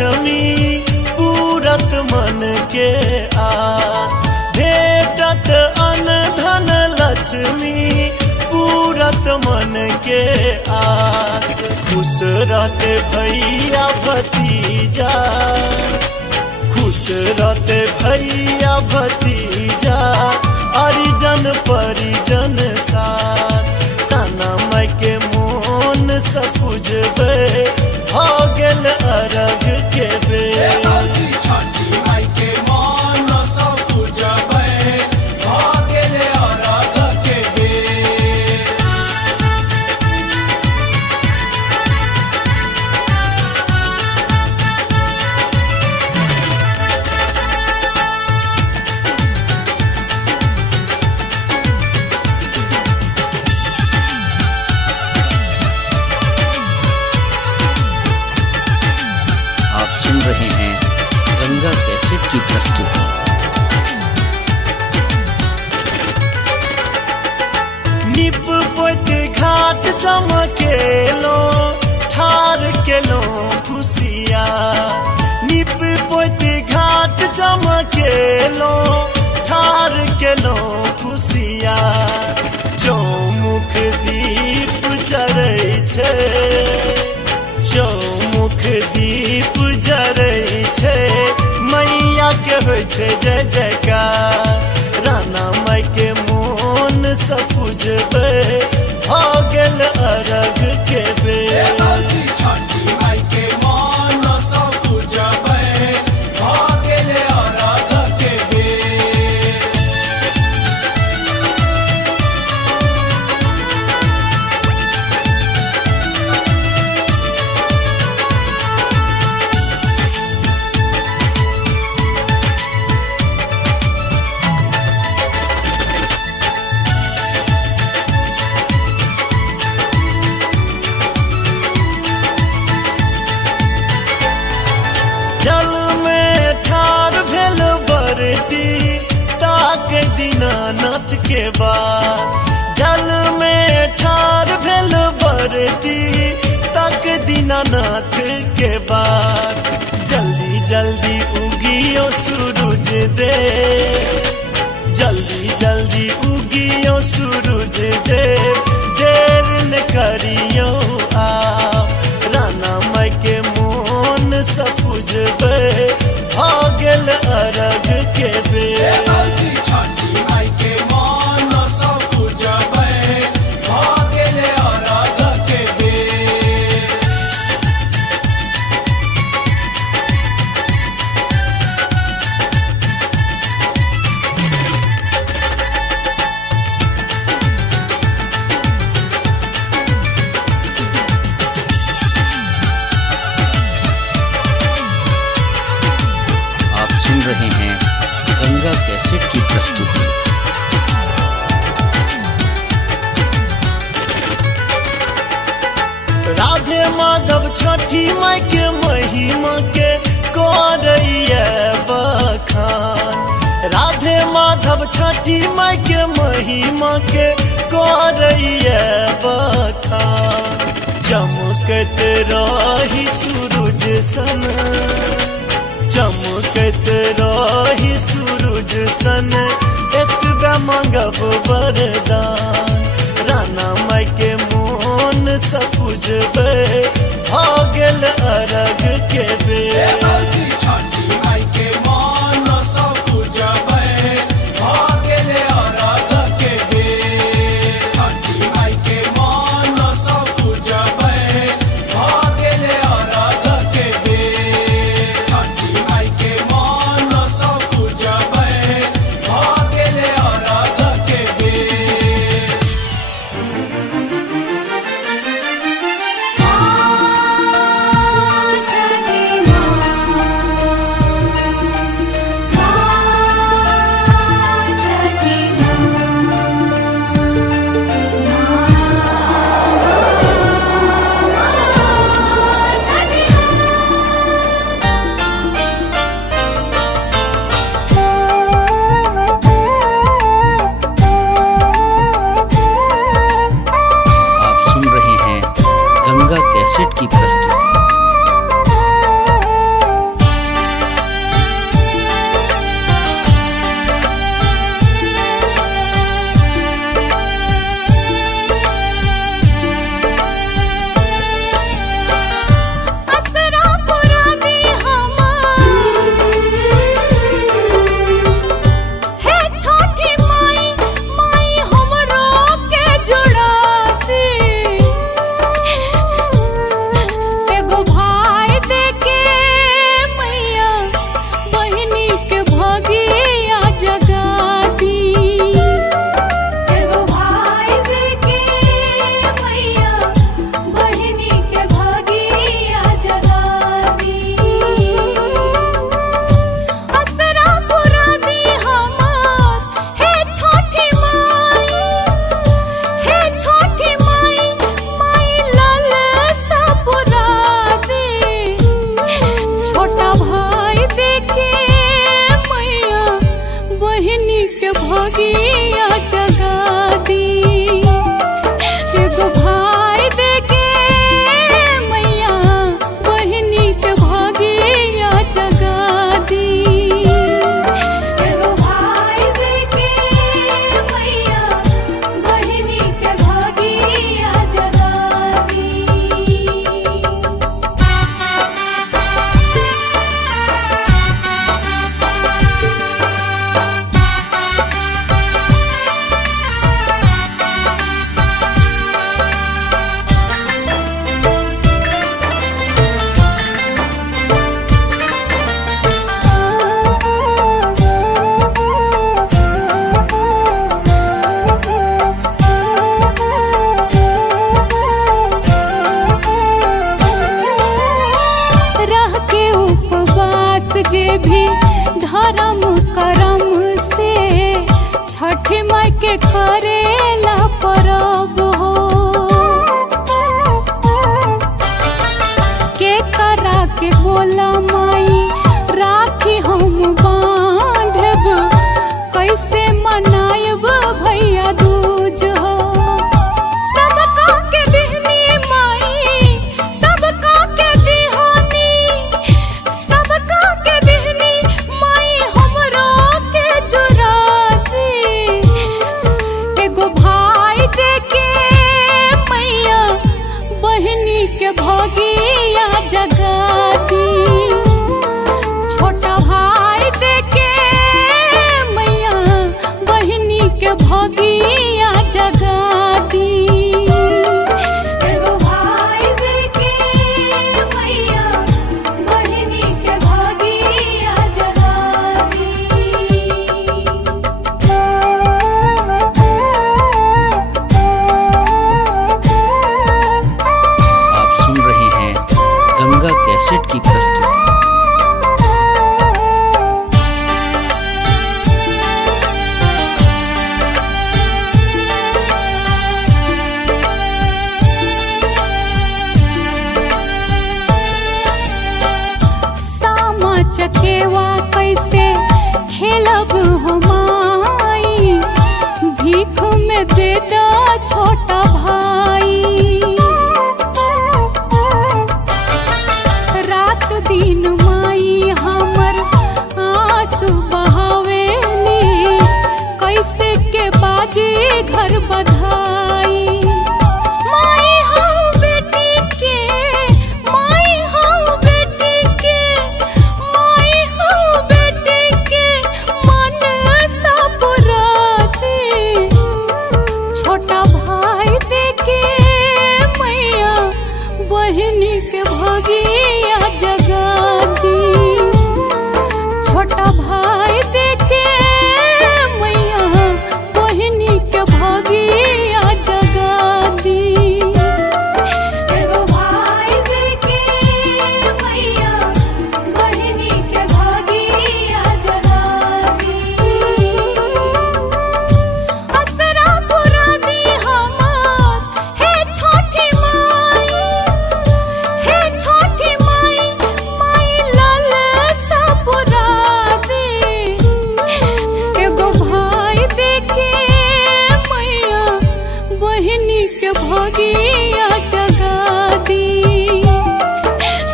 लक्ष्मी पूरत मन के आस, भेटत अन्न धन लक्ष्मी पूरत मन के आस। खुश रहते भैया भतीजा, खुश रहते भैया भतीजा, हरिजन परिजन साथ। ताना माई के मोन सपुजबे, हो गेल अरग के बेर। छठी माई के मन सपुजबे, हो गेल अरग के बेर। आप सुन रहे हैं गंगा कैसेट की प्रस्तुति। निप पोत घाट चमकेलो, ठार केलो खुशिया। निप पोत घाट चमकेलो, ठार केलो खुशिया। चौमुख दीप जरै छै, चौमुख दीप जरै छै, मैया के होइ छै जय जयकार। राना माई के मोन सपुजबे, हो गेल अरग के बेर। छठी माई के मन सपुजबे, हो गेल अरग के बेर। जल में ठार भेल बरती, ताक दीनानाथ के बाद। जल में ठार भेल बरती, ताक दीनानाथ के बाद। जल्दी जल्दी उगियो सूरज दे, जल्दी जल्दी उगियो सूरज देव। देर न करियो आप, राना माई के मोन सपुजबे, हो गेल अरग के बेर। छठी माई के मन सपुजबे, हो गेल अरग के बेर। आप सुन रहे हैं गंगा कैसेट की प्रस्तुति। राधे माधव छठी माई के महिमा के करैया बखान। राधे माधव छठी माई के महिमा के करैया बखान। चमकत रही सूरज सन, चमकत रही सूरज सन, एतबे मांगब वरदान। राना माई के मोन सपुजबे, हो गेल अरग के बेर। छठी माई के मन सपुजबे, हो गेल अरग के बेर। छठी माई के मन सपुजबे, हो गेल अरग के बेर। छठी माई के मन सपुजबे, हो गेल अरग के बेर। करेला परब हो। के करा के बोला माई राखी हम बांधब, कैसे मनायब भैया दूज हो। सबका के दिहनी माई, सबका के दिहानी, सबका के दिहनी माई हमरो के जुराती। एगो भाई देके मैया बहिनी के भगिया जगाती। छोटा भाई देके मैया बहिनी के भगिया जगाती। एगो भाई देके मैया बहिनी के भगिया जगाती। आप सुन रहे हैं गंगा कैसेट की प्रस्तुति। सामा चकेवा कैसे खेलब हो माई, भीख में दे दो छोटा भाई। रात दिन माई हमर आंसू बहावेली, कैसे के बाजी घर बधाई। माई हो बेटी के, माई हो बेटी के, माई हो बेटी के मन सा पुराती। छोटा भाई देके मैया बहिनी के भगिया जगाती। छोटा भाई देके मैया बहिनी के भगिया जगाती। एगो भाई देके मैया बहिनी के भगिया जगाती। असरा पुरा दी हमार हे छोटी माई, हे छोटी माई, माई लाल सा पुरा दी। एगो भाई देके मैया बहिनी के भगिया जगाती।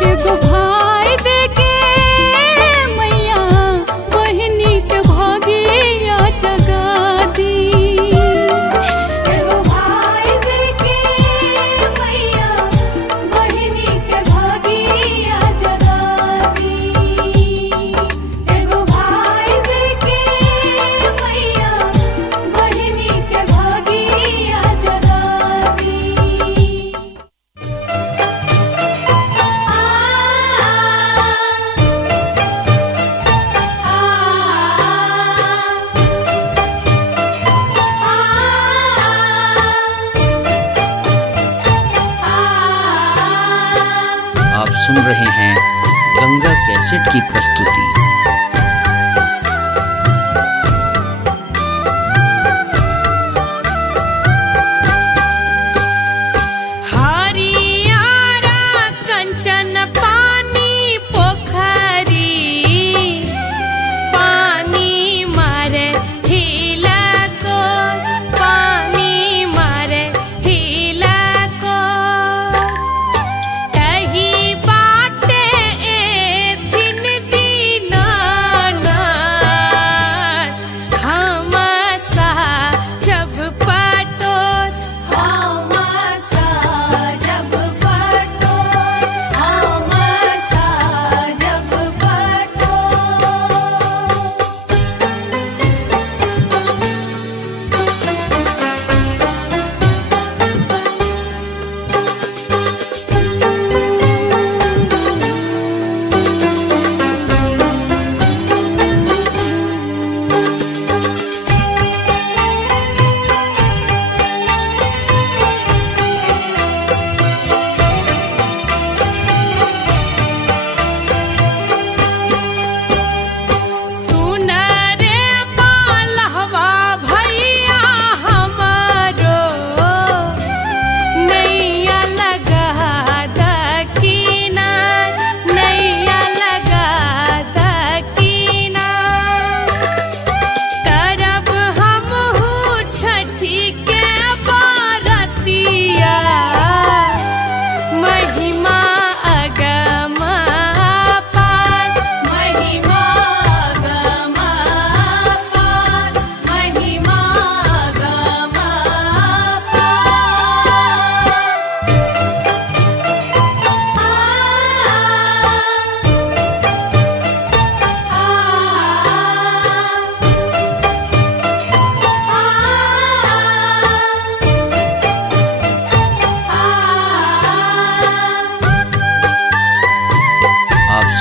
एगो भाई देके मैया बहिनी के भगिया जगाती। एगो भाई देके मैया बहिनी के भगिया जगाती। एगो भाई देके मैया बहिनी के भगिया जगाती। आप सुन रहे हैं गंगा कैसेट की प्रस्तुति। हरियारा कंचन पानी पोखरी, पानी मारे हिला को, पानी मारे हिला को। एही बाटे ए दिन दिन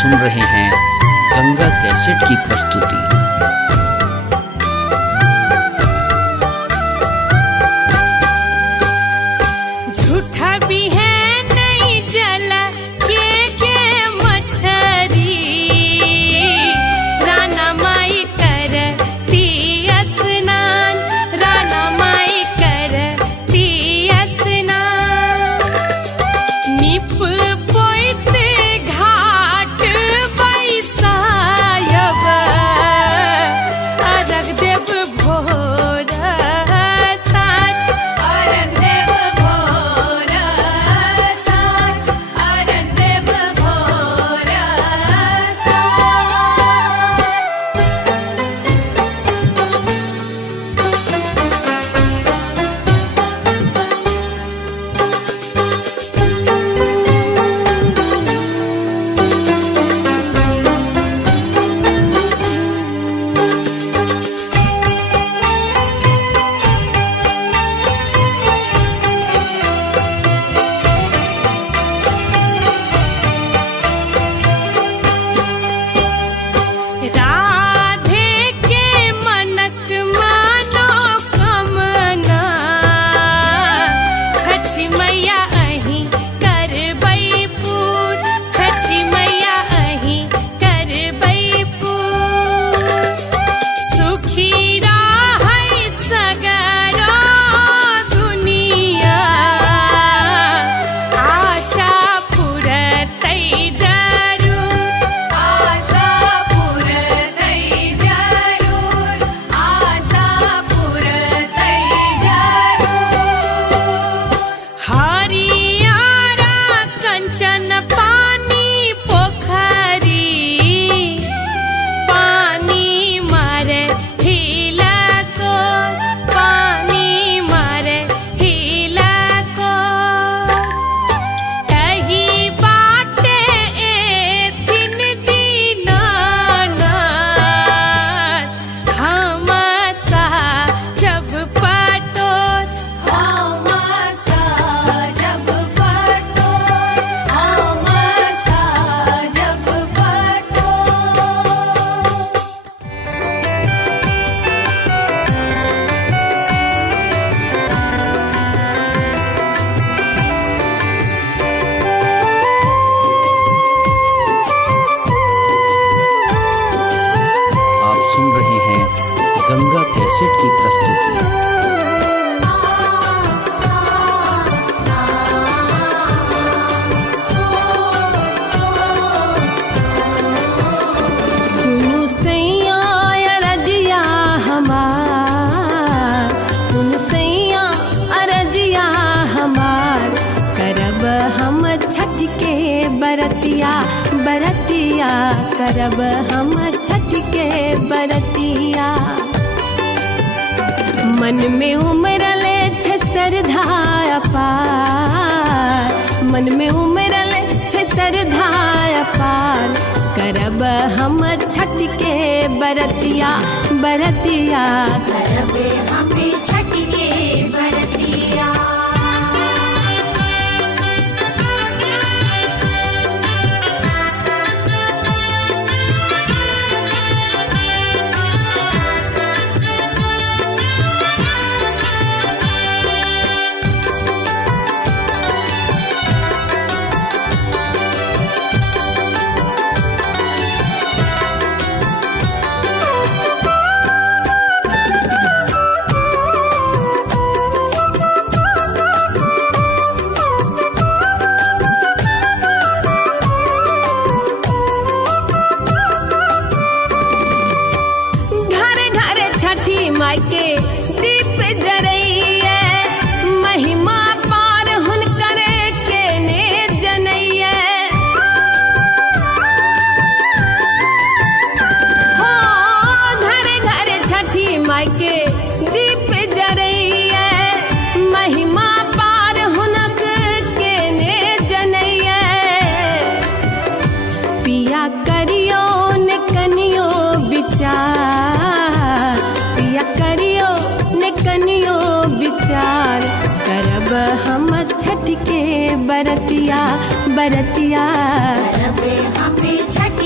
सुन रहे हैं गंगा कैसेट की प्रस्तुति। झूठा भी है नहीं जला के मछरी, राना माई करती स्नान, राना माई करती स्नान। निप पोइत घाट बैसायब, अरग देव भोर साँझ, अरग देव भोर साँझ, अरग देव भोर साँझ। राधे के मनक मानो कमना, छठी मैया अहीं करबै पूर, छठी मैया अहीं करबै पूर। सुखी रहै सगरो दुनिया, आशा पुरतै जरूर, आशा पुरतै जरूर, आशा पुरतै जरूर। हरियारा कंचन पानी पोखरी, पानी मारे हिला को, पानी मारे हिला को। कही बाटे एथिन दीनानाथ, हम सा जब पटोर, हम साजब पटोर, हम साजब पटोर। आप सुन रहे हैं गंगा कैसेट की प्रस्तुति। सुनु सैया अरजिया हमार, सुनु सैया अरजिया हमार, करब हम छठ के बरतिया, बरतिया करब हम छठ के बरतिया। मन में उमरले छे श्रद्धा अपार, मन में उमरले छे श्रद्धा अपार, करब हम छठ के बरतिया, बरतिया करब हम छठ के बरतिया। माई के दीप जरैया, महिमा पार हुनकर के ने जनैया। हो घर घर छठी माई के दीप जरैया, महिमा पार हुनक के ने जनैया। पिया करियो ने कनियो विचार, पिया करियो ने कनियो विचार, करब हम छठ के बरतिया, बरतिया करब हम छठ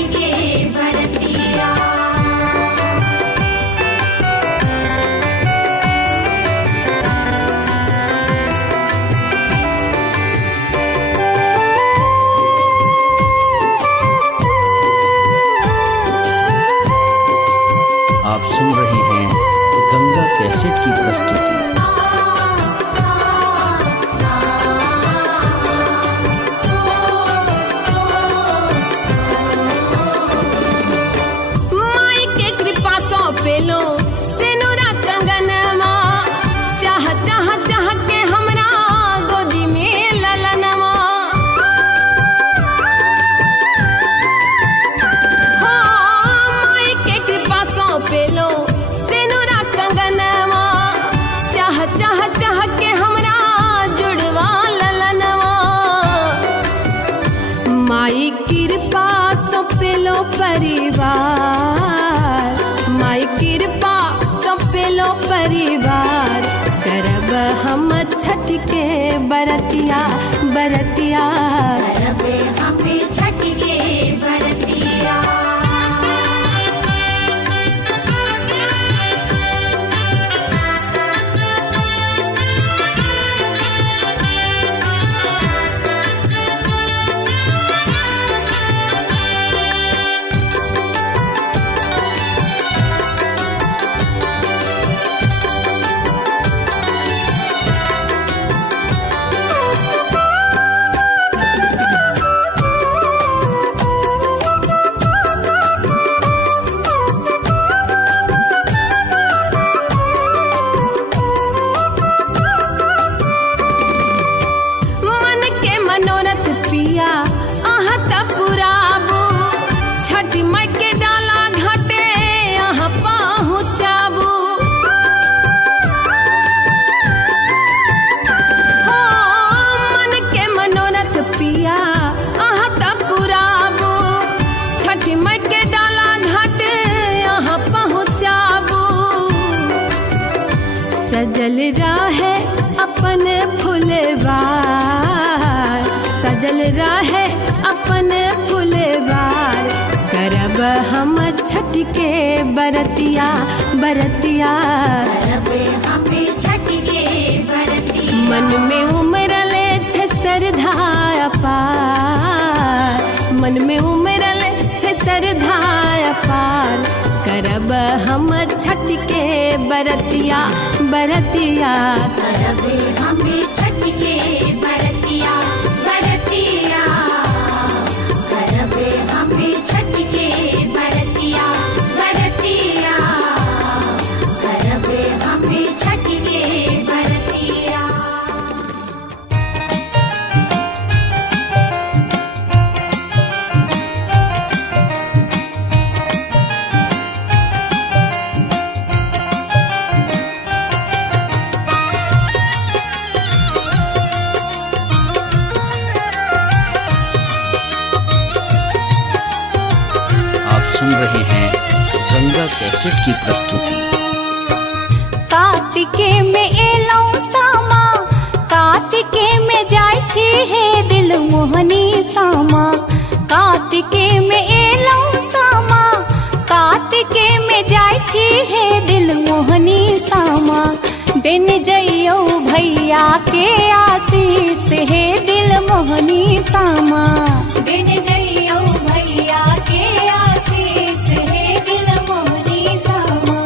चाह चाह के हमरा जुड़वा ललनवा माई कृपा सपेलो परिवार माई कृपा सपेलो परिवार करब हम छठ के बरतिया बरतिया करबे हमें छठ के बरतिया मन के मनोरथ पिया अहाँ त पुराबू छठ माई के डाला घाटे अहाँ पहुँचाबू हो मन के मनोरथ पिया अहाँ त पुराबू छठ माई के डाला घाटे अहाँ पहुँचाबू सजल रहे अपन फुलवार सजल रहे अपन फुलवार करब हम छठ के बरतिया बरतिया करबे हमें छठ के बरतिया मन में उमरले छे श्रद्धा अपार मन में उमरले छे श्रद्धा अपार करब हम छठ के बरतिया बरतिया करबे हमें छठ के बरतिया बरतिया करबे हमें छठ के बरतिया बरतिया करबे हमें छठ के बरतिया आप सुन रहे हैं गंगा कैसेट की प्रस्तुति। कार्तिके में एलौ सामा कार्तिके में जाय छी हे दिल मोहनी सामा कार्तिके में एलौ सामा कार्तिके में जाय छी हे दिल मोहनी सामा दिन जइयो भैया के आशीष हे दिल मोहनी सामा दिन जइयो भैया के आशीष हे दिल मोहनी सामा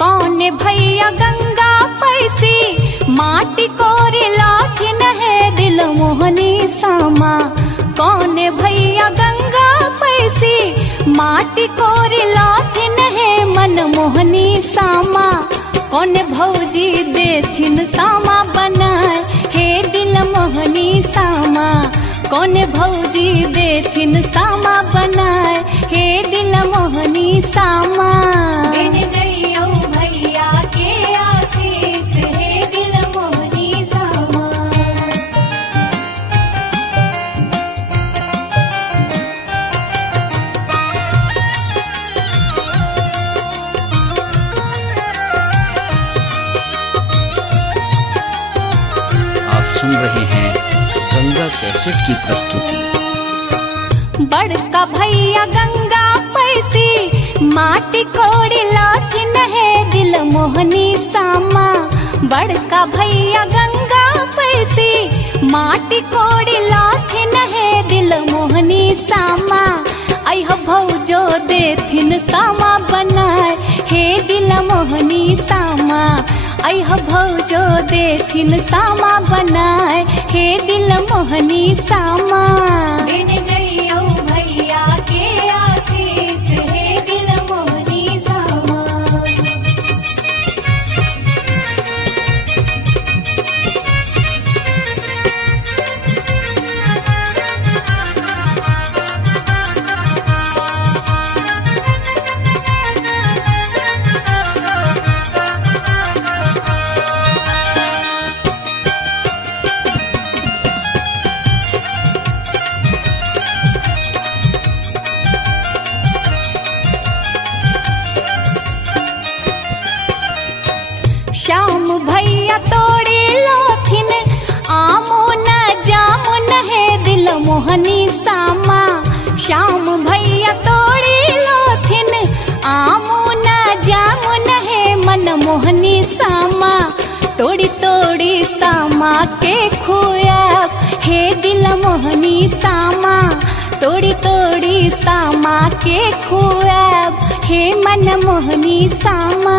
कौन भैया गंगा पैसी माटी कोरी लाखिन है दिल मोहनी सामा कौन भैया गंगा पैसी माटी कोरी लाखिन है मन मोहनी सामा कौन भौजी देथिन सामा बनाए हे दिल मोहनी सामा कौन भौजी देथिन सामा बनाए हे दिल मोहनी सामा दिन जइयो भैया के आशीष हे दिल मोहनी सामा आप सुन रहे हैं गंगा कैसेट की प्रस्तुति। बड़का भैया गंगा पैसी माटी कोड़ी लाथिन है दिल मोहनी सामा बड़का भैया गंगा पैसी माटी कोड़ी लाथिन है दिल मोहनी सामा आई हो भौजो देथिन सामा बनाए हे दिल मोहनी सामा अह भौजो देथिन सामा बनाए हे दिल मोहनी सामा दिन जइयो भैया के आशीष हे दिल मोहनी सामा श्याम भैया तोड़ी लोथिन आमो न जामुन है दिल मोहनी सामा श्याम भैया तोड़ी लोथिन आमो न जामुन है मन मोहनी सामा तोड़ी तोड़ी सामा के खुया हे दिल मोहनी सामा तोड़ी तोड़ी सामा के खुया हे मन मोहनी सामा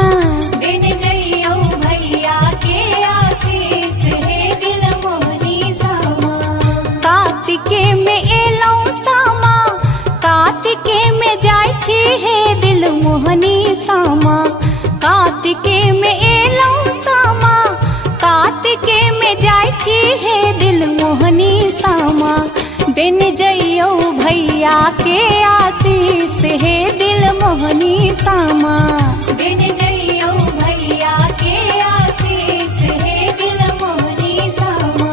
दिन जइयो भैया के आशीष हे दिल मोहनी सामा कार्तिके में एलौ सामा कार्तिके में जाय छी हे दिल मोहनी सामा कार्तिके में एलौ सामा कार्तिके में जाय छी हे दिल मोहनी सामा दिन जइयो भैया के आशीष हे दिल मोहनी सामा दिन जइयो भैया के आशीष हे दिल मोहनी सामा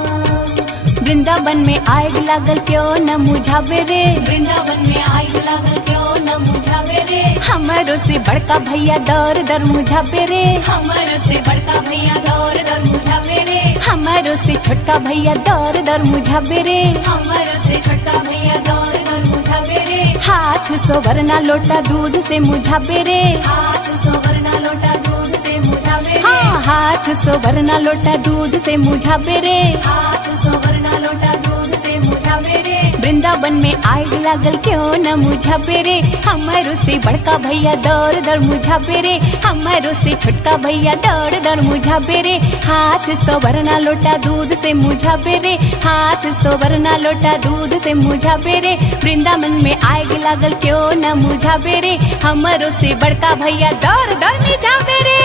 वृंदावन में आग लागल क्यों न मुझावे रे वृंदावन में आग लागल क्यों न मुझावे रे हमारो से बड़का भैया दौर दर मुझावे रे हमर से बड़का भैया दौर दर मुझावे रे हमारो से छोटका भैया दौर दर मुझावे रे हमर से छोटका भैया दौर दर मुझावे रे हाथ सोवरना लोटा दूध से मुझावे रे हाथ सोवरना लोटा दूध से मुझावे रे हाँ हाथ सोवरना लोटा दूध से मुझावे रे हाथ सोवरना लोटा दूध से मुझावे रे वृंदावन में आग लागल क्यों न मुझावे रे हमारो से बड़का भैया दौर दर मुझावे रे हमारो से छोटका भैया दौर दर मुझावे रे हाथ सोवरना लोटा दूध से मुझावे रे हाथ सोवरना लोटा दूध से मुझावे रे वृंदावन में आग लागल क्यों न मुझावे रे हमारो से बड़का भैया दौर दर मुझावे रे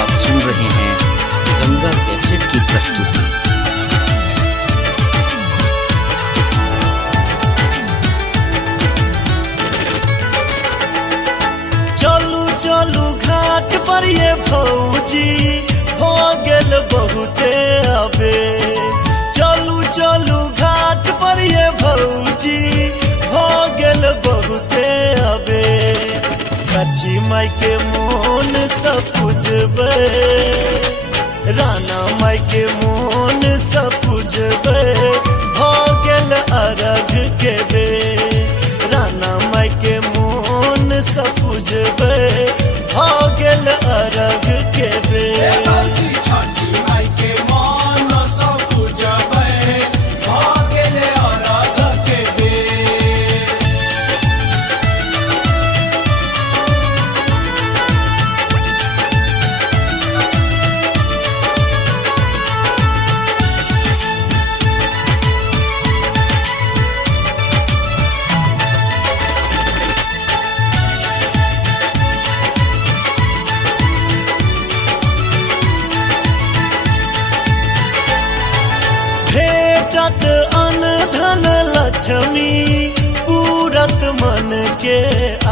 आप सुन रहे हैं गंगा कैसेट की प्रस्तुति। चलू चलू घाट पर ये भौजी हो गेल बहुते अबे चलू चलू घाट पर ये भौजी हो गेल बहुते अबे छठी माई के मोन सब पूजबे राना माई के मोन सब पूजबे हो गेल अरघ के बे राना माई के मोन सब पूजबे हो गेल अरघ के बे भौजी छठी माई के मन सब पूजबै भ गेले अरघ के बेर भेटत अन धन लक्ष्मी पूरत मन के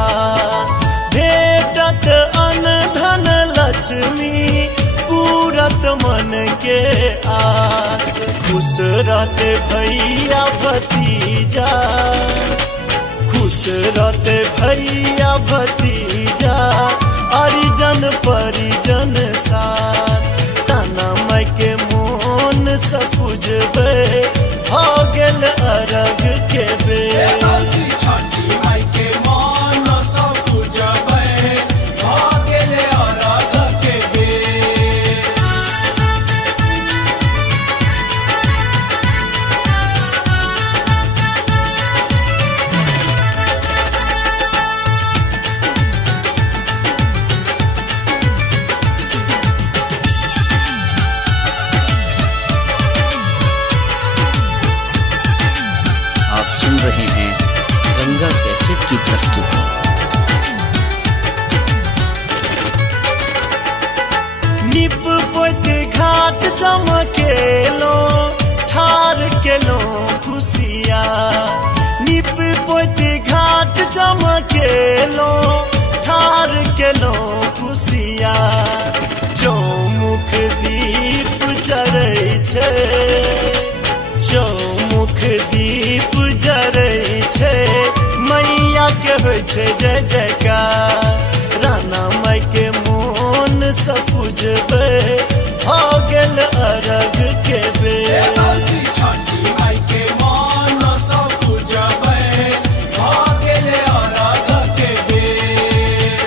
आस भेटत अन धन लक्ष्मी पूरत मन के आस खुश रहते भैया भतीजा खुश रहते भैया भतीजा परिजन परिजन साथ ताना माई के मोन सब पूजबे हो गेल अरघ के बेर भौजी छठी माई के पोती घाट चमकेलो ठार केलो खुशिया निप पोती घाट चमकेलो ठार केलो खुशिया चौमुख दीप जरै छै चौमुख दीप जरै छै मैया के होइ छै जय जयकार राना माई के मोन सँ पूजबै भऽ गेल अरघ के बेर भौजी छठी माई के मन सँ पूजबै भऽ गेलै अरघ के बेर।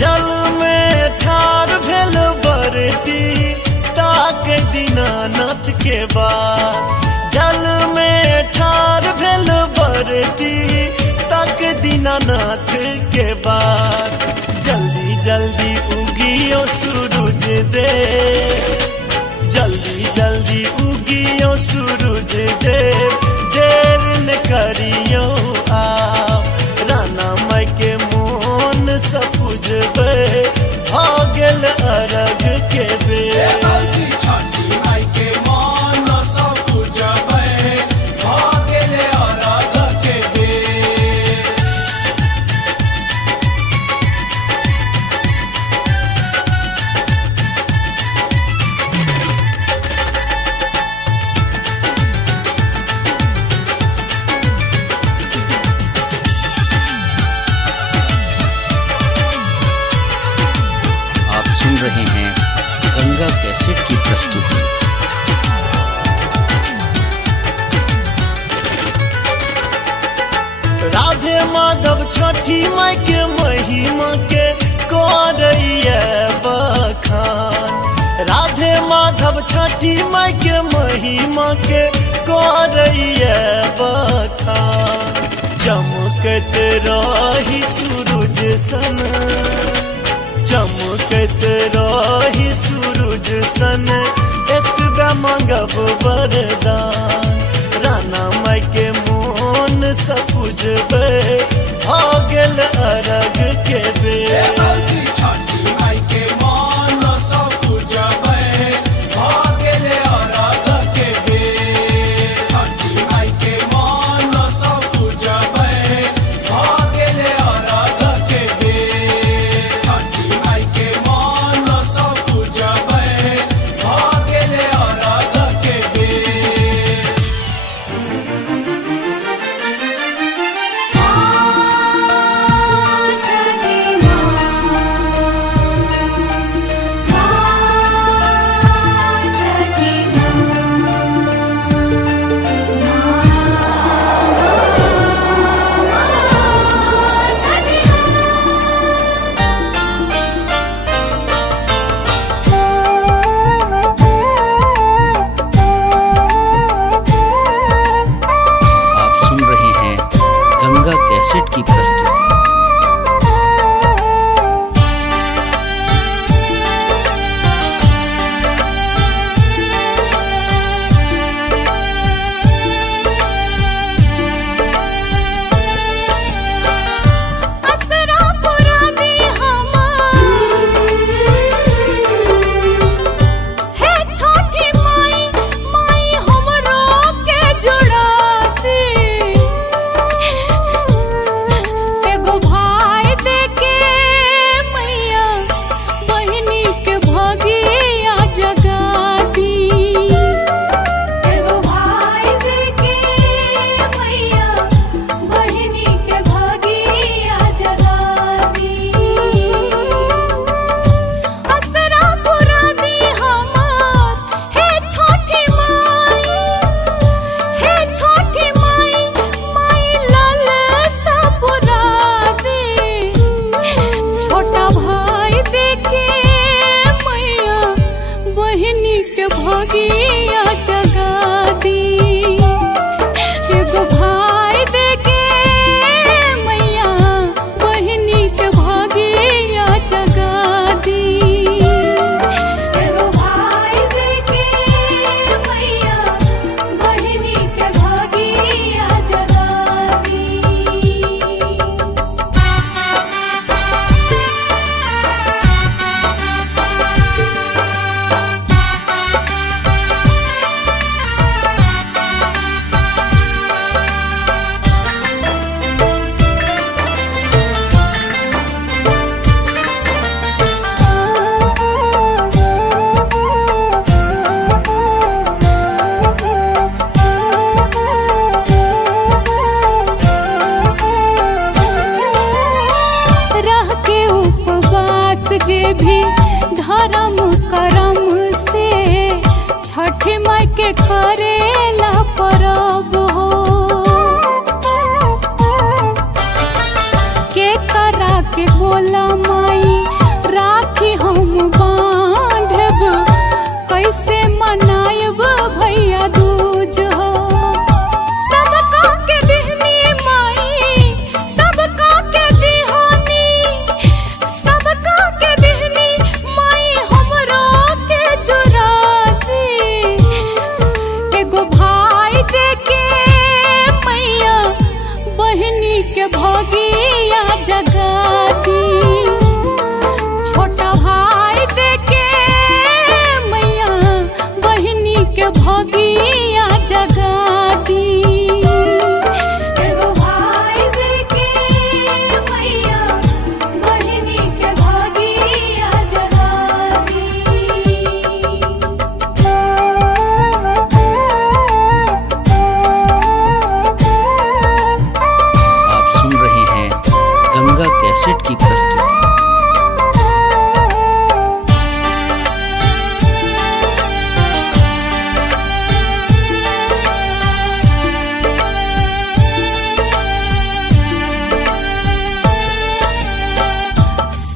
जल में ठार भेल बरती ताक दीनानाथ के बाद जल में ठार भेल बरती ताक दीनानाथ के बाद जल्दी जल्दी उगियो सूरज दे जल्दी जल्दी उगियो सूरज देव देर न करियो आप राना माई के मोन सँ पूजबै भऽ गेल अरघ के बेर भौजी छठी माई के मन सँ पूजबै भऽ गेलै अरघ के बेर। आप सुन रहे हैं गंगा कैसेट की प्रस्तुति। राधे माधव छठी माई के महिमा के करैया बखान राधे माधव छठी माई के महिमा के करैया बखान चमकत रही सूरज सन चमकत रही सूरज सन एतबे मांगब वरदान राना माई के मोन सँ पूजबै भऽ गेल अरघ के बेर भौजी छठी माई के मन सँ पूजबै भऽ गेलै अरघ के बेर। छठी माई के मन सँ पूजबै भऽ गेलै अरघ के बेर। छठी माई के मन सँ पूजबै भऽ गेलै अरघ के बेर। आप सुन रहे हैं गंगा कैसेट की प्रस्तुति। असरा पुरा दी हे छोटी माई माई हमरो के जुड़ा दी एगो भाई देके मैया बहिनी के भगिया जगा दी एगो भाई देके मैया बहिनी के भगिया जगा दी असरा पुरा दी हमार हे छोटी माई माई लाल सा पुरा दे छोटा भाई देके मैया बहिनी के भगिया जगा दी करेला परब हो। के करा के बोला माई राखी हम बांधब, कैसे मनायब भैया दूज हो। सबका के दिहनी माई, सबका के दिहानी, सबका के दिहनी माई हमरो के जुराती। एगो भाई देके मैया बहनी के भगिया जगाती। छोटा भाई देके मैया बहनी के भगिया जगाती। एगो भाई देके मैया बहिनी के भागिया जगाती। आप सुन रहे हैं गंगा कैसेट की प्रस्तुति।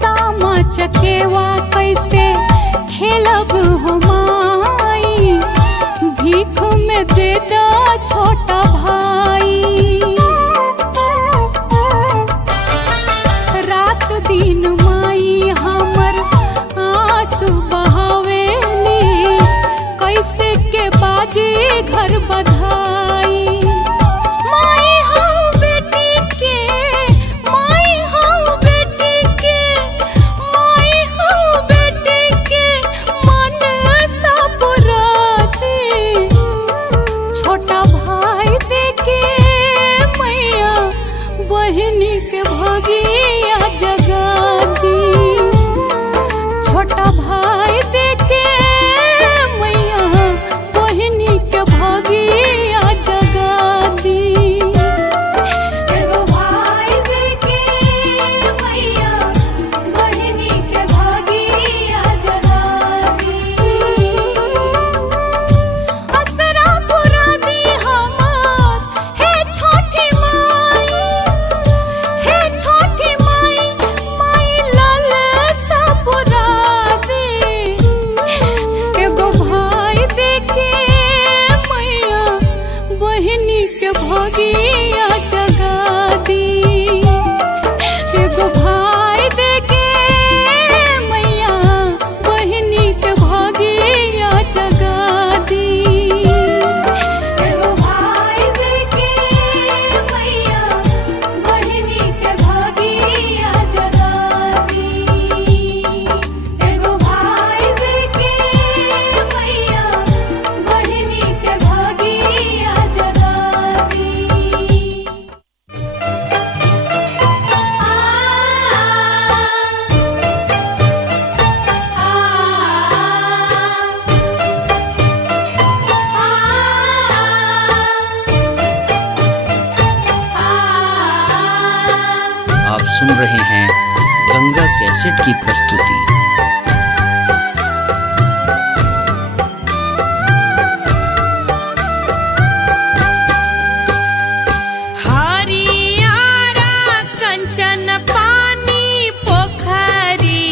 सामा चकेवा कैसे खेलब हो माई, भीख में दे दा छोटा भाई। रात दिन माई हमर आंसू बहावेली, कैसे के बाजी घर बधाई। माई हऊ बेटी के, माई हऊ बेटी के, माई हऊ बेटी के मन सा पुराती। छोटा भाई देके मैया बहिनी के भगिया जगाती। छोटा भाई देके मैया बहिनी के भगिया जगाती। एगो भाई देके मैया बहिनी के भागिया जगाती। असरा पुरा दी हमार हे छोटी माई, हे छोटी माई, माई लाल सा पुरा दी। एगो भाई देके मैया बहिनी के भगिया जगाती। एगो भाई देके मैया बहिनी के भगिया जगाती। एगो भाई देके मैया बहिनी के भागिया जगाती। एगो भाई देके मैया बहिनी के भागिया जगाती। आप सुन रहे हैं गंगा कैसेट की प्रस्तुति। हरियारा कंचन पानी पोखरी,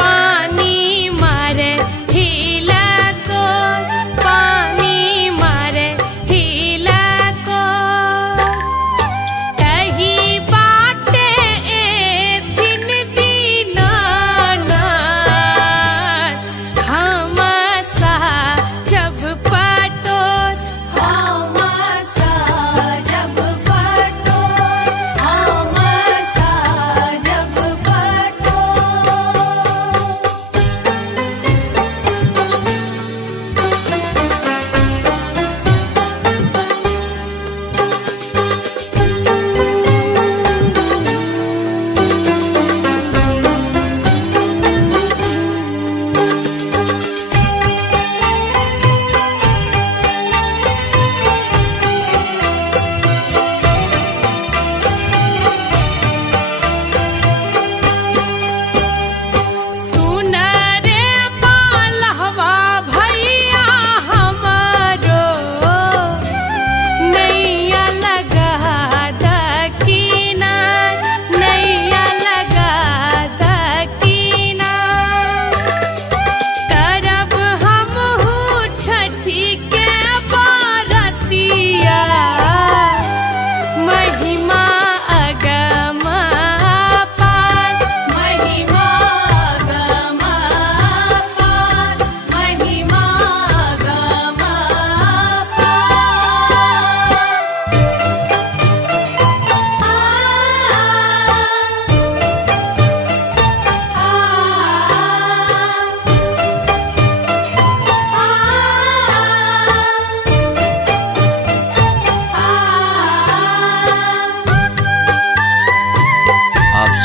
पानी मारे हिला को, पानी मारे हिला को। कही बाटे ए दिन दिन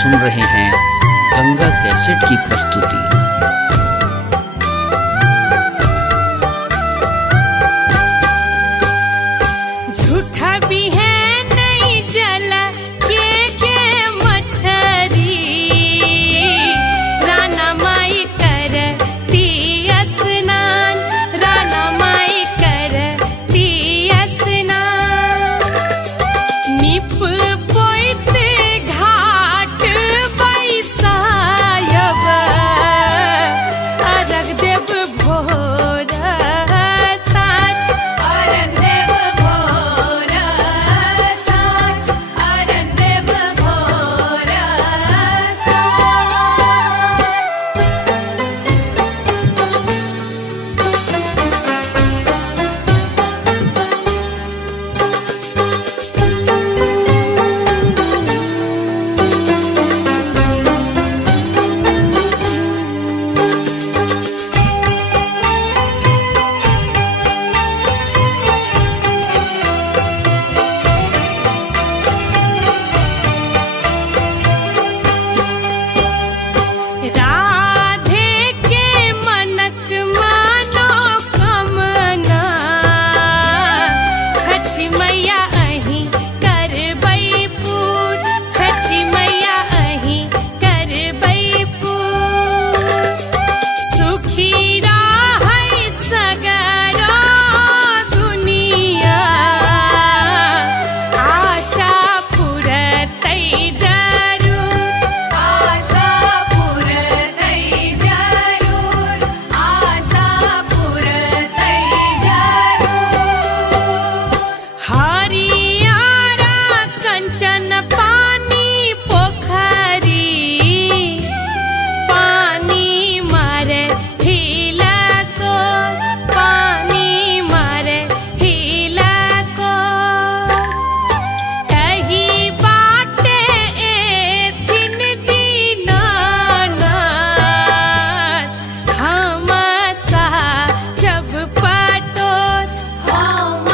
सुन रहे हैं गंगा कैसेट की प्रस्तुति। झूठा भी है नहीं जल के मछरी, राना माई करती स्नान, राना माई करती स्नान। निप पोइत घाट बैसायब, अरग देव भोर साँझ, अरग देव भोर साँझ, अरग देव भोर साँझ। राधे के मनक मानो कमना, छठी मैया अहीं करबै पूर, छठी मैया अहीं करबै पूर। सुखी रहै सगरो दुनिया, आशा पुरतै जरूर, आशा पुरतै जरूर, आशा पुरतै जरूर। हरियारा कंचन पानी पोखरी, पानी मारे हिलको, पानी मारे हिलको। कही बाटे एथिन दीनानाथ, हम जब पटोर, हम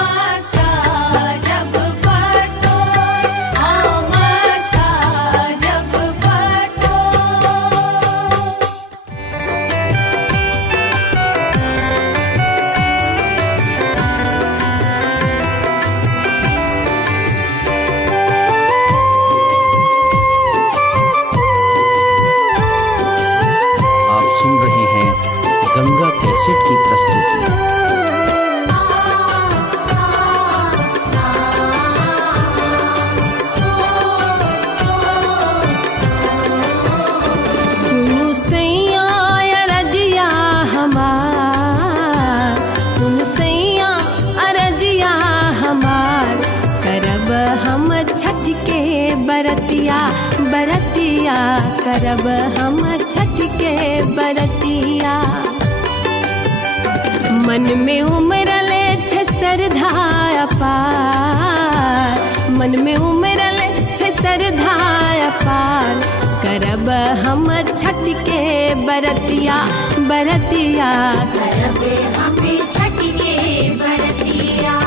जब पटोर, हम जब पटोर। आप सुन रहे हैं गंगा कैसेट की प्रस्तुति। सुनु सैया अरजिया हमार, सुनु सैया अरजिया हमार, करब हम छठ के बरतिया, बरतिया करब हम छठ के बरतिया। मन में उमरले छे श्रद्धा अपार, मन में उमरले छे श्रद्धा अपार, करब हम छठ के बरतिया, बरतिया करब हम छठ के बरतिया।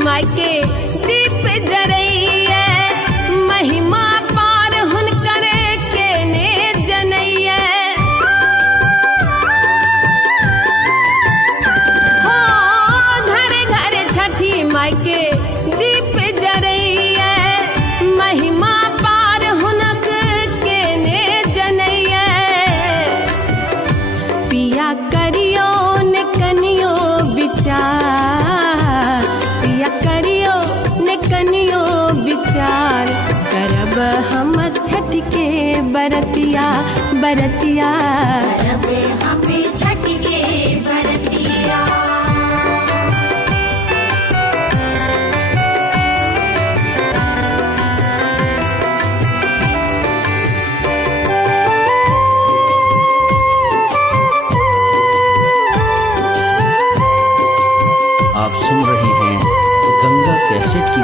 माई के दीप जरैया, महिमा पार हुनकर के ने जनैया। हो घर घर छठी माई के दीप जरैया, महिमा पार हुनक के ने जनैया। पिया करियो ने कनियो विचार, पिया करियो ने कनियो विचार, करब हम छठ के बरतिया, बरतिया करब हम छठ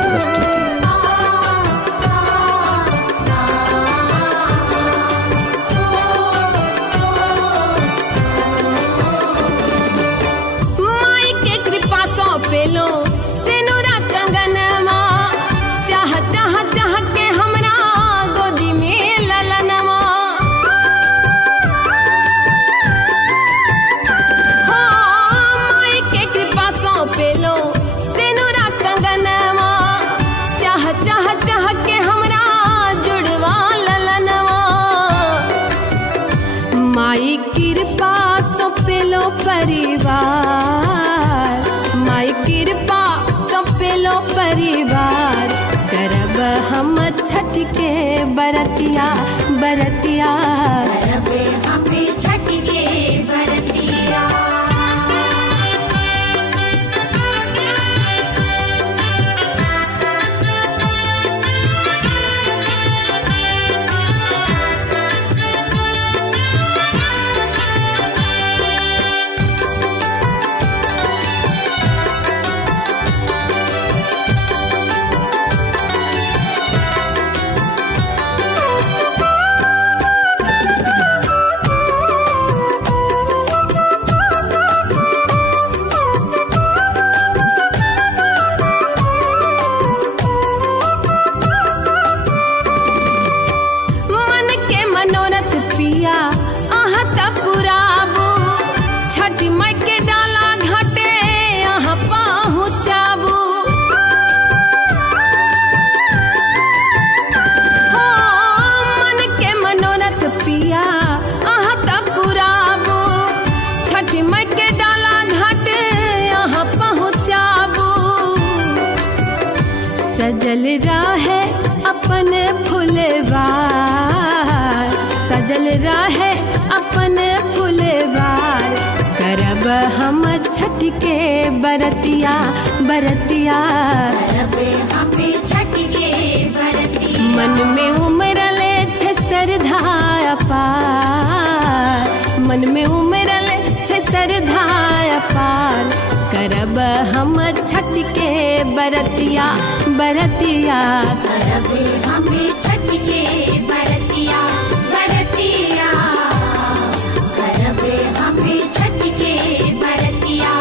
प्रस्तुति। माई के कृपा सो पेलो सिनुरा कंगनमा, चाह चाह चाह के हमरा गोदी में ललनमा। माई के कृपा सो पेलो सिनुरा कंगनमा, चाह चाह चाह के हमरा जुड़वा ललनवा। माई कृपा सो पेलो परिवार, माई कृपा सो पेलो परिवार। करब हम छठ के बरतिया बरतिया, रबे हमें छठ के बरतिया। मन के मनोरथ पिया अहाँ त पुराबू, छठ माई के डाला घाटे अहाँ पहुँचाबू। मन के मनोरथ पिया अहाँ त पुराबू, छठ माई के डाला घाटे अहाँ पहुँचाबू। सजल रहे अपन फुलवार, सजल रहे अपन फुलवार। करब हम छठ के बरतिया बरतिया, रबे हमें छठ के बरतिया। मन में उमरल छे श्रद्धा अपार, मन में उमरल छे श्रद्धा अपार। करब हम छठ के बरतिया बरतिया, रबे हमें छठ के बरतिया बरतिया। रबे हमें छठ के बरतिया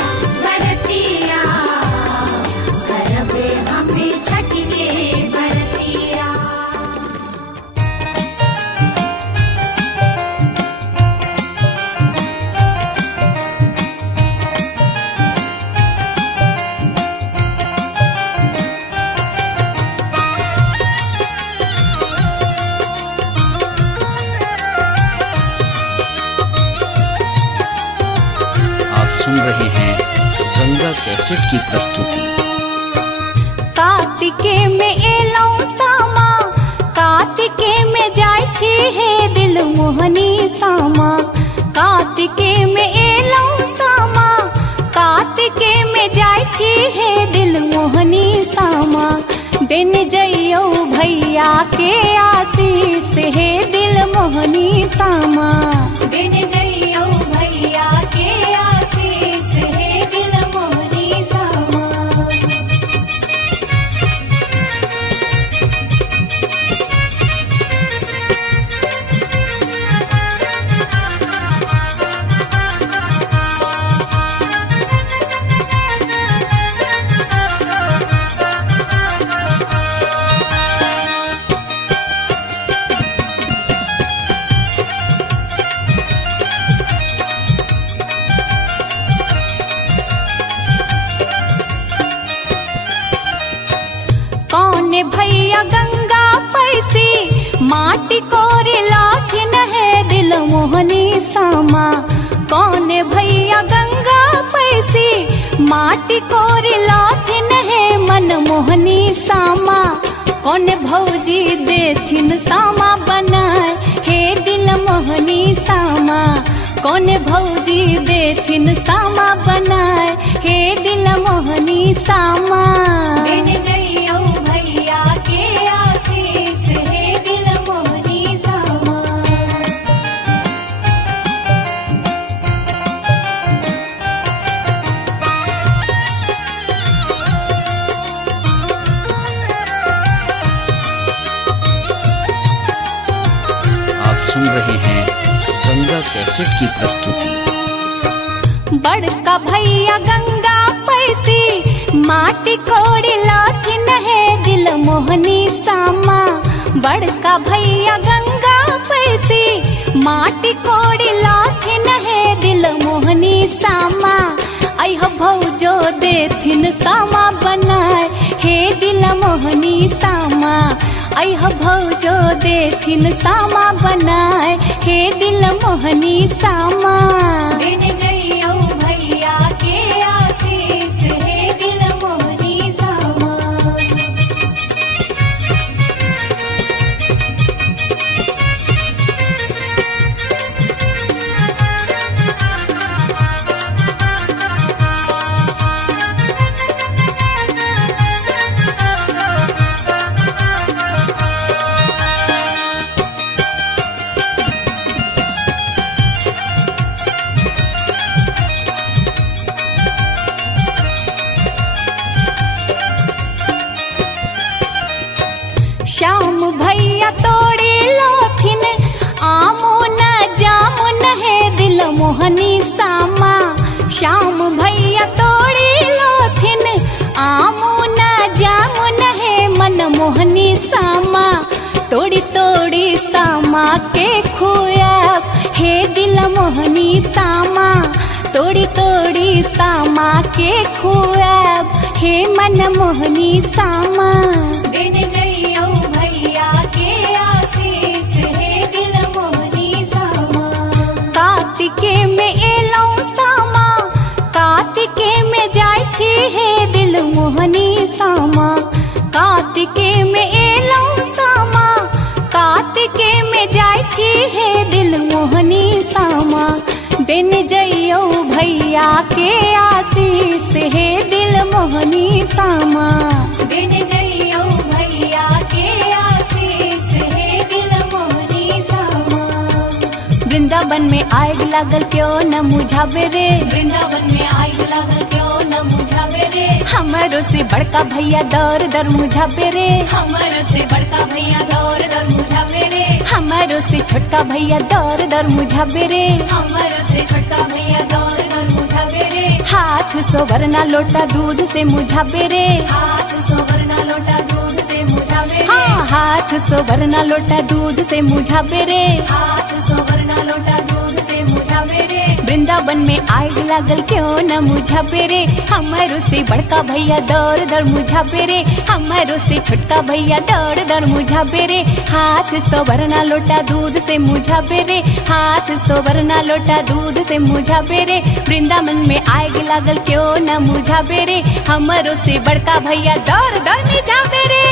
बरतिया। रबे हमें छठ के बरतिया। आप सुन रहे हैं गंगा कैसेट की प्रस्तुति। कार्तिके में एलौ सामा, कार्तिके में जाय छी हे दिल मोहनी सामा। कार्तिके में एलौ सामा, कार्तिके में जाय छी हे दिल मोहनी सामा। दिन जइयो भैया के आशीष हे दिल मोहनी सामा। दिन जइयो भैया के आशीष हे दिल मोहनी सामा। भैया गंगा पैसी माटी कोरी लाखिन है दिल मोहनी सामा। कौन भैया गंगा पैसी माटी कोरी लाखिन है मन मोहनी सामा। कौन भौजी देथिन सामा बनाए हे दिल मोहनी सामा। कौन भौजी देथिन सामा बनाए हे दिल मोहनी सामा। भैया के आशीष हे दिल मोहनी सामा। कैसेट की प्रस्तुति। बड़का भैया गंगा पैसी माटी कोड़ी लाथिन है दिल मोहनी सामा। बड़का भैया गंगा पैसी माटी कोड़ी लाथिन है दिल मोहनी सामा। अह भौजो देथिन सामा बनाए हे दिल मोहनी सामा। अह भौजो देथिन सामा बनाए हे दिल मोहनी सामा। दिन जइयो भैया के आशीष हे दिल मोहनी सामा। श्याम भैया तोड़ी लोथिन आमो न जामुन है दिल मोहनी सामा। श्याम भैया तोड़ी लोथिन आमो न जामुन है मन मोहनी सामा। तोड़ी तोड़ी सामा के खुया हे दिल मोहनी सामा। तोड़ी तोड़ी सामा के खुआ हे मन मोहनी सामा। दिन जइयो भैया के आशीष हे दिल मोहनी सामा। कार्तिके में एलौ सामा। कार्तिके में जाय छी हे दिल मोहनी सामा। कार्तिके में एलौ सामा। कार्तिके में जाय छी हे दिल मोहनी सामा। दिन जइयो भैया के आशीष हे दिल मोहनी सामा। दिन जइयो भैया के आशीष हे दिल मोहनी सामा। वृंदावन में आग लागल क्यों न मुझावे रे। वृंदावन में आग लागल क्यों न मुझावे रे। हमारो से बड़का भैया दौर दर मुझावे रे। हमर से बड़का भैया दौर दर मुझावे रे। हमारो से छोटका भैया दौर दर मुझावे रे। हमर से छोटका भैया दौर दर मुझावे रे। हाथ सोवरना लोटा दूध से मुझावे रे। हाथ सोवरना लोटा दूध से मुझावे रे। हाँ हाथ सोवरना लोटा दूध से मुझावे रे। हाथ सोवरना लोटा दूध से मुझावे रे। वृंदावन में आग लागल क्यों न मुझावे रे। हमारो से बड़का भैया दौर दर मुझावे रे। हमारो से छोटका भैया दौर दर मुझावे रे। हाथ सोवरना लोटा दूध से मुझावे रे। हाथ सोवरना लोटा दूध से मुझावे रे। वृंदावन में आग लागल क्यों न मुझावे रे। हमारो से बड़का भैया दौर दर मुझावे रे।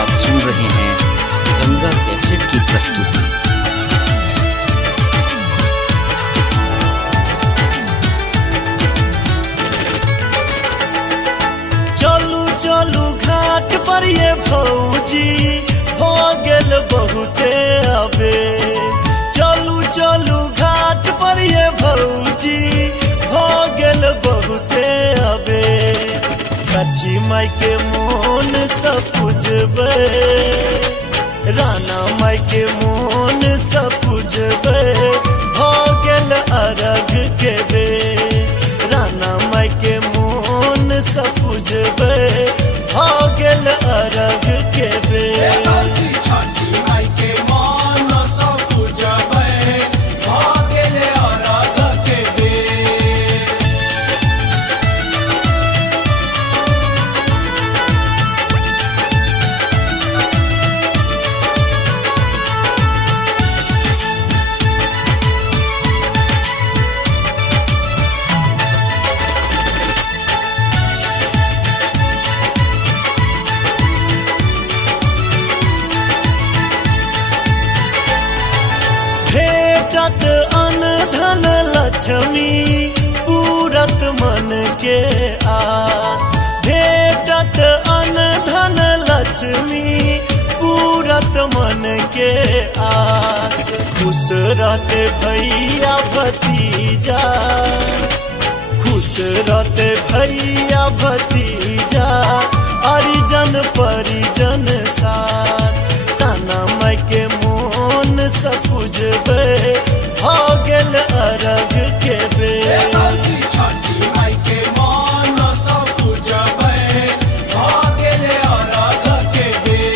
आप सुन रहे हैं गंगा कैसेट की प्रस्तुति। चलू चलू घाट पर ये भौजी हो गेल बहुते अबे। चलू चलू घाट पर ये भौजी हो गेल बहुते अबे। छठी माई के मोन सब पूजबे। राना माई के मोन सब पूजबे। हो गेल अरघ के बे। राना माई के मोन सब पूजबे। हो गेल अरघ के बे। गौरी छठी माई के मान सब पूजबै भ गेले अरघ के बेर। भेटत अन धन लक्ष्मी पूरत मन के आस। भेटत अन धन लक्ष्मी पूरत मन मन के आस। खुश रहते भैया भतीजा, खुश रहते भैया भतीजा, हरिजन परिजन साथ। ताना माई के मोन सब पूजबे, भ गेल अरघ के बेर। छठी माई के मन सब पूजबै, भ गेले अरघ के बेर।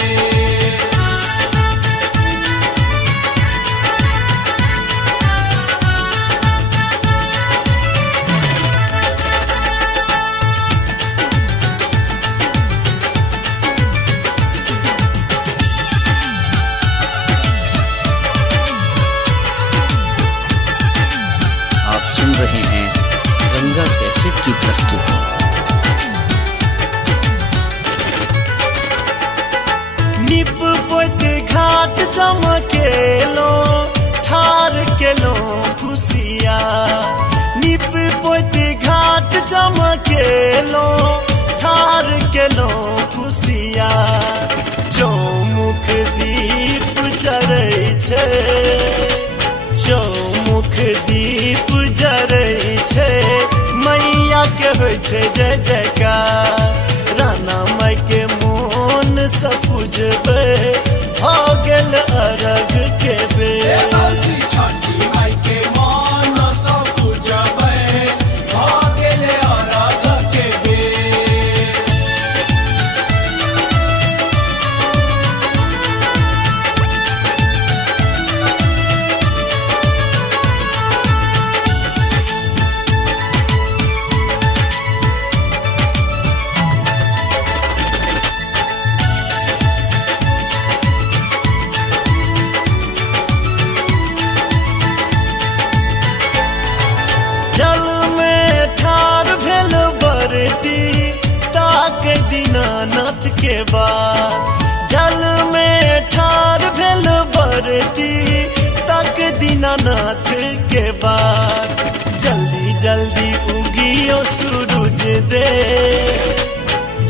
आप सुन रहे हैं गंगा कैसेट की प्रस्तुति। निप पोत घाट चमकेलो, ठार केलो खुशिया। निप पोत घाट चमकेलो, ठार केलो खुशिया। चौमुख दीप जरै छै, चौमुख दीप जरै छै, मैया के होइ छै जय जयकार। राना माई के मोन सब पूजबे, भ गेल अरघ के बेर। छठी माई के मन सब पूजबै, भ गेले अरघ के बेर। जल में ठार भेल बरती, ताक दीनानाथ के बाद। जल में ठार भेल बरती, ताक दीनानाथ के बाद। जल्दी जल्दी उगियो सूरज दे,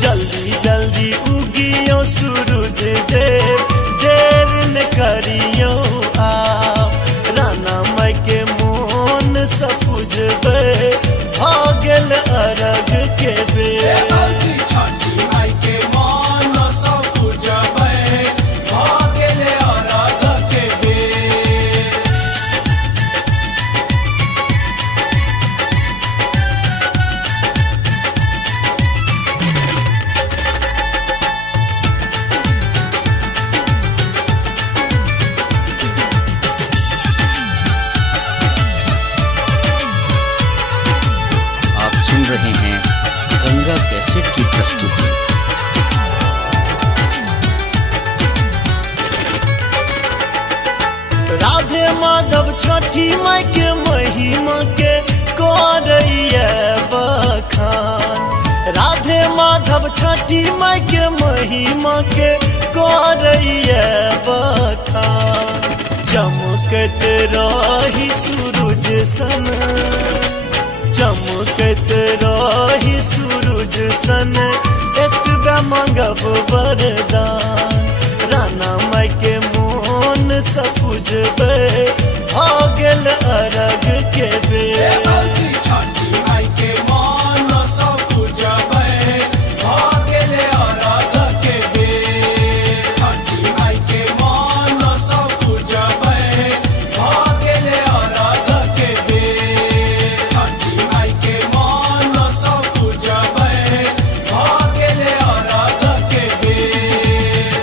जल्दी जल्दी उगियो सूरज देव। देर न करियो आप, राना माई के मोन सब पूजबे, भ गेल अरघ के बेर। छठी माई के मन सब पूजबै, भ गेले अरघ के बेर। आप सुन रहे हैं गंगा कैसेट की प्रस्तुति। राधे माधव छठी माई के महिमा के करैया बखान। राधे माधव छठी माई के महिमा के करैया बखान। चमकत रही सूरज सन, चमकत रही सूरज सन, एतबे मांगब वरदान। राना माई के मोन सब पूजबे, भ गेल अरघ के बेर। छठी माई के मन सब पूजबै, भ गेले अरघ के बेर। छठी माई के मन सब पूजबै, भ गेले अरघ के बेर। छठी माई के मन सब पूजबै, भ गेले अरघ के बेर।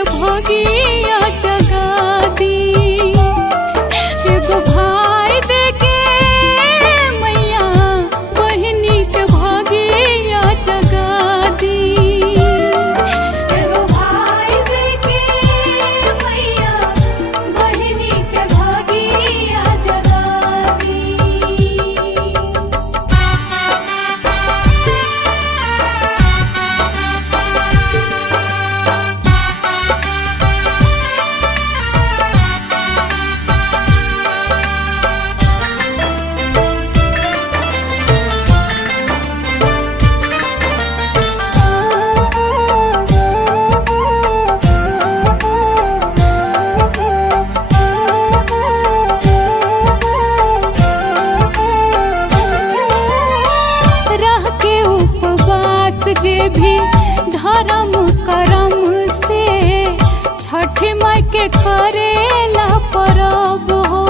के भोगिया जगा दी। एगो भाई देके मैया बहिनी के भोगिया जगा दी। एगो भाई देके मैया बहिनी के भागिया जगा दी। रह के उपवास जे भी धर्म करम से छठी माई के करेला परब हो।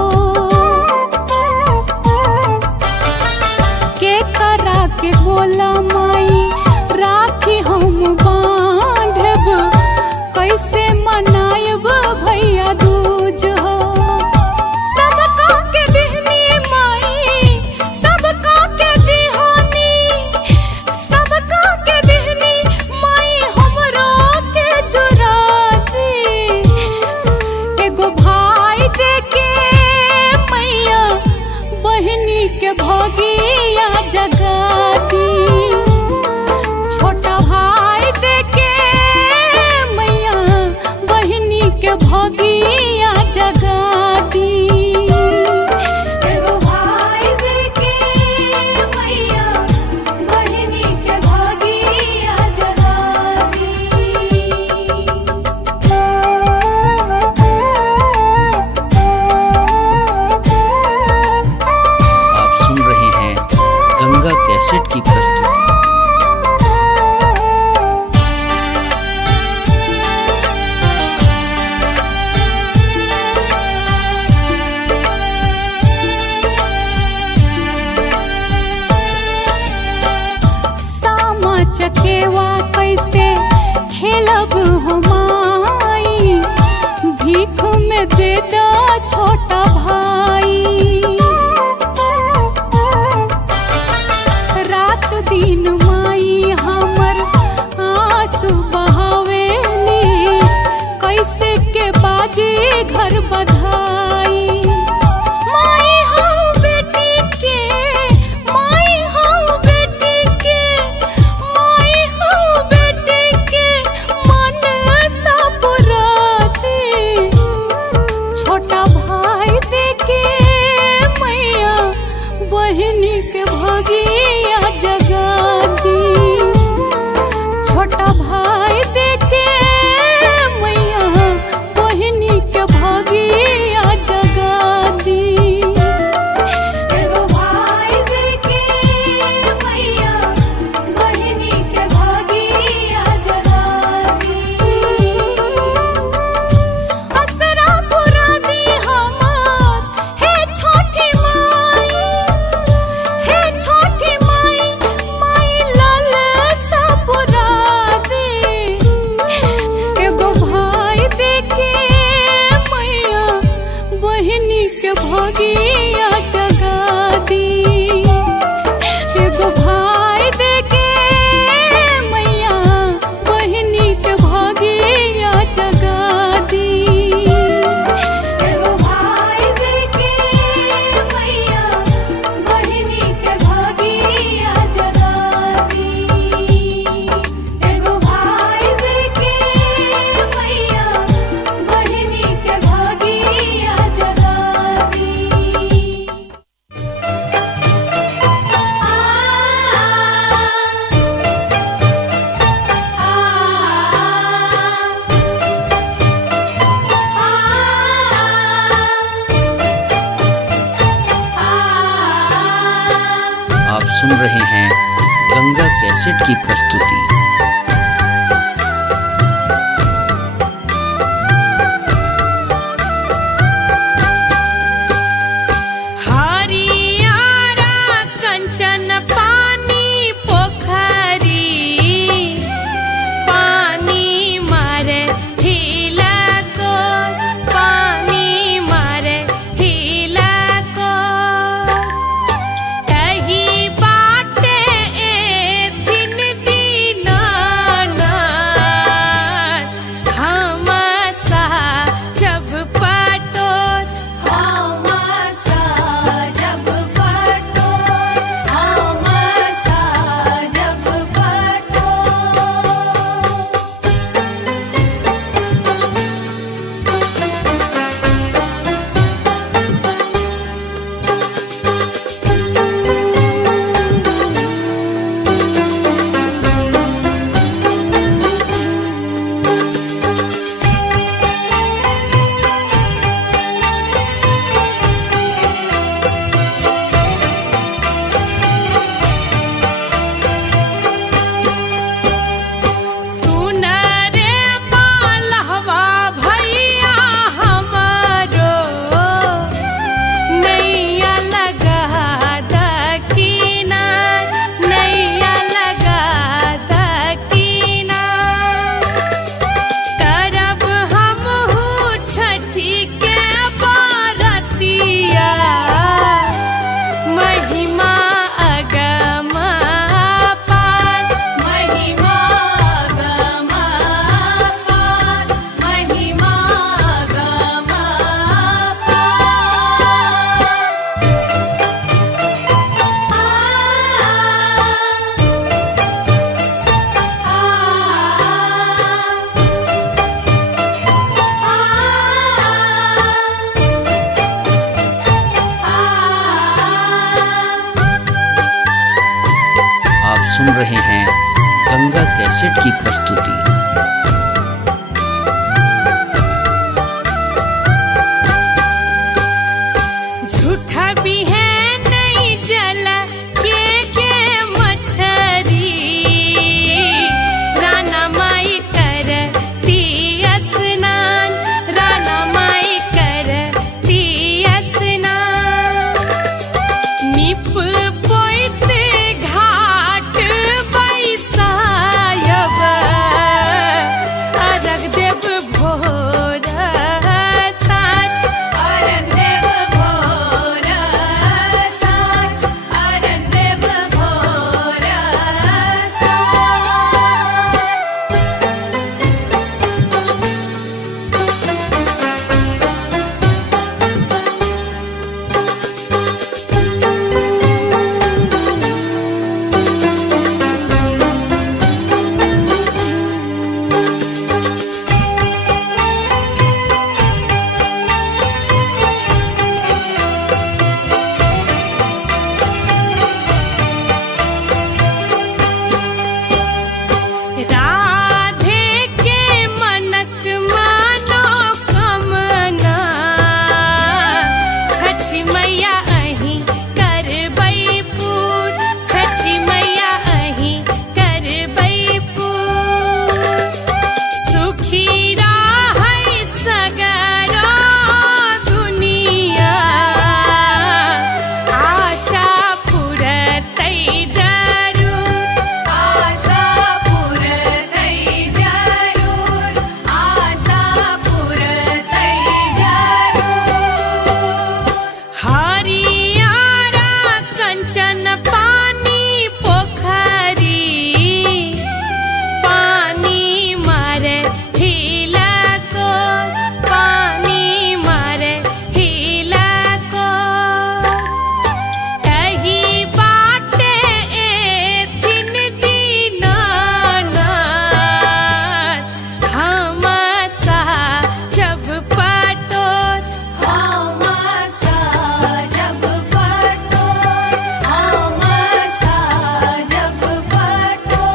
के करा के बोला माई राखी हम बांधब, कैसे मनायब भैया दूज हो। सबका के दिहनी माई, सबका के दिहानी, सबका के दिहनी माई हमरो के जुरा दी। एगो भाई देके मैया बहिनी के भोगिया जगा दी। छोटा भाई देके मैया बहिनी के भोगिया जगा दी। एगो भाई देके मैया बहिनी के भागिया जगा दी। आप सुन रहे हैं गंगा कैसेट की प्रस्तुति। सामा चकेवा कैसे खेलब हो माई, भीख में दे दा छोटा भाई। रात दिन माई हमर आंसू बहावेली, कैसे के बाजी घर बधाई। माई हऊ बेटी के, माई हऊ बेटी के, माई हऊ बेटी के मन सा पुरा दी। छोटा भाई देके मैया बहिनी के भोगिया जगा दी। छोटा भाई देके मैया बहिनी के भोगिया जगा दी। एगो भाई देके मैया बहिनी के भागिया जगा दी। असरा पुरा दी हमार हे छोटी माई, हे छोटी माई, माई लाल सा पुरा दी। एगो भाई देके मैया बहिनी के भोगिया जगा दी। एगो भाई देके मैया बहिनी के भोगिया जगा दी। एगो भाई देके मैया बहिनी के भागिया जगा दी। एगो भाई देके मैया बहिनी के भागिया जगा दी। आप सुन रहे हैं गंगा कैसेट की प्रस्तुति। हरियारा कंचन पानी पोखरी, पानी मारे ही सुन रहे हैं गंगा कैसेट की प्रस्तुति। झूठा भी है नहीं जला के मछरी, राना माई करती स्नान, राना माई करती स्नान। निप पोइत घाट बैसायब, अरग देव भोर साँझ, अरग देव भोर साँझ, अरग देव भोर साँझ। राधे के मनक मानो कमना, छठी मैया अहीं करबै पूर, छठी मैया अहीं करबै पूर। सुखी रहै सगरो दुनिया, आशा पुरतै जरूर, आशा पुरतै जरूर, आशा पुरतै जरूर। हरियारा कंचन पानी पोखरी, पानी मारे हिला को, पानी मारे हिला को। कही बाटे एथिन दीनानाथ, हम जब पटोर, हम जब पटोर, हम जब पटोर।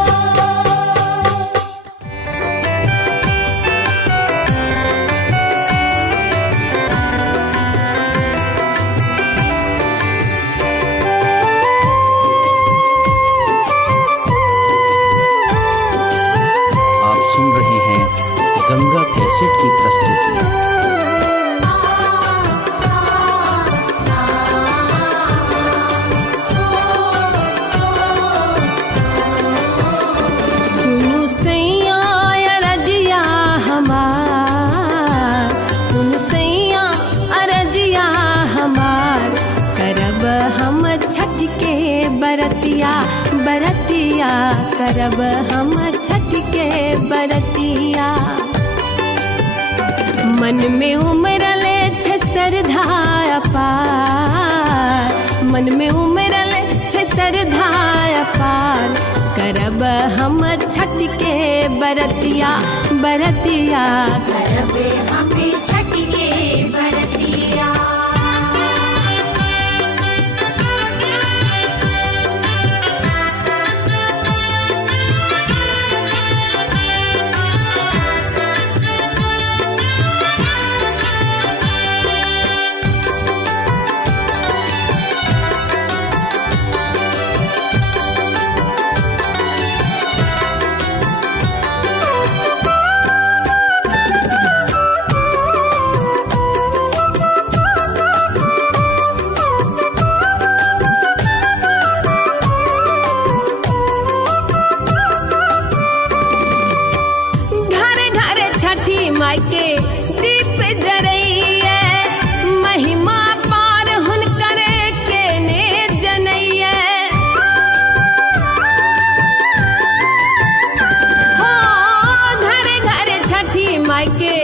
आप सुन रहे हैं गंगा कैसेट की प्रस्तुति। सुनु सैया अरजिया हमार, सुनु सैया अरजिया हमार, करब हम छठ के बरतिया, बरतिया करब हम छठ के बरतिया। मन में उमरले छे श्रद्धा अपार, मन में उमरले छे श्रद्धा अपार, करब हम छठ के बरतिया, बरतिया करब हम छठ के बरतिया। घर घर छठी माई के दीप जरैया, महिमा पार हुनकर के ने जनैया। हो घर घर छठी माई के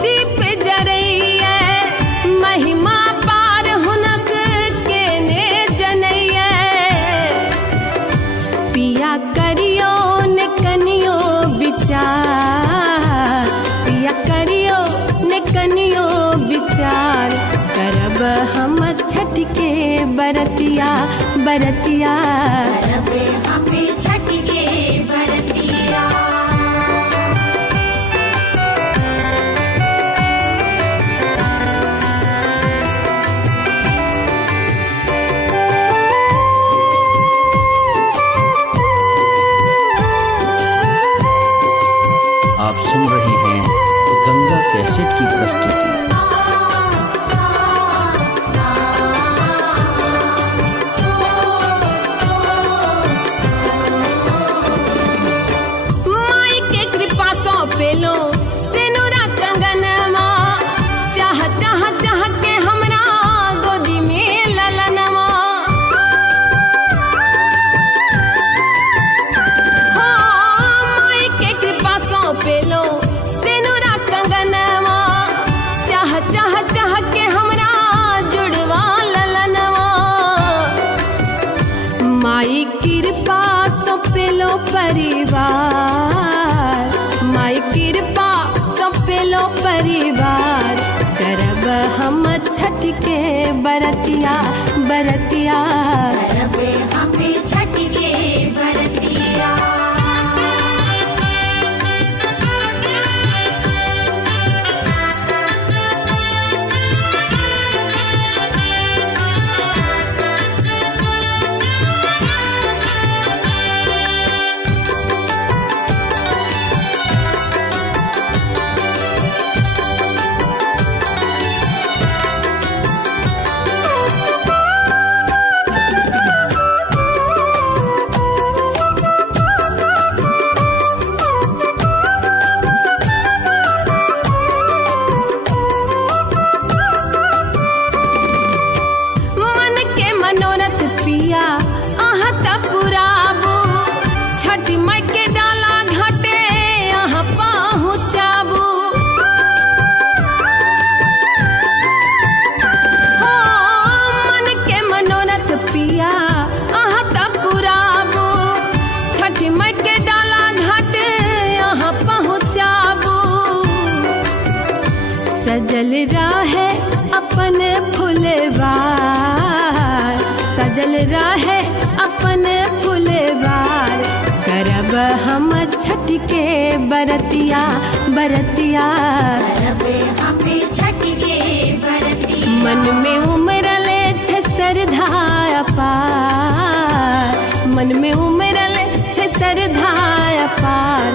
दीप जरैया, महिमा पार हुनक के ने जनैया। पिया करियो ने कनियो विचार, पिया करियो ने कनियो विचार, करब हम छठ के बरतिया, बरतिया करब हम छठ आप सुन रहे हैं गंगा कैसेट की प्रस्तुति। माई के कृपा सो पेलो सेनुरा कंगनमा चाह चाह चाह के हमरा गोदी में ललनमा। माई के कृपा सो पेलो सेनुरा कंगनमा चाह चाह चाह के हमरा जुड़वा ललनवा। माई कृपा सो पेलो परिवार, माई कृपा सो पेलो परिवार, करब हम छठ के बरतिया बरतिया। करबे हमें छठ के बरतिया। मन के मनोरथ पिया अहाँ त पुराबू, छठ माई के डाला घाटे अहाँ पहुँचाबू। मन के मनोरथ पिया अहाँ त पुराबू, छठ माई के डाला घाटे अहाँ पहुँचाबू। सजल रहे अपन फुलवार, सजल रहे अपन फुलवार, करब हम छठ के बरतिया बरतिया। करबे हमें छठ के बरतिया। मन में उमरले छे श्रद्धा अपार, मन में उमरले छे श्रद्धा अपार,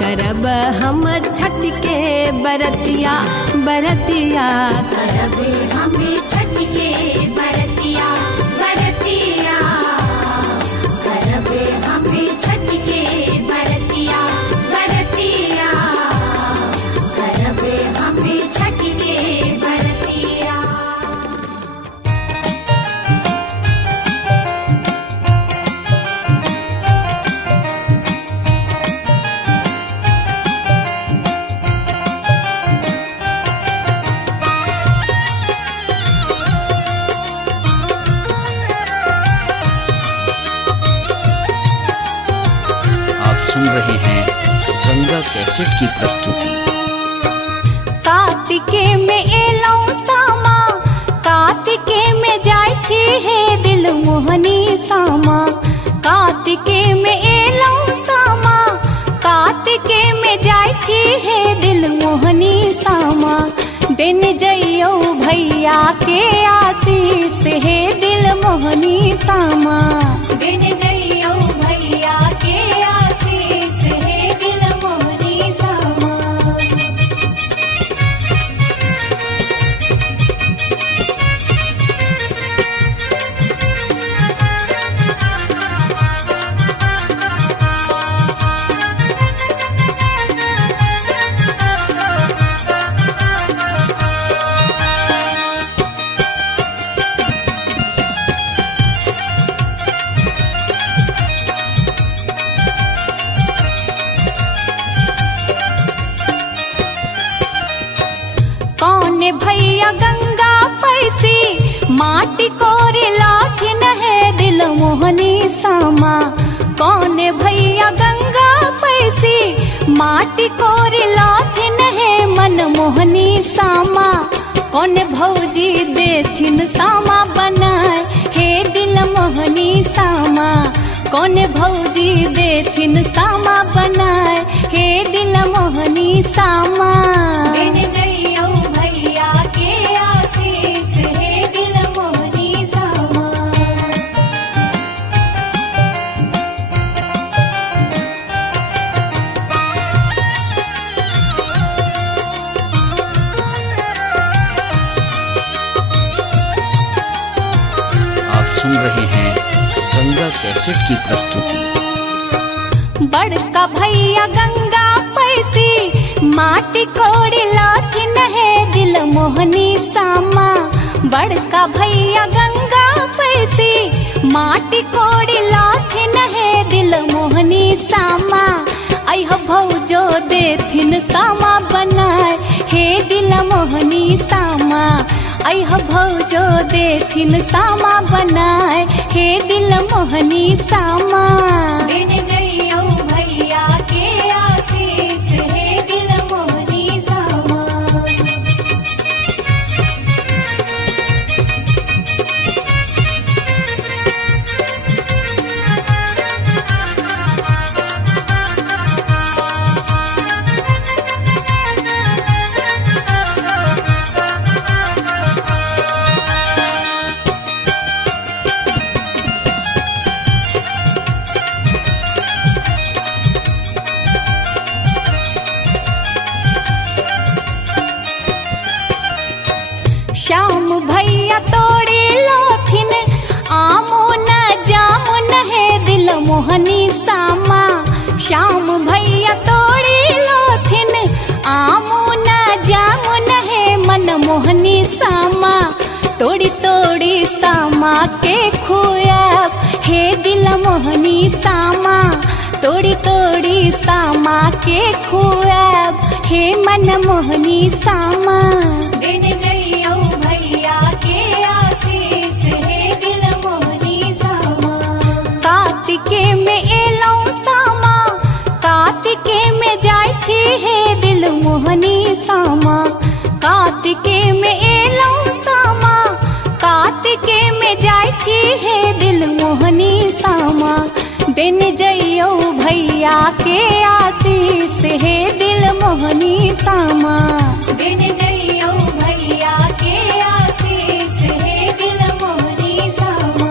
करब हम छठ के बरतिया बरतिया। करबे हमें छठ के बरतिया बरतिया। करबे हमें छठ के बरतिया बरतिया। करबे हमें छठ के बरतिया। आप सुन रहे हैं गंगा कैसेट की प्रस्तुति। कार्तिके में एलौ सामा, कार्तिके में जाय छी हे दिल मोहनी सामा। कार्तिके में एलौ सामा, कार्तिके में जाय छी हे दिल मोहनी सामा। दिन जइयो भैया के आशीष हे दिल मोहनी सामा। दिन जइयो भैया के आशीष हे दिल मोहनी सामा। कौन भैया गंगा पैसी माटी कोरी लाखिन है दिल मोहनी सामा। कौन भैया गंगा पैसी माटी कोरी लाखिन है मन मोहनी सामा। कौन भौजी देथिन सामा बनाए हे दिल मोहनी सामा। कौन भौजी देथिन सामा बनाए हे दिल मोहनी सामा। दिन जइयो भैया के आशीष हे दिल मोहनी सामा। कैसेट की प्रस्तुति। बड़का भैया गंगा पैसी माटी कोड़ी लाथिन है दिल मोहनी सामा। बड़का भैया गंगा पैसी माटी कोड़ी लाथिन है दिल मोहनी सामा। अह भौजो देथिन सामा बनाए हे दिल मोहनी सामा। अह भौजो देथिन सामा बनाए हे दिल मोहनी सामा। दिन जइयो भैया के आशीष हे दिल मोहनी सामा। श्याम भैया तोड़ी लोथिन आमो न जामुन है दिल मोहनी सामा। श्याम भैया तोड़ी लोथिन आमो न जामुन है मन मोहनी सामा। तोड़ी तोड़ी सामा के खुया हे दिल मोहनी सामा। तोड़ी तोड़ी सामा के खुया हे मन मोहनी सामा। दिन जइयो भैया के आशीष हे दिल मोहनी सामा। कार्तिके में एलौ सामा। कार्तिके में जाय थी हे दिल मोहनी सामा। कार्तिके में एलौ सामा। कार्तिके में जाय थी हे दिल मोहनी सामा। दिन जइयो भैया के आशीष हे दिल मोहनी सामा। दिन जइयो भैया के आशीष हे दिल मोहनी सामा।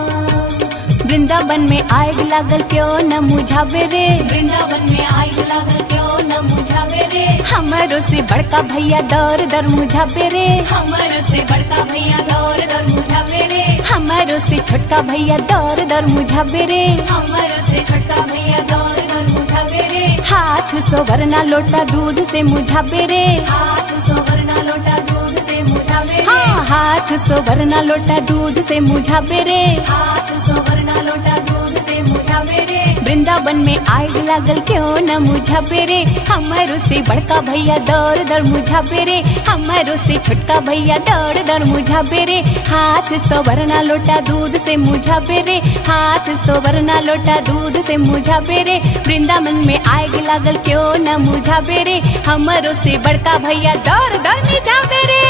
वृंदावन में आग लागल क्यों न मुझावे रे। वृंदावन में आग लागल क्यों न मुझावे रे। हमारो से बड़का भैया दौर दर मुझावे रे। हमर से बड़का भैया दौर दर मुझावे रे। हमारो से छोटका भैया दौर दर मुझावे रे। हमर से छोटका भैया दौर दर मुझावे रे। हाथ सोवरना लोटा दूध से मुझावे रे। हाथ सोवरना लोटा दूध से मुझावे रे। हाँ हाथ सोवरना लोटा दूध से मुझावे रे। हाथ सोवरना लोटा दूध से मुझावे रे। वृंदावन में आग लागल क्यों न मुझावे रे। हमारो से बड़का भैया दौर दर मुझावे रे। हमारो से छोटका भैया दौर दर मुझावे रे। हाथ सोवरना लोटा दूध से मुझावे रे। हाथ सोवरना लोटा दूध से मुझावे रे। वृंदावन में आग लागल क्यों न मुझावे रे। हमारो से बड़का भैया दौर दर मुझावे रे।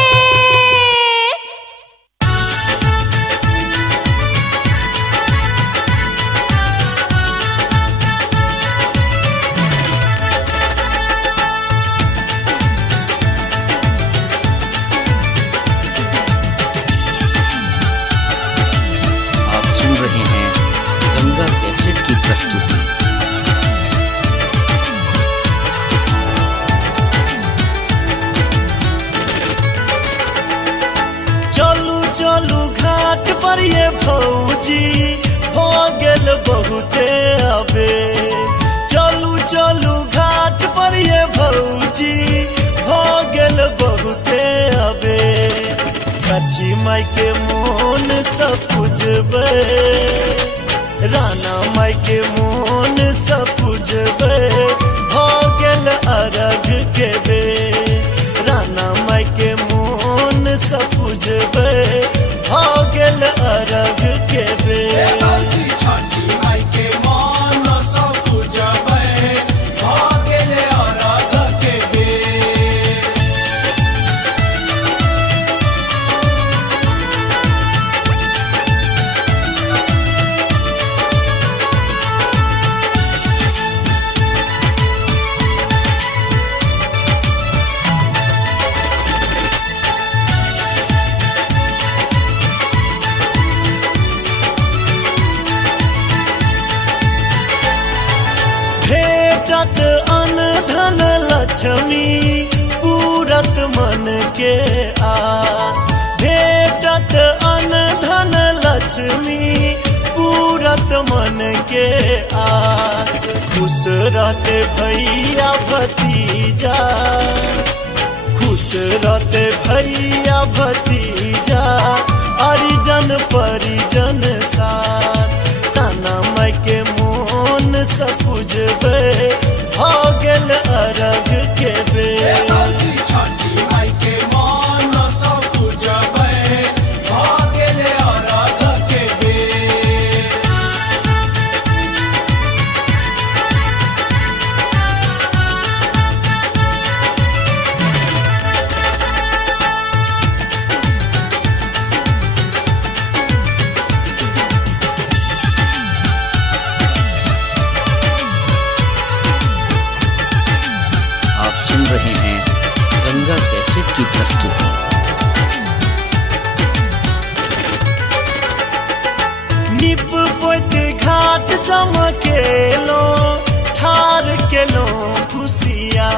आप सुन रहे हैं गंगा कैसेट की प्रस्तुति। चलू चलू घाट पर ये भौजी हो गेल बहुते अबे। चलू चलू घाट पर ये भौजी हो गेल बहुते अबे। छठी माई के मोन सब पूजबे। राना माई के मोन सब पूजबे। हो गेल अरघ के बे। राना माई के मोन सब पूजबे। हो गेल अरघ के बे। भौजी छठी माई के मन सब पूजबै भ गेले अरघ के बेर। भेटत अन धन लक्ष्मी पूरत मन के आस। भेटत अन धन लक्ष्मी पूरत मन के आस। खुश रहते भैया भतीजा, खुश रहते भैया भतीजा, हरिजन परिजन साथ। ताना माई के मोन सपुजबे, हो गेल अरग के बेर। छठी माई के मन सब पूजबै, भऽ गेलै अरघ के बेर। आप सुन रहे हैं गंगा कैसेट की प्रस्तुति। निप पोत घाट चमकेलो, ठार केलो खुशिया।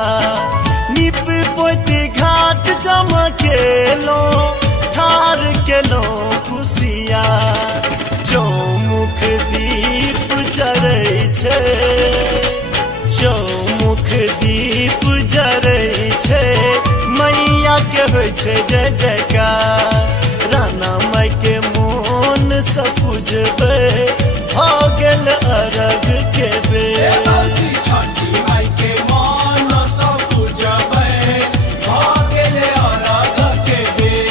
निप पोत घाट चमकेलो, ठार केलो खुशिया। चौमुख दीप जरै छै, चौमुख दीप जरै छै, मैया के होइ छै जय जयकार। राना माई के मोन सपुजबै, भऽ गेल अरग के बेर। छठी माई के मन सब पूजबै, भऽ गेलै अरघ के बेर।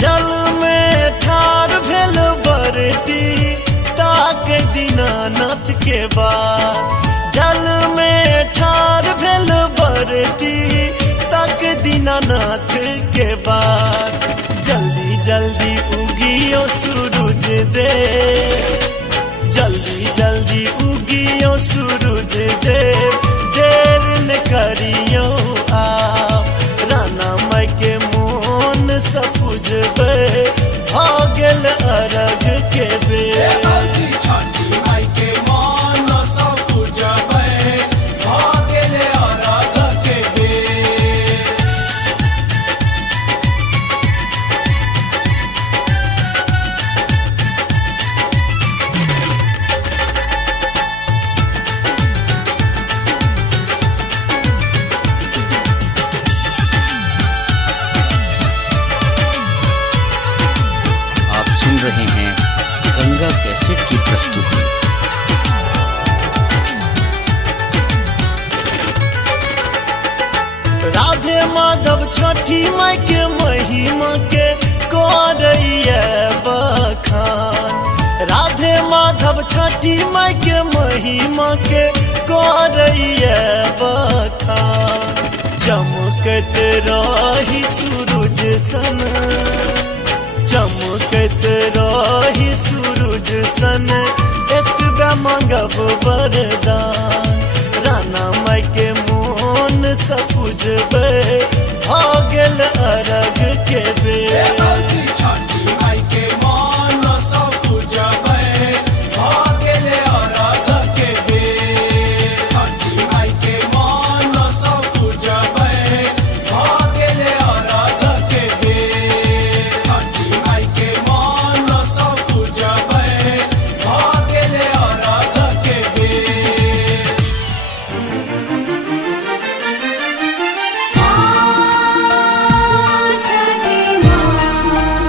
जल में ठार भेल बरती, ताक दीनानाथ के बाद। जल में ठार भेल बरती, ताक दीनानाथ के बाद। जल्दी जल्दी उगियो सूरज दे, जल्दी जल्दी उगियो सूरज देव। देर न करियो आप, राना माई के मोन सपुजबै, भऽ गेल अरग के बेर। छठी माई के मन सब पूजबै, भऽ गेलै अरघ के बेर। आप सुन रहे हैं गंगा कैसेट की प्रस्तुति। राधे माधव छठी माई के महिमा के करैया बखान। राधे माधव छठी माई के महिमा के करैया बखान। चमकत रही सूरज सन, चमकत रही सूरज सन, एतबे मांगब वरदान। राना माई के मोन सपुजबै, भऽ गेल अरग के बेर। छठी माई के मन सब पूजबै, भऽ गेलै अरघ के बेर। छठी माई के मन सब पूजबै, भऽ गेलै अरघ के बेर। छठी माई के मन सब पूजबै, भऽ गेलै अरघ के बेर। छठी माँ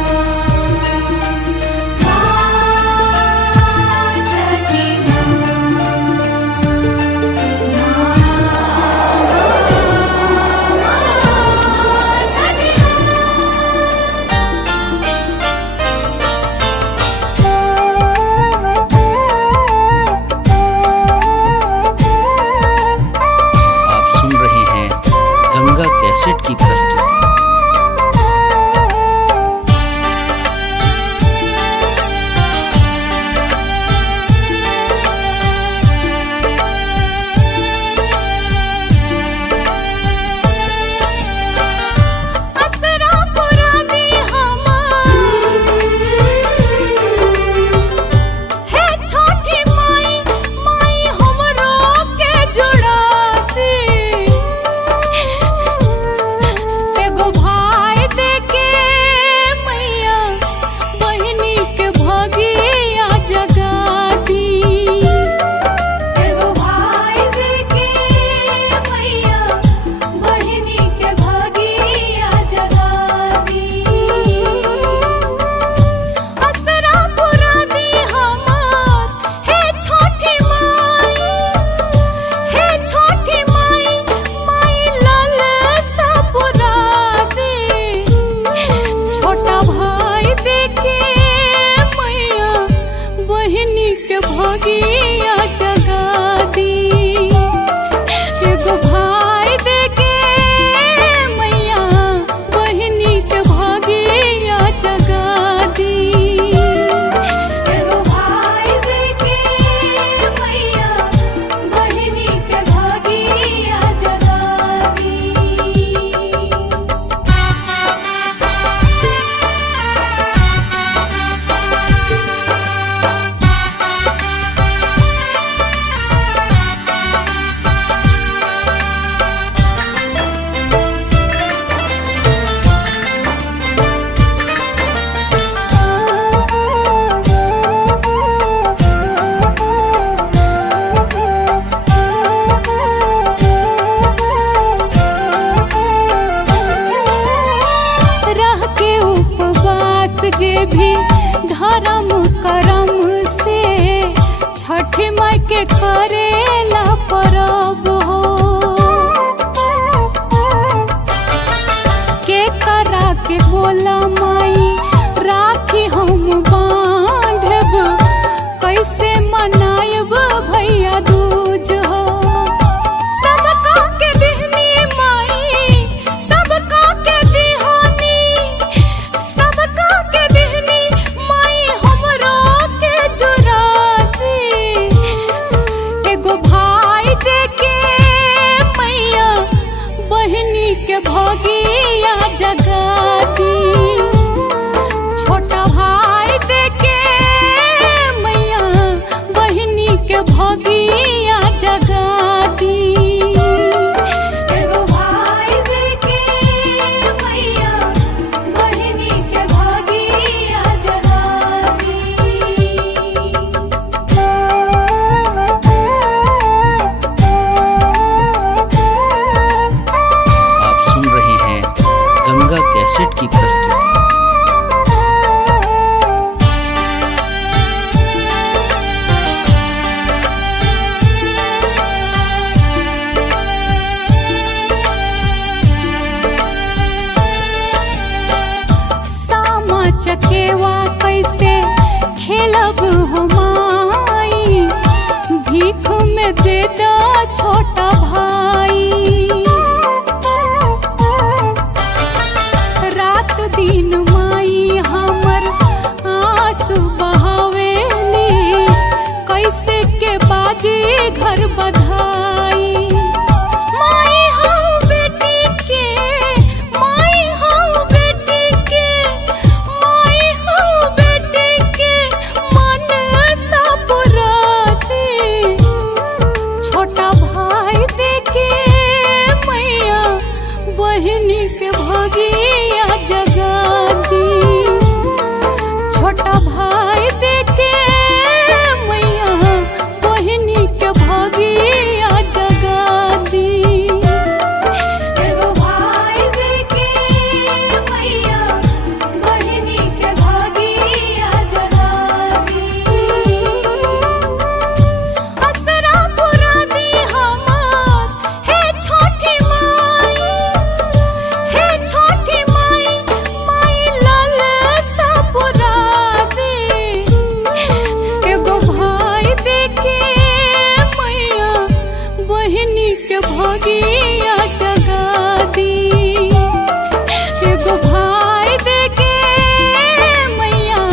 के भोगिया जगा दी। एगो भाई देके मैया बहिनी के भोगिया जगा दी। एगो भाई देके मैया बहिनी के भागिया जगा दी। रह के उपवास जे भी धर्म करम से छठी माई के करेला परब हो। के करा के बोला माई राखी हम बांधब, कैसे मनायब भैया दूज हो। सबका के दिहनी माई, सबका के दिहानी, सबका के दिहनी माई हमरो के जुराती। एगो भाई देके मैया बहिनी के भोगिया जगा दी। छोटा भाई देके मैया बहिनी के भोगिया जगा दी। एगो भाई देके मैया बहिनी के भागिया जगा दी। आप सुन रहे हैं गंगा कैसेट की प्रस्तुति। सामा चकेवा कैसे खेलब हो माई, भीख में दे दो छोटा भाई। रात दिन माई हमर आंसू बहावेली, कैसे के बाजी घर बधाई। माई हऊ बेटी के, माई हऊ बेटी के, माई हऊ बेटी के मन सा पुराती। छोटा भाई देके मैया बहिनी के भोगिया जगा दी। छोटा भाई देके मैया बहिनी के भोगिया जगा दी। एगो भाई देके मैया बहिनी के भागिया जगा दी। असरा पुरा दी हमार हे छोटी माई, हे छोटी माई, माई लाल सा पुरा दी। एगो भाई देके मैया बहिनी के भोगिया जगा दी। एगो भाई देके मैया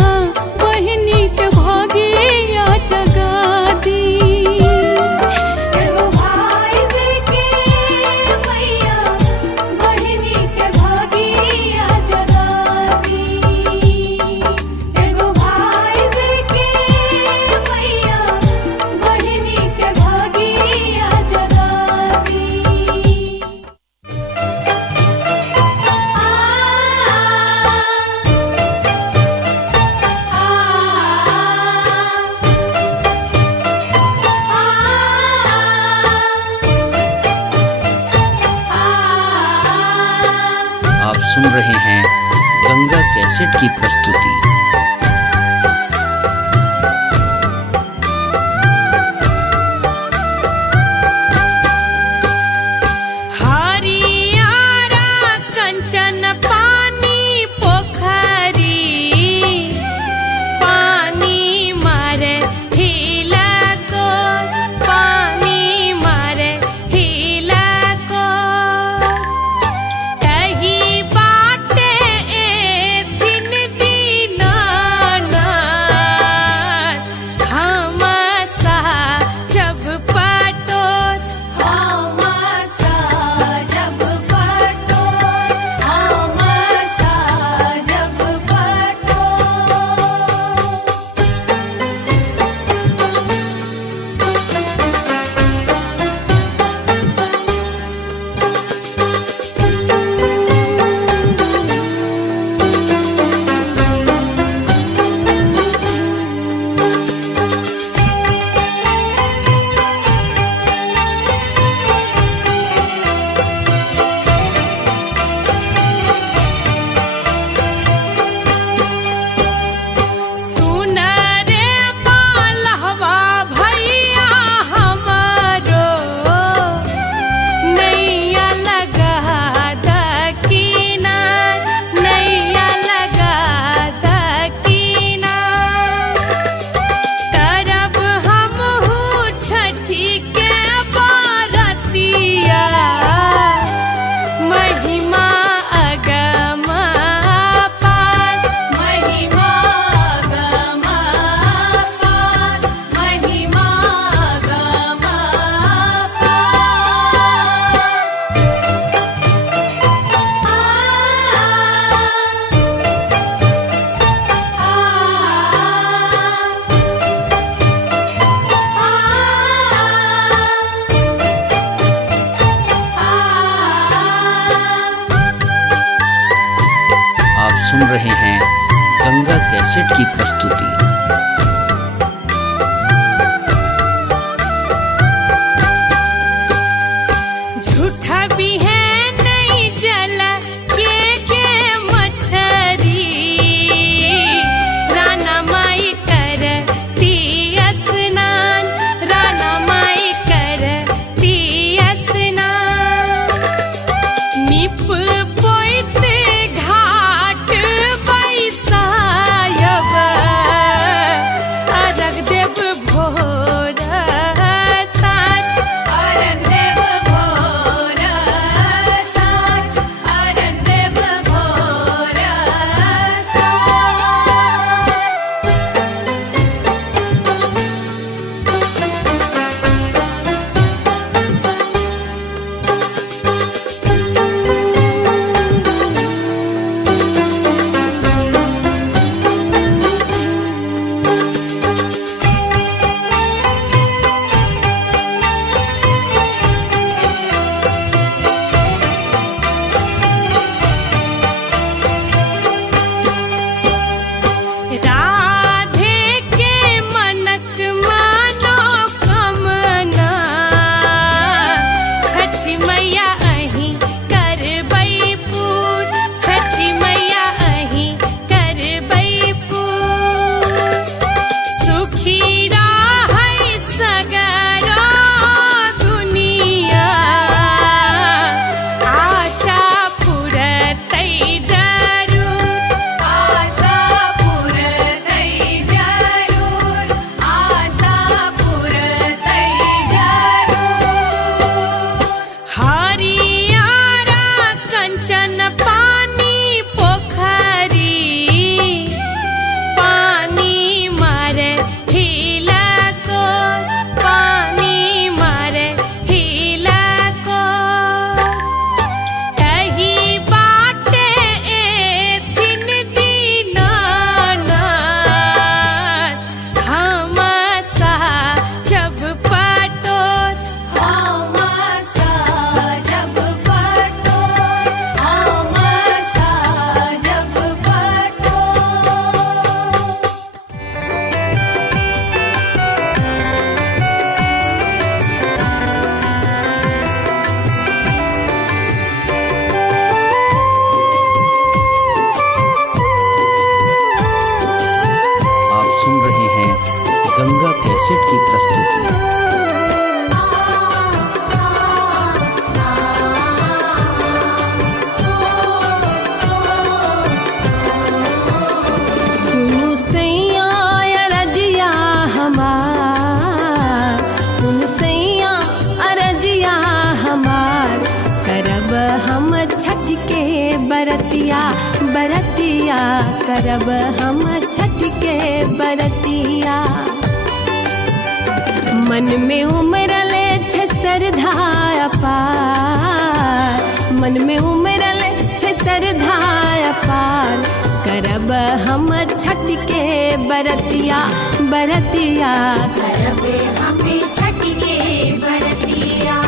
बहिनी के भोगिया जगा दी। एगो भाई देके मैया बहिनी के भागिया जगा दी। एगो भाई देके मैया बहिनी के भागिया जगा दी। आप सुन रहे हैं गंगा कैसेट की प्रस्तुति। पानी मारे ही सुन रहे हैं गंगा कैसेट की प्रस्तुति। झूठा भी है नहीं जल के मछरी, राना माई करती स्नान, राना माई करती स्नान। निप पोइत घाट बैसायब, अरग देव भोर साँझ, अरग देव भोर साँझ, अरग देव भोर साँझ। राधे के मनक मानो कमना, छठी मैया अहीं करबै पूर, छठी मैया अहीं करबै पूर। सुखी रहै सगरो दुनिया, आशा पुरतै जरूर, आशा पुरतै जरूर, आशा पुरतै जरूर। हरियारा कंचन पानी पोखरी, पानी मारे हिलको, पानी मारे हिलको। एही बाटे एथिन दीनानाथ, हम साजब पटोर, हम साजब पटोर, हम साजब पटोर। आप सुन रहे हैं गंगा कैसेट की प्रस्तुति। सुनु सैया अरजिया हमार, सुनु सैया अरजिया हमार, करब हम छठ के बरतिया, बरतिया करब हम छठ के बरतिया। मन में उमरल छे श्रद्धा अपार, मन में उमरल छे श्रद्धा अपार, करब हम छठ के बरतिया, बरतिया करब हम छठ के बरतिया।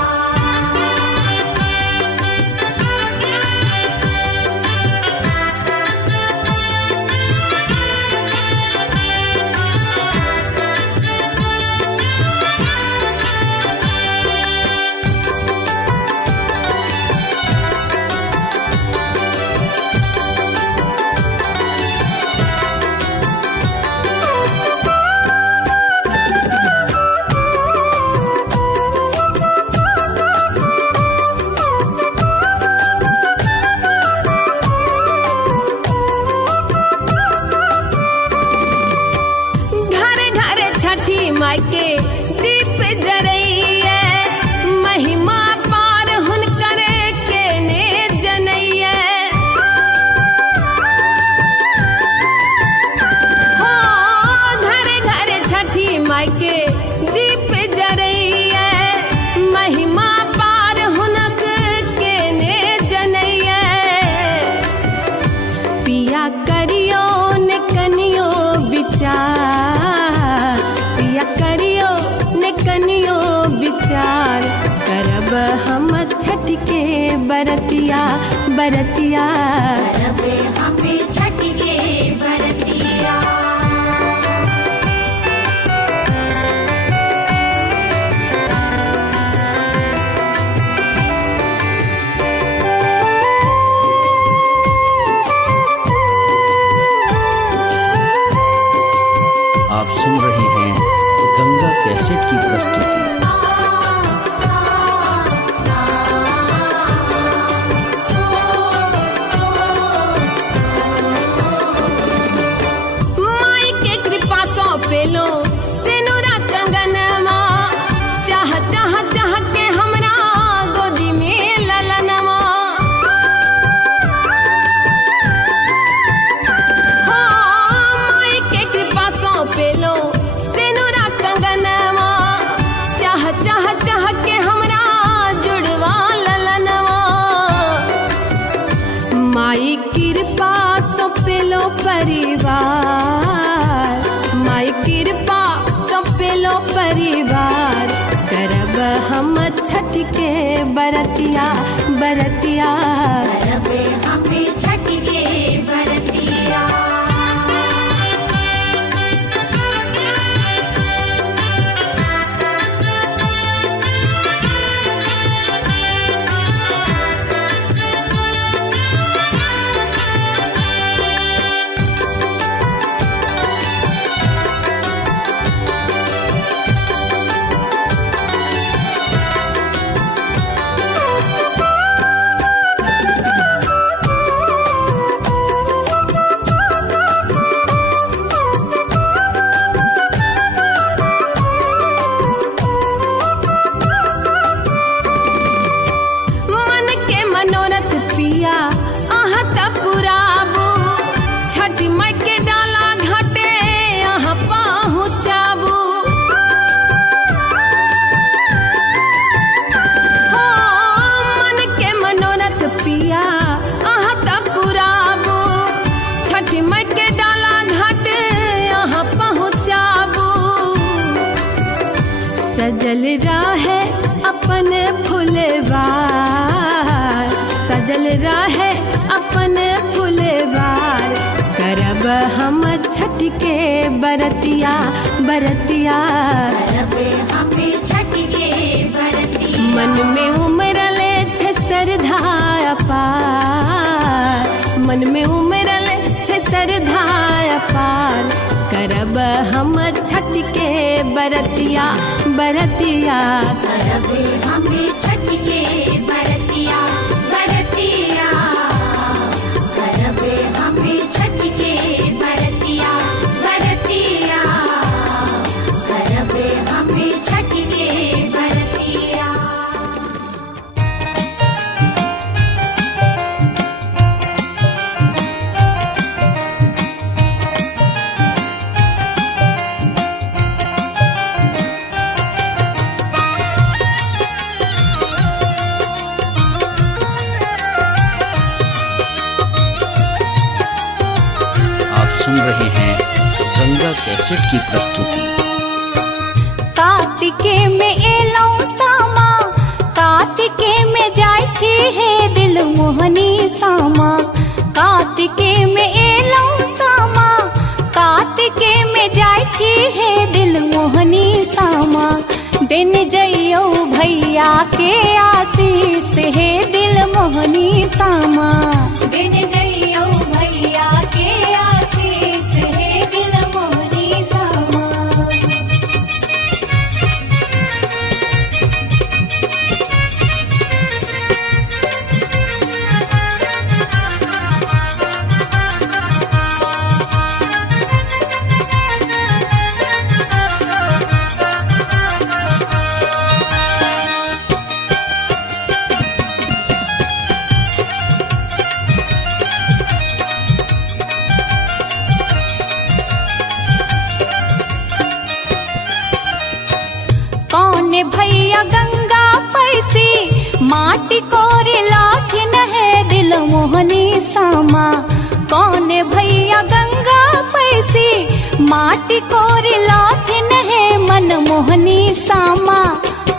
घर घर छठी माई के दीप जरैया, महिमा पार हुनकर के ने जनैया। हो घर घर छठी माई के दीप जरैया, महिमा पार हुनक के ने जनैया। पिया करियो ने कनियो विचार, पिया करियो ने कनियो विचार, करब हम छठ के बरतिया, बरतिया करब हम छठ सुन रहे हैं गंगा कैसेट की प्रस्तुति। माई के कृपा सौंपेलो सिनुरा कंगनमा, चाह चाह चाह के हमरा गोदी में ललनमा। हाँ, माई के कृपा सौंपेलो सिनुरा कंगनमा, चाह चाह चाह के हमरा जुड़वा ललनवा। माई कृपा सौंपेलो परिवार, माई कृपा सौंपेलो परिवार, करब हम छठ के बरतिया बरतिया। करबे हमें छठ के बरतिया। मन के मनोरथ पिया अहाँ त पुराबू, छठ माई के डाला घाटे अहाँ पहुँचाबू। मन के मनोरथ पिया अहाँ त पुराबू, छठ माई के डाला घाटे अहाँ पहुँचाबू। सजल रहे अपन फुलवार, सजल रहे अपन फुलवार, करब हम छठ के बरतिया बरतिया। करबे हमें छठ के बरतिया। मन में उमरले छे श्रद्धा अपार, मन में उमरले छे श्रद्धा अपार, करब हम छठ के बरतिया बरतिया। करबे हमें छठ के बरतिया बरतिया। करबे हमें छठ के बरतिया बरतिया। करबे हमें छठ के बरतिया। आप सुन रहे हैं गंगा कैसेट की प्रस्तुति। कार्तिके में एलौ सामा, कार्तिके में जाय छी हे दिल मोहनी सामा। कार्तिके में एलौ सामा, कार्तिके में जाय छी हे दिल मोहनी सामा। दिन जइयो भैया के आशीष हे दिल मोहनी सामा। दिन जइयो भैया के आशीष हे दिल मोहनी सामा। कौन भैया गंगा पैसी, माटी कोरी लाखिन है दिल मोहनी सामा। कौन भैया गंगा पैसी, माटी कोरी लाखिन है मन मोहनी सामा।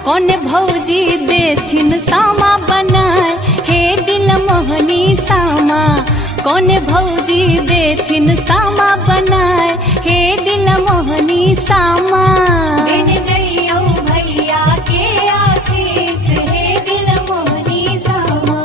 कौन भौजी देथिन सामा बनाए हे दिल मोहनी सामा। कौन भौजी देथिन सामा बनाए हे दिल मोहनी सामा। दिन जइयो भैया के आशीष हे दिल मोहनी सामा।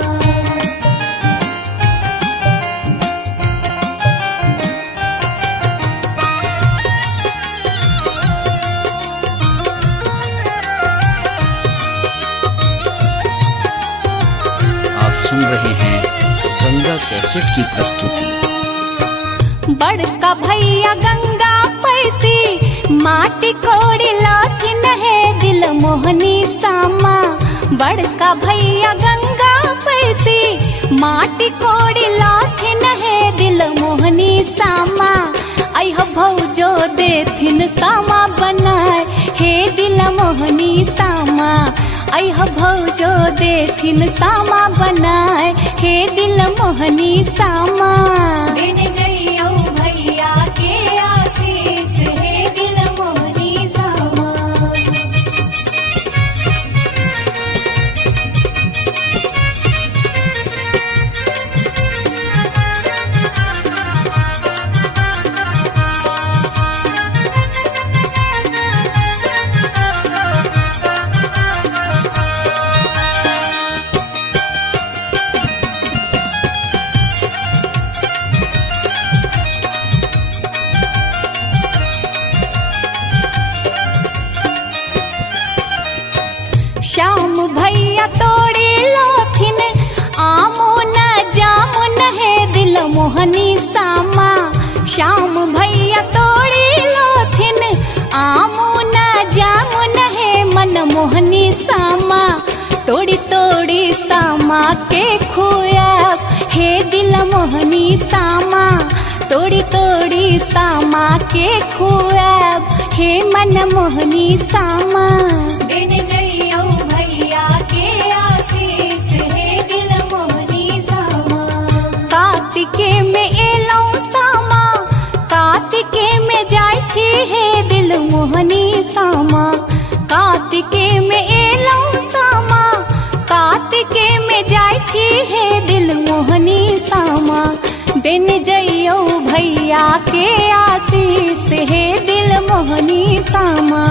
कैसेट की प्रस्तुति। बड़का भैया गंगा पैसी माटी कोड़ी लाथिन है दिल मोहनी सामा। बड़का भैया गंगा पैसी माटी कोड़ी लाथिन है दिल मोहनी सामा। अह भौजो देथिन सामा बनाए हे दिल मोहनी सामा। अह भौजो देथिन सामा बनाए हे दिल मोहनी सामा। दिन जइयो भैया के आशीष हे दिल मोहनी सामा। श्याम भैया तोड़ी लोथिन आमो न जामुन है दिल मोहनी सामा। श्याम भैया तोड़ी लोथिन आमो न जामुन है मन मोहनी सामा। तोड़ी तोड़ी सामा के खुया हे दिल मोहनी सामा। तोड़ी तोड़ी सामा के खुया हे मन मोहनी सामा। दिन जइयो भैया के आशीष हे दिल मोहनी सामा। कार्तिके में एलौ सामा। कार्तिके में जाय छी हे दिल मोहनी सामा। कार्तिके में एलौ सामा। कार्तिके में जाय छी हे दिल मोहनी सामा। दिन जइयो भैया के आशीष हे दिल मोहनी सामा।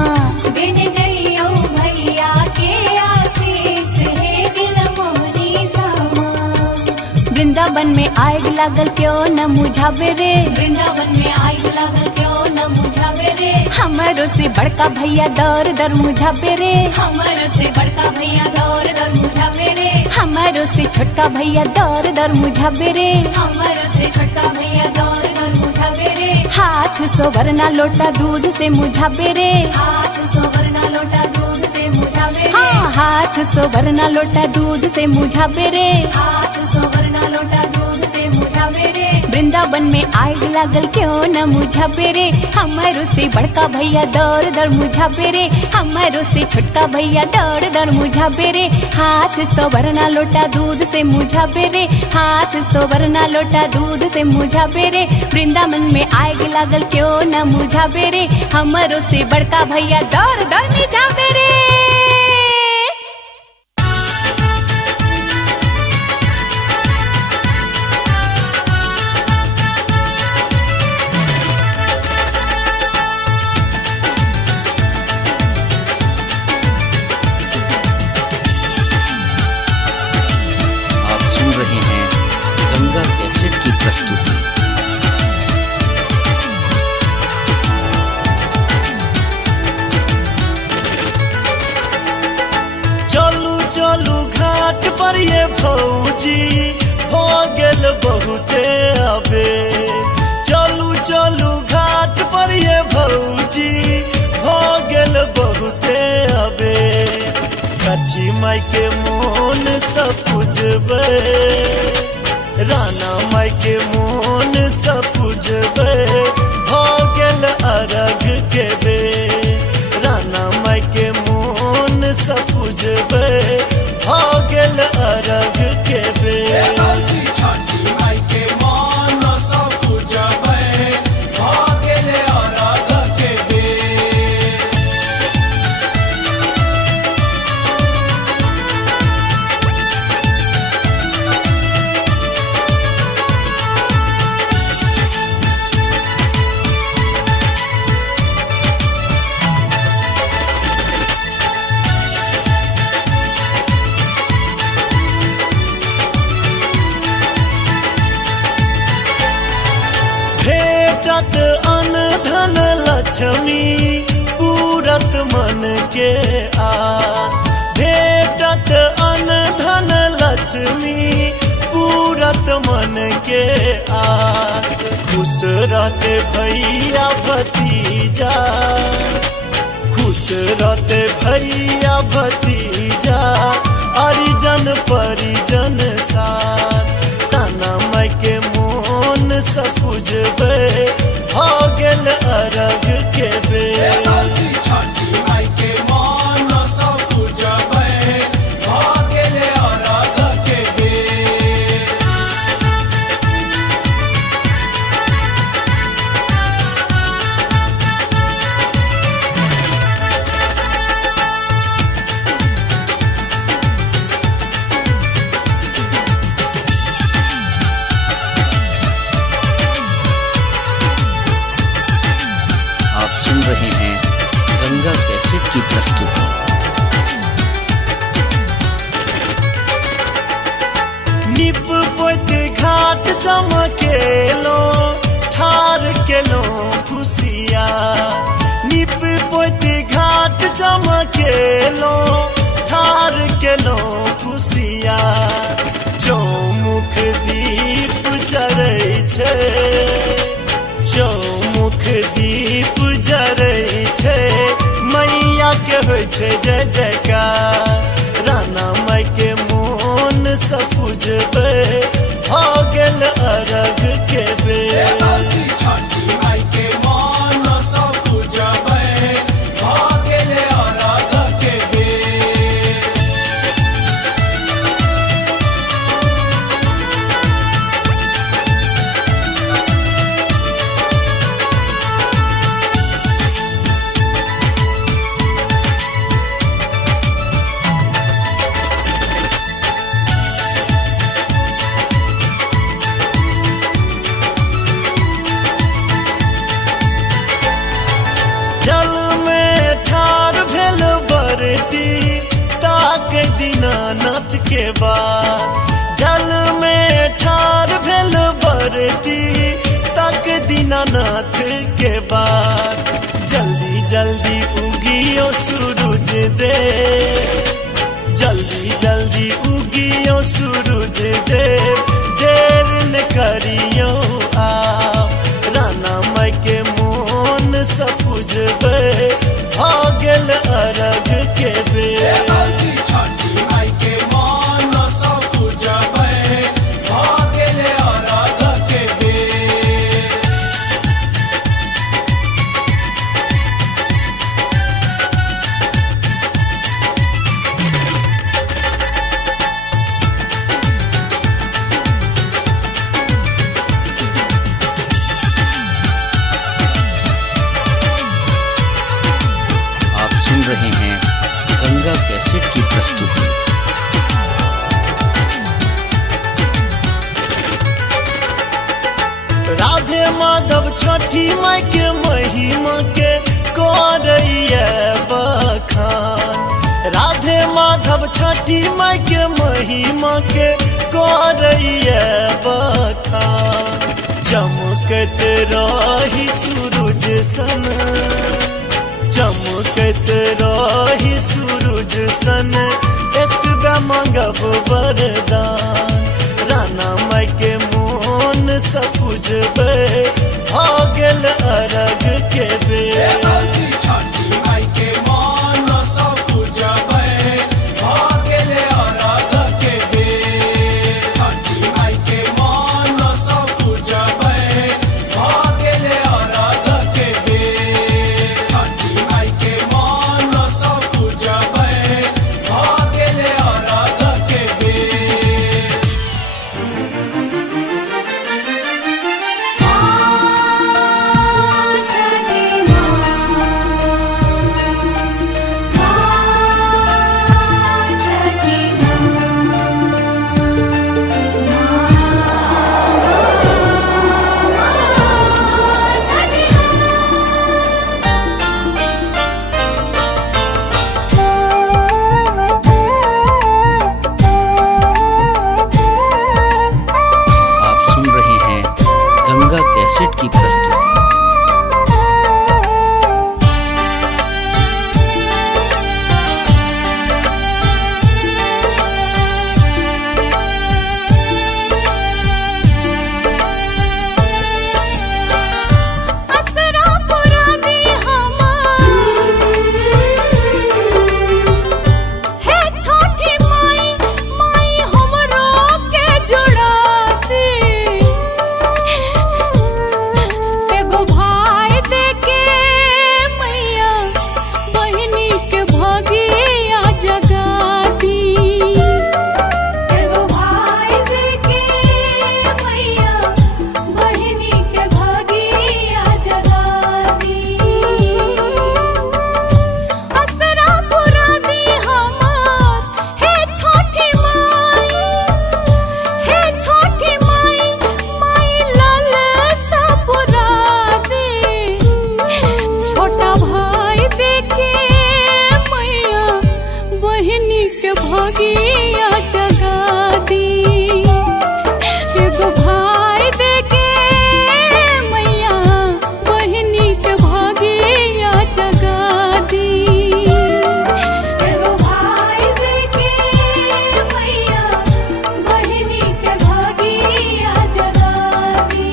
दिन जइयो भैया के आशीष हे दिल मोहनी सामा। वृंदावन में आग लागल क्यों न मुझावे रे। वृंदावन में आग लागल क्यों न मुझावे रे। हमारो से बड़का भैया दौर दर मुझावे रे। हमर से बड़का भैया दौर दर मुझावे रे। हमारो से छोटका भैया दौर दर मुझावे रे। हमर से छोटका भैया दौर दर मुझावे रे। हाथ सोवरना लोटा दूध से मुझावे रे। हाथ सोवरना लोटा दूध से मुझावे रे। हाँ हाथ सोवरना लोटा दूध से मुझावे रे। हाथ सोवरना लोटा दूध से मुझावे रे। वृंदावन में आग लागल क्यों न मुझावे रे। हमारो से बड़का भैया दौर दर मुझावे रे। हमारो से छोटका भैया दौर दर मुझावे रे। हाथ सोवरना लोटा दूध से मुझावे रे। हाथ सोवरना लोटा दूध से मुझावे रे। वृंदावन में आग लागल क्यों न मुझावे रे। हमारो से बड़का भैया दौर दर मुझावे रे। आप सुन रहे हैं गंगा कैसेट की प्रस्तुति। चलू चलू घाट पर ये भौजी हो गेल बहुते अबे। चलू चलू घाट पर ये भौजी हो गेल बहुते अबे। छठी माई के मोन सब पूजबे। राना माई के मोन सब पूजबे। हो गेल अरघ के बे। राना माई के मोन सब पूजबे। हो गेल अरघ के बे। भौजी छठी माई के मान सब पूजबै भ गेले अरघ के बेर। भेटत अन धन लक्ष्मी पूरत मन के आस। भेटत अन धन लक्ष्मी पूरत मन मन के आस। खुश रहते भैया भतीजा, खुश रहते भैया भतीजा, हरिजन परिजन साथ। नाना माई के मोन सपुजबे, हो गेल अरग के बेर। छठी माई के मन सब पूजबै, भऽ गेलै अरघ के बेर। आप सुन रहे हैं गंगा कैसेट की प्रस्तुति। निप पोत घाट चमकेलो, ठार केलो खुशिया। निप पोत घाट चमकेलो, ठार केलो खुशिया। चौमुख दीप जरै छै, चौमुख दीप जरै छै, मैया के होइ छै जय जयकार। राना माई के मोन सपुजबे, हो गेल अरग के बेर। छठी माई के मन सब पूजबै, भऽ गेलै अरघ के बेर। जल में ठार भेल बरती, ताक दीनानाथ के बाद। जल में ठार भेल बरती, ताक दीनानाथ के बाद। जल्दी जल्दी उगियो सूरज दे, जल्दी जल्दी उगियो सूरज देव। देर न करियो आप, राना माई के मोन सपुजबे, हो गेल अरग के बेर। छठी माई के मन सब पूजबै, भऽ गेलै अरघ के बेर। आप सुन रहे हैं गंगा कैसेट की प्रस्तुति। राधे माधव छठी माई के महिमा के करैया बखान। राधे माधव छठी माई के महिमा के करैया बखान। चमकत रही सूरज सन, चमकत रही सूरज सन, एतबे मांगब वरदान। राना माई के मोन सपुजबे, हो गेल अरग के बेर। छठी माई के मन सब पूजबै, भऽ गेलै अरघ के बेर। छठी माई के मन सब पूजबै, भऽ गेलै अरघ के बेर। छठी माई के मन सब पूजबै, भऽ गेलै अरघ के बेर। भगिया जगा दी। एगो भाई देके मैया बहिनी के भगिया जगा दी। एगो भाई देके मैया बहिनी के भगिया जगा दी।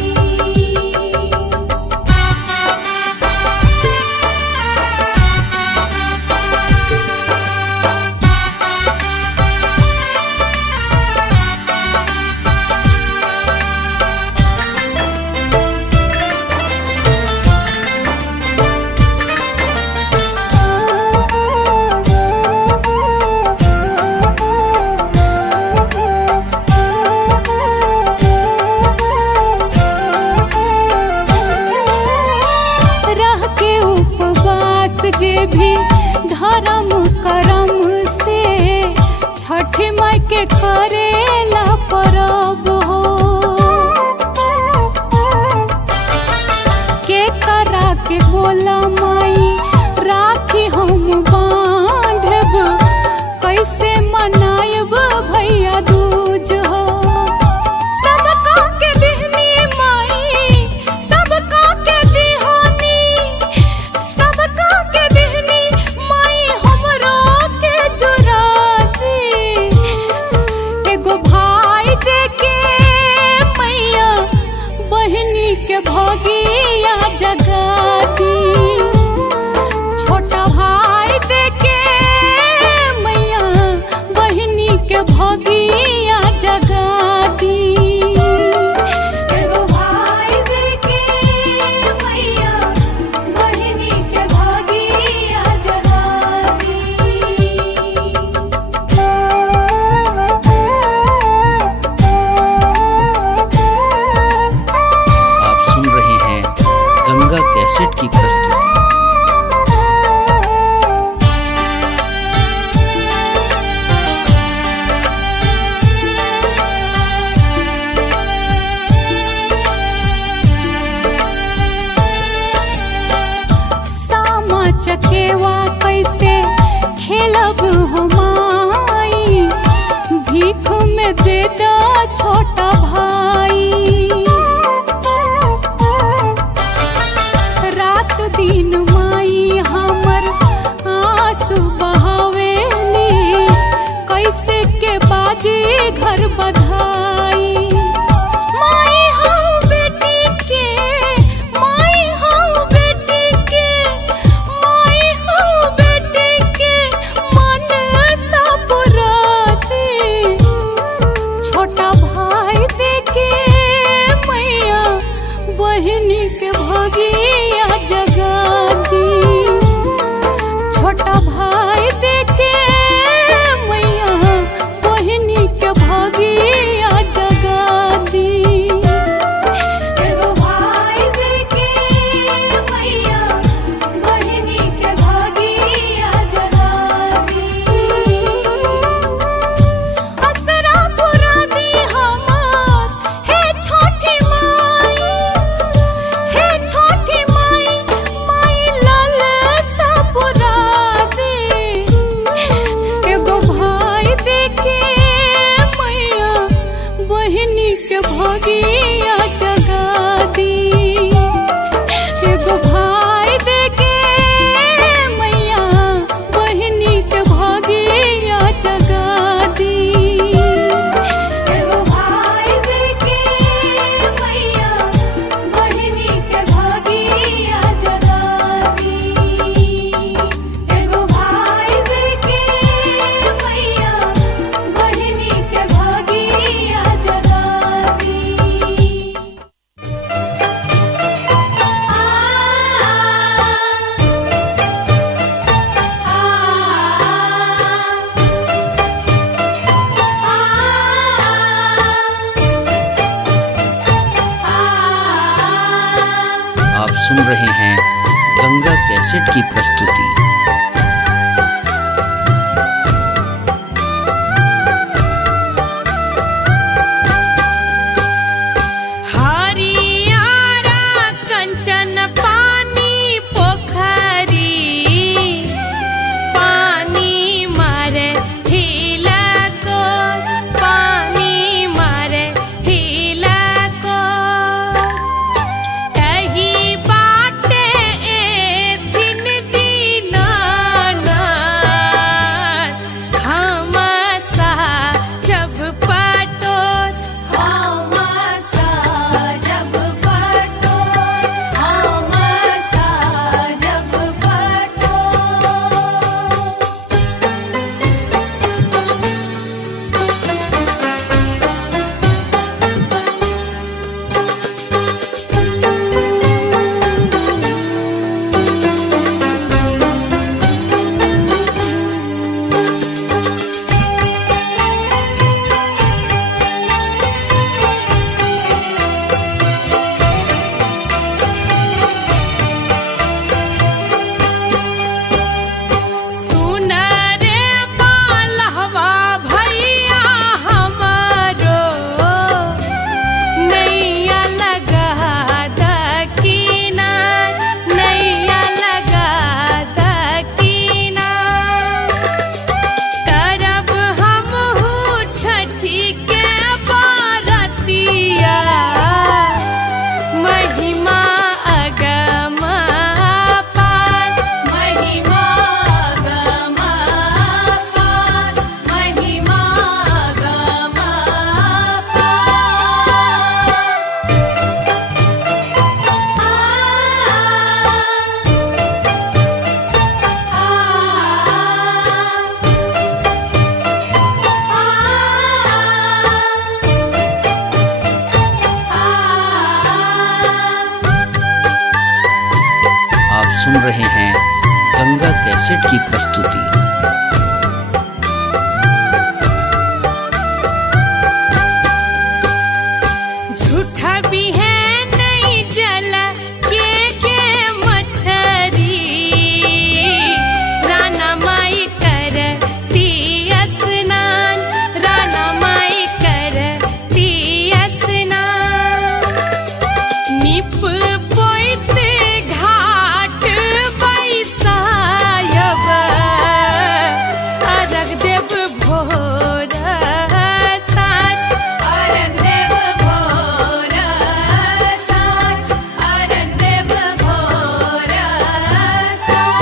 रह के उपवास जे भी धर्म करम से छठी माई के करेला परब हो। के करा के बोला माई राखी हम बांधब, कैसे मनायब भैया दूज हो। सबका के दिहनी माई, सबका के दिहानी, सबका के दिहनी माई हमरो के चुरा दी। एगो भाई देके मैया बहिनी के भगिया जगा दी। छोटा भाई देके मैया बहिनी के भगिया जगा दी। एगो भाई देके मैया बहिनी के भगिया जगा दी। आप सुन रहे हैं गंगा कैसेट की प्रस्तुति। सामा चकेवा कैसे खेलब हो माई, भीख में दे दा छोटा भाई। रात दिन माई हमर आंसू बहावेली, कैसे के बाजी घर बधाई। माई हऊ बेटी के, माई हऊ बेटी के, माई हऊ बेटी के मन सा पुरा दी। छोटा भाई देके मैया बहिनी के भगिया जगा दी। छोटा भाई देके मैया बहिनी के भगिया जगा दी। एगो भाई देके मैया बहिनी के भगिया जगा दी। असरा पुरा दी हमार हे छोटी माई, हे छोटी माई, माई लाल सा पुरा दी। एगो भाई देके मैया बहिनी के भगिया जगा दी। एगो भाई देके मैया बहिनी के भगिया जगा दी। एगो भाई देके मैया बहिनी के भगिया जगा दी। एगो भाई देके मैया बहिनी के भगिया जगा दी। आप सुन रहे हैं गंगा कैसेट की प्रस्तुति। हरियारा कंचन पानी पोखरी, पानी मारे हिला सुन रहे हैं गंगा कैसेट की प्रस्तुति। झूठा भी है नहीं जल के मछरी, राना माई करती स्नान, राना माई करती स्नान। निप पोइत घाट बैसायब, अरग देव भोर साँझ, अरग देव भोर साँझ, अरग देव भोर साँझ।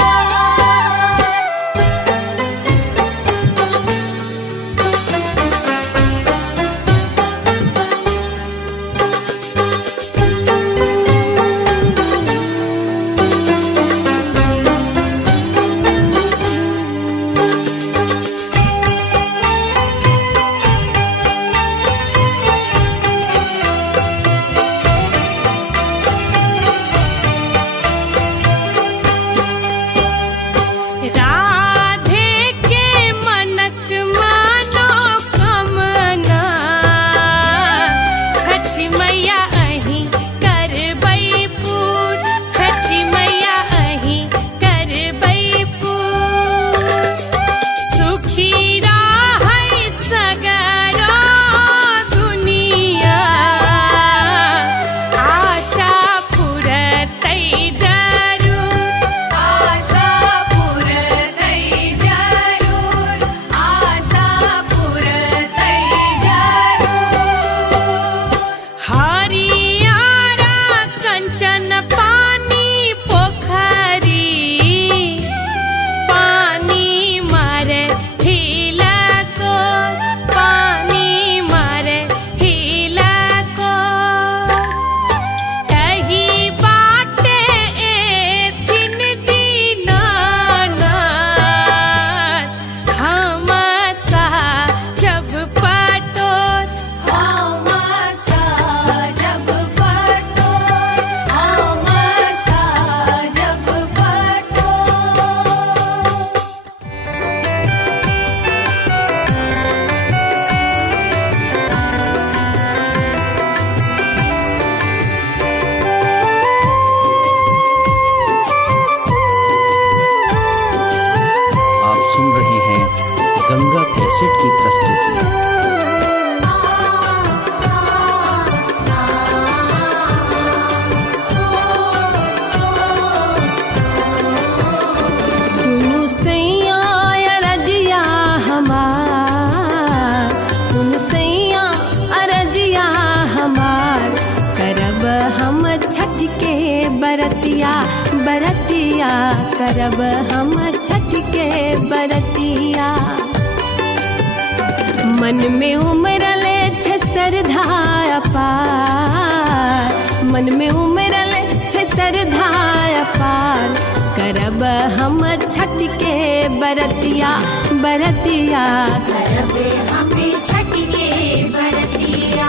राधे के मनक मानो कमना, छठी मैया अहीं करबै पूर, छठी मैया अहीं करबै पूर। सुखी रहै सगरो दुनिया, आशा पुरतै जरूर, आशा पुरतै जरूर, आशा पुरतै जरूर। हरियारा कंचन पानी पोखरी, पानी मारे हिलको, पानी मारे हिलको। कही बाटे एथिन दीनानाथ, हम जब पटोर, हम जब पटोर, हम जब पटोर। आप सुन रहे हैं गंगा कैसेट की प्रस्तुति। सुनु सैया अरजिया हमार, सुनु सैया अरजिया हमार, करब हम छठ के बरतिया, बरतिया करब हम छठ के बरतिया। मन में उमरले छे श्रद्धा अपार, मन में उमरले छे श्रद्धा अपार, करब हम छठ के बरतिया, बरतिया करब हमें छठ के बरतिया।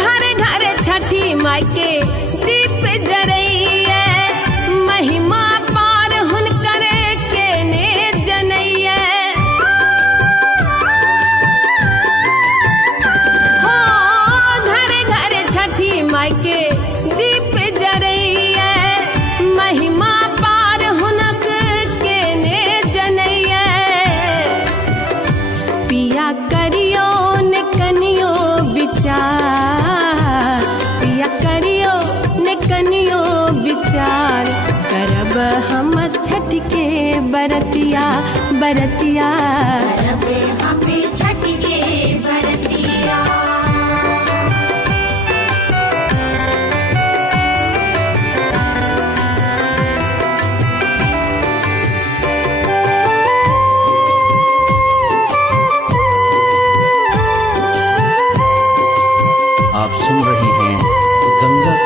घर घर छठी माई के दीप जरैया, महिमा पार हुनकर के ने जनैया। हो घर घर छठी माई के दीप जरैया, महिमा पार हुनक के ने जनैया। पिया करियो ने कनियो विचार, पिया करियो ने कनियो विचार, करब हम छठ के बरतिया, बरतिया करब हमें छठ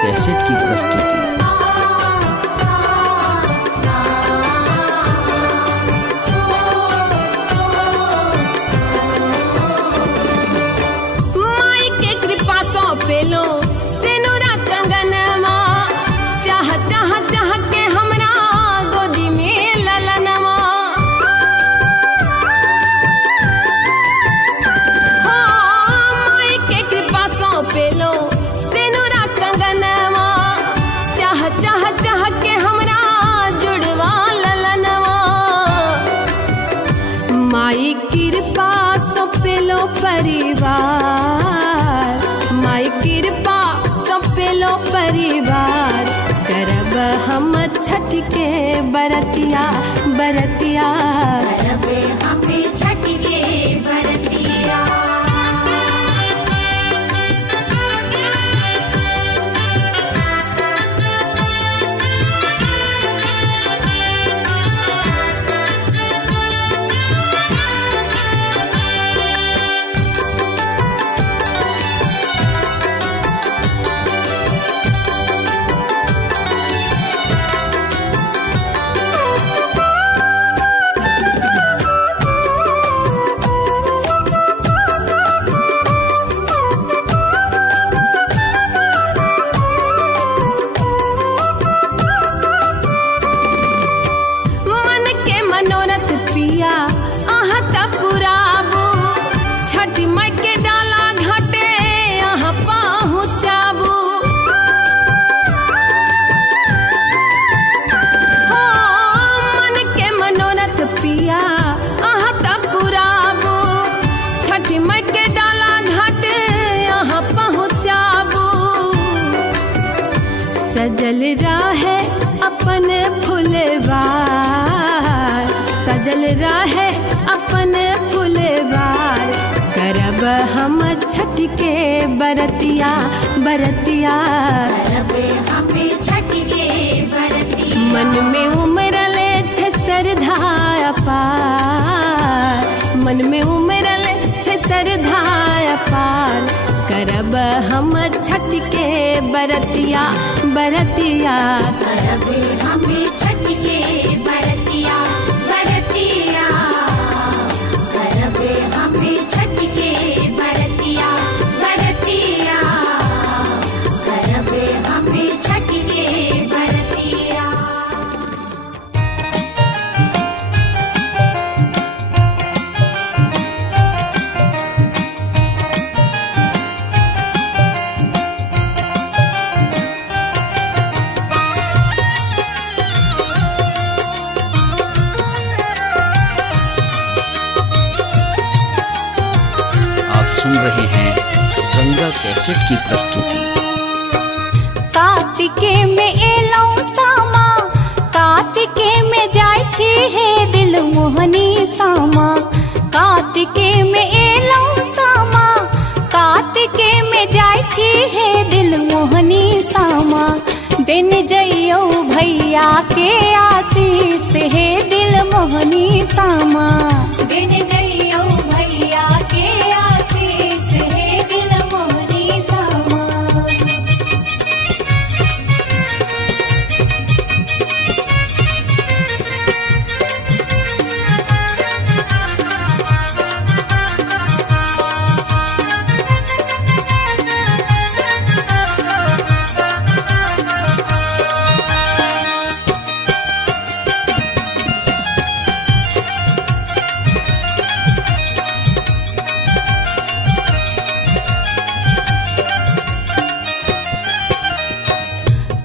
कैसेट की प्रस्तुति। माई के कृपा सौंपेलो सिनुरा कंगनमा, चाह चाह चाह के हमरा गोदी में ललनमा। हाँ, माई के कृपा सौंपेलो सिनुरा कंगनमा, चाह चाह चाह के हमरा जुड़वा ललनवा। माई कृपा सौंपेलो परिवार, माई कृपा सौंपेलो परिवार, करब हम छठ के बरतिया बरतिया। रबे हमें छठ के बरतिया। मन के मनोरथ पिया अहाँ त पुराबू, छठ माई के डाला घाटे अहाँ पहुँचाबू। मन के मनोरथ पिया अहाँ त पुराबू, छठ माई के डाला घाटे अहाँ पहुँचाबू। सजल रहे अपन फुलवार, सजल रहे अपन फुलवार, करब हम छठ के बरतिया बरतिया। रबे हमें छठ के बरतिया। मन में उमरल छे श्रद्धा अपार, मन में उमरल छे श्रद्धा अपार, करब हम छठ के बरतिया बरतिया। रबे हमें छठ के बरतिया बरतिया। रबे हमें छठ के बरतिया बरतिया। रबे हमें छठ के बरतिया। आप सुन रहे हैं गंगा कैसेट की प्रस्तुति। कार्तिके में एलौ सामा, कार्तिके में जाय छी हे दिल मोहनी सामा। कार्तिके में एलौ सामा, कार्तिके में जाय छी हे दिल मोहनी सामा। दिन जइयो भैया के आशीष हे दिल मोहनी सामा। दिन जइयो भैया के आशीष हे दिल मोहनी सामा।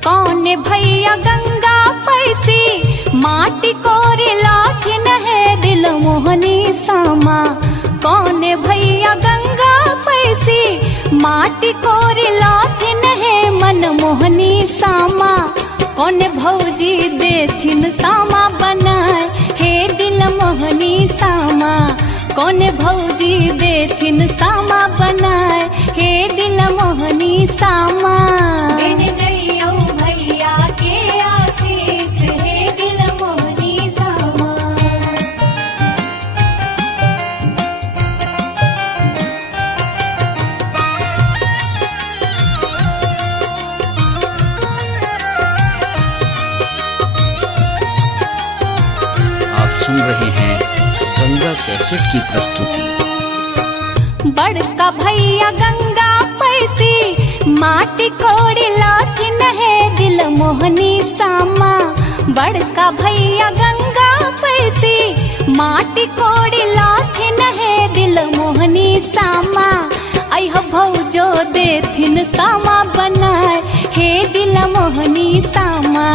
कौन भैया गंगा पैसी, माटी कोरी लाखिन है दिल मोहनी सामा। कौन भैया गंगा पैसी, माटी कोरी लाखिन है मन मोहनी सामा। कौन भौजी देथिन सामा बनाए हे दिल मोहनी सामा। कौन भौजी देथिन सामा बनाए हे दिल मोहनी सामा। दिन जइयो भैया के आशीष हे दिल मोहनी सामा। कैसेट की प्रस्तुति। बड़का भैया गंगा पैसी माटी कोड़ी लाथिन है दिल मोहनी सामा। बड़का भैया गंगा पैसी माटी कोड़ी लाथिन है दिल मोहनी सामा। अह भौजो देथिन सामा बनाए हे दिल मोहनी सामा।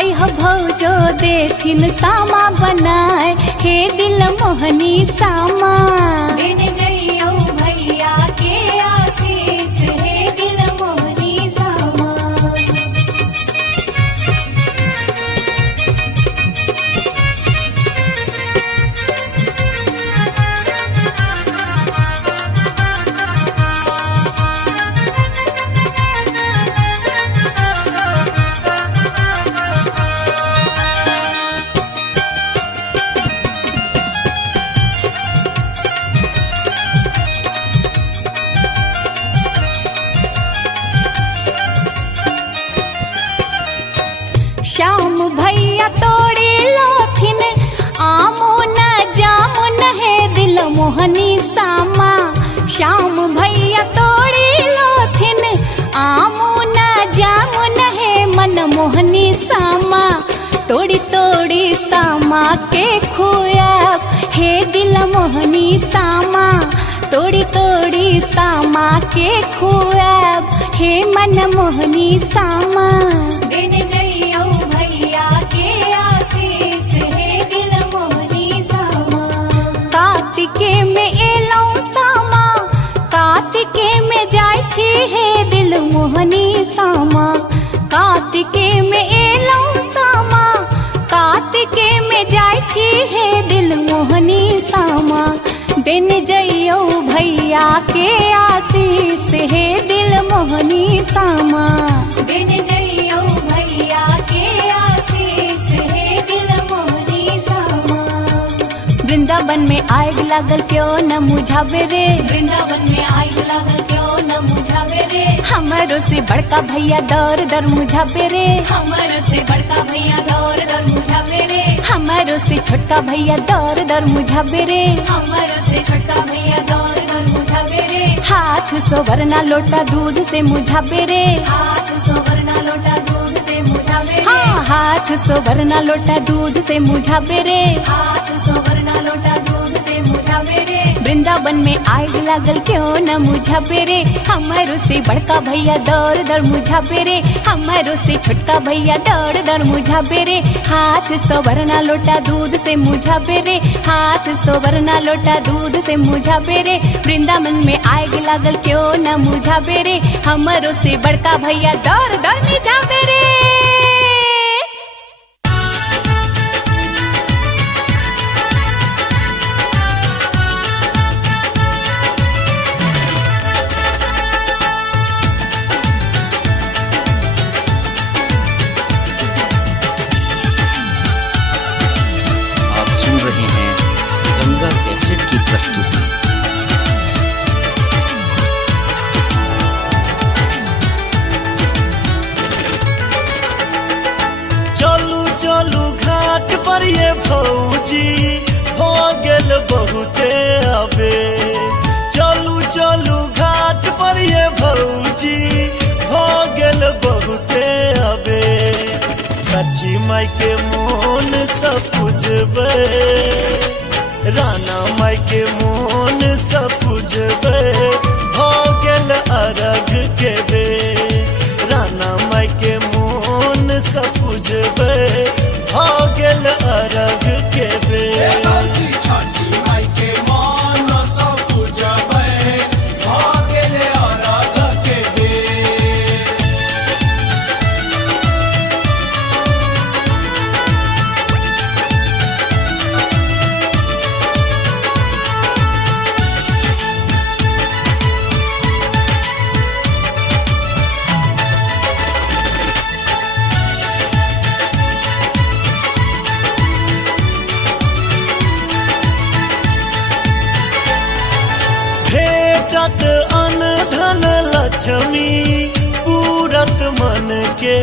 अह भौजो देथिन सामा बनाए हे दिल मोहनी सामा। दिन जइयो भैया के आशीष हे दिल मोहनी सामा। श्याम भैया तोड़ी लोथिन आमो न जामुन है दिल मोहनी सामा। श्याम भैया तोड़ी लोथिन आमो न जामुन है मन मोहनी सामा। तोड़ी तोड़ी सामा के खुआब हे दिल मोहनी सामा। तोड़ी तोड़ी सामा के खुआब हे मन मोहनी सामा। दिन जइयो भैया के आशीष हे दिल मोहनी सामा। कार्तिके में एलौ सामा। कार्तिके में जाय छी हे दिल मोहनी सामा। कार्तिके में एलौ सामा। कार्तिके में जाय छी हे दिल मोहनी सामा। दिन जइयो भैया के आशीष हे दिल मोहनी सामा। दिन जइयो भैया के आशीष हे दिल मोहनी सामा। वृंदावन में आग लागल क्यों न मुझावे रे। वृंदावन में आग लागल क्यों न मुझावे रे। हमारो से बड़का भैया दौर दर मुझावे रे। हमर से बड़का भैया दौर दर मुझावे रे। हमारो से छोटका भैया दौर दर मुझावे रे। हमर से छोटका भैया दौर दर मुझावे रे। हाथ सोवरना लोटा दूध से मुझावे रे। हाथ सोवरना लोटा दूध से मुझावे रे। हाँ हाथ सोवरना लोटा दूध से मुझावे रे। हाथ सोवरना लोटा दूध से मुझावे रे। वृंदावन में आग लागल क्यों न मुझावे रे। हमारो से बड़का भैया दौर दर मुझावे रे। हमारो से छोटका भैया दौर दर मुझावे रे। हाथ सोवरना लोटा दूध से मुझावे रे। हाथ सोवरना लोटा दूध से मुझावे रे। वृंदावन में आग लागल क्यों न मुझावे रे। हमारो से बड़का भैया दौर दर मुझावे रे। आप सुन रहे हैं गंगा कैसेट की प्रस्तुति। चलू चलू घाट पर ये भौजी हो गेल बहुते अबे। चलू चलू घाट पर ये भौजी हो गेल बहुते अबे। छठी माई के मोन सब पूजबे। राना माई के मोन सब पूजबे। हो गेल अरघ के बे। राना माई के मोन सब पूजबे। हो गेल अरघ के बे। भौजी छठी माई के मन सब पूजबै भ गेले अरघ के बेर। भेटत अन धन लक्ष्मी पूरत मन के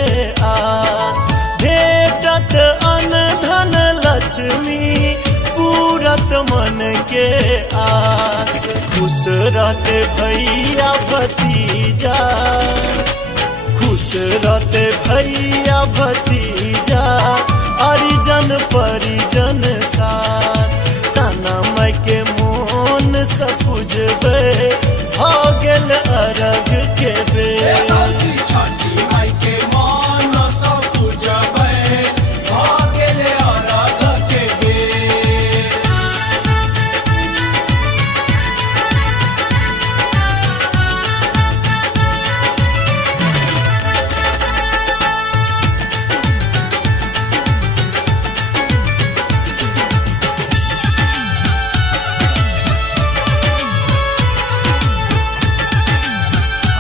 आस। भेटत अन धन लक्ष्मी पूरत पूरत मन के आस, खुश रहते भैया भतीजा, खुश रहते भैया भतीजा, हरिजन परिजन साथ, ताना माई के मोन सपुजबे, भ गेल अरग के बेर। छठी माई के मन सब पूजबै, भ गेले अरघ के बेर।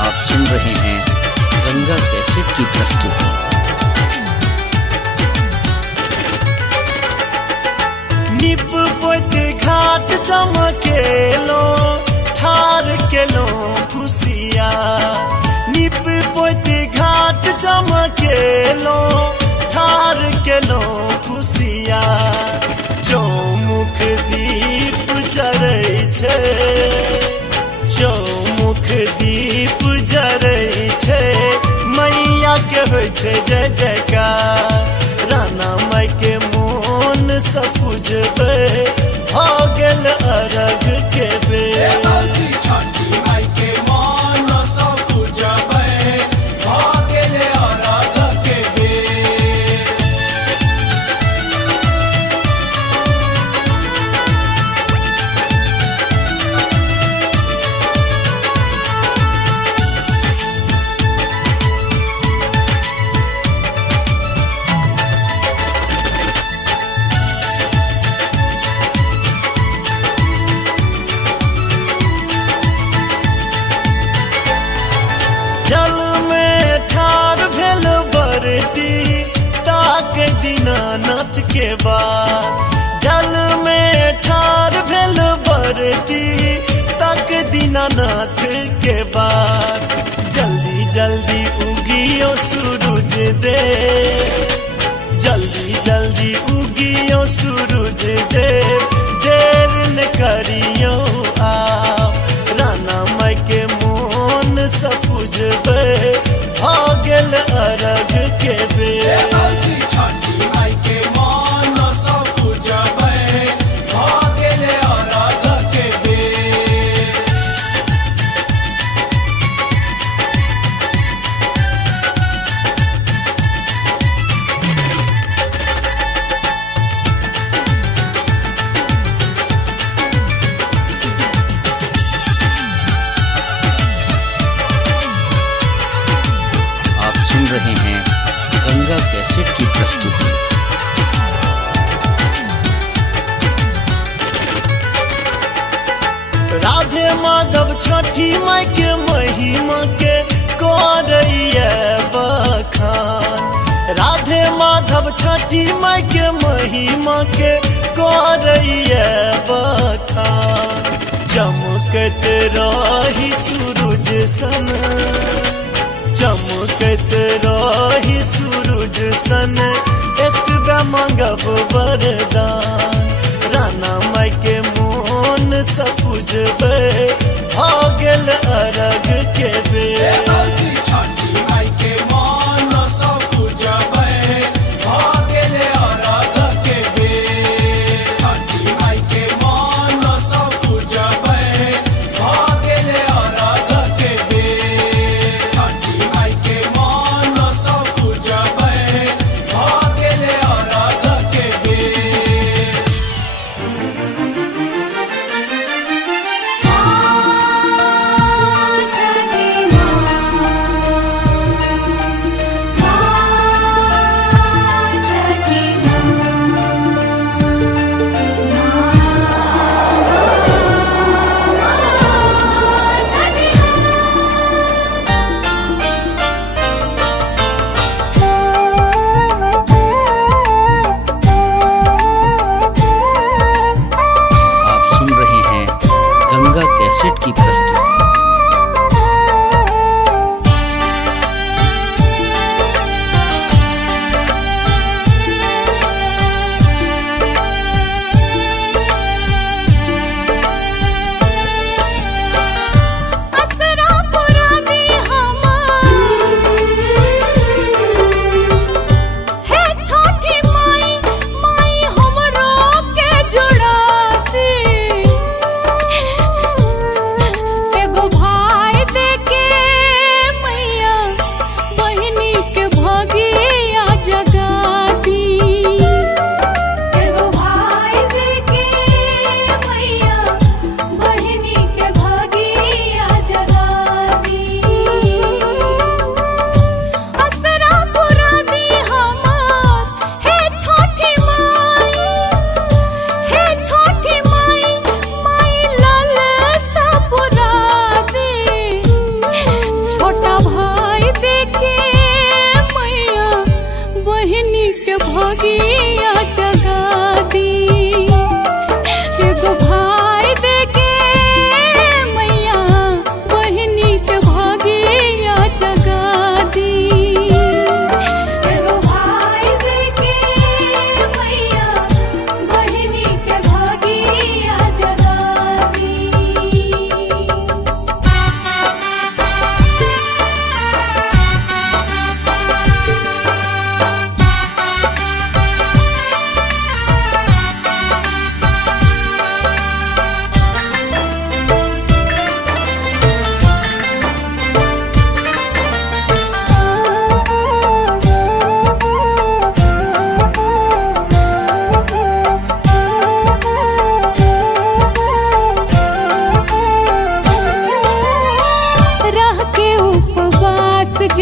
आप सुन रहे हैं गंगा कैसेट की प्रस्तुति। निप पोत घाट चमकेलो, ठार केलो खुशिया, निप पोत घाट चमकेलो, ठार केलो खुशिया, चौमुख दीप जरै छै, चौमुख दीप जरै छै, मैया के होइ छै जय जयकार, राना माई के मोन सपुजबे, भ गेल अरग के बेर। छठी माई के मन सब पूजबै, भ गेले अरघ के बेर। जल में ठार भेल बरती, ताक दीनानाथ के बाद, जल में ठार भेल बरती, ताक दीनानाथ के बाद, जल्दी जल्दी उगियो सूरज दे, जल्दी जल्दी उगियो सूरज देव, देर न करियो आप, राना माई के मोन सपुजबे, भ गेल अरग के बेर। छठी माई के मन सब पूजबै, भ गेले अरघ के बेर। आप सुन रहे हैं गंगा कैसेट की प्रस्तुति। राधे माधव छठी माई के महिमा के करैया बखान, राधे माधव छठी माई के महिमा के करैया बखान, चमकत रही सूरज सन, चमकत रही सूरज सन, एतबे मांगब वरदान, राना माई के मोन सपुजबे, भ गेल अरग के बेर। छठी माई के मन सब पूजबै, भ गेले अरघ के बेर। छठी माई के मन सब पूजबै, भ गेले अरघ के बेर। छठी माई के मन सब पूजबै, भ गेले अरघ के बेर।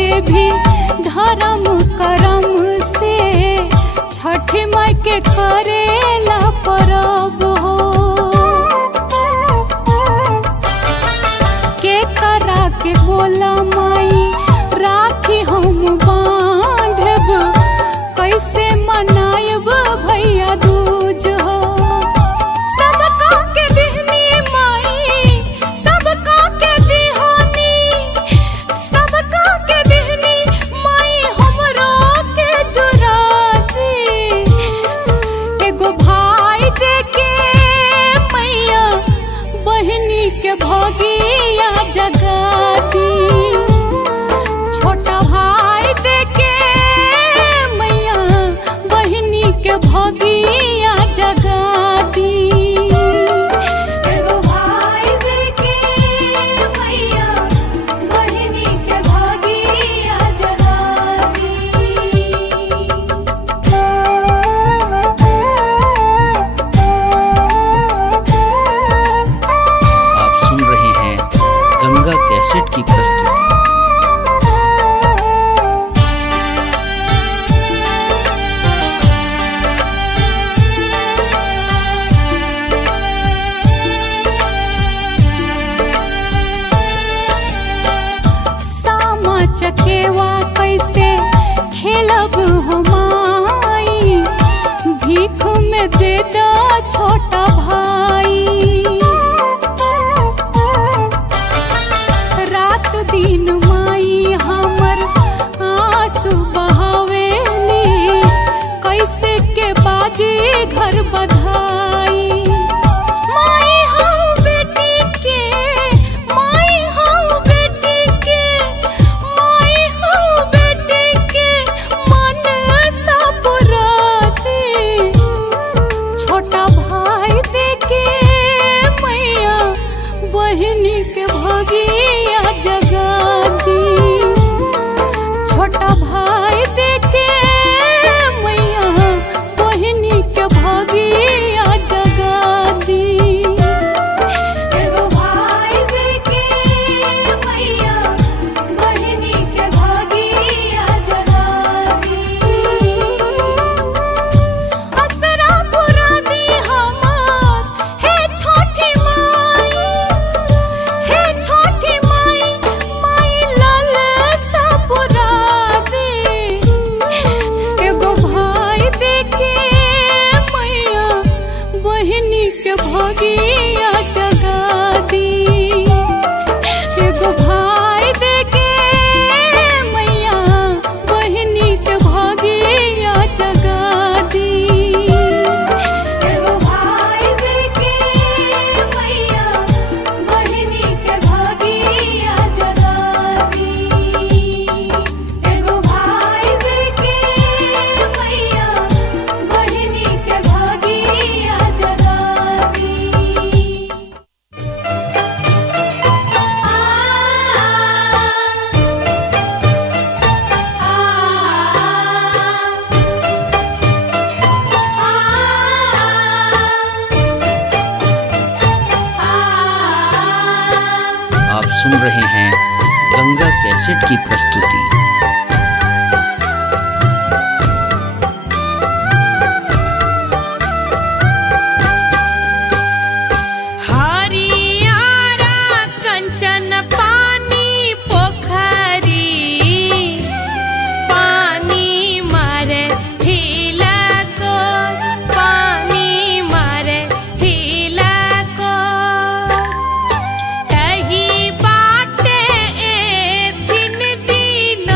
से भी धर्म करम से छठी माई के करेला परब हो। के करा के बोला माई राखी हम बांधब, कैसे मनायब भैया दूज हो। सबका के दिहनी माई, सबका के दिहानी, सबका के दिहनी माई हमरो के जुराती। एगो भाई देके मैया बहिनी के भगिया जगाती। छोटा भाई देके मैया बहिनी के भगिया जगाती। एगो भाई देके मैया बहिनी के भागिया जगाती। आप सुन रहे हैं गंगा कैसेट की प्रस्तुति। सामा चकेवा कैसे खेलब हो माई, भीख में दे दो छोटा भाई। रात दिन माई हमर आंसू बहावेली, कैसे के बाजी घर बधाई। माई हऊ बेटी के, माई हऊ बेटी के, माई हऊ बेटी के मन सा पुराती। छोटा भाई देके मैया बहिनी के भगिया जगाती। छोटा भाई देके मैया बहिनी के भगिया जगाती। एगो भाई देके मैया बहिनी के भागिया जगाती। असरा पुरा दी हमार हे छोटी माई, हे छोटी माई, माई लाल सा पुरा दी। एगो भाई देके मैया बहिनी के भगिया जगाती। एगो भाई देके मैया बहिनी के भगिया जगाती। एगो भाई देके मैया बहिनी के भागिया जगाती। एगो भाई देके मैया बहिनी के भागिया जगाती। आप सुन रहे हैं गंगा कैसेट की प्रस्तुति। हरियारा कंचन पानी पोखरी, पानी मारे हिला को, पानी मारे हिला को। कही बाटे ए दिन दिन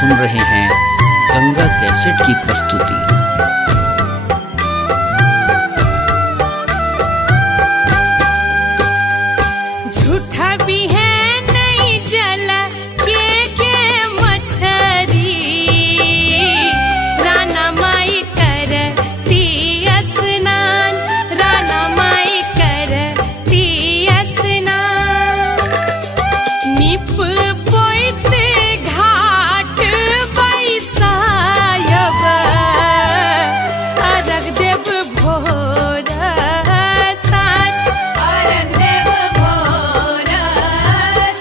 सुन रहे हैं गंगा कैसेट की प्रस्तुति। झूठा भी है नहीं जला के मछरी, राना माई करती स्नान, राना माई करती स्नान। निप पोइत घाट बैसायब, अरग देव भोर साँझ, अरग देव भोर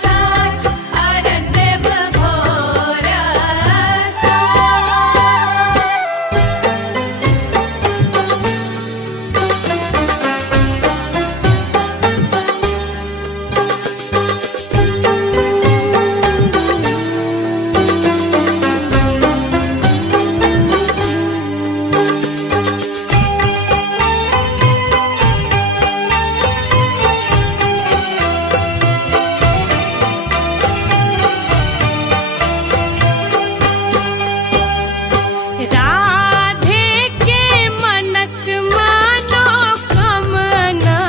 साँझ, अरग देव भोर साँझ। राधे के मनक मानो कमना,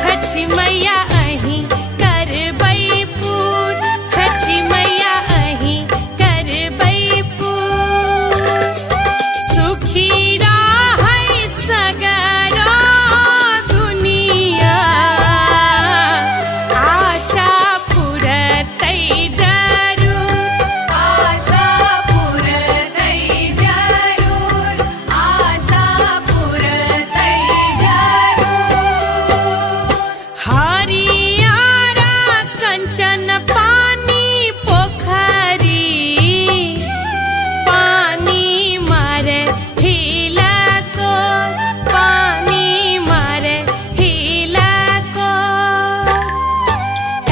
छठी मैया अहीं करबै पूर, छठी मैया अहीं करबै पूर। सुखी रहै सगरो दुनिया, आशा पुरतै जरूर, आशा पुरतै जरूर, आशा पुरतै जरूर। हरियारा कंचन पानी पोखरी, पानी मारे हिला को, पानी मारे हिला को।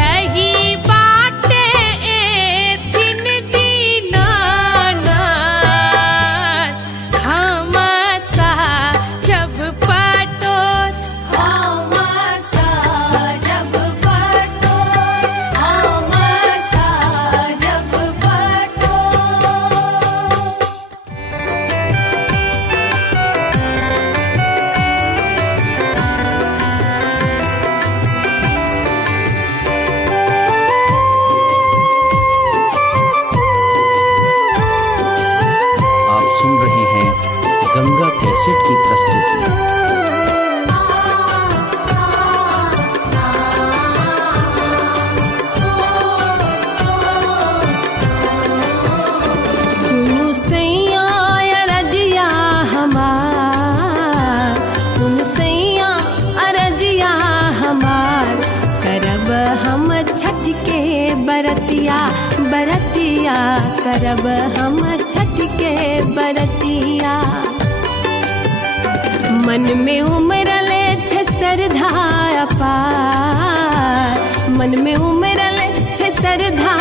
एही बाटे एथिन दीनानाथ, हम जब पटोर, हम जब पटोर, हम जब पटोर। आप सुन रहे हैं गंगा कैसेट की प्रस्तुति। सुनु सैया अरजिया हमार, सुनु सैया अरजिया हमार, करब हम छठ के बरतिया, बरतिया करब हम छठ के बरतिया। मन में उमरले छे श्रद्धा अपार, मन में उमरले छे श्रद्धा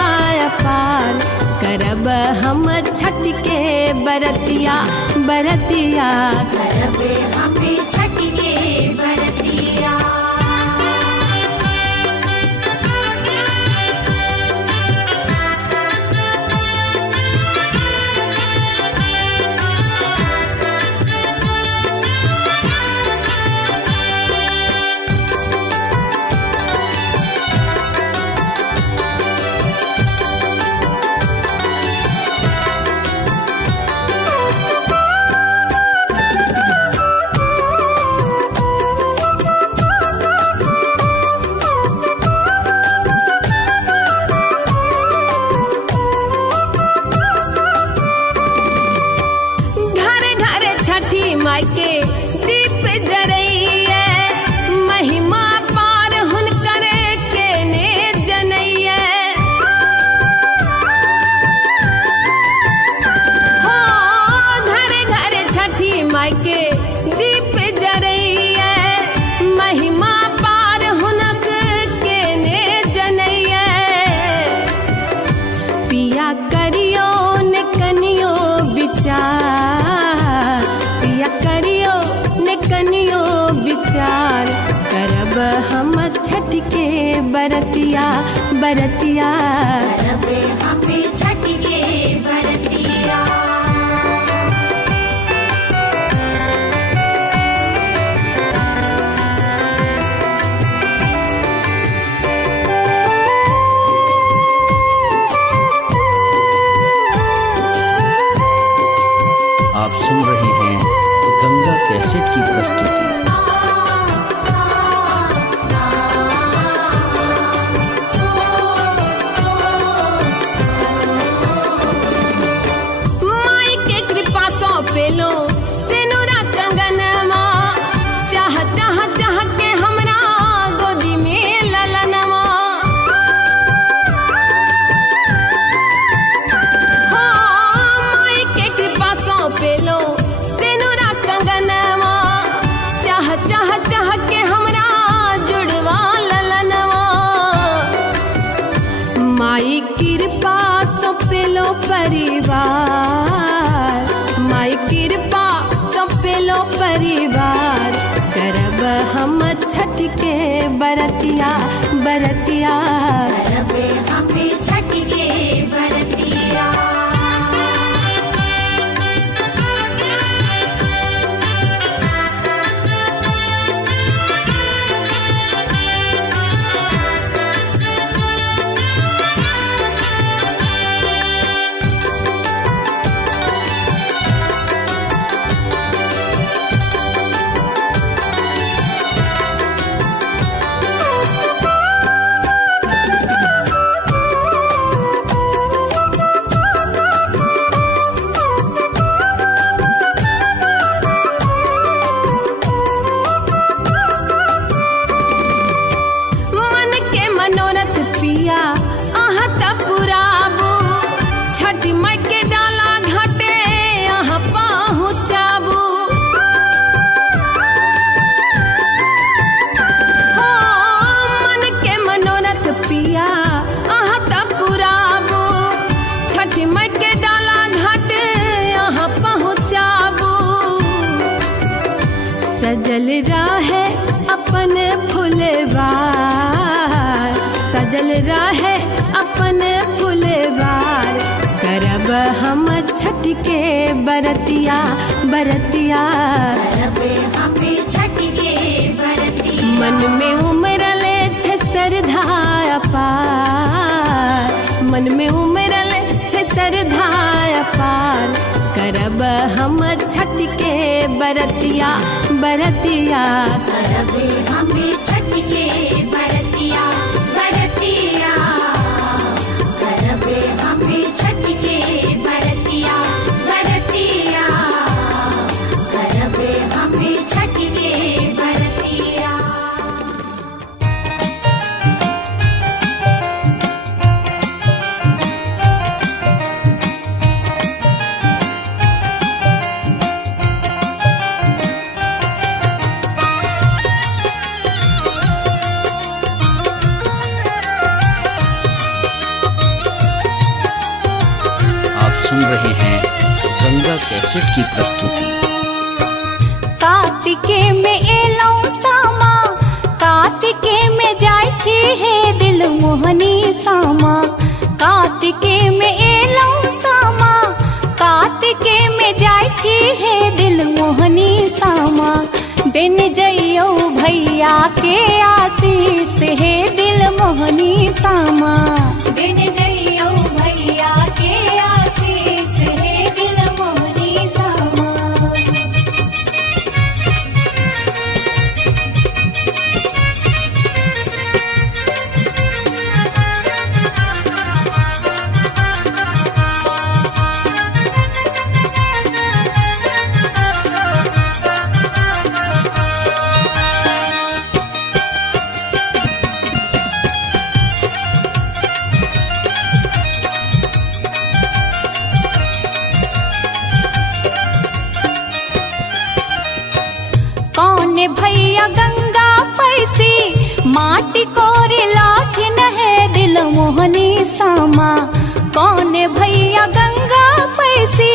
अपार, करब हम छठ के बरतिया, बरतिया करब हम छठ के बरतिया। घर घर छठी माई के दीप जरैया, महिमा पार हुनकर के ने जनैया। हो घर घर छठी माई के दीप जरैया, महिमा पार हुनक के ने जनैया। पिया करियो ने कनियो विचार, पिया करियो ने कनियो विचार, करब हम छठ के बरतिया, बरतिया करब हम छठ कैसेट की प्रस्तुति। माई के कृपा सौ पेलो सिनुरा कंगनमा, चाह चाह चाह के हमरा गोदी में ललनमा। माई के कृपा सौ पेलो सिनुरा कंगनमा, चाह चाह चाह के हमरा जुड़वा ललनवा। माई कृपा सौ पेलो परिवार, माई कृपा सौ पेलो परिवार, करब हम छठ के बरतिया बरतिया। करबे हमें छठ के बरतिया। मन के मनोरथ पिया अहाँ त पुराबू, छठ माई के डाला घाटे अहाँ पहुँचाबू। मन के मनोरथ पिया अहाँ त पुराबू, छठ माई के डाला घाटे अहाँ पहुँचाबू। सजल रहे अपन फुलवार, सजल रहे अपन फुलवार, करब हम छठ के बरतिया बरतिया। करबे हमें छठ के बरतिया। मन में उमरल छे श्रद्धा अपार, मन में उमरल छे श्रद्धा अपार, करब हम छठ के बरतिया बरतिया। करबे हमें छठ के बरतिया बरतिया। करबे हमें छठ के बरतिया बरतिया। करबे हमें छठ के बरतिया। आप सुन रहे हैं गंगा कैसेट की प्रस्तुति। कार्तिके में एलौ सामा, कार्तिके में जाय छी हे दिल मोहनी सामा। कार्तिके में एलौ सामा, कार्तिके में जाय छी हे दिल मोहनी सामा। दिन जइयो भैया के आशीष हे दिल मोहनी सामा। दिन जइयो भैया के आशीष हे दिल मोहनी सामा। कौन भैया गंगा पैसी, माटी कोरे लाथिन है दिल मोहनी सामा। कौन भैया गंगा पैसी,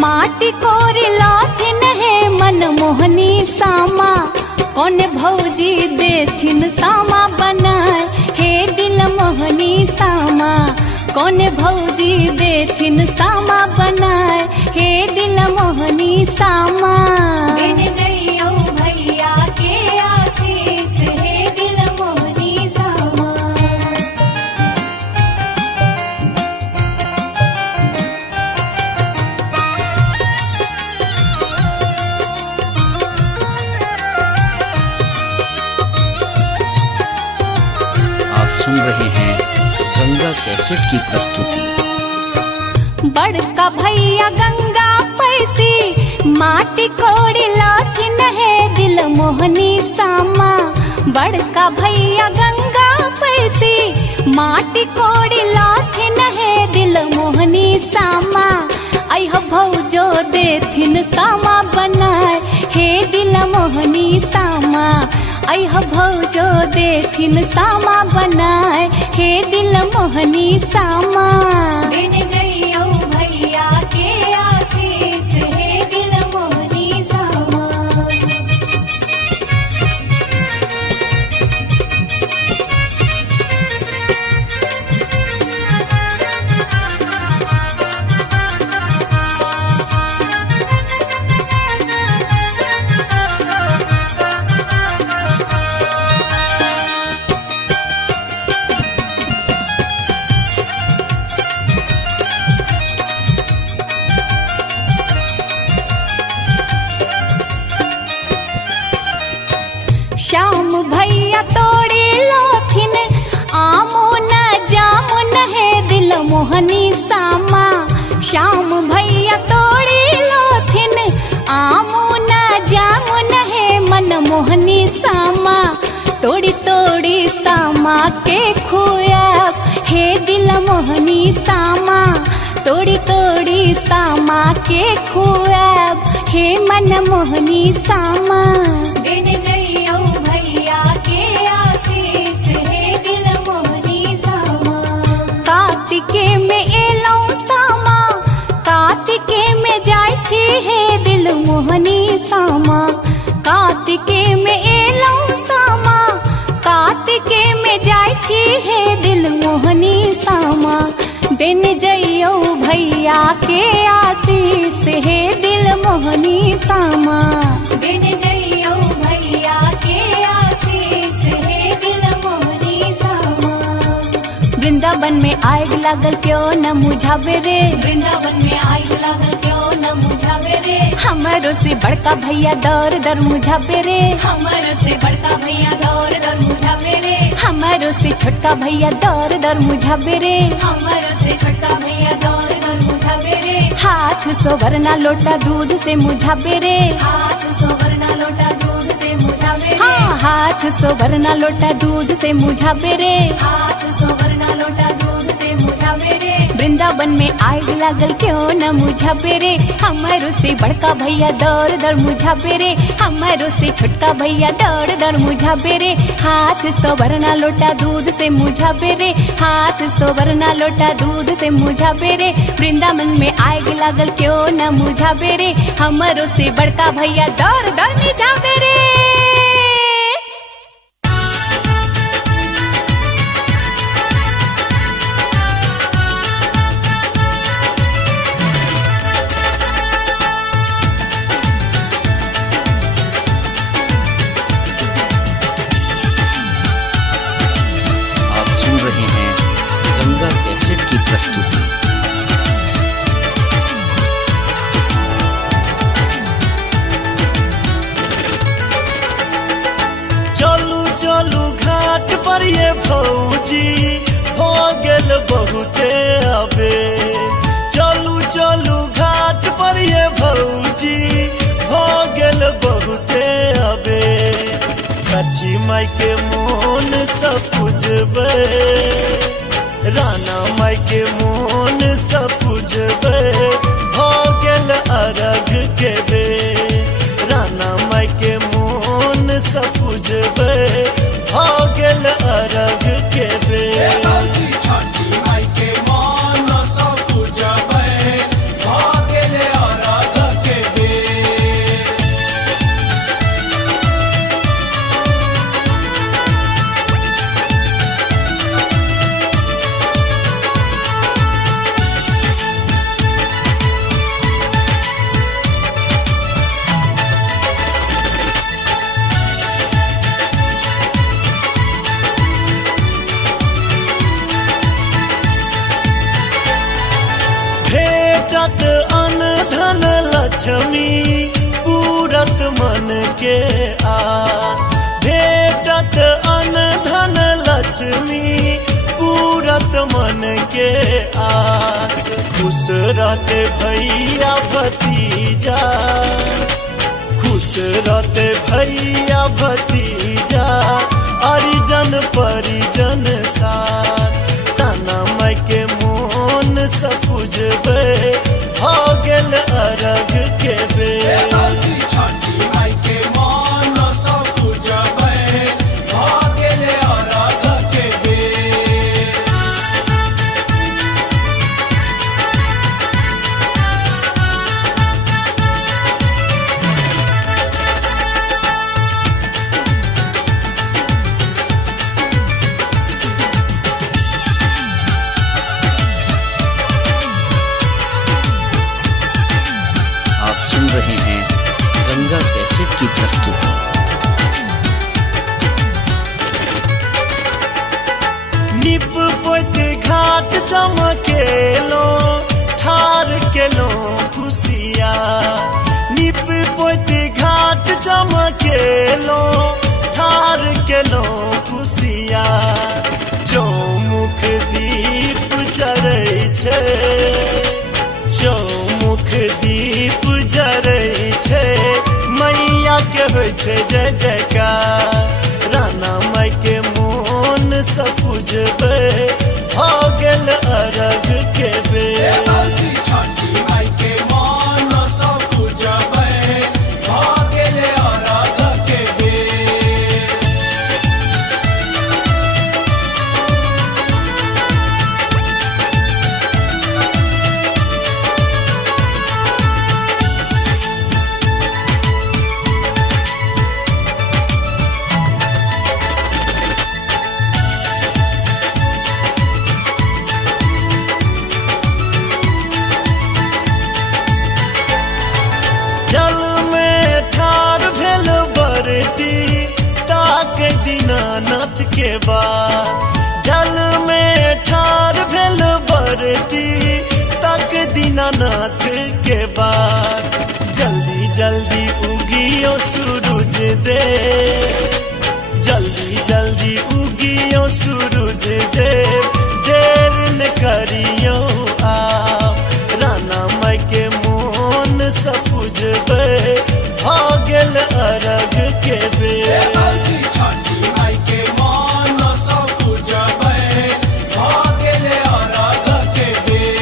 माटी कोरे लाथिन है मन मोहनी सामा। कौन भौजी देथिन सामा बनाए हे दिल मोहनी सामा। कौन भौजी देथिन सामा बनाए हे दिल मोहनी सामा। दिन जइयो भैया के आशीष हे दिल मोहनी सामा। कैसेट की प्रस्तुति। बड़का भैया गंगा पैसी माटी कोड़ी लाथिन है दिल मोहनी सामा। बड़का भैया गंगा पैसी माटी कोड़ी लाथिन है दिल मोहनी सामा। आई हो भौजो देथिन सामा बनाए हे दिल मोहनी सामा। आई हो भौजो देथिन सामा बनाए हे दिल मोहनी सामा। देने जइयो भैया के आशीष हे दिल मोहनी सामा। श्याम भैया तोड़ी लोथिन आमो न जामुन है दिल मोहनी सामा। श्याम भैया तोड़ी लोथिन आमो न जामुन है मन मोहनी सामा। तोड़ी तोड़ी सामा के खुआब हे दिल मोहनी सामा। तोड़ी तोड़ी सामा के खुआब हे मन मोहनी सामा। देने जइयो भैया के आशीष हे दिल मोहनी सामा। कार्तिके में एलौ सामा कार्तिके में जाय छी हे दिल मोहनी सामा। कार्तिके में एलौ सामा कार्तिके में जाय छी हे दिल मोहनी सामा। दिन जइयो भैया के आशीष हे दिल मोहनी सामा। देने जइयो भैया के आशीष हे दिल मोहनी सामा। वृंदावन में आग लागल क्यों न मुझावे रे। वृंदावन में आग लागल क्यों न मुझावे रे। हमारो से बड़का भैया दर दर मुझावे रे। हमर से बड़का भैया दौर दर मुझावे रे। हमारो से छोटका भैया दर दर मुझावे रे। हमर से छोटका भैया दौर दर मुझावे रे। हाथ सोवरना लोटा दूध से मुझावे रे। हाथ सोवरना लोटा दूध से मुझावे रे। हाँ हाथ सोवरना लोटा दूध से मुझावे रे। हाथ सोवरना लोटा दूध से मुझावे रे। वृंदावन में आग लागल क्यों न मुझावे रे। हमारो से बड़का भैया दर दर मुझावे रे। हमारो से छोटका भैया दर दर मुझावे रे। हाथ सोवरना लोटा दूध से मुझावे रे। हाथ सोवरना लोटा दूध से मुझावे रे। वृंदावन में आग लागल क्यों न मुझावे रे। हमारो से बड़का भैया दर दर मुझावे रे। आप सुन रहे हैं गंगा कैसेट की प्रस्तुति। चलू चलू घाट पर ये भौजी हो गेल बहुते अबे। चलू चलू घाट पर ये भौजी हो गेल बहुते अबे। छठी माई के मोन सब पूजबे राना माई के मोन सब पूजबे। हो गेल अरघ के बे राना माई के मोन सब पूजबे। हो गेल अरघ के बे। भौजी छठी माई के मान सब पूजबै भागेले अरघ के बेर। भेटत अन धन लक्ष्मी पूरत मन के आस। भेटत अन धन लक्ष्मी पूरत पूरत मन के आस। खुश रहते भैया भतीजा, खुश रहते भैया भतीजा, हरिजन परिजन साथ। ताना माई के मोन सपुजबे, हो गेल अरग के बेर। छठी माई के मन सब पूजबै, भऽ गेलै अरघ के बेर। आप सुन रहे हैं गंगा कैसेट की प्रस्तुति। निप पोत घाट चमकेलो, ठार केलो खुशिया। निप पोत घाट चमकेलो, ठार केलो खुशिया। चौमुख दीप जरै छै, चौमुख दीप जरै छै, मैया के होइ छै जय जयकार। राना माई के मोन सपुजबे, भऽ गेल अरग के बेर। छठी माई के मन सब पूजबै, भऽ गेलै अरघ के बेर। जल में ठार भेल बरती, ताक दीनानाथ के बाद। जल में ठार भेल बरती, ताक दीनानाथ के बाद। जल्दी जल्दी उगियो सूरज देव, जल्दी जल्दी उगियो सूरज देव, देर न करियो आप। राना माई के मोन सपुजबे, भऽ गेल अरग के बेर। छठी माई के मन सब पूजबै, भऽ गेलै अरघ के बेर।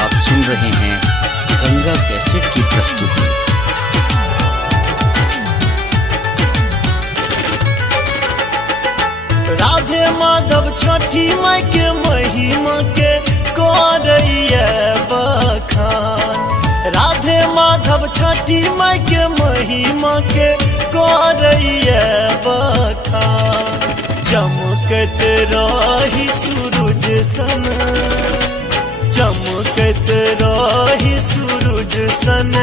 आप सुन रहे हैं गंगा कैसेट की प्रस्तुति। राधे माधव छठी माई के महिमा के करैया बखान। राधे माधव छठी माई के महिमा के करैया बखान। चमकत रही सूरज सन, चमकत रही सूरज सन,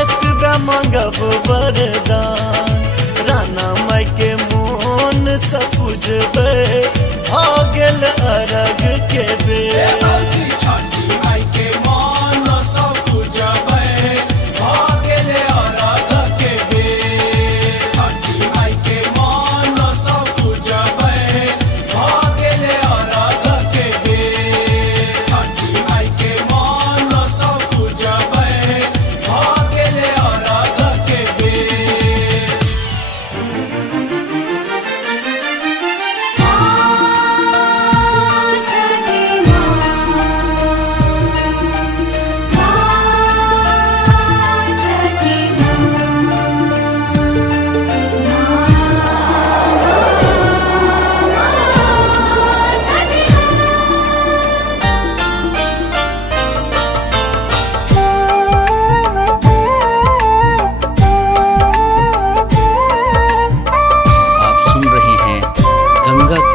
एतबे मांगब वरदान। राना माई के मोन सपुजबे, भऽ गेल अरग के बेर। छठी माई के मन सब पूजबै, भऽ गेलै अरघ के बेर। छठी माई के मन सब पूजबै, भऽ गेलै अरघ के बेर। छठी माई के मन सब पूजबै, भऽ गेलै अरघ के बेर।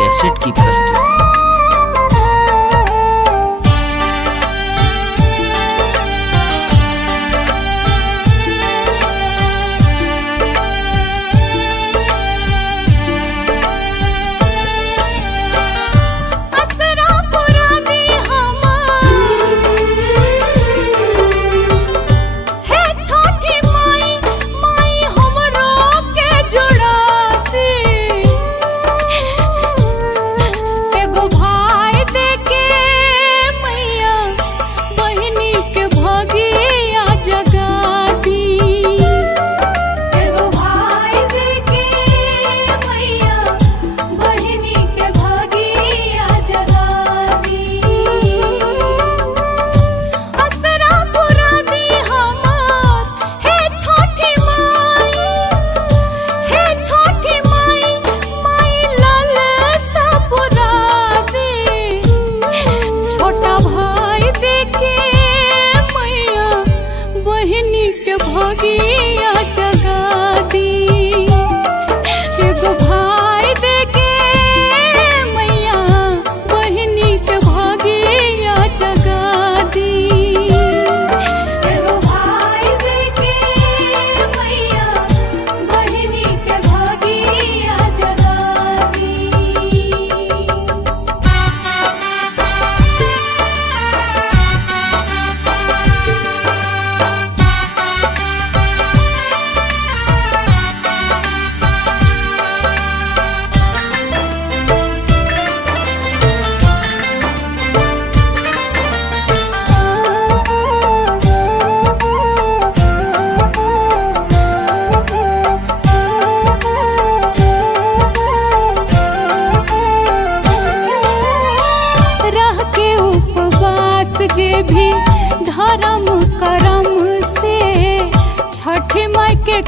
कैसेट की प्रस्तुति।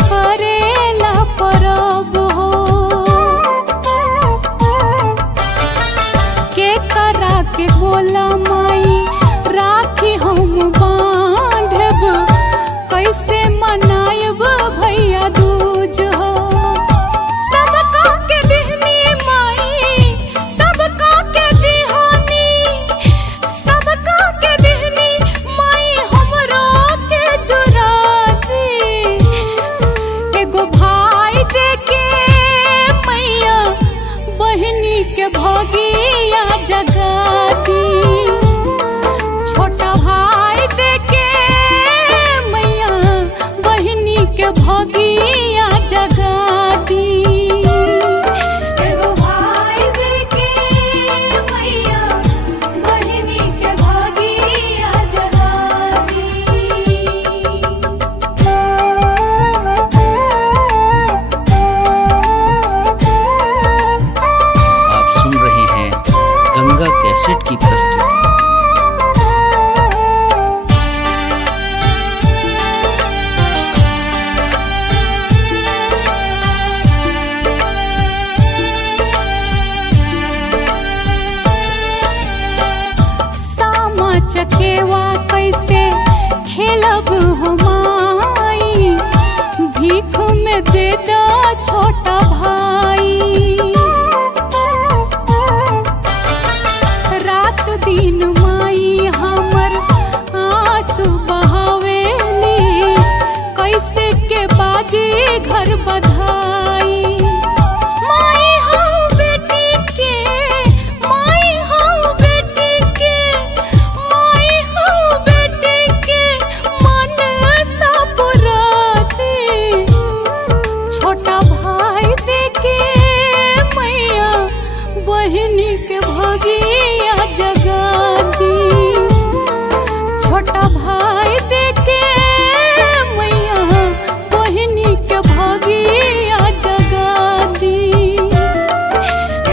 करेला परब हो के करा के बोला माई राखी हम बांधब कैसे मनायब भैया दूज हो सबका के दिहनी माई सबका के दिहानी सबका के दिहनी माई हमरो के जुराती एगो भाई देके मैया बहनी के भगिया जगाती छोटा भाई देके मैया बहनी के भगिया जगाती एगो भाई देके मैया बहिनी के भागिया जगाती। आप सुन रहे हैं गंगा कैसेट की प्रस्तुति। सामा चकेवा कैसे खेलब हो माई भीख में दे दो छोटा भाई रात दिन माई हमर आंसू बहावेली कैसे के बाजी घर बधाई माई हऊ बेटी के माई हऊ बेटी के माई हऊ बेटी के मन सा पुराती छोटा भाई देके मैया बहनी के भगिया जगाती छोटा भाई देके मैया बहनी के भगिया जगाती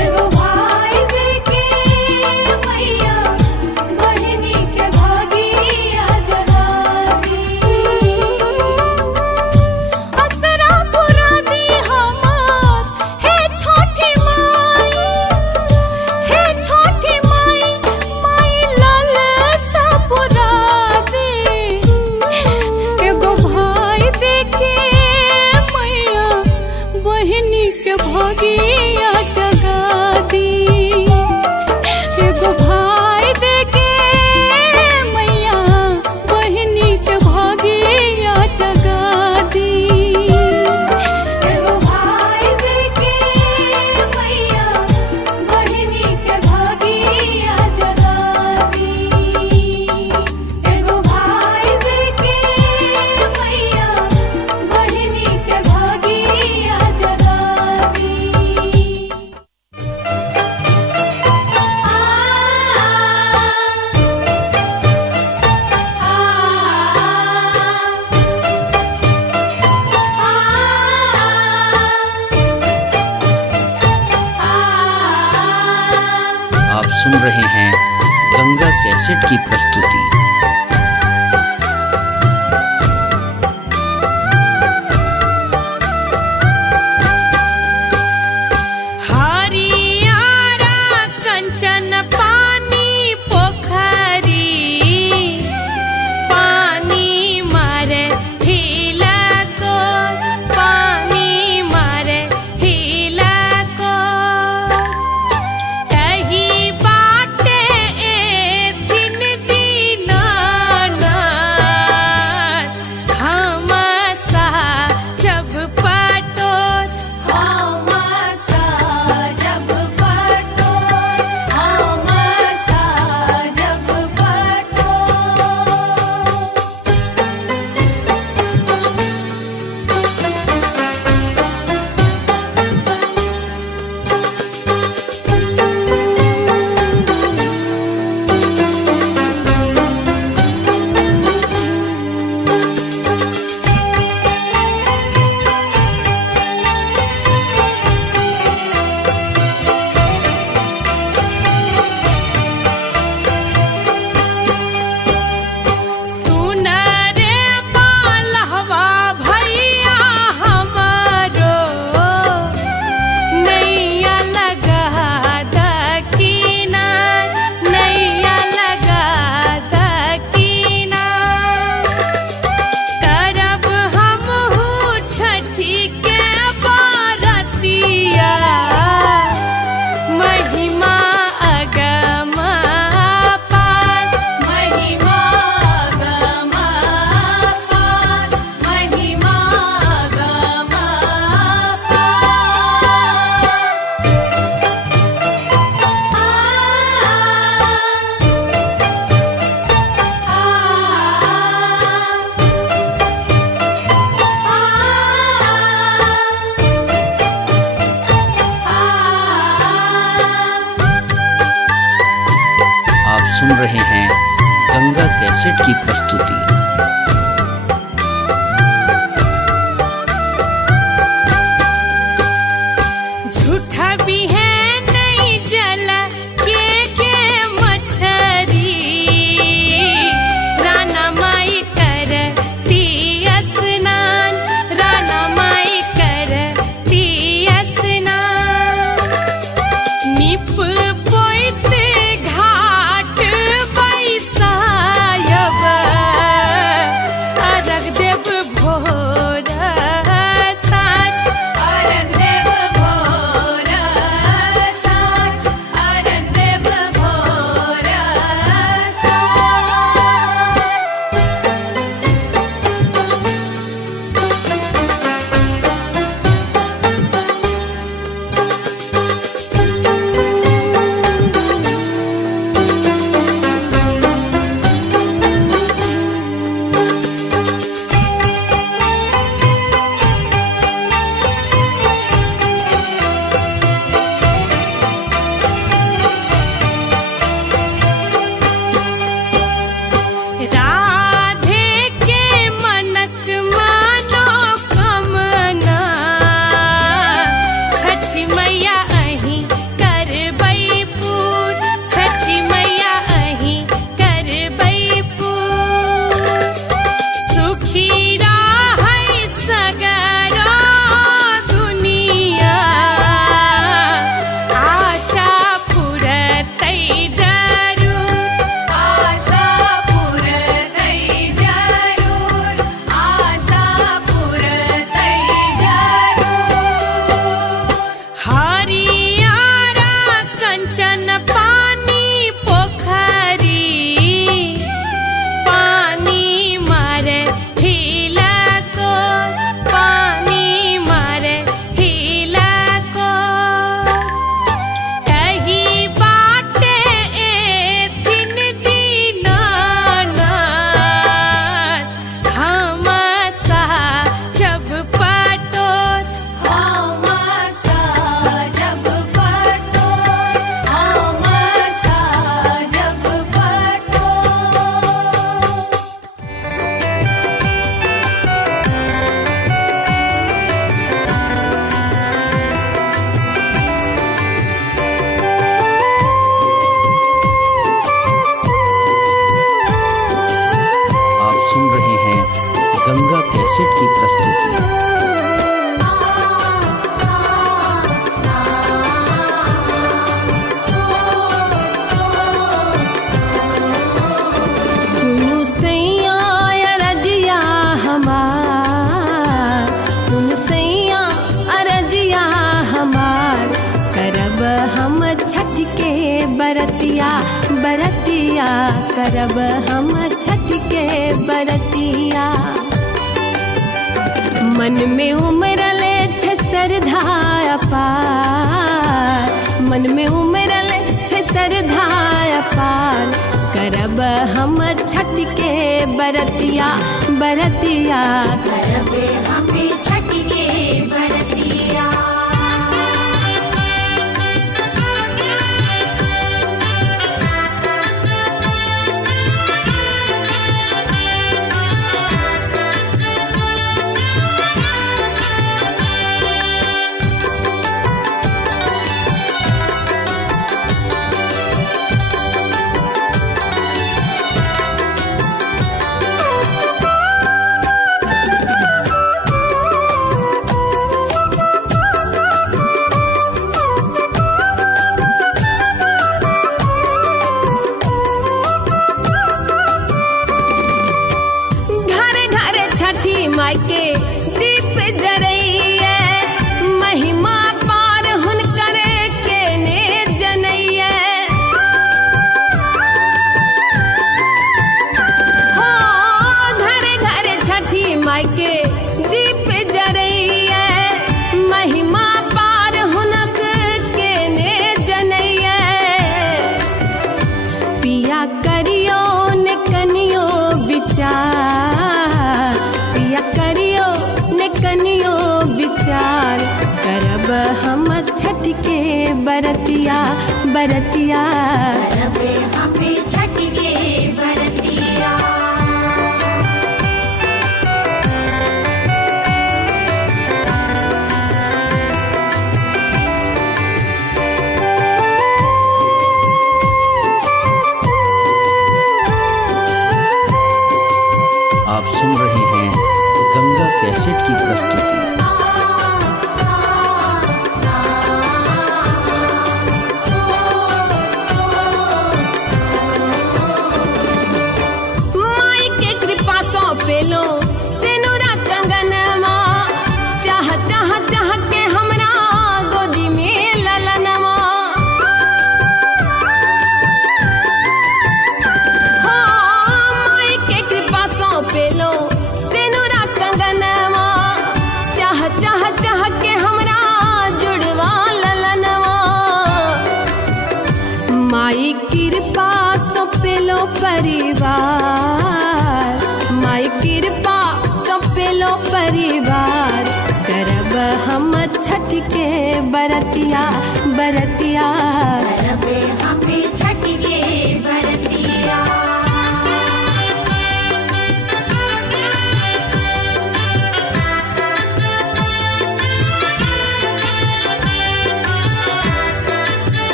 एगो भाई देके मैया बहिनी के भागिया जगाती। असरा पुरा दी हमार हे छोटी माई माई लाल सा पुरा दी एगो भाई देके मैया बहनी के भगिया जगाती एगो भाई देके मैया बहनी के भगिया जगाती एगो भाई देके मैया बहिनी के भागिया जगाती। एगो भाई देके मैया बहिनी के भागिया जगाती। आप सुन रहे हैं गंगा कैसेट की प्रस्तुति। हरियारा कंचन पानी पोखरी पानी मारे हिला को पानी मारे हिला को तही बाटे ए दिन दिन सुन रहे हैं गंगा कैसेट की प्रस्तुति। झूठा भी है नहीं जला के मछरी, राना माई करती स्नान, राना माई करती स्नान। निप पोइत घाट बैसायब, अरग देव भोर साँझ, अरग देव भोर साँझ, अरग देव भोर साँझ। राधे के मनक मानो कमना, छठी मैया अहीं करबै पूर, छठी मैया अहीं करबै पूर। सुखी रहै सगरो दुनिया, आशा पुरतै जरूर, आशा पुरतै जरूर, आशा पुरतै जरूर। हरियारा कंचन पानी पोखरी, पानी मारे हिला को, पानी मारे हिला को। कही बाटे एथिन दीनानाथ, हम सा जब पटोर, हम साजब पटोर, हम साजब पटोर। आप सुन रहे हैं गंगा कैसेट की प्रस्तुति। सुनु सैया अरजिया हमार, सुनु सैया अरजिया हमार, करब हम छठ के बरतिया, बरतिया करब हम छठ के बरतिया। मन में उमरले छे श्रद्धा अपार, मन में उमरले छे श्रद्धा अपार, करब हम छठ के बरतिया, बरतिया करब हम छठ के बरतिया। माई के दीप जरैया, महिमा पार हुनकर के ने जनैया। हो घर घर छठी माई के दीप जरैया, महिमा पार हुनक के ने जनैया। पिया करियो ने कनियो विचार, पिया करियो ने कनियो विचार, करब हम छठ के बरतिया, बरतिया करब हम छठ की प्रस्तुति। माई के कृपा सौंपेलो सिनुरा कंगनवा, चाह चाह चाह के हमरा गोदी में ललनवा। माई के कृपा सौंपेलो सिनुरा कंगनवा, चाह चाह चाह के हमरा जुड़वा ललनवा। माई कृपा सौंपेलो परिवार, माई कृपा सौंपेलो परिवार, करब हम छठ के बरतिया बरतिया। करबे हमें छठ के बरतिया।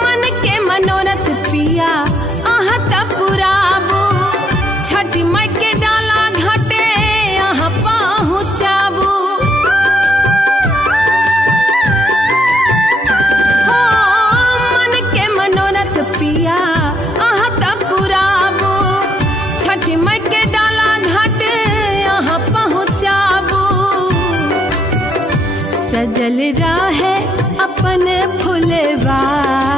मन के मनोरथ पिया अहाँ त पुराबू, छठ माई के डाला घाटे अहाँ पहुँचाबू। मन के मनोरथ पिया अहाँ त पुराबू, छठ माई के डाला घाटे अहाँ पहुँचाबू। सजल रहे अपन फुलवार,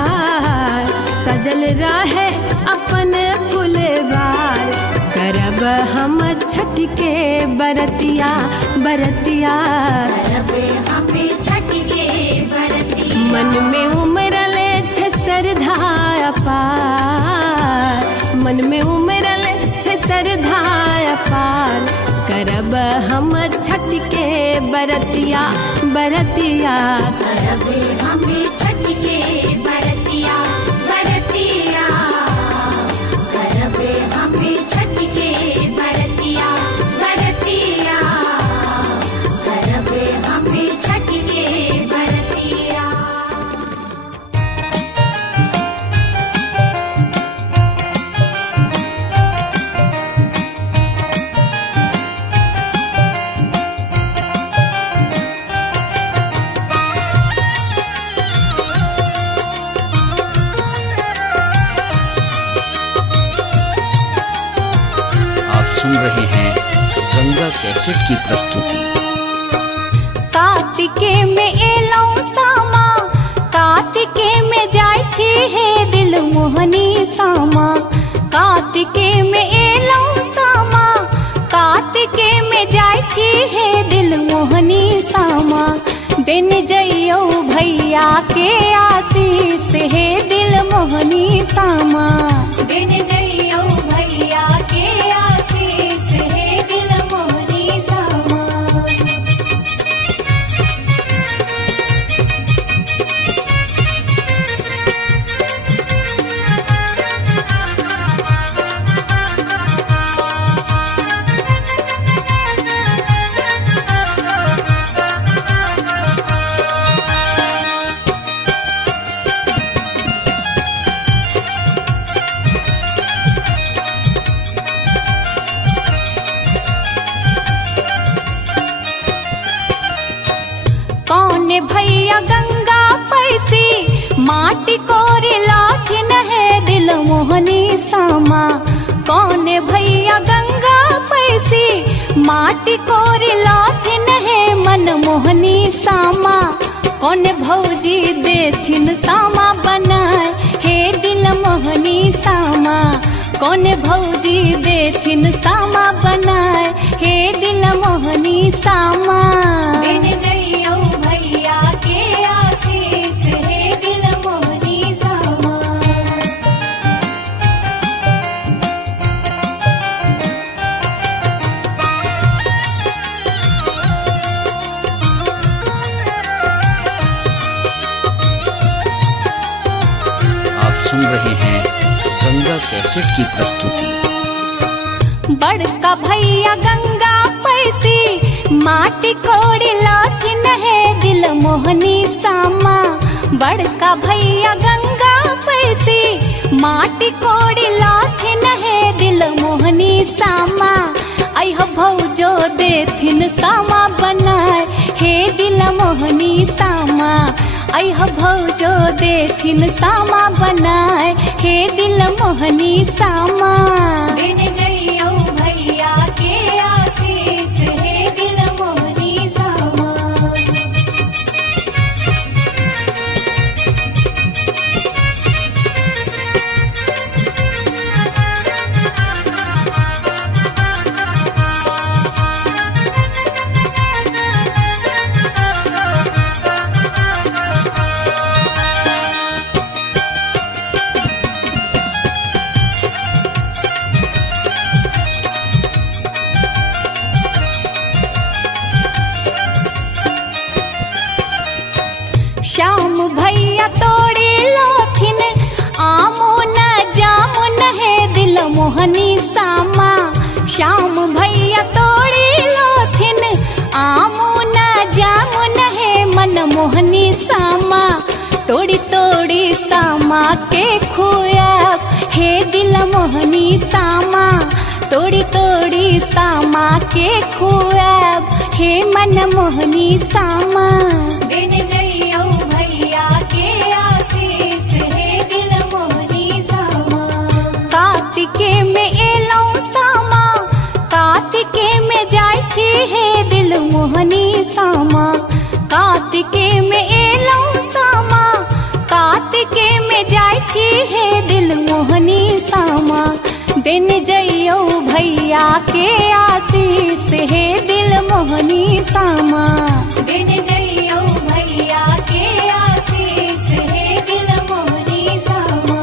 सजल रहे अपन फुलवार, करब हम छठ के बरतिया बरतिया। करबे हमें छठ के बरतिया। मन में उमरले छे श्रद्धा अपार, मन में उमरले छे श्रद्धा अपार, करब हम छठ के बरतिया बरतिया। करबे हमें छठ के बरतिया बरतिया। करबे हमें छठ के बरतिया बरतिया। करबे हमें छठ के बरतिया। आप सुन रहे हैं गंगा कैसेट की प्रस्तुति। कार्तिके में एलौ सामा, कार्तिके में जाय छी हे दिल मोहनी सामा। कार्तिके में एलौ सामा, कार्तिके में जाय छी हे दिल मोहनी सामा। दिन जइयो भैया के आशीष हे दिल मोहनी सामा। दिन जइयो भैया के आशीष हे दिल मोहनी सामा। कौन भैया गंगा पैसी, माटी कोरी लाथिन है दिल मोहनी सामा। कौन भैया गंगा पैसी, माटी कोरी लाथिन है मन मोहनी सामा। कौन भौजी देथिन सामा बनाए हे दिल मोहनी सामा। कौन भौजी देथिन सामा बनाए हे दिल मोहनी सामा। दिन जइयो भैया के आशीष हे दिल मोहनी सामा। रहे हैं गंगा कैसेट की प्रस्तुति। बड़का भैया गंगा पैसी माटी कोड़ी लाथिन है दिल मोहनी सामा। बड़का भैया गंगा पैसी माटी कोड़ी लाथिन है दिल मोहनी सामा। आई हो भौजो देथिन सामा बनाए हे दिल मोहनी सामा। आई हो भौजो देथिन सामा बनाए हे दिल मोहनी सामा। देने जइयो भैया के आशीष हे दिल मोहनी सामा। श्याम भैया तोड़ी लोथिन आमो न जामुन है दिल मोहनी सामा। श्याम भैया तोड़ी लोथिन आमो न जामुन है मन मोहनी सामा। तोड़ी तोड़ी सामा के खुआब हे दिल मोहनी सामा। तोड़ी तोड़ी सामा के खुआब हे मन मोहनी सामा। देने जइयो भैया के आशीष हे दिल मोहनी सामा। कार्तिके में एलौ सामा कार्तिके में जाय छी हे दिल मोहनी सामा। कार्तिके में एलौ सामा कार्तिके में जाय छी हे दिल मोहनी सामा। दिन जइयो भैया के आशीष हे दिल मोहनी सामा। देने जइयो भैया के आशीष हे दिल मोहनी सामा।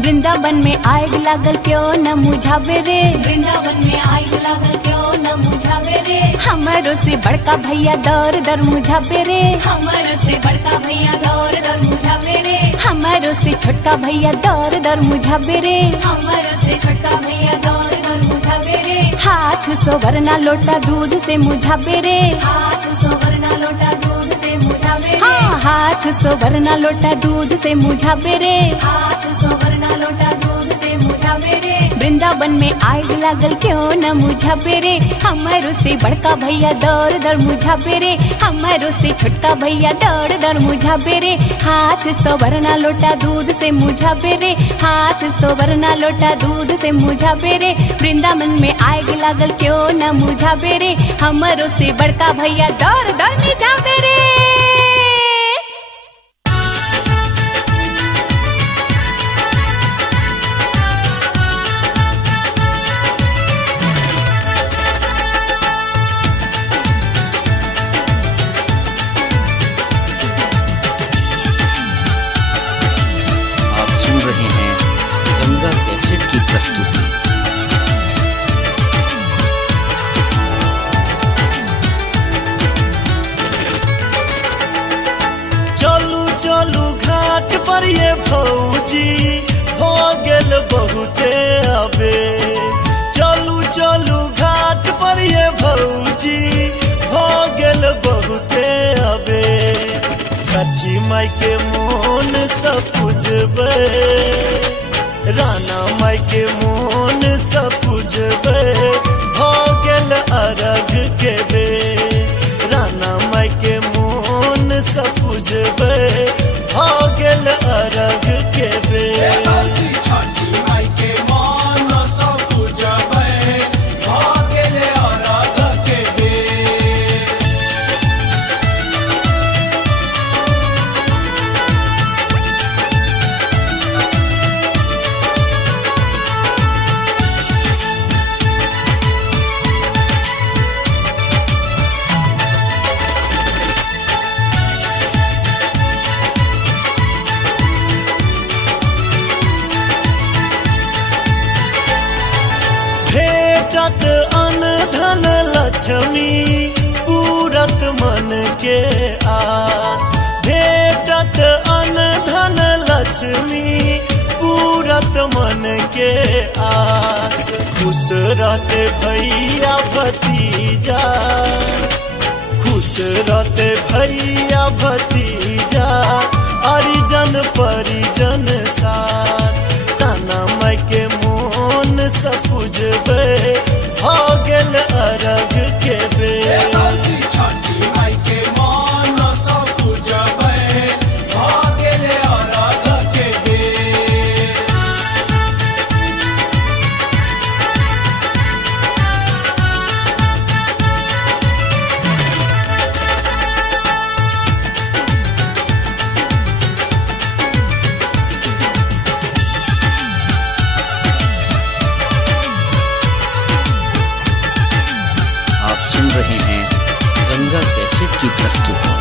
वृंदावन में आग लागल क्यों न मुझावे रे। वृंदावन में आग लागल क्यों न मुझावे रे। हमारो से बड़का भैया दर दर मुझावे रे। हमर से बड़का भैया दौर दर मुझावे रे। हमारो से छोटका भैया दर दर मुझावे रे। हमर से छोटका भैया दौर दर मुझावे रे। हाथ सोवरना लोटा दूध से मुझावे रे। हाथ सोवरना लोटा दूध से मुझावे रे। हाँ हाथ सोवरना लोटा दूध से मुझावे रे। हाथ सोवरना लोटा दूध से मुझावे रे। वृंदावन में आग लागल क्यों न मुझावे रे। हमारो से बड़का भैया दर दर मुझावे रे। हमारो से छोटका भैया दर दर मुझावे रे। हाथ सोवरना लोटा दूध से मुझावे रे। हाथ सोवरना लोटा दूध से मुझावे रे। वृंदावन में आग लागल क्यों न मुझावे रे। हमारो से बड़का भैया दर दर मुझावे रे। आप सुन रहे हैं गंगा कैसेट की प्रस्तुति। चलू चलू घाट पर ये भौजी हो गेल बहुते अबे। चलू चलू घाट पर ये भौजी हो गेल बहुते अबे। छठी माई के मोन सब पूजबे राना माई के मोन सब पूजबे। हो गेल अरघ के बे राना माई के मोन सब पूजबे। हो गेल अरघ के बे। भौजी छठी माई के मान सब पूजबै भ गेले अरघ के बेर। भेटत अन धन लक्ष्मी पूरत मन के आस। भेटत अन धन लक्ष्मी लक्ष्मी पूरत मन के आस। खुश रहते भैया भतीजा, खुश रहते भैया भतीजा, हरिजन परिजन साथ। ताना माई के मोन सपुजबे, हो गेल अरग के बेर। छठी माई के मन सब पूजबै, भऽ गेलै अरघ के बेर। आप सुन रहे हैं गंगा कैसेट की प्रस्तुति।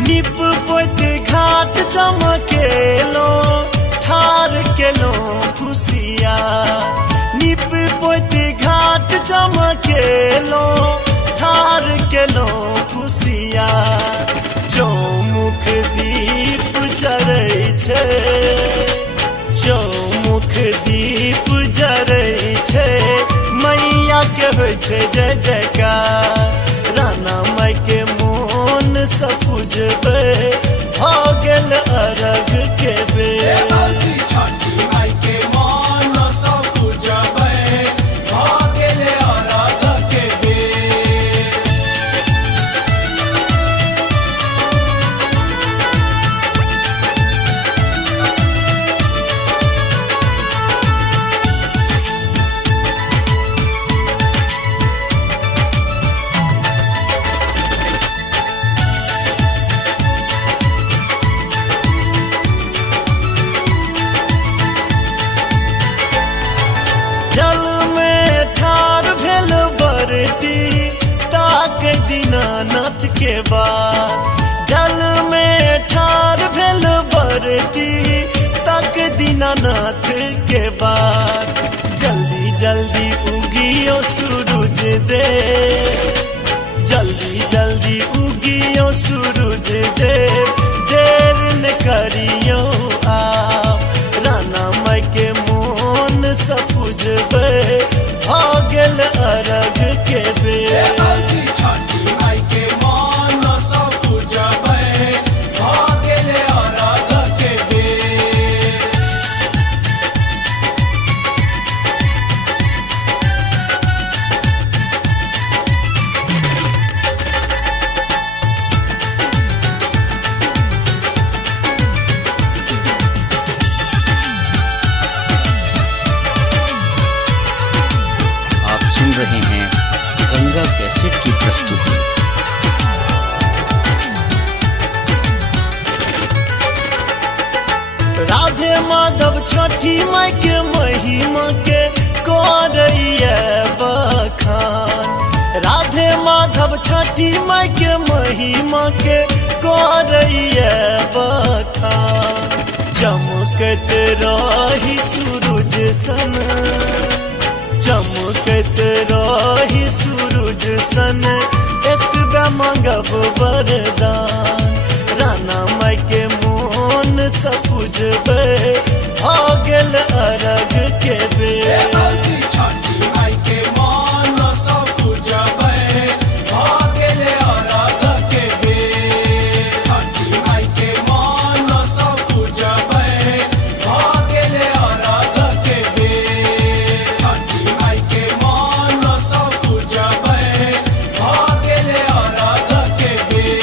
निप पोत घाट चमकेलो, ठार केलो खुशिया। निप पोत घाट चमकेलो, ठार केलो खुशिया। चौमुख दीप जरै छै, चौमुख दीप जरै छै, मैया के होइ छै जय जयकार। राना माई के मोन सपुजबे, भऽ गेल अरघ के बेर। छठी माई के मन सब पूजबै, भऽ गेलै अरघ के बेर। जल में ठार भेल बरती, ताक दीनानाथ के बार। जल में ठार भेल बरती, ताक दीनानाथ के बार। जल्दी जल्दी उगियो सूरज दे, जल्दी जल्दी उगियो सूरज देव। देर न करियो आप, राना माई के मोन सपुजबे, भऽ गेल अरघ के बेर। छठी माई के मन सब पूजबै, भऽ गेलै अरघ के बेर। आप सुन रहे हैं गंगा कैसेट की प्रस्तुति। राधे माधव छठी माई के महिमा के करैया बखान। राधे माधव छठी माई के महिमा के करैया बखान। चमकत रही सूरज सन, चमकत रही सूरज सन, एतबे मांगब वरदान। राना माई के मोन सपुजबे, भऽ गेल अरघ के बेर। छठी माई के मन सब पूजबै, भऽ गेलै अरघ के बेर। छठी माई के मन सब पूजबै, भऽ गेलै अरघ के बेर। छठी माई के मन सब पूजबै, भऽ गेलै अरघ के बेर।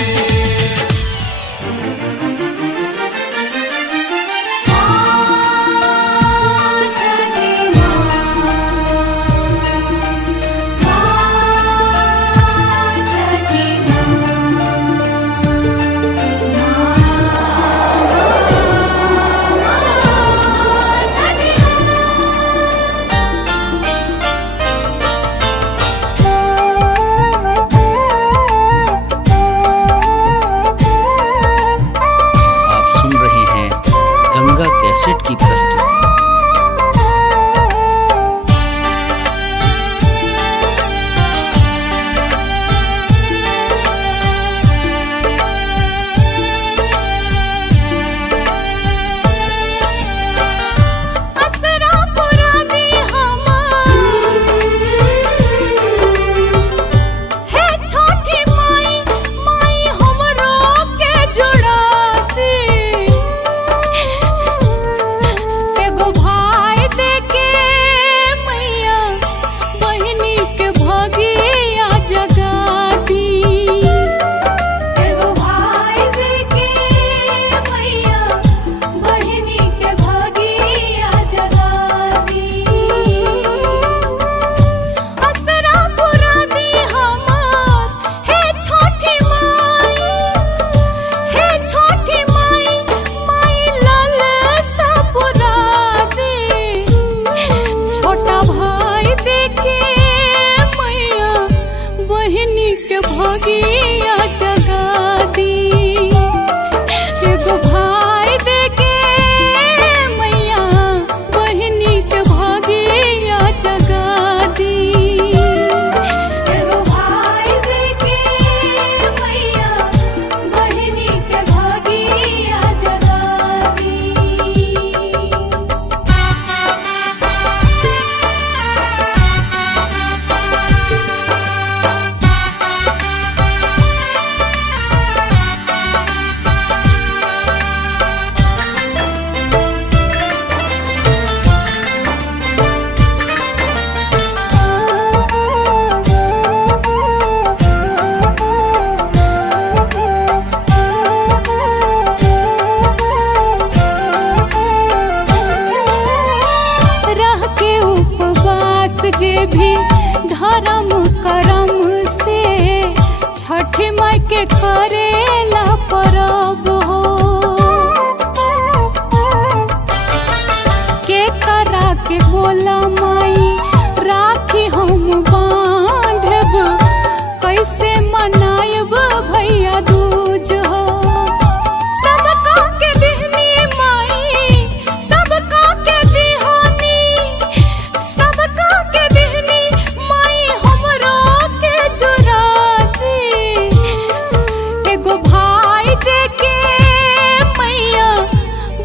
करेला परब हो के करा के बोला माई राखी हम बांधब कैसे मनायब भैया दूज हो सबका के दिहनी माई सबका के दिहानी सबका के दिहनी माई हमरो के चुराती एगो भाई देके मैया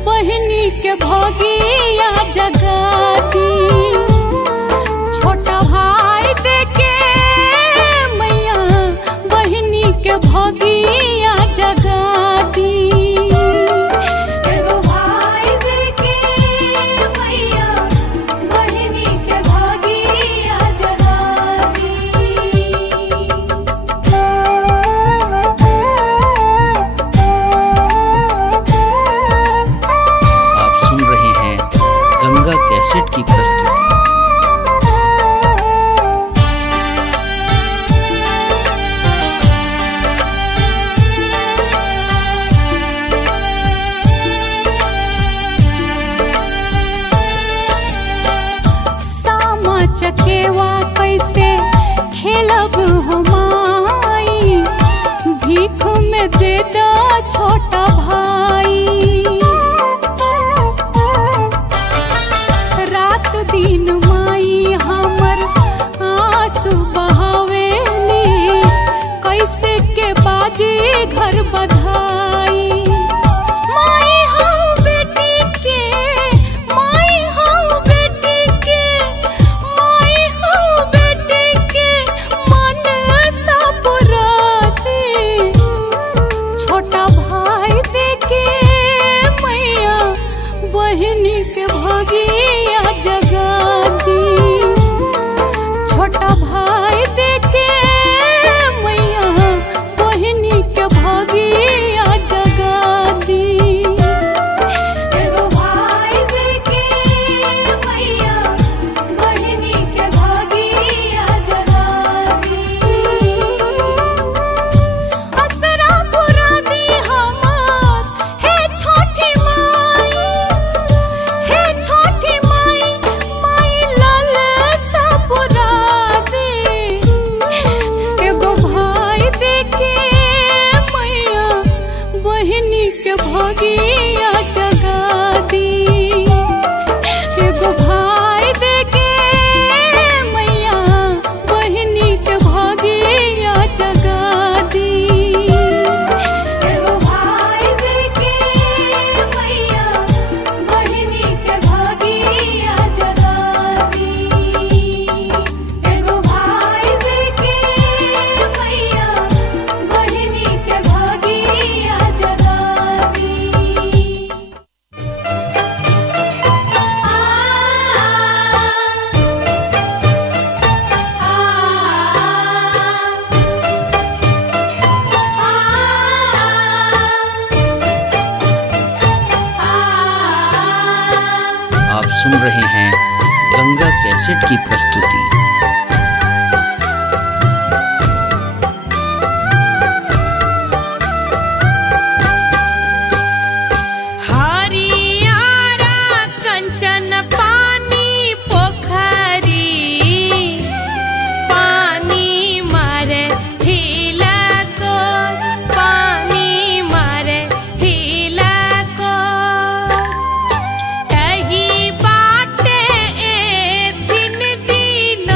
बहनी के भगिया जगाती छोटा भाई देके मैया बहनी के भगिया जगाती एगो भाई देके मैया बहिनी के भागिया जगाती। आप सुन रहे हैं गंगा कैसेट की प्रस्तुति। सामा चकेवा कैसे खेलब हो माई भीख में दे दो छोटा भाई रात दिन माई हमर आंसू बहावेली कैसे के बाजी घर बधाई माई हऊ बेटी के माई हऊ बेटी के माई हऊ बेटी के मन सा पुराती छोटा भाई देके मैया बहनी के भगिया जगाती छोटा भाई देके मैया बहनी के भगिया जगाती एगो भाई देके मैया बहिनी के भागिया जगाती। असरा पुरा दी हमार हे छोटी माई माई लाल सा पुरा दी एगो भाई देके मैया बहनी के भगिया जगाती एगो भाई देके मैया बहनी के भगिया जगाती एगो भाई देके मैया बहिनी के भागिया जगाती। एगो भाई देके मैया बहिनी के भागिया जगाती। आप सुन रहे हैं गंगा कैसेट की प्रस्तुति। हरियारा कंचन पानी पोखरी पानी मारे हिला को पानी मारे हिला को कही बाटे ए दिन दिन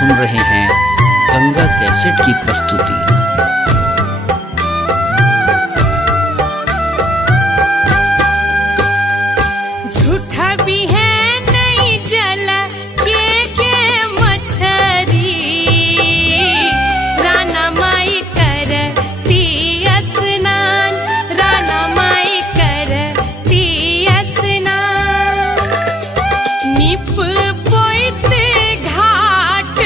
सुन रहे हैं गंगा कैसेट की प्रस्तुति। झूठा भी है नहीं जला के मछरी, राना माई करती स्नान, राना माई करती स्नान। निप पोइत घाट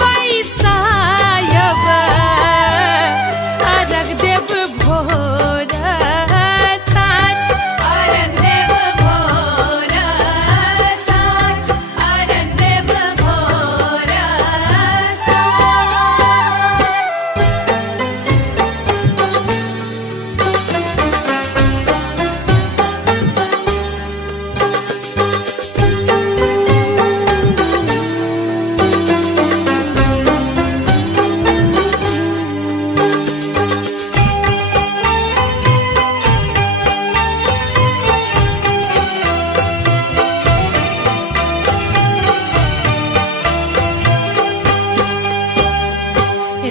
बैसायब, अरग देव भोर साँझ, अरग देव भोर साँझ, अरग देव भोर साँझ।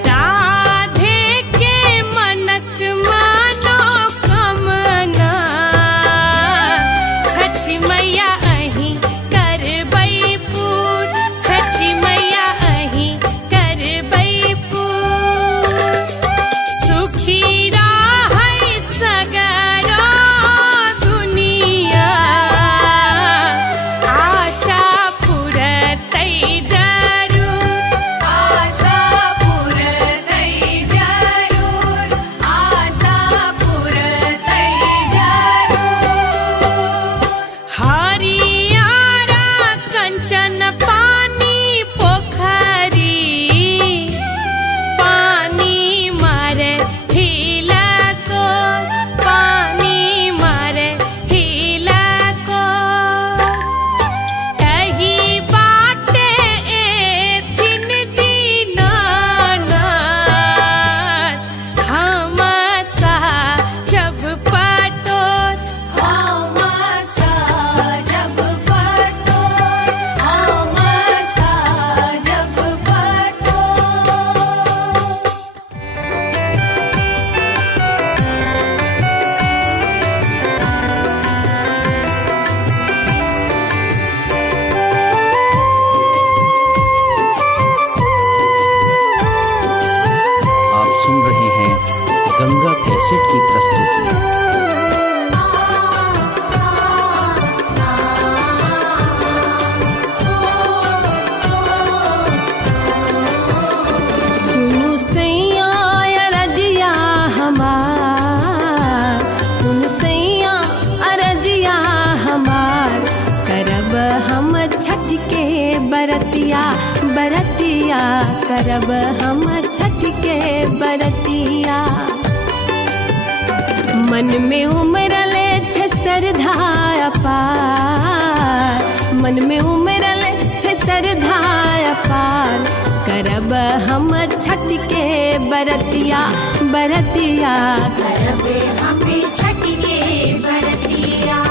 राधे के मनक मानो कमना, छठी मैया अहीं करबै पूर, छठी मैया अहीं करबै पूर। सुखी रहै सगरो दुनिया, आशा पुरतै जरूर, आशा पुरतै जरूर, आशा पुरतै जरूर। हरियारा कंचन पानी पोखरी, पानी मारे हिला को, पानी मारे हिला को। एही बाटे एथिन दीनानाथ, हम साजब पटोर, हम साजब पटोर, हम साजब पटोर। आप सुन रहे हैं गंगा कैसेट की प्रस्तुति। सुनु सैया अरजिया हमार, सुनु सैया अरजिया हमार, करब हम छठ के बरतिया, बरतिया करब हम छठ के बरतिया। मन में उमरले छे श्रद्धा अपार, मन में उमरले छे श्रद्धा अपार, करब हम छठ के बरतिया, बरतिया करब हम छठ के बरतिया।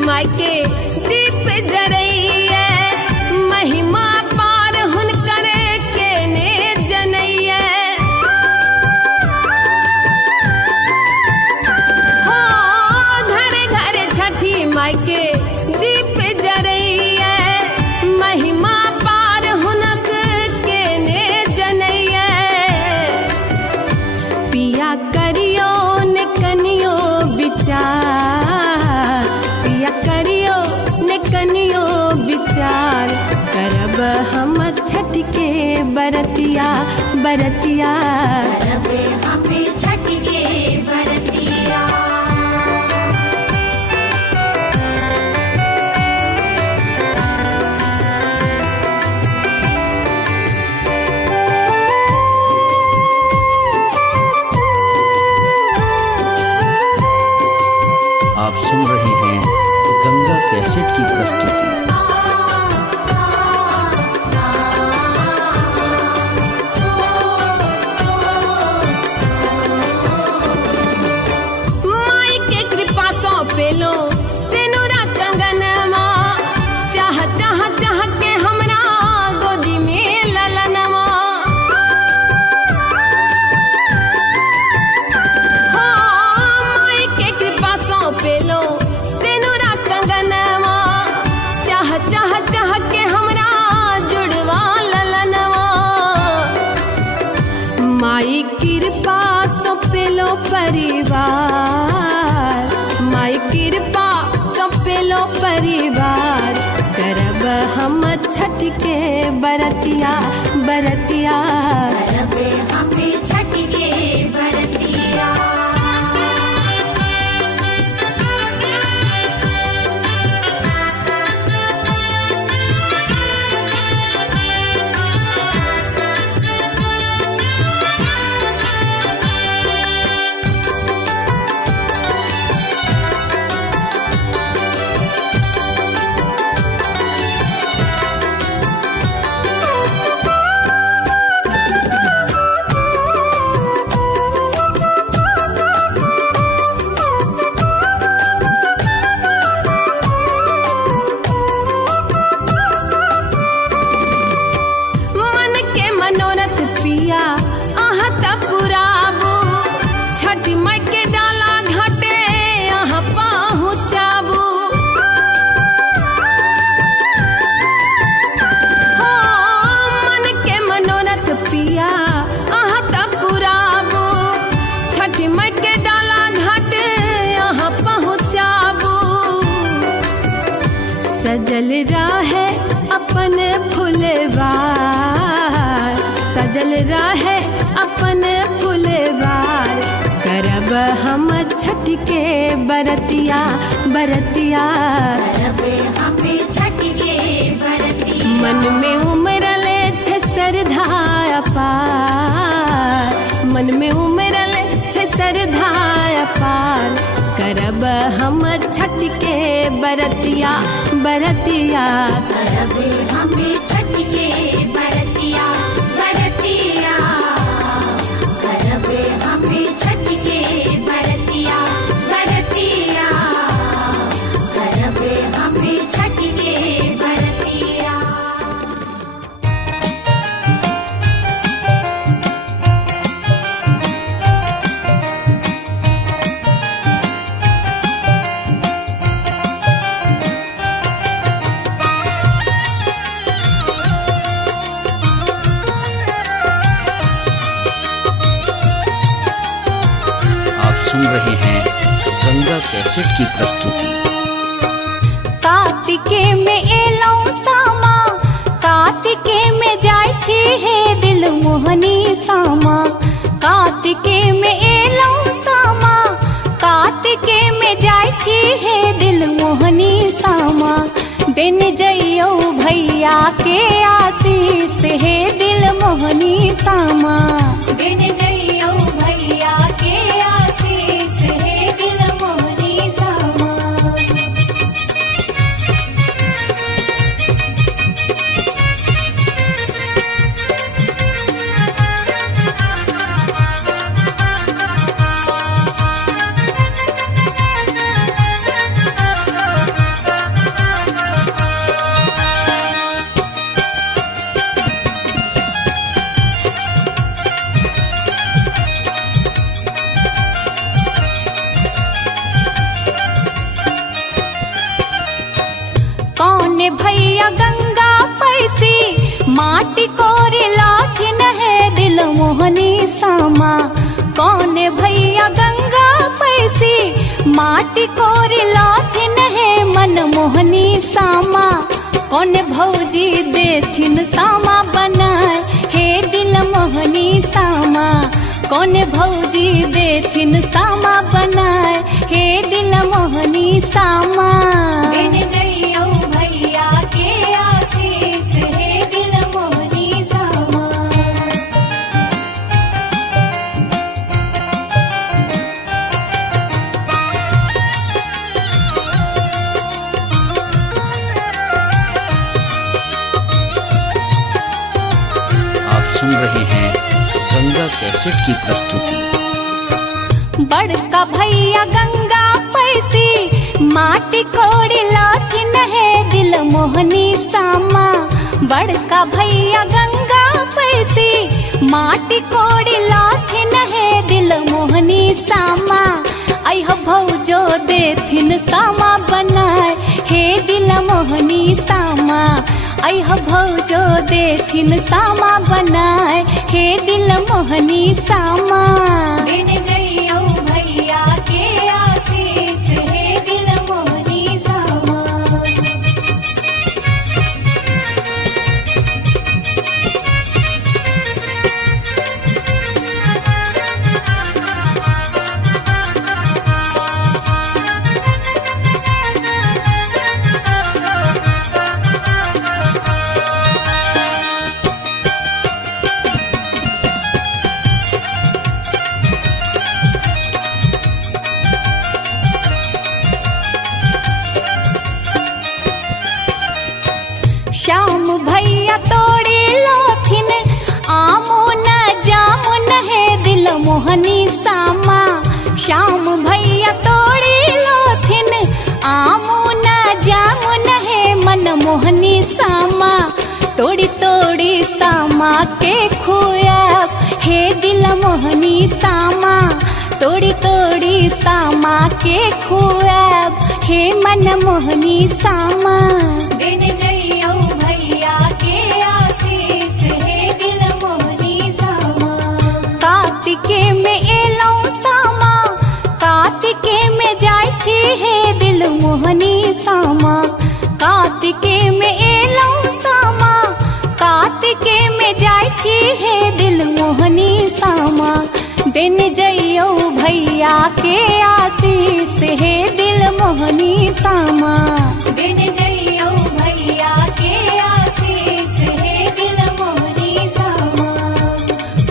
माई के दीप जरैया, महिमा पार हुनकर के ने जनैया। हो घर घर छठी माई के दीप जरैया, महिमा पार हुनक के ने जनैया। पिया करियो ने कनियो विचार, पिया करियो ने कनियो विचार, करब हम छठ के बरतिया, बरतिया करब हम छठ बरतिया बरतिया करबे हमें छठ के बरतिया। मन के मनोरथ पिया आहा त पुराबू छठी माई के डाला घाटे आहा पहुँचाबू। हो मन के मनोरथ पिया आहा त पुराबू छठी माई के डाला घाटे आहा पहुँचाबू। सजल रहे अपन फुलवार सजल रहे अपन फुलवार करब हम छठ के बरतिया बरतिया करबे हमें छठ के बरतिया। मन में उमरल छे श्रद्धा अपार मन में उमरल छे श्रद्धा अपार करब हम छठ के बरतिया बरतिया करबे हमें छठ के बरतिया बरतिया। करबे हमें छठ के बरतिया बरतिया। करबे हमें छठ के बरतिया। आप सुन रहे हैं गंगा कैसेट की प्रस्तुति। कार्तिके में एलौ सामा कार्तिके में जाय छी हे दिल मोहनी सामा कार्तिके में एलौ सामा कार्तिके में जाय छी हे दिल मोहनी सामा। दिन जइयो भैया के आशीष हे दिल मोहनी सामा। दिन जइयो भैया के आशीष हे दिल मोहनी सामा। कौन भैया गंगा पैसी माटी कोरी लाथिन है दिल मोहनी सामा। कौन भैया गंगा पैसी माटी कोरी लाथिन है मन मोहनी सामा। कौन भौजी देथिन सामा बनाए हे दिल मोहनी सामा। कौन भौजी देथिन सामा बनाए हे दिल मोहनी सामा। दिन जइयो भैया के आशीष हे दिल मोहनी सामा। आप सुन रहे हैं गंगा कैसेट की प्रस्तुति। बड़का भैया गंगा पैसी माटी कोड़ी लाथिन है दिल मोहनी सामा। बड़का भैया गंगा पैसी माटी कोड़ी लाथिन है दिल मोहनी सामा। आई भौजो देथिन सामा बनाए हे दिल मोहनी सामा। आई भौजो देथिन सामा बनाए हे दिल मोहनी सामा। दिन जइयो भैया के आशीष हे दिल मोहनी सामा। तोड़ी सामा के खुआब हे दिल मोहनी सामा तोड़ी तोड़ी सामा के खुआब हे मन मोहनी सामा दिन जइयो भैया के आशीष हे दिल मोहनी सामा कार्तिके में एलौ सामा कार्तिके में जाय छी हे दिल मोहनी सामा कार्तिके में एलौ सामा कार्तिके में जाय छी हे दिल मोहनी सामा दिन जइयो भैया के आशीष हे दिल मोहनी सामा दिन जइयो भैया के आशीष हे दिल मोहनी सामा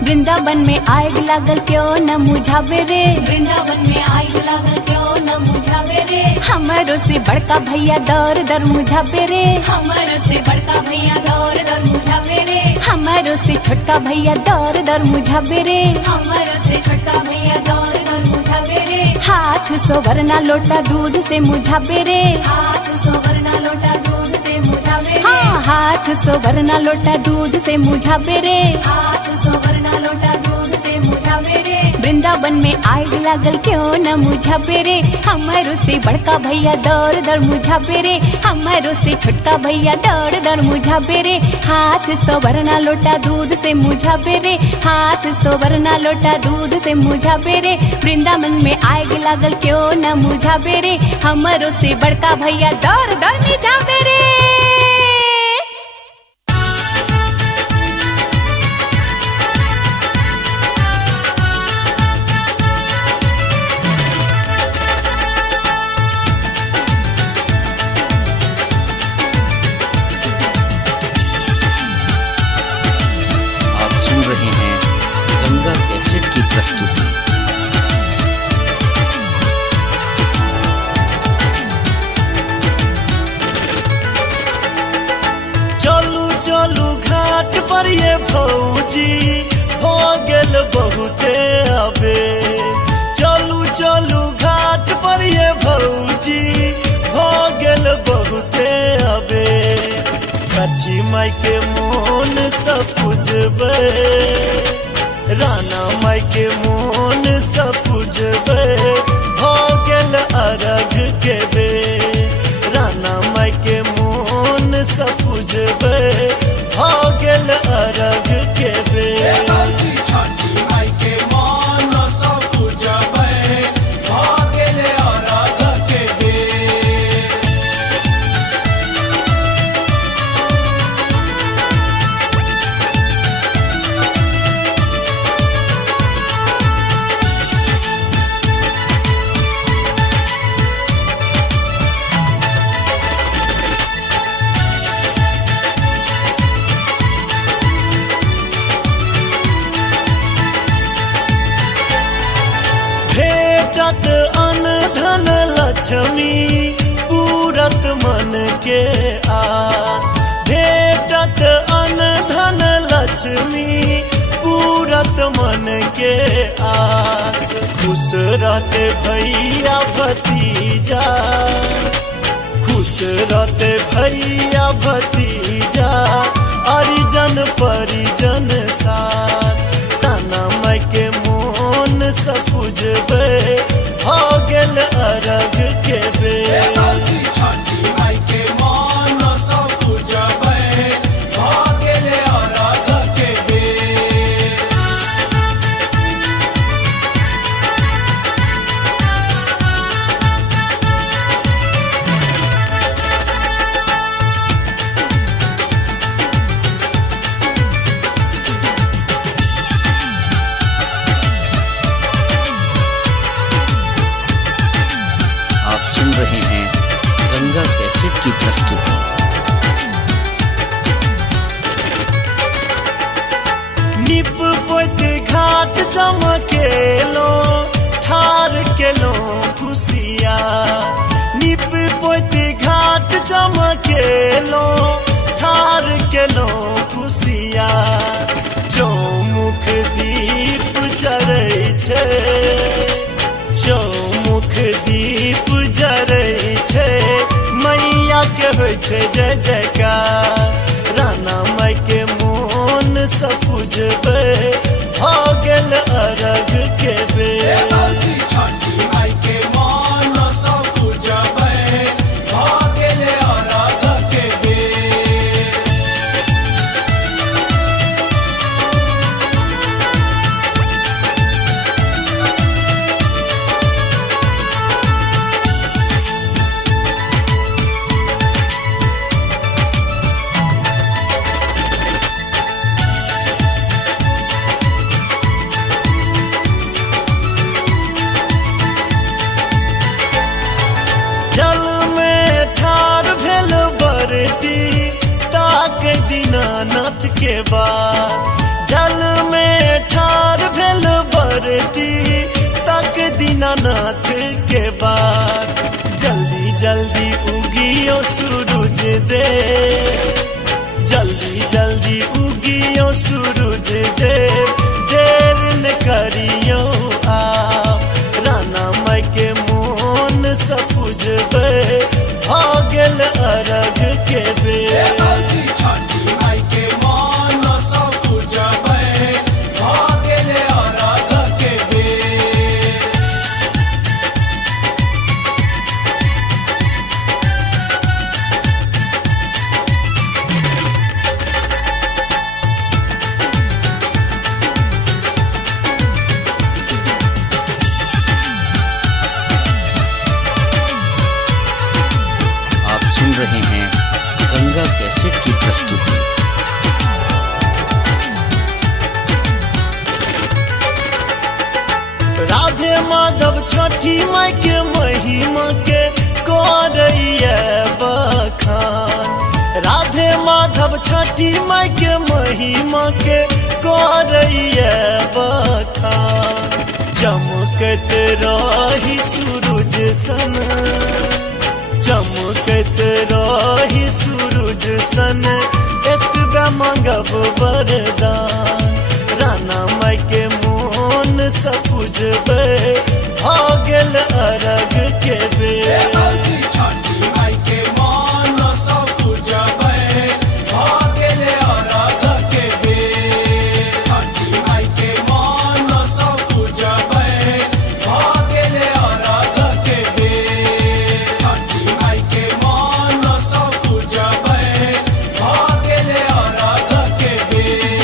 वृंदावन में आग लागल क्यों न मुझावे रे वृंदावन में आग लागल क्यों न मुझावे रे हमारो से बड़का भैया दर दर मुझावे रे हमर से बड़का भैया दौर दर मुझावे रे हमारो से छोटका भैया दर दर मुझावे रे हमर से छोटका भैया दौर दर मुझावे रे हाथ सोवरना लोटा दूध से मुझावे रे हाथ सोवरना लोटा दूध से मुझावे रे हाँ हाथ सोवरना लोटा दूध से मुझावे रे हाथ सोवरना लोटा दूध से मुझावे रे वृंदावन में आग लागल क्यों न मुझावे रे हमारो से बड़का भैया दर दर मुझावे रे हमारो से छोटका भैया दर दर मुझावे रे हाथ सोवरना लोटा दूध से मुझावे रे हाथ सोवरना लोटा दूध से मुझावे रे वृंदावन में आग लागल क्यों न मुझावे रे हमारो से बड़का भैया दर दर मुझावे रे आप सुन रहे हैं गंगा कैसेट की प्रस्तुति। चलू चलू घाट पर ये भौजी हो गेल बहुते अबे चलू चलू घाट पर ये भौजी हो गेल बहुते अबे छठी माई के मोन सब पूजबे राना माई के मोन सब पूजबे हो गेल अरघ के बे राना माई के मोन सब पूजबे हो गेल अरघ के बे भौजी छठी माई के मन सब पूजबै भ गेले अरघ के बेर भेटत अन धन लक्ष्मी पूरत मन के आस भेटत अन धन लक्ष्मी पूरत मन के आस खुश रहते भैया भतीजा खुश रहते भैया भतीजा परिजन परिजन साथ ताना माई के मोन सब पूजबे हो गेल अरघ के बे भौजी छठी माई के मन सब पूजबै भ गेले अरघ के बेर आप सुन रहे हैं गंगा कैसेट की प्रस्तुति। निप पोत घाट चमकेलो ठार केलो खुशिया निप पोत घाट चमकेलो ठार केलो खुशिया चौमुख दीप जरै छै चौमुख दीप जरै छै मैया के होइ छै जय जयकार राना माई के बरती ताक दीनानाथ के बाद जल में ठार भेल बरती ताक दीनानाथ के बाद जल्दी जल्दी उगियो सूरज दे जल्दी जल्दी उगियो सूरज देव देर न करियो आप राना माई के मोन सपुजबे भागल अरग के बेर छठी माई के मन सब पूजबै भागेले अरघ के बेर आप सुन रहे हैं गंगा कैसेट की प्रस्तुति। राधे माधव छठी माई के महिमा के करैया बखान राधे माधव छठी माई के महिमा के करैया बखान चमकत रही सूरज सन चमकत रही सूरज सन एतबे मांगब वरदान राना माई के मोन सपुजबे भागल अरग के बेर छठी माई के मन सब पूजबै भागेले अरघ के बेर छठी माई के मन सब पूजबै भागेले अरघ के बेर छठी माई के मन सब पूजबै भागेले अरघ के बेर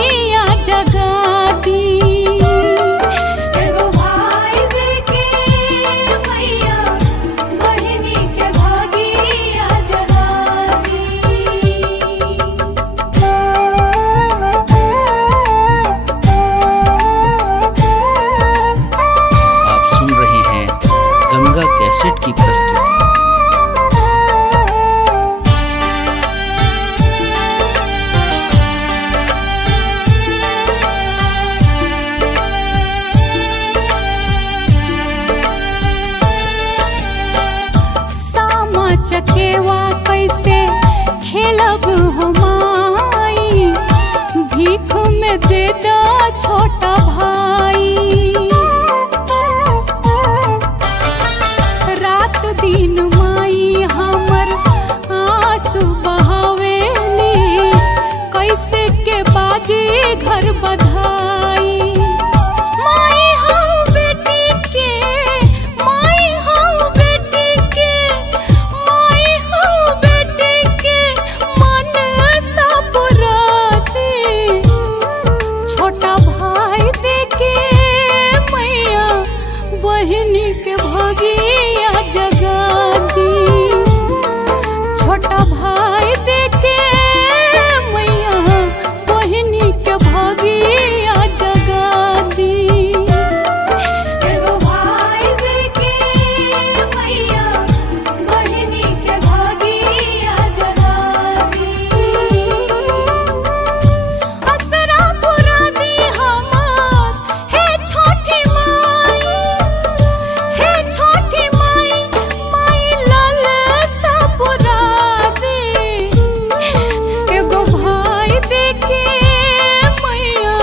भगिया जगा दी। एगो भाई देके मैया बहिनी के भागिया जगा दी। आप सुन रहे हैं गंगा कैसेट की प्रस्तुति। सामा चकेवा कैसे खेलब हो माई, भीख में दे दो छोटा भाई। रात दिन माई हमर आंसू बहावेली, कैसे के बाजी घर बधाई। माई हऊ बेटी के, माई हऊ बेटी के, माई हऊ बेटी के मन सा पुराती। छोटा भाई देके मैया बहिनी के भगिया जगा दी। छोटा भाई देके मैया बहिनी के भगिया जगा दी। एगो भाई देके मैया बहिनी के भागिया जगा दी। असरा पुरा दी हमार हे छोटी माई, हे छोटी माई, माई लाल सा पुरा दी। एगो भाई देके मैया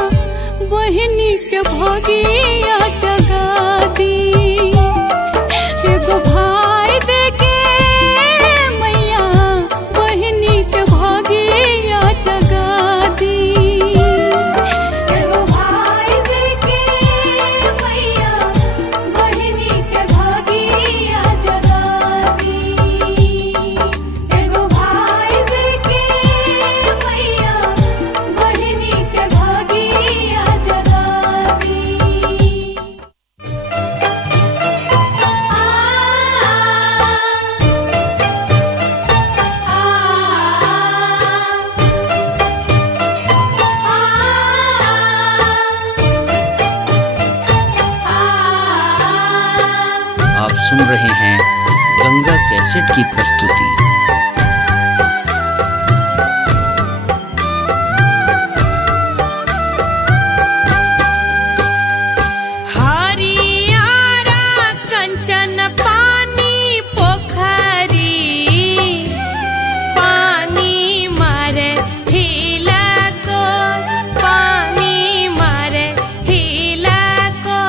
बहिनी के भगिया जगा दी। एगो भाई देके मैया बहिनी के भगिया जगा दी। एगो भाई देके मैया बहिनी के भागिया जगा दी। एगो भाई देके मैया बहिनी के भागिया जगा दी। आप सुन रहे हैं गंगा कैसेट की प्रस्तुति। हरियारा कंचन पानी पोखरी, पानी मारे हिला को, पानी मारे हिला को।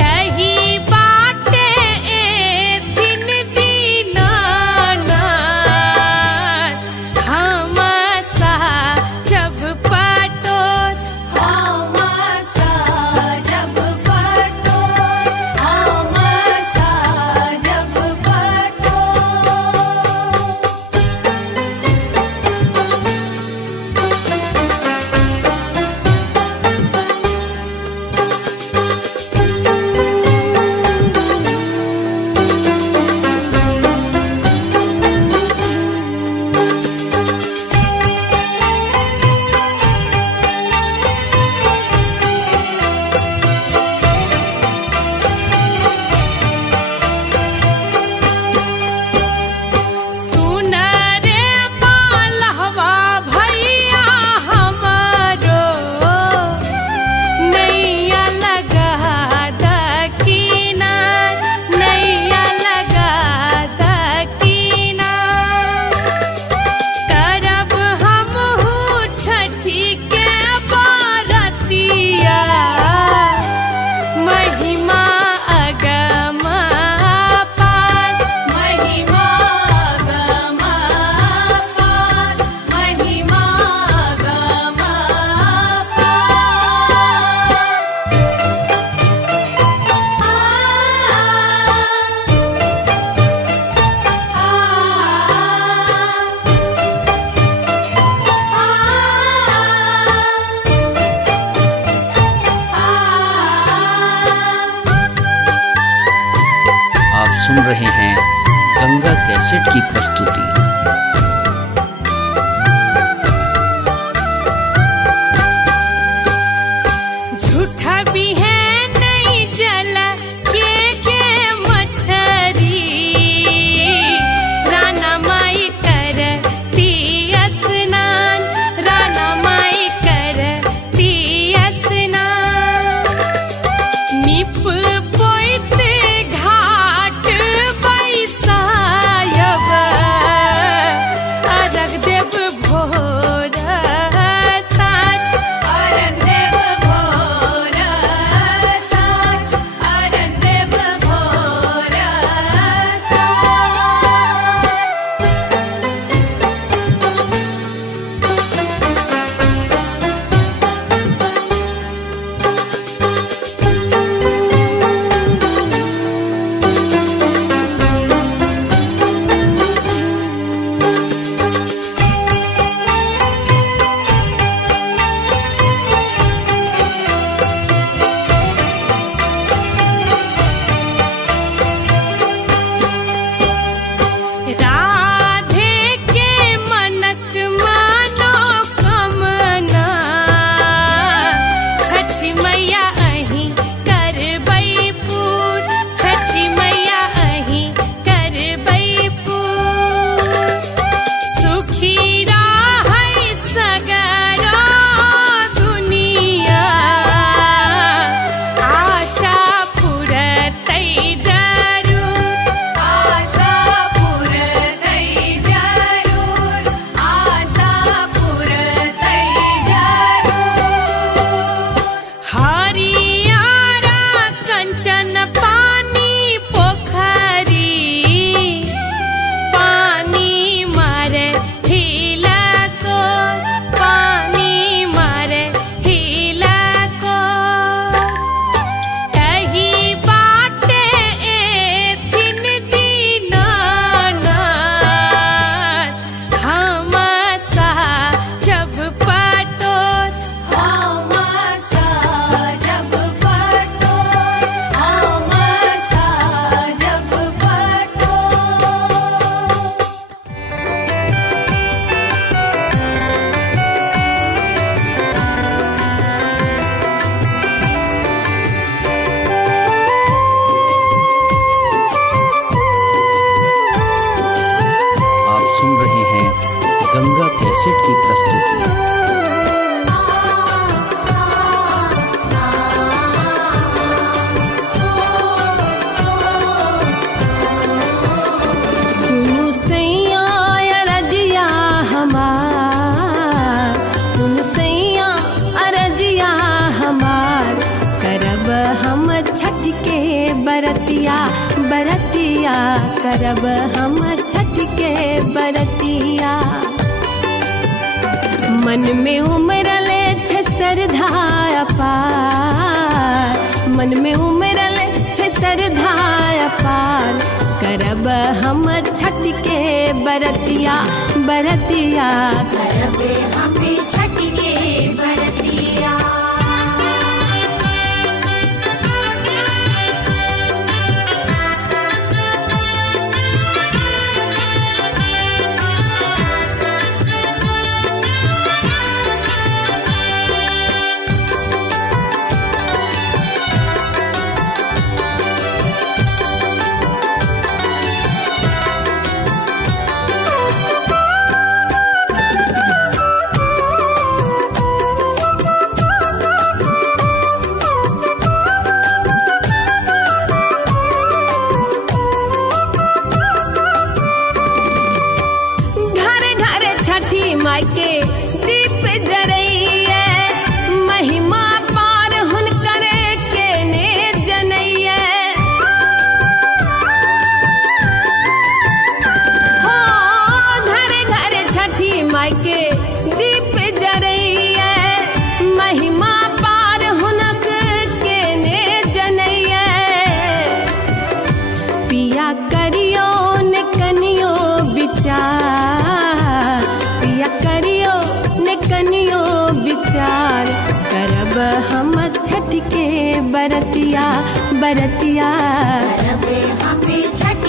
कही बाटे ए दिन दिन सुन रहे हैं गंगा कैसेट की प्रस्तुति। झूठा भी है नहीं जला के मछरी, राना माई करती स्नान, राना माई करती स्नान। निप पोइत घाट बैसायब, अरग देव भोर साँझ, अरग देव भोर साँझ, अरग देव भोर साँझ। राधे के मनक मानो कमना, छठी मैया अहीं करबै पूर, छठी मैया अहीं करबै पूर। सुखी रहै सगरो दुनिया, आशा पुरतै जरूर, आशा पुरतै जरूर, आशा पुरतै जरूर। हरियारा कंचन पानी पोखरी, पानी मारे हिला को, पानी मारे हिला को। एही बाटे एथिन दीनानाथ, हम साजब पटोर, हम साजब पटोर, हम साजब पटोर। आप सुन रहे हैं गंगा कैसेट की प्रस्तुति। सुनु सैया अरजिया हमार, सुनु सैया अरजिया हमार, करब हम छठ के बरतिया, बरतिया करब हम छठ के बरतिया। मन में उमरले छे श्रद्धा अपार, मन में उमरले छे श्रद्धा अपार, करब हम छठ के बरतिया, बरतिया करब हम छठ के बरतिया। माई के दीप जरैया, महिमा पार हुनकर के ने जनैया। हो घर घर छठी माई के दीप जरैया, महिमा पार हुनक के ने जनैया। पिया करियो ने कनियो विचार, पिया करियो ने कनियो विचार, करब हम छठ के बरतिया, बरतिया करब हम छठ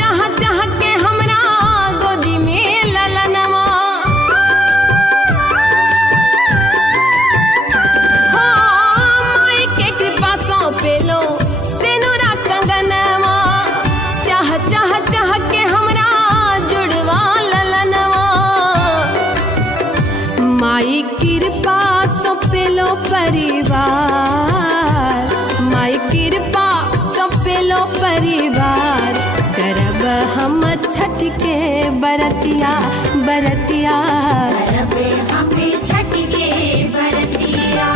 चाह चाह के हमरा गोदी में ललनवा। माई के कृपा सौंपेलो सेनुरा कंगनवा। चाह चाह चाह के हमरा जुड़वा ललनवा। माई कृपा सौंपेलो परिवार, माई कृपा सौंपेलो परिवार। करब हम छठ के बरतिया बरतिया, करबे हमें छठ के बरतिया।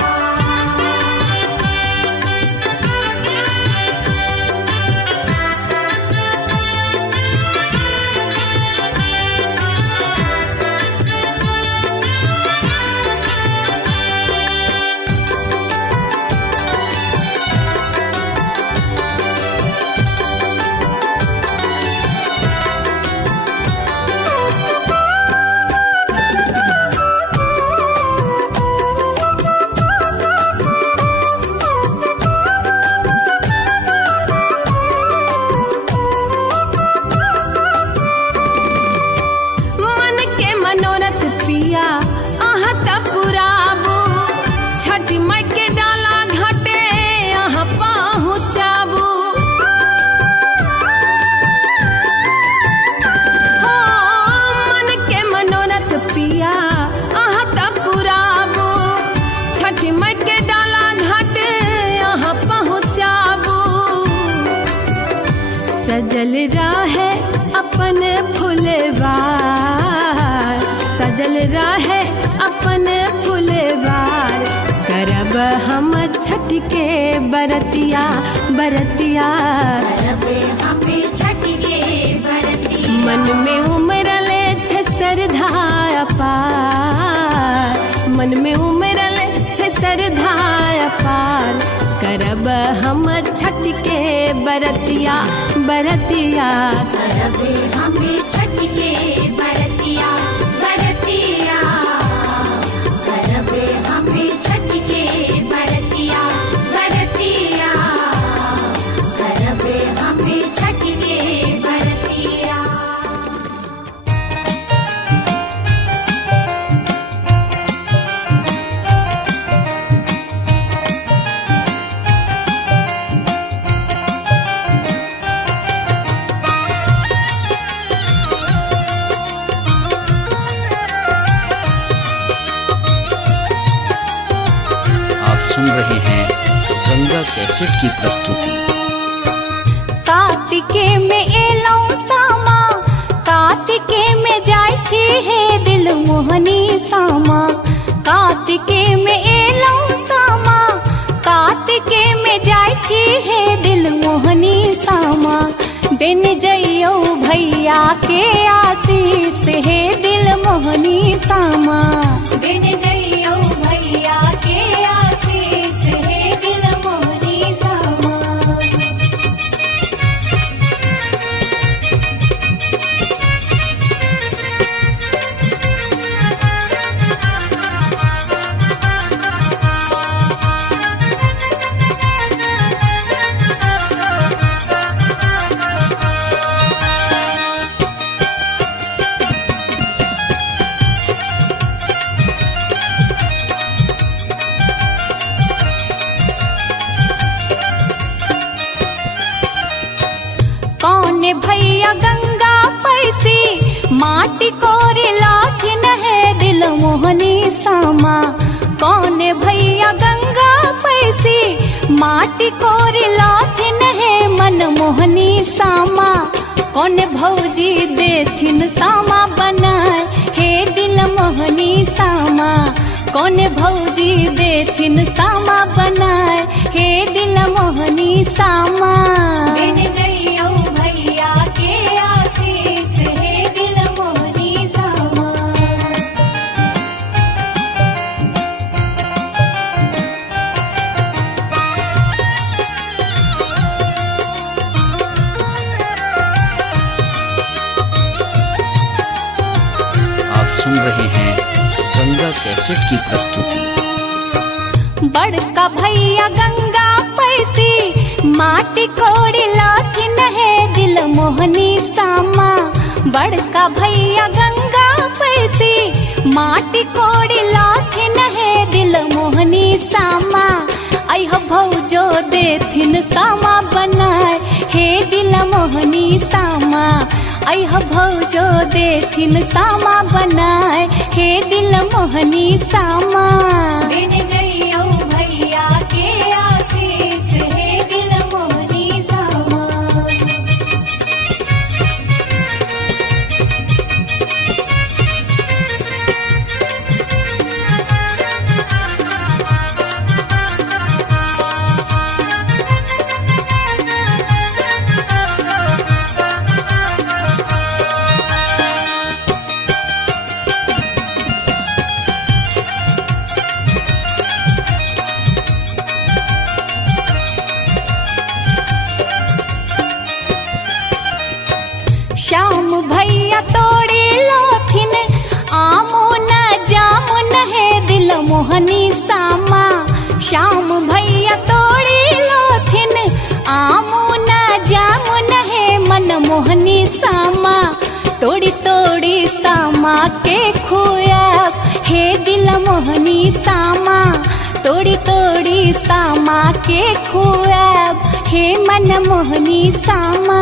मन के मनोरथ पिया अहाँ त पुराबू। छठ माई के डाला घाटे अहाँ पहुँचाबू। मन के मनोरथ पिया अहाँ त पुराबू। छठ माई के डाला घाटे अहाँ पहुँचाबू। सजल रहे अपन फुलवार, सजल रहे अपन फुलवार। करब हम छठ के बरतिया बरतिया। करबे हमें छठ के बरतिया। मन में उमरले छे श्रद्धा अपार, मन में उमरले छे श्रद्धा अपार। करब हम छठ के बरतिया बरतिया। करबे हमें छठ के बरतिया बरतिया। करबे हमें छठ के बरतिया बरतिया। करबे हमें छठ के बरतिया। आप सुन रहे हैं गंगा कैसेट की प्रस्तुति। कार्तिके में एलौ सामा, कार्तिके में जाय छी हे दिल मोहनी सामा। कार्तिके में एलौ सामा, कार्तिके में जाय छी हे दिल मोहनी सामा। दिन जइयो भैया के आशीष हे दिल मोहनी सामा। दिन जइयो भैया के आशीष हे दिल मोहनी सामा। कौन भैया गंगा पैसी, माटी कोरी लाथिन है दिल मोहनी सामा। कौन भैया गंगा पैसी, माटी कोरी लाथिन है मन मोहनी सामा। कौन भौजी देथिन सामा बनाए हे दिल मोहनी सामा। कौन भौजी देथिन सामा बनाए हे दिल मोहनी सामा। दिन जइयो भैया के आशीष हे दिल मोहनी सामा। आप सुन रहे हैं गंगा कैसेट की प्रस्तुति। बड़का भैया गंगा पैसी, माटी कोड़ी लाथिन है दिल मोहनी सा। बड़का भैया गंगा पैसी माटी कोड़ी लाथिन है दिल मोहनी सामा आई हो भौजो देथिन सामा बनाए हे दिल मोहनी सामा आई हो भौजो देथिन सामा बनाए हे दिल मोहनी सामा देने जइयो भैया के आशीष हे दिल मोहनी सामा। श्याम भैया तोड़ी लोथिन आमो न जामुन है दिल मोहनी सामा श्याम भैया तोड़ी लोथिन आमो न जामुन है मन मोहनी सामा तोड़ी तोड़ी सामा के खुया हे दिल मोहनी सामा तोड़ी तोड़ी सामा के खुया हे मन मोहनी सामा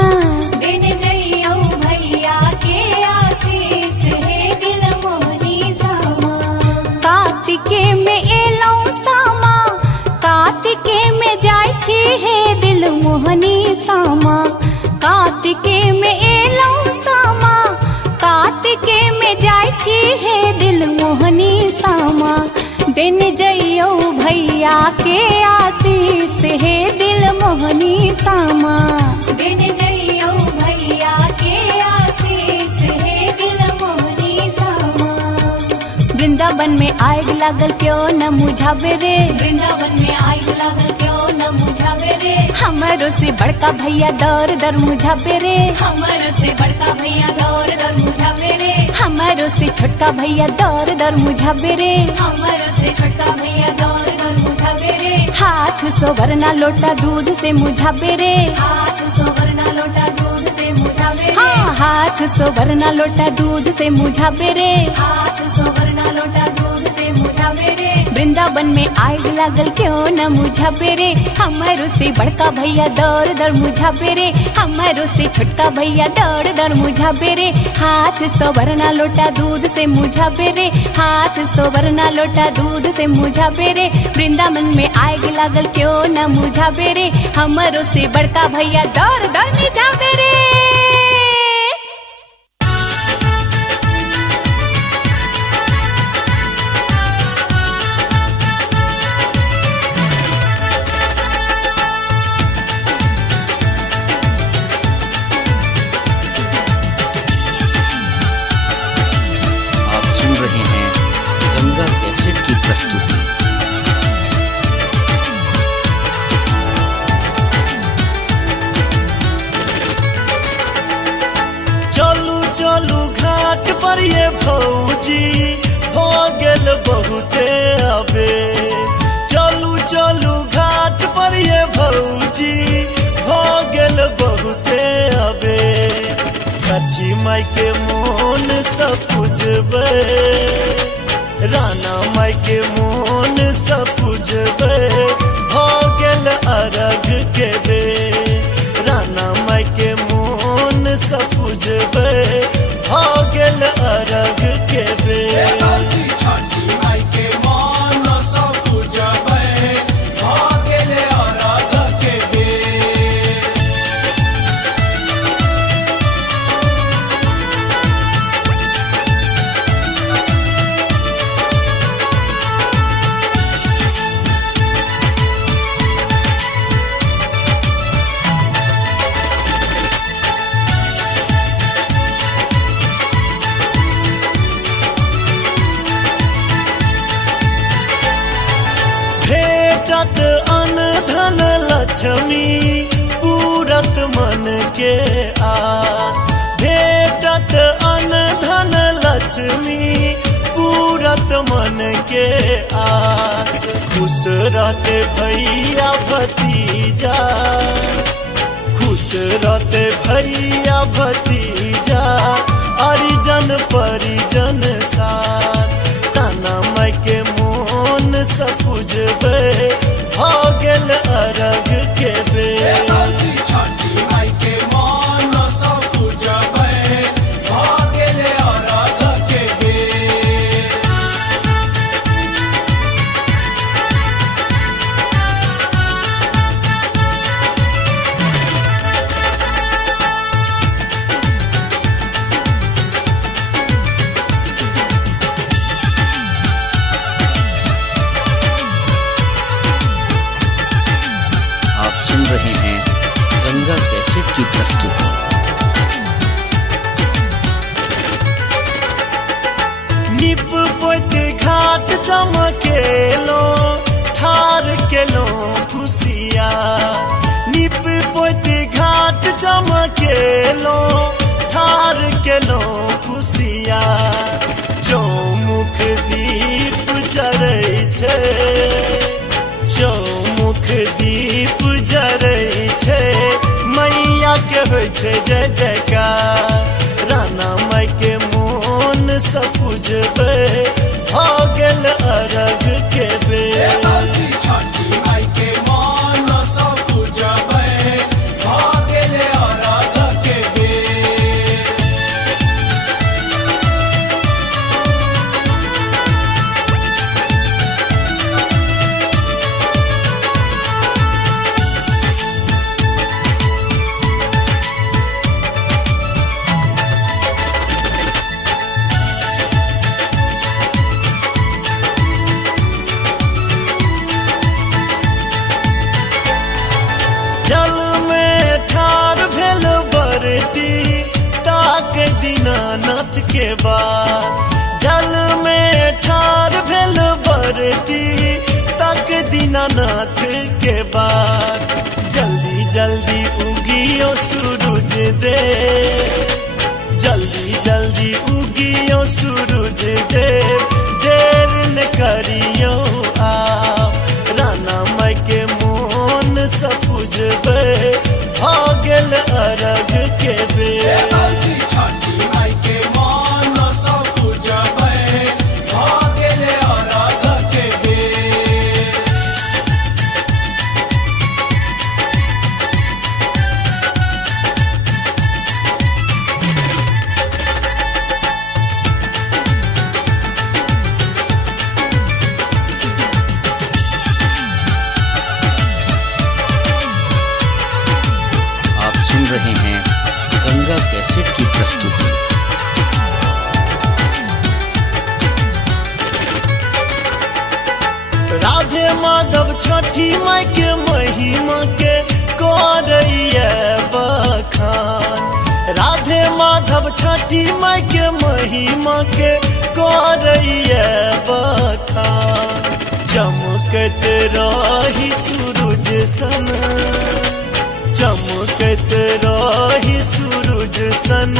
देने जइयो भैया के आशीष हे दिल मोहनी सामा। कार्तिके में एलौ सामा कार्तिके में जाय छी हे दिल मोहनी सामा कार्तिके में एलौ सामा कार्तिके में जाय छी हे दिल मोहनी सामा दिन जइयो भैया के आशीष हे दिल मोहनी सामा देने जइयो भैया के आशीष हे दिल मोहनी सामा। वृंदावन में आग लागल क्यों न मुझावे रे वृंदावन में आग लागल क्यों न मुझावे रे हमारो से बड़का भैया दर दर मुझावे रे हमर से बड़का भैया दौर दर मुझावे रे हमारो से छोटका भैया दर दर मुझावे रे हमर से छोटका भैया दौर दर मुझावे रे हाथ सोवरना लोटा दूध से मुझावे रे हाथ सोवरना लोटा दूध से मुझावे रे हाँ हाथ सोवरना लोटा दूध से मुझावे रे हाथ सोवरना लोटा दूध से मुझावे रे वृंदावन में आग लागल क्यों न मुझावे रे हमारो से बड़का भैया दर दर मुझावे रे हमारो से छोटका भैया दर दर मुझावे रे हाथ सोवरना लोटा दूध से मुझावे रे हाथ सोवरना लोटा दूध से मुझावे रे वृंदावन में आग लागल क्यों न मुझावे रे हमारो से बड़का भैया दर दर मुझावे रे। आप सुन रहे हैं गंगा कैसेट की प्रस्तुति। चलू चलू घाट पर ये भौजी हो गेल बहुते अबे चलू चलू घाट पर ये भौजी हो गेल बहुते अबे छठी माई के मोन सब पूजबे राना माई के मोन सब पूजबे हो गेल अरघ के बे राना माई के मोन सब पूजबे हो गेल अरघ के बे भौजी छठी माई के मन सब पूजबै भ गेले अरघ के बेर। भेटत अन धन लक्ष्मी पूरत मन के आस भेटत अन धन लक्ष्मी पूरत मन के आस खुश रहते भैया भतीजा खुश रहते भैया भतीजा घाट चमकेलो ठार केलो खुशिया निप पोती घाट चमकेलो ठार केलो खुशिया चौमुख दीप जरै छै चौमुख दीप जरै छै मैया के होइ छै जय जयकार राना माई के मोन सँ पूजबै भऽ गेल अरघ के बेर भौजी छठी माई के मन सँ पूजबै भऽ गेलै अरघ के बेर। जल में ठार भेल बरती ताक दीनानाथ के बाद जल में ठार भेल बरती ताक दीनानाथ के बाद जल्दी जल्दी उगियो सूरज दे जल्दी जल्दी उगियो सूरज देव देर न करियो आप राना माई के मोन सँ पूजबै भऽ गेल अरघ के बेर भौजी छठी माई के मन सँ पूजबै भऽ गेलै अरघ के बेर। आप सुन रहे हैं गंगा कैसेट की प्रस्तुति। राधे माधव छठी माई के महिमा के करैया बखान राधे माधव छठी माई के महिमा के करैया बखान चमकत रही सूरज सन चमकत रही सूरज सन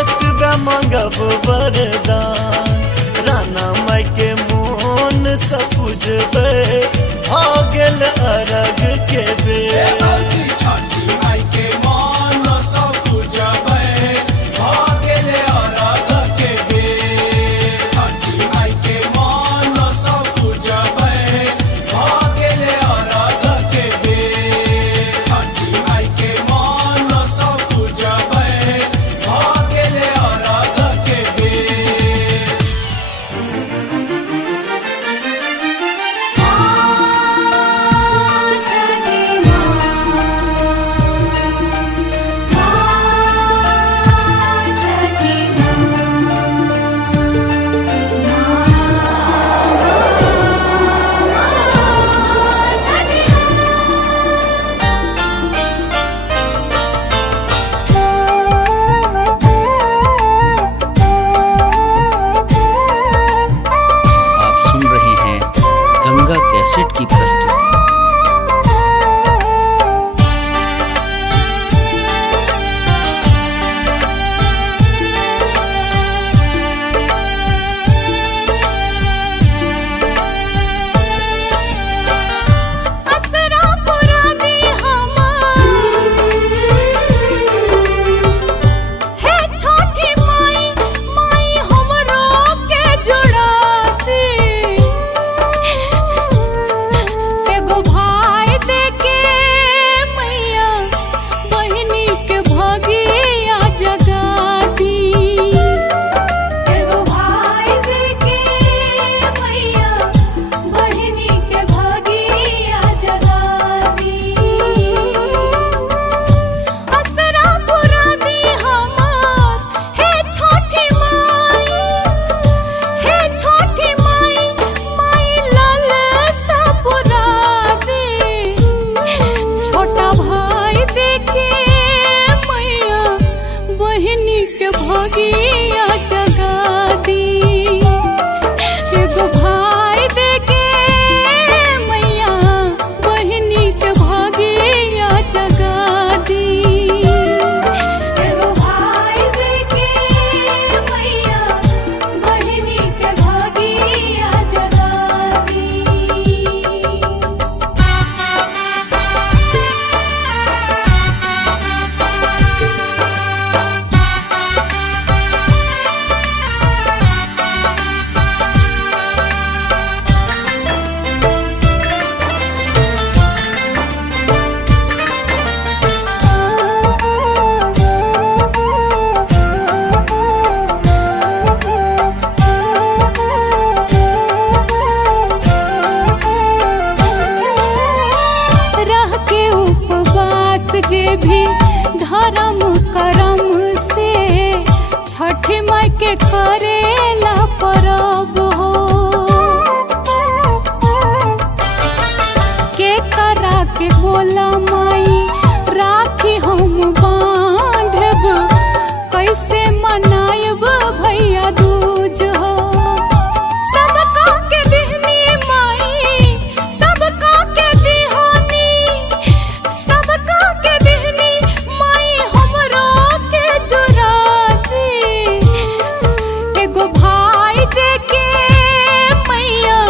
एतबे मांगब वरदान राना माई के मोन सँ पूजबै भऽ गेल अरघ के बेर भौजी छठी माई के मन सँ पूजबै भऽ गेलै अरघ के बेर। छठी माई के मन सँ पूजबै भऽ गेलै अरघ के बेर। छठी माई के मन सँ पूजबै भऽ गेलै अरघ के बेर। आप सुन रहे हैं गंगा कैसेट की प्रस्तुति। असरा पुरानी हमार हे छोटी माई माई हमरो के जुड़ाती एगो भाई देके मैया बहिनी के भगिया जगाती एगो भाई देके मैया बहिनी के भगिया जगाती असरा पुरानी हमार हे छोटी माई माई लाल सा पुरानी छोटा भाई देखे मैया बहिनी के भगिया जगा दी एगो भाई करेला परब हो। के करा के बोला माई राखी हम बांधब, कैसे मनायब भैया दूज हो। सबका के दिहनी माई, सबका के दिहानी, सबका के दिहनी माई हमरो के चुराती। एगो भाई देके मैया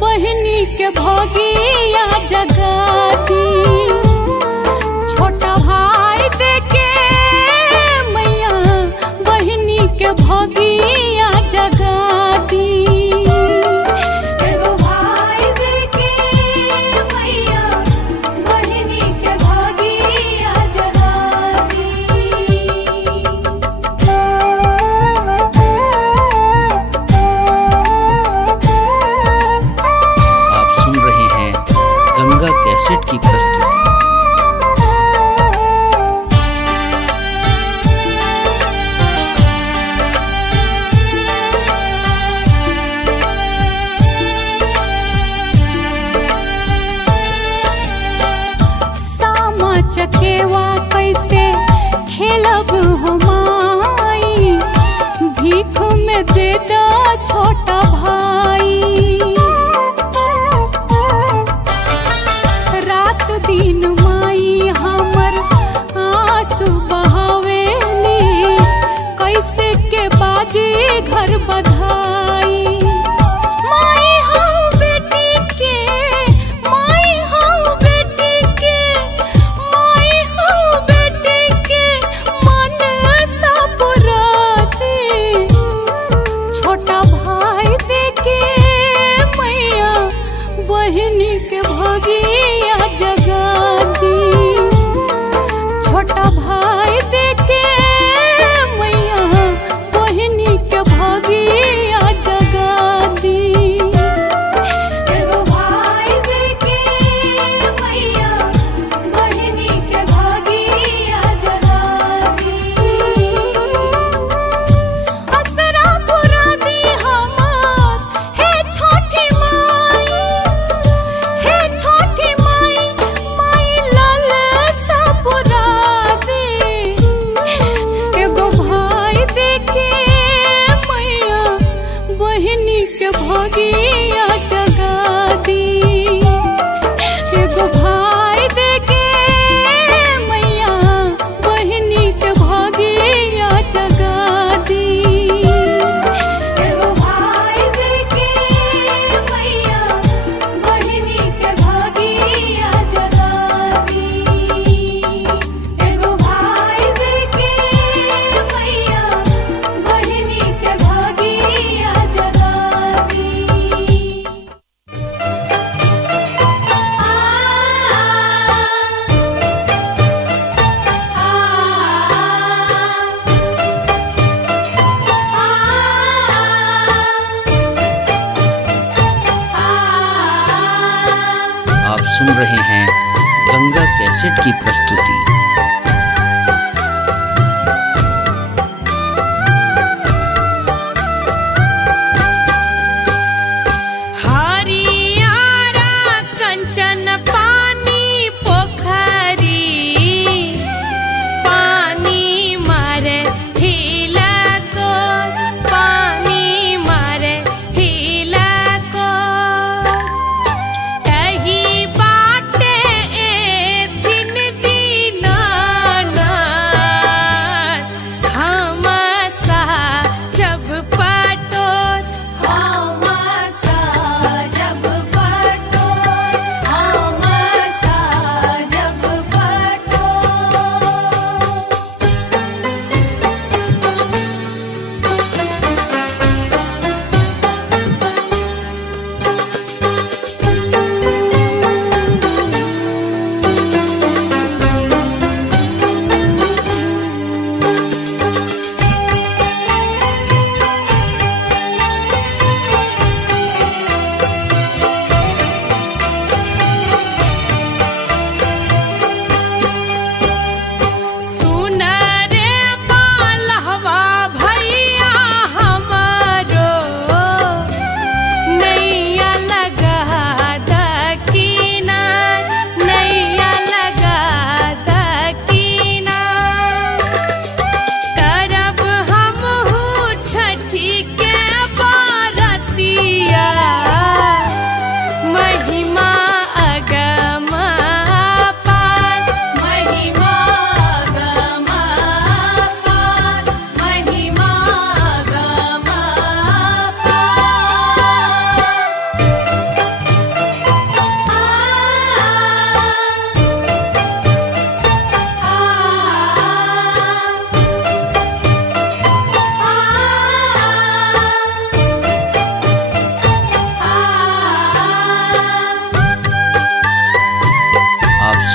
बहनी के भगिया जगाती। छोटा भाई देके मैया बहनी के भगिया जगाती। एगो भाई देके मैया बहिनी के भागिया जगाती। आप सुन रहे हैं गंगा कैसेट की प्रस्तुति। सामा चकेवा कैसे खेलब हो माई, भीख में दे दो छोटा भाई। रात दिन माई हमर आंसू बहावेली, कैसे के बाजी घर बधाई। माई हऊ बेटी के, माई हऊ बेटी के, माई हऊ बेटी के मन सा पुराती। छोटा भाई देके मैया बहिनी के भगिया जगाती। छोटा भाई देके मैया बहिनी के भगिया जगाती। एगो भाई देके मैया बहिनी के भागिया जगाती। असरा पुरा दी हमार हे छोटी माई, हे छोटी माई, माई लाल सा पुरा दी। एगो भाई देके मैया बहिनी के भगिया जगाती। एगो भाई देके मैया बहिनी के भगिया जगाती। एगो भाई देके मैया बहिनी के भागिया जगाती। एगो भाई देके मैया बहिनी के भागिया जगाती। आप सुन रहे हैं गंगा कैसेट की प्रस्तुति। हरियारा कंचन पानी पोखरी, पानी मारे हिला को, पानी मारे हिला को। एही बाटे ए दिन दिन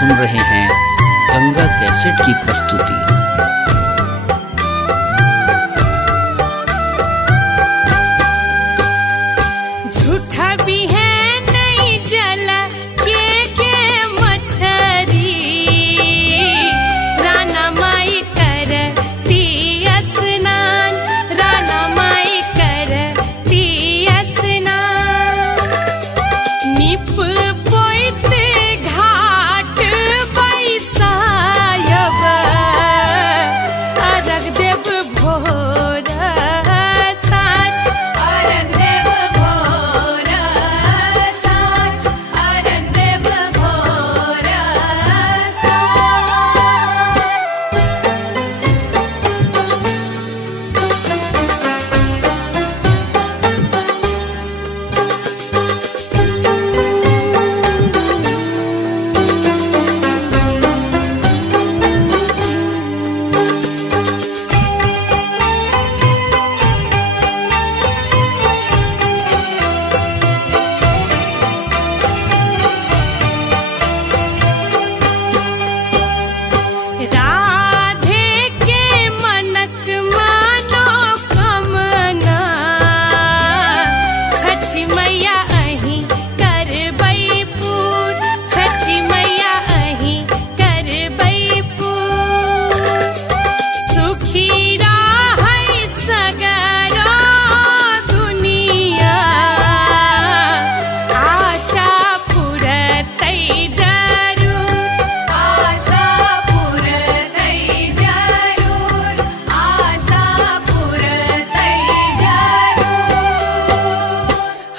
सुन रहे हैं गंगा कैसेट की प्रस्तुति। झूठा भी है नहीं जला के मछरी, राना माई करती स्नान, राना माई करती स्नान। निप पोइत घाट बैसायब, अरग देव भोर साँझ, अरग देव भोर साँझ, अरग देव भोर साँझ। राधे के मनक मानो कमना, छठी मैया अहीं करबै पूर, छठी मैया अहीं करबै पूर। सुखी रहै सगरो दुनिया, आशा पुरतै जरूर, आशा पुरतै जरूर, आशा पुरतै जरूर।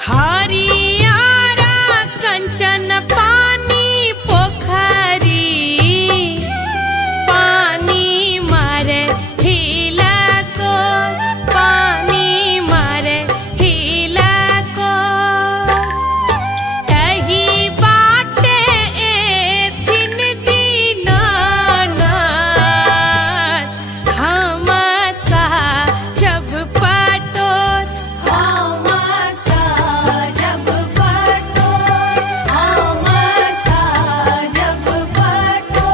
हरियारा कंचन पानी पोखरी, पानी मारे हिला को, पानी मारे हिला को। एही बाटे एथिन दीनानाथ, हम साजब पटोर, हम साजब पटोर, हम साजब पटोर।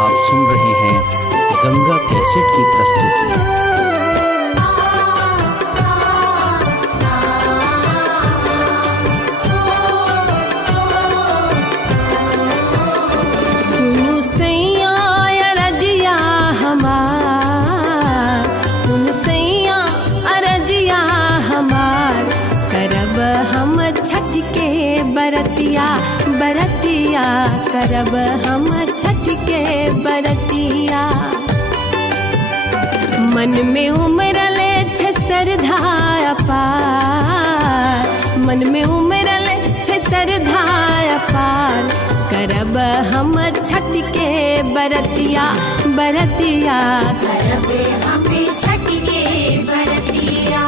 आप सुन रहे हैं गंगा कैसेट की प्रस्तुति। सुनु सैया अरजिया हमार, सुनु सैया अरजिया हमार, करब हम छठ के बरतिया, बरतिया करब हम छठ के बरतिया। मन में उमरले छे श्रद्धा अपार, मन में उमरले छे श्रद्धा अपार, करब हम छठ के बरतिया, बरतिया करब हम छठ के बरतिया।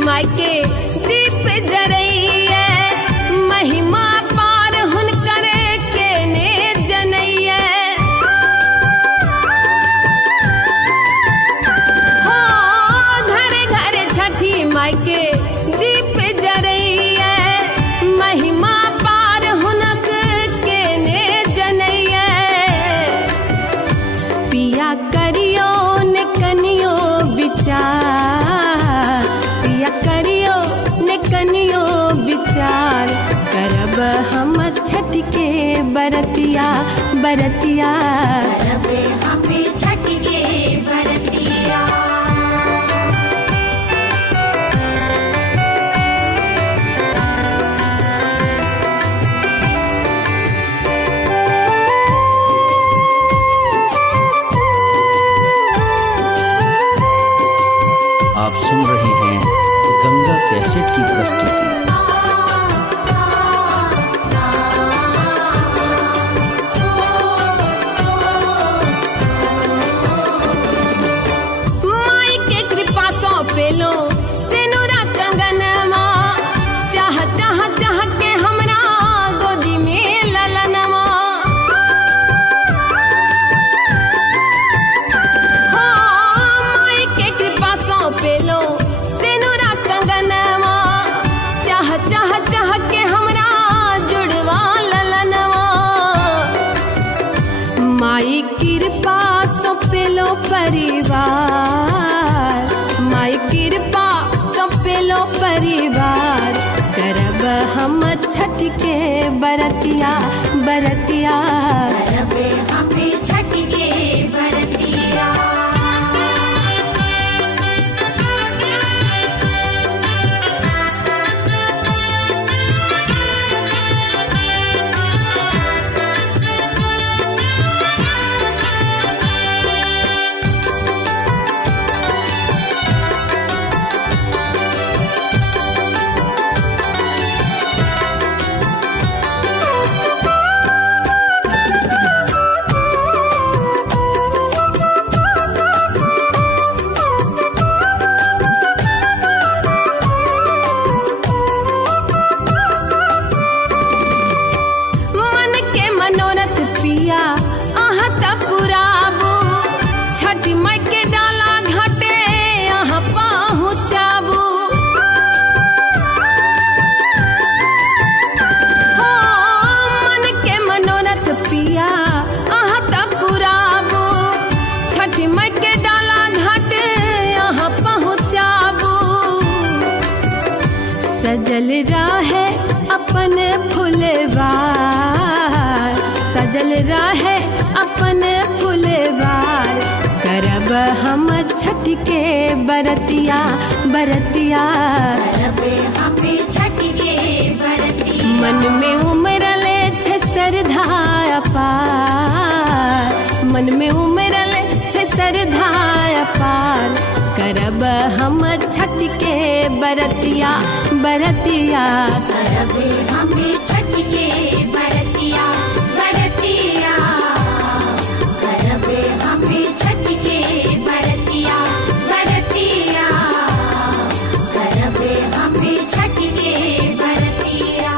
माई के दीप जरैया, महिमा पार हुनकर के ने जनैया। हो घर घर छठी माई के दीप जरैया, महिमा पार हुनक के ने जनैया। पिया करियो ने कनियो विचार, पिया करियो ने कनियो विचार, करब हम छठ के बरतिया, बरतिया करब हम छठ कैसेट की प्रस्तुति। माई के कृपा सो पेलो सेनुरा कंगनवा, चाह चाह चाह के हमरा गोदी में ललनवा। माई के कृपा सो पेलो सेनुरा कंगनवा, चाह चाह चाह के हमरा जुड़वा ललनवा। माई कृपा सो पेलो परिवार, माई कृपा सो पेलो परिवार। करब हम छठ के बरतिया बरतिया, रबे हमें छठ के बरतिया। मन के मनोरथ पिया अहाँ त पुराबू, छठ माई के डाला घाटे अहाँ पहुँचाबू। मन के मनोरथ पिया अहाँ त पुराबू, छठ माई के डाला घाटे अहाँ पहुँचाबू। सजल रहे अपन फुलवार, सजल रहे अपन फुलवार। करब हम छठ के बरतिया बरतिया, रबे हमें छठ के बरतिया। मन में उमरले छे श्रद्धा अपार, मन में उमरले छे श्रद्धा अपार। करब हम छठ के बरतिया बरतिया, रबे हमें छठ के बरतिया बरतिया। रबे हमें छठ के बरतिया बरतिया। रबे हमें छठ के बरतिया।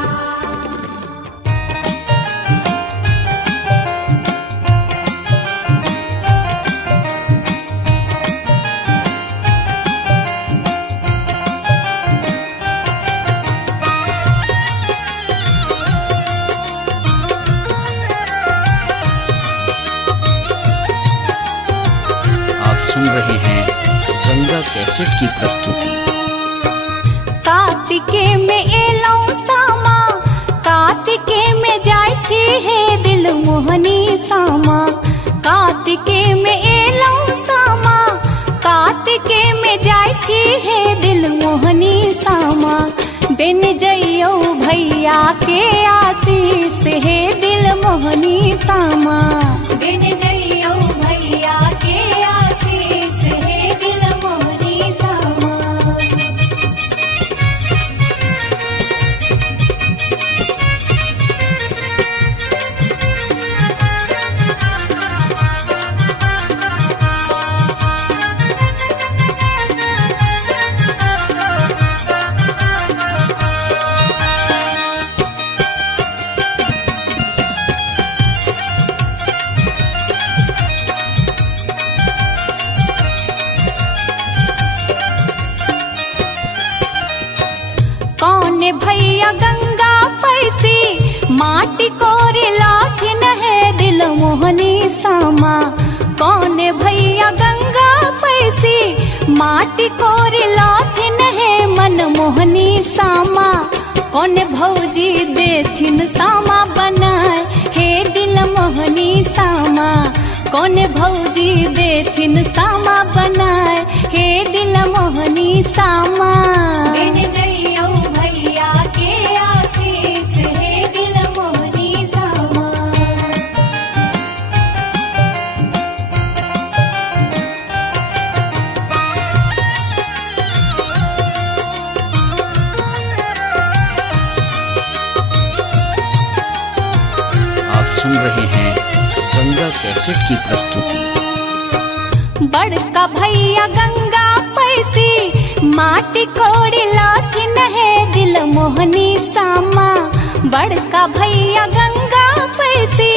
आप सुन रहे हैं गंगा कैसेट की प्रस्तुति। कार्तिके में एलौ सामा, कार्तिके में जाय छी हे दिल मोहनी सामा। कार्तिके में एलौ सामा, कार्तिके में जाय छी हे दिल मोहनी सामा। दिन जइयो भैया के आशीष हे दिल मोहनी सामा। दिन जइयो भैया के आशीष हे दिल मोहनी सामा। कौन भैया गंगा पैसी, माटी कोरी लाथिन है दिल मोहनी सामा। कौन भैया गंगा पैसी, माटी कोरी लाथिन है मन मोहनी सामा। कौन भौजी देथिन सामा बनाए हे दिल मोहनी सामा। कौन भौजी देथिन सामा बनाए हे दिल मोहनी सामा। दिन जइयो भैया के आशीष हे दिल मोहनी सामा। सुन रहे हैं गंगा कैसेट की प्रस्तुति। बड़का भैया गंगा पैसी माटी कोड़ी लाथिन है दिल मोहनी सामा। बड़का भैया गंगा पैसी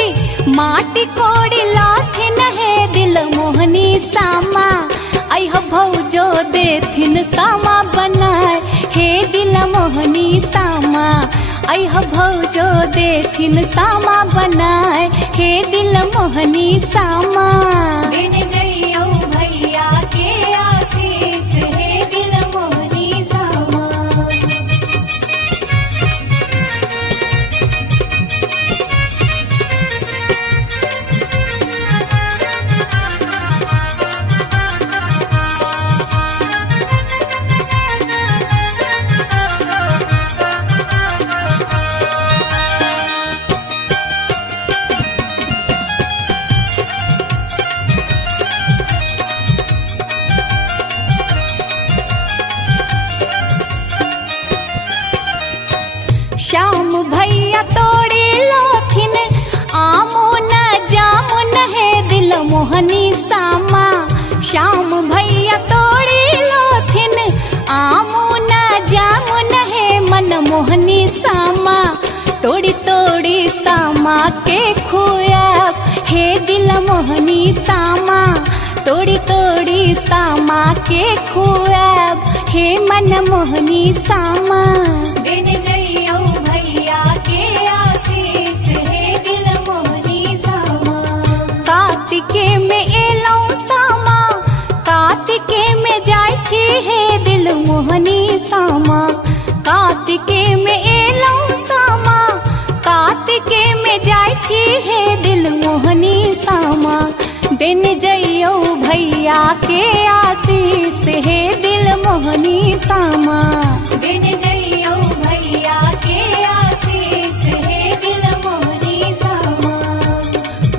माटी कोड़ी लाथिन है दिल मोहनी सामा। आई हो भौजो देथिन सामा बनाए हे दिल मोहनी सामा। आई हो भौजो देथिन सामा बनाए हे दिल मोहनी सामा। बिन जइयो भैया के आशीष हे दिल मोहनी सामा। श्याम भैया तोड़ी लोथिन आमो न जामुन है दिल मोहनी सामा। श्याम भैया तोड़ी लोथिन आमो न जामुन है मन मोहनी सामा। तोड़ी तोड़ी सामा के खुया हे दिल मोहनी सामा। तोड़ी तोड़ी सामा के खुया हे मन मोहनी सामा। बिन जइयो भैया के आशीष हे दिल मोहनी सामा। कार्तिके में एलौ सामा। कार्तिके में जाय छी हे दिल मोहनी सामा। कार्तिके में एलौ सामा। कार्तिके में जाय छी हे दिल मोहनी सामा। दिन जइयो भैया के आशीष हे दिल मोहनी सामा। बिन जइयो भैया के आशीष हे दिल मोहनी सामा।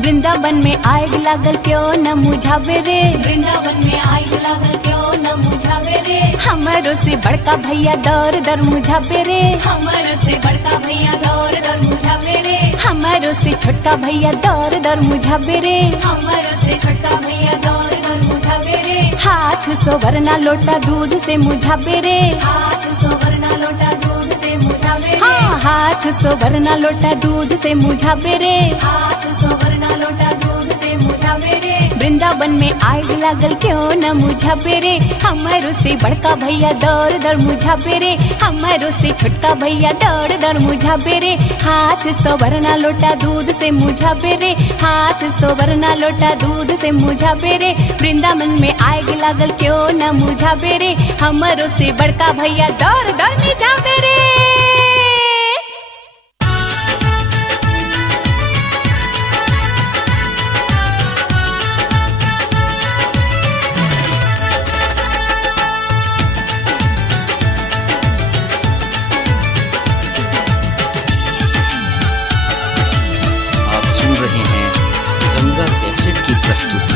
वृंदावन में आग लागल क्यों न मुझावे रे। वृंदावन में आग लागल क्यों न मुझावे रे। हमारो से बड़का भैया दर दर मुझावे रे। हमर से बड़का भैया दौर दर मुझावे रे। हमारो से छोटका भैया दर दर मुझावे रे। हमर से छोटका भैया दौर दर मुझावे रे। हाथ सोवरना लोटा दूध से मुझावे रे। हाथ सोवरना लोटा दूध से मुझावे रे। हाँ हाथ सोवरना लोटा दूध से मुझावे रे। हाथ सोवरना लोटा दूध से मुझावे रे। वृंदावन में आग लागल क्यों न मुझावे रे। हमारो से बड़का भैया दर दर मुझावे रे। हमारो से छोटका भैया दर दर मुझावे रे। हाथ सोवरना लोटा दूध से मुझावे रे। हाथ सोवरना लोटा दूध से मुझावे रे। वृंदावन में आग लागल क्यों न मुझावे रे। हमारो से बड़का भैया दर दर मुझावे रे। आप सुन रहे हैं गंगा कैसेट की प्रस्तुति।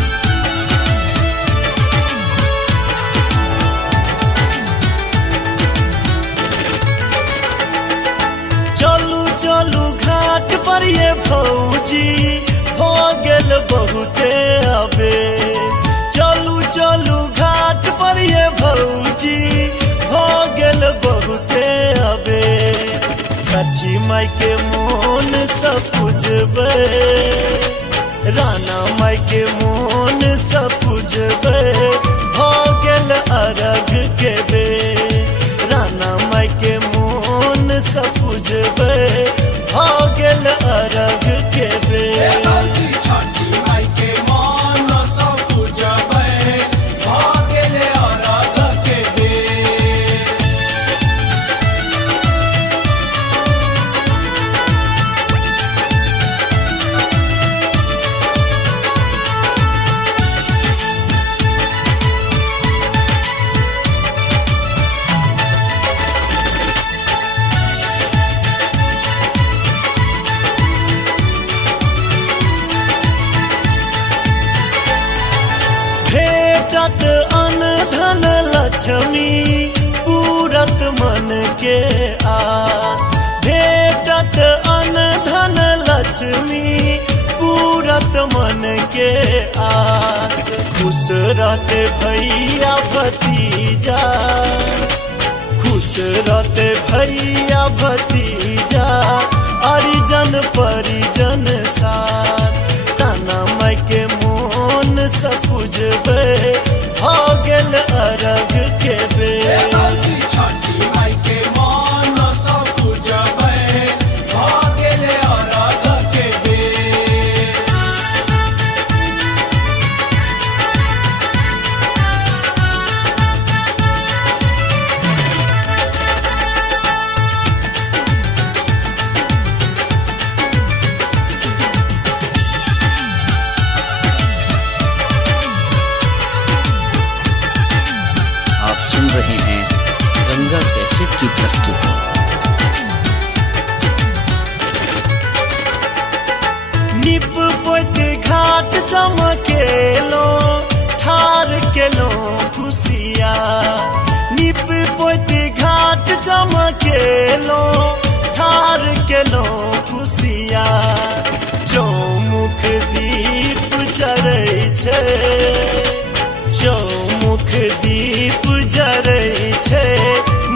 चलू चलू घाट पर ये भौजी हो गेल बहुते अबे। चलू चलू घाट पर ये भौजी हो गेल बहुते अबे। छठी माई के मोन सब पूजबे। राना माई के मोन सब पूजबे। हो गेल अरघ के बे। राना माई के मोन सब पूजबे। हो गेल अरघ के बे। छठी माई के मन सब पूजबै भऽ गेलै अरघ के बेर। भेटत अन धन लक्ष्मी पूरत मन के आस। भेटत अन धन लक्ष्मी पूरत मन के आस। खुश रहते भैया भतीजा, खुश रहते भैया भतीजा, हरिजन परिजन साथ। ताना माई के मोन सपुजबे, भ गेल अरघ के बेर। छठी माई के मन सब पूजबै, भ गेले अरघ के बेर। आप सुन रहे हैं गंगा कैसेट की प्रस्तुति। निप पोत घाट चमकेलो, ठार केलो खुशिया। निप पोत घाट चमकेलो, ठार केलो खुशिया। चौमुख दीप जरै छै, चौमुख दीप जरै छै,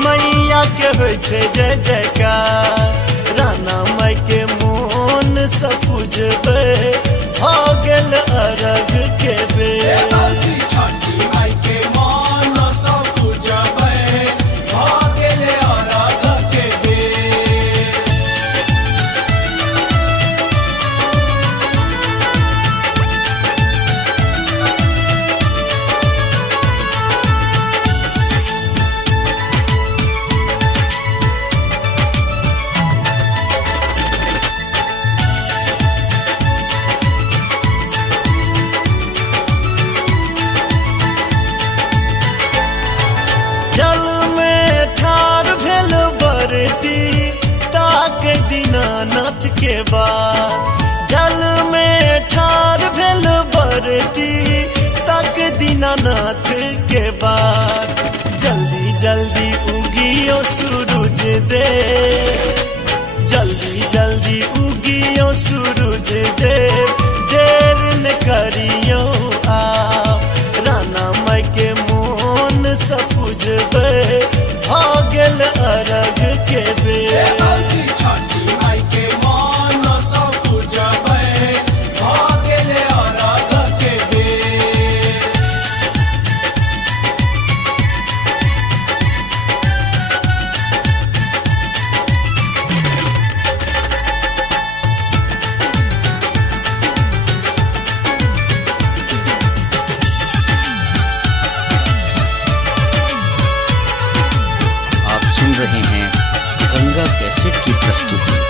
मैया के होइ छै जय जयकार। राना माई के मोन सपुजबै, भ गेल अरघ के बेर। छठी माई के मन सब पूजबै, भ गेले अरघ के बेर। जल में ठार भेल बरती, ताक दीनानाथ के बाद। जल में ठार भेल बरती, ताक दीनानाथ के बाद। जल्दी जल्दी उगियो सूरज देव, जल्दी जल्दी उगियो सूरज देव, देर न करियो आप। राना माई के मोन सपुजबै, भ गेल अरघ के बेर। छठी माई के मन सब पूजबै, भ गेले अरघ के बेर। आप सुन रहे हैं गंगा कैसेट की प्रस्तुति।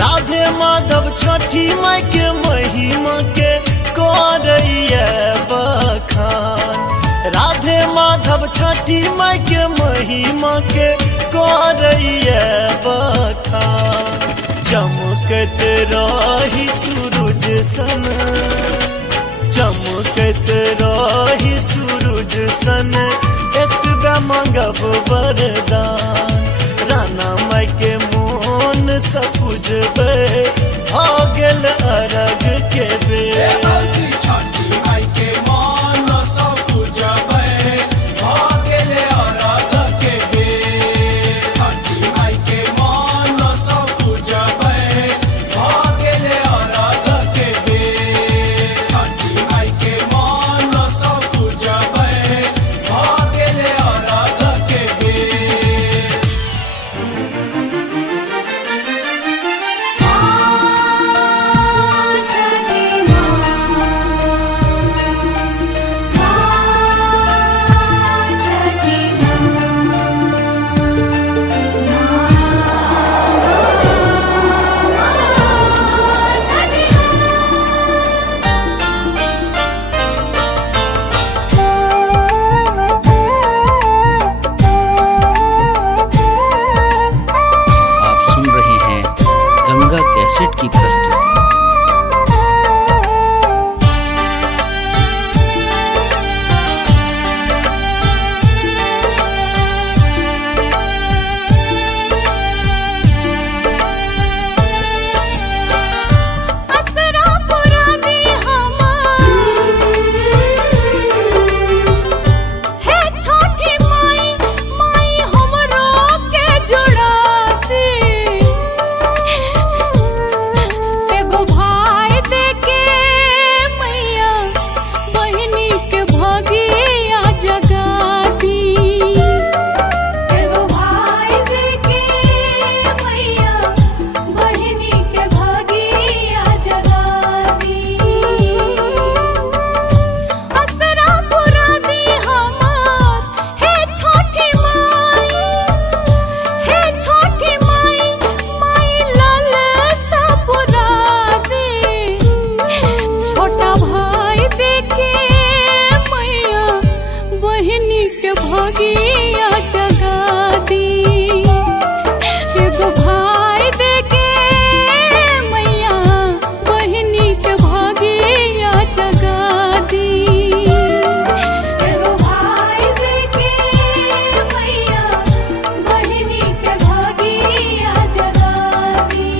राधे माधव छठी माई के महिमा के करैया बखान। राधे माधव छठी माई के महिमा के करैया बखान। चमकत रही सूरज सन, चमकत रही सूरज सन, एतबे मांगब वरदान। राना माई के मोन सपुजबै, भ गेल अरघ के बेर। छठी माई के मन सब पूजबै, भ गेले अरघ के बेर। छठी माई के मन सब पूजबै, भ गेले अरघ के बेर। छठी माई के मन सब पूजबै। भोगिया जगा दी। एगो भाई देके मैया बहिनी के भोगिया जगा दी। एगो भाई देके मैया बहिनी के भगिया जगा दी।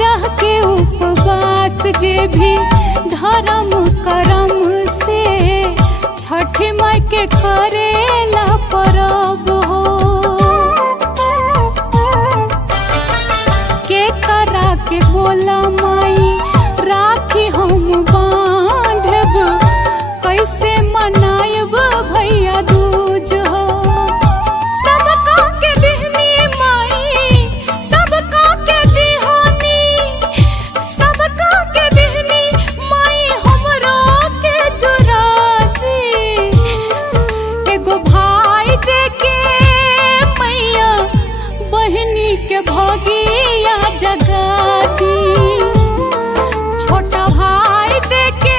रह के उपवास जे भी धर्म करम से छठ माई के करेला परब हो। के करा के बोला माई राखी हम बांधब, कैसे मनायब भैया दूज हो। सबका के दिहनी माई, सबका के दिहानी, सबका के दिहनी माई हमरो के जुरा दी। एगो भाई देके मैया बहिनी के भोगिया जगा दी। छोटा भाई देके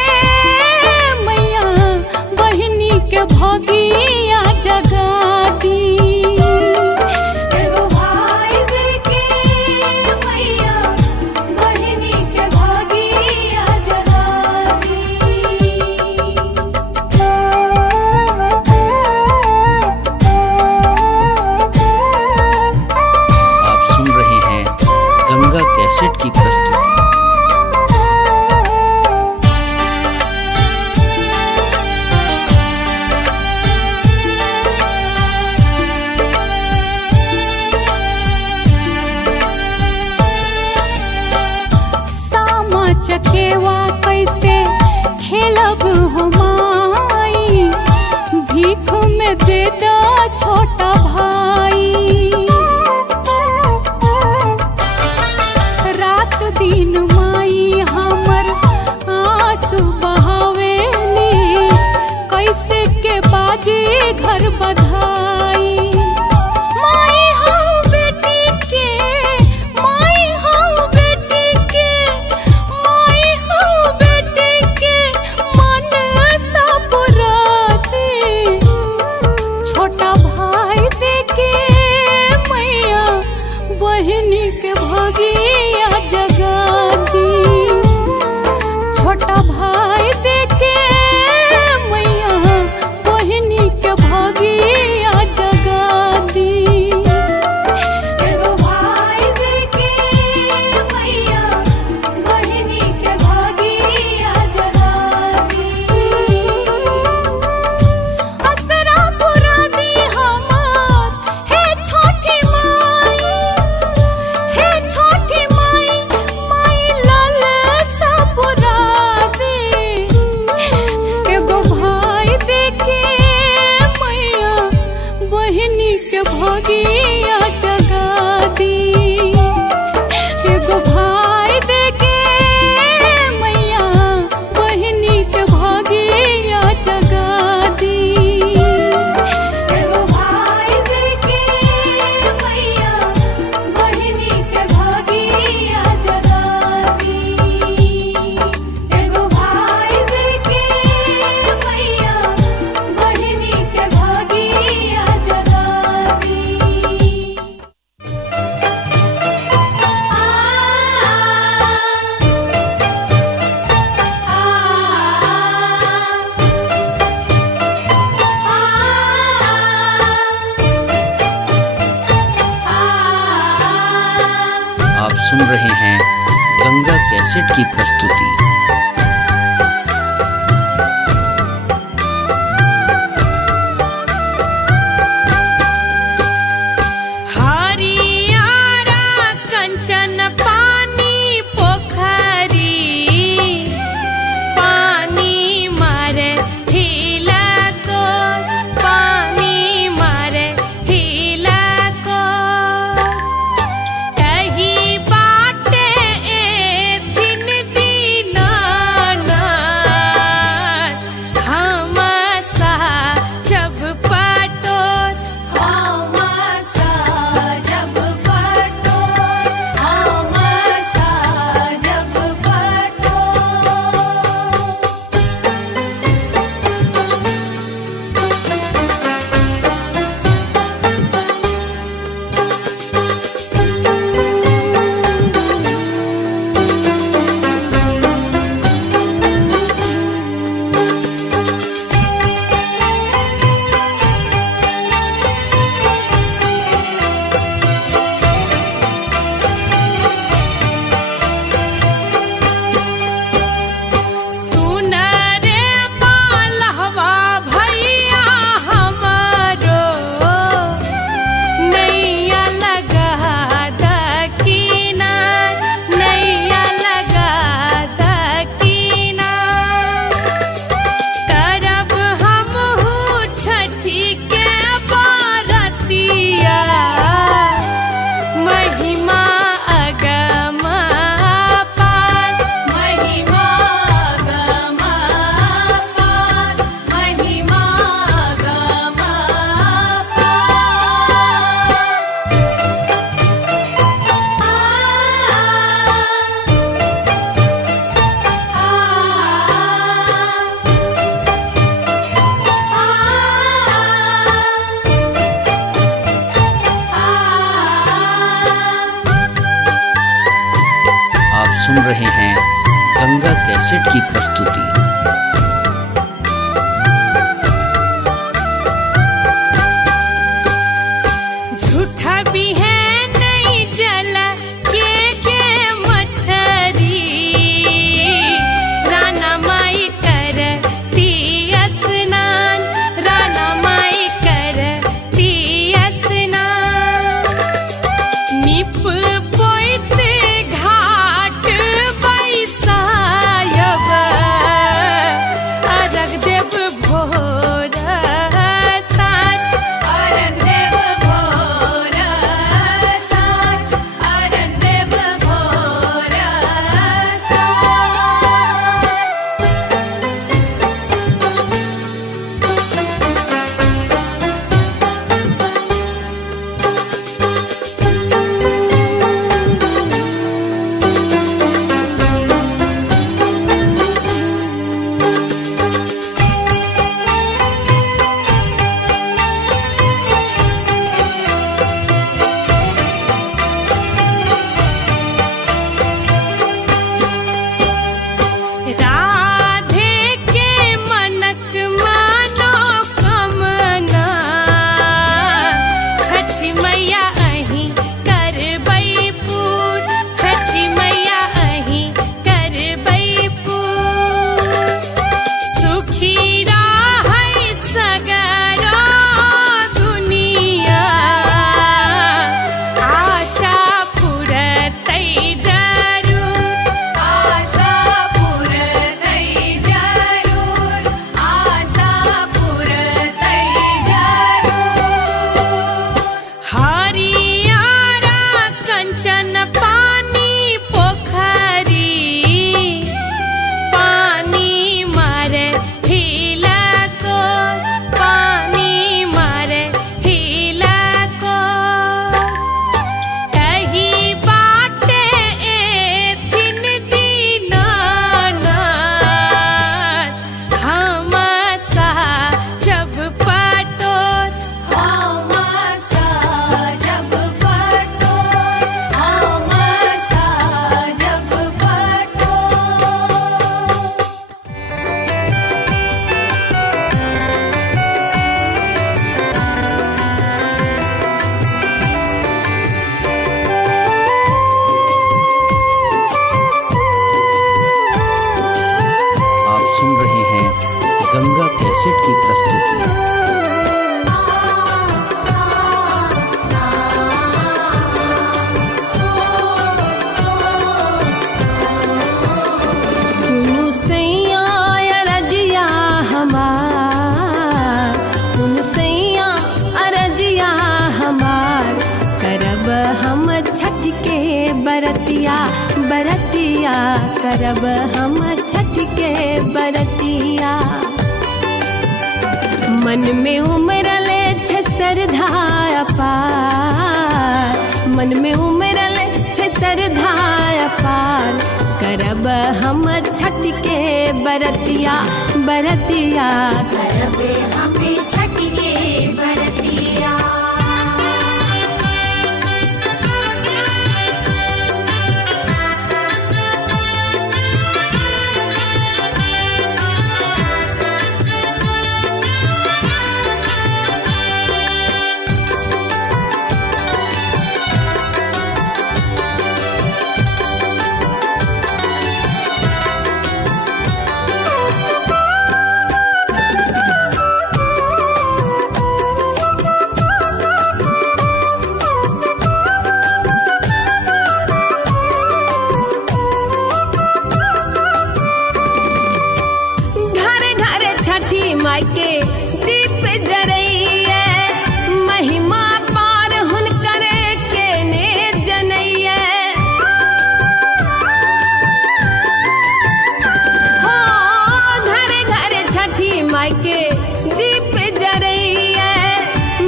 मैया बहिनी के भोगिया जगा दी। एगो भाई देके मैया बहिनी के भगिया जगा दी। आप सुन रहे हैं गंगा कैसेट की प्रस्तुति। सामा चकेवा कैसे खेलब हो माई, भीख में दे दो छोटा भाई। रात दिन माई हमर आंसू बहावेली, कैसे के बाजी घर बधाई। माई हऊ बेटी के, माई हऊ बेटी के, माई हऊ बेटी के मन सा पुरा दी। छोटा भाई देके मैया बहिनी के भगिया जगा दी। छोटा भाई देके मैया बहिनी के भगिया जगा दी। एगो भाई देके मैया बहिनी के भगिया जगा दी। असरा पुरा दी हमार हे छोटी माई, हे छोटी माई, माई लाल सा पुरा दी। एगो भाई देके मैया बहिनी के भगिया जगा दी। एगो भाई देके मैया बहिनी के भगिया जगा दी। एगो भाई देके मैया बहिनी के भगिया जगा दी। एगो भाई देके मैया बहिनी के भगिया जगा दी। आप सुन रहे हैं गंगा कैसेट की प्रस्तुति। पानी मारे ठेला सुन रहे हैं गंगा कैसेट की प्रस्तुति। झूठा भी है नहीं जल के मछरी, राना माई करती स्नान, राना माई करती स्नान। निप पोइत घाट बैसायब, अरग देव भोर साँझ, अरग देव भोर साँझ, अरग देव भोर साँझ। राधे के मनक मनोकामना, छठी मैया अहीं करबै पूर, छठी मैया अहीं करबै पूर। सुखी रहै सगरो दुनिया, आशा पुरतै जरूर, आशा पुरतै जरूर, आशा पुरतै जरूर। हरियारा कंचन पानी पोखरी, पानी मारे हिला को, पानी मारे हिला को। एही बाटे एथिन दीनानाथ, हम जब पटोर, हम जब पटोर, हम जब पटोर। आप सुन रहे हैं गंगा कैसेट की प्रस्तुति। सुनु सैया अरजिया हमार, सुनु सैया अरजिया हमार, करब हम छठ के बरतिया, बरतिया करब हम छठ के बरतिया। मन में उमरले छे श्रद्धा अपार, मन में उमरले छे श्रद्धा अपार, करब हम छठ के बरतिया, बरतिया करब हम छठ के बरतिया। माई के दीप जरैया, महिमा पार हुनकर के ने जनैया। हो घरे घरे छठी माई के दीप जरैया,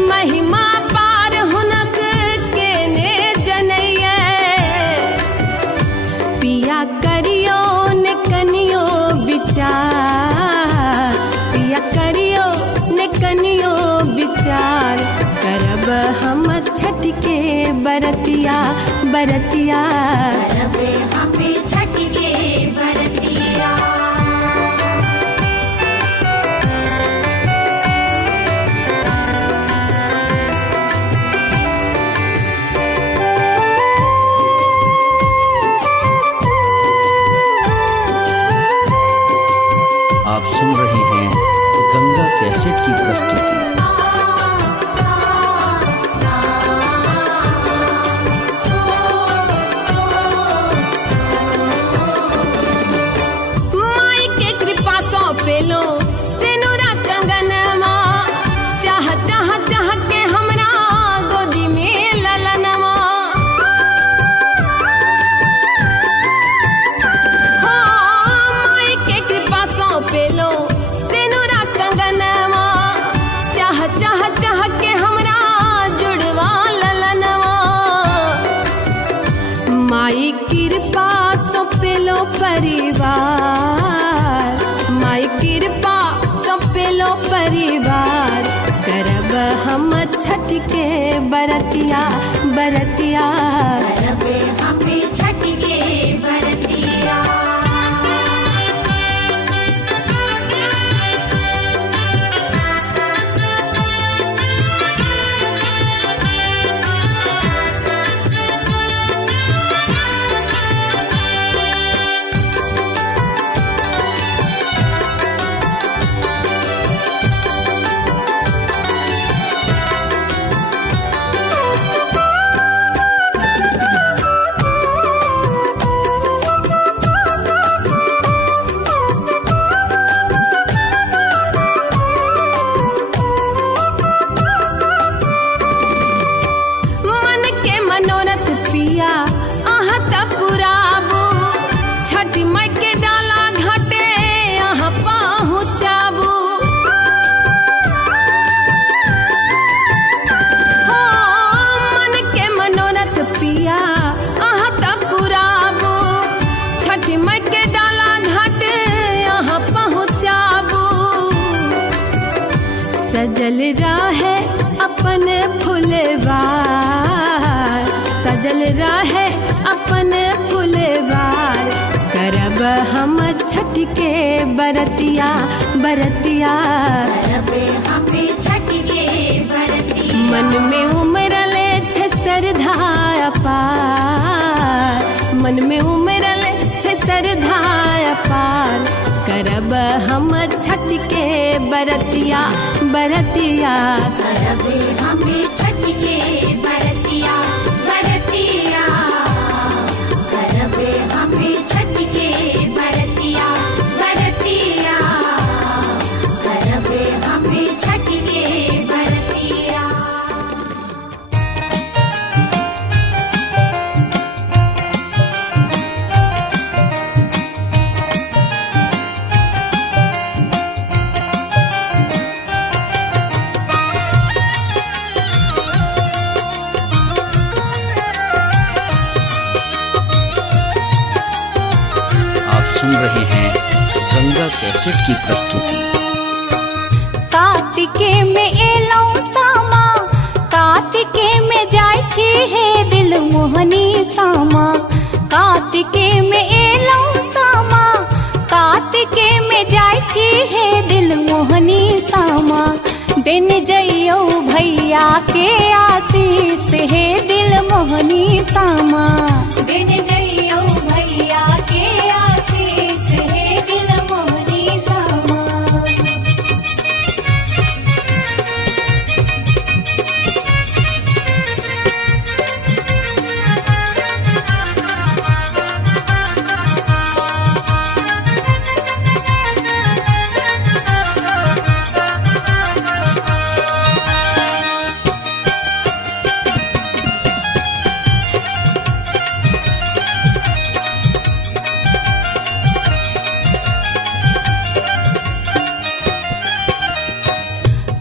महिमा पार हुनक के ने जनैया। पिया करियो ने कनियो विचार, पिया करियो ने कनियो विचार, करब हम छठ के बरतिया, बरतिया करब हम छठ सुन रहे हैं गंगा कैसेट की प्रस्तुति। माई के कृपा सौंपेलो सिनुरा कंगनवा, चाह चाह चाह के हमरा गोदी में ललनवा। माई के कृपा सौंपेलो सिनुरा कंगनवा, चाह चाह चाह के हमरा जुड़वा ललनवा। माई कृपा सौंपेलो परिवार, माई कृपा सौंपेलो परिवार, करब हम छठ के बरतिया बरतिया। करबे हमें छठ के बरतिया। मन के मनोरथ पिया अहाँ त पुराबू, छठ माई के डाला घाटे अहाँ पहुँचाबू। मन के मनोरथ पिया अहाँ त पुराबू, छठ माई के डाला घाटे अहाँ पहुँचाबू। सजल रहे अपन फुलवार, सजल रहे अपन फुलवार, करब हम छठ के बरतिया बरतिया। करबे हमें छठ के बरतिया। मन में उमरले छे श्रद्धा अपार, मन में उमरले छे श्रद्धा अपार, करब हम छठ के बरतिया बरतिया। करबे हमें छठ के बरतिया बरतिया। करबे हमें छठ के बरतिया बरतिया। करबे हमें छठ के बरतिया। आप सुन रहे हैं गंगा कैसेट की प्रस्तुति। कार्तिके में एलौ सामा, कार्तिके में जाय छी हे दिल मोहनी सामा। कार्तिके में एलौ सामा, कार्तिके में जाय छी हे दिल मोहनी सामा। दिन जइयो भैया के आशीष हे दिल मोहनी सामा। दिन जइयो भैया के आशीष हे दिल मोहनी सामा।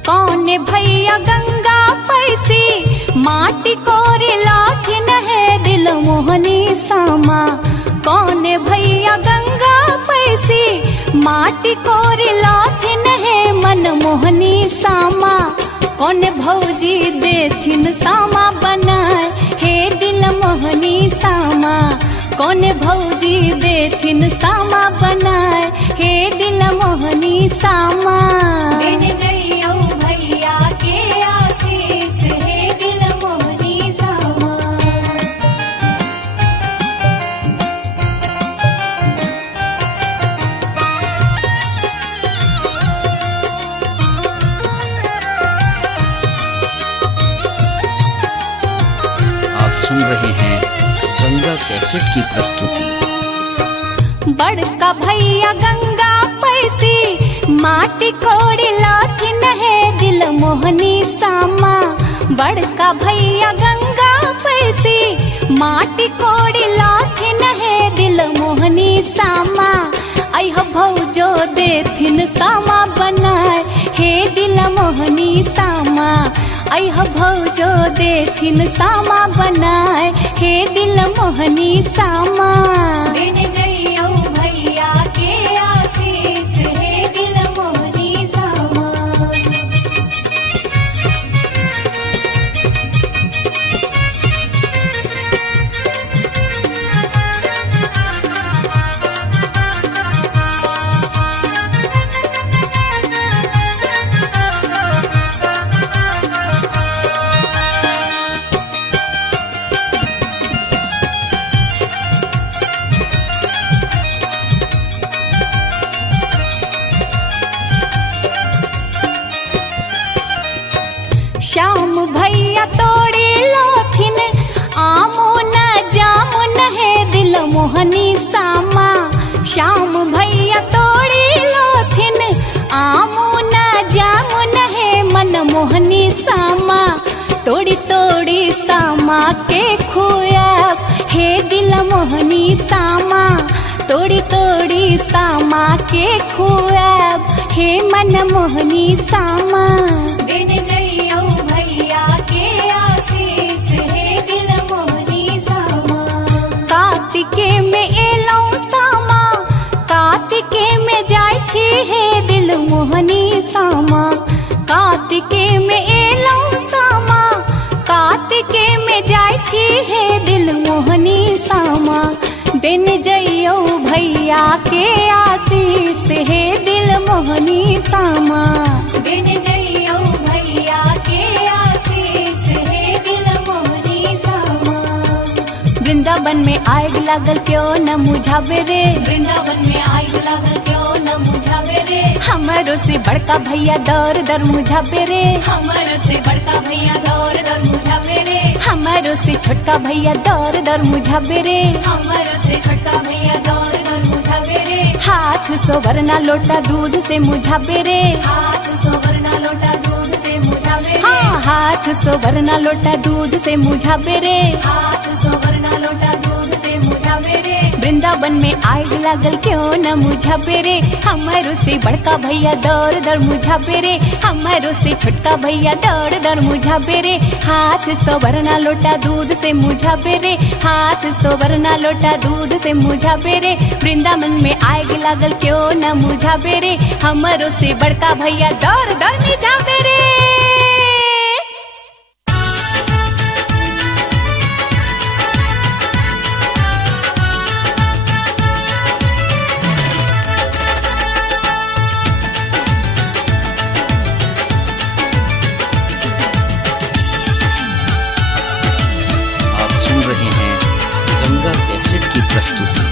कौन भैया गंगा पैसी, माटी कोरे लाथिन है दिल मोहनी सामा। कौन भैया गंगा पैसी, माटी कोरे लाथिन है मन मोहनी सामा। कौन भौजी देथिन सामा बनाए हे दिल मोहनी सामा। कौन भौजी देथिन सामा बनाए हे दिल मोहनी सामा। दिन जइयो भैया के आशीष हे दिल मोहनी सामा। रहे हैं गंगा कैसेट की प्रस्तुति। बड़का भैया गंगा पैसी माटी कोड़ी लाथिन है दिल मोहनी सामा। बड़का भैया गंगा पैसी माटी कोड़ी लाथिन है दिल मोहनी सामा। अह भौजो देथिन सामा बनाए हे दिल मोहनी सामा। अह भौजो देथिन सामा बनाए हे दिल मोहनी सामा। दिन जइयो भैया के आशीष हे दिल मोहनी सामा। श्याम भैया तोड़ी लोथिन आमो न जामुन है दिल मोहनी सामा। श्याम भैया तोड़ी लोथिन आमो न जामुन है मन मोहनी सामा। तोड़ी तोड़ी सामा के खुआब हे दिल मोहनी सामा। तोड़ी तोड़ी सामा के खुआब हे मन मोहनी सामा। दिन जइयो भैया के आशीष हे दिल मोहनी सामा। कार्तिके में एलौ सामा कार्तिके में जाय छी हे दिल मोहनी सामा। कार्तिके में एलौ सामा कार्तिके में जाय छी हे दिल मोहनी सामा। दिन जइयो भैया के आशीष हे दिल मोहनी सामा। दिन जइयो भैया के आशीष हे दिल मोहनी सामा। वृंदावन में आग लागल क्यों न मुझावे रे। वृंदावन में आग लागल क्यों न मुझावे रे। हमारो से बड़का भैया दर दर मुझावे रे। हमर से बड़का भैया दौर दर मुझावे रे। हमारो से छोटका भैया दर दर मुझावे रे। हमर से छोटका भैया दौर दर मुझावे रे। हाथ सोवरना लोटा दूध से मुझावे रे। हाथ सोवरना लोटा दूध से मुझावे रे। हाँ हाथ सोवरना लोटा दूध से मुझावे रे। हाथ सोवरना लोटा दूध से मुझावे रे। वृंदावन में आग लागल क्यों न मुझावे रे। हमारो से बड़का भैया दर दर मुझावे रे। हमारो से छोटका भैया दर दर मुझावे रे। हाथ सोवरना लोटा दूध से मुझावे रे। हाथ सोवरना लोटा दूध से मुझावे रे। वृंदावन में आग लागल क्यों न मुझावे रे। हमारो से बड़का भैया दर दर मुझावे रे। आप सुन रहे हैं गंगा कैसेट की प्रस्तुति।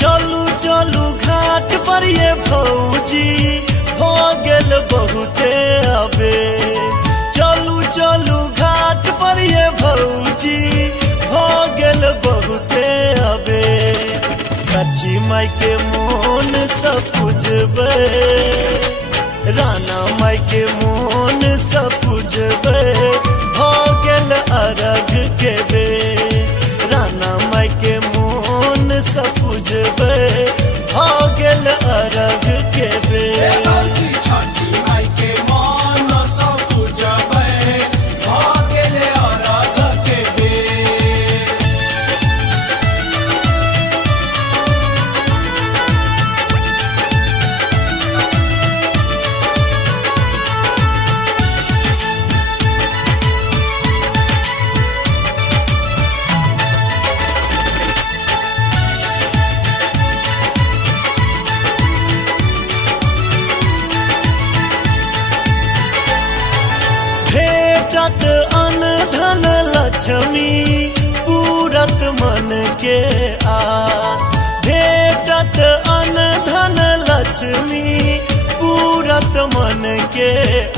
चलू चलू घाट पर ये भौजी हो गेल बहुते अबे। चलू चलू घाट पर ये भौजी हो गेल बहुते अबे। छठी माई के मोन सब पूजबे राना माई के मोन सब पूजबे। हो गेल अरघ के बे राना माई के मोन सब पूजबे। हो गेल अरघ के बे। भौजी छठी माई के मन सब पूजबै भ गेले अरघ के बेर। भेटत अन धन लक्ष्मी पूरत मन के आस। भेटत अन धन लक्ष्मी पूरत मन के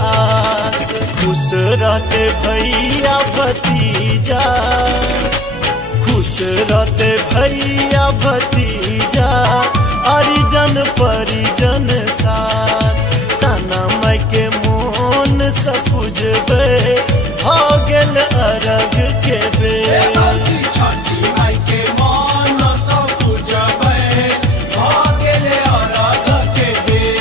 आस। खुश रहते भैया भतीजा, खुश रहते भैया भतीजा, हरिजन परिजन साथ। काना माई के मोन सपुजबे, भ गेल अरघ के बेर। छठी माई के मन सब पूजबै, भ गेले अरघ के बेर।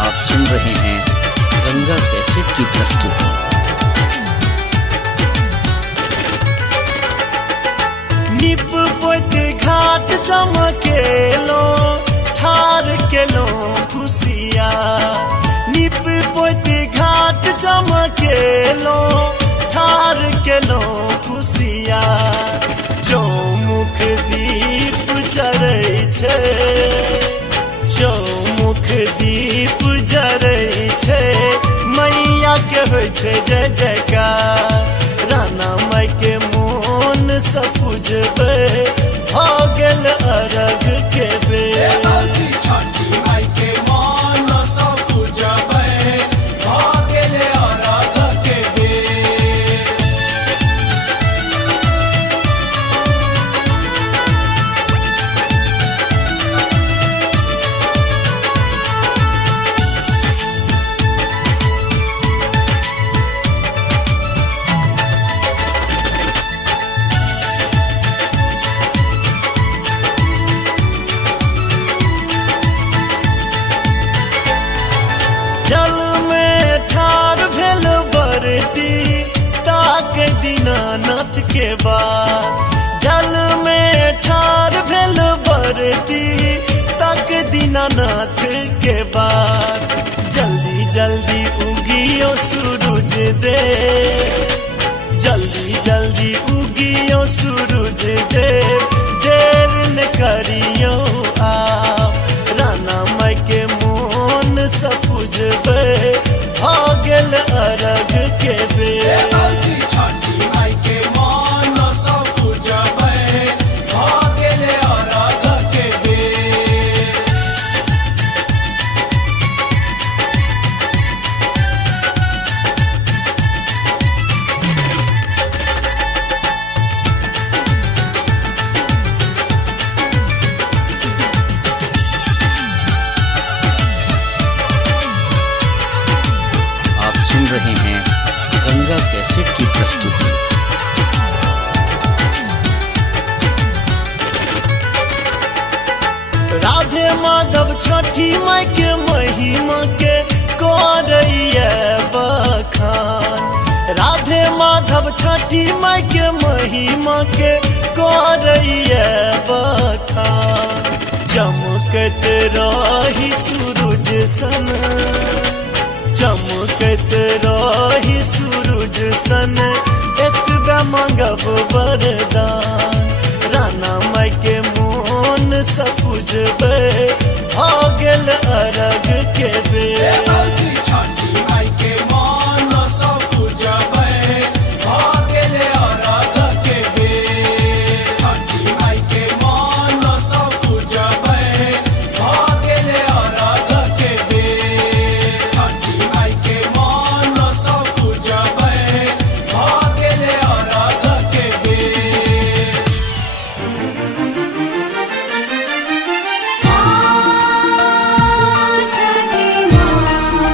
आप सुन रहे हैं गंगा कैसेट की प्रस्तुति। निप पोत घाट चमकेलो, ठार केलो खुशिया। निप पोत घाट चमकेलो, ठार केलो खुशिया। चौमुख दीप जरै छै, चौमुख दीप जरै छै, मैया के होइ छै जय जयकार। राना माई के मोन सपुजबै, भ गेल अरघ के बेर। छठी माई के मन सब पूजबै, भ गेले अरघ के बेर। जल में ठार भेल बरती, ताक दीनानाथ के बाद। जल में ठार भेल बरती, ताक दीनानाथ के बाद। जल्दी जल्दी उगियो सूरज देव, जल्दी जल्दी उगियो सूरज देव, देर न करियो आप। राना माई के मोन सपुजबै, भ गेल अरघ के बेर। छठी माई के मन सब पूजबै, भ गेले अरघ के बेर। आप सुन रहे हैं गंगा कैसेट की प्रस्तुति। राधे माधव छठी माई के महिमा के करैया बखान। राधे माधव छठी माई के महिमा के करैया बखान। चमकत रही सूरज सन, चमकत रही सूरज सन, एतबे मांगब वरदान। राना माई के मोन सपुजबै, भ गेल अरघ के बेर। छठी माई के मन सब पूजबै, भ गेले अरघ के बेर। छठी माई के मन सब पूजबै, भ गेले अरघ के बेर। छठी माई के मन सब पूजबै, भ गेले अरघ के बेर। छठी माँ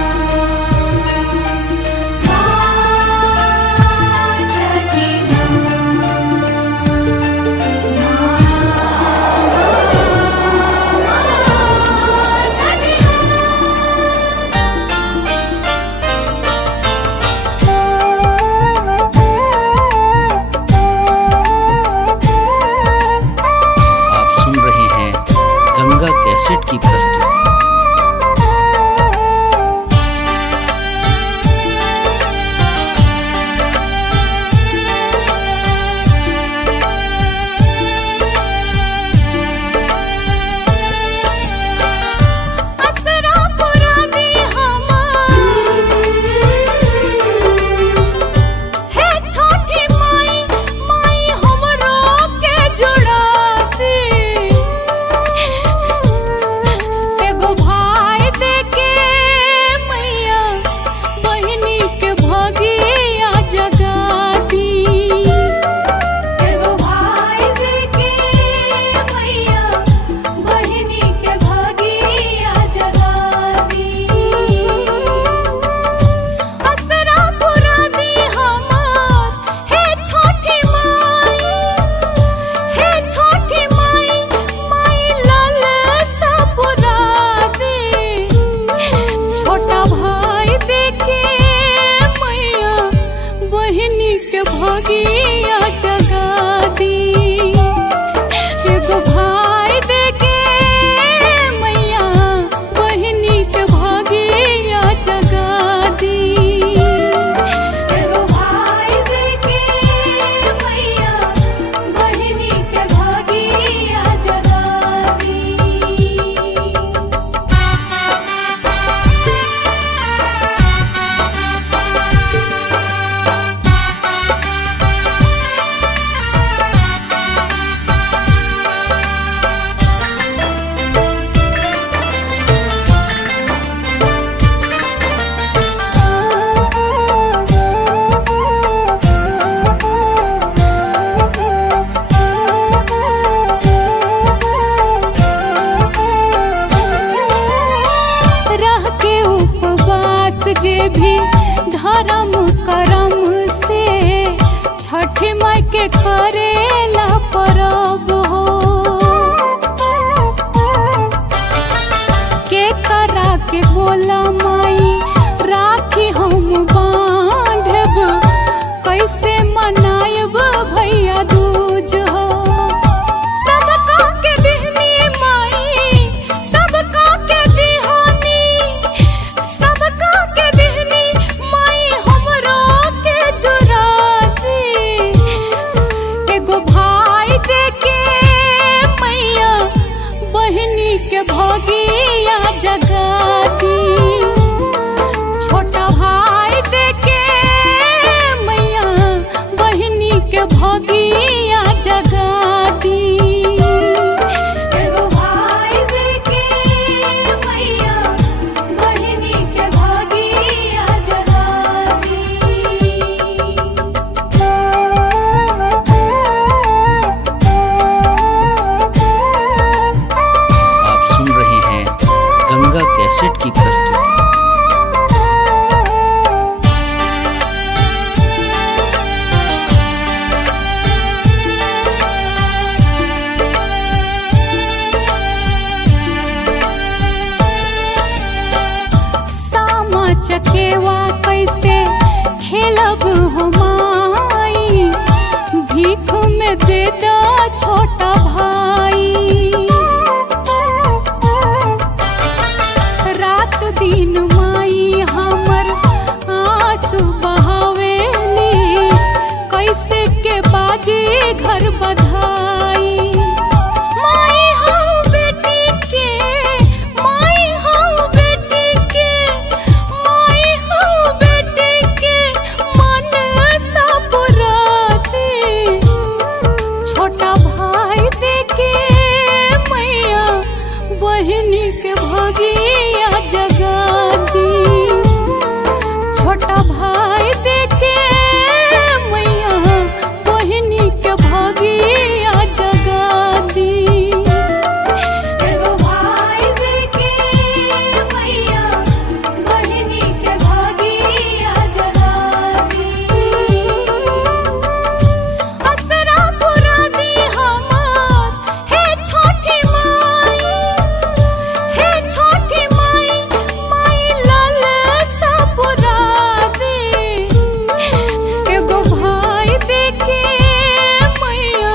भगिया जगा दी। एगो भाई देके मैया बहिनी के भगिया जगा दी। एगो भाई देके मैया बहिनी के भगिया जगा दी। रह के उपवास जे भी धर्म करम से छठ माई के करेला परब हो। के करा के बोला माई राखी हम बांधब, कैसे मनायब भैया दूज हो। सबका के दिहनी माई, सबका के दिहानी, सबका के दिहनी माई हमरो के जुरा दी। एगो भाई देके मैया बहिनी के भगिया जगा दी। छोटा भाई देके मैया बहिनी के भगिया जगा दी। एगो भाई देके मैया बहिनी के भगिया जगा दी। आप सुन रहे हैं गंगा कैसेट की प्रस्तुति। सामा चकेवा कैसे खेलब हो माई, भीख में दे दा छोटा भाई। रात दिन माई हमर आंसू बहावेली, कैसे के बाजी घर बधाई। माई हऊ बेटी के, माई हऊ बेटी के, माई हऊ बेटी के मन सा पुरा दी। छोटा भाई देके मैया बहिनी के भगिया जगा दी। छोटा भाई देके मैया बहिनी के भगिया जगा दी। एगो भाई देके मैया बहिनी के भगिया जगा दी। असरा पुरा दी हमार हे छोटी माई, हे छोटी माई, माई लाल सा पुरा दी। एगो भाई देके मैया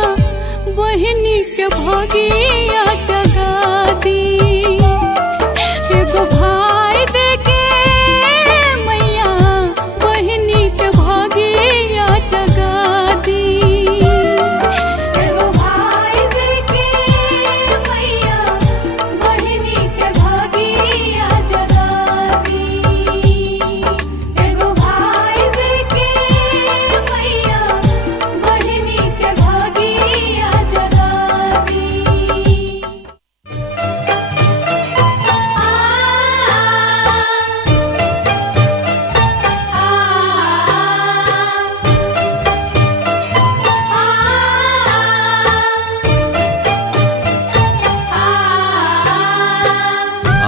बहिनी के भगिया जगा दी। एगो भाई देके मैया बहिनी के भगिया जगा दी। एगो भाई देके मैया बहिनी के भगिया जगा दी। एगो भाई देके मैया बहिनी के भगिया जगा दी।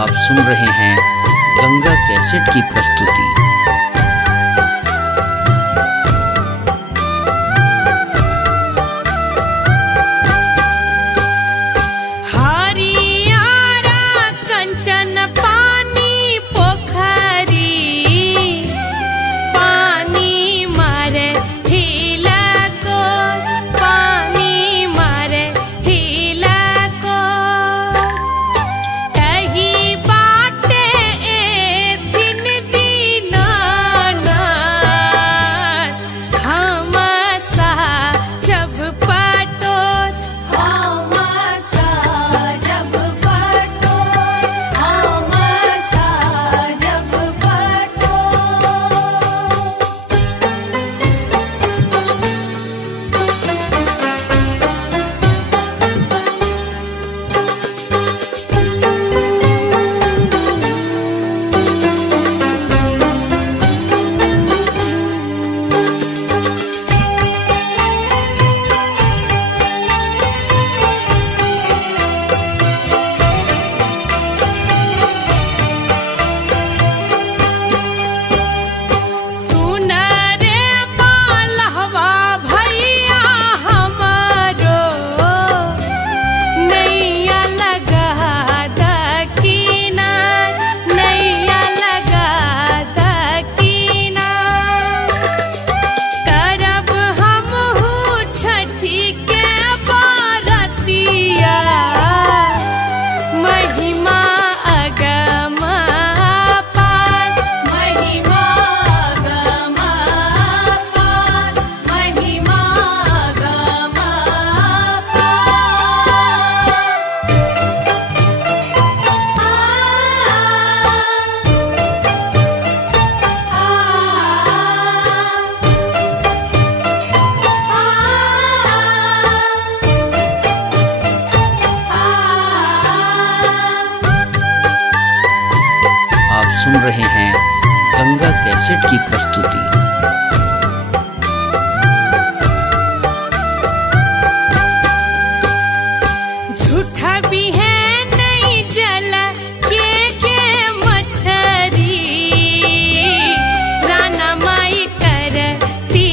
आप सुन रहे हैं गंगा कैसेट की प्रस्तुति। पानी मारे हिला कैसेट की प्रस्तुति। झूठा भी है नहीं जल के मछरी, राना माई करती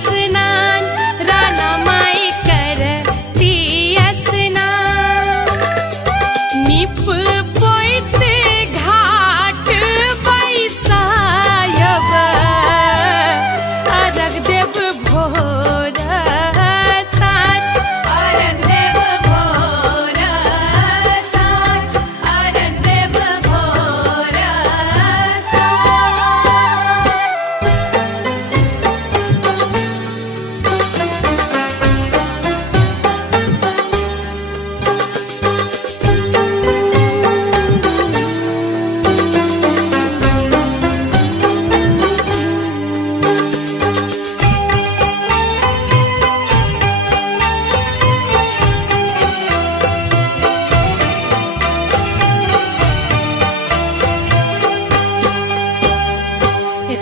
स्नान, राना माई करती स्नान। निप पोइत घाट बैसायब, अरग देव भोर साँझ, अरग देव भोर साँझ, अरग देव भोर साँझ।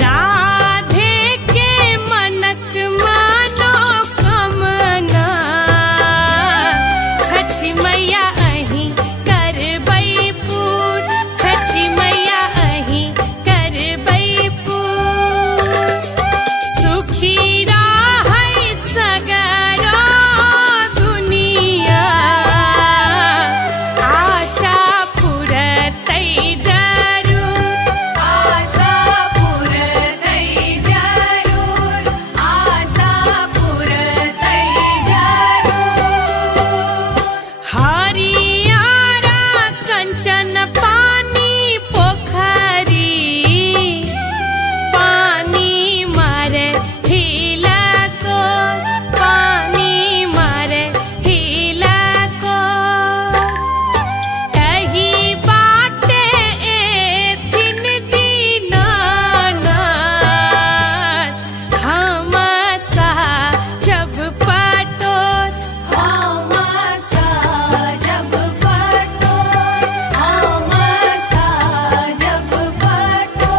राधे के मनक मनोकामना, छठी मैया अहीं करबै पूर, छठी मैया अहीं करबै पूर। सुखी रहै सगरो दुनिया, आशा पुरतै जरूर, आशा पुरतै जरूर, आशा पुरतै जरूर। हरियारा कंचन पानी पोखरी, पानी मारे हिला को, पानी मारे हिला को। एही बाटे एथिन दीनानाथ, हम जब पटोर, हम जब पटोर, हम जब पटोर।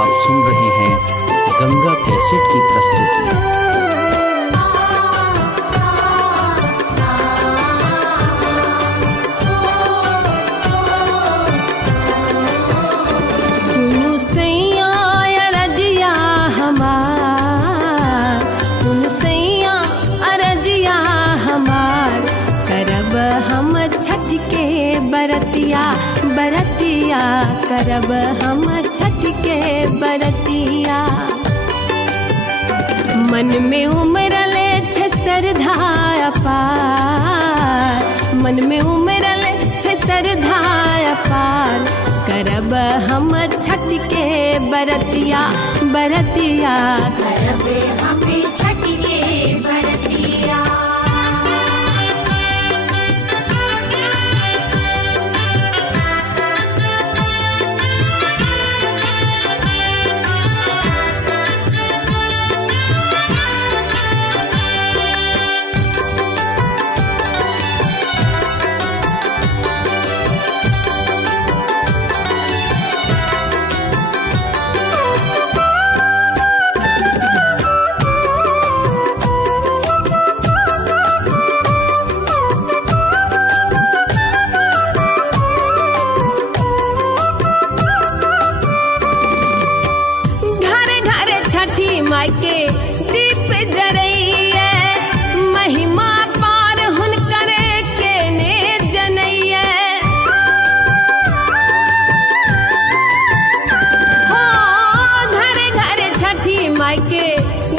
आप सुन रहे हैं गंगा कैसेट की प्रस्तुति। सुनु सैया अरजिया हमार, सुनु सैया अरजिया हमार, करब हम छठ के बरतिया, बरतिया करब हम छठ के बरतिया। मन में उमरले छे श्रद्धा अपार, मन में उमरले छे श्रद्धा अपार, करब हम छठ के बरतिया, बरतिया करब हम छठ के बरतिया। छठी माई के दीप जरैया, महिमा पार हुनकर के ने जनैया। हो घरे घरे छठी माई के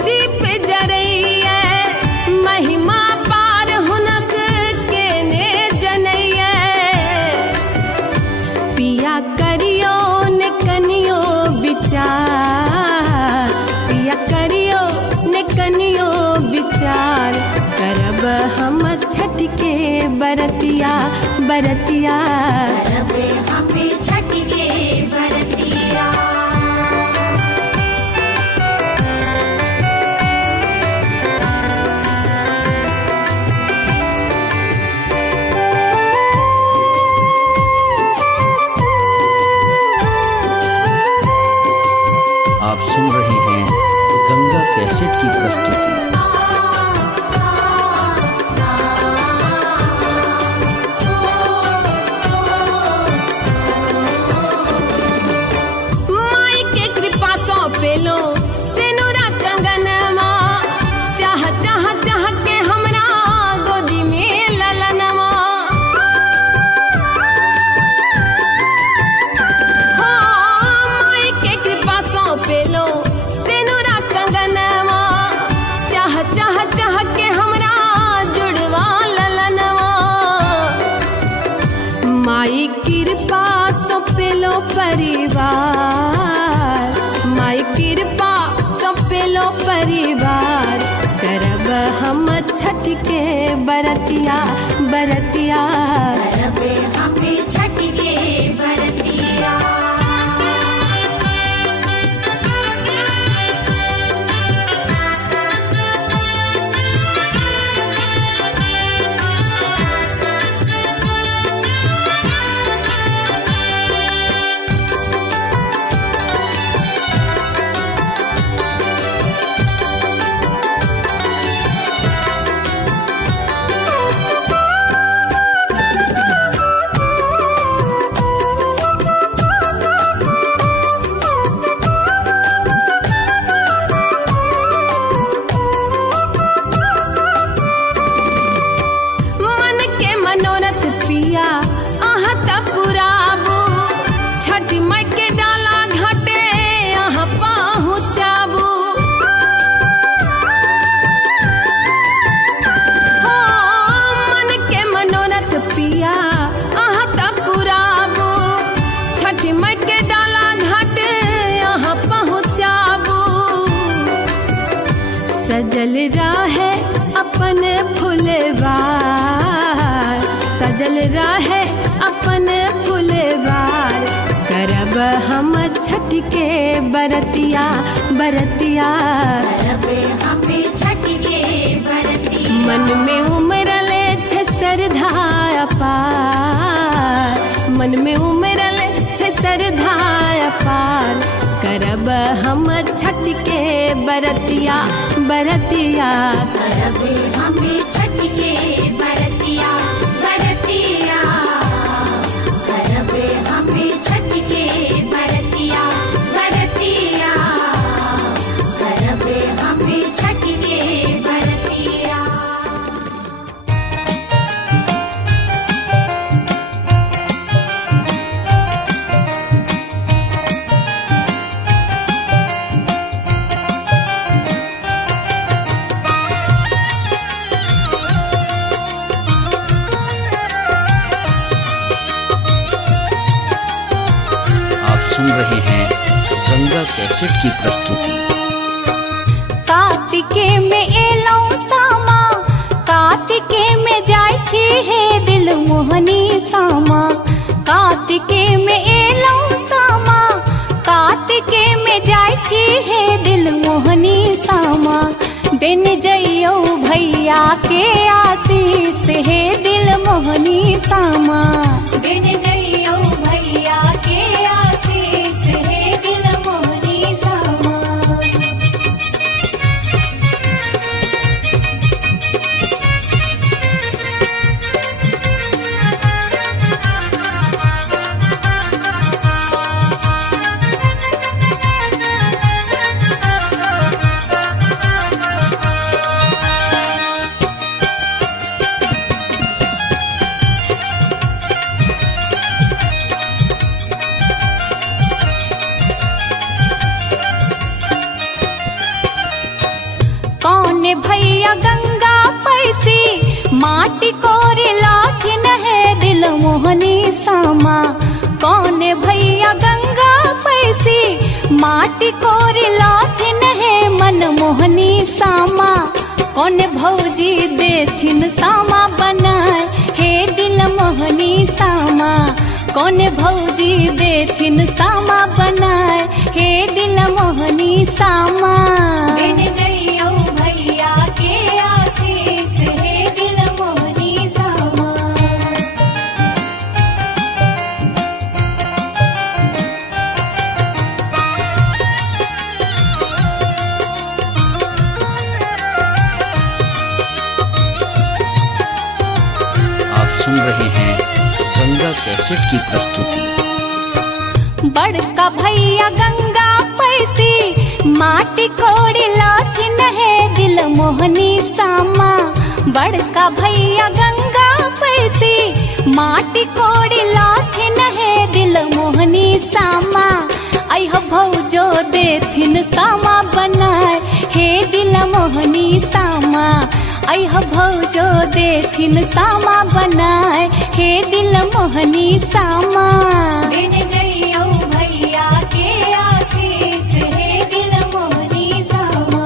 दीप जरैया, महिमा पार हुनक के ने जनैया। पिया करियो ने कनियो विचार, पिया करियो ने कनियो विचार, करब हम छठ के बरतिया, बरतिया करब हम छठ के बरतिया। सुन रहे हैं गंगा कैसेट की प्रस्तुति। माई के कृपा सो पेलो सेनुरा कंगनमा चाह चाह चाह के हमरा गोदी में ललनमा। माई के कृपा सो पेलो सेनुरा कंगनमा चाह चाह चाह के हमरा जुड़वा ललनवा। माई कृपा सो पेलो परिवार, माई कृपा सो पेलो परिवार, करब हम छठ के बरतिया बरतिया, करबे हमें छठ के बरतिया। मन के मनोरथ पिया अहाँ त पुराबू, छठ माई के डाला घाटे अहाँ पहुँचाबू। हो मन के मनोरथ पिया अहाँ त पुराबू, छठ माई के डाला घाटे अहाँ पहुँचाबू। सजल रहे अपन फुलवार, सजल रहे अपन फुलवार, करब हम छठ के बरतिया बरतिया। करबे हमें छठ के बरतिया। मन में उमरले छे श्रद्धा अपार, मन में उमरले छे श्रद्धा अपार, करब हम छठ के बरतिया बरतिया। करबे हमें छठ के बरतिया बरतिया। करबे हमें छठ के बरतिया बरतिया। करबे हमें छठ के बरतिया। आप सुन रहे हैं गंगा कैसेट की प्रस्तुति। कार्तिके में एलौ सामा, कार्तिके में जाय छी हे दिल मोहनी सामा, कार्तिके में एलौ सामा, कार्तिके में जाय छी हे दिल मोहनी सामा। दिन जइयो भैया के आशीष हे दिल मोहनी सामा, दिन जइयो भैया के आशीष हे दिल मोहनी सामा। कौन भैया गंगा पैसी माटी कोरे लाथिन है दिल मोहनी सामा, कौन भैया गंगा पैसी माटी कोरे लाथिन है मन मोहनी सामा। कौन भौजी देथिन सामा बनाए हे दिल मोहनी सामा, कौन भौजी देथिन सामा बनाए हे दिल मोहनी सामा। दिन जइयो भैया के आशीष हे दिल मोहनी सामा। रहे हैं गंगा कैसेट की प्रस्तुति। बड़का भैया गंगा पैसी माटी कोड़ी लाथिन है दिल मोहनी सामा। बड़का भैया गंगा पैसी माटी कोड़ी लाथिन है दिल मोहनी सामा। अह भौजो देथिन सामा बनाए हे दिल मोहनी सामा। अह भौजो देथिन सामा बनाए हे दिल मोहनी सामा। दिन जइयो भैया के आशीष हे दिल मोहनी सामा।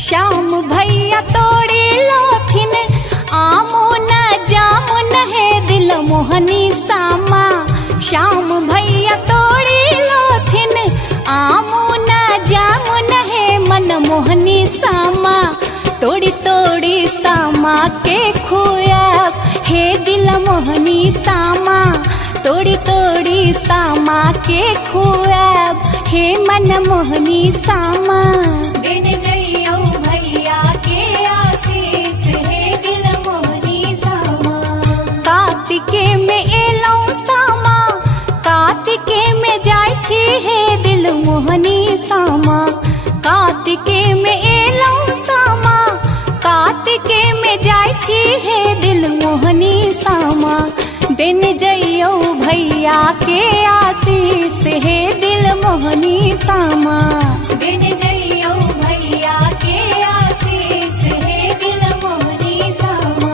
श्याम भैया तोड़ी लोथिन आमो न जामुन है दिल मोहनी सामा। श्याम भैया तोड़ी लोथिन आमो न जामुन है मन मोहनी सामा। तोड़ी तोड़ी सामा के खुआब हे दिल मोहनी सामा। तोड़ी तोड़ी सामा के खुआब हे मन मोहनी सामा। दिन जइयो भैया के आशीष हे दिल मोहनी सामा। कार्तिके में एलौ सामा कार्तिके में जाय छी हे दिल मोहनी सामा। कार्तिके में एलौ सामा कार्तिके में जाय छी हे दिल मोहनी सामा। दिन जइयो भैया के आशीष हे दिल मोहनी सामा। दिन जइयो भैया के आशीष हे दिल मोहनी सामा।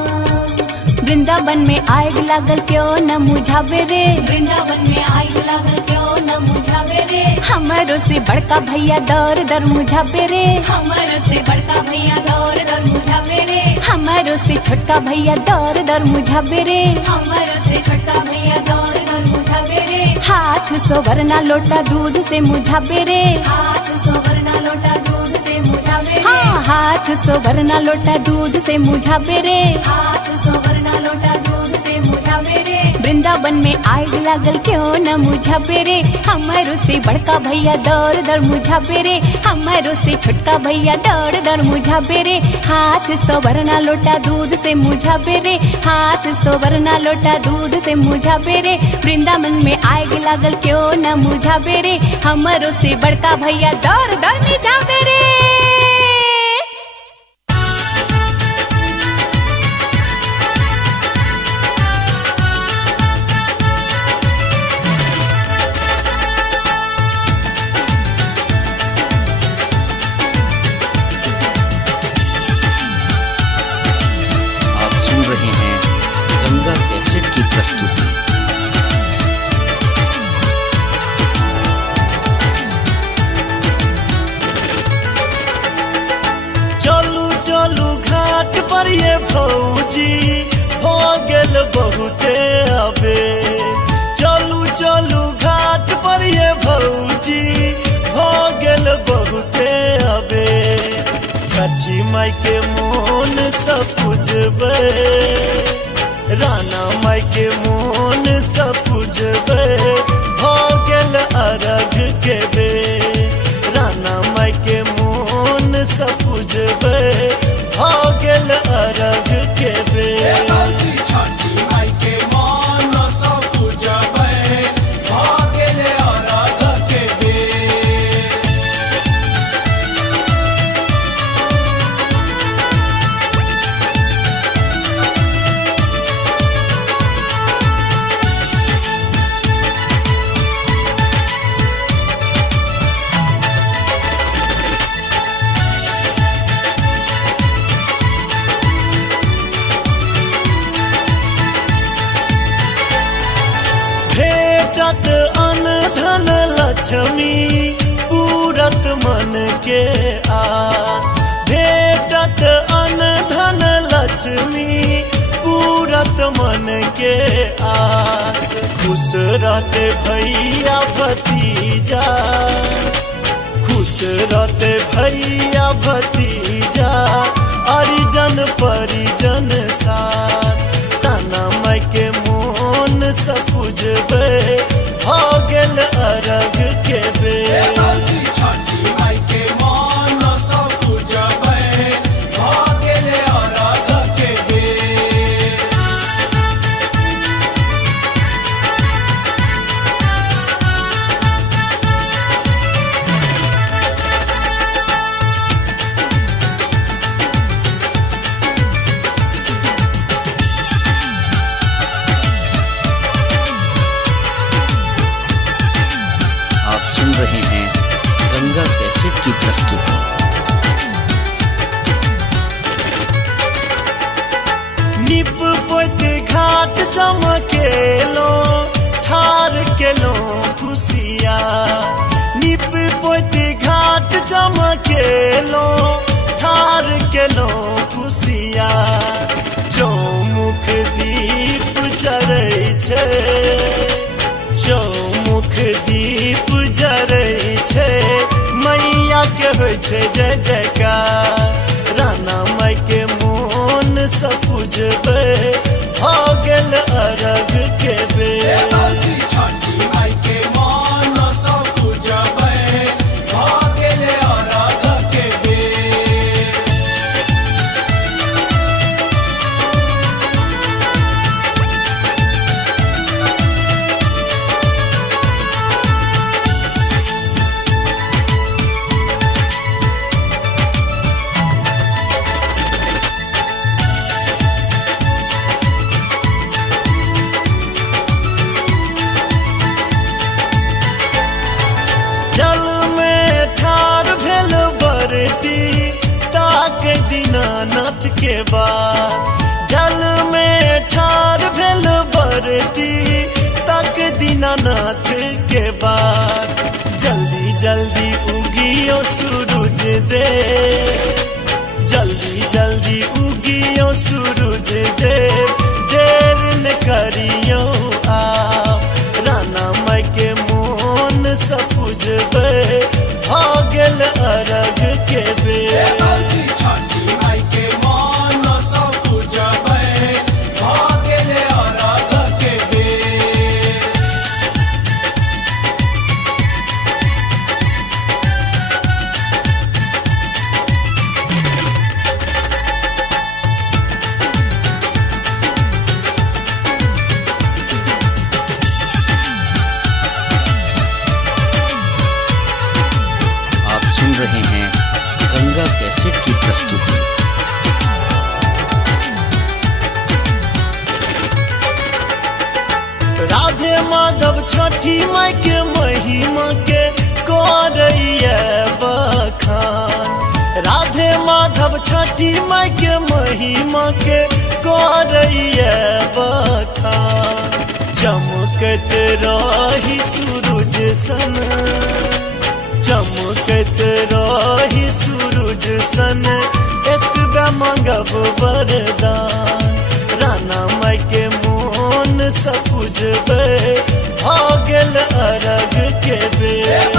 वृंदावन में आग लागल क्यों न मुझावे रे। वृंदावन में आग लागल क्यों न मुझावे रे। हमारो से बड़का भैया दर दर मुझावे रे। हमारो से बड़का भैया दौर दर मुझावे रे। हमारो से छोटका भैया दर दर मुझावे रे। हमारो से छोटका भैया दौर दर मुझावे रे। हाथ सोवरना लोटा दूध से मुझावे रे। हाथ सोवरना लोटा दूध से मुझावे रे। हाँ हाथ सोवरना लोटा दूध से मुझावे रे। हाथ सोवरना लोटा दूध से मुझावे रे। वृंदावन में आग लागल क्यों न मुझावे रे। हमारो से बड़का भैया दर दर मुझावे रे। हमारो से छोटका भैया दर दर मुझावे रे। हाथ सोवरना लोटा दूध से मुझावे रे। हाथ सोवरना लोटा दूध से मुझावे रे। वृंदावन में आग लागल क्यों न मुझावे रे। हमारो से बड़का भैया दर दर मुझावे रे। आप सुन रहे हैं गंगा कैसेट की प्रस्तुति। चलू चलू घाट पर ये भौजी हो गेल बहुते अबे। चलू चलू घाट पर ये भौजी हो गेल बहुते अबे। छठी माई के मोन सब पूजबे राना माई के मोन सब पूजबे। हो गेल अरघ के बे राना माई के मोन सब पूजबे। हो गेल अरघ के बे। भौजी छठी माई के मन सब पूजबै भागेले अरघ के बेर। पास। खुश रहते भैया भतीजा, खुश रहते भैया भतीजा, हरिजन परिजन साथ। ताना माई के मोन सपुजबे, भ गेल अरघ के बेर। छठी माई के मन सब पूजबै, भ गेले अरघ के बेर। आप सुन रहे हैं गंगा कैसेट की प्रस्तुति। निप पोत घाट चमकेलो, ठार केलो खुशिया। निप पोत घाट चमकेलो, ठार केलो खुशिया। चौमुख दीप जरै छै, चौमुख दीप जरै छै, मैया के होइ छै जय जयकार। राना माई के मोन सपुजबै, भ गेल अरघ के बेर। छठी माई के मन सब पूजबै, भ गेले अरघ के बेर। जल में ठार भेल बरती, ताक दीनानाथ के बाद। जल में ठार भेल बरती, ताक दीनानाथ के बाद। जल्दी जल्दी उगियो सूरज देव, जल्दी जल्दी उगियो सूरज देव, देर न करियो आप। राना माई के मोन सपुजबै, भ गेल अरघ के बेर। छठी माई के मन सब पूजबै, भ गेले अरघ के बेर। आप सुन रहे हैं गंगा कैसेट की प्रस्तुति। राधे माधव छठी माई के महिमा के करैया बखान। राधे माधव छठी माई के महिमा के करैया बखान। चमकत रही सूरज सन, चमकत रही सूरज सन, एतबे मांगब वरदान। राना माई के मोन सपुजबै, भ गेल अरघ के बेर।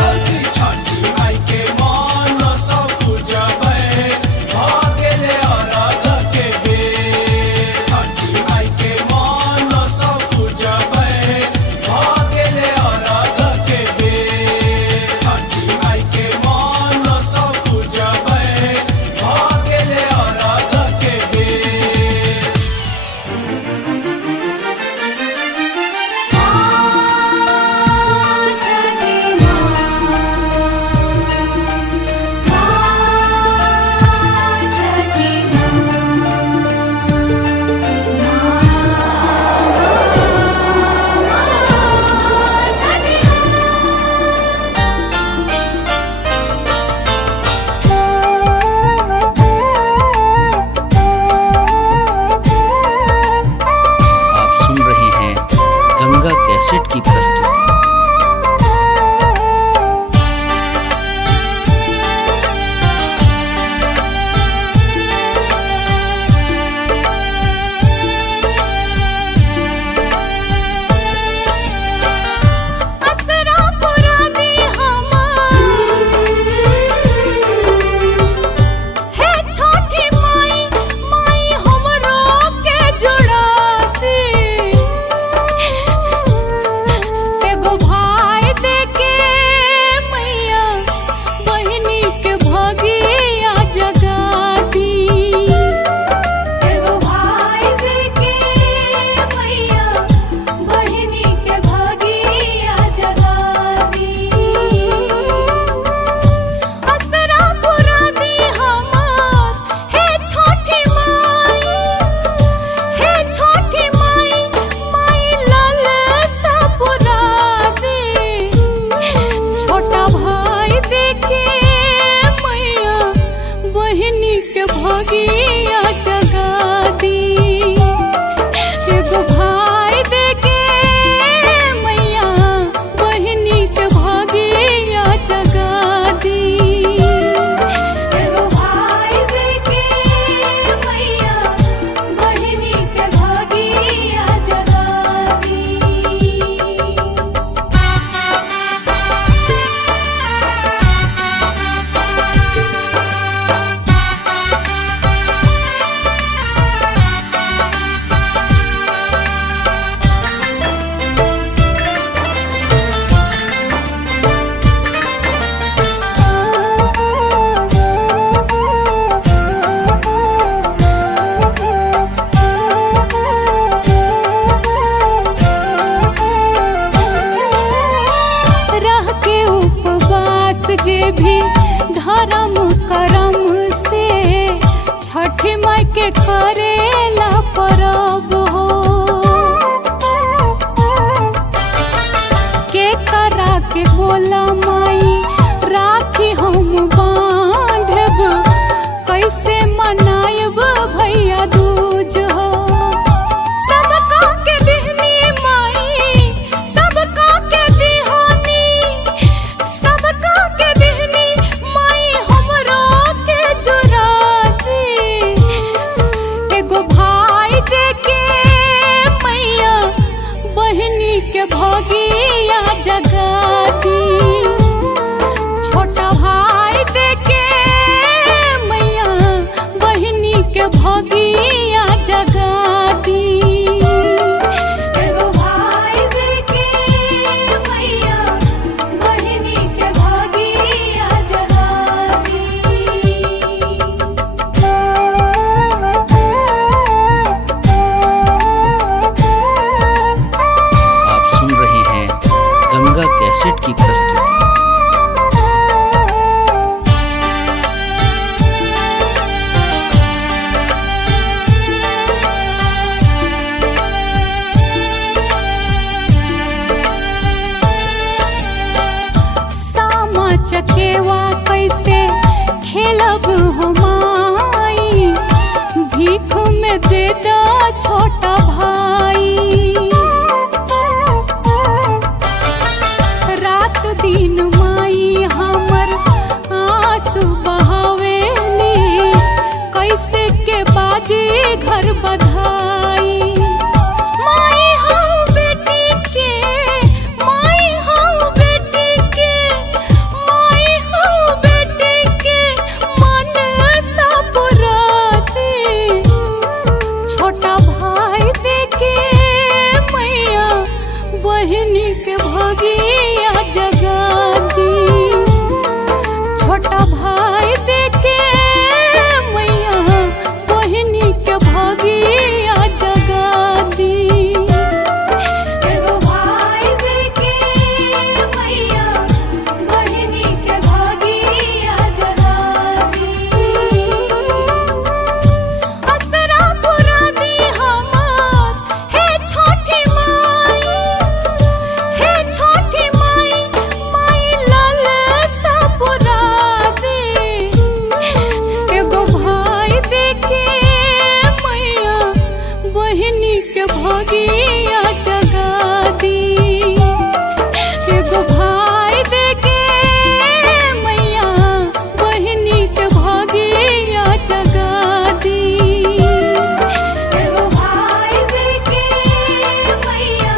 छठी माई के मन सब पूजबै, भ गेले अरघ के बेर। छठी माई के मन सब पूजबै, भ गेले अरघ के बेर। छठी माई के मन सब पूजबै, भ गेले अरघ के बेर। छठी जे भी धर्म करम से छठी माई के करेला परब हो। के करा के बोला माई राखी हम बांधब, कैसे मनायब भैया दूज हो। सबका के दिहनी माई, सबका के दिहानी, सबका के दिहनी माई हमरो के जुराती। एगो भाई देके मैया बहनी के भगिया जगाती। छोटा भाई देके मैया बहनी के भगिया जगाती। एगो भाई देके मैया बहिनी के भागिया जगाती। आप सुन रहे हैं गंगा कैसेट की प्रस्तुति। सामा चकेवा कैसे खेलब हो माई, भीख में दे दो छोटा भाई। रात दिन माई हमर आंसू बहावेली, कैसे के बाजी घर बधाई। माई हऊ बेटी के, माई हऊ बेटी के, माई हऊ बेटी के मन सा पुराती। छोटा भाई देके मैया बहनी के भगिया जगाती। छोटा भाई देके मैया बहनी के भगिया जगाती। एगो भाई देके मैया बहिनी के भागिया जगाती। असरा पुरा दी हमार हे छोटी माई, हे छोटी माई, माई लाल सा पुरा दी। एगो भाई देके मैया बहिनी के भगिया जगाती। एगो भाई देके मैया बहिनी के भगिया जगाती। एगो भाई देके मैया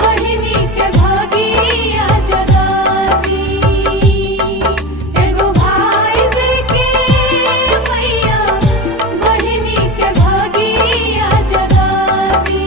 बहिनी के भागिया जगाती। एगो भाई देके मैया बहिनी के भागिया जगाती।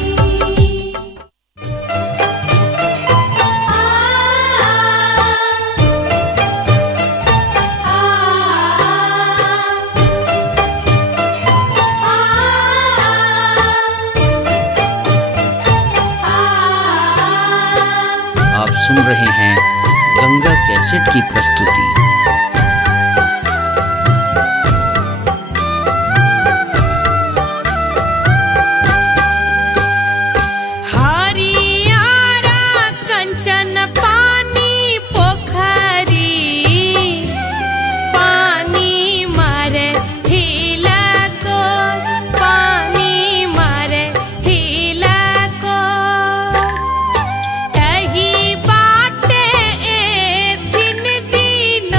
आप सुन रहे हैं गंगा कैसेट की प्रस्तुति। हरियारा कंचन पानी पोखरी, पानी मारे हिला को, पानी मारे हिला को। कही बाटे ए दिन दिन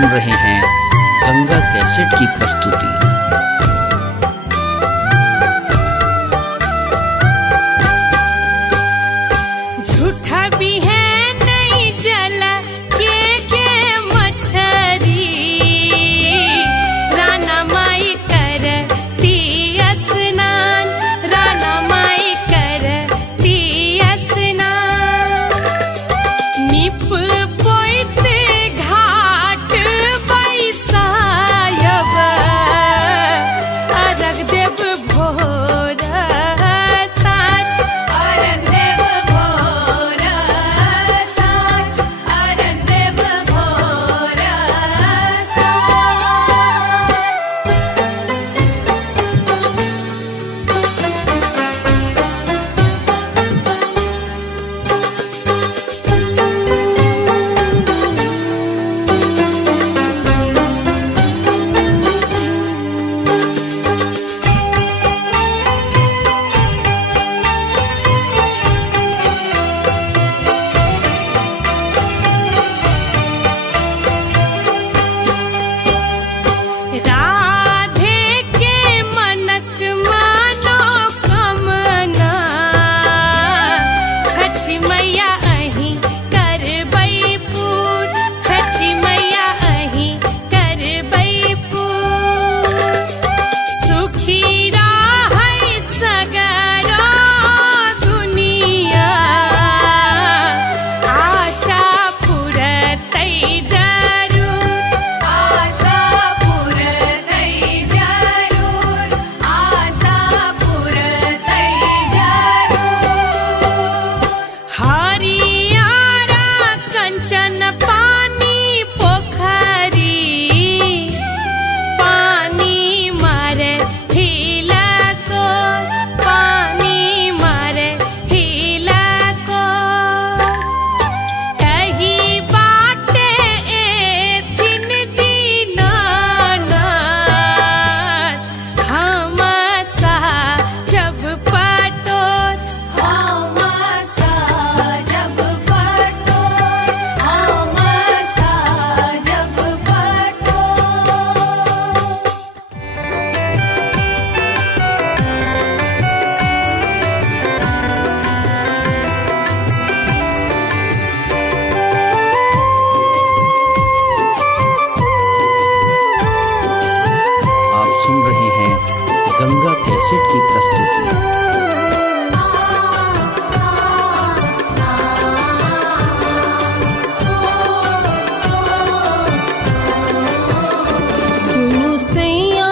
सुन रहे हैं गंगा कैसेट की प्रस्तुति। झूठा भी है नहीं जला के मछरी, राना माई करती स्नान, राना माई करती स्नान। निप पोइत घाट बैसायब, अरग देव भोर साँझ, अरग देव भोर साँझ, अरग देव भोर साँझ। राधे के मनक मनोकामना, छठी मैया अहीं करबै पूर, छठी मैया अहीं करबै पूर। सुखी रहै सगरो दुनिया, आशा पुरतै जरूर, आशा पुरतै जरूर, आशा पुरतै जरूर। हरियारा कंचन पानी पोखरी, पानी मारे हिला को, पानी मारे हिला को। कही बाटे एथिन दीनानाथ, हम सा जब पटोर, हम साजब पटोर, हम साजब पटोर। आप सुन रहे हैं गंगा कैसेट की प्रस्तुति। सुनु सैया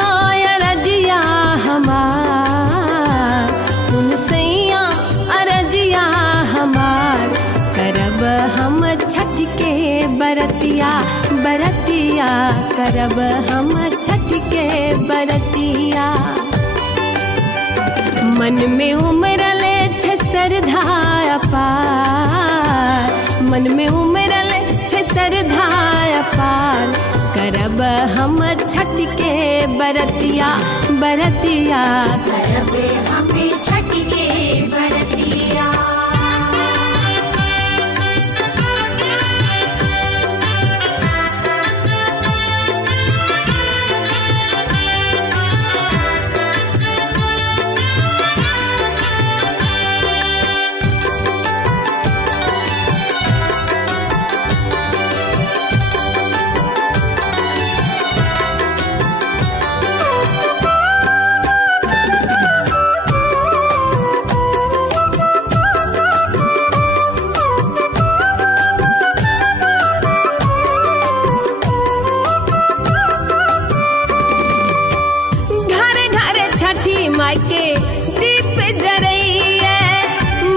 अरजिया हमार, सुनु सैया अरजिया हमार, करब हम छठ के बरतिया, बरतिया करब हम छठ के बरतिया। मन में उमरले छे श्रद्धा अपार, मन में उमरले छे श्रद्धा अपार, करब हम छठ के बरतिया, बरतिया करब हम छठ के बरतिया। माई के दीप जरैया,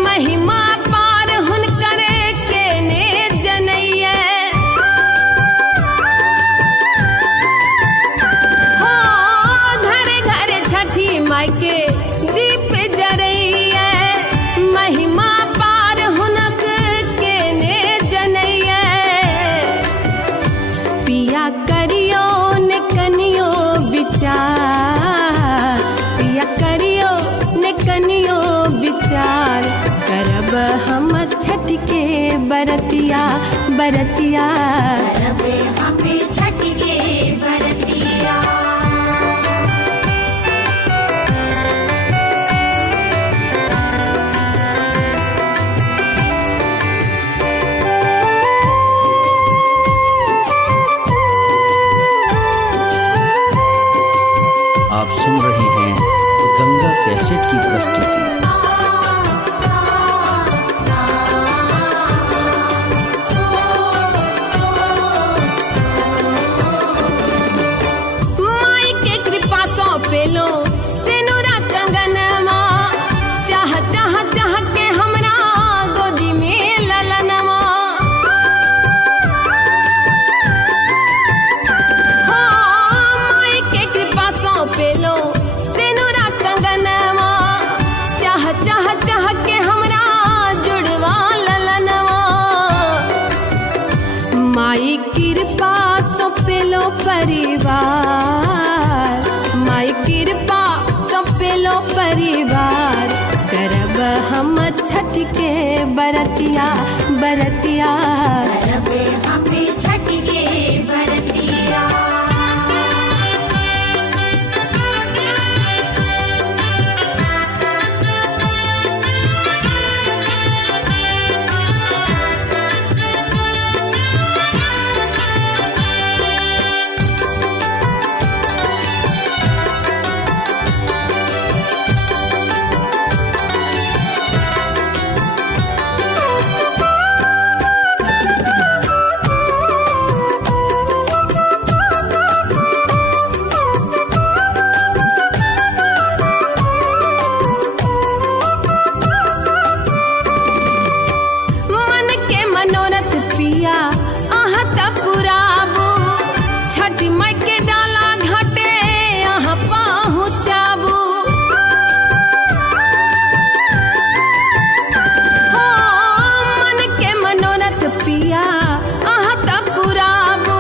महिमा पार हुनकर के ने जनैया। हो घरे घरे छठी माई के दीप जरैया, महिमा पार हुनक के ने जनैया। पिया करियो ने कनियो विचार, पिया करियो ने कनियो विचार, करब हम छठ के बरतिया, बरतिया करब हम छठ सुन रहे हैं गंगा कैसेट की प्रस्तुति। माई के कृपा सो पेलो सिनुरा कंगनमा, चाह चाह चाह के हमरा गोदी में ललनमा। माई के कृपा सो पेलो सिनुरा कंगनमा, चाह चाह चाह के हमरा जुड़वा ललनवा। माई कृपा सो पेलो परिवार, माई कृपा सो पेलो परिवार। करब हम छठ के बरतिया बरतिया, करबे हमें छठ के बरतिया। मन के मनोरथ पिया अहाँ त पुराबू, छठ माई के डाला घाटे अहाँ पहुँचाबू। मन के मनोरथ पिया अहाँ त पुराबू,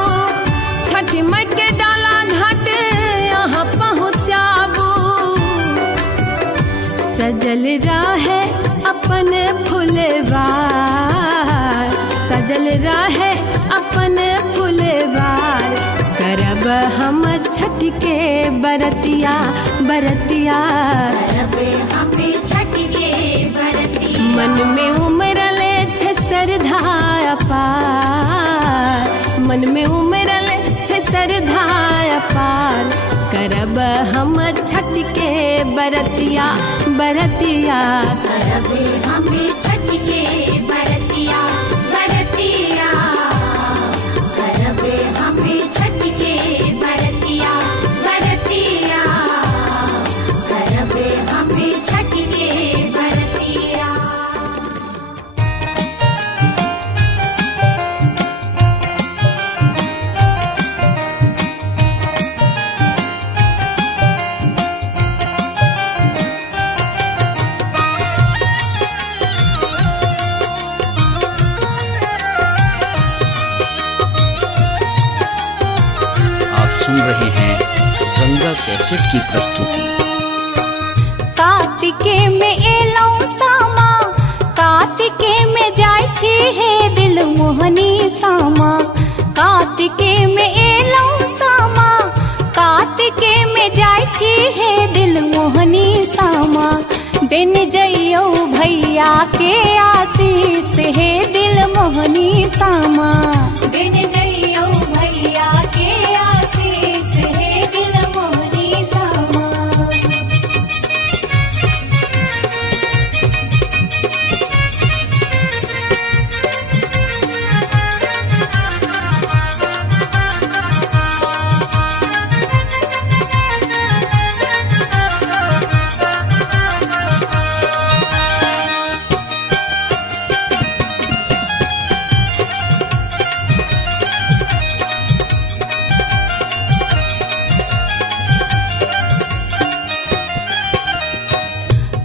छठ माई के डाला घाटे अहाँ पहुँचाबू। सजल रहे अपन फुलवार, सजल रहे अपन फुलवार। करब हम छठ के बरतिया बरतिया, करबे हमें छठ के बरतिया। मन में उमरल छे श्रद्धा अपार, मन में उमरल छे श्रद्धा अपार। करब हम छठ के बरतिया बरतिया, करबे हमें छठ के बरतिया बरतिया। करबे हमें छठ के बरतिया बरतिया। करबे हमें छठ के बरतिया। आप सुन रहे हैं गंगा कैसेट की प्रस्तुति। कार्तिके में एलौ सामा, कार्तिके में जाय छी हे दिल मोहनी सामा। कार्तिके में एलौ सामा, कार्तिके में जाय छी हे दिल मोहनी सामा। दिन जइयो भैया के आशीष हे दिल मोहनी सामा। दिन जइयो भैया के आशीष हे दिल मोहनी सामा।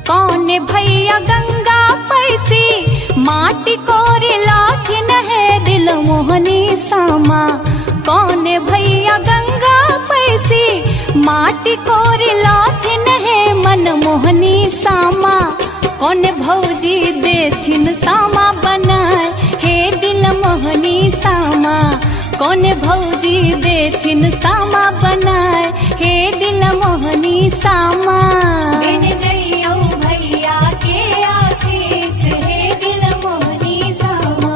कौन भैया गंगा पैसी, माटी कोरे लाथिन है दिल मोहनी सामा। कौन भैया गंगा पैसी, माटी कोरे लाथिन है मन मोहनी सामा। कौन भौजी देथिन सामा बनाए हे दिल मोहनी सामा। कौन भौजी देथिन सामा बनाए हे दिल मोहनी सामा। दिन जइयो भैया के आशीष हे दिल मोहनी सामा।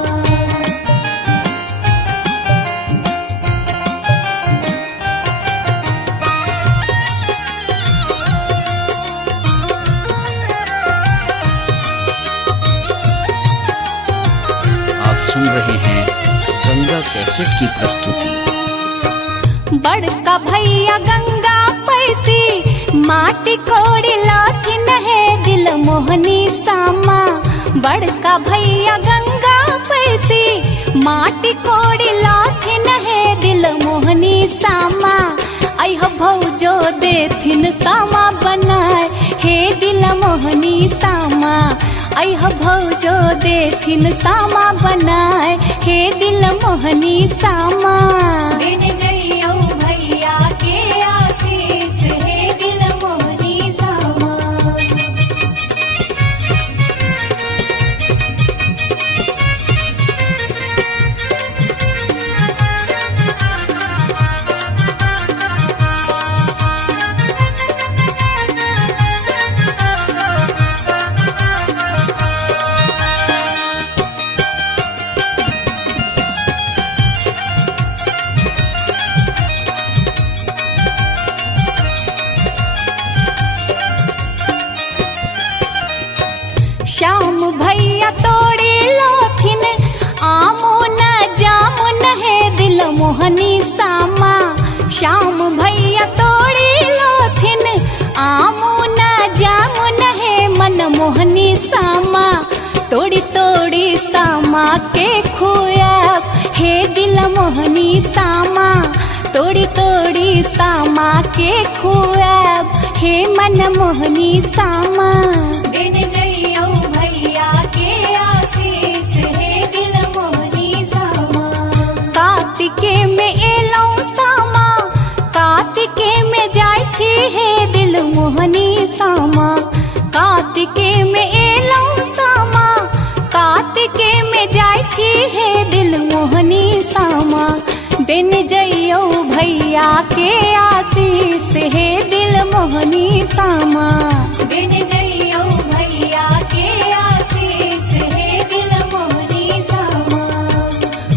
कैसेट की प्रस्तुति। बड़का भैया गंगा पैसी माटी कोड़ी लाथिन है दिल मोहनी सामा। बड़का भैया गंगा पैसी माटी कोड़ी लाथिन है दिल मोहनी सामा। अह भौजो देथिन सामा बनाए हे दिल मोहनी सामा। अह भौजो देथिन सामा बनाए हे दिल मोहनी सामा। दिन जइयो भैया के आशीष हे दिल मोहनी सामा। श्याम भैया तोड़ी लोथिन आमो न जामुन है दिल मोहनी सामा। श्याम भैया तोड़ी लोथिन आमो न जामुन है मन मोहनी सामा। तोड़ी तोड़ी सामा के खुआब हे दिल मोहनी सामा। तोड़ी तोड़ी सामा के खुआब हे मन मोहनी सामा। दिन जइयो भैया के आशीष हे दिल मोहनी सामा। कार्तिके में एलौ सामा कार्तिके में जाय छी हे दिल मोहनी सामा। कार्तिके में एलौ सामा कार्तिके में जाय छी हे दिल मोहनी सामा। दिन जइयो भैया के आशीष हे दिल मोहनी सामा। दिन जइयो भैया के आशीष हे दिल मोहनी सामा।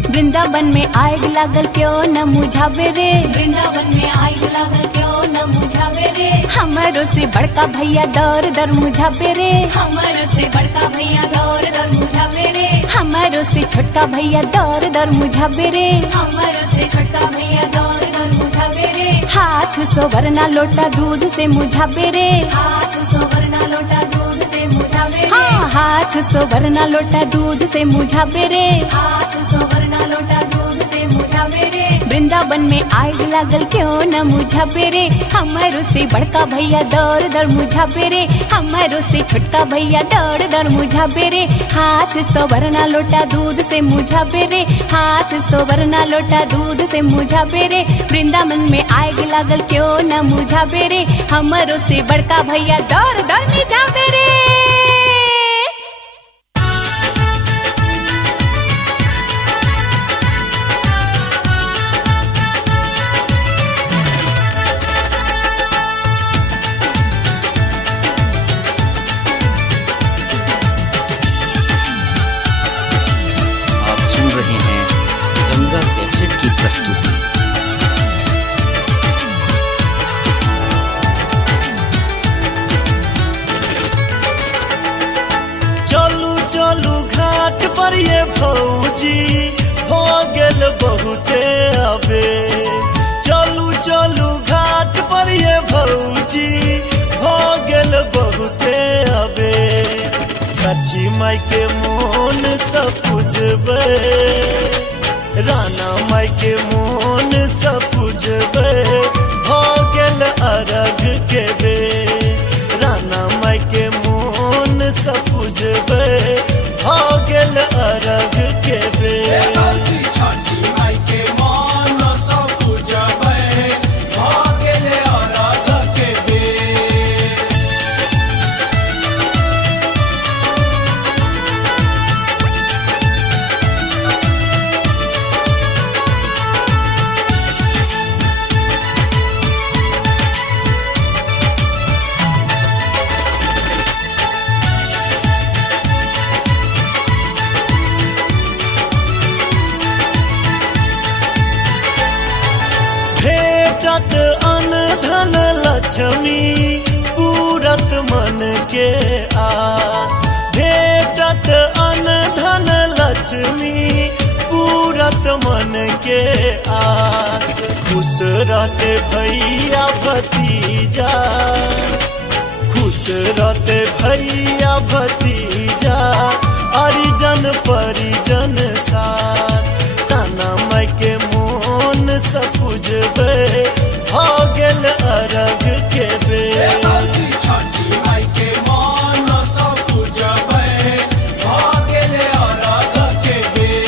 वृंदावन में आग लागल क्यों न मुझावे रे। वृंदावन में आग लागल क्यों न मुझावे रे। हमारो से बड़का भैया दर दर मुझावे रे। हमर से बड़का भैया दौर दर मुझावे रे। हमारो से छोटका भैया दर दर मुझावे रे। हमर से छोटका भैया दौर दर मुझावे रे। हाथ सोवरना लोटा दूध से मुझावे रे। हाथ सोवरना लोटा दूध से मुझावे रे। हाँ हाथ सोवरना लोटा दूध से मुझावे रे। हाथ सोवरना लोटा दूध से मुझावे रे। वृंदावन में आग लागल क्यों न मुझावे रे। हमारो से बड़का भैया दर दर मुझावे रे। हमारो से छोटका भैया दर दर मुझावे रे। हाथ सोवरना लोटा दूध से मुझावे रे। हाथ सोवरना लोटा दूध से मुझावे रे। वृंदावन में आग लागल क्यों न मुझावे रे। हमारो से बड़का भैया दर दर मुझावे रे। आप सुन रहे हैं गंगा कैसेट की प्रस्तुति। चलू चलू घाट पर ये भौजी हो गेल बहुते अबे। चलू चलू घाट पर ये भौजी हो गेल बहुते अबे। छठी माई के मोन सब पूजबे राना माई के मोन सब पूजबे। हो गेल अरघ के बे राना माई के मोन सब पूजबे। हो गेल अरघ के बे। छठी माई के मन सब पूजबै भ गेले अरघ के बेर। भेटत अन धन लक्ष्मी पूरत मन के आस। भेटत अन धन लक्ष्मी पूरत मन के आस। खुश रहते भैया भतीजा, खुश रहते भैया भतीजा, हरिजन परिजन साथ। राना माई के मोन सपुजबे भ गेल अरघ के बेर। भौजी छठी माई के मन सब पूजबै भ गेले अरघ के बेर।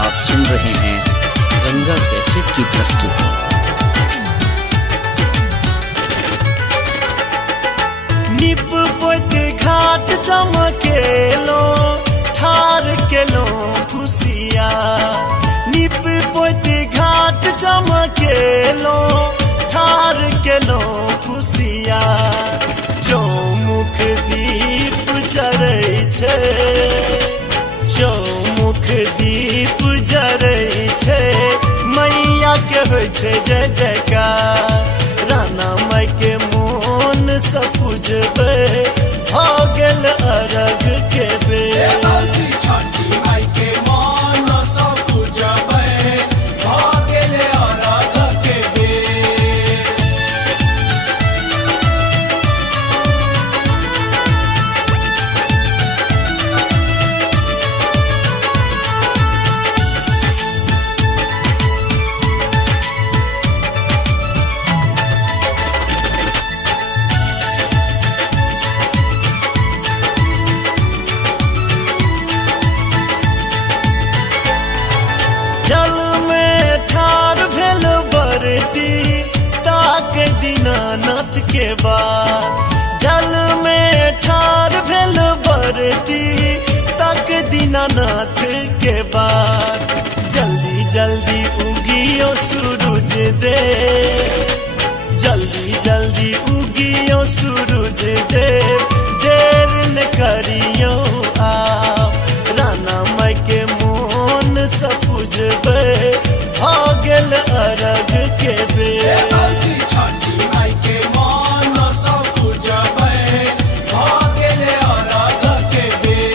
आप सुन रहे हैं गंगा कैसेट की प्रस्तुति। निप पोत घाट चमकेलो ठार केलो खुशिया। निप पोत घाट चमकेलो ठार केलो खुशिया। चौमुख दीप जरै छै, चौमुख दीप जरै छै, मैया के होइ छै जय जयकार। राना माई के मोन सपुजबे भ गेल अरघ के बेर। भौजी छठी माई के मन सब पूजबै भ गेले अरघ के बेर। जल में ठार भेल बरती ताक दीनानाथ के बाद। जल में ठार भेल बरती ताक दीनानाथ के बाद। जल्दी जल्दी उगियो सूरज देव, जल्दी जल्दी उगियो सूरज देव, देर न करियो आप। राना माई के मोन सपुजबे भ गेल अरघ के बेर। भौजी छठी माई के मन सब पूजबै भ गेले अरघ के बेर।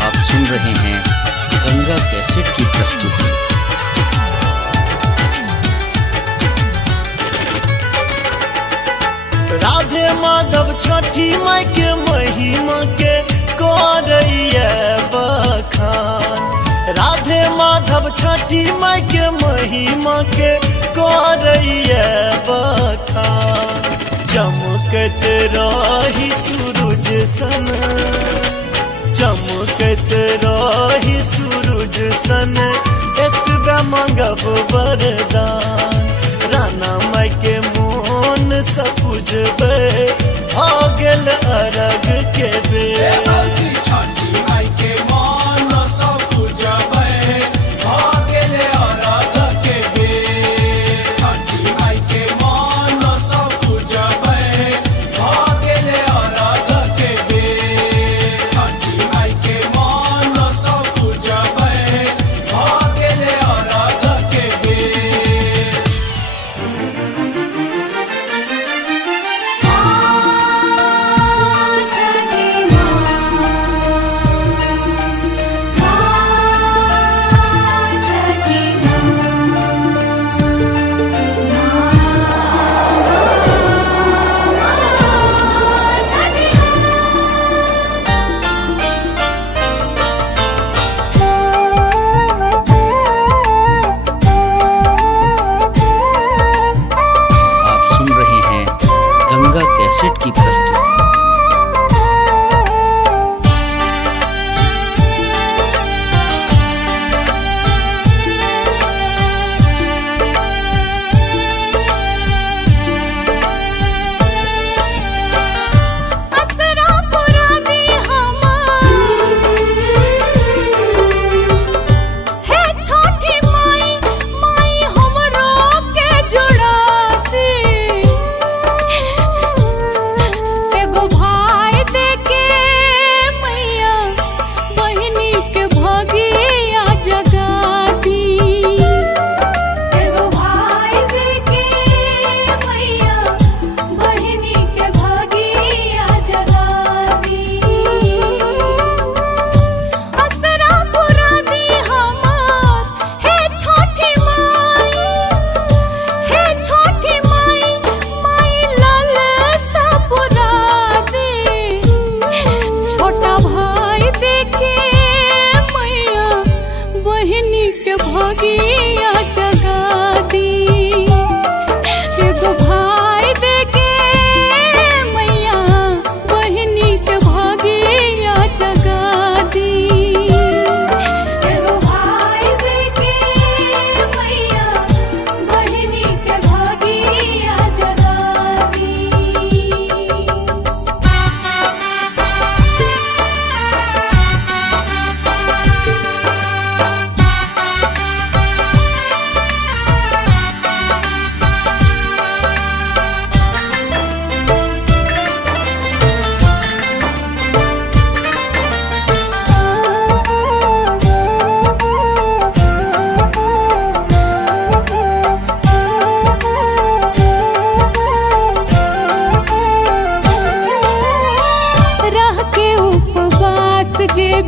आप सुन रहे हैं गंगा कैसेट की प्रस्तुति। राधे माधव छठी माई के महिमा के करैया बखान। राधे माधव छठी माई के महिमा के करैया बखान। चमकत रही सूरज सन, चमकत रही सूरज सन, एतबे मांगब वरदान। राना माई के मोन सपुजबे भ गेल अरघ के बेर। भौजी छठी माई के मन सब पूजबै भ गेले अरघ के बेर। छठी माई के मन सब पूजबै भ गेले अरघ के बेर। छठी माई के मन सब पूजबै भ गेले अरघ के बेर।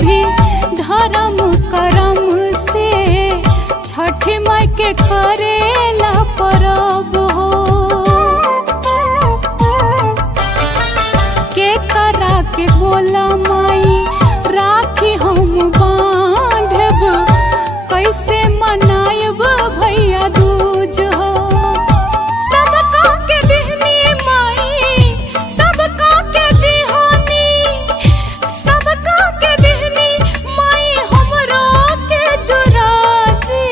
भी धर्म करम से छठी माई के करेला परब हो। के करा के बोला माई राखी हम बांधब, कैसे मनायब भैया दूज हो। सबका के दिहनी माई, सबका के दिहानी, सबका के दिहनी माई हमरो के जुराती।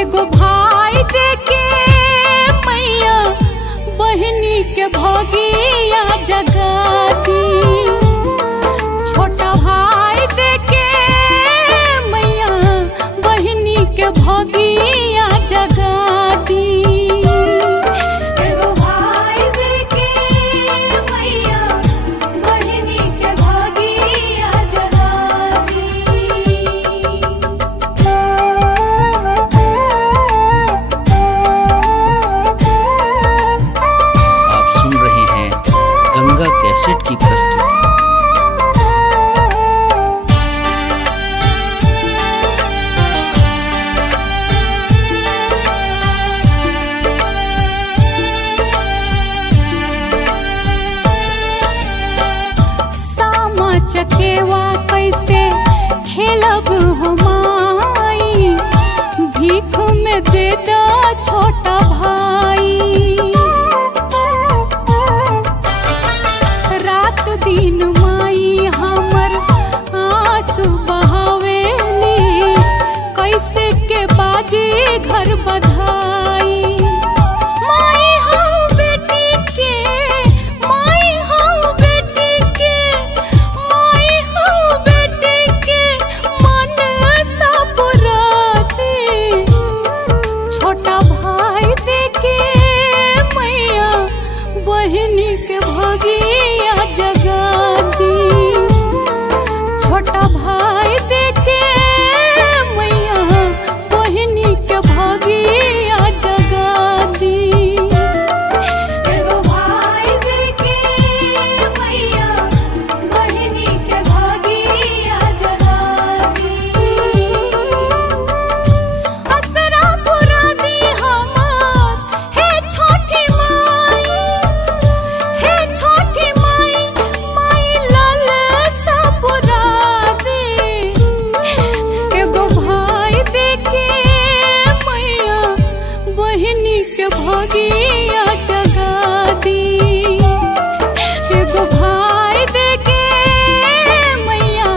एगो भाई देके मैया बहनी के भगिया जगाती। छोटा भाई देके मैया बहनी के भगिया जगाती। एगो भाई देके मैया बहिनी के भागिया जगाती। आप सुन रहे हैं गंगा कैसेट की प्रस्तुति। सामा चकेवा कैसे खेलब हो माई, भीख में दे दो छोटा भाई। रात दिन माई हमर आंसू बहावेली, कैसे के बाजी घर बधाई। माई हऊ बेटी के, माई हऊ बेटी के, माई हऊ बेटी के मन सा पुराती। छोटा भाई देके मैया बहिनी के भगिया जगाती। छोटा भाई देके मैया बहिनी के भगिया जगाती। एगो भाई देके मैया बहिनी के भागिया जगाती। असरा पुरा दी हमार हे छोटी माई, हे छोटी माई, माई लाल सा पुरा दी। एगो भाई देके मैया बहिनी के भगिया जगाती। एगो भाई देके मैया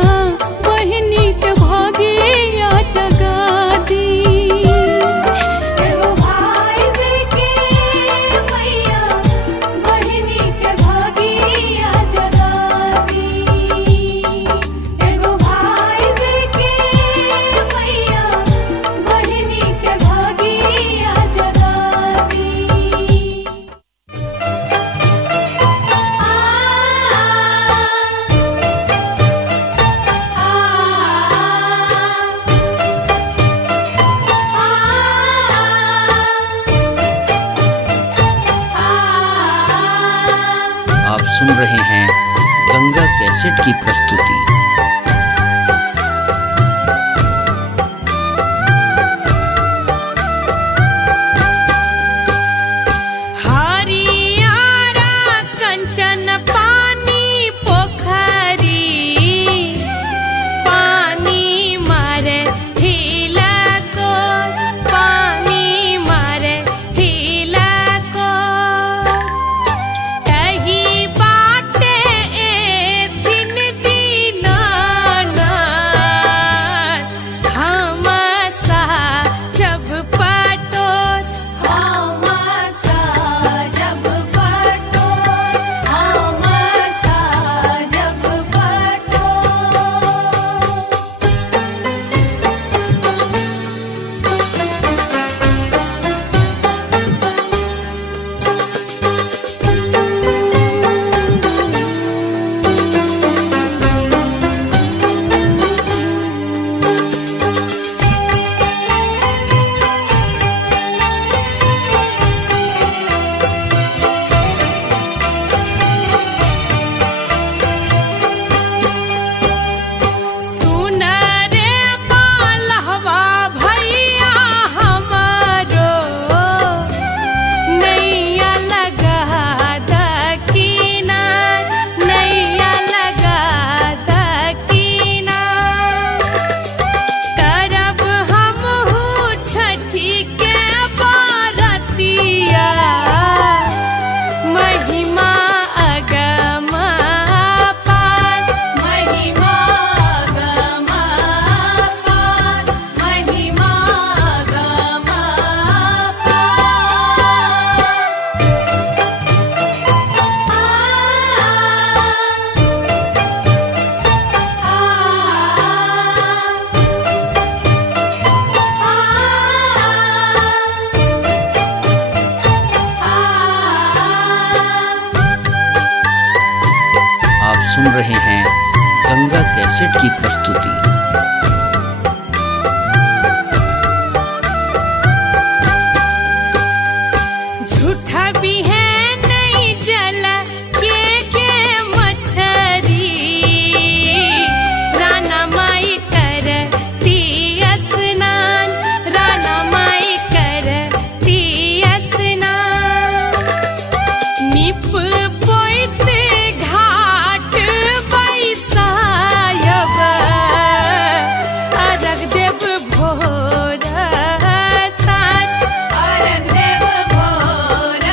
बहिनी के भगिया जगाती। एगो भाई देके मैया बहिनी के भागिया जगाती। एगो भाई देके मैया बहिनी के भागिया जगाती। आप सुन रहे हैं गंगा कैसेट की प्रस्तुति। हरियारा कंचन पानी पोखरी, पानी मारे हिला को, पानी मारे हिला को। तही बाटे ए दिन दीनानाथ, हमसा जब पटोर, हमसा जब पटोर, हमसा सुन रहे हैं गंगा कैसेट की प्रस्तुति। झूठा भी है नहीं जल के मछरी, राना माई करती स्नान, राना माई करती स्नान। निप पोइत घाट बैसायब, अरग देव भोर साँझ, अरग देव भोर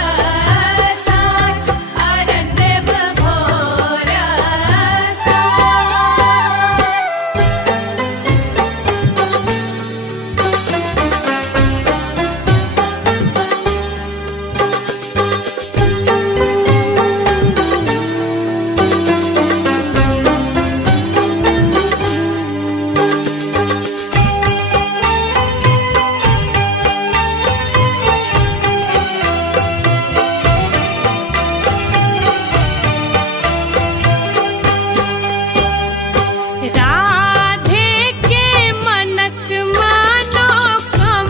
साँझ, अरग देव भोर साँझ। राधे के मनक मनोकामना,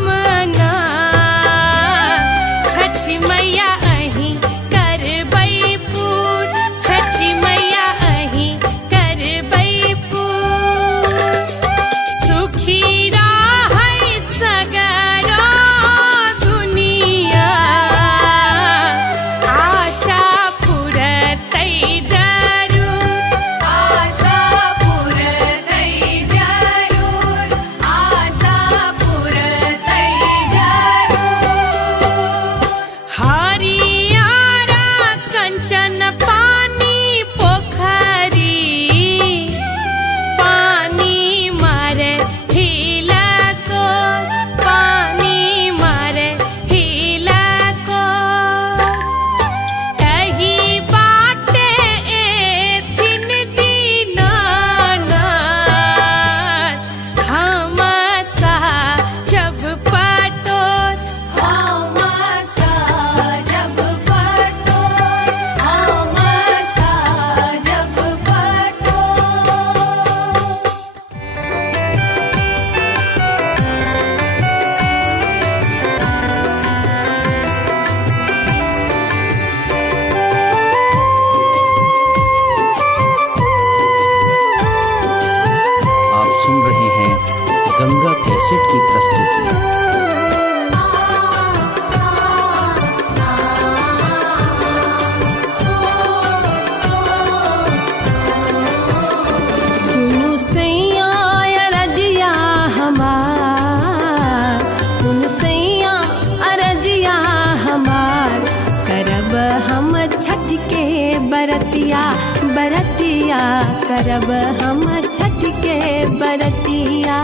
छठी मैया अहीं करबै पूर, छठी मैया अहीं करबै पूर। सुखी रहै सगरो दुनिया, आशा पुरतै जरूर, आशा पुरतै जरूर, आशा पुरतै जरूर। हरियारा कंचन पानी पोखरी, पानी मारे हिला को, पानी मारे हिला को। एही बाटे एथिन दीनानाथ, हम साजब पटोर, हम साजब पटोर, हम साजब पटोर। आप सुन रहे हैं गंगा कैसेट की प्रस्तुति। सुनु सैया अरजिया हमार, सुनु सैया अरजिया हमार, करब हम छठ के बरतिया, बरतिया करब हम छठ के बरतिया।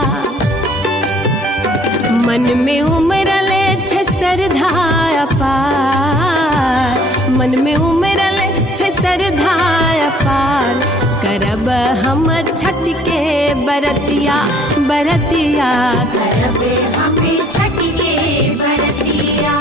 मन में उमरले छे श्रद्धा अपार, मन में उमरले छे श्रद्धा अपार, करब हम छठ के बरतिया, बरतिया करब हम छठ के बरतिया।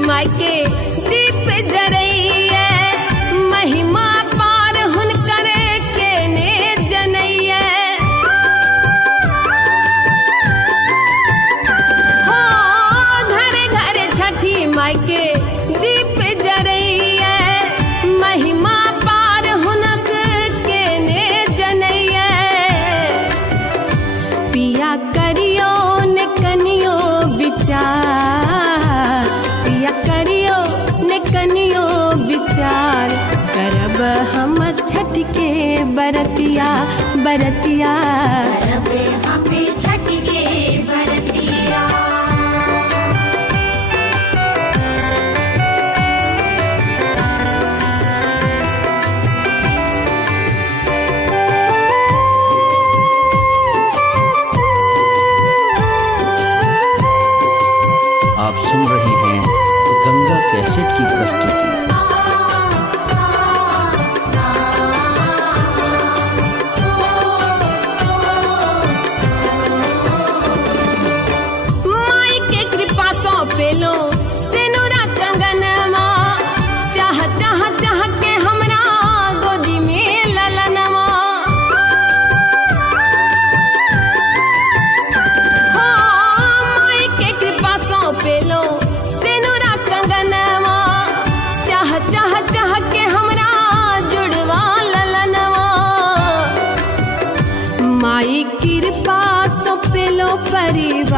माई के दीप जरैया, महिमा पार हुनकर के ने जनैया। हो घरे घरे छठी माई के दीप जरैया, महिमा पार हुनक के ने जनैया। पिया करियो ने कनियो विचार, पिया करियो ने कनियो विचार, करब हम छठ के बरतिया, बरतिया करब हम छठ की प्रस्तुति। माई के कृपा सो पेलो सिनुरा कंगनमा, चाह चाह चाह के हमरा गोदी में ललनमा। माई के कृपा सो पेलो सिनुरा कंगनमा, चाह चाह चाह के हमरा जुड़वा ललनवा। माई कृपा सो पेलो परिवार,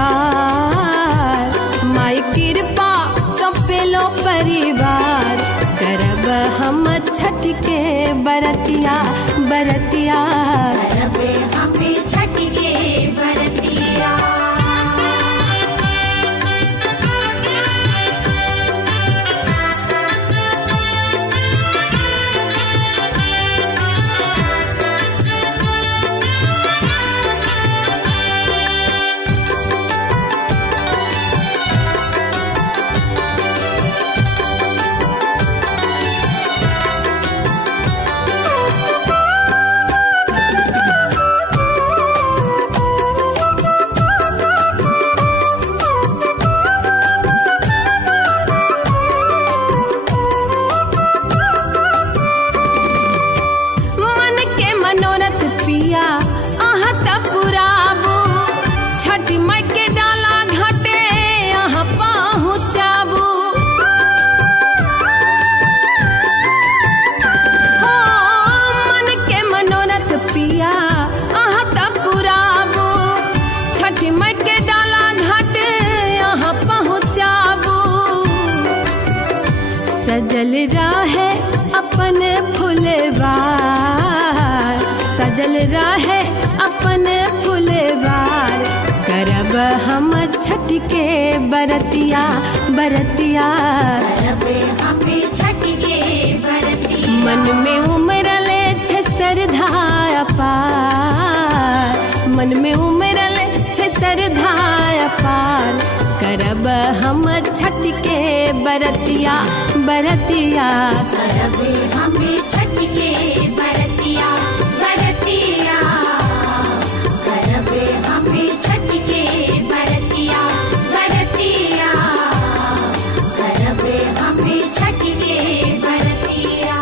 माई कृपा सो पेलो परिवार, करब हम छठ के बरतिया बरतिया। करबे हमें छठ के बरतिया। मन के मनोरथ पिया अहाँ त पुराबू, छठ माई के डाला घाटे अहाँ पहुँचाबू। हो मन के मनोरथ पिया अहाँ त पुराबू, छठ माई के डाला घाटे अहाँ पहुँचाबू। सजल रहे अपन फुलवार, सजल रहे अपन फुलवार, करब हम छठ के बरतिया बरतिया। करबे हमें छठ के बरतिया। मन में उमरल छे श्रद्धा अपार, मन में उमरल छे श्रद्धा अपार, करब हम छठ के बरतिया बरतिया। करबे हमें छठ के बरतिया बरतिया। करबे हमें छठ के बरतिया बरतिया। करबे हमें छठ के बरतिया।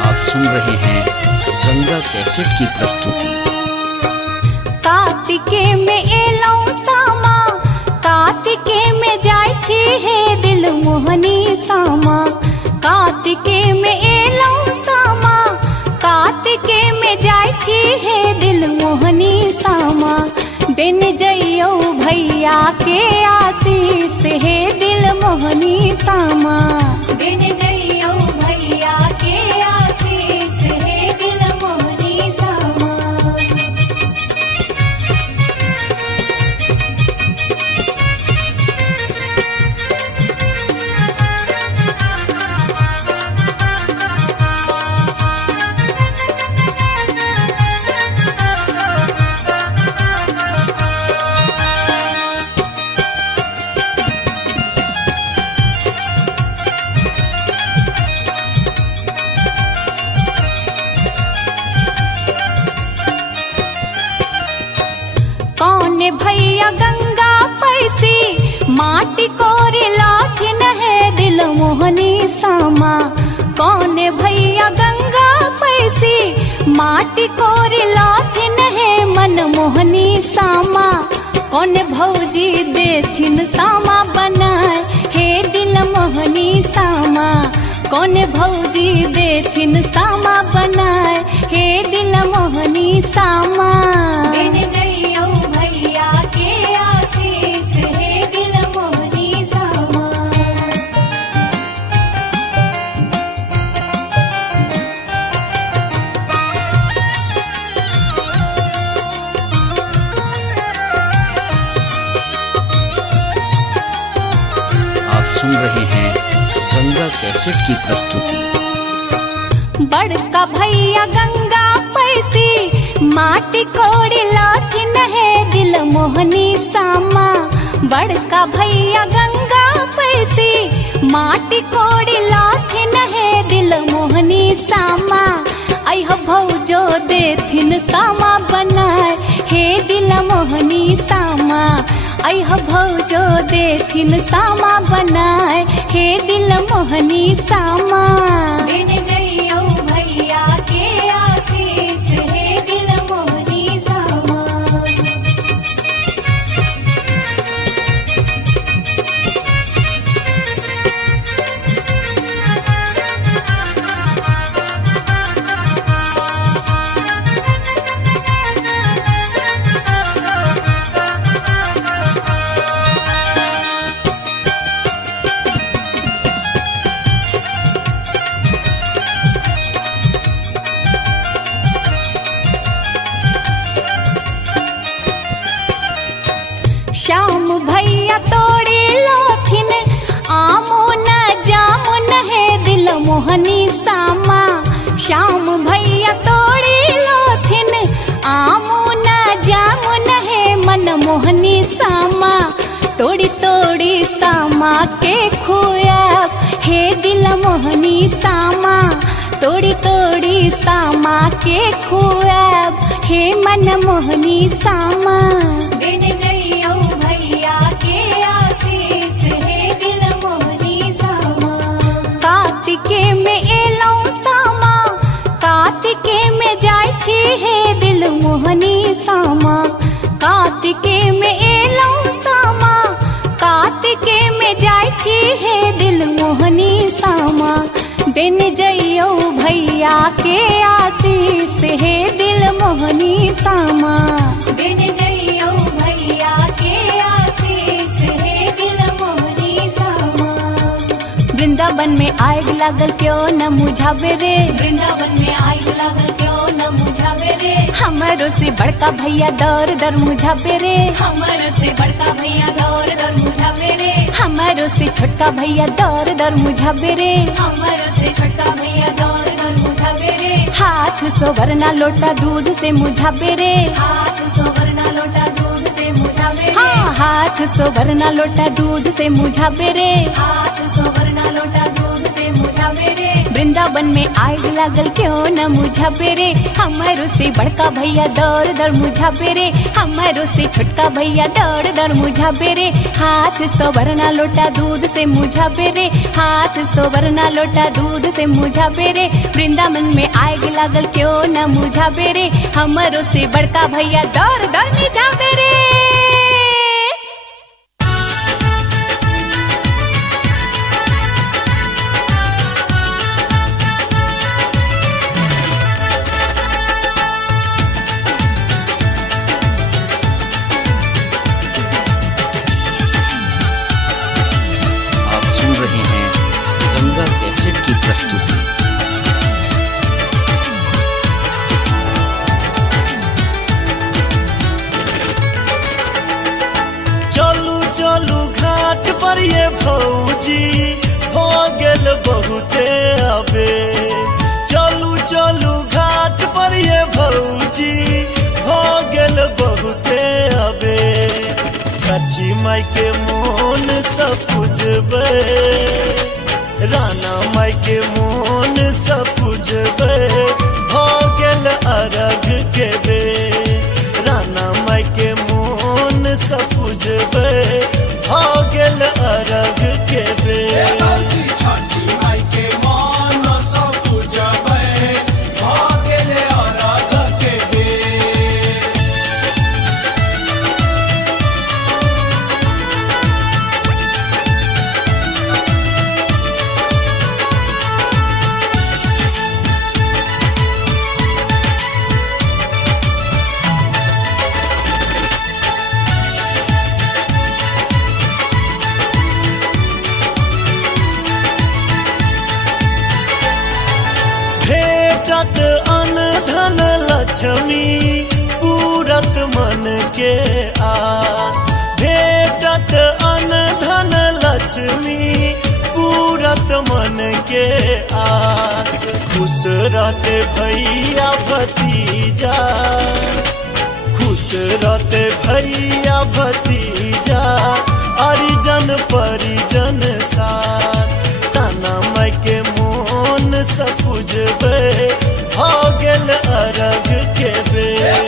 आप सुन रहे हैं गंगा कैसेट की प्रस्तुति। कार्तिके में एलौ सामा, कार्तिके में जाय छी हे दिल मोहनी सामा। कार्तिके में एलौ सामा, कार्तिके में जाय छी हे दिल मोहनी सामा। दिन जइयो भैया के आशीष हे दिल मोहनी सामा। दिन जइयो भैया के आशीष हे दिल मोहनी सामा। कौन भैया गंगा पैसी, माटी कोरे लाथिन है दिल मोहनी सामा। कौन भैया गंगा पैसी, माटी कोरे लाथिन है मन मोहनी सामा। कौन भौजी देथिन सामा बनाए हे दिल मोहनी सामा। कौन भौजी देथिन सामा बनाए हे दिल मोहनी सामा। दिन जइयो भैया के आशीष हे दिल मोहनी सामा। कैसेट की प्रस्तुति। बड़का भैया गंगा पैसी माटी कोड़ी लाथिन है दिल मोहनी सामा। बड़का भैया गंगा पैसी माटी कोड़ी लाथिन है दिल मोहनी सामा। अह भौजो देथिन सामा बनाए हे दिल मोहनी सामा। अह भौजो देथिन सामा बनाए हे दिल मोहनी सामा। दिन जइयो भैया के आशीष हे दिल मोहनी सामा। श्याम भैया तोड़ी लोथिन आमो न जामुन है दिल मोहनी सामा। श्याम भैया तोड़ी लोथिन आमो न जामुन है मन मोहनी सामा। तोड़ी तोड़ी सामा के खुआब हे दिल मोहनी सामा। तोड़ी तोड़ी सामा के खुआब हे मन मोहनी सामा। दिन जइयो भैया के आशीष हे दिल मोहनी सामा। कार्तिके में एलौ सामा कार्तिके में जाय छी हे दिल मोहनी सामा। कार्तिके में एलौ सामा कार्तिके में जाय छी हे दिल मोहनी सामा। दिन जइयो भैया के आशीष हे दिल मोहनी सामा। दिन जइयो भैया के आशीष हे दिल मोहनी सामा। वृंदावन में आग लागल क्यों न मुझावे रे। वृंदावन में आग लागल क्यों न मुझावे रे। हमारो से बड़का भैया दर दर मुझावे रे। हमर से बड़का भैया दौर दर मुझावे रे। हमारो से छोटका भैया दर दर मुझावे रे। हमर से छोटका भैया दौर दर मुझावे रे। हाथ सोवरना लोटा दूध से मुझावे रे। हाथ सोवरना लोटा दूध से मुझावे रे। हाँ हाथ सोवरना लोटा दूध से मुझावे रे। हाथ सोवरना लोटा दूध से मुझावे रे। वृंदावन में आग लागल क्यों न मुझावे रे। हमारो से बड़का भैया दर दर मुझावे रे। हमारो से छोटका भैया दर दर मुझावे रे। हाथ सोवरना लोटा दूध से मुझावे रे। हाथ सोवरना लोटा दूध से मुझावे रे। वृंदावन में आग लागल क्यों न मुझावे रे। हमारो से बड़का भैया दर दर मुझावे रे। आप सुन रहे हैं गंगा कैसेट की प्रस्तुति। चलू चलू घाट पर ये भौजी हो गेल बहुते अबे। चलू चलू घाट पर ये भौजी हो गेल बहुते अबे। छठी माई के मोन सब पूजबे राना माई के मोन सब पूजबे। हो गेल अरघ के बे राना माई के मोन सब पूजबे। हो गेल अरघ के बे। भौजी छठी माई के मन सब पूजबै भऽ गेलै अरघ के बेर। भेटत अन धन लक्ष्मी पूरत मन के आस। भेटत अन धन लक्ष्मी पूरत पूरत मन के आस। खुश रहते भैया भतीजा, खुश रहते भैया भतीजा, हरिजन परिजन साथ। ताना माई के मोन सपुजबे, हो गेल अरघ के बेर।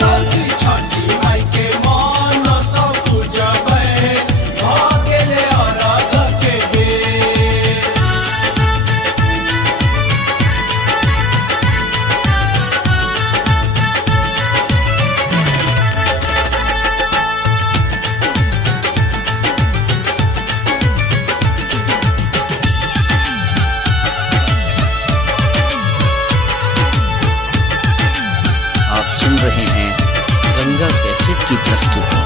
छठी माई के मन सब पूजबै, भऽ गेलै अरघ के बेर। आप सुन रहे हैं गंगा कैसेट की प्रस्तुति।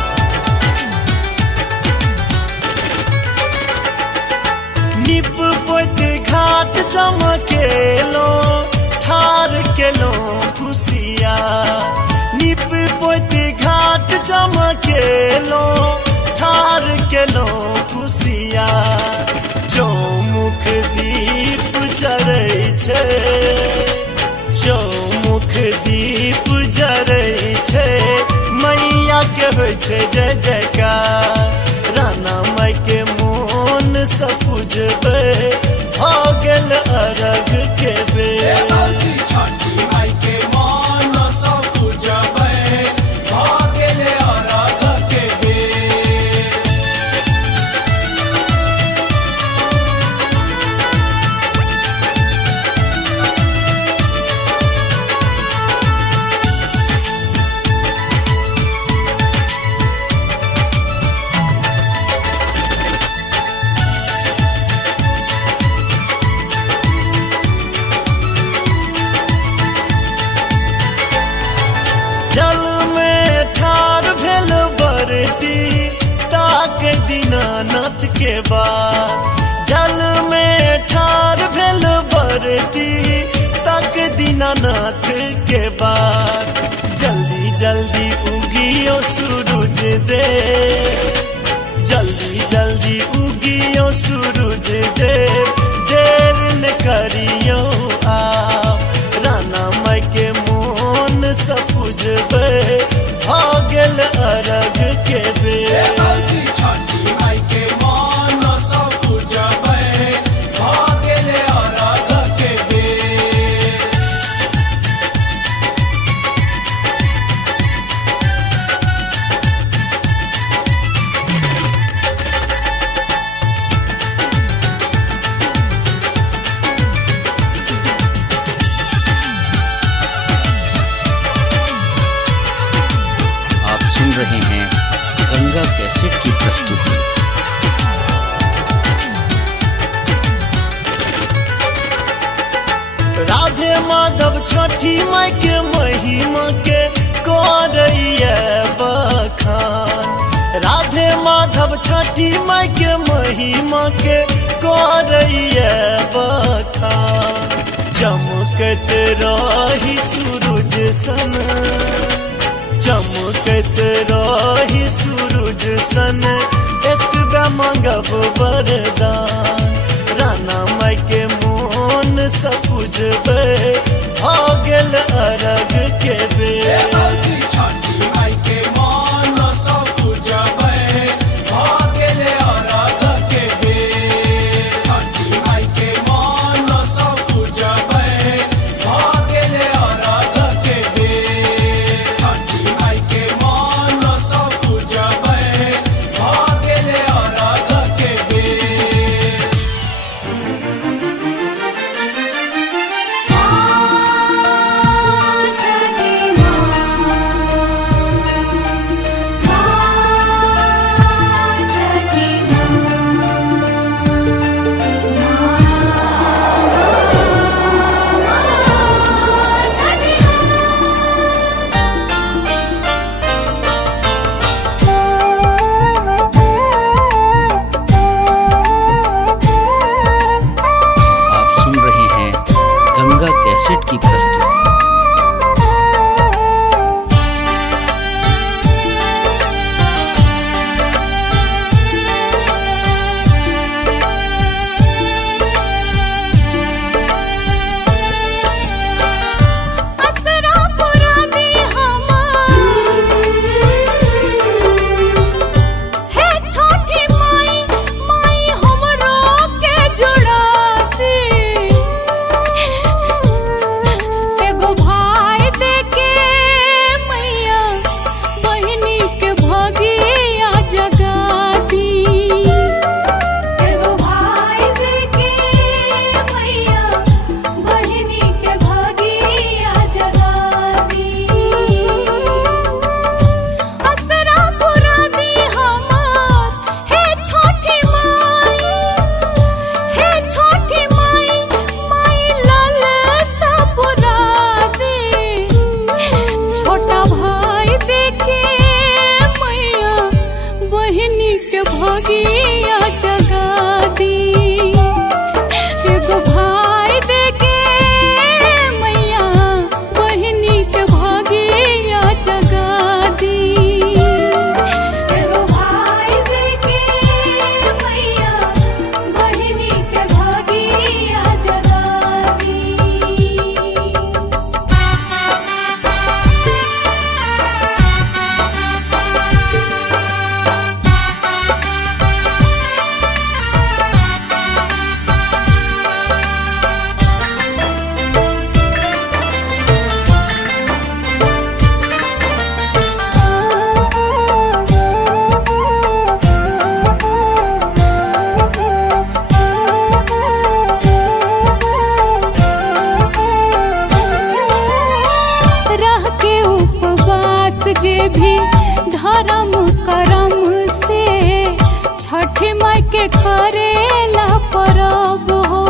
निप पोत घाट चमकेलो, ठार केलो खुशिया। निप पोत घाट चमकेलो, ठार केलो खुशिया। चौमुख दीप जरै छै, चौमुख दीप जरै छै, मैया के होइ छै जय जयकार। राना माई के मोन सपुजबे, हो गेल अरघ के बेर। छठी माई के मन सब पूजबै, भऽ गेलै अरघ के बेर। जल में ठार भेल बरती, ताक दीनानाथ के बाद। जल में ठार भेल बरती, ताक दीनानाथ के बाद। जल्दी जल्दी उगियो सूरज देव, जल्दी जल्दी उगियो सूरज देव, देर न करियो आप। राना माई के मोन सपुजबे, हो गेल अरघ के बेर। छठी माई के मन सब पूजबै, भऽ गेलै अरघ के बेर। आप सुन रहे हैं गंगा कैसेट की प्रस्तुति। राधे माधव छठी माई के महिमा के करैया बखान। राधे माधव छठी माई के महिमा के करैया बखान। चमकत रही सूरज सन, चमकत रही सूरज सन, एतबे मांगब वरदान। राना माई के मोन सपुजबे, हो गेल अरघ के बेर। छठी माई के मन सब पूजबै, भऽ गेलै अरघ के बेर। छठी माई के मन सब पूजबै, भऽ गेलै अरघ के बेर। छठी माई के मन सब पूजबै, भऽ गेलै अरघ के बेर। कैसेट की प्रस्तुति। के करेला परब हो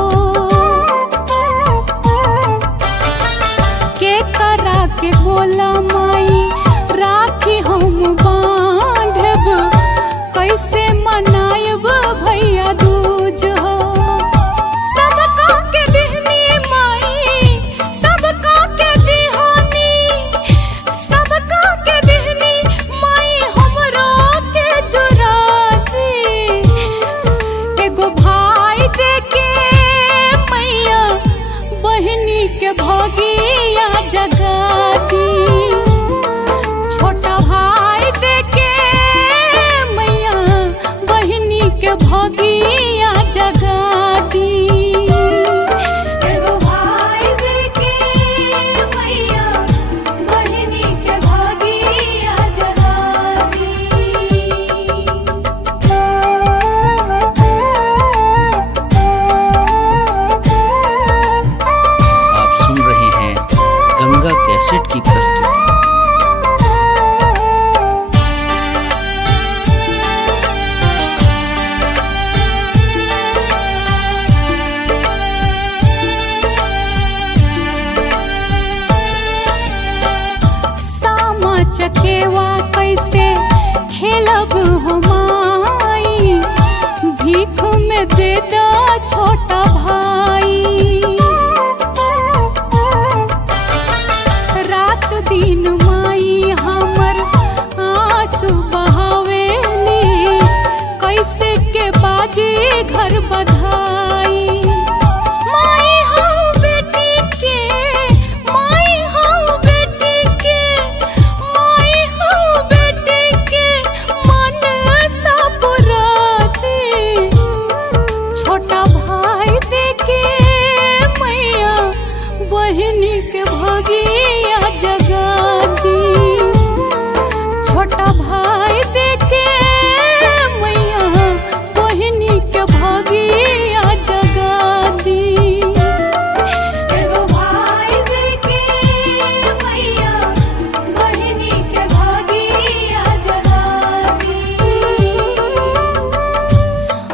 के करा के बोला माई राखी हम बांधब कैसे मनायब भैया दूज हो सबका के दिहनी माई सबका के दिहानी सबका के दिहनी माई हमरो के जुराती एगो भाई देके मैया बहिनी के भगिया जगाती छोटा भाई देके मैया बहिनी के भगिया जगाती एगो भाई देके मैया बहिनी के भागिया जगाती। आप सुन रहे हैं गंगा कैसेट की प्रस्तुति। सामा चकेवा कैसे खेलब हो माई भीख में दे दो छोटा भाई रात दिन माई हमर आंसू बहावेली कैसे के बाजी घर बधाई माई हऊ बेटी के माई हऊ बेटी के माई हऊ बेटी के मन सा पुराती छोटा भाई देके मैया बहिनी के भगिया जगाती छोटा भाई देके मैया बहिनी के भगिया जगाती एगो भाई देके मैया बहिनी के भागिया जगाती।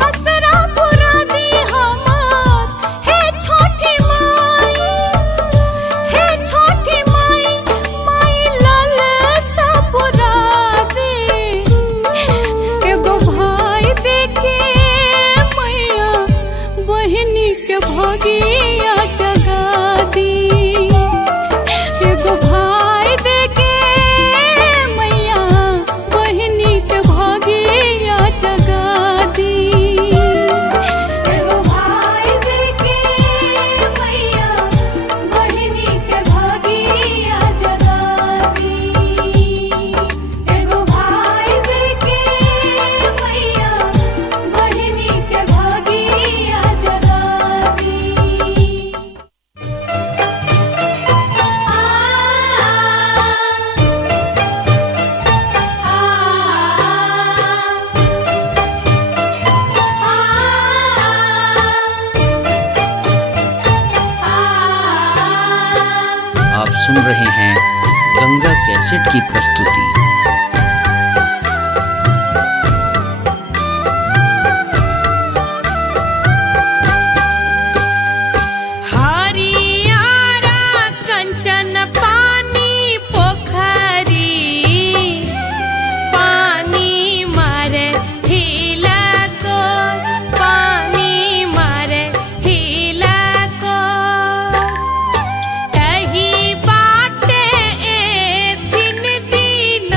असरा पुरा दी हमार हे छोटी माई माई लाल सा पुरा दी एगो भाई देके मैया बहिनी के भगिया जगा दी एगो भाई देके मैया बहिनी के भगिया जगा दी एगो भाई देके मैया बहिनी के भागिया जगाती। एगो भाई देके मैया बहिनी के भागिया जगाती। आप सुन रहे हैं गंगा कैसेट की प्रस्तुति। हरियारा कंचन पानी पोखरी पानी मारे हिला को पानी मारे हिला को कही बाटे ए दिन दिन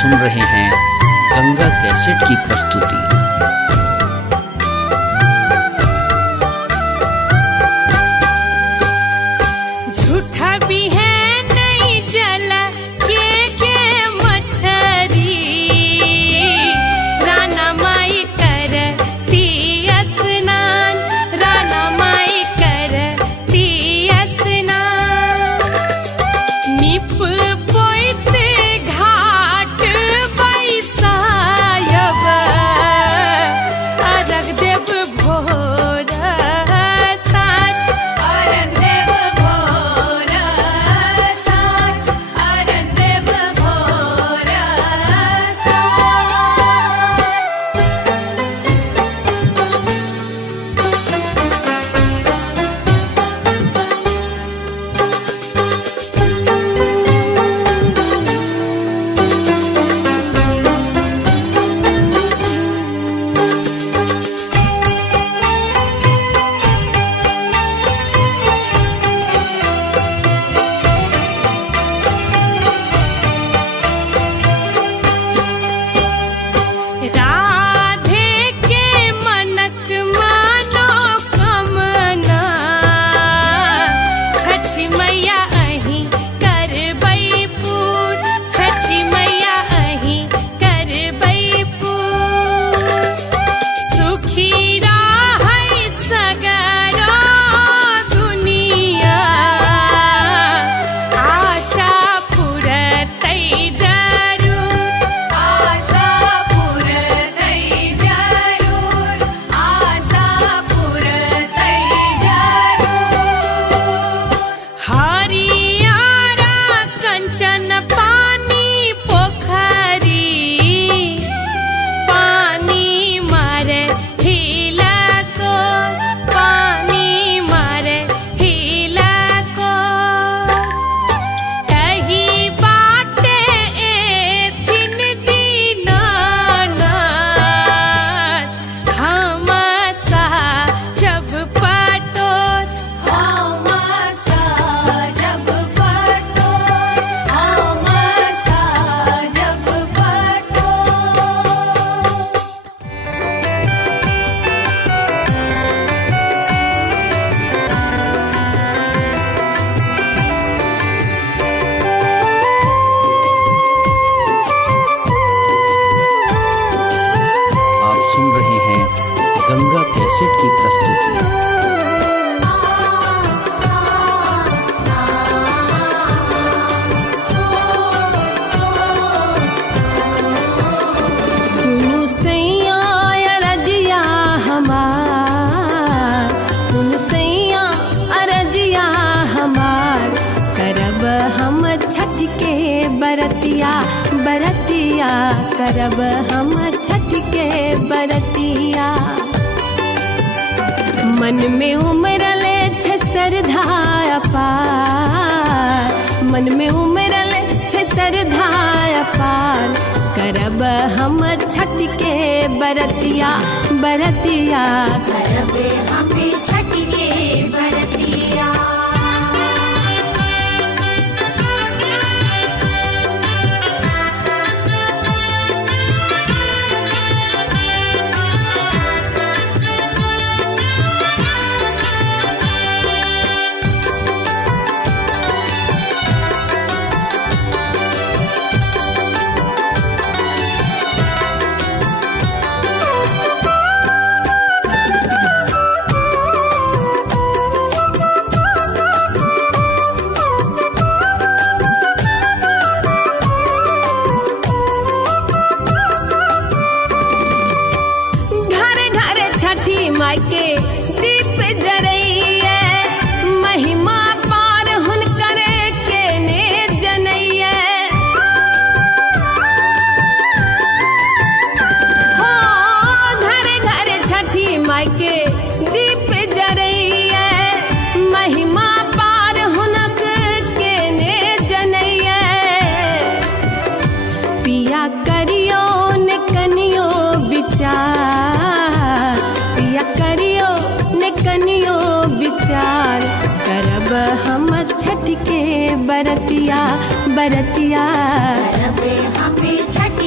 सुन रहे हैं गंगा कैसेट की प्रस्तुति। झूठा भी है नहीं जल के मछरी, राना माई करती स्नान, राना माई करती स्नान। निप पोइत घाट बैसायब, अरग देव भोर साँझ, अरग देव भोर साँझ, अरग देव भोर साँझ। राधे के मनक मनोकामना, छठी मैया अहीं करबै पूर, छठी मैया अहीं करबै पूर। सुखी रहै सगरो दुनिया, आशा पुरतै जरूर, आशा पुरतै जरूर, आशा पुरतै जरूर। हरियारा कंचन पानी पोखरी, पानी मारे हिला को, पानी मारे हिला को। एही बाटे एथिन दीनानाथ, हम साजब पटोर, हम साजब पटोर, हम साजब पटोर। आप सुन रहे हैं गंगा कैसेट की प्रस्तुति। सुनु सैया अरजिया हमार, सुनु सैया अरजिया हमार, करब हम छठ के बरतिया, बरतिया करब हम छठ के बरतिया। मन में उमरले छे श्रद्धा अपार, मन में उमरले छे श्रद्धा अपार, करब हम छठ के बरतिया, बरतिया करब हम छठ के बरतिया। माई के दीप जरैया, महिमा पार हुनकर के ने जनैया। हो घरे घरे छठी माई के दीप जरैया, महिमा पार हुनक के ने जनैया। पिया करियो ने कनियो विचार, पिया करियो ने कनियो विचार, करब हम छठ के बरतिया, बरतिया करब हम छठ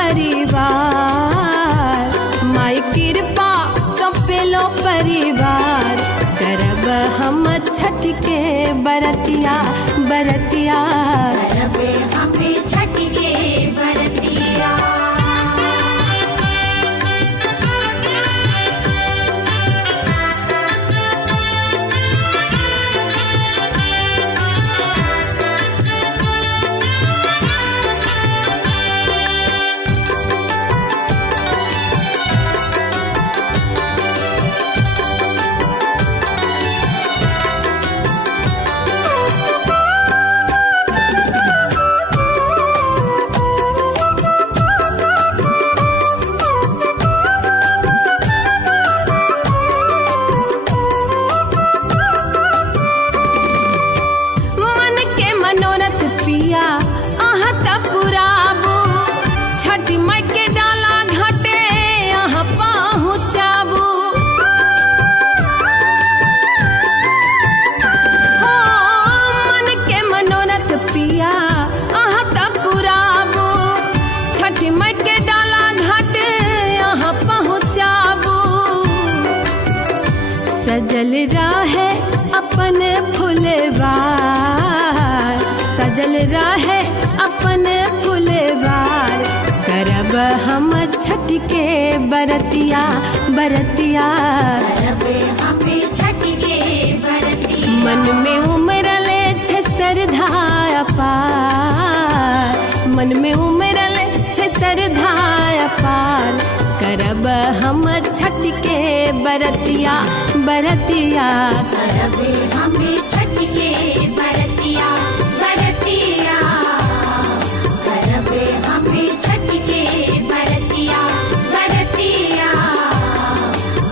परिवार, माई कृपा सपेलो परिवार, करब हम छठ के बरतिया बरतिया, करबे हमें छठ के बरतिया। मन के मनोरथ पिया अहाँ त पुराबू, छठ माई के डाला घाटे अहाँ पहुँचाबू। हो मन के मनोरथ पिया अहाँ त पुराबू, छठ माई के डाला घाटे अहाँ पहुँचाबू। सजल रहे अपन फुलवार, सजल रहे अपन फुलवार, करब हम छठ के बरतिया बरतिया, करबे हमें छठ के बरतिया। मन में उमरले छे श्रद्धा अपार, मन में उमरले छे श्रद्धा अपार, करब हम छठ के बरतिया बरतिया, करबे हमें छठ के बरतिया बरतिया, करबे हमें छठ के बरतिया बरतिया,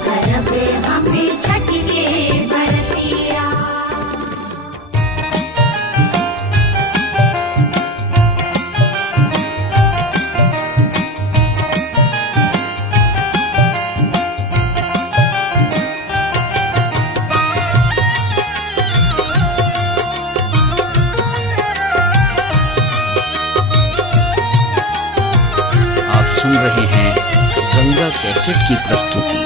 करबे हमें छठ के बरतिया। आप सुन रहे हैं गंगा कैसेट की प्रस्तुति।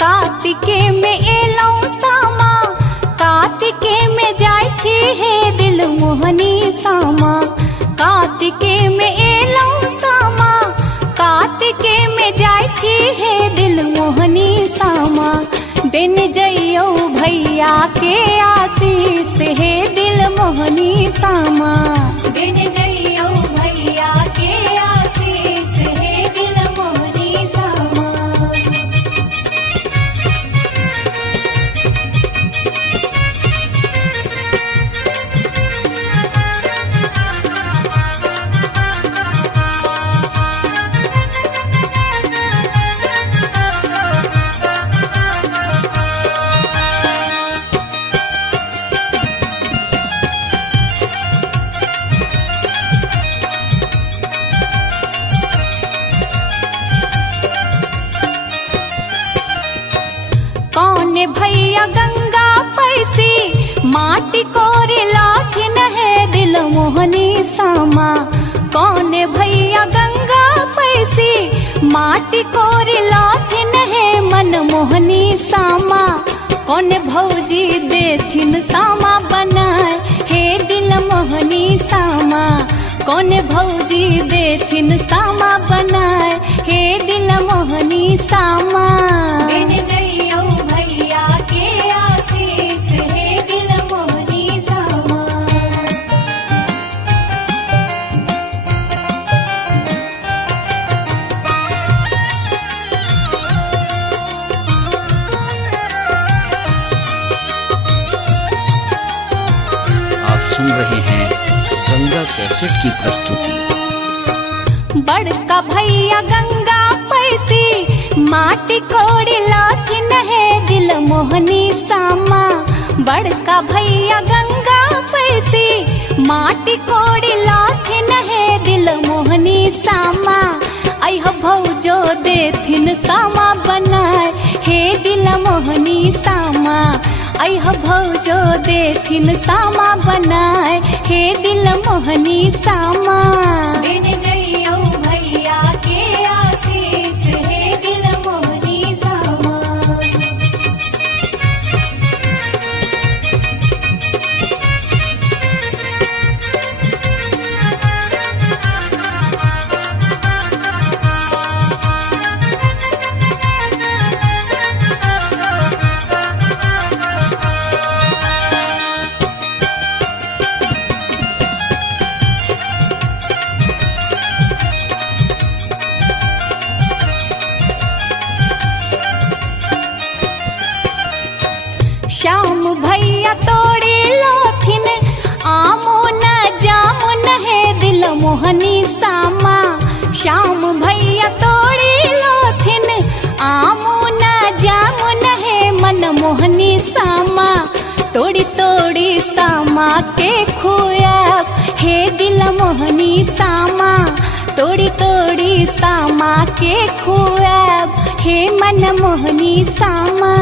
कार्तिके में एलौ सामा, कार्तिके में जाय छी हे दिल मोहनी सामा, कार्तिके में एलौ सामा, कार्तिके में जाय छी हे दिल मोहनी सामा। दिन जइयो भैया के आशीष हे दिल मोहनी सामा, दिन जइयो भैया के आशीष हे दिल मोहनी सामा। कौन भैया गंगा पैसी, माटी कोरे लाथिन है दिल मोहनी सामा, कौन भैया गंगा पैसी, माटी कोरे लाथिन है मन मोहनी सामा। कौन भौजी देथिन सामा बनाए हे दिल मोहनी सामा, कौन भौजी देथिन सामा बनाए हे दिल मोहनी सामा। दिन जइयो भैया के आशीष हे दिल मोहनी सामा। आप सुन रहे हैं गंगा कैसेट की प्रस्तुति। बड़का भैया गंगा पैसी, माटी कोड़ी लाथिन है दिल मोहनी सामा, बड़का भैया गंगा पैसी, माटी कोड़ी लाथिन है दिल मोहनी सामा। अह भौजो देथिन सामा बनाए हे दिल मोहनी सामा, अह भौजो देथिन सामा बनाए हे दिल मोहनी सामा। दिन जइयो मोहनी सामा श्याम भैया तोड़ी लोथिन आमू न जामुन है मन मोहनी सामा तोड़ी तोड़ी सामा के खुआब हे दिल मोहनी सामा तोड़ी तोड़ी सामा के खुआब हे मन मोहनी सामा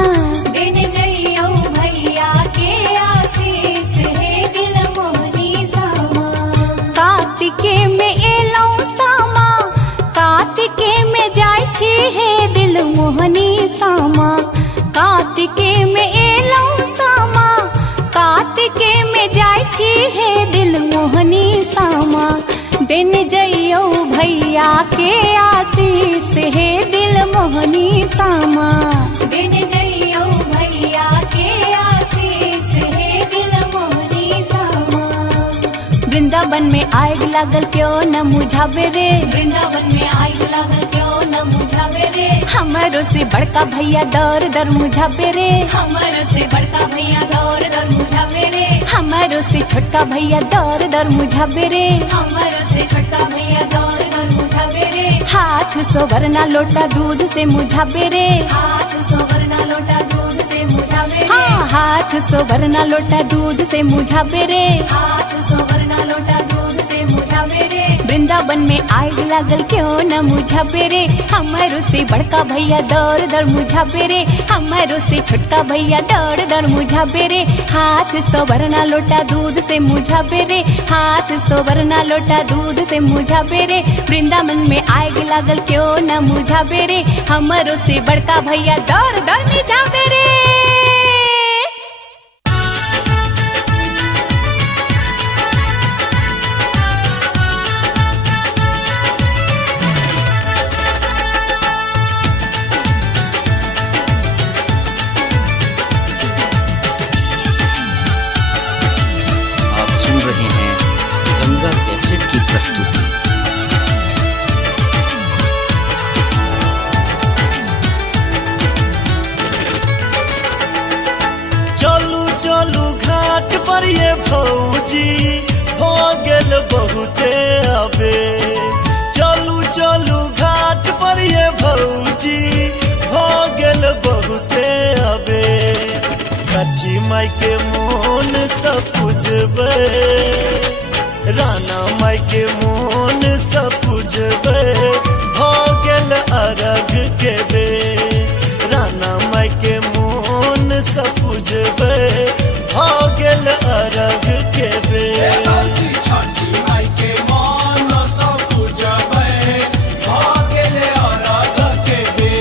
दिन जइयो भैया के आशीष हे दिल मोहनी सामा कार्तिके में एलौ सामा कार्तिके में जाय छी हे दिल मोहनी सामा कार्तिके में एलौ सामा कार्तिके में जाय छी हे दिल मोहनी सामा दिन जइयो भैया के आशीष हे दिल मोहनी सामा दिन जइयो भैया के आशीष हे दिल मोहनी सामा वृंदावन में आग लागल क्यों न मुझावे रे वृंदावन में आग लागल क्यों न मुझावे रे हमारो से बड़का भैया दर दर मुझावे रे हमर से बड़का भैया दौर दर मुझावे रे हमारो से छोटका भैया दर दर मुझावे रे हमर से छोटका भैया दौर दर मुझावे रे हाथ सोवरना लोटा दूध से मुझावे रे हाथ सोवरना लोटा दूध से मुझावे रे हाँ हाथ सोवरना लोटा दूध से मुझावे रे हाथ सोवरना लोटा दूध से मुझावे रे वृंदावन में आग लागल क्यों न मुझावे रे हमारो से बड़का भैया दर दर मुझावे रे हमारो से छोटका भैया दर दर मुझावे रे हाथ सोवरना लोटा दूध से मुझावे रे हाथ सोवरना लोटा दूध से मुझावे रे वृंदावन में आग लागल क्यों न मुझावे रे हमारो से बड़का भैया दर दर मुझावे रे रहे हैं गंगा कैसेट की प्रस्तुति। चलू चलू घाट पर ये भौजी हो गेल बहुते अबे चलू चलू घाट पर ये भौजी हो गेल बहुते अबे छठी माई के मोन सब पूजबे राना माई के मोन सब पूजबे हो गेल अरघ के बे राना माई के मोन सब पूजबे हो गेल अरघ के बे छठी माई के मन सब पूजबै भ गेले अरघ के बेर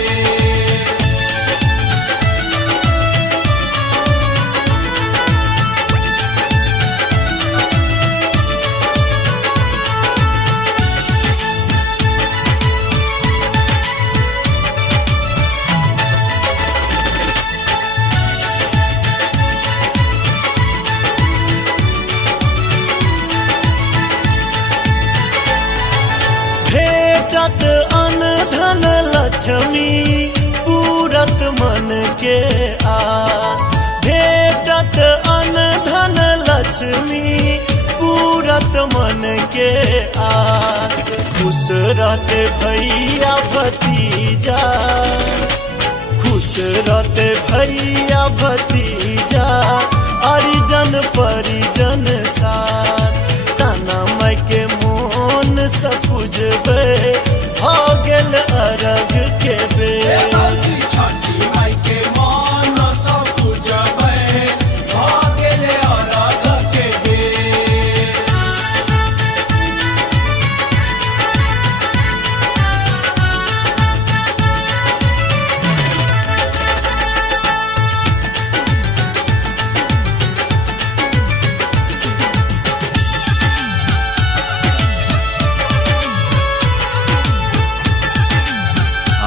भेटत अन धन लक्ष्मी पूरत मन के आस भेटत अन धन लक्ष्मी पूरत मन के आस खुश रहते भैया भतीजा खुश रहते भैया भतीजा परिजन परिजन साथ ताना माई के मोन सब पूजबे हो गेल अरघ के बेर छठी माई के मन सब पूजबै भ गेले अरघ के बेर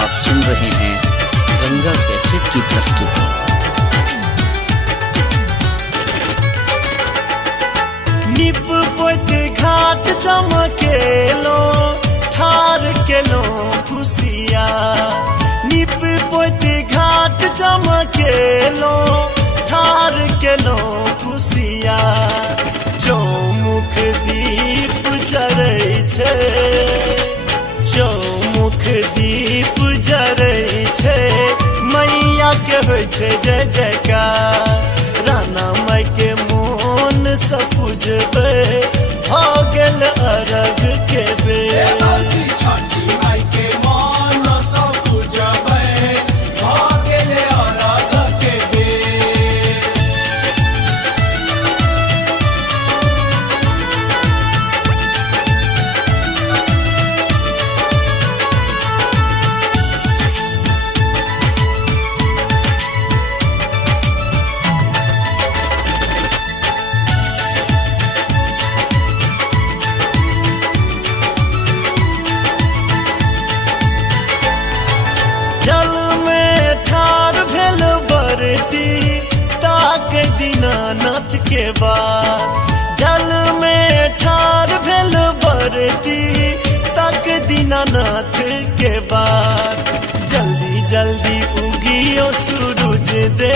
आप सुन रहे हैं गंगा कैसेट की प्रस्तुति। निप पोत घाट चमकेलो ठार केलो खुशिया निप पोत घाट चमकेलो ठार केलो खुशिया चौमुख दीप जरै छै करे छे मैया के होइ छे जय जयकार राना माई के मोन से पूजबे भ गेल अरघ के बेर भौजी छठी माई के मन सँ पूजबै भ गेले अरघ के बेर जल में ठार भेल बरती ताक दीनानाथ के बाद जल में ठार भेल बरती ताक दीनानाथ के बाद जल्दी जल्दी उगियो सूरज दे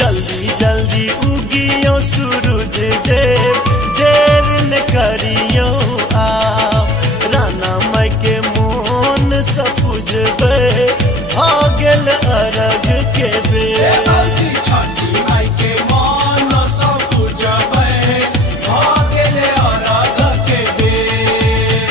जल्दी जल्दी उगियो सूरज देव देर न करियो आप राना माई के मोन से पूजबे भ गेल अरघ के बेर भौजी छठी माई के मन सँ पूजबै भ गेले अरघ के बेर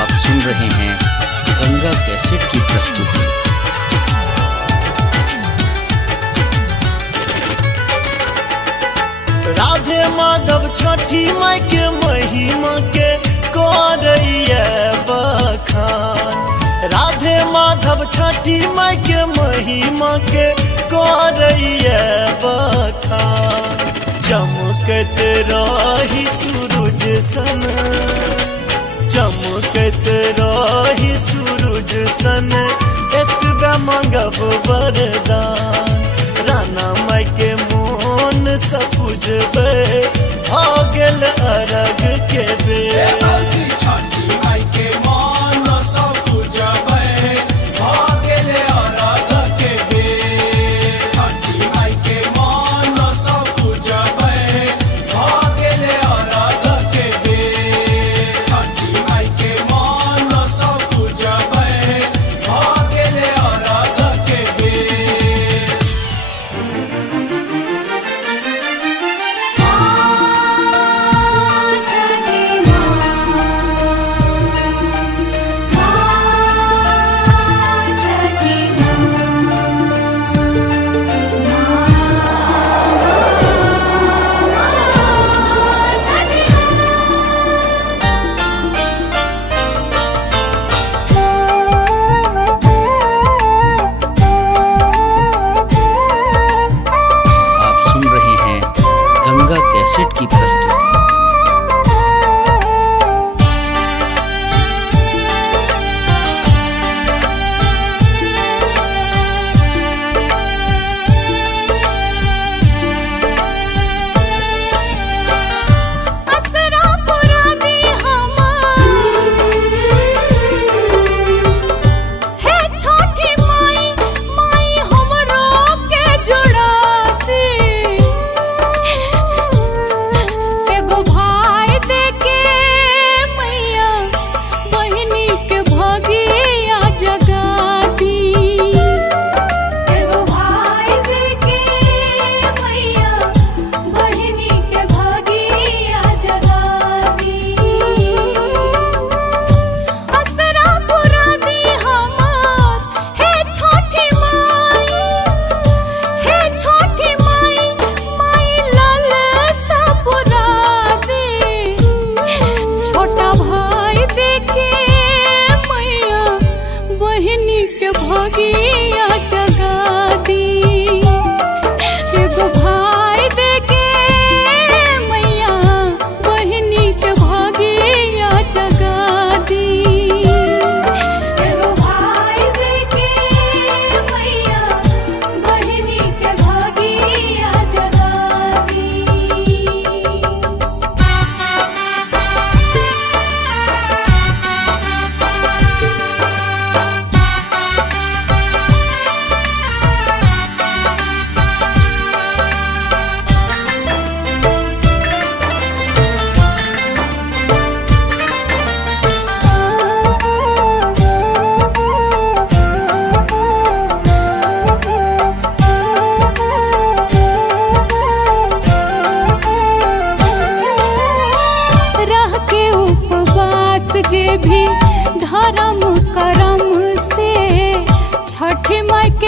आप सुन रहे हैं गंगा कैसेट की प्रस्तुति। राधे माधव छठी माई के महिमा के करैया बखान राधे माधव छठी माई के महिमा के करैया बखान चमकत रही सूरज सन चमकत रही सूरज सन एतबे मांगब वरदान राना माई के मोन से पूजबे भ गेल अरघ के बेर भौजी छठी माई के मन सँ पूजबै भ गेले अरघ के बेर छठी माई के मन सँ पूजबै भ गेले अरघ के बेर छठी माई के मन सँ पूजबै भ गेले अरघ के बेर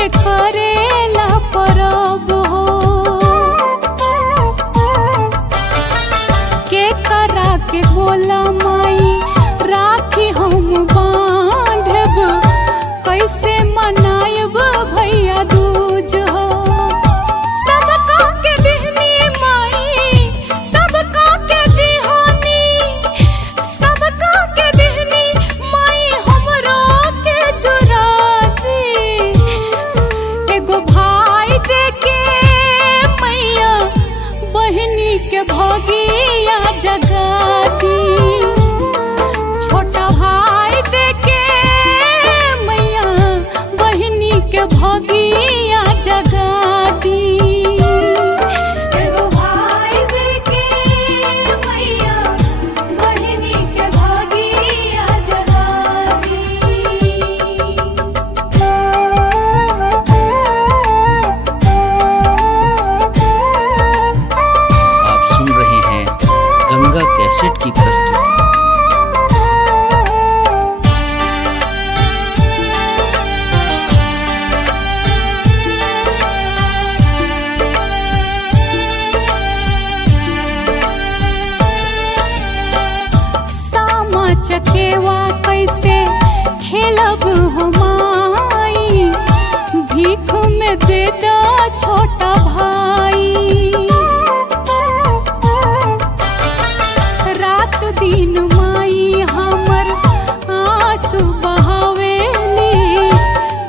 के करेला परब हो के करा के बोला माई राखी हम बांधब कैसे मनायब भैया दूज हो सबका के दिहनी माई सबका के दिहानी सबका के दिहनी माई हमरो के जुरा दी एगो भाई देके मैया बहनी के भगिया जगा दी छोटा भाई देके मैया बहनी के भगिया जगा दी एगो भाई देके मैया बहिनी के भागिया जगा दी। आप सुन रहे हैं गंगा कैसेट की प्रस्तुति। सामा चकेवा कैसे खेलब हमाई भीख में दे दो छोटा भाई रात दिन माई हमर आंसू बहावेली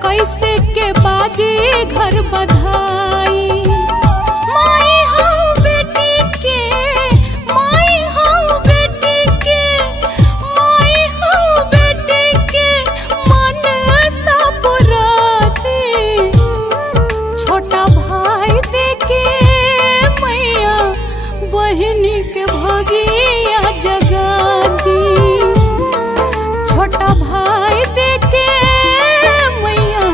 कैसे के बाजी घर बधाई माई हऊ बेटी के माई हऊ बेटी के माई हऊ बेटी के मन सा पुराती छोटा भाई देके मैया बहनी के भगिया जगा दी छोटा भाई देके मैया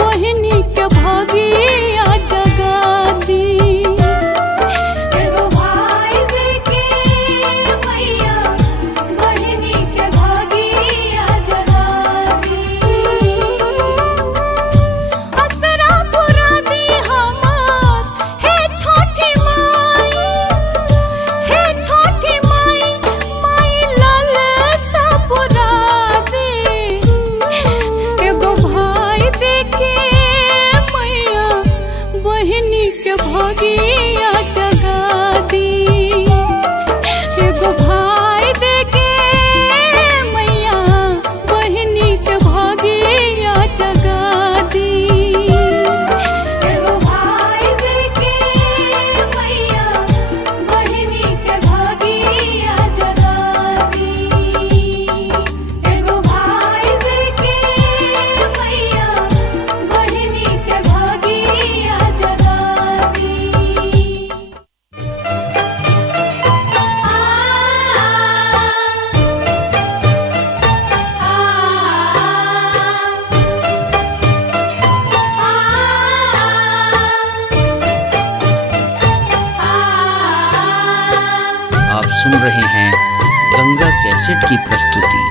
बहनी के भगिया जगा दी एगो भाई देके मैया बहिनी के भागिया जगा दी। असरा पुरा दी हमार हे छोटी माई माई लाल सा पुरा दी एगो भाई देके मैया बहनी के भगिया जगा दी एगो भाई देके मैया बहनी के भगिया जगा दी एगो भाई देके मैया बहिनी के भागिया जगा दी। एगो भाई देके मैया बहिनी के भागिया जगा दी। आप सुन रहे हैं गंगा कैसेट की प्रस्तुति।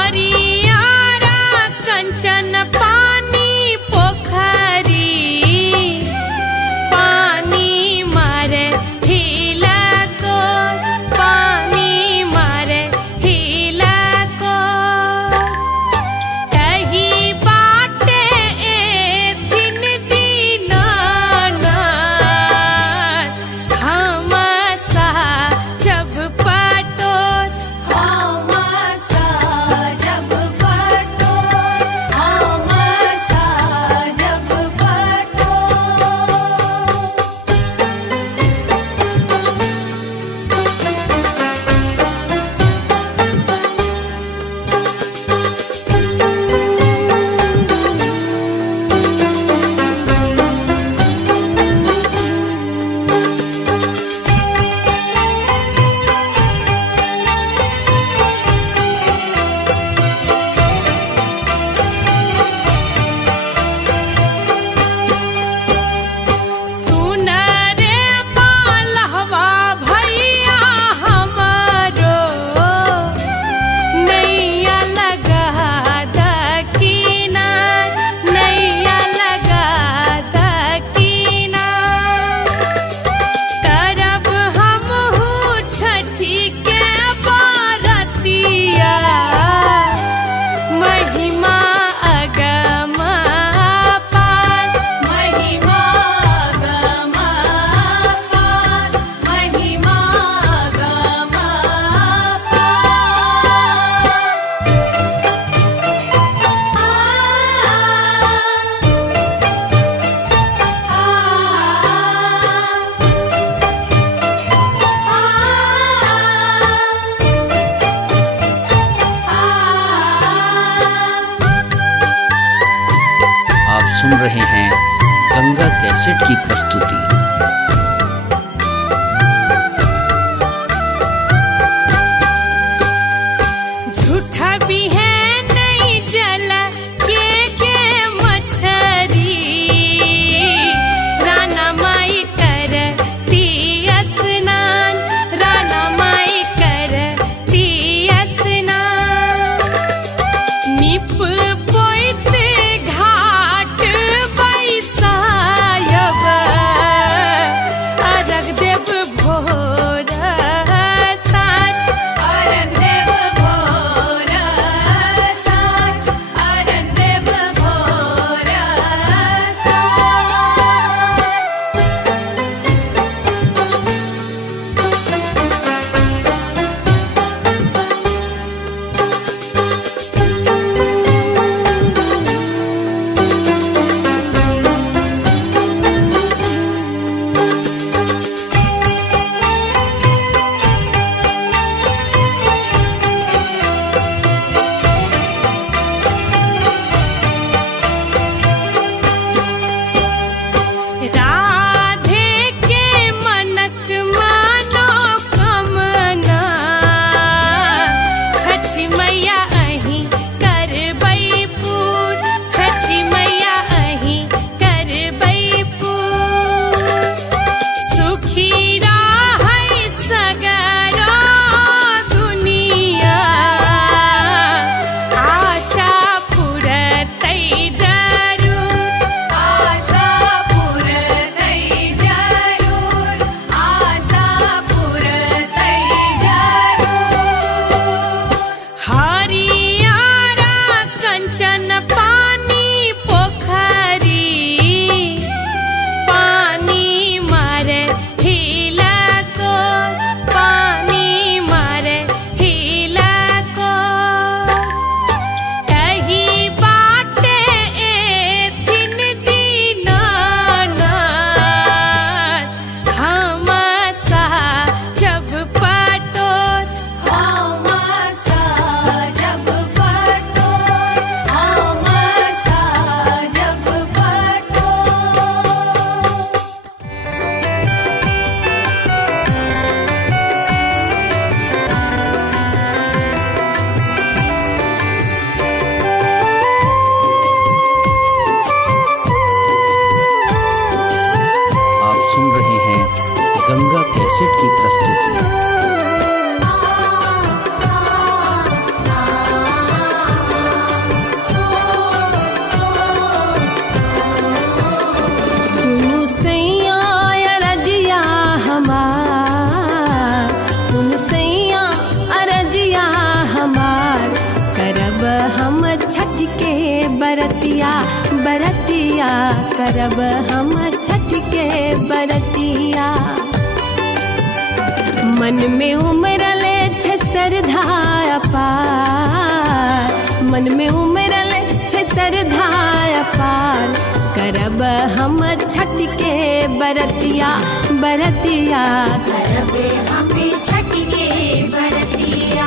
हरियारा कंचन पानी पोखरी पानी मारे हिला को पानी मारे हिला को कही बाटे ए दिन दिन सुन रहे हैं गंगा कैसेट की प्रस्तुति। झूठा भी है नहीं जल के मछरी, राना माई करती स्नान, राना माई करती स्नान। निप पोइत घाट बैसायब, अरग देव भोर साँझ, अरग देव भोर साँझ, अरग देव भोर साँझ। राधे के मनक मानो कमना, छठी मैया अहीं करबै पूर, छठी मैया अहीं करबै पूर। सुखी रहै सगरो दुनिया, आशा पुरतै जरूर, आशा पुरतै जरूर, आशा पुरतै जरूर। हरियारा कंचन पानी पोखरी, पानी मारे हिला को, पानी मारे हिला को। एही बाटे एथिन दीनानाथ, हम जब पटोर, हम जब पटोर, हम जब पटोर। आप सुन रहे हैं गंगा कैसेट की प्रस्तुति। सुनु सैया अरजिया हमार, सुनु सैया अरजिया हमार, करब हम छठ के बरतिया, बरतिया करब हम छठ के बरतिया। मन में उमरले छे श्रद्धा अपार, मन में उमरले छे श्रद्धा अपार, करब हम छठ के बरतिया, बरतिया करब हम छठ के बरतिया।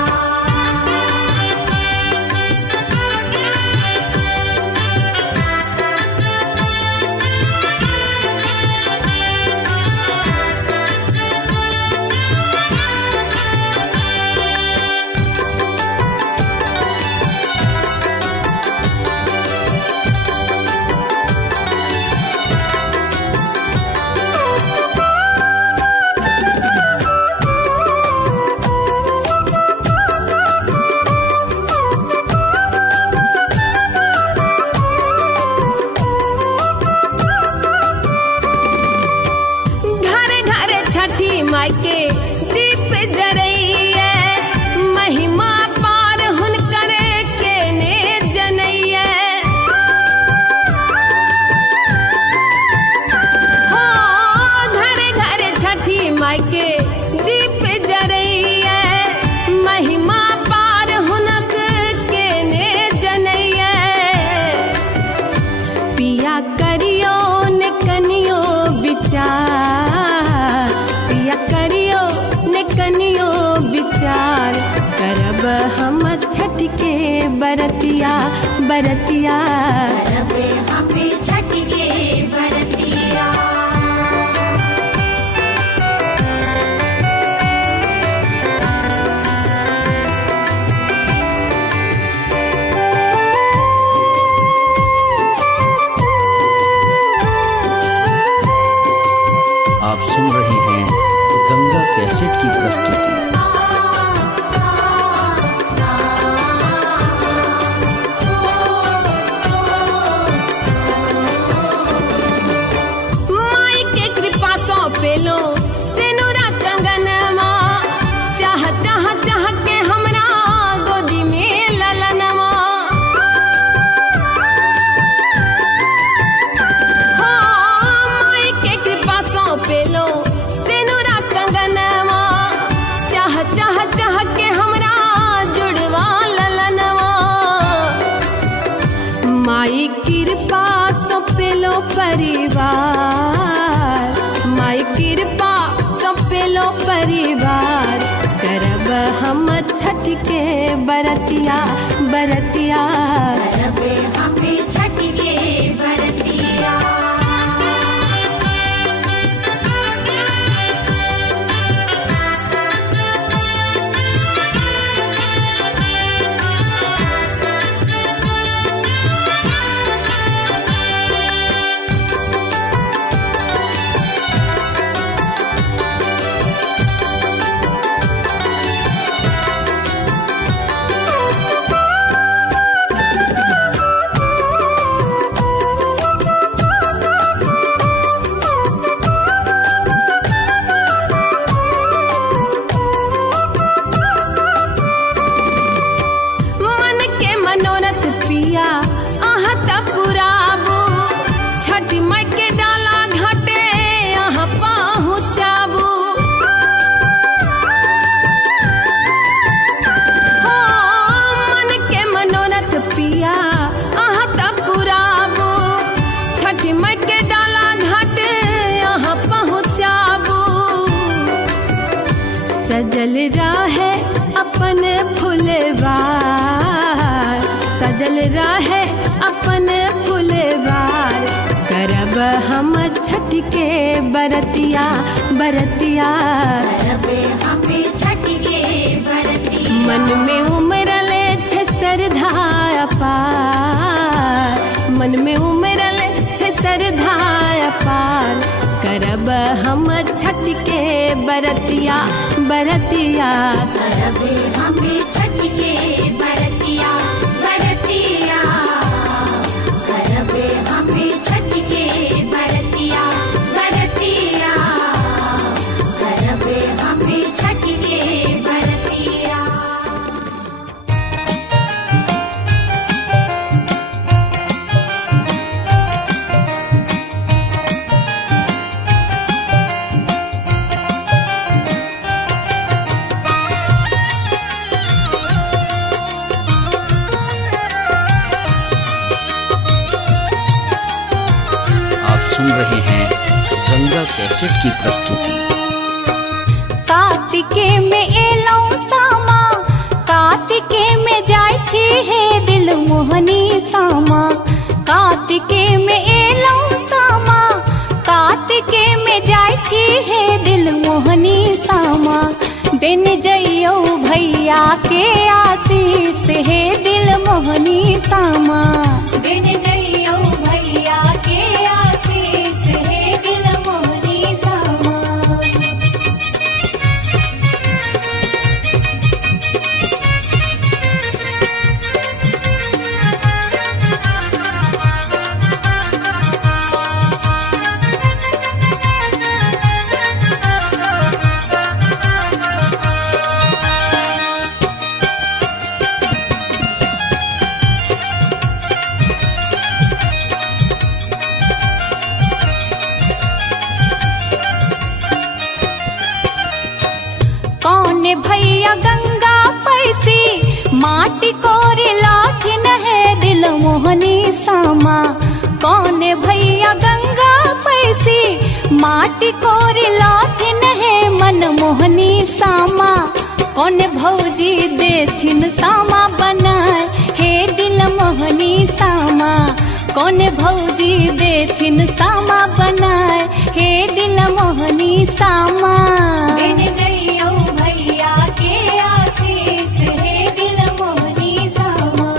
छठी माई के दीप जरैया, महिमा पार हुनकर के ने जनैया। हो घरे घरे छठी माई के दीप जरैया, महिमा पार हुनक के ने जनैया। पिया करियो ने कनियो विचार, पिया करियो ने कनियो विचार, करब हम छठ के बरतिया, बरतिया करब हम छठ बरतिया बरतिया करबे हमें छठ के बरतिया। मन के मनोरथ पिया अहाँ त पुराबू छठ माई के डाला घाटे अहाँ पहुँचाबू। हो मन के मनोरथ पिया अहाँ त पुराबू छठ माई के डाला घाटे अहाँ पहुँचाबू। सजल रहे अपन फुलवार सजल रहे अपन फुलवार करब हम छठ के बरतिया बरतिया। करबे हमें छठ के बरतिया। मन में उमरल छे श्रद्धा अपार मन में उमरल छे श्रद्धा अपार करब हम छठ के बरतिया बरतिया। करबे हमें छठ के बरतिया बरतिया। करबे हमें छठ के बरतिया बरतिया। करबे हमें छठ के बरतिया। आप सुन रहे हैं गंगा कैसेट की प्रस्तुति। कार्तिके में एलौ सामा कार्तिके में जाय छी हे दिल मोहनी सामा। कार्तिके में एलौ सामा कार्तिके में जाय छी हे दिल मोहनी सामा। दिन जइयो भैया के आशीष हे दिल मोहनी सामा। दिन जइयो भैया के आशीष हे दिल मोहनी सामा। कौन भैया गंगा पैसी माटी कोरे लाथिन है दिल मोहनी सामा। कौन भैया गंगा पैसी माटी कोरे लाथिन है मन मोहनी सामा। कौन भौजी देथिन सामा बनाए हे दिल मोहनी सामा। कौन भौजी देथिन सामा बनाए हे दिल मोहनी सामा। दिन जइयो भैया के आशीष हे दिल मोहनी सामा।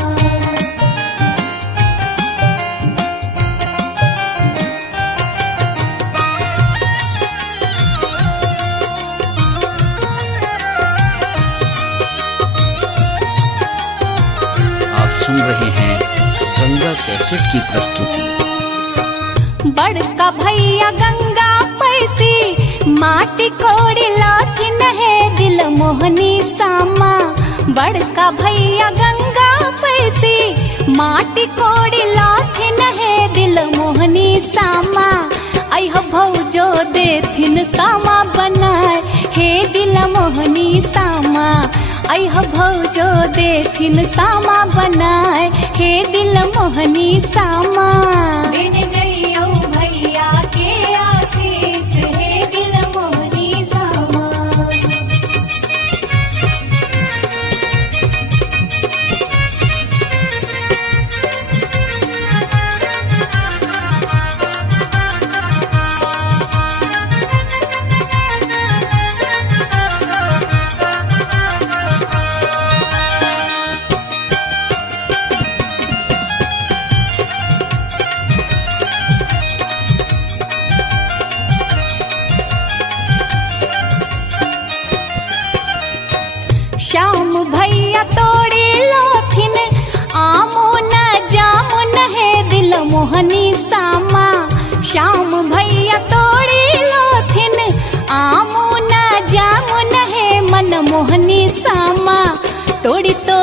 आप सुन रहे हैं गंगा कैसेट की प्रस्तुति। बड़का भैया गंगा पैसी माटी कोड़ी लाथिन है दिल मोहनी सामा। बड़का भैया गंगा पैसी माटी कोड़ी लाथिन है दिल मोहनी सामा। अह भौजो देथिन सामा बनाए हे दिल मोहनी सामा। अह भौजो देथिन सामा बनाए हे दिल मोहनी सामा। दिन जइयो भैया के आशीष हे दिल मोहनी सामा।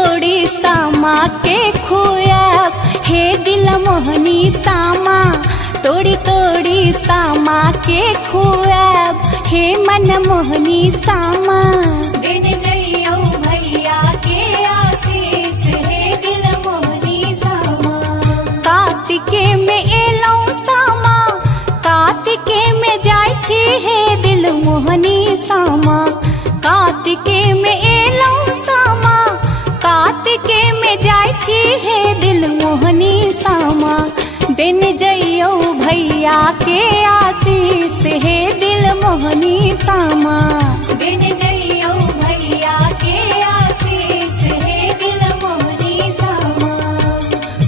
तोड़ी सामा के खुआब हे दिल मोहनी सामा तोड़ी तोड़ी सामा के खुआब हे मन मोहनी सामा दिन जइयो भैया के आशीष हे दिल मोहनी सामा कार्तिके में एलौ सामा कार्तिके में जाय छी हे दिल मोहनी सामा कार्तिके में एलौ सामा कार्तिके में जाय छी हे दिल मोहनी सामा दिन जइयो भैया के आशीष हे दिल मोहनी सामा दिन जइयो भैया के आशीष हे दिल मोहनी सामा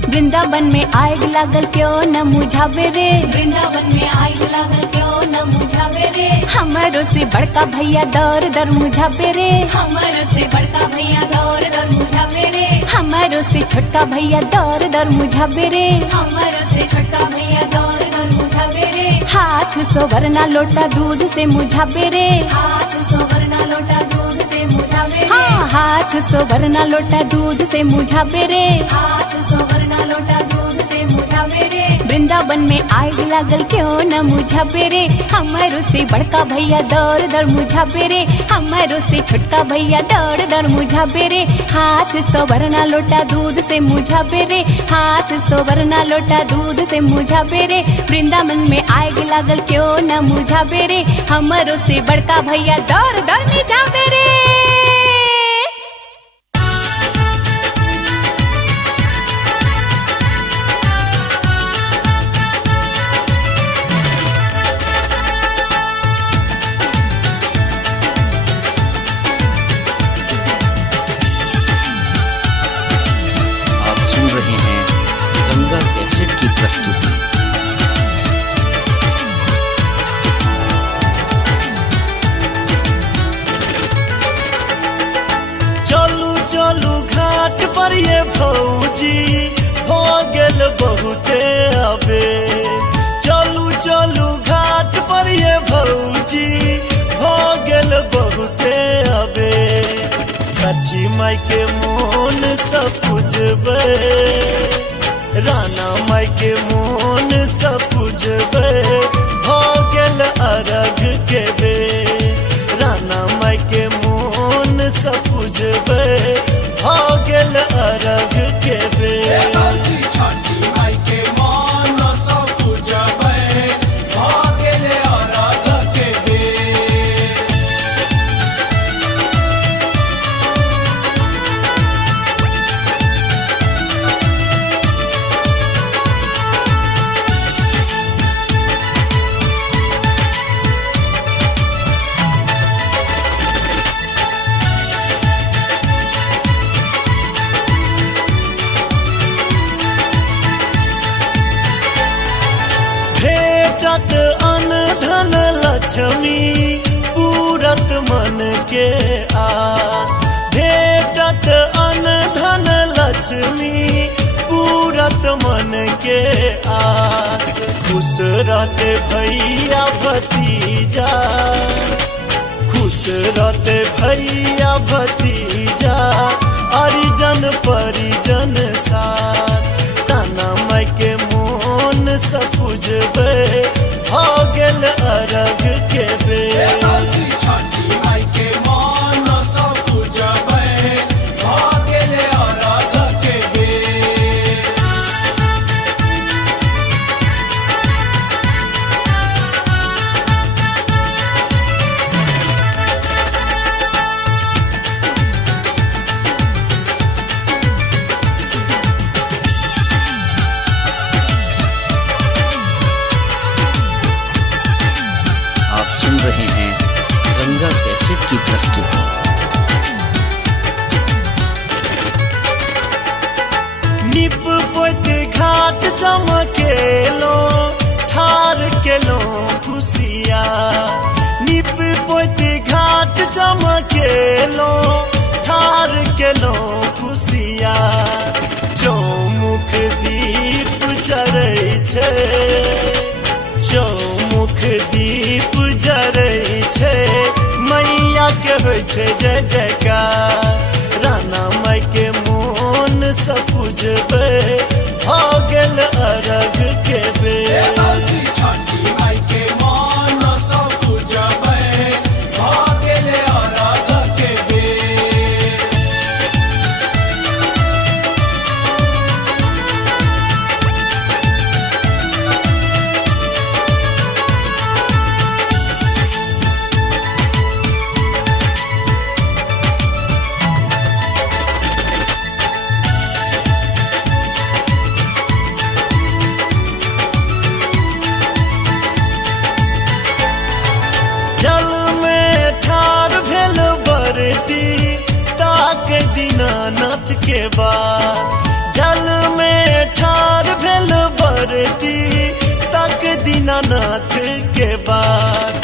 वृंदावन में आग लागल क्यों न मुझावे रे वृंदावन में आग लागल क्यों न मुझावे रे हमारो से बड़का भैया दर दर मुझावे रे हमर से बड़का भैया दौर दर मुझावे रे हमारो से छोटका भैया दर दर मुझावे रे हमर से छोटका भैया दौर दर मुझावे रे हाथ सोवरना लोटा दूध से मुझावे रे हाथ सोवरना लोटा दूध से मुझावे रे हाँ हाथ सोवरना लोटा दूध से मुझावे रे हाथ सोवरना लोटा दूध से मुझावे रे वृंदावन में आग लागल क्यों न मुझावे रे हमारो से बड़का भैया दर दर मुझावे रे हमारो से छोटका भैया दर दर मुझावे रे हाथ सोवरना लोटा दूध से मुझावे रे हाथ सोवरना लोटा दूध से मुझावे रे वृंदावन में आग लागल क्यों न मुझावे रे हमारो से बड़का भैया दर दर मुझावे रे आप सुन रहे हैं गंगा कैसेट की प्रस्तुति। चलू चलू घाट पर ये भौजी हो गेल बहुते अबे चलू चलू घाट पर ये भौजी हो गेल बहुते अबे छठी माई के मोन सब पूजबे राना माई के मोन सब पूजबे हो गेल अरघ के बे राना माई के मोन सब पूजबे हो गेल अरघ के बे भौजी छठी माई के मन सब पूजबै भ गेले अरघ के बेर भेटत अन धन लक्ष्मी पूरत मन के आस भेटत अन धन लक्ष्मी पूरत मन के आस खुश रहते भैया भतीजा खुश रहते भैया भतीजा हरिजन परिजन साथ ताना माई के मोन सब पूजबे हो गेल अरघ के बे भौजी छठी माई के मन सब पूजबै भ गेले अरघ के बेर आप सुन रहे हैं गंगा कैसेट की प्रस्तुति। निप पोत घाट चमकेलो ठार केलो खुशिया निप पोत घाट चमकेलो ठार केलो खुशिया चौमुख दीप जरै छै चौमुख दीप जरै छै मैया के होइ छै जय जयकार राना माई के बरती ताक दीनानाथ के बाद जल में ठार भेल बरती ताक दीनानाथ के बाद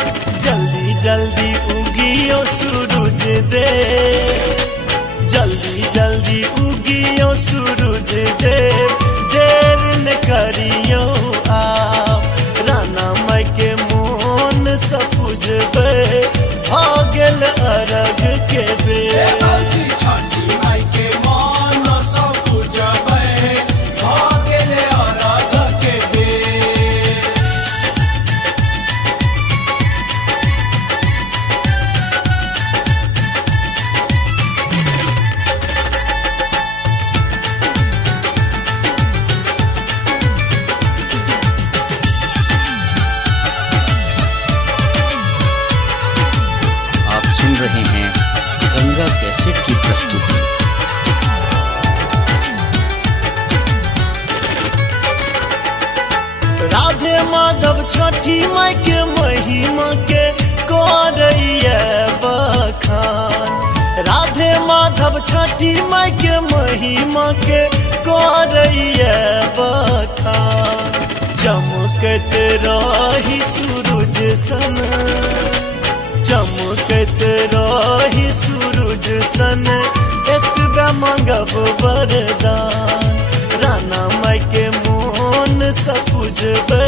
जल्दी जल्दी उगियो सूरज देव जल्दी जल्दी उगियो सूरज देव देर न करियो आप राना माई के मोन सपुजबे भ गेल अरग के बेर छठी माई के मन सब पूजबै भ गेले अरघ के बेर। आप सुन रहे हैं गंगा कैसेट की प्रस्तुति। राधे माधव छठी माई के महिमा के करैया बखान राधे माधव छठी माई के महिमा के करैया बखान चमकत रही सूरज सन चमकत रही सूरज सन एतबे मांगब वरदान राना माई के मोन सपुजबे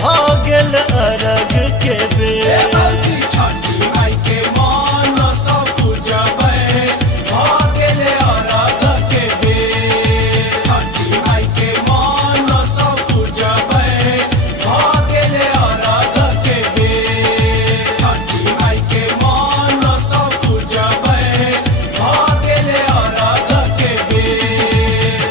भ गेल अरग के बेर छठी माई के मन सब पूजबै भ गेले अरघ के बेर। छठी माई के मन सब पूजबै भ गेले अरघ के बेर। छठी माई के मन सब पूजबै भ गेले अरघ के बेर।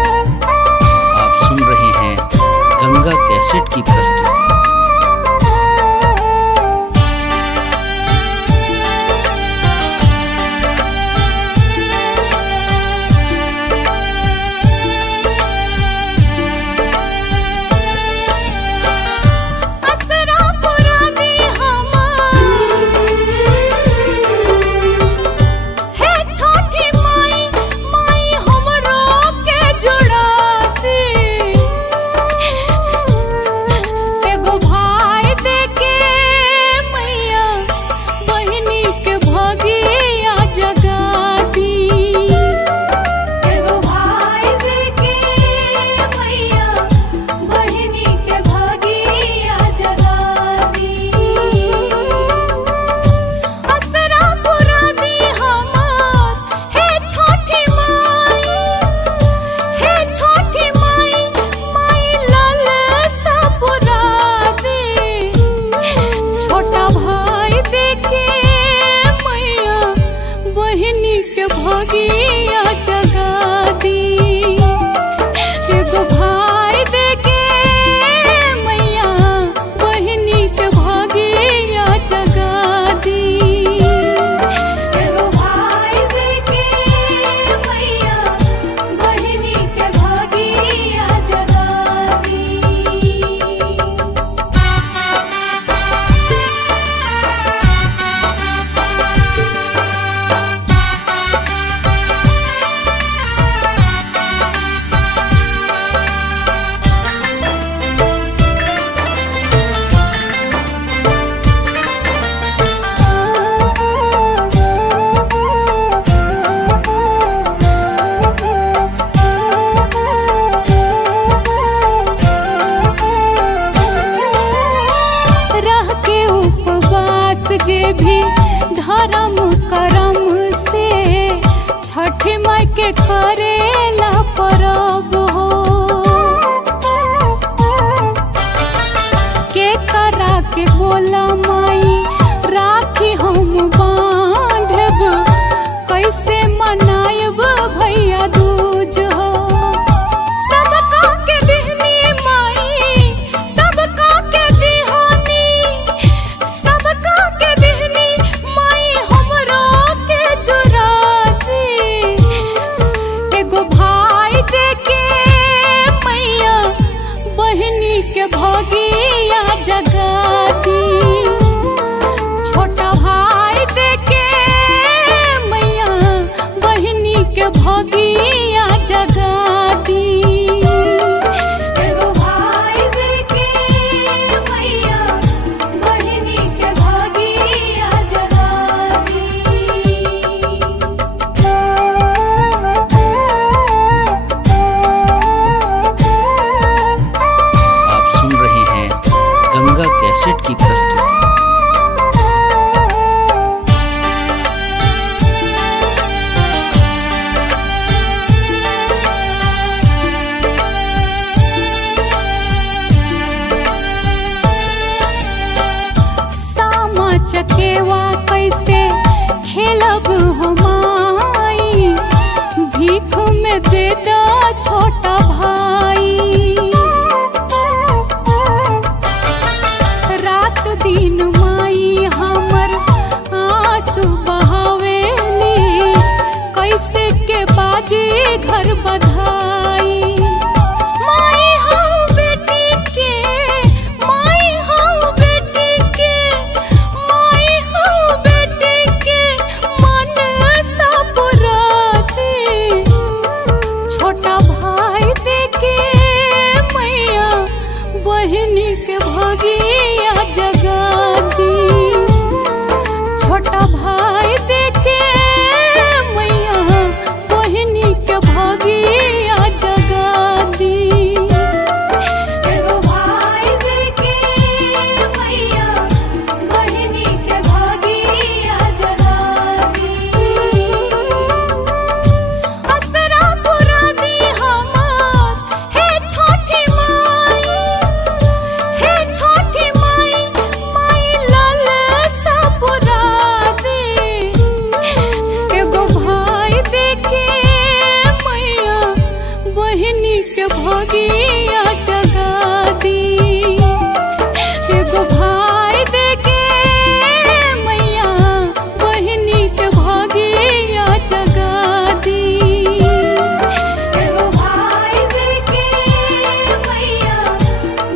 आप सुन रहे हैं गंगा कैसेट की प्रस्तुति। असरा पुरानी हमार हे छोटी माई माई हमरो के जुड़ाती एगो भाई देके मैया बहिनी के भगिया जगाती एगो भाई देके मैया बहिनी के भगिया जगाती असरा पुरानी हमार हे छोटी माई माई लाल सा पुरानी छोटा भाई देखे मैया बहिनी के भगिया जगा दी एगो भाई देके मैया बहिनी के भगिया जगा दी एगो भाई देके मैया बहिनी के भगिया जगा दी। रह के उपवास जे भी धर्म करम से छठ माई के करेला परब हो के करा के बोला माई राखी हम बांधब हो माई, भीख में दे दो छोटा भाई। रात दिन माई हमर आंसू बहावेली, कैसे के बाजी घर बधाई। माई हो बेटी के, माई हो बेटी के, माई हो बेटी के मन सा पुराती। छोटा भाई देखे मैया बहिनी के भगिया जगाती। छोटा भाई देखे मैया बहिनी के भगिया जगाती। एगो भाई देके मैया बहिनी के भागिया जगाती। असरा पुरा दी हमार हे छोटी माई, हे छोटी माई, माई लाल सा पुरा दी। एगो भाई देखे मैया बहिनी के भगिया जगा दी। एगो भाई देखे मैया बहिनी के भगिया जगा दी। एगो भाई देके मैया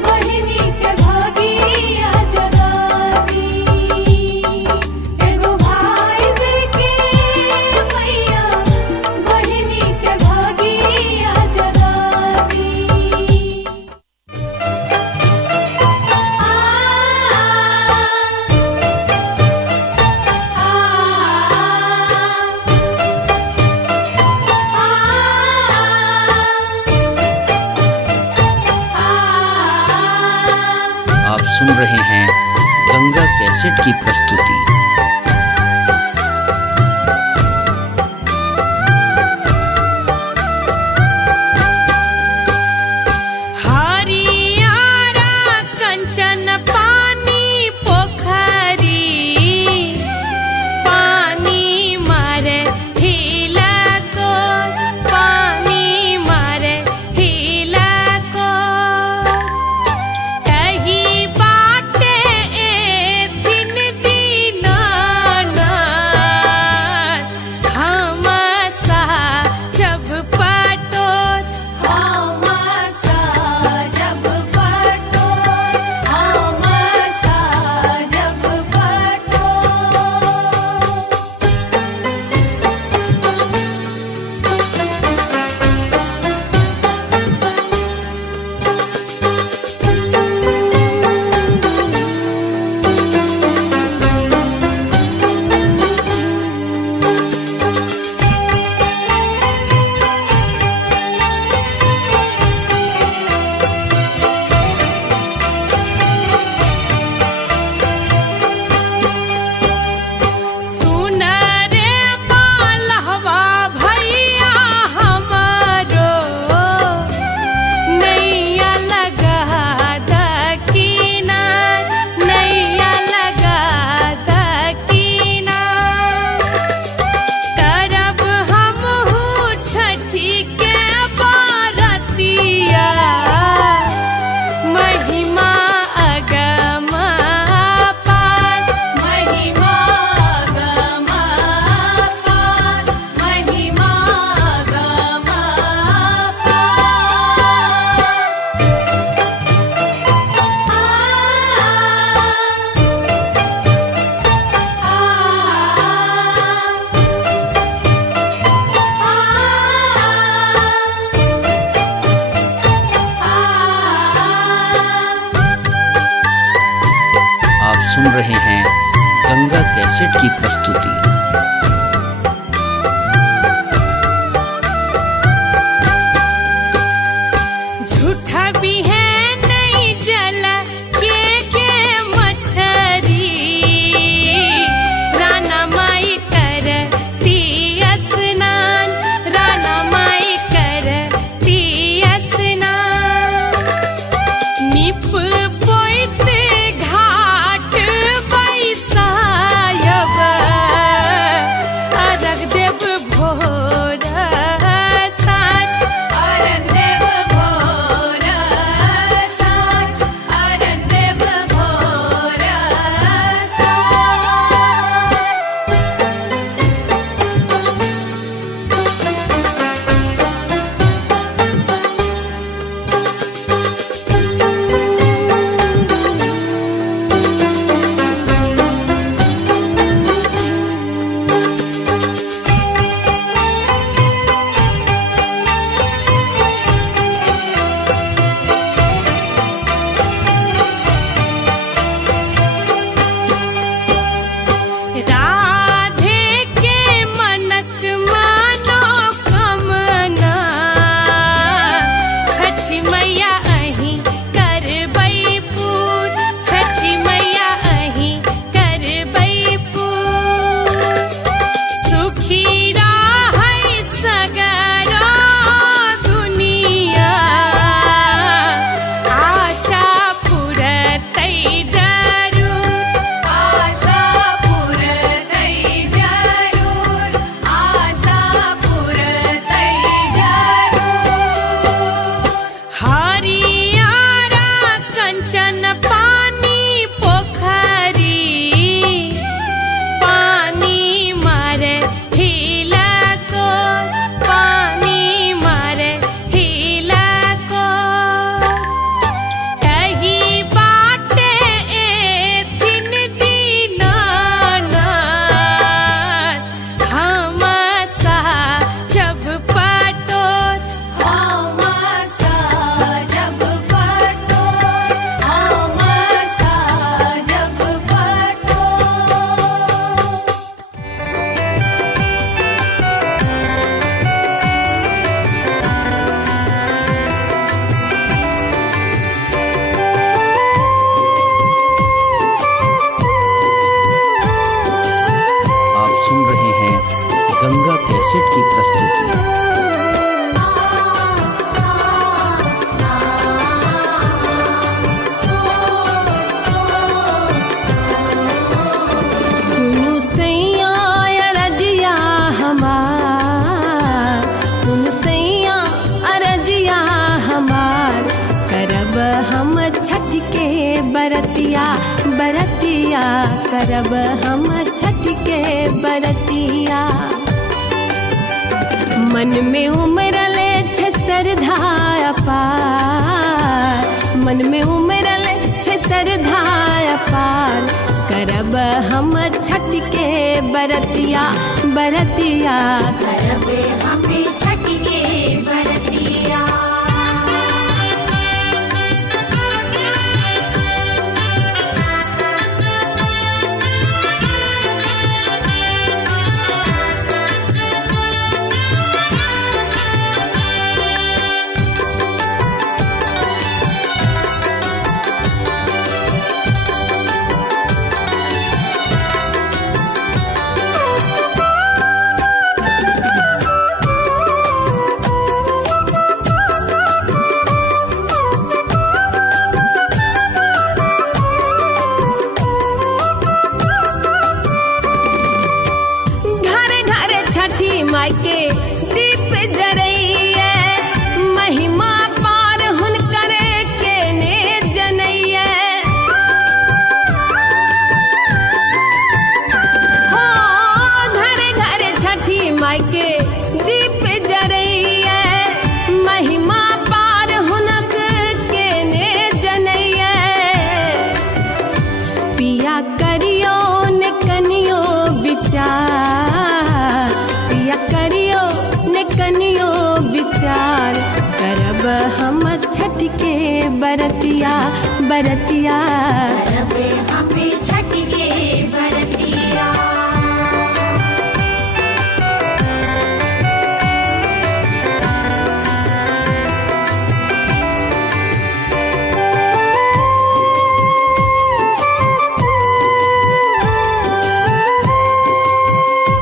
बहिनी के भागिया जगाती। एगो भाई देके मैया बहिनी के भागिया जगाती। आप सुन रहे हैं गंगा कैसेट की प्रस्तुति। हरियारा कंचन पानी पोखरी, पानी मारे हिला को, पानी मारे हिला को। कही बाटे ए दिन दीनानाथ, हम सा जब पटोर, हम सा जब पटोर, हम सा जब पटोर। सुन रे मालहवा भैया हमारो, नैया लगा दकीनार, नैया लगा दकीनार। करब हमहू छठी के बारतिया, महिमा अगमा पार। महिमा गमा पार, महिमा गमा आप सुन रहे हैं गंगा कैसेट की प्रस्तुति। झूठा भी है नहीं जल के मछरी, राना माई करती स्नान, राना माई करती स्नान। निप पोइत घाट बैसायब, बरतिया बरतिया करब हम छठ के बरतिया। मन में उमरल छे श्रद्धा अपार, मन में उमरल छे श्रद्धा अपार, करब हम छठ के बरतिया बरतिया करब हमें छठ के बरतिया। छठी माई के दीप जरइए, महिमा पार हुनकर के ने जनइए। हो घरे घरे छठी माई के दीप जरइए, महिमा पार हुनक के ने जनइए। पिया करियो ने कनियो विचार, करियो ने कनियो विचार, करब हम छठ के बरतिया बरतिया करब हमें छठ के बरतिया।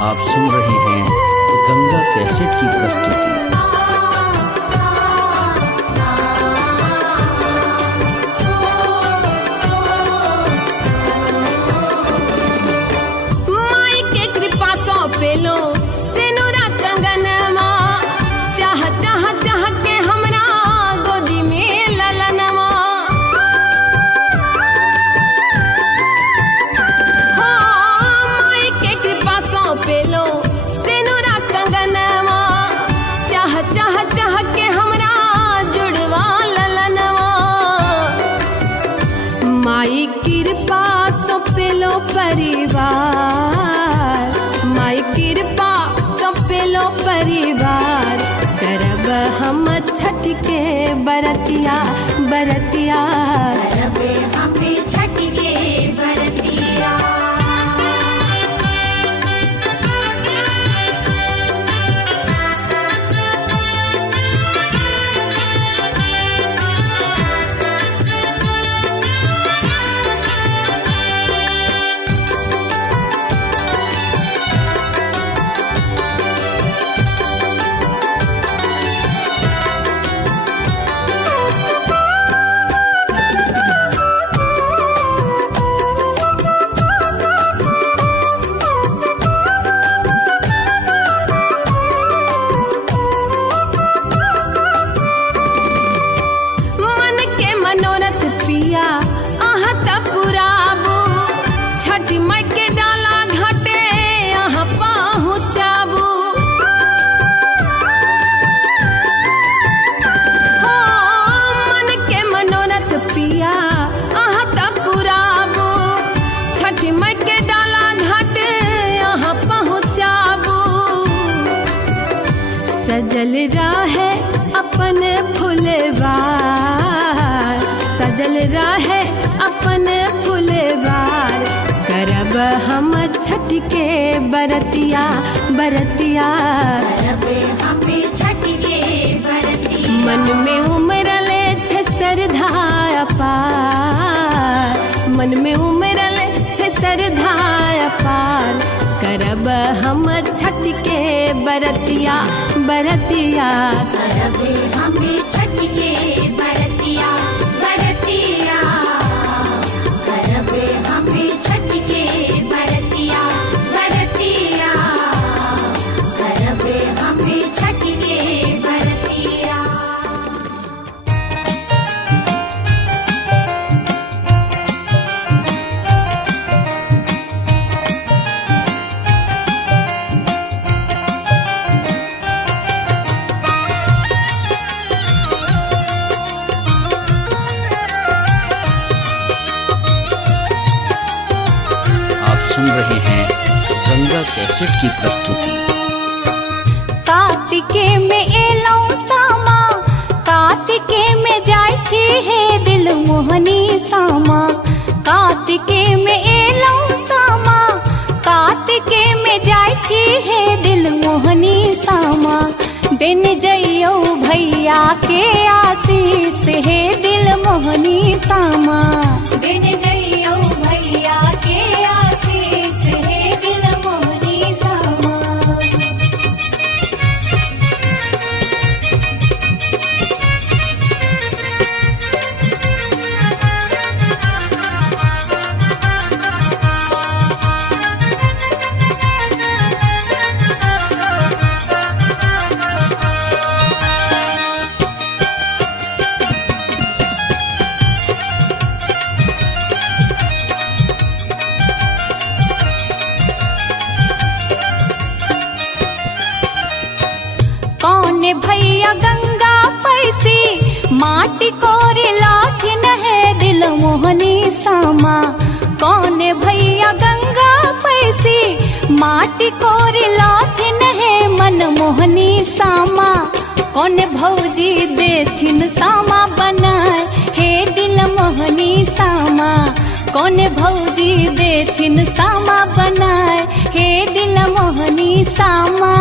आप सुन रहे हैं गंगा कैसेट की प्रस्तुति। माई के कृपा सौ पेलो सिनुरा कंगनमा, चाह चाह चाह के हमरा गोदी में ललनमा। हो माई के कृपा सौ पेलो सिनुरा कंगनमा, चाह चाह चाह के हमरा जुड़वा ललनवा। माई कृपा सो पेलो परिवार, माई कृपा सो पेलो परिवार, करब हम छठ के बरतिया बरतिया करब हमें छठ के बरतिया। सजल राहे अपन फुलवार, सजल राहे अपन फुलवार, करब हम छठ के बरतिया बरतिया। करब हमें छठ के बरतिया। मन में उमरल छे श्रद्धा अपार, मन में उमरल छे श्रद्धा अपार, करब हम छठ के बरतिया बरतिया। करब हमें छठ के बरतिया बरतिया। करब हमें छठ के बरतिया बरतिया। करब हमें छठ के बरतिया। कैसेट की प्रस्तुति। कार्तिके में एलौ सामा, कार्तिके में जाय छी हे दिल मोहनी सामा, कार्तिके में एलौ सामा, कार्तिके में जाय छी हे दिल मोहनी सामा। दिन जइयो भैया के आशीष हे दिल मोहनी सामा, दिन जइयो भैया के आशीष हे दिल मोहनी सामा। कौन भैया गंगा पैसी माटी कोरे लाथिन है दिल मोहनी सामा, कौन भैया गंगा पैसी माटी कोरे लाथिन है मन मोहनी सामा। कौन भौजी देथिन सामा बनाए हे दिल मोहनी सामा, कौन भौजी देथिन सामा बनाए हे दिल मोहनी सामा।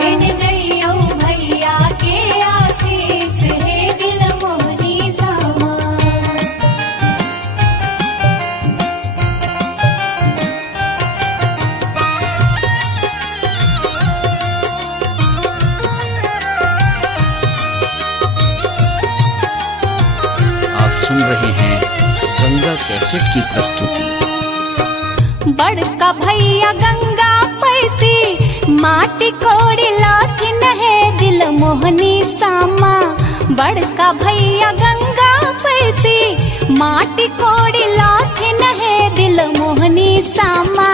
दिन जइयो भैया के आशीष हे दिल मोहनी सामा। आप सुन रहे हैं गंगा कैसेट की प्रस्तुति। बड़का भैया गंगा पैसी माटी कोड़ी लाथिन है दिल मोहनी सामा, बड़का भैया गंगा पैसी माटी कोड़ी लाथिन है दिल मोहनी सामा।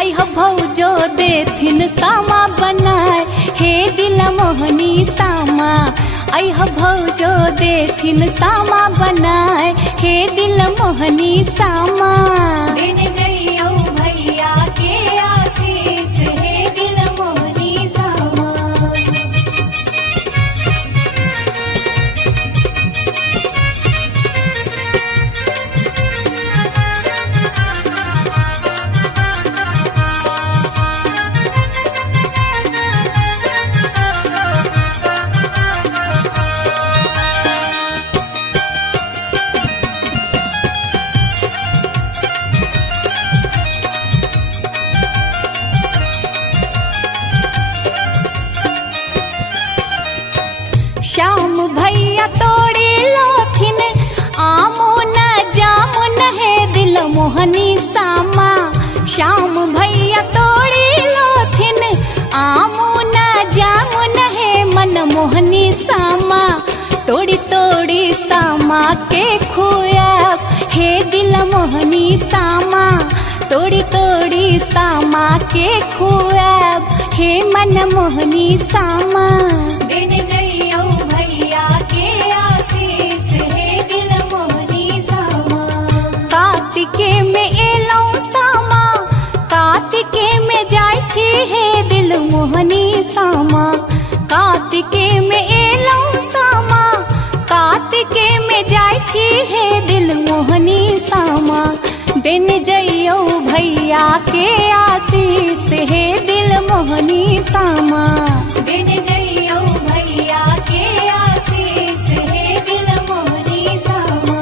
अह भौजो देथिन सामा बनाए हे दिल मोहनी सामा, अह भौजो देथिन सामा बनाए हे दिल मोहनी सामा। दिन जइयो भैया के आशीष हे दिल मोहनी सामा। श्याम भैया तोड़ी लोथिन आमो न जामुन है दिल मोहनी सामा, श्याम भैया तोड़ी लोथिन आमो न जामुन है मन मोहनी सामा। तोड़ी तोड़ी सामा के खुआब हे दिल मोहनी सामा, तोड़ी तोड़ी सामा के खुआब हे मन मोहनी सामा। दिन जइयो भैया के आशीष हे दिल मोहनी सामा। कार्तिके में एलौ सामा, कार्तिके में जाय छी हे दिल मोहनी सामा, कार्तिके में एलौ सामा, कार्तिके में जाय छी हे दिल मोहनी सामा। दिन जइयो भैया के आशीष हे दिल मोहनी सामा, दिन जइयो भैया के आशीष हे दिल मोहनी सामा।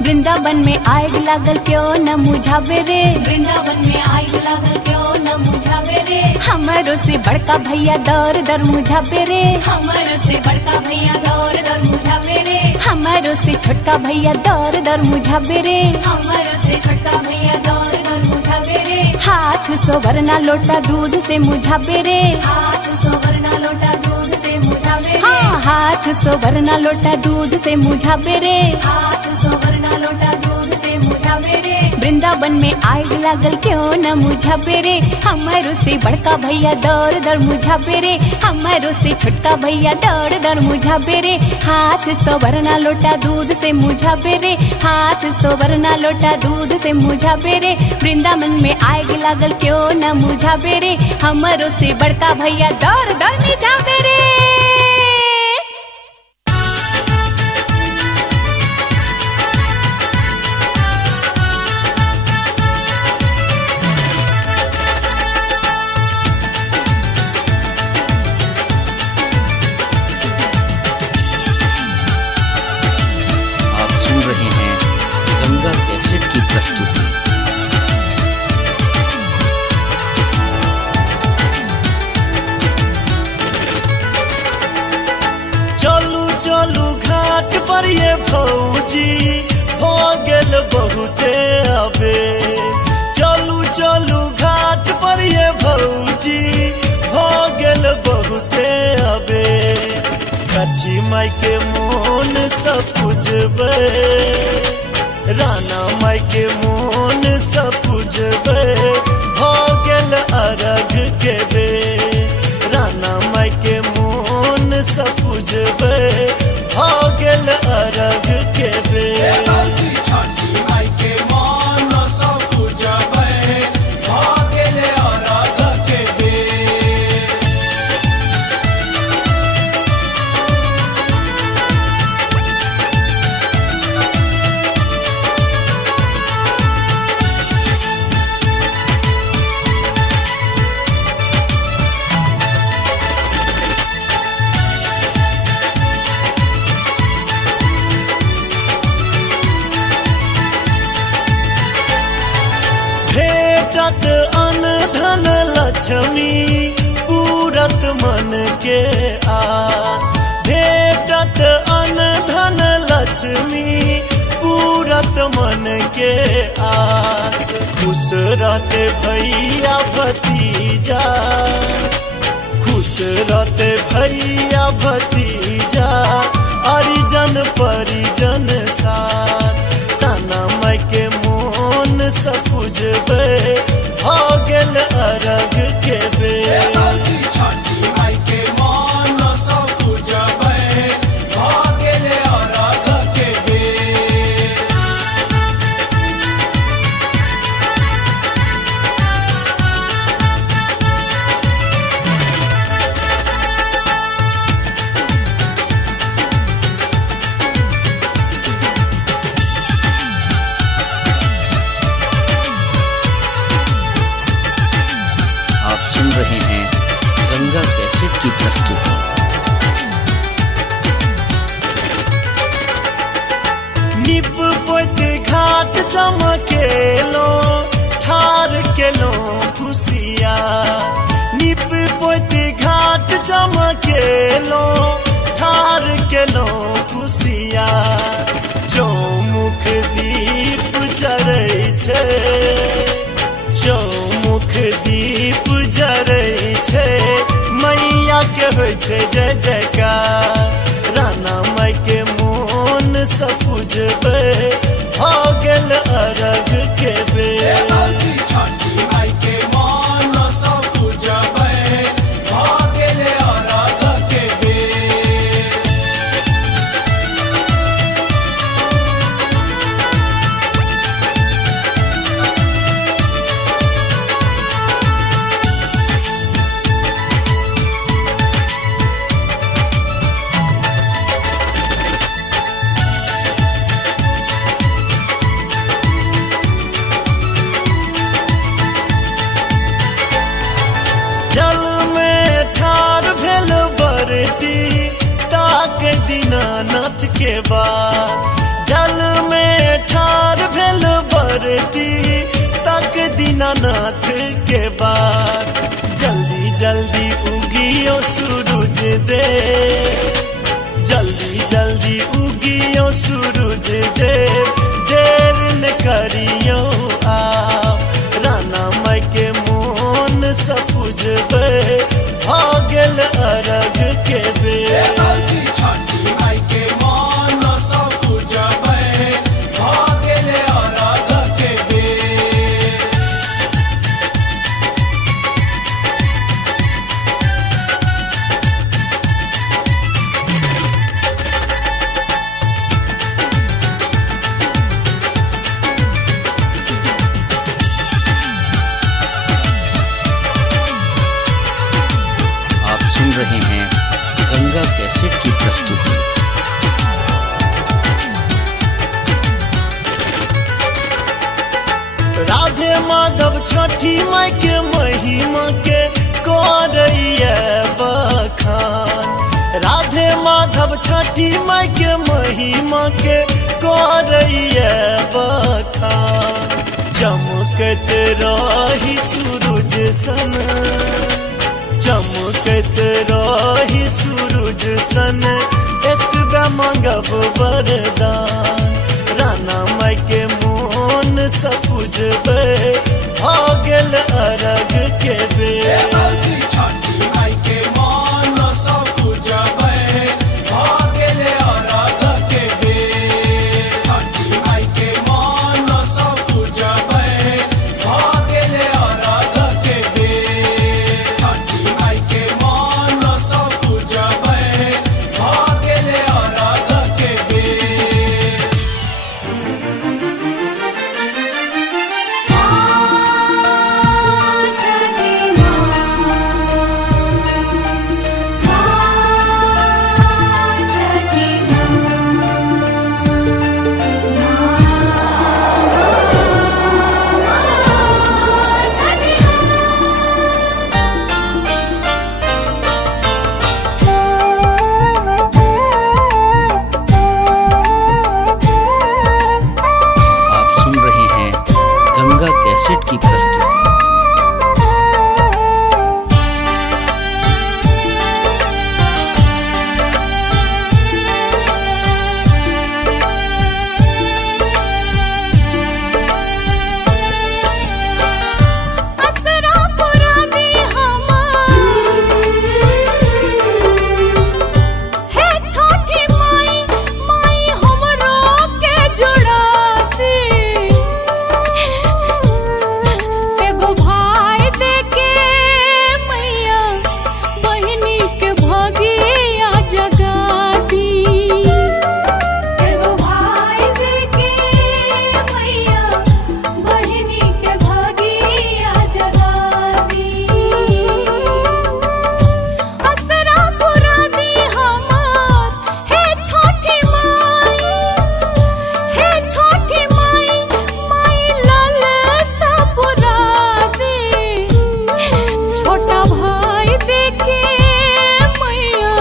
वृंदावन में आग लागल क्यों न मुझावे रे, वृंदावन में आग लागल क्यों न मुझावे रे, हमरो से बड़का भैया दर दर मुझावे रे, हमर से बड़का भैया दौर दर मुझावे रे, हमारो से छोटका भैया दर दर मुझावे रे। हमर से छोटका भैया दौर दर मुझावे रे, हाथ सोवरना लोटा दूध से मुझावे रे, हाथ सोवरना लोटा दूध से मुझावे रे, हाँ हाथ सोवरना लोटा दूध से मुझावे रे। हाथ सोवरना लोटा दूध से मुझावे रे। वृंदावन में आग लागल क्यों न मुझा बेरे हमारो से बड़का भैया दौड़ दौड़ मुझा बेरे हमारो से छोटका भैया दौड़ दौड़ मुझा बेरे हाथ सोवरना लोटा दूध से मुझा बेरे हाथ सोवरना लोटा दूध से मुझा बेरे वृंदावन में आग लागल क्यों न मुझा बेरे हमारो से बड़का भैया दौड़ दौड़ मुझा बेरे। रहे हैं गंगा कैसेट की प्रस्तुति। चलू चलू घाट पर ये भौजी हो गेल बहुते अबे चलू चलू घाट पर ये भौजी हो गेल बहुते अबे छठी माई के मोन सब पूजबे राना माई के मोन सब पूजबे हो गेल अरघ के बे राना माई के मोन सब पूजबे हो गेल अरघ के बे। छठी माई के मन सब पूजबे हो गेल अरघ के बेर। भेटत अन धन लक्ष्मी पूरत मन के आस भेटत अन धन लक्ष्मी पूरत मन के आस खुश रहते भैया भतीजा खुश रहते भैया भतीजा हरिजन परिजन साथ ताना माई के मोन सब पूजबे हो गेल अरघ के बेर। छठी माई के मन सब पूजबे हो गेल अरघ के बेर। आप सुन रहे हैं गंगा कैसेट की प्रस्तुति। निप पोत घाट चमकेलो ठार केलो खुशिया निप पोत घाट चमकेलो ठार केलो खुशिया चौमुख दीप जरै छै चौमुख दीप जरै छै मैया के होइ छै जय जयकार राना माई के मोन सब पूजबे हो गेल अरघ के बेर। छठी माई के मन सब पूजबे हो गेल अरघ के बेर। जल में ठार भेल बरती ताक दीनानाथ के बाद जल में ठार भेल बरती ताक दीनानाथ के बाद जल्दी जल्दी उगियो सूरज दे जल्दी जल्दी उगियो सूरज देव देर न करियो आप राना माई के मोन सब पूजबे हो गेल अरघ के बेर। छठी माई के मन सब पूजबे हो गेल अरघ के बेर। प्रस्तुति। राधे माधव छठी माई के महिमा के करैया बखान। राधे माधव छठी माई के महिमा के करैया बखान। चमकत रही सूरज सन, चमकत रही सूरज सन, एतबे मांगब वरदान। राना माई के मोन सपुजबे, भऽ गेल अरग के बेर। छठी माई के मन सब पूजबै, भऽ गेलै अरघ के बेर। छठी माई के मन सब पूजबै, भऽ गेलै अरघ के बेर। छठी माई के मन सब पूजबै, भऽ गेलै अरघ के बेर। आप सुन रहे हैं गंगा कैसेट की प्रस्तुति। असरा पुरानी हमार, हे छठी माई, माई हमरो के जुड़ाती। एगो भाई देके मैया, बहिनी के भगिया जगाती। एगो भाई देके मैया, बहिनी के भगिया जगाती। असरा पुरानी हमार, हे छठी माई, हे छठी माई, माई लाल सा पुराती। छोटा भाई देके मैया,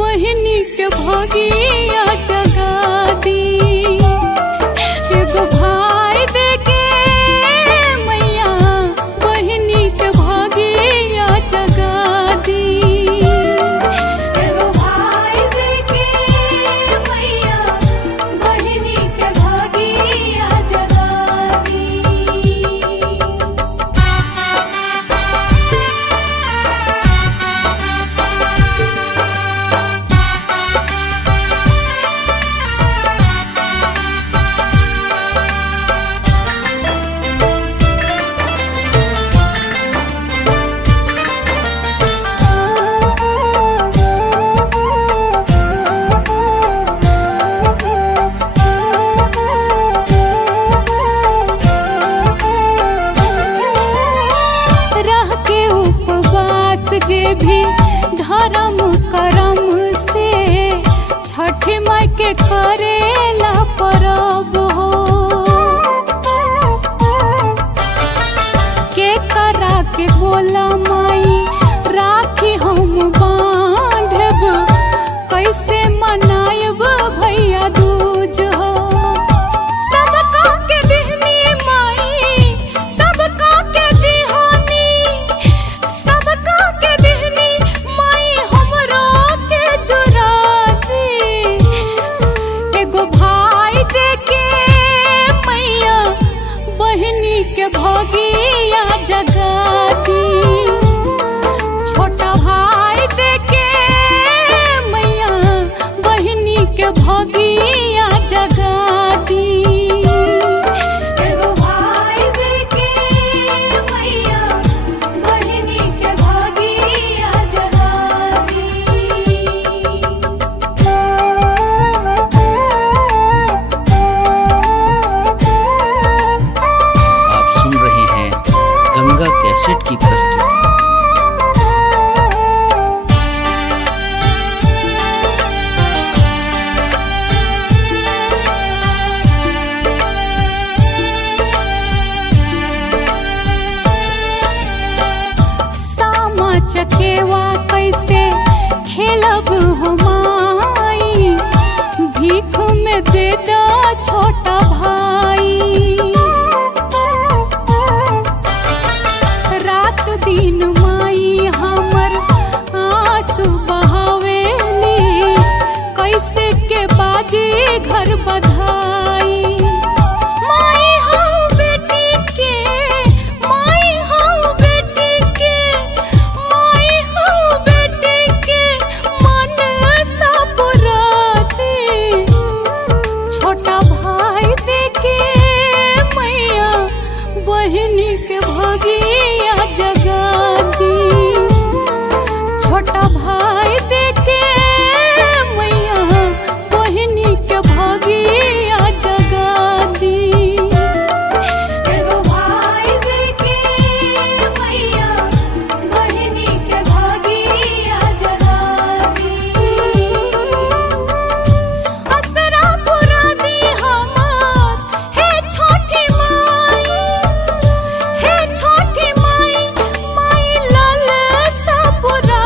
बहिनी के भगिया जगाती। एगो भाई देके मैया, बहिनी के भगिया जगाती। एगो भाई देके मैया, बहिनी के भगिया जगाती। दे दो छोटा भाई। रात दिन माई हमर आंसू बहावेली, कैसे के बाजी घर बधाई। माई हो बेटी के, माई हो बेटी के, माई हो बेटी के मन सा पुराती। छोटा भाई देखे मैया बहिनी के भगिया जगाती। छोटा भाई देखे मैया बहिनी के भगिया जगाती। एगो भाई देखे मैया बहिनी के भागिया जगाती। असरा पुरा दी हमार हे छोटी माई, हे छोटी माई, माई लाल सा पुरा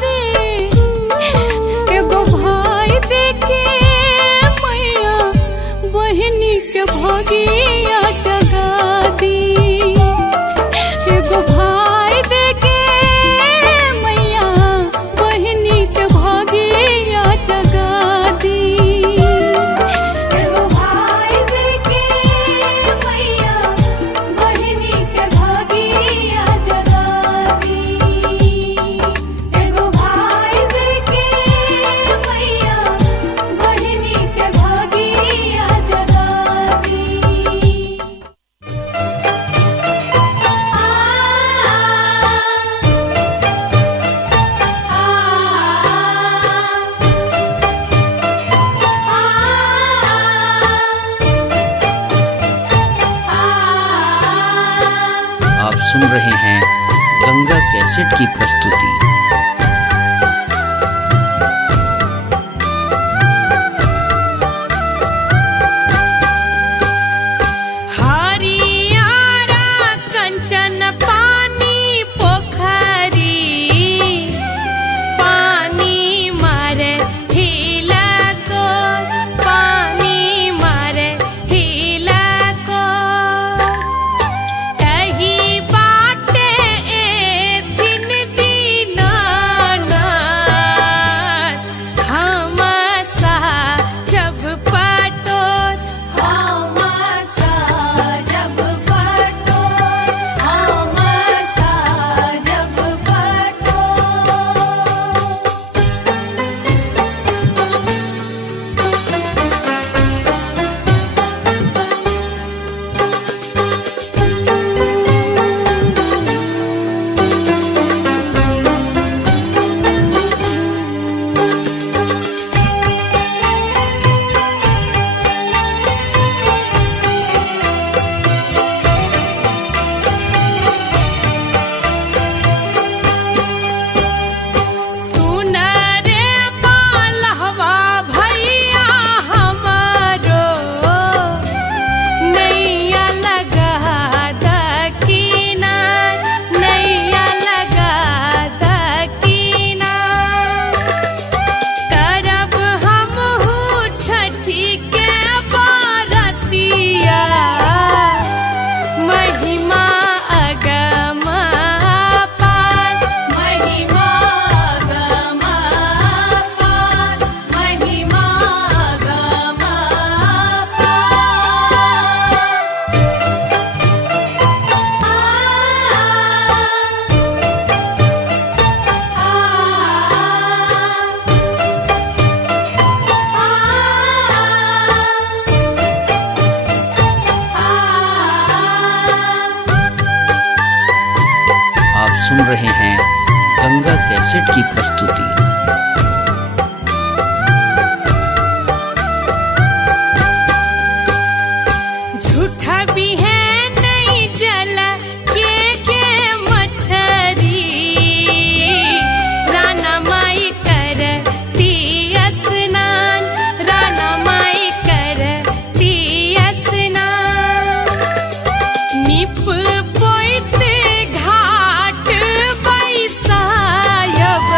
दी। एगो भाई देखे मैया बहिनी के भगिया जगा दी। एगो भाई देखे मैया बहिनी के भगिया जगा दी। एगो भाई देखे मैया बहिनी के भागिया जगाती। एगो भाई देखे मैया बहिनी के भागिया जगाती। आप सुन रहे हैं गंगा कैसेट की प्रस्तुति। हरियारा कंचन पानी पोखरी, पानी मारे हिला को, पानी मारे हिला को। कही बाटे ए दिन दीनानाथ, हम सा जब पटोर, हम सा जब पटोर, हम सा जब पटोर। सुन रे मालहवा भैया हमारो, नैया लगा दकीनार, नैया लगा दकीनार। करब हमहू छठी के बारतिया, महिमा अगमा पार। महिमा गमा पार, महिमा गमा आप सुन रहे हैं गंगा कैसेट की प्रस्तुति। झूठा भी है नहीं जल के मछरी, राना माई करती स्नान, राना माई करती स्नान। निप पोइत घाट बैसायब,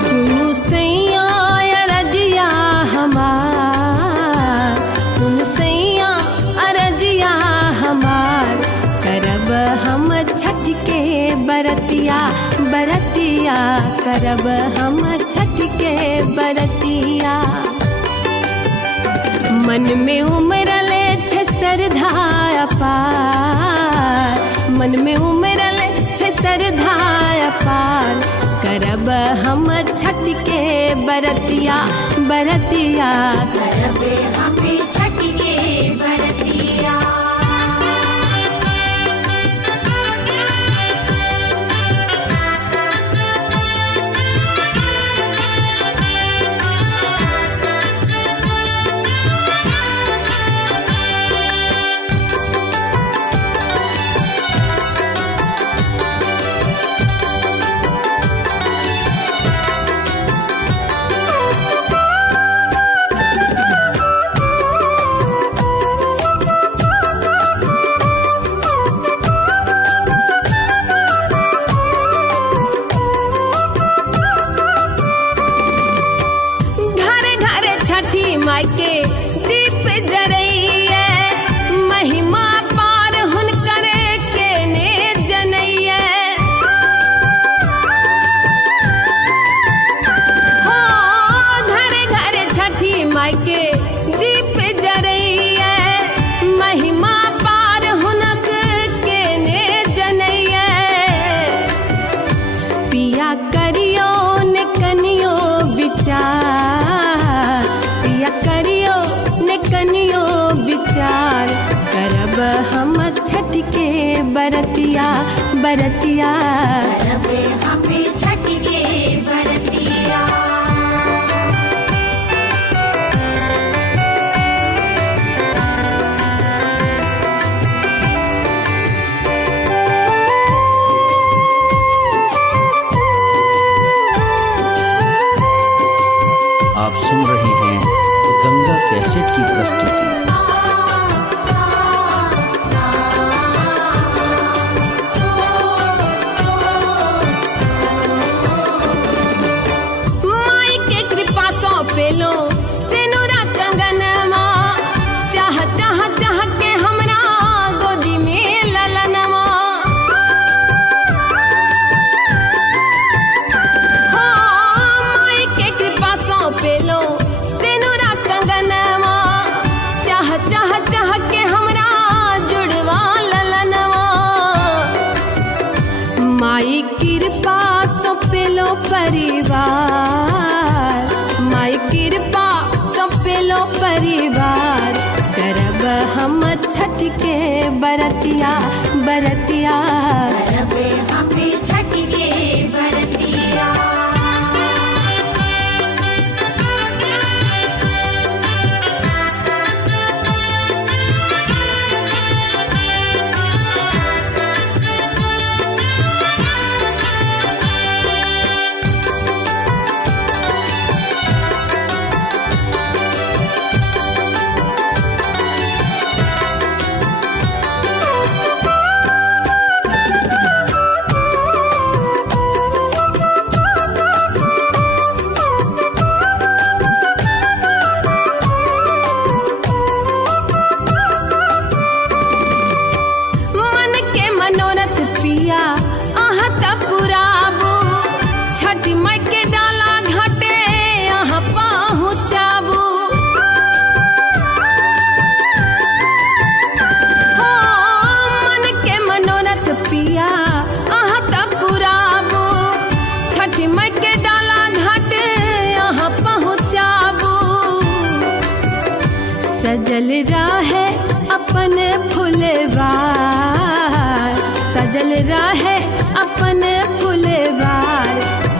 सुनु सैया अरजिया हमार, सुनु सैया अरजिया हमार, करब हम छठ के बरतिया बरतिया, करब हम छठ के बरतिया। मन में उमरले छे श्रद्धा अपार, मन में उमरले छे श्रद्धा अपार, करब हम छठ के बरतिया बरतिया, करब हम छठ के बरतिया। छठी माई के दीप जरैया, महिमा पार हुनकर के ने जनैया। हो घरे घरे छठी माई के दीप जरैया, महिमा पार हुनक के ने जनैया। पिया करियो ने कनियो विचार, पिया करियो ने कनियो विचार, करब हम छठ के बरतिया बरतिया, करब हम छठ के बरतिया। आप सुन रहे हैं गंगा कैसेट की प्रस्तुति। माई के कृपा सो पेलो सिनुरा कंगनमा, चाह चाह चाह के हमरा गोदी में ललनमा। हो माई के कृपा सो पेलो सिनुरा कंगनमा, चाह चाह चाह के हमरा जुड़वा ललनवा। माई कृपा सो पेलो परिवार, माई कृपा सो पेलो परिवार, करब हम छठ के बरतिया बरतिया, करब हम छठ के बरतिया। सजल रहे अपन फुलवार, सजल रहे अपन फुलवार,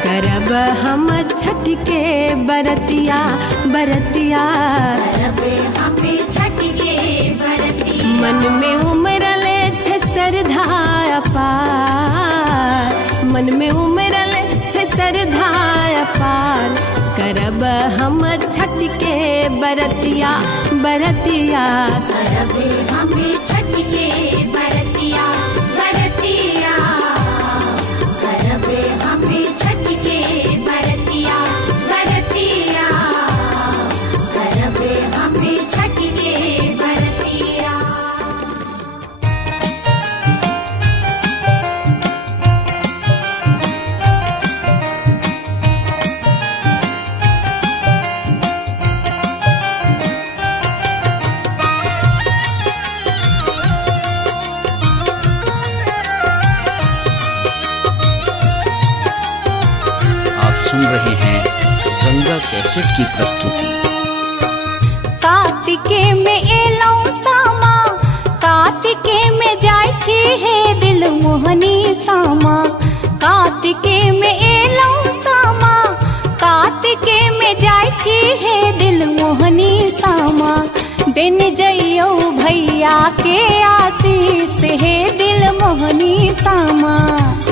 करब हम छठ के बरतिया बरतिया। करब हम छठ के बरतिया। मन में उमरले छे श्रद्धा अपार, मन में उमरले छे श्रद्धा अपार, करब हम छठ के बरतिया बरतिया करबे हमें छठ के बरतिया बरतिया करबे हमें छठ के बरतिया बरतिया करबे हमें छठ के बरतिया। आप सुन रहे हैं गंगा कैसेट की प्रस्तुति। कार्तिके में एलौ सामा, कार्तिके में जाय छी हे दिल मोहनी सामा, कार्तिके में एलौ सामा, कार्तिके में जाय छी हे दिल मोहनी सामा। दिन जइयो भैया के आशीष हे दिल मोहनी सामा,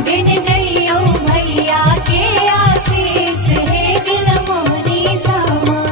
दिन जइयो भैया के आशीष हे दिल मोहनी सामा।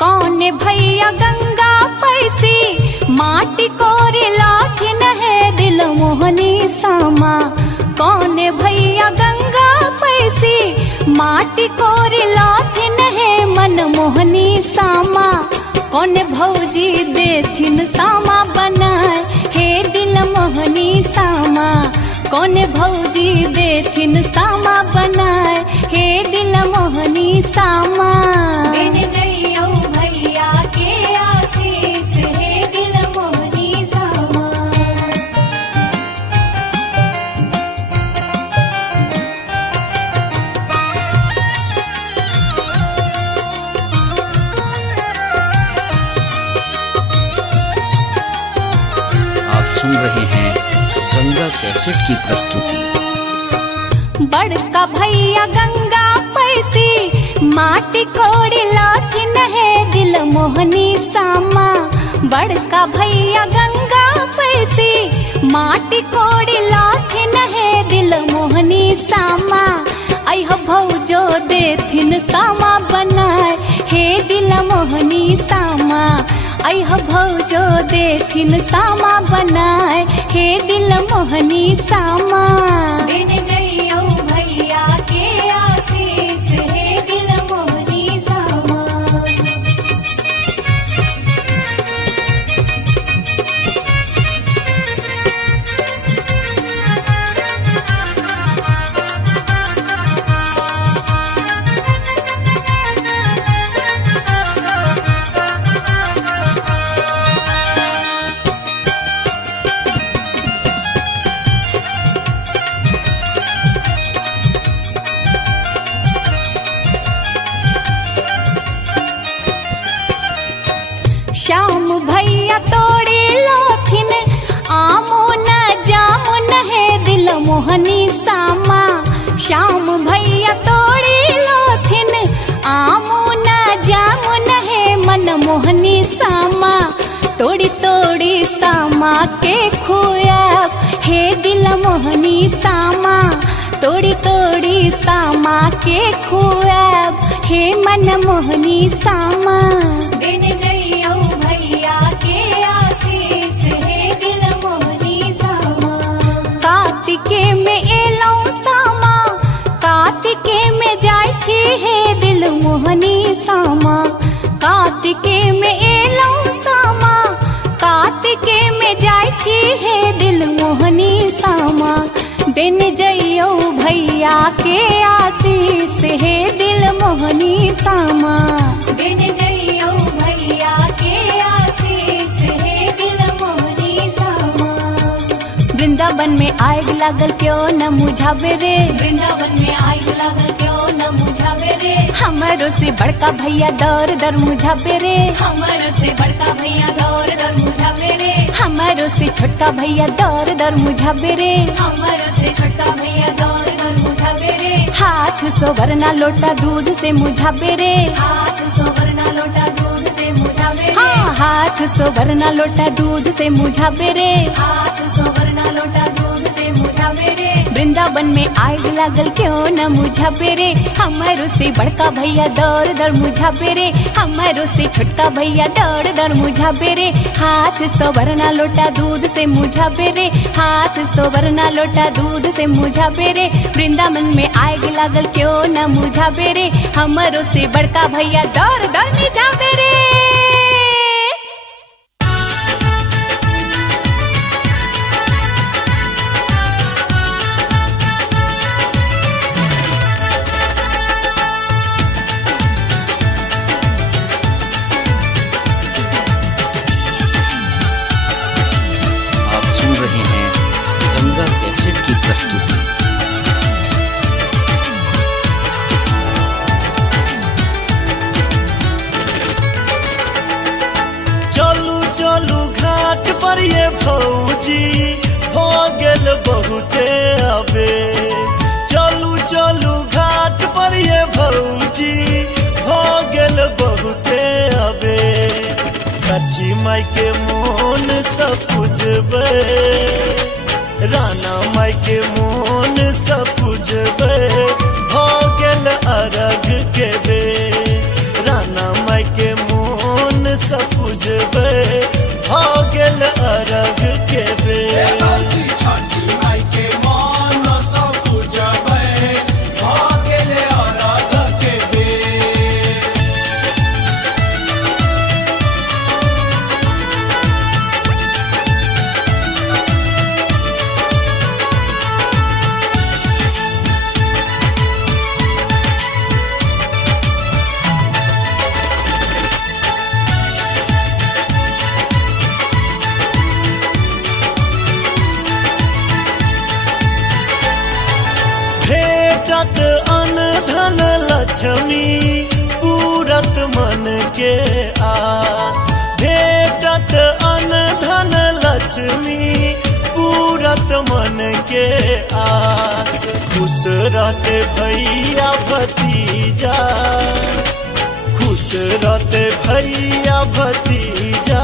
कौन भैया गंगा पैसी माटी कोरे लाथिन है दिल मोहनी सामा, कौन भैया गंगा पैसी माटी कोरे लाथिन है मन मोहनी सामा। कौन भौजी देथिन सामा बनाए हे दिल मोहनी सामा, कौन भौजी देथिन सामा बनाए हे दिल मोहनी सामा। दिन जइयो भैया के आशीष हे दिल मोहनी सामा। आप सुन रहे हैं गंगा कैसेट की प्रस्तुति। बड़का भैया गंगा पैसी माटी कोड़ी लाथिन है दिल मोहनी सामा, बड़का भैया गंगा पैसी माटी कोड़ी लाथिन है दिल मोहनी सामा। अह भौजो देथिन सामा बनाए हे दिल मोहनी सामा, अह भौजो देथिन सामा बनाए हे दिल मोहनी सामा। दिन जइयो भैया के आशीष हे दिल मोहनी सामा। श्याम भैया तोड़ी लोथिन आमो न जामुन है दिल मोहनी सामा, श्याम भैया तोड़ी लोथिन आमो न जामुन है मन मोहनी सामा। तोड़ी तोड़ी सामा के खुआब हे दिल मोहनी सामा, तोड़ी तोड़ी सामा के खुआब हे मन मोहनी सामा। दिन जइयो भैया के आशीष हे दिल मोहनी सामा। कार्तिके में एलौ सामा, कार्तिके में जाय छी हे दिल मोहनी सामा, कार्तिके में एलौ सामा, कार्तिके में जाय छी हे दिल मोहनी सामा। दिन जइयो भैया के आशीष हे दिल मोहनी सामा, दिन जइयो भैया के आशीष हे दिल मोहनी सामा। वृंदावन में आग लागल क्यों न मुझावे रे। वृंदावन में आग लागल क्यों न मुझावे रे। हमारो से बड़का भैया दर दर मुझावे रे। हमारो से बड़का भैया दौर दर मुझावे रे। हमारो से छोटका भैया दर दर मुझावे रे। हमारो से छोटा भैया दौर दर मुझावे रे। हाथ सोवरना लोटा दूध से मुझावे रे। हाथ सोवरना लोटा दूध से मुझावे रे। हाँ, हाथ सोवरना लोटा दूध से मुझावे रे। हाथ सोवरना लोटा दूध से मुझावे रे। वृंदावन में आग लागल क्यों न मुझावे रे। हमारो से बड़का भैया दर दर मुझावे रे। हमारो से छोटका भैया दर दर मुझावे रे। हाथ सोवरना लोटा दूध से मुझावे रे। हाथ सोवरना लोटा दूध से मुझावे रे। वृंदावन में आग लागल क्यों न मुझावे रे। हमारो से बड़का भैया दर दर मुझावे रे। आप सुन रहे हैं गंगा कैसेट की प्रस्तुति। चलू चलू घाट पर ये भौजी हो गेल बहुते अबे। चलू चलू घाट पर ये भौजी हो गेल बहुते अबे। छठी माई के मोन सब पूजबे। राना माई के मोन सब पूजबे। हो गेल अरघ के बे। राना माई के मोन सब पूजबे। हो गेल अरघ के बे। भौजी छठी माई के मन सब पूजबै। भागेले अरघ के बेर। भेटत अन धन लक्ष्मी पूरत मन के आस। भेटत अन धन लक्ष्मी पूरत मन के आस। खुश रहते भैया भतीजा। खुश रहते भैया भतीजा।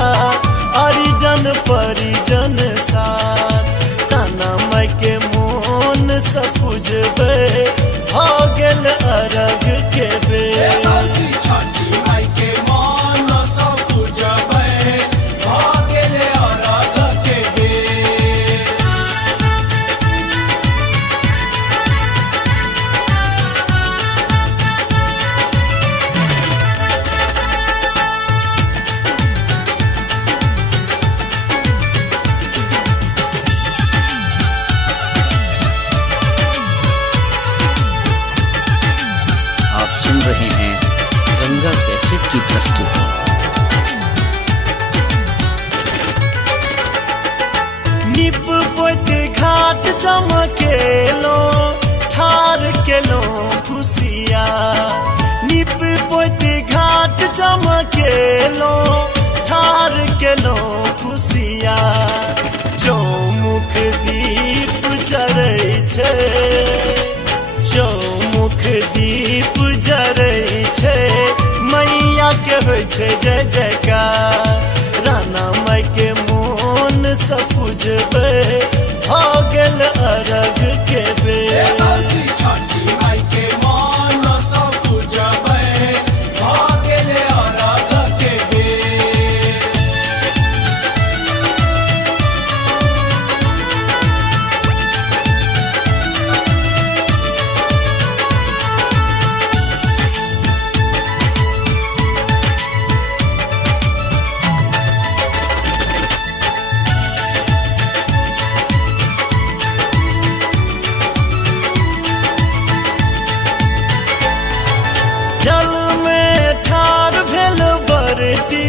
हरिजन परिजन साथ। काना माई के मोन सब पूजबे। हो गेल अरघ के बे। भौजी छठी माई के मन सब पूजबै। भागेले अरघ के बेर। आप सुन रहे हैं गंगा कैसेट की प्रस्तुति। निप पोत घाट चमकेलो। ठार केलो खुशिया। निप पोत घाट चमकेलो। ठार केलो खुशिया। चौमुख दीप जरै छै। चौमुख दीप जरै छै। मैया के होइ छै जय जयकार। राना माई के मोन सब पूजबे। हो गेल अरघ के बे। भौजी छठी माई के मन सब पूजबै। भागेले अरघ के बेर। जल में ठार भेल बरती।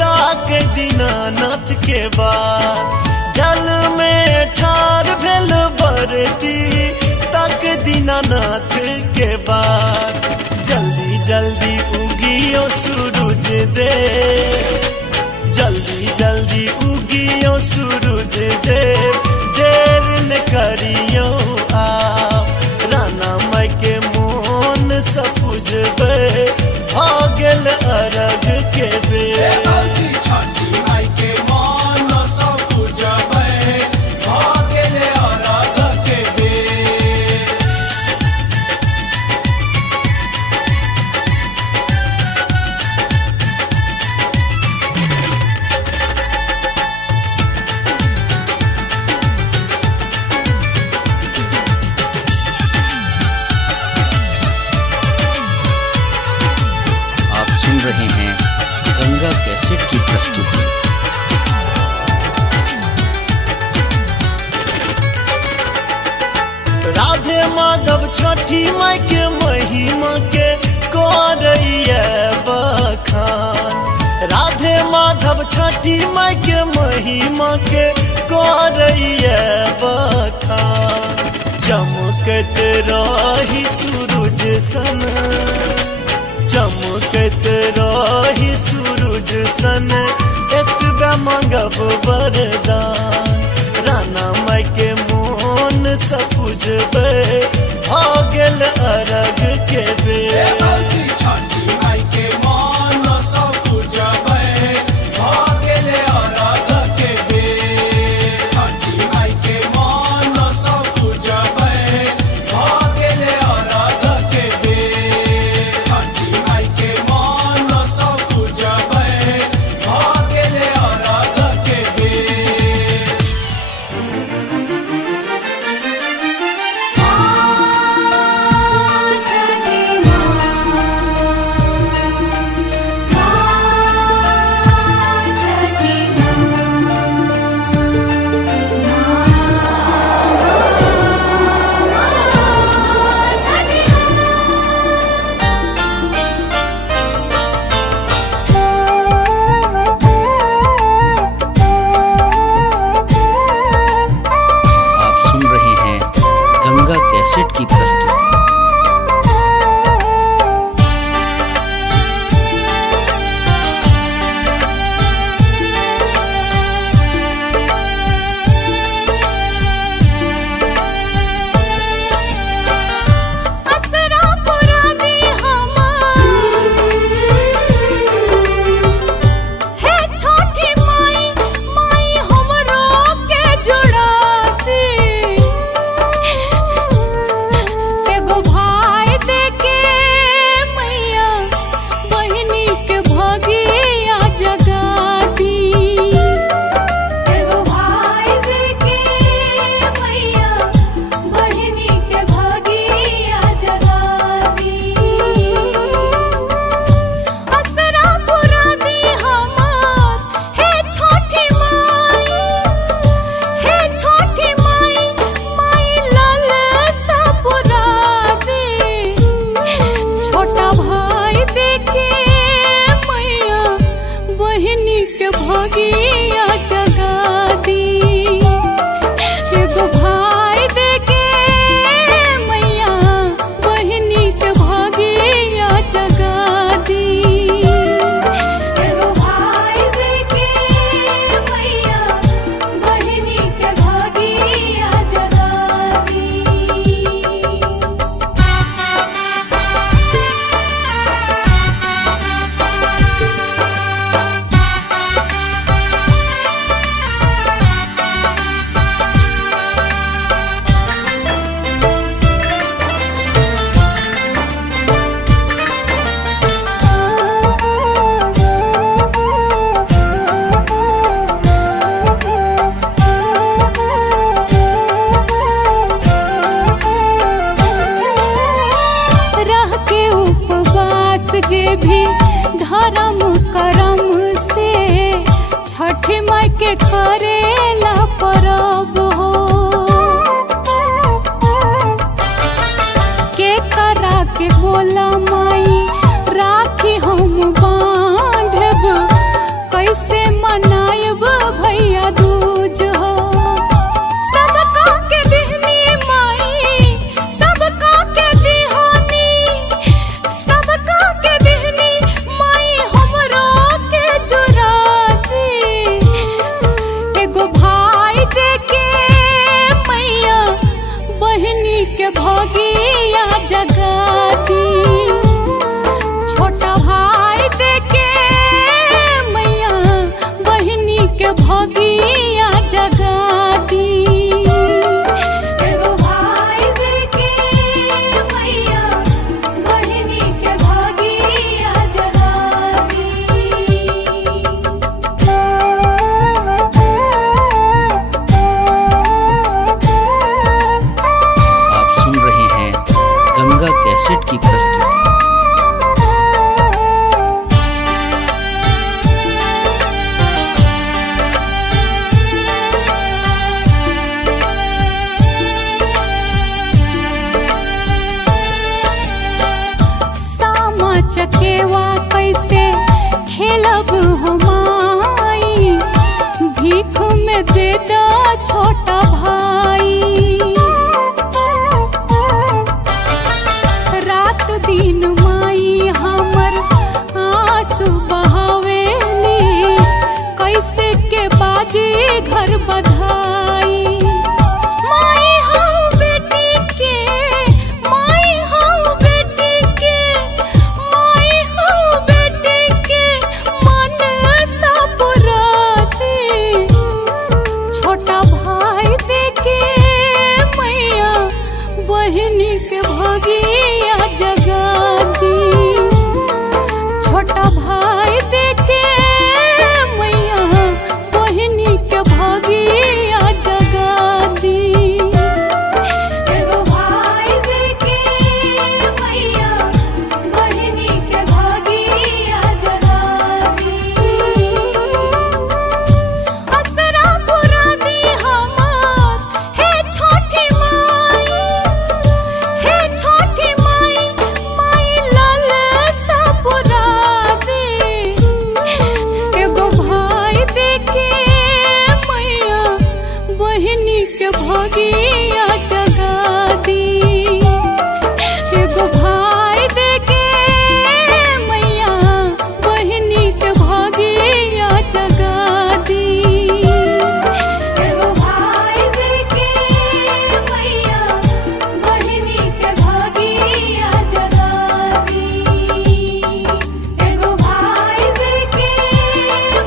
ताक दीनानाथ के बाद। जल में ठार भेल के बाद जल्दी जल्दी उगियो सूरज दे, जल्दी जल्दी उगियो सूरज देव, देर न करियो आप राना माई के मोन सपुजबे भागल अरग के बेर। छठी माई के मन सब पूजबे भागल अरग के बेर। आप सुन रहे हैं गंगा कैसेट की प्रस्तुति। राधे माधव छठी माई के महिमा के करैया बखान, राधे माधव छठी माई के महिमा के करैया बखान। चमकत रही सूरज सन, चमकत रही सूरज सन, एतबे मांगब वरदान राना माई के मोन सपुजबे भागल अरग के बेर। छठी माई के मन सब पूजबे भागल अरग के बेर। छठी माई के मन सब पूजबे भागल अरग के बेर। छठी माई के मन सब पूजबे भागल अरग के बेर। आप सुन रहे हैं गंगा कैसेट की प्रस्तुति। असरा पुरानी हमार हे छोटी माई, माई हमरो के जुड़ाती। एगो भाई देके मैया बहिनी के भगिया जगाती। एगो भाई देके मैया बहिनी के भगिया जगाती। असरा पुरानी हमार हे छोटी माई, हे छोटी माई, माई लाल सा पुरानी। छोटा भाई देखे मैया बहिनी के भगिया जगाती। एगो भाई देके मैया बहिनी के भगिया जगाती। एगो भाई देके मैया बहिनी के भगिया जगाती। रह के उपवास जे भी धर्म करम से छठ माई के करेला परब हो। के करा के बोला माई राखी हम बांधब, कैसे मनायब भैया दूज हो। सबका के दिहनी माई, सबका के दिहनी अब हमाई भीख में दे दो छोटा भाई। रात दिन माई हमर आंसू बहावेली, कैसे के बाजी घर बधाई। माई हऊ बेटी के, माई हऊ बेटी के, माई हऊ बेटी के मन सा पुराती। छोटा भाई देखे मैया बहिनी के भगिया जगा दी। छोटा भाई देखे मैया बहिनी के भगिया जगा दी। एगो भाई देखे मैया बहिनी के भागिया जगा दी। असरा पुरा दी हमार हे छोटी माई, हे छोटी माई, माई लाल सा पुरा दी। एगो भाई देखे मैया बहिनी के भगिया जगा दी। एगो भाई देखे मैया बहिनी के भगिया जगा दी। एगो भाई देखे मैया बहिनी के भागिया जगा दी। एगो भाई देखे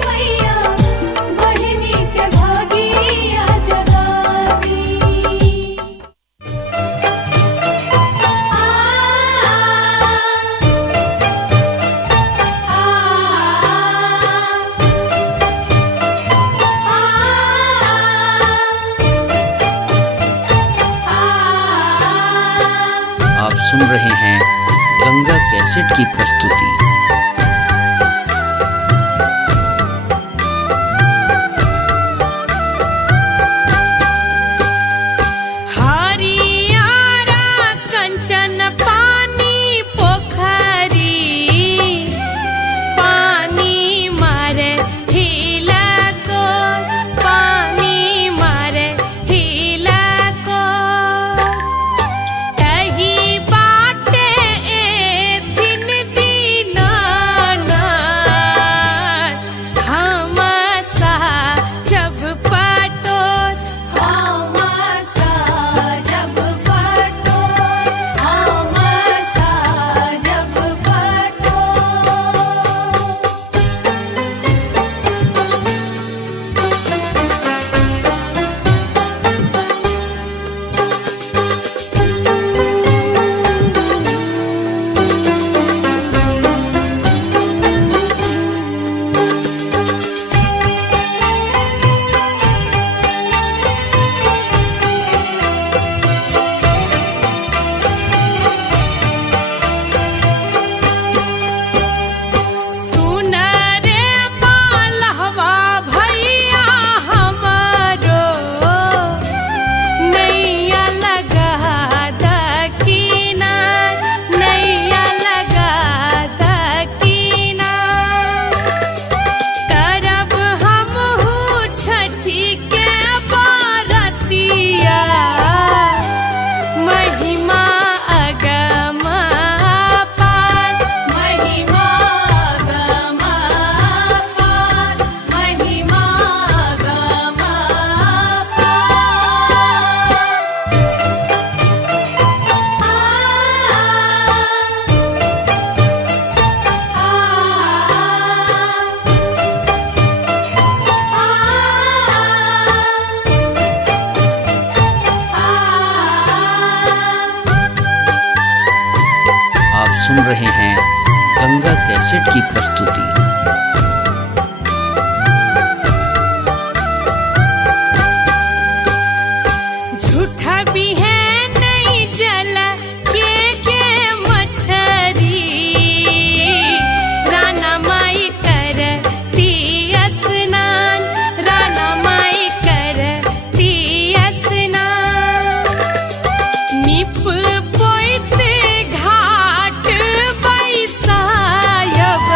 मैया बहिनी के भागिया जगा दी। आप सुन रहे हैं गंगा कैसेट की प्रस्तुति। हरियारा कंचन पानी पोखरी, पानी मारे हिला को, पानी मारे हिला को। तही बाटे ए दिन दीनानाथ, हम सा जब पटोर, हम सा जब पटोर, हम सा जब पटोर। सुन रे मालहवा भैया हमारो, नैया लगा दकीनार, नैया लगा दकीनार। करब हमहू छठी के बारतिया, महिमा अगमा पार, महिमा गमा पार, महिमा गमा आप सुन रहे हैं गंगा कैसेट की प्रस्तुति। झूठा भी है नहीं जल के मछरी, राना माई करती स्नान, राना माई करती स्नान। निप पोइत घाट बैसायब,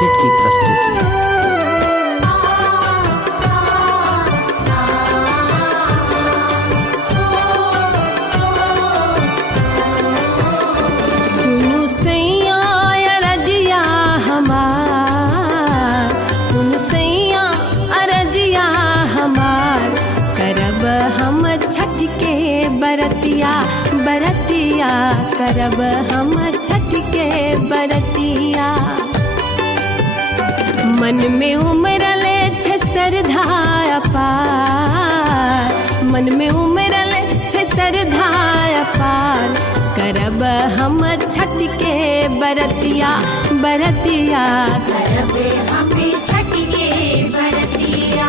कैसेट की प्रस्तुति। सुनु सैया अरजिया हमार, सुनु सैया अरजिया हमार, करब हम छठ के बरतिया बरतिया, करब हम छठ के बरतिया। मन में उमरले छे श्रद्धा अपार, मन में उमरले छे श्रद्धा अपार, करब हम छठ के बरतिया बरतिया, करब हम छठ के बरतिया।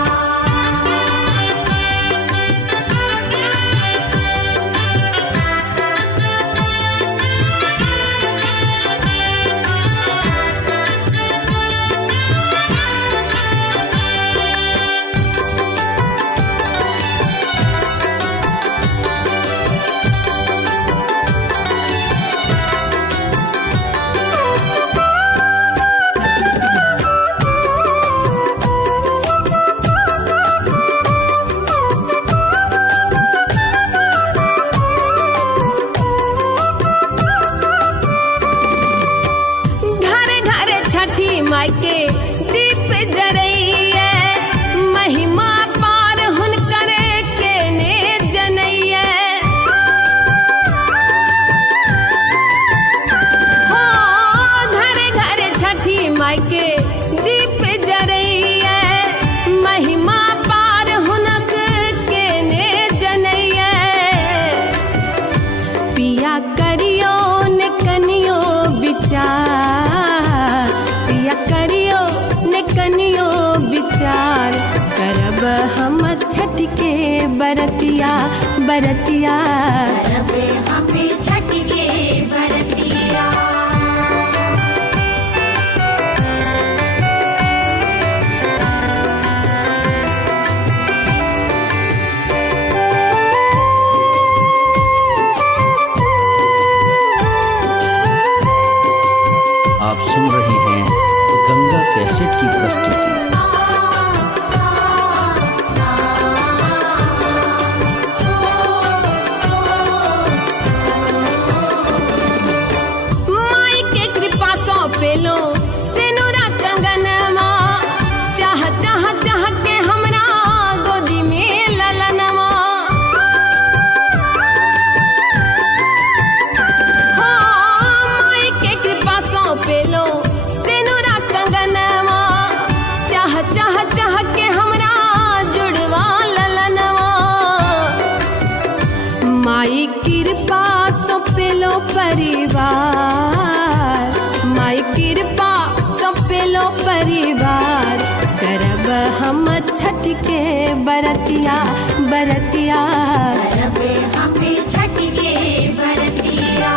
छठी माई के दीप जरैया, महिमा पार हुनकर के ने जनैया। हो घरे घरे छठी माई के दीप जरैया, महिमा पार हुनक के ने जनैया। पिया करियो ने कनियो विचार, पिया करियो ने कनियो विचार, करब हम छठ के बरतिया बरतिया, करब हम छठ के बरतिया। आप सुन रहे हैं गंगा कैसेट की प्रस्तुति। माई के कृपा सौ पेलो सिनुरा कंगनमा, चाह चाह चाह के हमरा गोदी में ललनमा। हो माई के कृपा सौ पेलो सिनुरा कंगनमा, चाह चाह चाह के हमरा जुड़वा ललनवा। माई कृपा सौ पेलो परिवार, माई कृपा सौ पेलो परिवार, करब हम छठ के बरतिया बरतिया, करब हम छठ के बरतिया।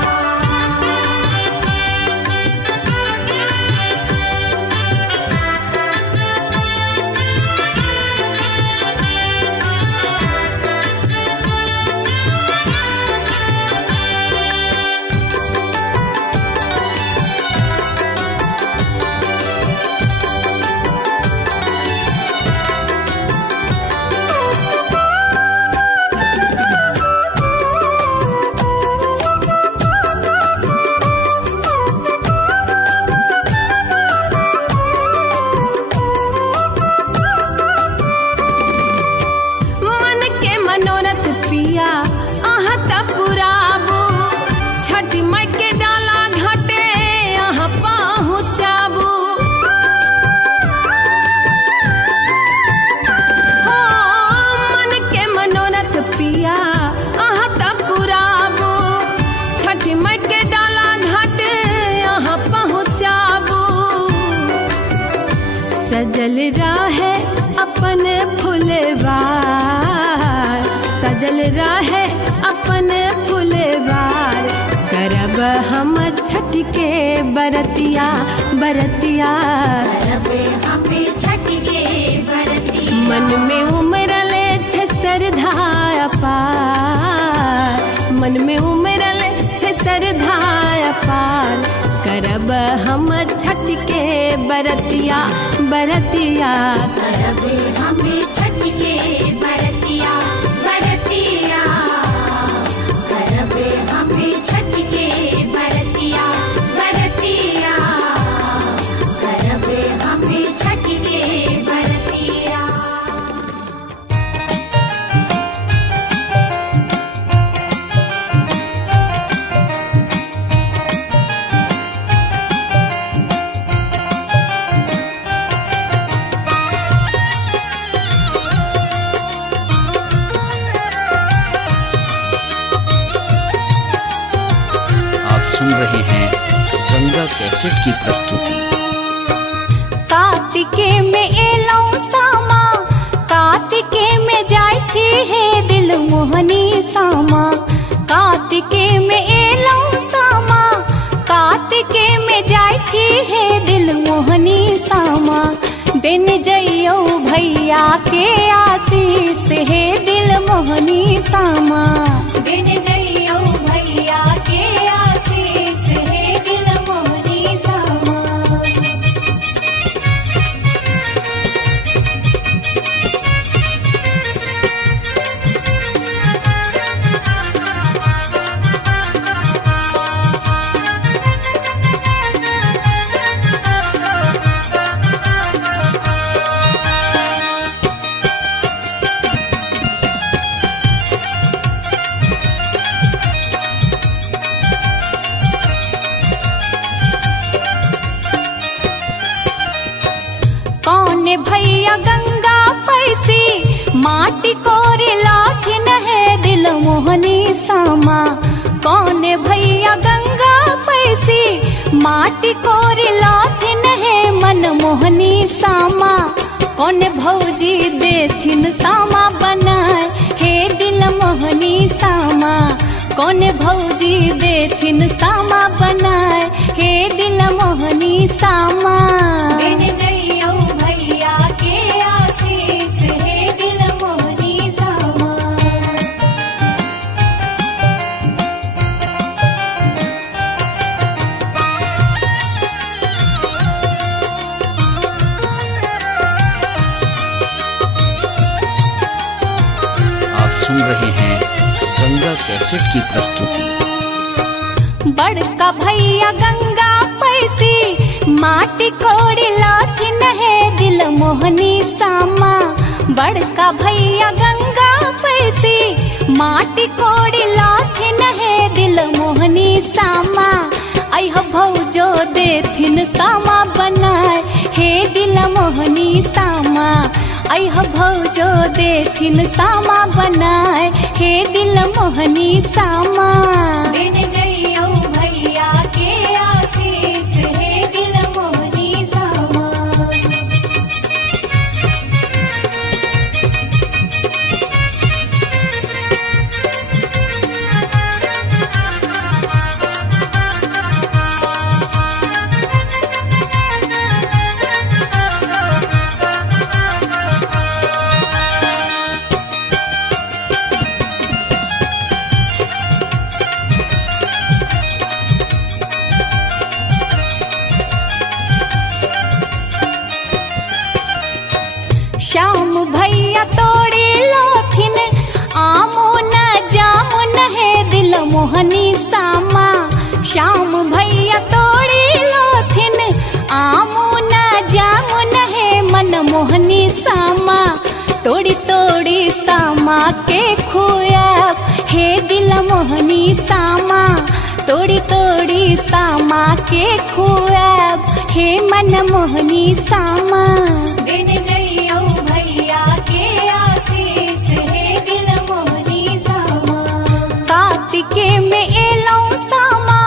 मन के मनोरथ पिया अहाँ त पुराबू, छठ माई के डाला घाटे अहाँ पहुँचाबू। हो मन के मनोरथ पिया अहाँ त पुराबू, छठ माई के डाला घाटे अहाँ पहुँचाबू। सजल रहे अपन फुलवार, सजल रहे अपन फुलवार, करब हम छठ के बरतिया बरतिया, करब हम छठ के बरतिया। मन में उमरले छे श्रद्धा अपार, मन में उमरले छे श्रद्धा अपार, करब करब हम छठ के बरतिया बरतिया करब हमें छठ के बरतिया बरतिया करब हमें छठ के बरतिया बरतिया करब हमें छठ के बरतिया। आप सुन रहे हैं गंगा कैसेट की प्रस्तुति। कार्तिके में एलौ सामा कार्तिके में जाय छी हे दिल मोहनी सामा कार्तिके में एलौ सामा कार्तिके में जाय छी हे दिल मोहनी सामा दिन जइयो भैया के आशीष हे दिल मोहनी सामा दिन जइयो भैया के आशीष हे दिल मोहनी सामा। कौन भैया गंगा पैसी माटी कोरे लाथिन है दिल मोहनी सामा कौन भैया गंगा पैसी माटी कोरे लाथिन है मन मोहनी सामा कौन भौजी देथिन सामा बनाए हे दिल मोहनी सामा कौन भौजी देथिन सामा बनाए हे दिल मोहनी सामा दिन जइयो भैया के आशीष हे दिल मोहनी सामा। आप सुन रहे हैं गंगा कैसेट की प्रस्तुति। बड़का भैया गंगा पैसी माटी कोड़ी लाथिन है दिल मोहनी सामा बड़का भैया गंगा पैसी माटी कोड़ी लाथिन है दिल मोहनी सामा अह भौजो देथिन सामा बनाए हे दिल मोहनी सामा अह भौजो देथिन सामा बनाए हे दिल मोहनी सामा दिन जइयो भैया के आशीष हे दिल मोहनी सामा। श्याम भैया तोड़ी लोथिन आमो न जामुन है दिल मोहनी सामा श्याम भैया तोड़ी लोथिन आमो न जामुन है मन मोहनी सामा तोड़ी तोड़ी सामा के खुआब हे दिल मोहनी सामा तोड़ी तोड़ी सामा के खुआब हे मन मोहनी सामा दिन जइयो भैया के आशीष हे दिल मोहनी सामा। कार्तिके में एलौ सामा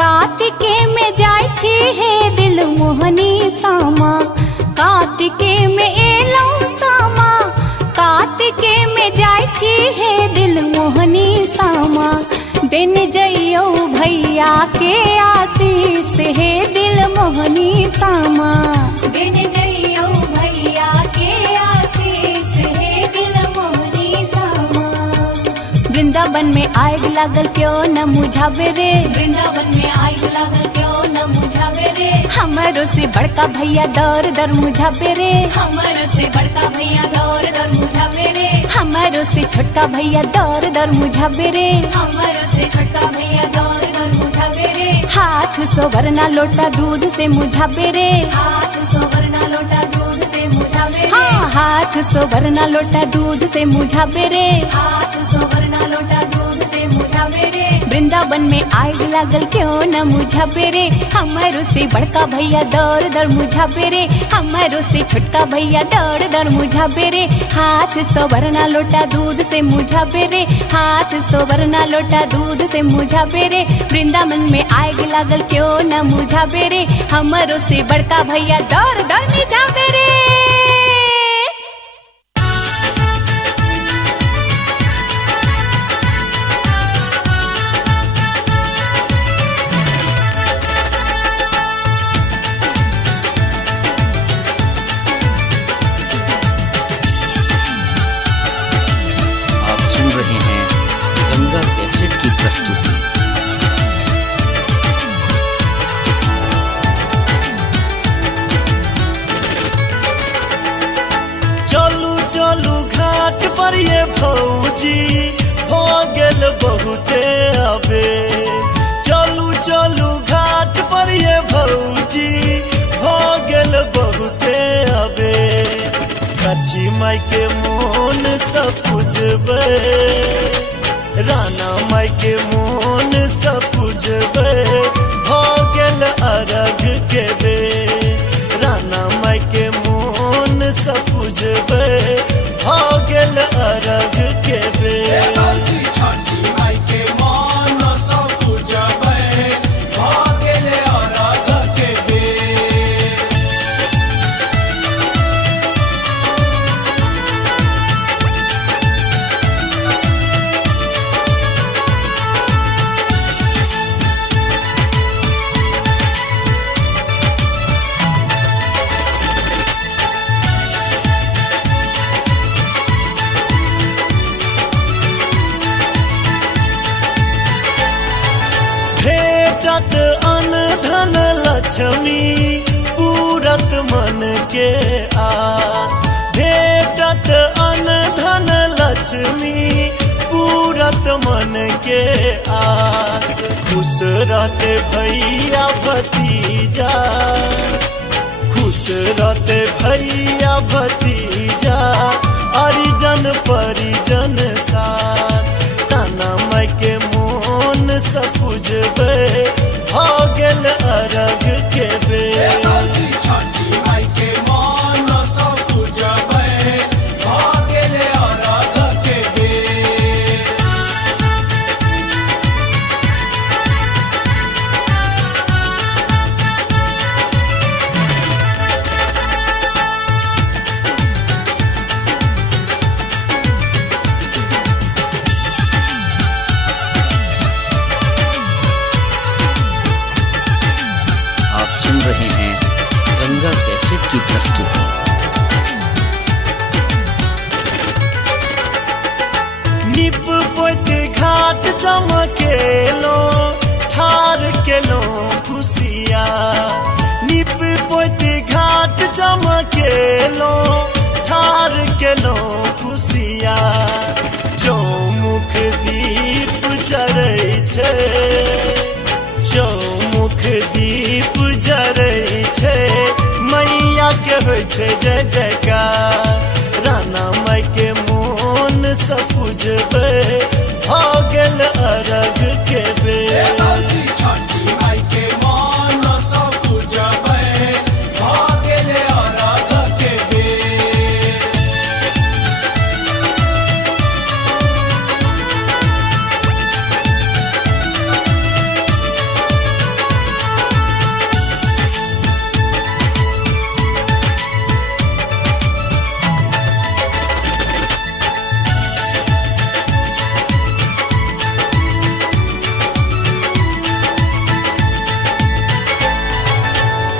कार्तिके में जाय छी हे दिल मोहनी सामा कार्तिके में एलौ सामा कार्तिके में जाय छी हे दिल मोहनी सामा दिन जइयो भैया के आशीष हे दिल मोहनी सामा दिन जइयो भैया के आशीष हे दिल मोहनी सामा। वृंदावन में आए लागल क्यों न मुझावे रे। वृंदावन में आग लागल क्यों न मुझावे रे। हमारो से बड़का भैया दर दर मुझावे रे। हमारो से बड़का भैया दौर दर मुझावे रे। हमारो से छोटका भैया दर दर मुझावे रे। हमारो से छोटका भैया दौर दर मुझावे रे। हाथ सोवरना लोटा दूध से मुझावे रे। हाथ सोवरना लोटा दूध से मुझावे रे। हाँ, हाथ सोवरना लोटा दूध से मुझावे रे। हाथ सोवरना लोटा दूध से मुझावे रे। वृंदावन में आग लागल क्यों न मुझावे रे। हमारो से बड़का भैया दर दर मुझावे रे। हमारो से छोटका भैया दर दर मुझावे रे। हाथ सोवरना लोटा दूध से मुझावे रे। हाथ सोवरना लोटा दूध से मुझावे रे। वृंदावन में आग लागल क्यों न मुझावे रे। हमारो से बड़का भैया दर दर मुझावे रे। आप सुन रहे हैं गंगा कैसेट की प्रस्तुति। चलू चलू घाट पर ये भौजी हो गेल बहुते अबे। चलू चलू घाट पर ये भौजी हो गेल बहुते अबे। छठी माई के मोन सब पूजबे। राना माई के मोन सब पूजबे। हो गेल अरघ के बे। राना माई के मोन सब पूजबे। हो गेल अरघ के बे। भौजी छठी माई के मन सब पूजबै भागेले अरघ के बेर। भेटत अन धन लक्ष्मी पूरत मन के आस। भेटत अन धन लक्ष्मी पूरत मन के आस। खुश रहते भैया भतीजा। खुश रहते भैया भतीजा। हरिजन परिजन साथ। ताना माई के मोन सब पूजबे। हो गेल अरघ के बे। भौजी छठी माई के मन सब पूजबै भागेले अरघ के बेर। आप सुन रहे हैं गंगा कैसेट की प्रस्तुति। निप पोत घाट चमकेलो। ठार केलो खुशिया। निप पोत घाट चमकेलो। ठार केलो खुशिया। चौमुख दीप जरै छै। चौमुख दीप जरै छै। मैया के होइ छै जय जयकार। राना माई के मोन सब पूजबे। हो गेल अरघ के बे। भौजी छठी माई के मन सब पूजबै भागेले अरघ के बेर।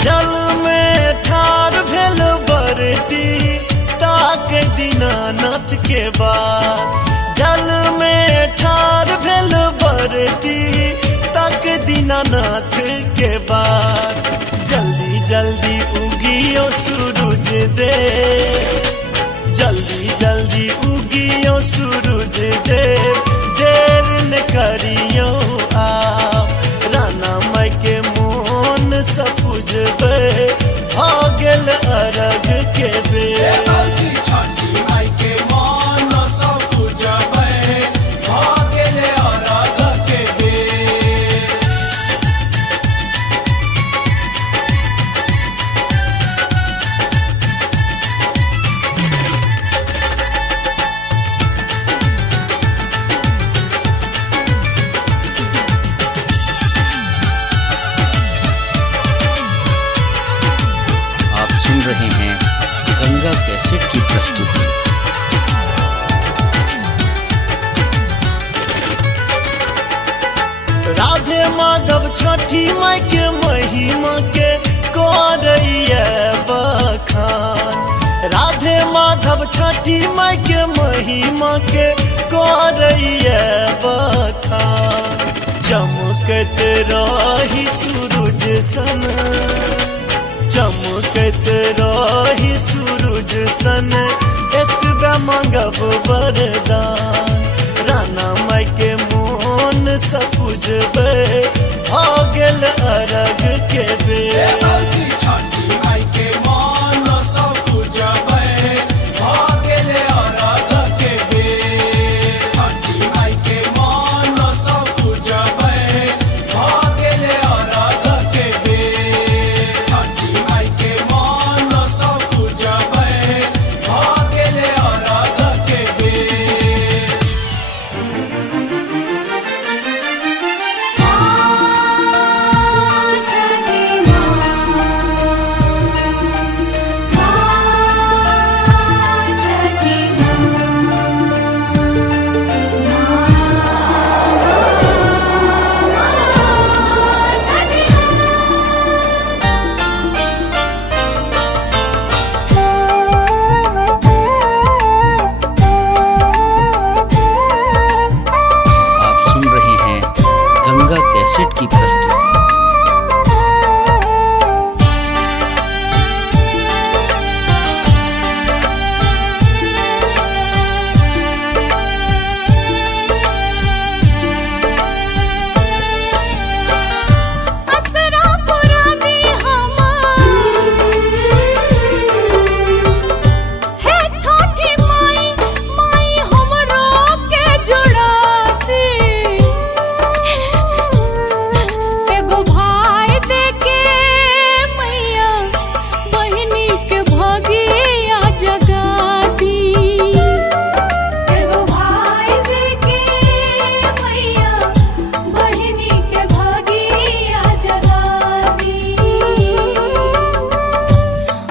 जल में ठार भेल बरती। ताक दीनानाथ के बाद। जल में ठार भेल बरती। धरती तक दीनानाथ के बार। जल्दी जल्दी उगियो सूरज देव, जल्दी जल्दी उगियो सूरज देव, देर न करियो आप। राना माई के मोन सपुजबे भागल अरग के बेर। छठी माई के मन सब पूजबे भागेले अरघ के बेर। आप सुन रहे हैं गंगा कैसेट की प्रस्तुति। राधे माधव छठी माई के महिमा के करैया बखान। राधे माधव छठी माई के महिमा के करैया बखान। चमकत रही सूरज सन, चमकत रही सूरज सन, एतबे मांगब वरदान। राना माई के मोन सपुजबे भागल अरग के बेर। छठी माई के मन सब पूजबे भागेले अरघ के बेर। छठी माई के मन सब पूजबे भागेले अरघ के बेर। छठी माई के मन सब पूजबे भागेले अरघ के बेर। आप सुन रहे हैं गंगा कैसेट की प्रस्तुति। असरा पुरानी हमार हे छठी माई, माई हमरो के जुड़ाती। एगो भाई देके मैया बहिनी के भगिया जगाती। एगो भाई देके मैया बहिनी के भगिया जगाती।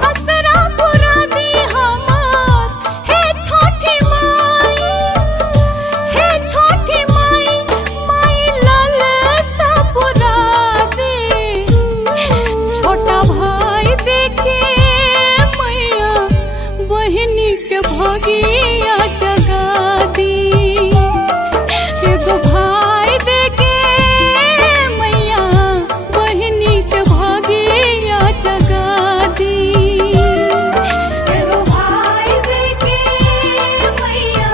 असरा पुरानी हमार हे छठी माई, हे छठी माई, माई लाल सा पुराती। छोटा भाई देखे मैया बहिनी के भगिया जगाती। एगो भाई देके मैया बहिनी के भगिया जगाती। एगो भाई देके मैया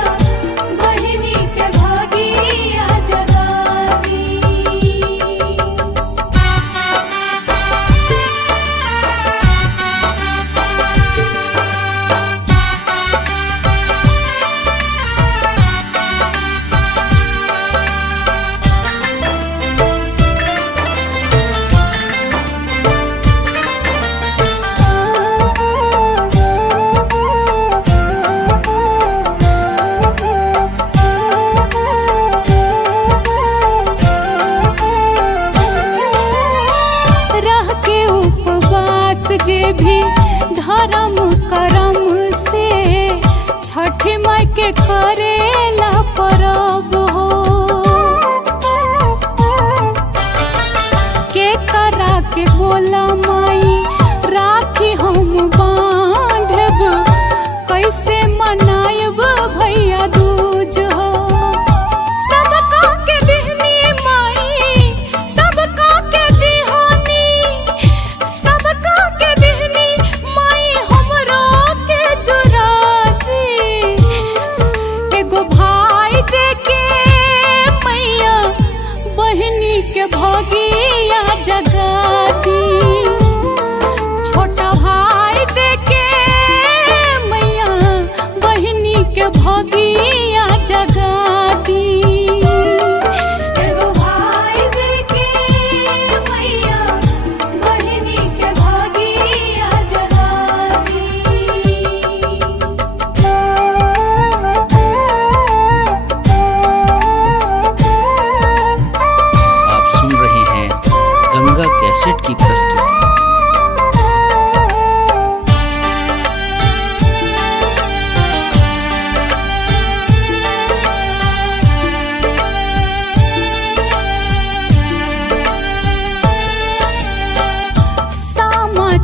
बहिनी के भगिया जगाती। रह के उपवास जे भी धर्म करम से छठी माई के करेला परब हो। के करा के बोला माई राखी हम बांधब, कैसे मनायब भैया दूज हो। सबका के दिहनी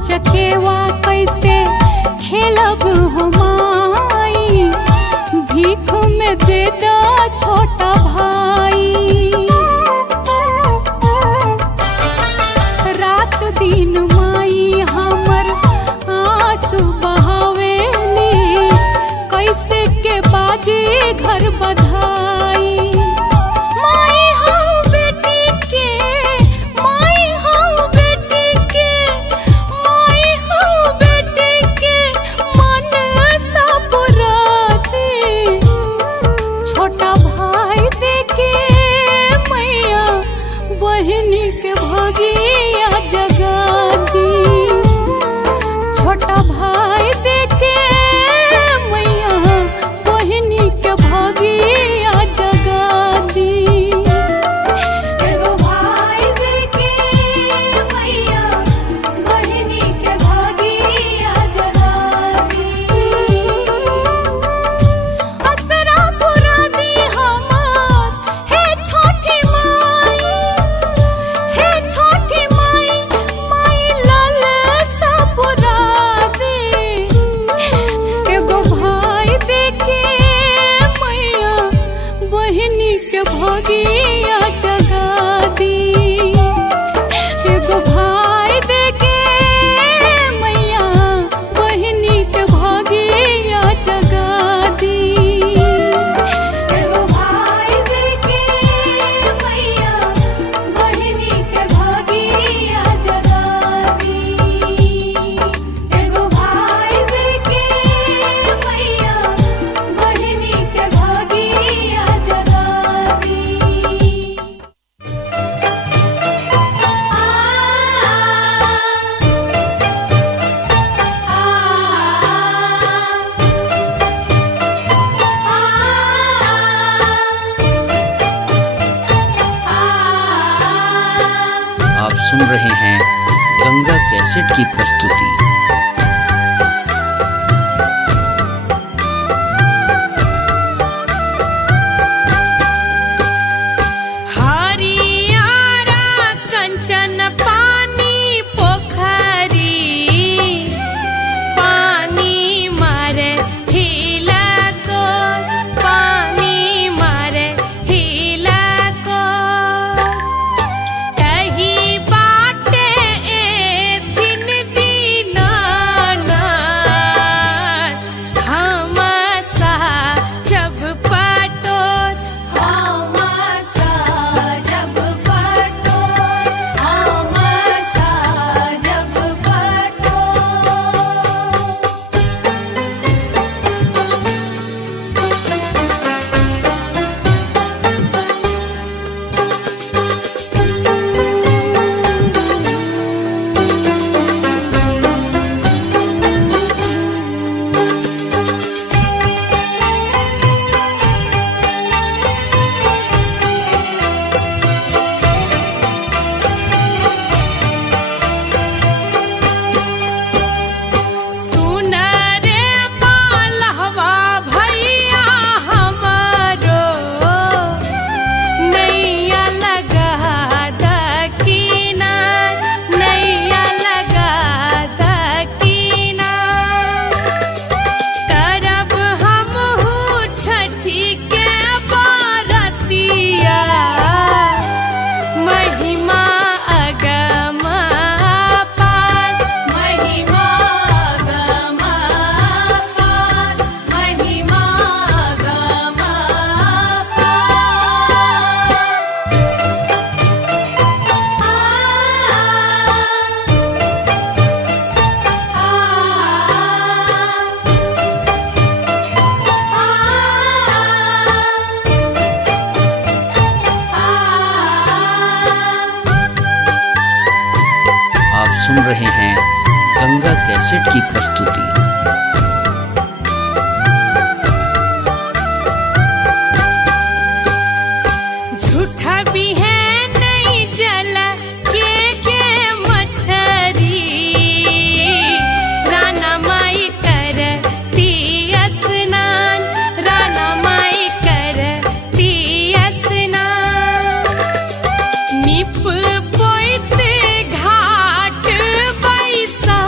चकेवा कैसे खेलब हो माई, भीख में दे दो छोटा भाई। रात दिन माई हमर आंसू बहावेली, कैसे के बाजी घर बधाई। माई हऊ बेटी के, माई हऊ बेटी के, माई हऊ बेटी के मन सा पुराती। छोटा भाई देखे मैया बहिनी के भगिया जगा दी। छोटा भाई देखे मैया बहिनी के भगिया जगा दी। एगो भाई देके मैया बहिनी के भागिया जगा दी। असरा पुरा दी हमार हे छोटी माई, हे छोटी माई, माई लाल सा पुरा दी। एगो भाई देके मैया बहिनी के भगिया जगा दी। एगो भाई देके मैया बहिनी के भगिया जगा दी। एगो भाई देके मैया बहिनी के भागिया जगा दी। एगो भाई देके मैया बहिनी के भागिया जगा दी। आप सुन रहे हैं गंगा कैसेट की प्रस्तुति। हरियारा कंचन पानी पोखरी, पानी मारे हिला को, पानी मारे हिला को। कही बाटे ए दिन दीनानाथ, हम सा जब पटोर, हम सा जब पटोर, हम सा जब पटोर। सुन रे मालहवा भैया हमारो, नैया लगा दकीनार, नैया लगा दकीनार। करब हमहू छठी के बारतिया, महिमा अगम पार। महिमा गम पार, महिमा गम आप सुन रहे हैं गंगा कैसेट की प्रस्तुति। झूठा भी है नहीं जल के मछरी, राना माई करती स्नान, राना माई करती स्नान। निप पोइत घाट बैसा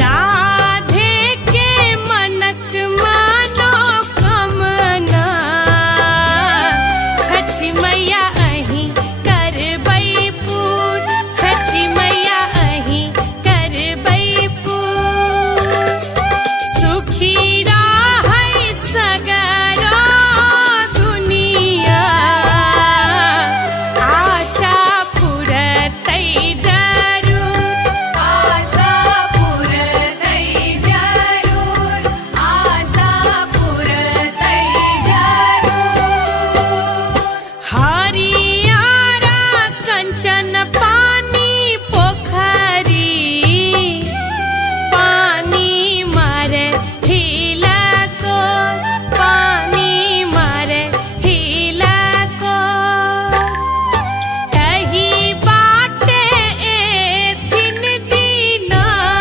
राधे के मनक मनोकामना छठी मैया अहीं करबै पूर, छठी मैया अहीं करबै पूर। सुखी रहै सगरो दुनिया, आशा पुरतै जरूर, आशा पुरतै जरूर, आशा पुरतै जरूर। हरियारा कंचन पानी पोखरी, पानी मारे हिला को, पानी मारे हिला को। एही बाटे एथिन दीनानाथ,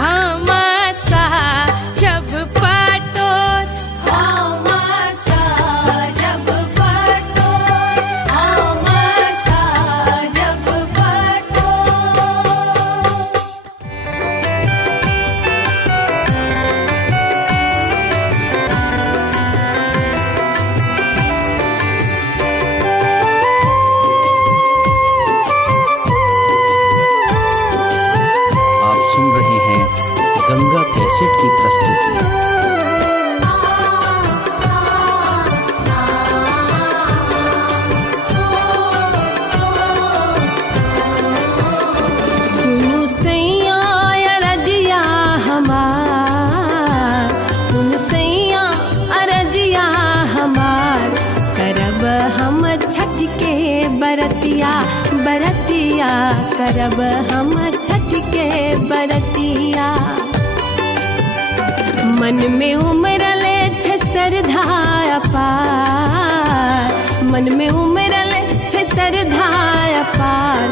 हम साजब पटोर, हम साजब पटोर, हम साजब पटोर। आप सुन रहे हैं गंगा कैसेट की प्रस्तुति। सुनु सैया अरजिया हमार, सुनु सैया अरजिया हमार, करब हम छठ के बरतिया, बरतिया करब हम छठ के बरतिया। मन में उमरले छे श्रद्धा अपार, मन में उमरले छे श्रद्धा अपार,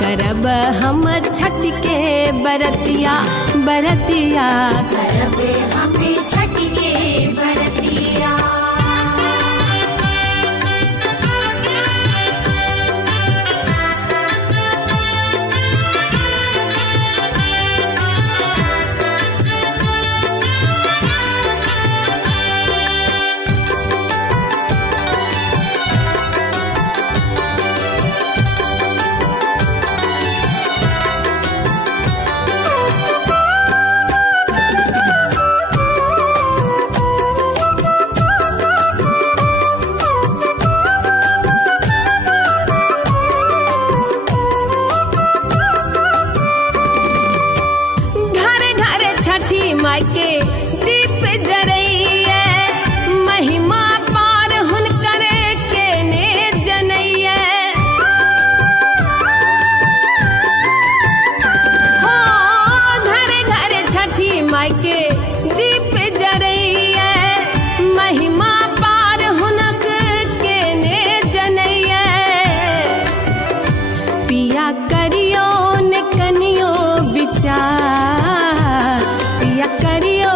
करब हम छठ के बरतिया, बरतिया करबे हमें छठ के बरतिया। घर घर छठी माई के दीप जरैया, महिमा पार हुनकर के ने जनैया। हो घर घर छठी माई के दीप जरैया, महिमा पार हुनक के ने जनैया। पिया करियो ने कनियो विचार, पिया करियो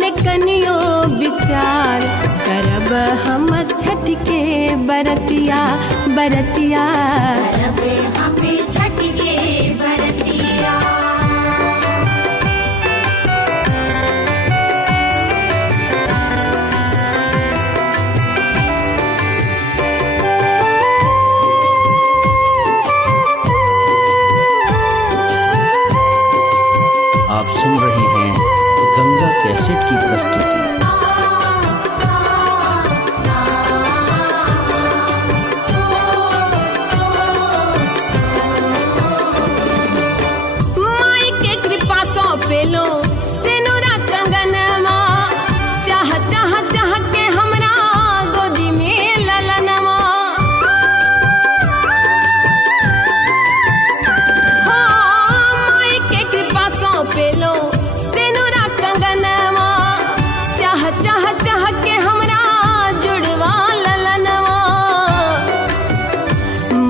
ने कनियो विचार, करब हम छठ के बरतिया, बरतिया करबे हमें छठ के बरतिया। आप सुन रहे हैं गंगा कैसेट की प्रस्तुति। माई के कृपा सौ पेलो सिनुरा कंगनमा, चाह चाह चाह के हमरा गोदी में ललनमा। हो माई के कृपा सौ पेलो सिनुरा कंगनमा, चाह चाह चाह के हमरा जुड़वा ललनमा।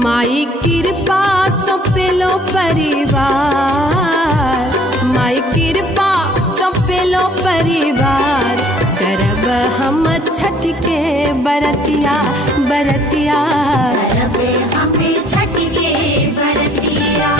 माई कृपा सौ पेलो परिवार, माई कृपा सौ पेलो परिवार, करब हम छठ के बरतिया, बरतिया करबे हमें छठ के बरतिया।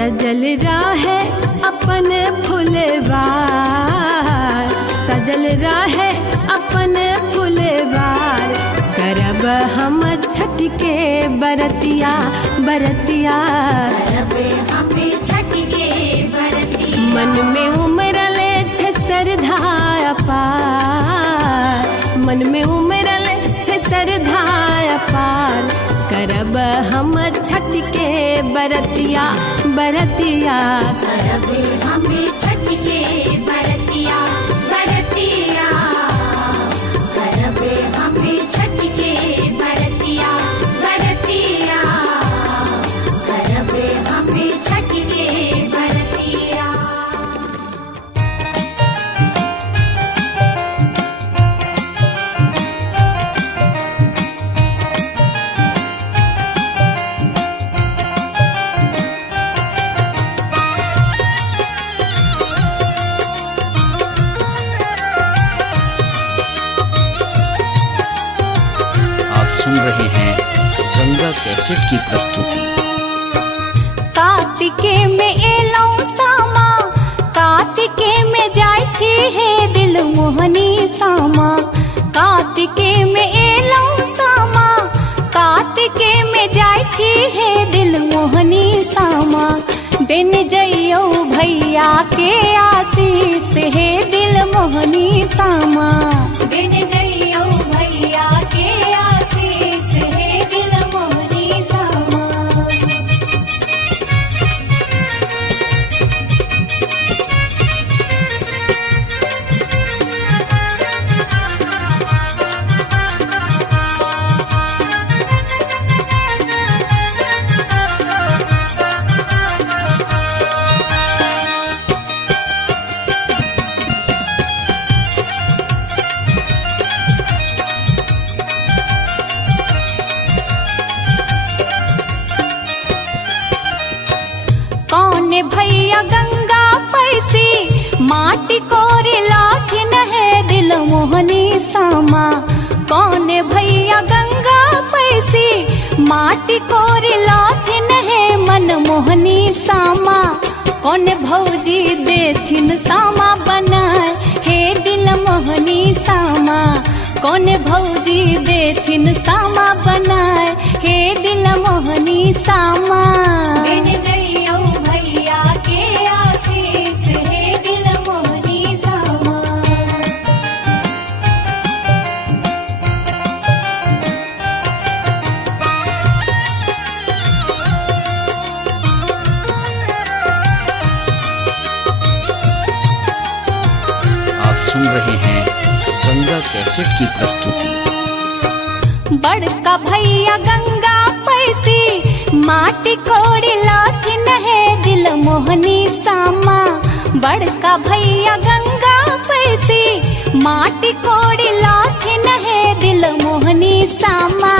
सजल राहे अपन फुलवार, सजल राहे अपन फुलवार, करब हम छठ के बरतिया बरतिया, मन में उमरल छे श्रद्धा अपार, मन में उमरल छे श्रद्धा अपार, करब हम छठ के बरतिया बरतिया, सुन रहे हैं गंगा कैसेट की प्रस्तुति। कार्तिके में एलौ सामा, कार्तिके में जाय छी हे दिल मोहनी सामा, कार्तिके में एलौ सामा, कार्तिके में जाय छी हे दिल मोहनी सामा, दिन जइयो भैया के आशीष हे दिल मोहनी सामा, दिन जइयो भैया के आशीष हे दिल मोहनी सामा। भैया गंगा पैसी माटी कोरी लाथिन है दिल मोहनी सामा, कौन भैया गंगा पैसी माटी कोरी लाथिन है मन मोहनी सामा, कौन भौजी देथिन सामा बनाए हे दिल मोहनी सामा, कौन भौजी देथिन सामा बनाए हे दिल मोहनी सामा, भैया के आशीष हे दिल मोहनी सामा। आप सुन रहे हैं गंगा कैसेट की प्रस्तुति। बड़का भैया गंगा पैसी माटी कोड़ी लाथिन है दिल मोहनी सामा, बड़का भैया गंगा पैसी माटी कोड़ी लाथिन है दिल मोहनी सामा,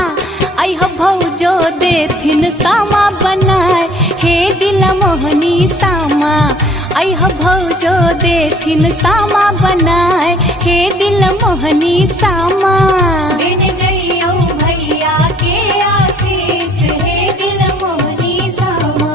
अह भौजो देथिन सामा बनाए हे दिल मोहनी सामा, अह भौजो देथिन सामा बनाए हे दिल मोहनी सामा, दिन जइयो भैया के आशीष हे दिल मोहनी सामा।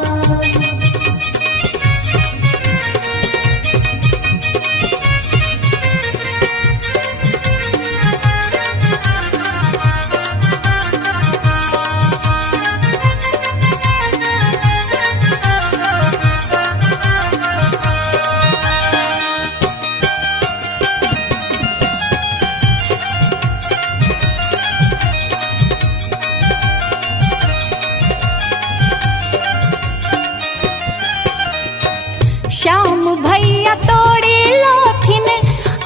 श्याम भैया तोड़ी लोथिन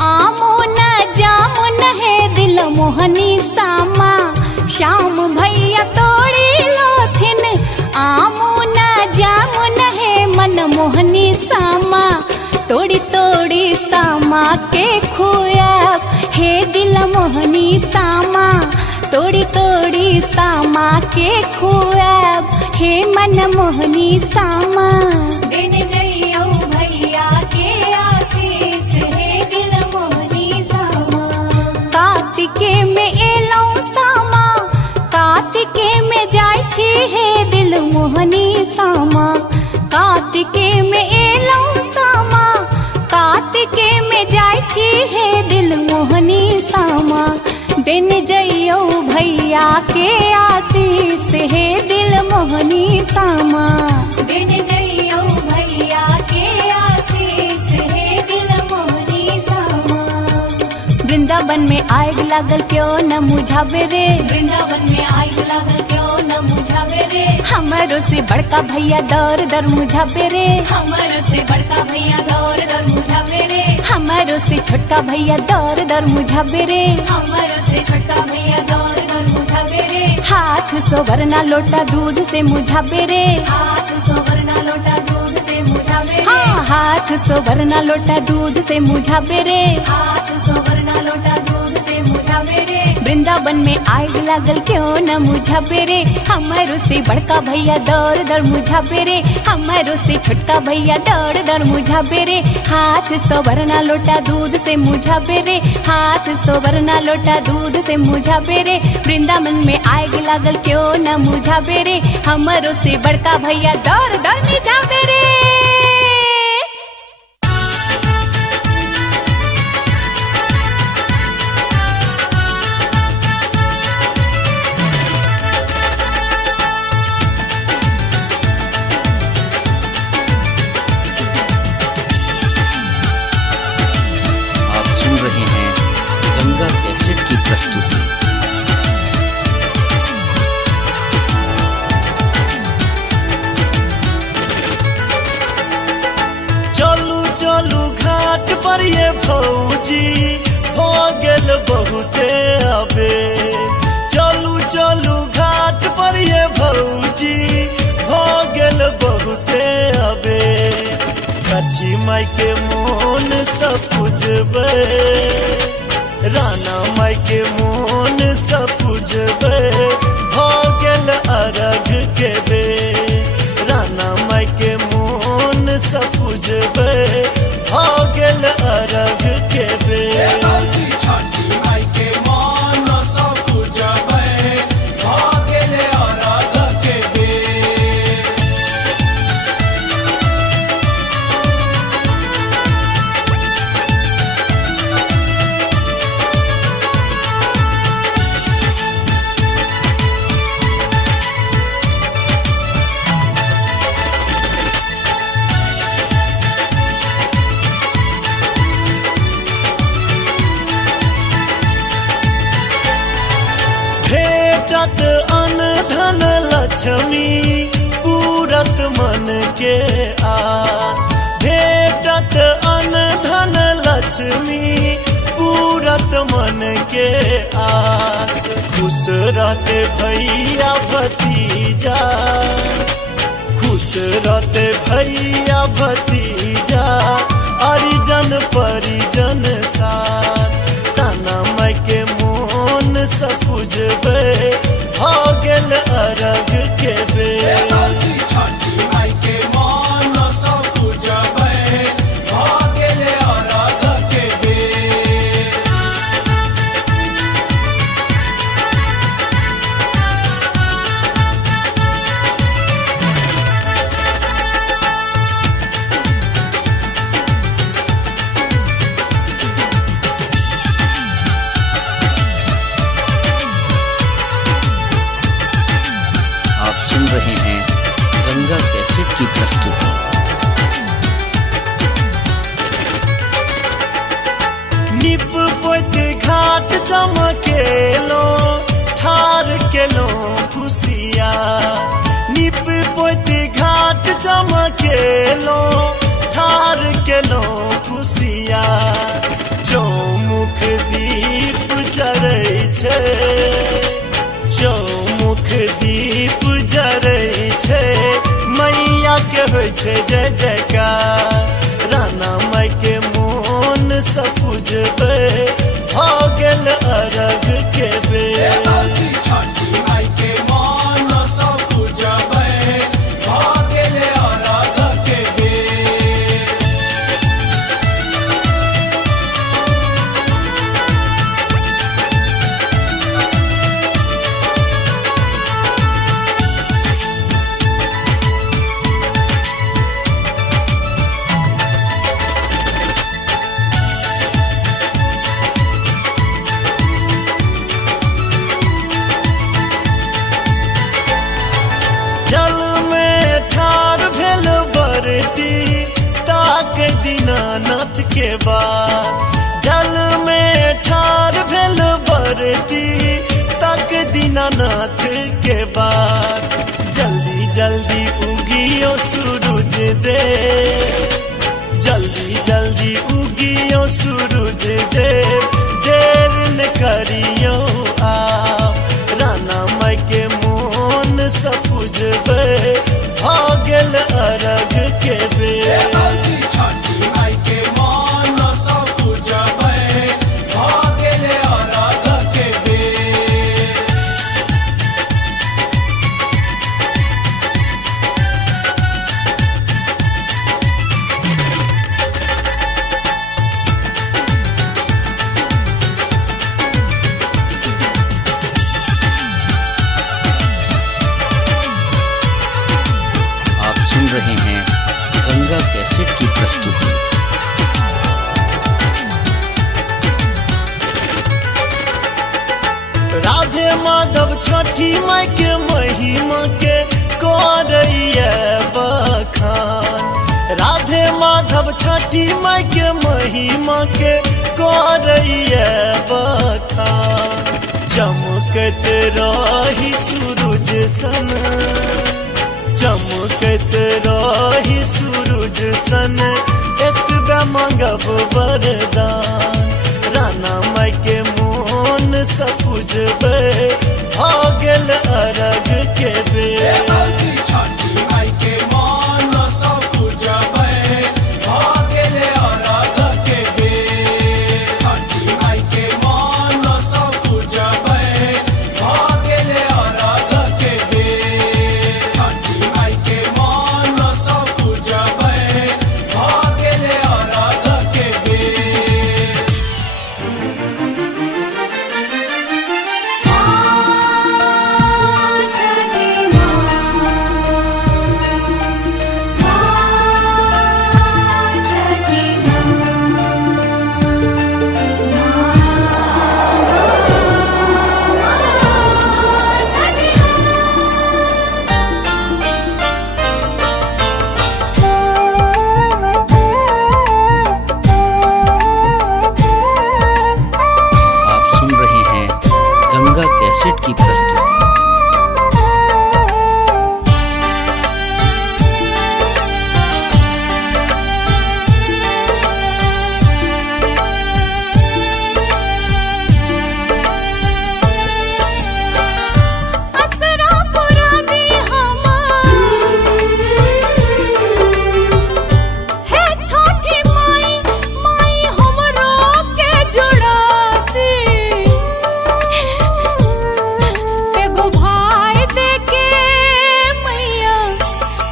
आमो न जामुन है दिल मोहनी सामा, श्याम भैया तोड़ी लोथिन आमो न जामुन है मन मोहनी सामा, तोड़ी तोड़ी सामा के खुआब हे दिल मोहनी सामा, तोड़ी तोड़ी सामा के खुआब हे मन मोहनी सामा, दिन जइयो भैया के आशीष हे दिल मोहनी सामा। कार्तिके में एलौ सामा, कार्तिके में जाय छी हे दिल मोहनी सामा, कार्तिक बिन जइयो भैया के आशीष हे दिल मोहनी सामा। बिन जइयो भैया के आशीष हे दिल मोहनी सामा। वृंदावन में आग लागल क्यों न मुझावे रे, वृंदावन में आग लागल क्यों न मुझावे रे। हमारो से बड़का भैया दर दर मुझावे रे, हमारो से बड़का भैया दौर दर मुझावे रे। हमारो से छोटका भैया दर दर मुझावे रे। हमारो से छोटका भैया दौर दर मुझावे रे। हाथ सोवरना लोटा दूध से मुझावे रे। हाथ सोवरना लोटा दूध से मुझावे रे। हाँ, हाथ सोवरना लोटा दूध से मुझावे रे। हाथ सोवरना लोटा दूध से मुझावे रे। वृंदावन में आग लागल क्यों न मुझावे रे। हमारो से बड़का भैया दर दर मुझावे रे। हमारो से छोटका भैया दर दर मुझावे रे। हाथ सोवरना लोटा दूध से मुझावे रे। हाथ सोवरना लोटा दूध से मुझावे रे। वृंदावन में आग लागल क्यों न मुझावे रे। हमारो से बड़का भैया दर दर मुझावे रे। आप सुन रहे हैं गंगा कैसेट की प्रस्तुति। चलू चलू घाट पर ये भौजी हो गेल बहुते अबे। चलू चलू घाट पर ये भौजी हो गेल बहुते अबे। छठी माई के मोन सब पूजबे, राना माई के मोन सब पूजबे। हो गेल अरघ के बे, राना माई के मोन सब पूजबे। हो गेल अरघ के बे। भौजी छठी माई के मन सब पूजबै, भऽ गेलै अरघ के बेर। भेटत अन धन लक्ष्मी पूरत मन के आस। भेटत अन धन लक्ष्मी पूरत मन के आस। खुश रहते भैया भतीजा, खुश रहते भैया भतीजा। हरिजन परिजन साथ, ताना माई के मोन सब पूजबे। हो गेल अरघ के बेर। भौजी छठी माई के मन सब पूजबै, भऽ गेलै अरघ के बेर। आप सुन रहे हैं गंगा कैसेट की प्रस्तुति। निप पोत घाट चमकेलो, ठार केलो खुशिया। निप पोत घाट चमकेलो, ठार केलो खुशिया। चौमुख दीप जरै छै, चौमुख दीप जरै छै। मैया के होइ छै जय जयकार। राना माई के मोन सब पूजबे। हो गेल अरघ के बेर। भौजी छठी माई के मन सब पूजबै, भऽ गेलै अरघ के बेर। जाके दीनानाथ के बाद जल में ठार भेल बरती तक दीनानाथ के बाद जल्दी जल्दी उगियो सूरज दे जल्दी जल्दी उगियो सूरज देव देर न करियो आप राना माई के मोन सपुजबे भ गेल अरग के बेर छठी माई के मन सब पूजबै भ गेले अरग के बेर। आप सुन रहे हैं गंगा कैसेट की प्रस्तुति। राधे माधव छठी माई के महिमा के करैया बखान राधे माधव छठी माई के महिमा के करैया बखान चमकत रही सूरज सन चमकत रही सूरज सन एतबे मांगब वरदान राना माई के मोन सपुजबे भ गेल अरग के बेर छठी माई के मन सब पूजबै भ गेले अरग के बेर। छठी माई के मन सब पूजबै भ गेले अरग के बेर। छठी माई के मन सब पूजबै भ गेले अरग के बेर। आप सुन रहे हैं गंगा कैसेट की प्रस्तुति। असरा पुरा दी हे छठी माई माई हमरो के जुड़ाती एगो भाई देके मैया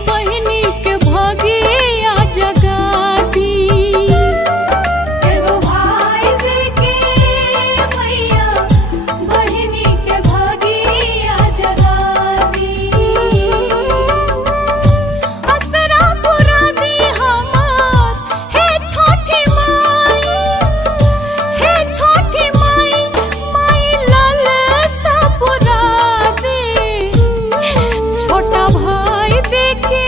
बहिनी के भगिया जगाती एगो भाई देके मैया बहिनी के भगिया जगाती असरा पुरा दी हमार हे छठी माई माई लाल सा पुरा दी छोटा भाई देखे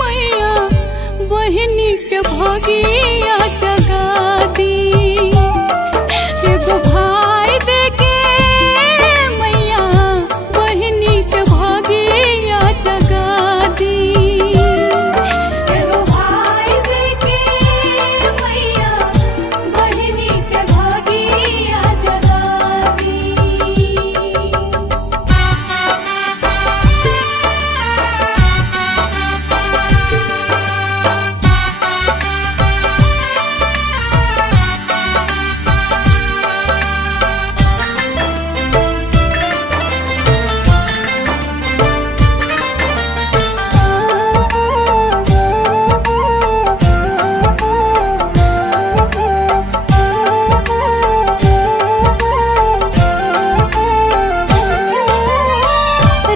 मैया बहिनी के भगिया जगा दी एगो भाई देके मैया बहिनी के भगिया जगा दी एगो भाई देके मैया बहिनी के भगिया जगा दी।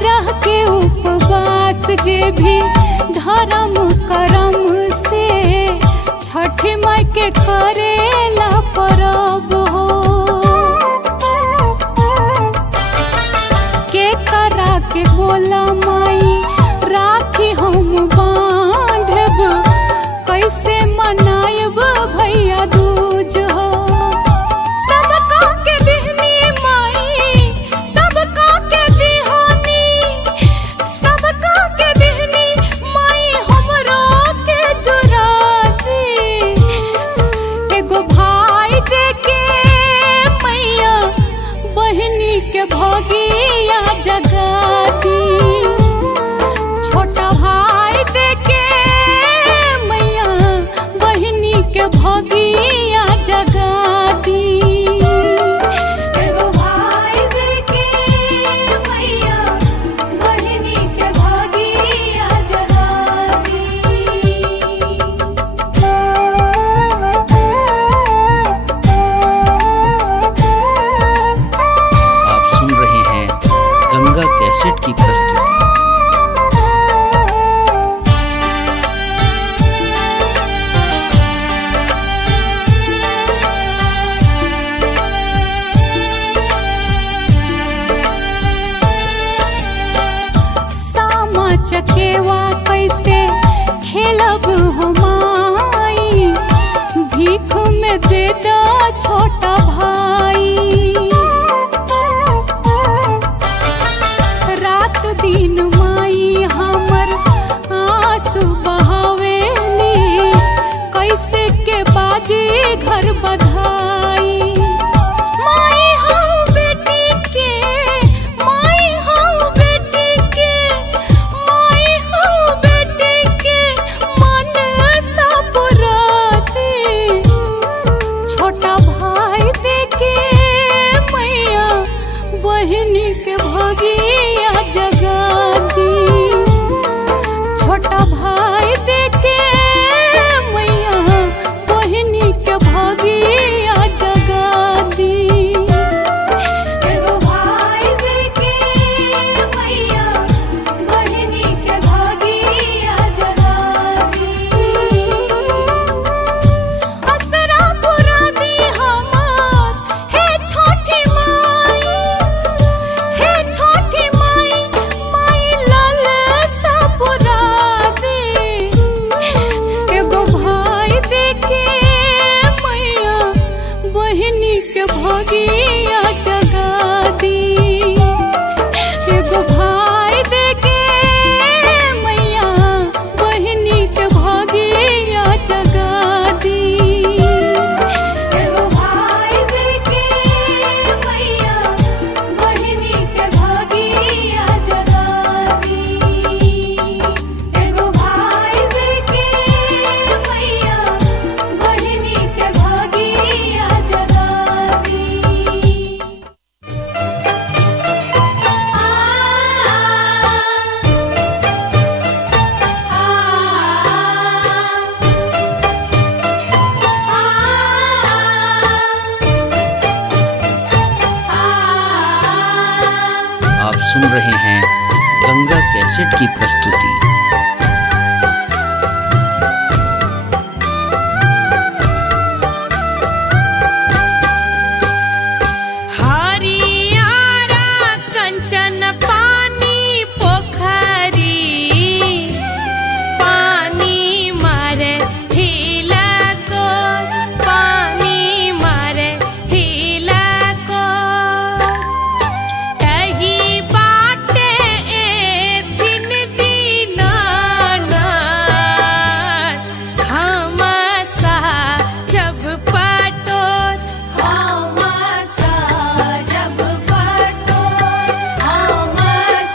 रह के उपवास जे भी धर्म करम से छठी माई के करेला परब हो के करा के बोला माई राखी हम बांधब कैसे कैसेट की प्रस्तुति। सामा चकेवा कैसे खेलब हमाई, भीख में दे दो छोटा भाई। रात दिन माई हमर आंसू बहावेली, कैसे के बाजी घर बधाई। माई हऊ बेटी के, माई हऊ बेटी के, माई हऊ बेटी के मन सा पुराती। छोटा भाई देखे मैया बहिनी के भगिया जगा दी। छोटा भाई देखे मैया बहिनी के भगिया जगा दी। एगो भाई देखे मैया बहिनी के भागिया जगा दी। असरा पुरा दी हमार हे छोटी माई, हे छोटी माई, माई लाल सा पुरा दी। एगो भाई देखे मैया बहिनी के भगिया जगा दी। एगो भाई देखे मैया बहिनी के भगिया जगा दी। एगो भाई देखे मैया बहिनी के भागिया जगा दी। एगो भाई देखे मैया बहिनी के भागिया जगा दी। आप सुन रहे हैं गंगा कैसेट की प्रस्तुति। हरियारा कंचन पानी पोखरी, पानी मारे हिला को, पानी मारे हिला को। कही बाटे ए दिन दीनानाथ, हम सा जब पटोर, हम सा जब पटोर, हम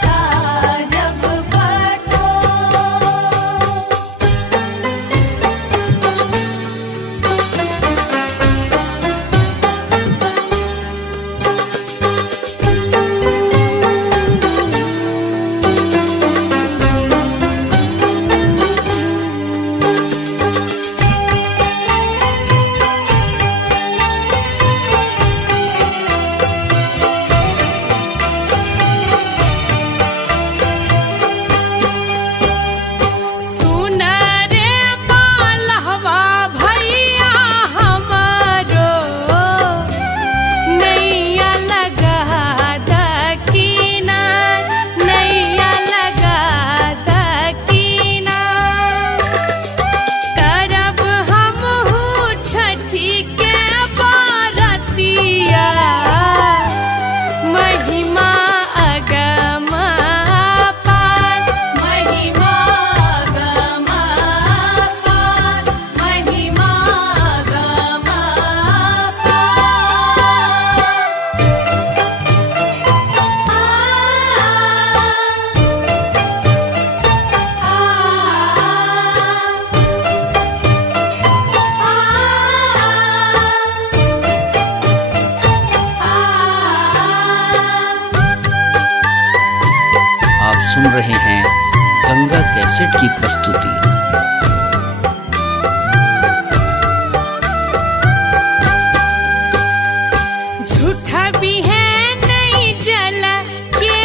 सा जब पटोर। सुन रे मालहवा भैया हमारो, नैया लगा दकीना, नैया लगा दकीना। करब हमहू छठी के बारतिया, महिमा अगमा पार। महिमा गमा पार, महिमा गमा आप सुन रहे हैं गंगा कैसेट की प्रस्तुति। झूठा भी है नहीं जला के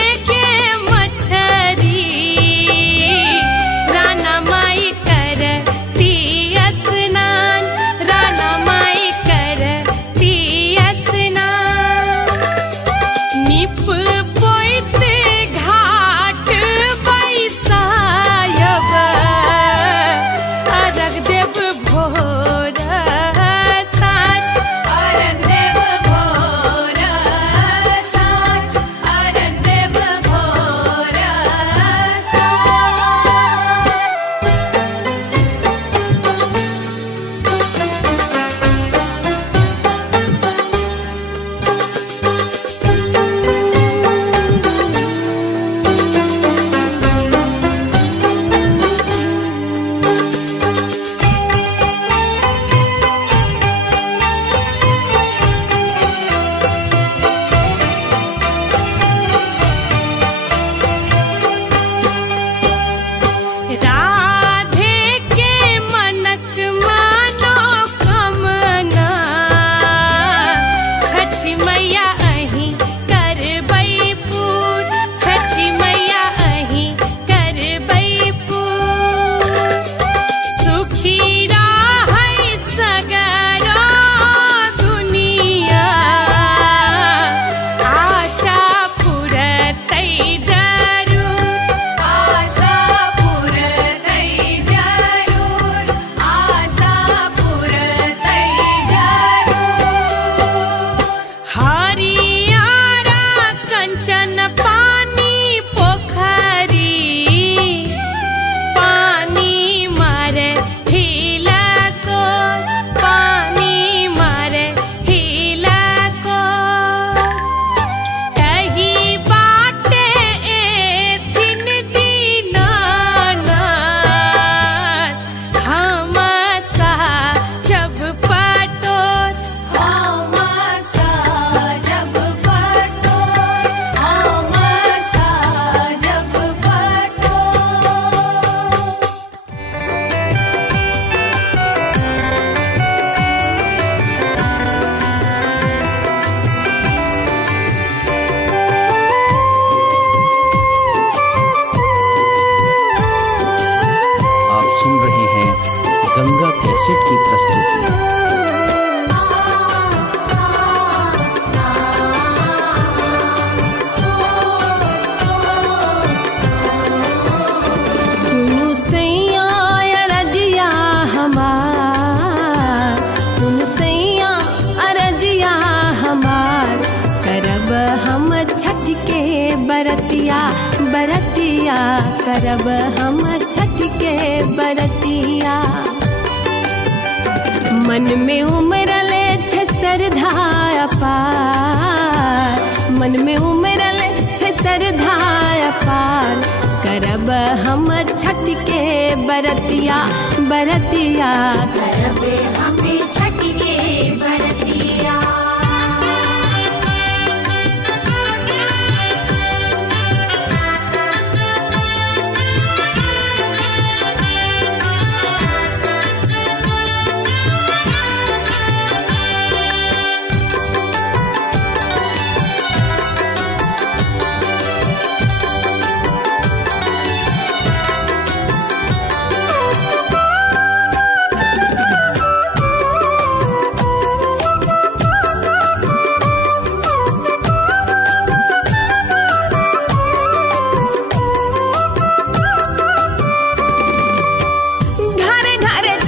करब हम छठ के बरतिया। मन में उमरल छे श्रद्धा अपार, मन में उमरल छे श्रद्धा अपार, करब हम छठ के बरतिया बरतिया। करब हमें छठ के बरतिया।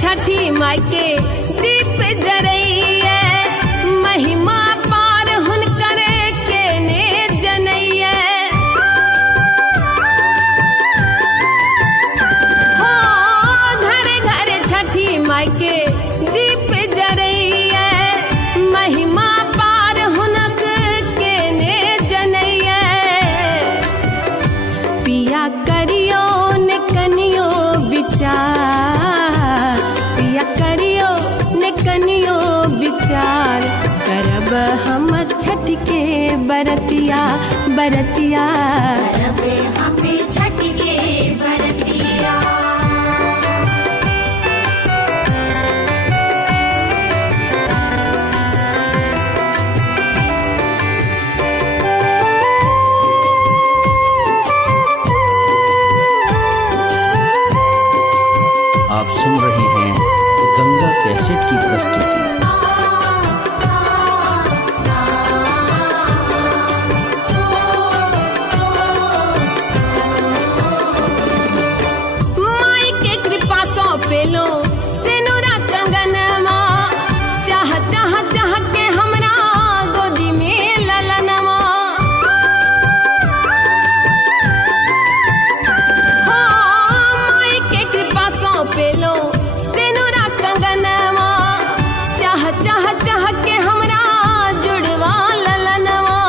छठी माई के दीप जरइए, महिमा पार हुनकर के ने जनइए। हो घरे घरे छठी माई के दीप जरइए, महिमा पार हुनक के ने जनइए। पिया करियो ने कनियो विचार, करियो ने कनियो विचार, करब हम छठ के बरतिया बरतिया। करब हमें छठ के बरतिया। आप सुन रहे हैं गंगा कैसेट की प्रस्तुति। माई के कृपा सो पेलो सिनुरा कंगनमा, चाह चाह चाह के हमरा गोदी में ललनमा। हो माई के कृपा सो पेलो सिनुरा कंगनमा, चाह चाह चाह के हमरा जुड़वा ललनवा।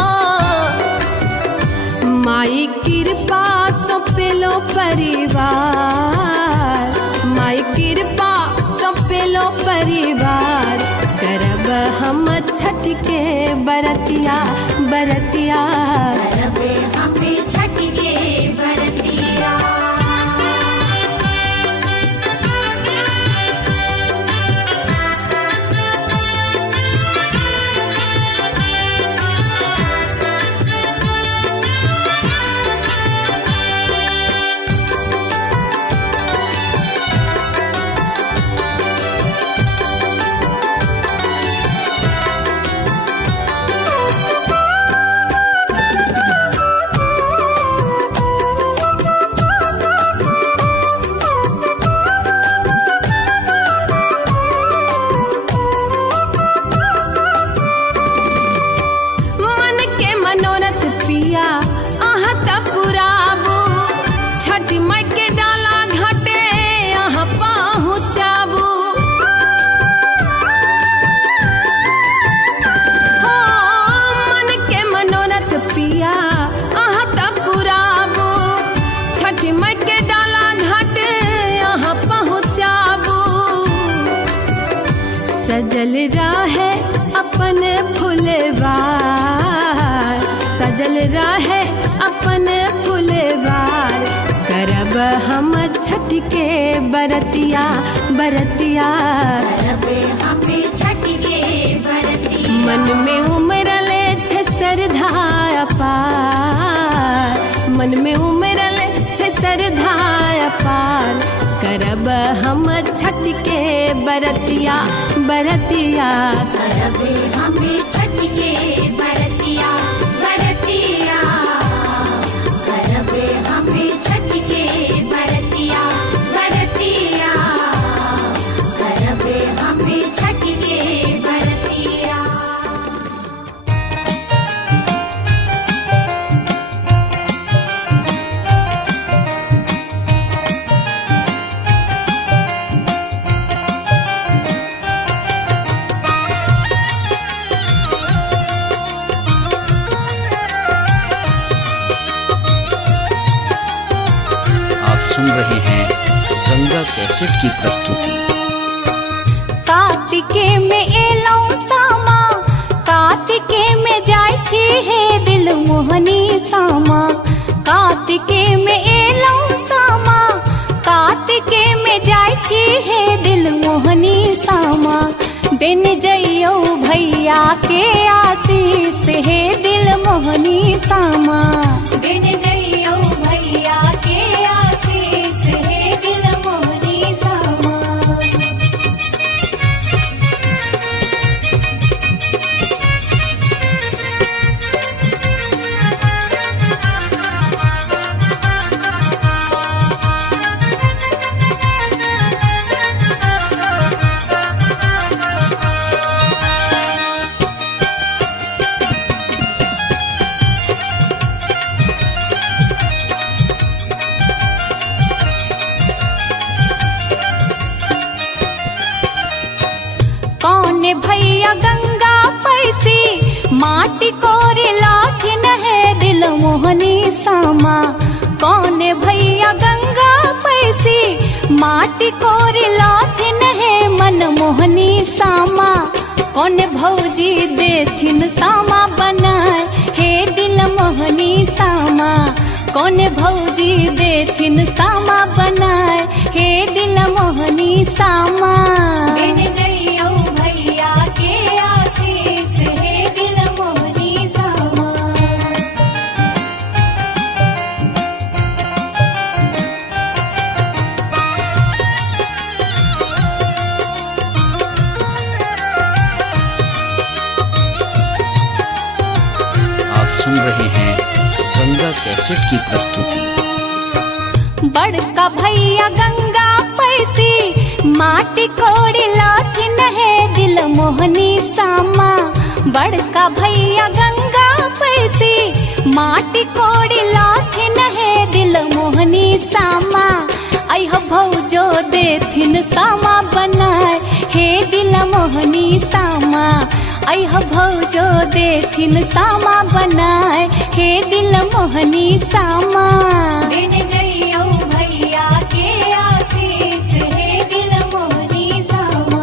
माई कृपा सो पेलो परिवार, माई कृपा सो पेलो परिवार, करब हम छठ के बरतिया बरतिया। करब हमें छठ के बरतिया। सजल राहे अपन फुलवार, सजल राहे अपन फुलवार, करब हम छठ के बरतिया बरतिया। करब हमें छठ के बरतिया। मन में उमरल छे श्रद्धा अपार, मन में उमरल छे श्रद्धा अपार, करब हम छठ के बरतिया बरतिया। करब हमें छठ के बरतिया बरतिया। करब हमें छठ के बरतिया बरतिया। करब हमें छठ के बरतिया। सुन रहे हैं गंगा कैसेट की प्रस्तुति। कार्तिके में एलौ सामा, कार्तिके में जाय छी हे दिल मोहनी सामा। कार्तिके में एलौ सामा, कार्तिके में जाय छी हे दिल मोहनी सामा। दिन जइयो भैया के आशीष हे दिल मोहनी सामा। दिन जइयो भैया के आशीष हे दिल मोहनी सामा। कौन भैया गंगा पैसी माटी कोरे लाथिन है दिल मोहनी सामा। कौन भैया गंगा पैसी माटी कोरे लाथिन है मन मोहनी सामा। कौन भौजी देथिन सामा बनाए हे दिल मोहनी सामा। कौन भौजी देथिन सामा बनाए हे दिल मोहनी सामा। दिन जइयो भैया के आशीष हे दिल मोहनी सामा। आप सुन रहे हैं गंगा कैसेट की प्रस्तुति। बड़का भैया गंगा पैसी माटी कोड़ी लाथिन है दिल मोहनी सामा। बड़का भैया गंगा पैसी माटी कोड़ी लाथिन है दिल मोहनी सामा। अह भौजो देथिन सामा बनाए हे दिल मोहनी सामा। अह भौजो देथिन सामा बनाए हे दिल मोहनी सामा। दिन जइयो भैया के आशीष हे दिल मोहनी सामा।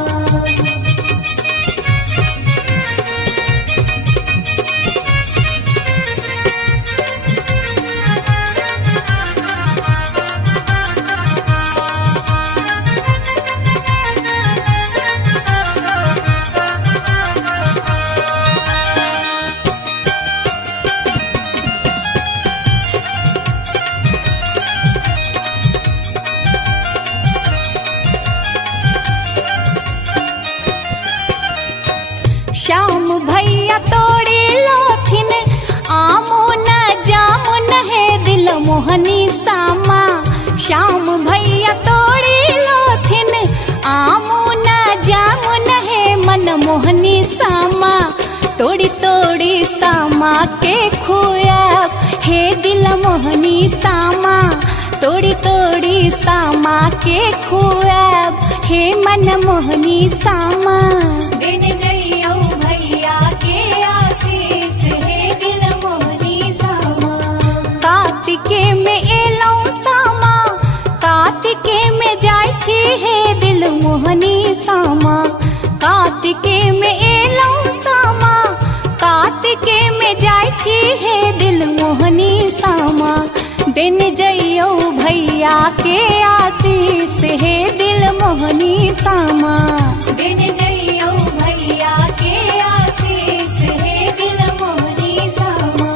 श्याम भैया तोड़ी लोथिन आमो न जामुन है दिल मोहनी सामा। श्याम भैया तोड़ी लोथिन आमो न जामुन है मन मोहनी सामा। तोड़ी तोड़ी सामा के खुआब हे दिल मोहनी सामा। तोड़ी तोड़ी सामा के खुआब हे मन मोहनी सामा। दिन जइयो भैया के आशीष हे दिल मोहनी सामा। कार्तिके में एलौ सामा, कार्तिके में जाय छी हे दिल मोहनी सामा। कार्तिके में एलौ सामा, कार्तिके में जाय छी हे दिल मोहनी सामा। दिन जइयो भैया के आशीष हे दिल मोहनी सामा। दिन जइयो भैया के आशीष हे दिल मोहनी सामा।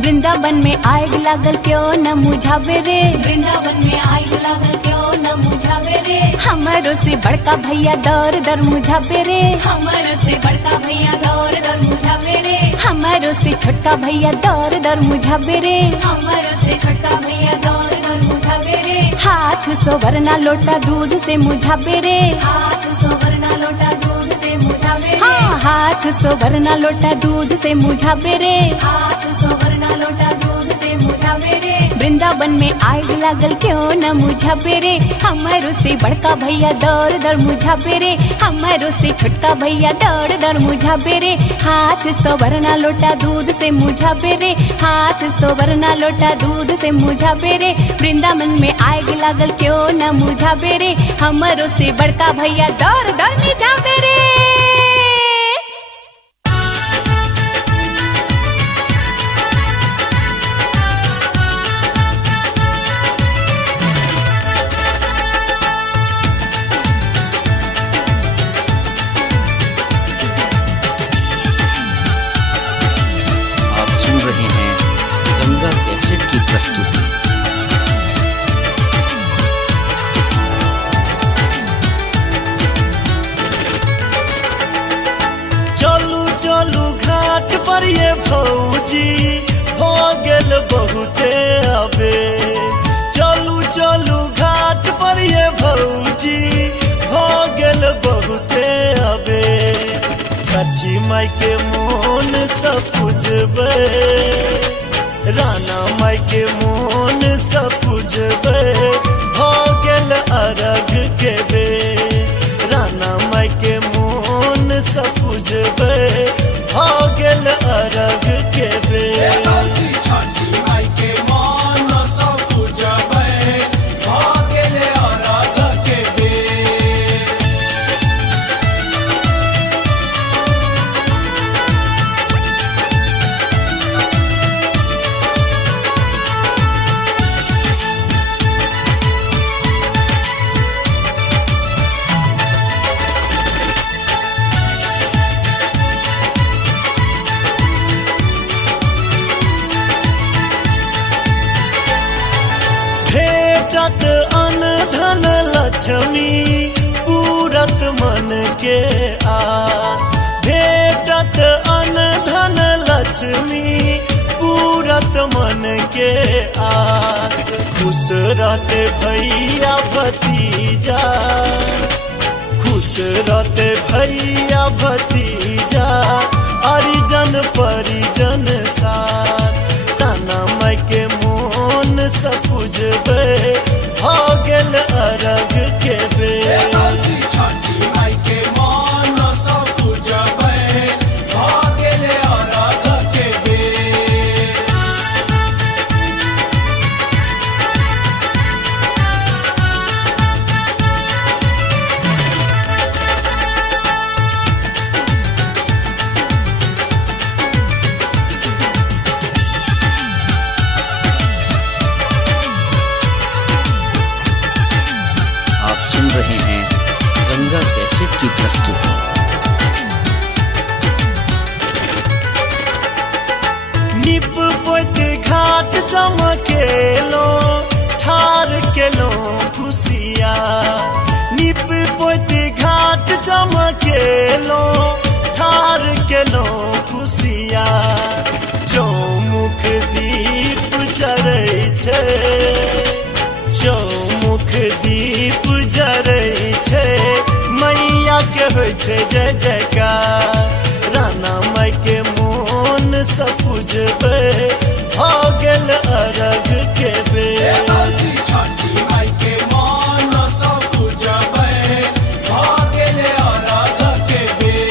वृंदावन में आग लागल क्यों न मुझावे रे। वृंदावन में आग लागल क्यों न मुझावे रे। हमारो से बड़का भैया दर दर मुझावे रे। हमर से बड़का भैया दौर दर मुझावे रे। हमारो से छोटका भैया दर दर मुझावे रे। हमर से छोटका भैया दौर दर मुझावे रे। हाथ सोवरना लोटा दूध से मुझावे रे। हाथ सोवरना लोटा दूध से मुझावे रे। हाँ, हाथ सोवरना लोटा दूध से मुझावे रे। हाथ सोवरना लोटा दूध से मुझावे रे। वृंदावन में आग लागल क्यों न मुझा पेरे, हमारो से बड़का भैया दौड़ दौड़ मुझा पेरे, हमारो से छोटका भैया दौड़ दौड़ मुझा पेरे। हाथ सोवरना लोटा दूध से मुझा पेरे, हाथ सोवरना लोटा दूध से मुझा पेरे। वृंदावन में आग लागल क्यों न मुझा पेरे, हमारो से बड़का भैया दौड़ दौड़ मुझा पेरे। रहे हैं गंगा कैसेट की प्रस्तुति। चलू चलू घाट पर ये भौजी हो गेल बहुते अबे, चलू चलू घाट पर ये भौजी हो गेल बहुते अबे। छठी माई के मोन सब पूजबे, राना माई के मोन सब पूजबे। हो गेल अरघ के बे, राना माई के मोन सब पूजबे। हो गेल अरघ के बे। छठी माई के मन सब पूजबे, हो गेले अरघ के बेर। भेटत अन्न धन लक्ष्मी पूरत मन के आस, भेटत अन्न धन लक्ष्मी पूरत मन के आस। खुश रहते भैया भतीजा, खुश रहते भैया भतीजा। हरिजन परिजन साथ, राना माई के मोन सब पूजबे। हो गेल अरघ के बेर। छठी माई के मन सब पूजबे, हो गेले अरघ के बेर। आप सुन रहे हैं गंगा कैसेट की प्रस्तुति। निप पोत घाट चमकेलो, ठार केलो खुशिया। निप पोत घाट चमकेलो, ठार केलो खुशिया। चौमुख दीप जरै छै, चौमुख दीप जरै छै। मैया के होइ छै जय जयकार, राना माई के मोन सब पूजबे। हो गेल अरघ के बेर। छठी माई के मन सब पूजबे, हो गेले अरघ के बेर।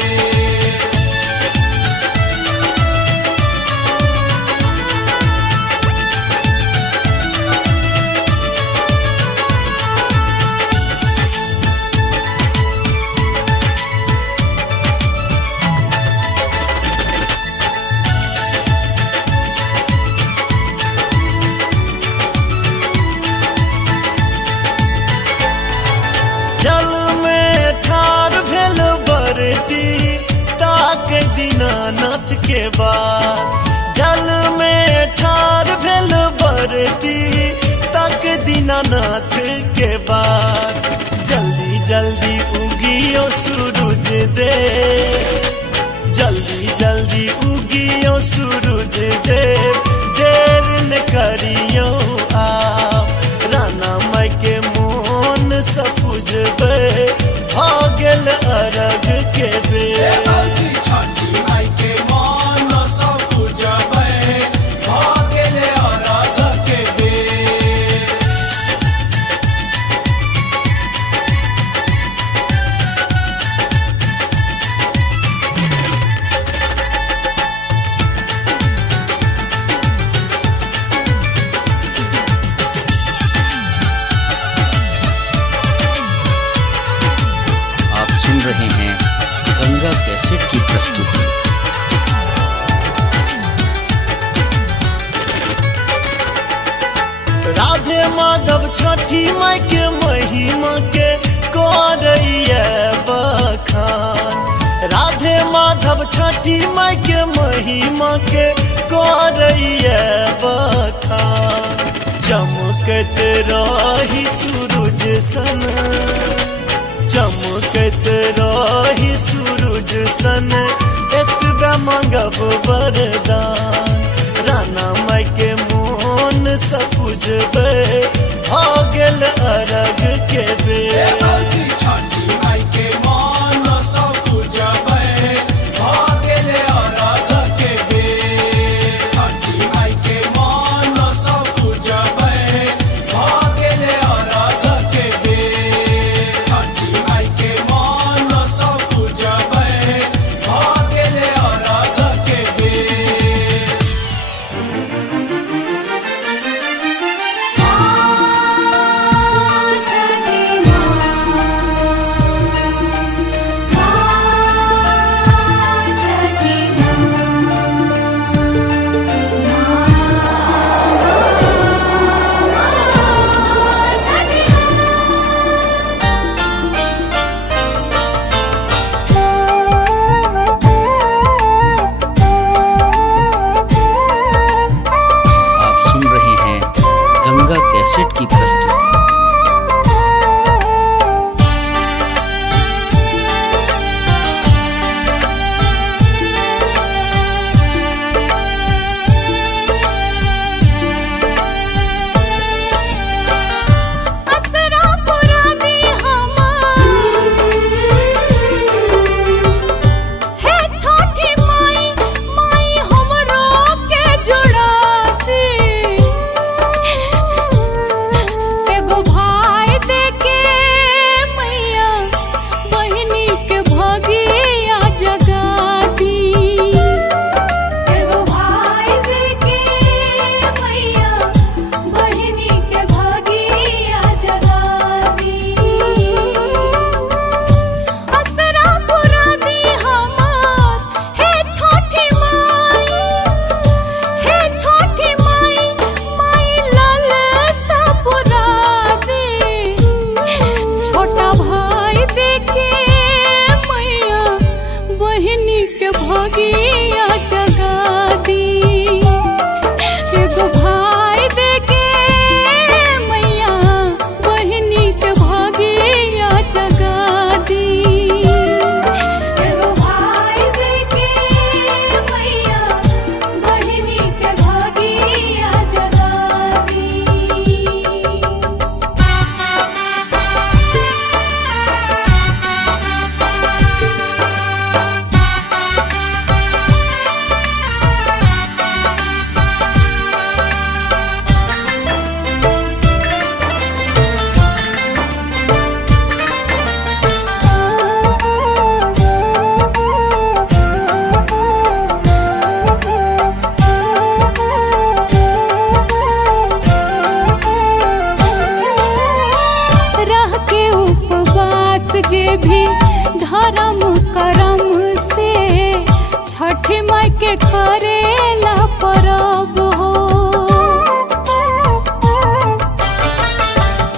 जल में ठार भेल बरती, ताक दीनानाथ के बाद। जल में ठार भेल बरती, ताक दीनानाथ के बाद। जल्दी जल्दी उगियो सूरज दे, जल्दी जल्दी उगियो सूरज देव। देर न करियो आप, राना माई के मोन सब पूजबे। हो गेल अरघ के बेर। छठी माई के मन सब पूजबे, हो गेले अरघ के बेर। माधव छठी माई के महिमा के करैया बखान। राधे माधव छठी माई के महिमा के करैया बखान। चमकत रही सूरज सन, चमकत रही सूरज सन, एतबे मांगब वरदान। राना माई के मोन सपुजबे, भऽ गेल अरघ के बेर। भौजी छठी माई के मन सब पूजबै, भऽ गेलै अरघ के बेर। छठी माई के मन सब पूजबै, भऽ गेलै अरघ के बेर। छठी माई के मन सब पूजबै, भऽ गेलै अरघ के बेर। आप सुन रहे हैं गंगा कैसेट की प्रस्तुति। असरा पुरानी हमार, हे छठी माई, माई हमरो के जुड़ाती। एगो भाई देके मैया बहिनी के भगिया जगाती। एगो भाई देके मैया बहिनी के भगिया जगाती। असरा पुरानी हमार, हे छठी माई, हे छठी माई, माई लाल सा पुरानी। छोटा भाई देके मैया बहिनी के भगिया जगाती। एगो भाई देके मैया बहिनी के भगिया जगाती। एगो भाई देके मैया बहिनी के भगिया जगाती। रह के उपवास जे भी धर्म करम से, छठी माई के करेला परब हो।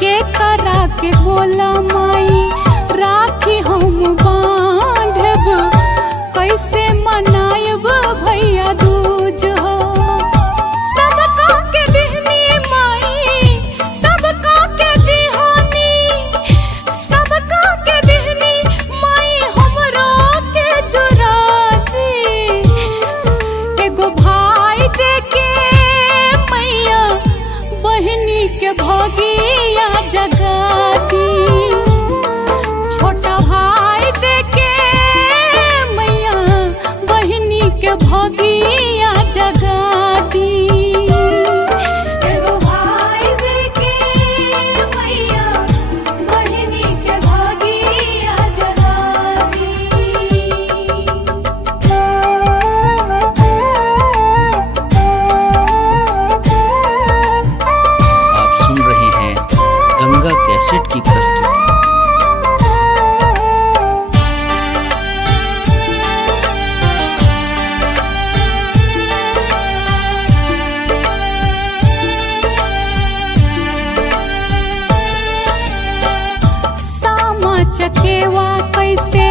के करा के बोला माई राखी हम बांधब, कैसे मनायब भैया दूज हो। सबका के दिहनी माई, सबका के दिहानी, सबका के दिहनी माई हमरो के जुराती। एगो भाई देके मैया बहिनी के भगिया जगाती। छोटा भाई देके मैया बहिनी के भगिया जगाती। एगो भाई देके मैया बहिनी के भगिया जगाती। आप सुन रहे हैं गंगा कैसेट की प्रस्तुति। चकेवा कैसे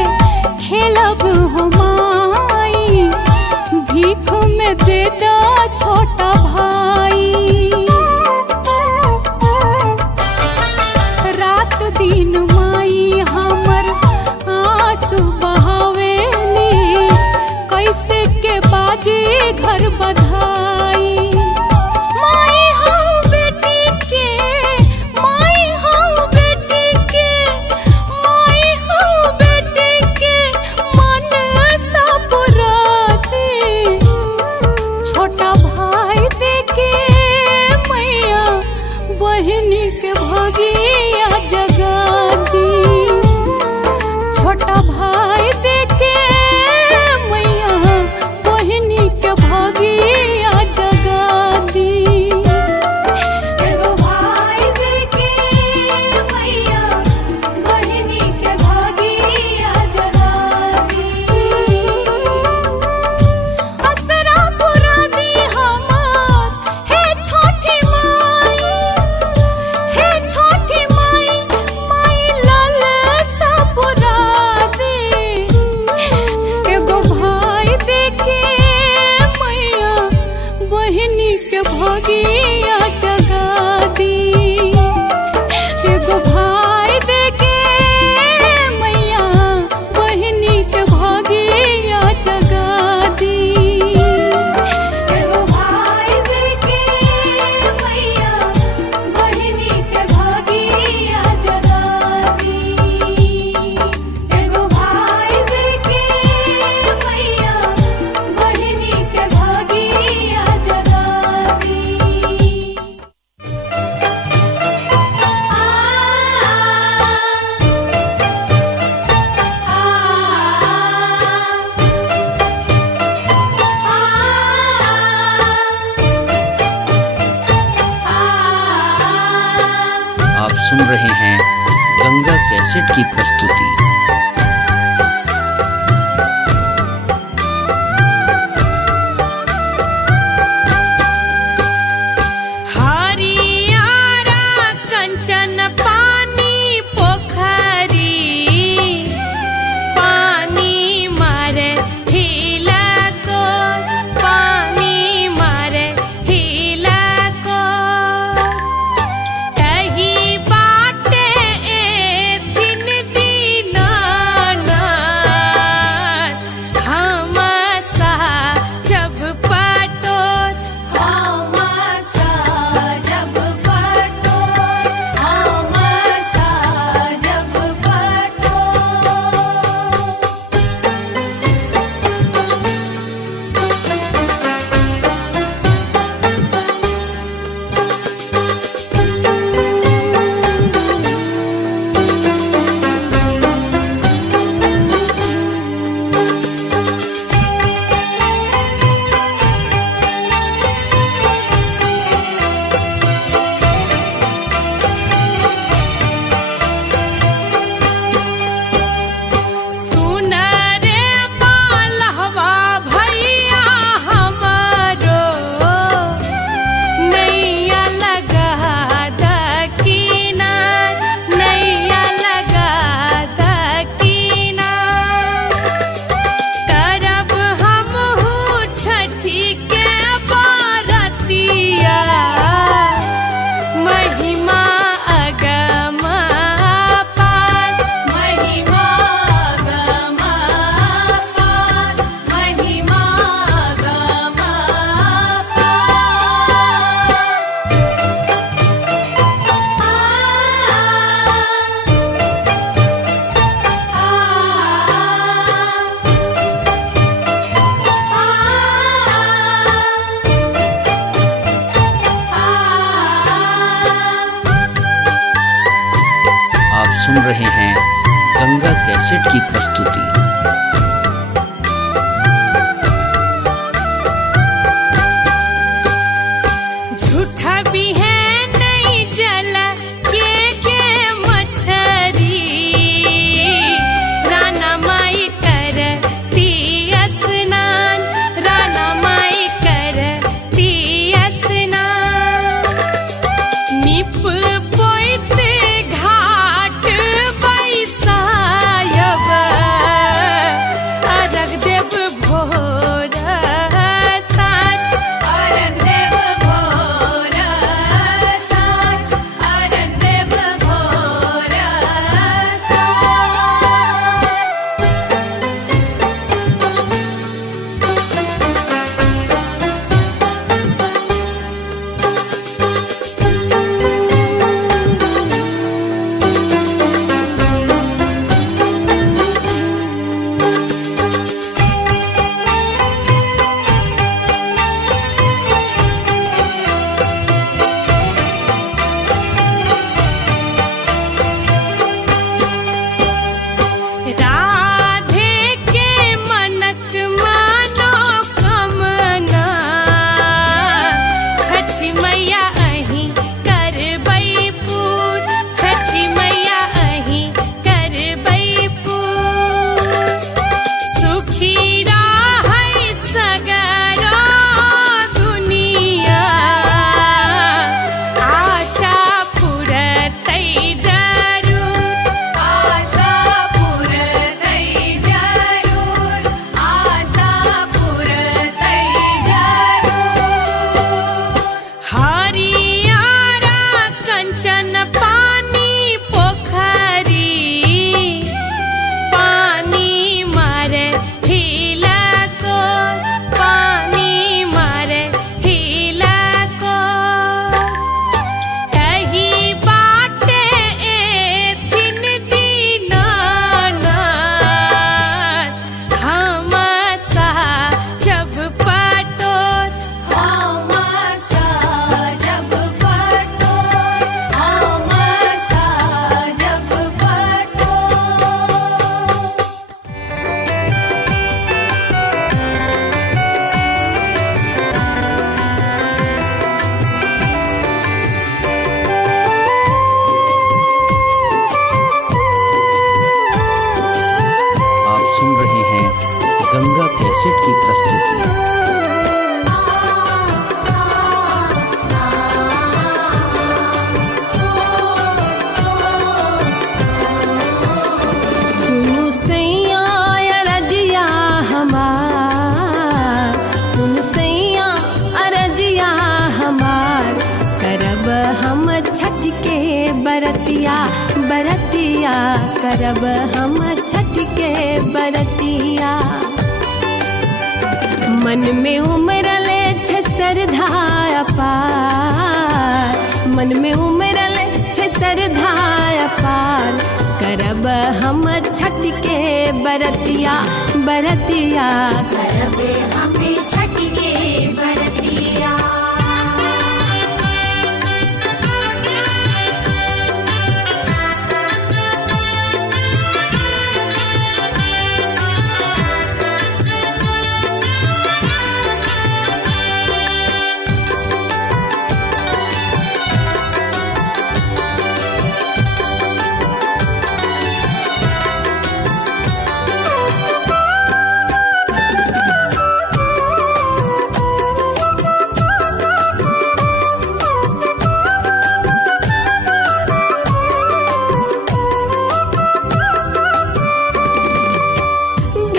खेलब हमाई भीख में दे दो छोटा भाई। रात दिन माई हमर आंसू बहावेली कैसे के बाजी घर बधाई। माई हऊ बेटी के, माई हऊ बेटी के, माई हऊ बेटी के मन सा पुराती। छोटा भाई देके मैया बहिनी के भगिया जगा दी। छोटा भाई देके मैया बहिनी के भगिया जगा दी। एगो भाई देके मैया बहिनी के भागिया जगा दी। असरा पुरा दी हमार हे छोटी माई, हे छोटी माई, माई लाल सा पुरा दी। एगो भाई देके मैया बहिनी के भगिया जगा दी। एगो भाई देके मैया बहिनी के भगिया जगा दी। एगो भाई देके मैया बहिनी के भागिया जगा दी। एगो भाई देके मैया बहिनी के भागिया जगा दी। आप सुन रहे हैं गंगा कैसेट की प्रस्तुति। हरियारा कंचन पानी पोखरी पानी मारे हिला को, पानी मारे हिला को। कही बाटे ए दिन दीनानाथ हम सा जब पटोर। हम सा जब पटोर, हम सा जब पटोर। सुन रे मालहवा भैया हमारो नैया लगा दकीना, नैया लगा दकीना। करब हमहू छठी के बारतिया महिमा अगमा पार। महिमा गमा पार, महिमा गमा आप सुन रहे हैं गंगा कैसेट की प्रस्तुति। झूठा भी है नहीं जल के मछरी। राना माई करती स्नान, राना माई करती स्नान। निप पोइत घाट बैसा ऐसन पानी पोखरी पानी मारे हिला को पानी मारे हिला को एही बाटे एथिन दीनानाथ हमसा जब पटोर हमसा जब पटोर हमसा जब पटोर आप सुन रहे हैं गंगा कैसेट की प्रस्तुति। सुनु सैया अरजिया हमार सुनु सैया अरजिया हमार करब हम छठ के बरतिया बरतिया करब हम छठ के बरतिया मन में उमरले छे श्रद्धा अपार मन में उमरले छे श्रद्धा अपार करब हम छठ के बरतिया बरतिया करबे हमें छठ के बरतिया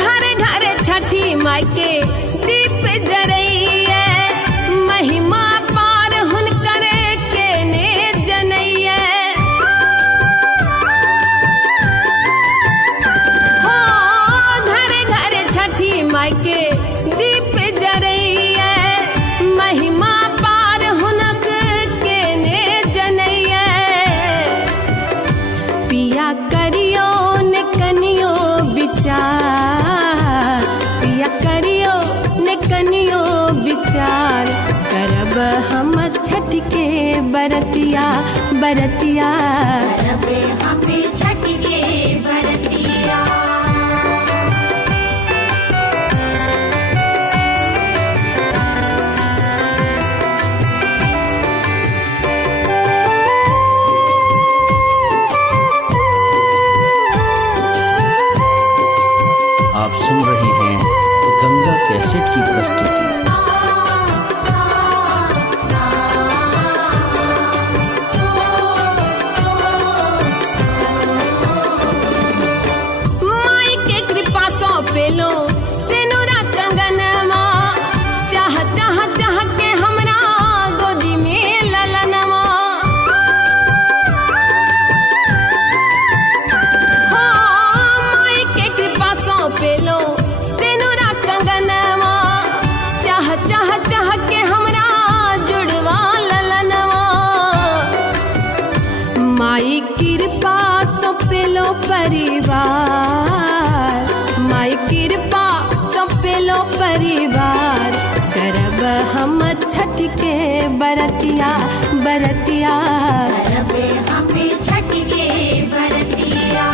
घर घर छठी माई के दीप जरैया महिमा पार हुनकर के ने जनैया हो घर घर छठी माई के दीप जरैया महिमा पार हुनक के ने जनैया पिया करियो ने कनियो विचार पिया करियो ने कनियो विचार करब हम छठ के बरतिया बरतिया करबे हमें छठ के बरतिया आप सुन रहे हैं गंगा कैसेट की प्रस्तुति। माई के कृपा सौ पेलो सेनुरा कंगनमा चाह चाह चाह के हमरा गोदी में ललनमा हो माई के कृपा सौ पेलो सेनुरा कंगनमा चाह चाह चाह के हमरा जुड़वा ललनमा माई कृपा सपेलो परिवार माई कृपा सपेलो परिवार करब हम छठ के बरतिया बरतिया करबे हमें छठ के बरतिया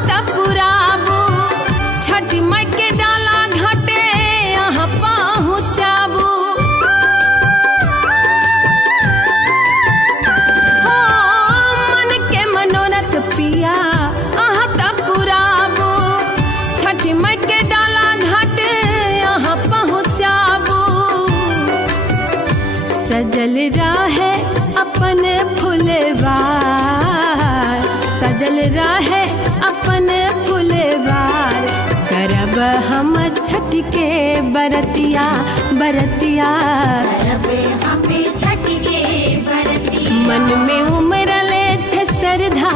पुराबू छठ माई के डाला घाटे अहाँ पहुँचाबू। हो मन के मनोरथ पिया अहाँ पुराबू छठ माई के डाला घाटे अहाँ पहुँचाबू। सजल रहे अपन फुलवार सजल रहे अपन फुलवार करब हम छठ के बरतिया बरतिया मन में उमरल छे श्रद्धा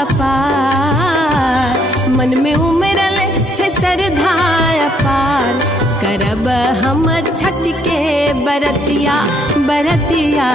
अपार मन में उमरल छे श्रद्धा अपार करब हम छठ के बरतिया बरतिया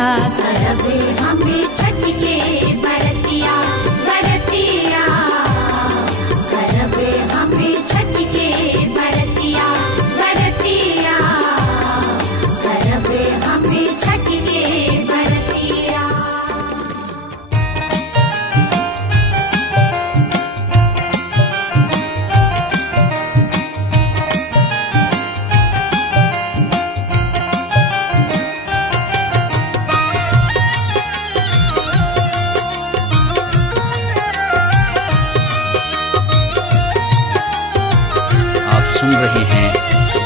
सुन रहे हैं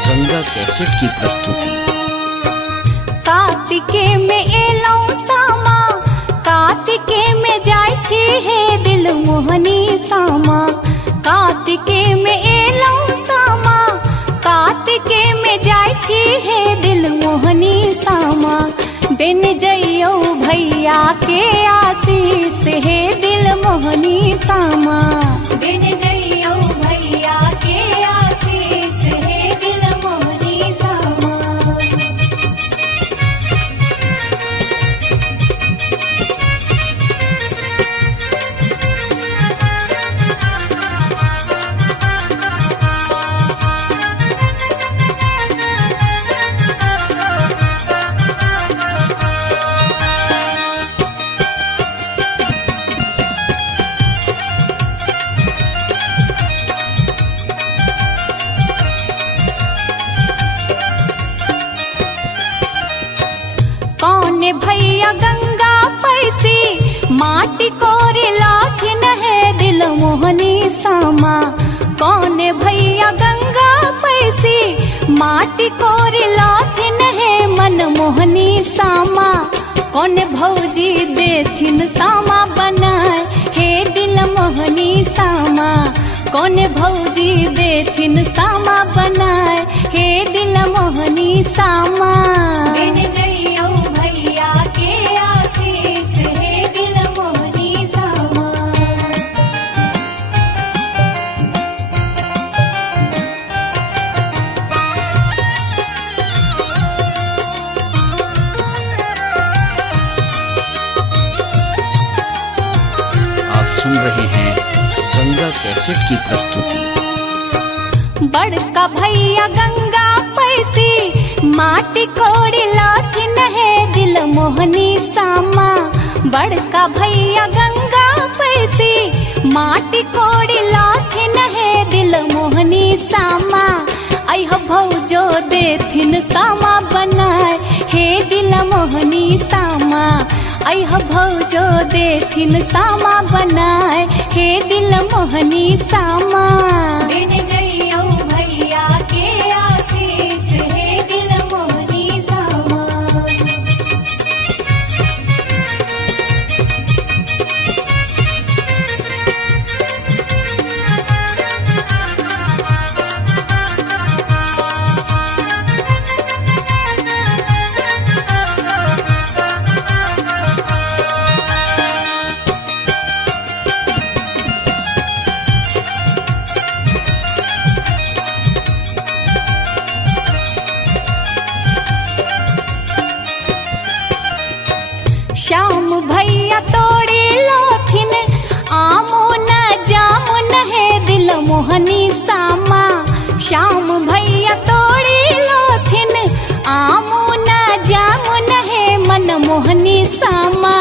गंगा कैसेट की प्रस्तुति। कार्तिके में एलौ सामा कार्तिके में जाय छी हे दिल मोहनी सामा कार्तिके में एलौ सामा कार्तिके में जाय छी हे दिल मोहनी सामा दिन जइयो भैया के आशीष हे दिल मोहनी सामा दिन जइयो भैया के आशीष हे दिल मोहनी सामा। भैया गंगा पैसी माटी कोरे लाखिन है दिल मोहनी सामा कौन भैया गंगा पैसी माटी कोरे लाखिन है मन मोहनी सामा कौन भौजी देथिन सामा बनाए हे दिल मोहनी सामा कौन भौजी देथिन सामा बनाए हे दिल मोहनी सामा। सुन रहे हैं गंगा कैसेट की प्रस्तुति। बड़का भैया गंगा पैसी माटी कोड़ी लाथिन है दिल मोहनी सामा बड़का भैया गंगा पैसी माटी कोड़ी लाथिन है दिल मोहनी सामा अह भौजो देथिन सामा बनाए हे दिल मोहनी सामा अह भौजो देथिन सामा बनाए हे दिल मोहनी सामा दिन जइयो भैया के आशीष हे दिल मोहनी सामा। श्याम भैया तोड़ी लोथिन आमो न जामुन है दिल मोहनी सामा श्याम भैया तोड़ी लोथिन आमो न जामुन है मन मोहनी सामा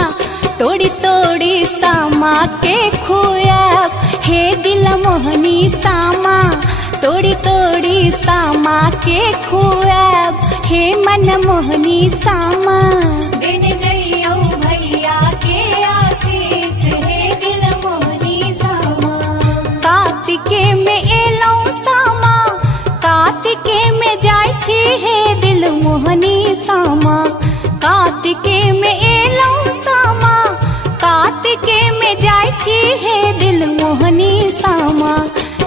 तोड़ी तोड़ी सामा के खुया हे दिल मोहनी सामा तोड़ी तोड़ी सामा के खुआब हे मन मोहनी सामा। बिन जइयो भैया के आशीष हे दिल मोहनी सामा। कार्तिके में एलौ सामा कार्तिके में जाय छी हे दिल मोहनी सामा। कार्तिके में एलौ सामा कार्तिके में जाय छी हे दिल मोहनी सामा।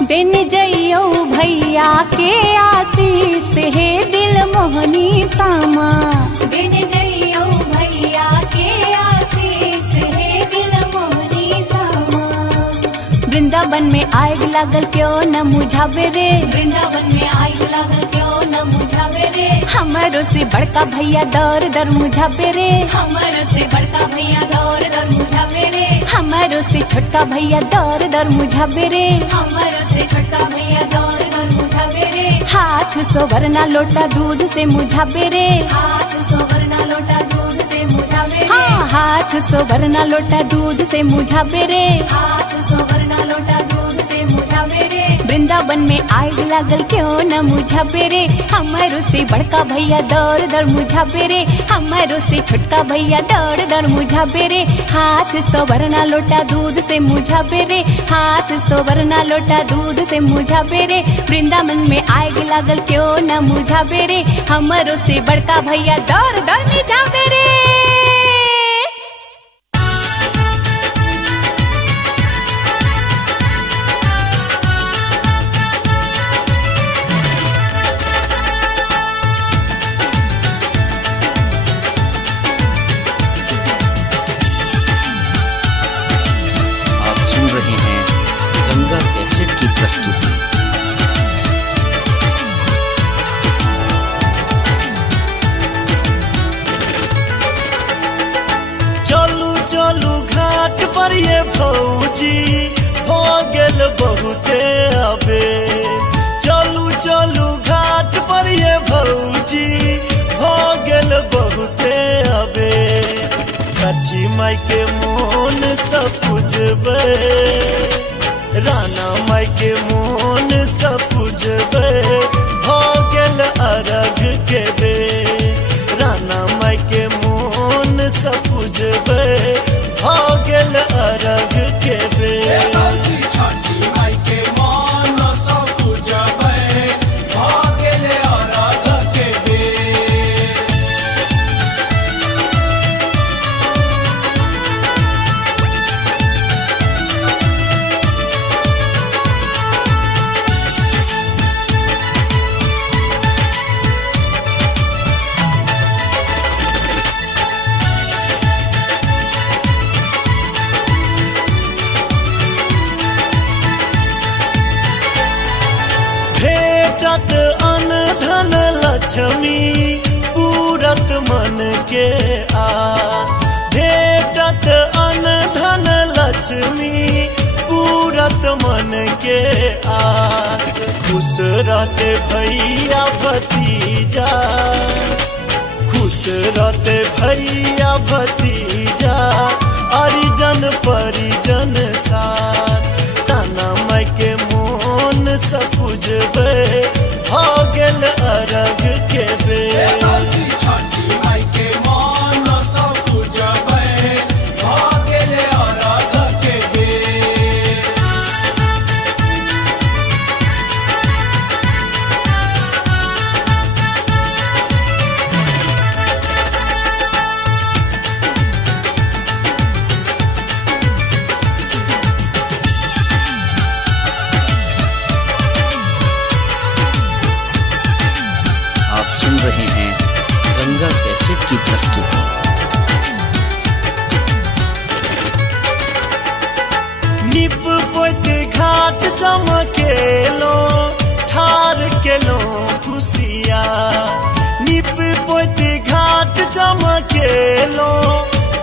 दिन जइयो भैया के आशीष हे दिल मोहनी सामा। बिन जइयो भैया के आशीष हे दिल मोहनी सामा। वृंदावन में आग लागल क्यों न मुझावे रे। वृंदावन में आग लागल क्यों न मुझावे रे। हमारो से बड़का भैया दर दर मुझावे रे। हमर से बड़का भैया दौर दर मुझावे रे। हमारो से छोटका भैया दर दर मुझावे रे। हमर से छोटका भैया दौर दर मुझावे रे। हाथ सोवरना लोटा दूध से मुझावे रे। हाथ सोवरना लोटा दूध से मुझावे रे। हाँ हाथ सोवरना लोटा दूध से मुझावे रे। हाथ सोवरना लोटा दूध से मुझावे रे। वृंदावन में आग लागल क्यों न मुझावे रे। हमारो से बड़का भैया दर दर मुझावे रे। हमारो से छोटका भैया दर दर मुझावे रे। हाथ सोवरना लोटा दूध से मुझावे रे। हाथ सोवरना लोटा दूध से मुझावे रे। वृंदावन में आग लागल क्यों न मुझावे रे। हमारो से बड़का भैया दर दर मुझावे रे। आप सुन रहे हैं गंगा कैसेट की प्रस्तुति। चलू चलू घाट पर ये भौजी हो गेल बहुते अबे। चलू चलू घाट पर ये भौजी हो गेल बहुते अबे। छठी माई के मोन सब पूजबे राना माई के मोन सब पूजबे। हो गेल अरघ के बे राना माई के मोन सब पूजबे। हो गेल अरघ के बे छठी माई के मन सब पूजबै भागेले अरघ के बेर। भेटत अन धन लक्ष्मी पूरत मन के आस। भेटत अन धन लक्ष्मी पूरत मन के आस। खुश रहते भैया भतीजा खुश रहते भैया भतीजा। हरिजन परिजन साथ ताना माई के मोन सब पूजबे। हो गेल अरघ के बेर छठी माई के मन सब पूजबै भागेले अरघ के बेर। आप सुन रहे हैं गंगा कैसेट की प्रस्तुति। निप पोत घाट चमकेलो ठार केलो खुशिया। निप पोत घाट चमकेलो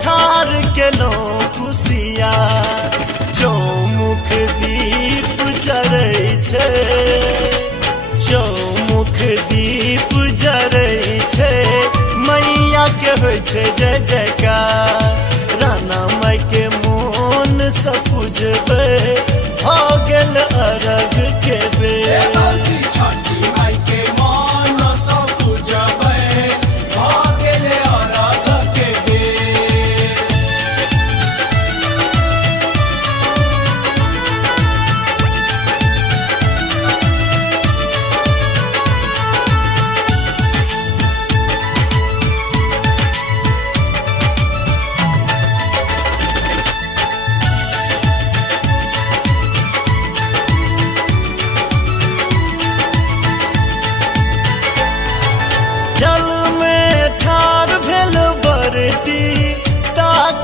ठार केलो खुशिया। चौमुख दीप जरै छै चौमुख दीप जरै छै। मैया के होइ छै जय जयकार। राना माई के मोन सब पूजबे। हो गेल अरघ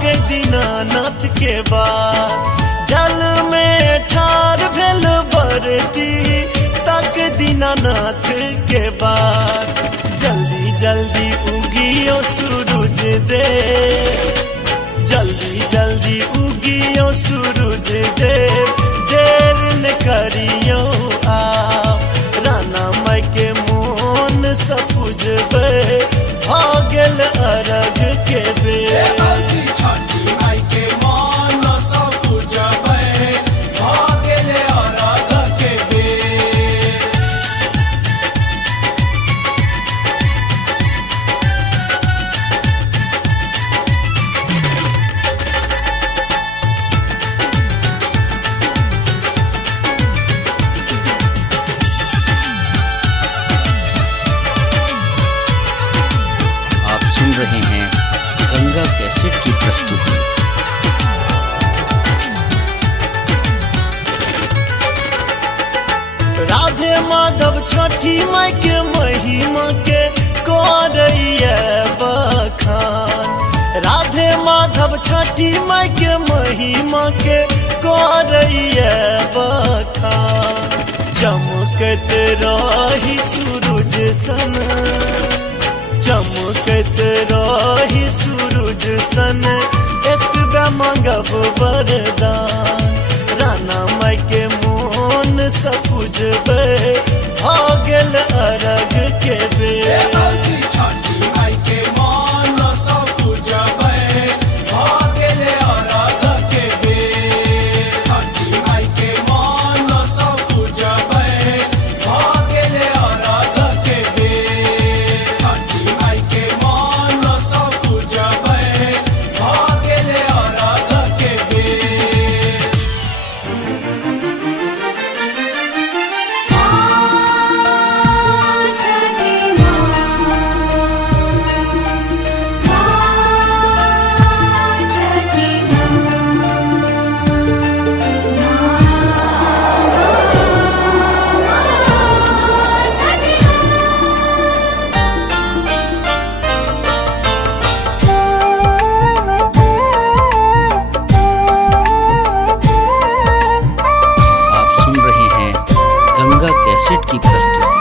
के दीनानाथ के बाद जल में ठार भेल बरती तक दीनानाथ के बाद जल्दी जल्दी उगियो सूरज देव जल्दी जल्दी उगियो सूरज देव देर न करियो आप राना माई के मोन सपुजबे भागल अरग के बेर छठी माई के मन सब पूजबे भागल अरग के बेर आप सुन रहे हैं गंगा कैसेट की प्रस्तुति। राधे माधव छठी माई के महिमा के करैया बखान राधे माधव छठी माई के महिमा के करैया बखान चमकत रही सूरज सन चमकत रही सूरज सन एतबे मांगब वरदान राना माई के मोन सपुजबे भागल अरग के बेर छठी माई के मन सब पूजबे भागल अरग के बेर छठी माई के मन सब पूजबे भागल अरग के बेर छठी माई के मन सब पूजबे भागल अरग के बेर आप सुन रहे हैं गंगा कैसेट की प्रस्तुति।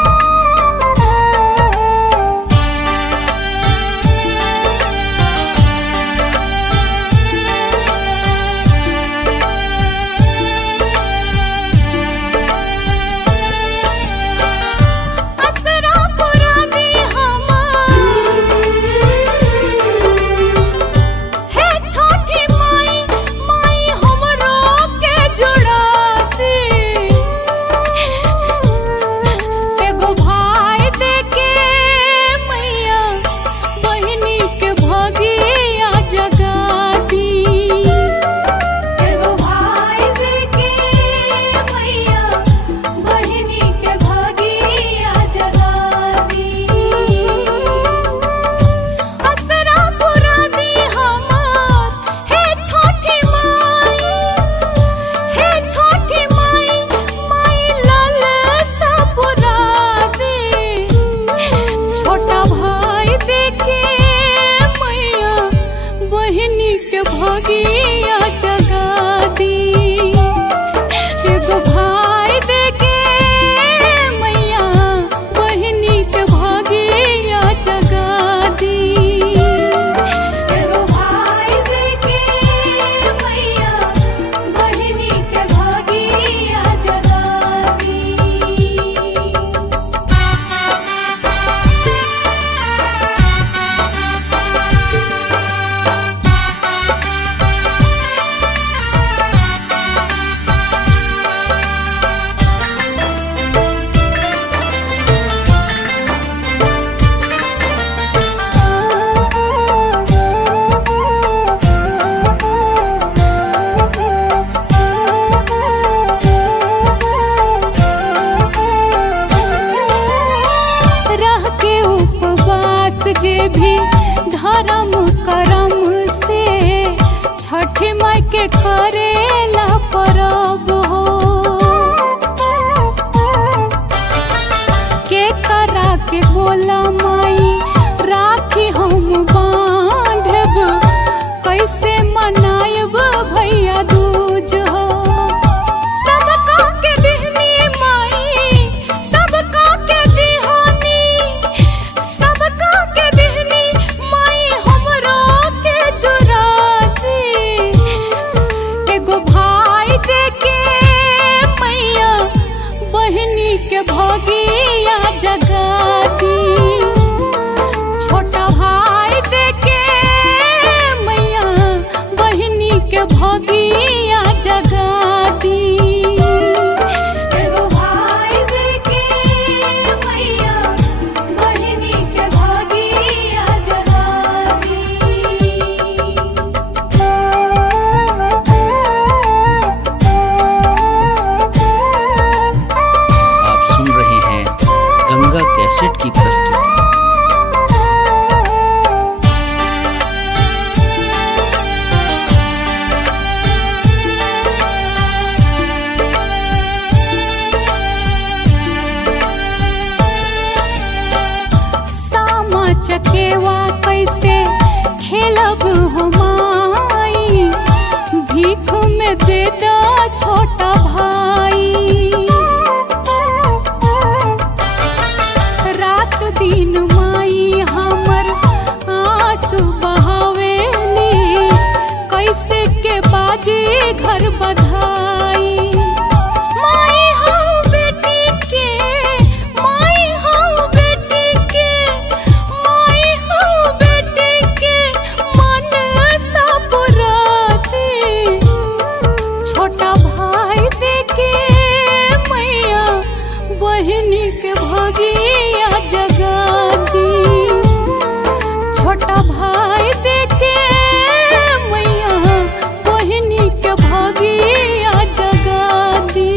असरा पुरानी हमार हे छठी माई माई हमरो के जुड़ाती एगो भाई देके मैया बहिनी के भगिया जगाती एगो भाई देके मैया बहिनी के भगिया जगाती असरा पुरानी हमार हे छठी माई माई लाल सा पुरानी छोटा भाई देखे मैया बहिनी के भगिया जगा दी एगो भाई देके मैया बहिनी के भगिया जगा दी एगो भाई देके मैया बहिनी के भगिया जगा दी रह के उपवास जे भी धर्म करम से छठ माई के करेला परब हो के करा के बोला माई राखी हम बांधब कैसे चकेवा कैसे खेलब हो माई, भीख में दे दो छोटा भाई। रात दिन माई हमर आंसू बहावेली, कैसे के बाजी घर बधाई। माई हो बेटी के, माई हो बेटी के, माई हो बेटी के मन सा पुराती। छोटा भाई देके मैया बहिनी के भगिया जगा दी। छोटा भाई देके मैया बहिनी के भगिया जगा दी।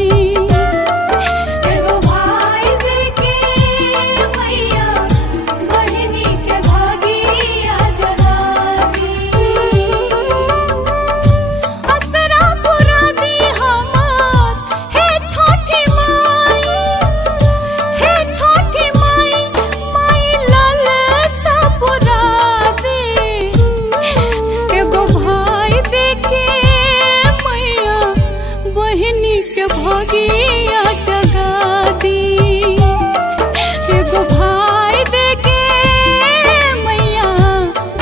एगो भाई देके मैया बहिनी के भागिया जगा दी। असरा पुरा दी हमार हे छोटी माई, हे छोटी माई, माई लाल सा पुरा दी। एगो भाई देके मैया बहिनी के भगिया जगा दी। एगो भाई देके मैया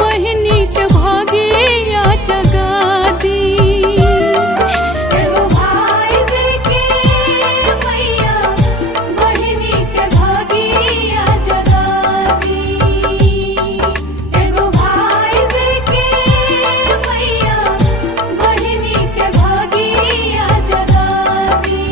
बहिनी के भगिया जगा दी। एगो भाई देके मैया बहिनी के भागिया जगा दी। एगो भाई देके मैया बहिनी के भागिया जगा दी।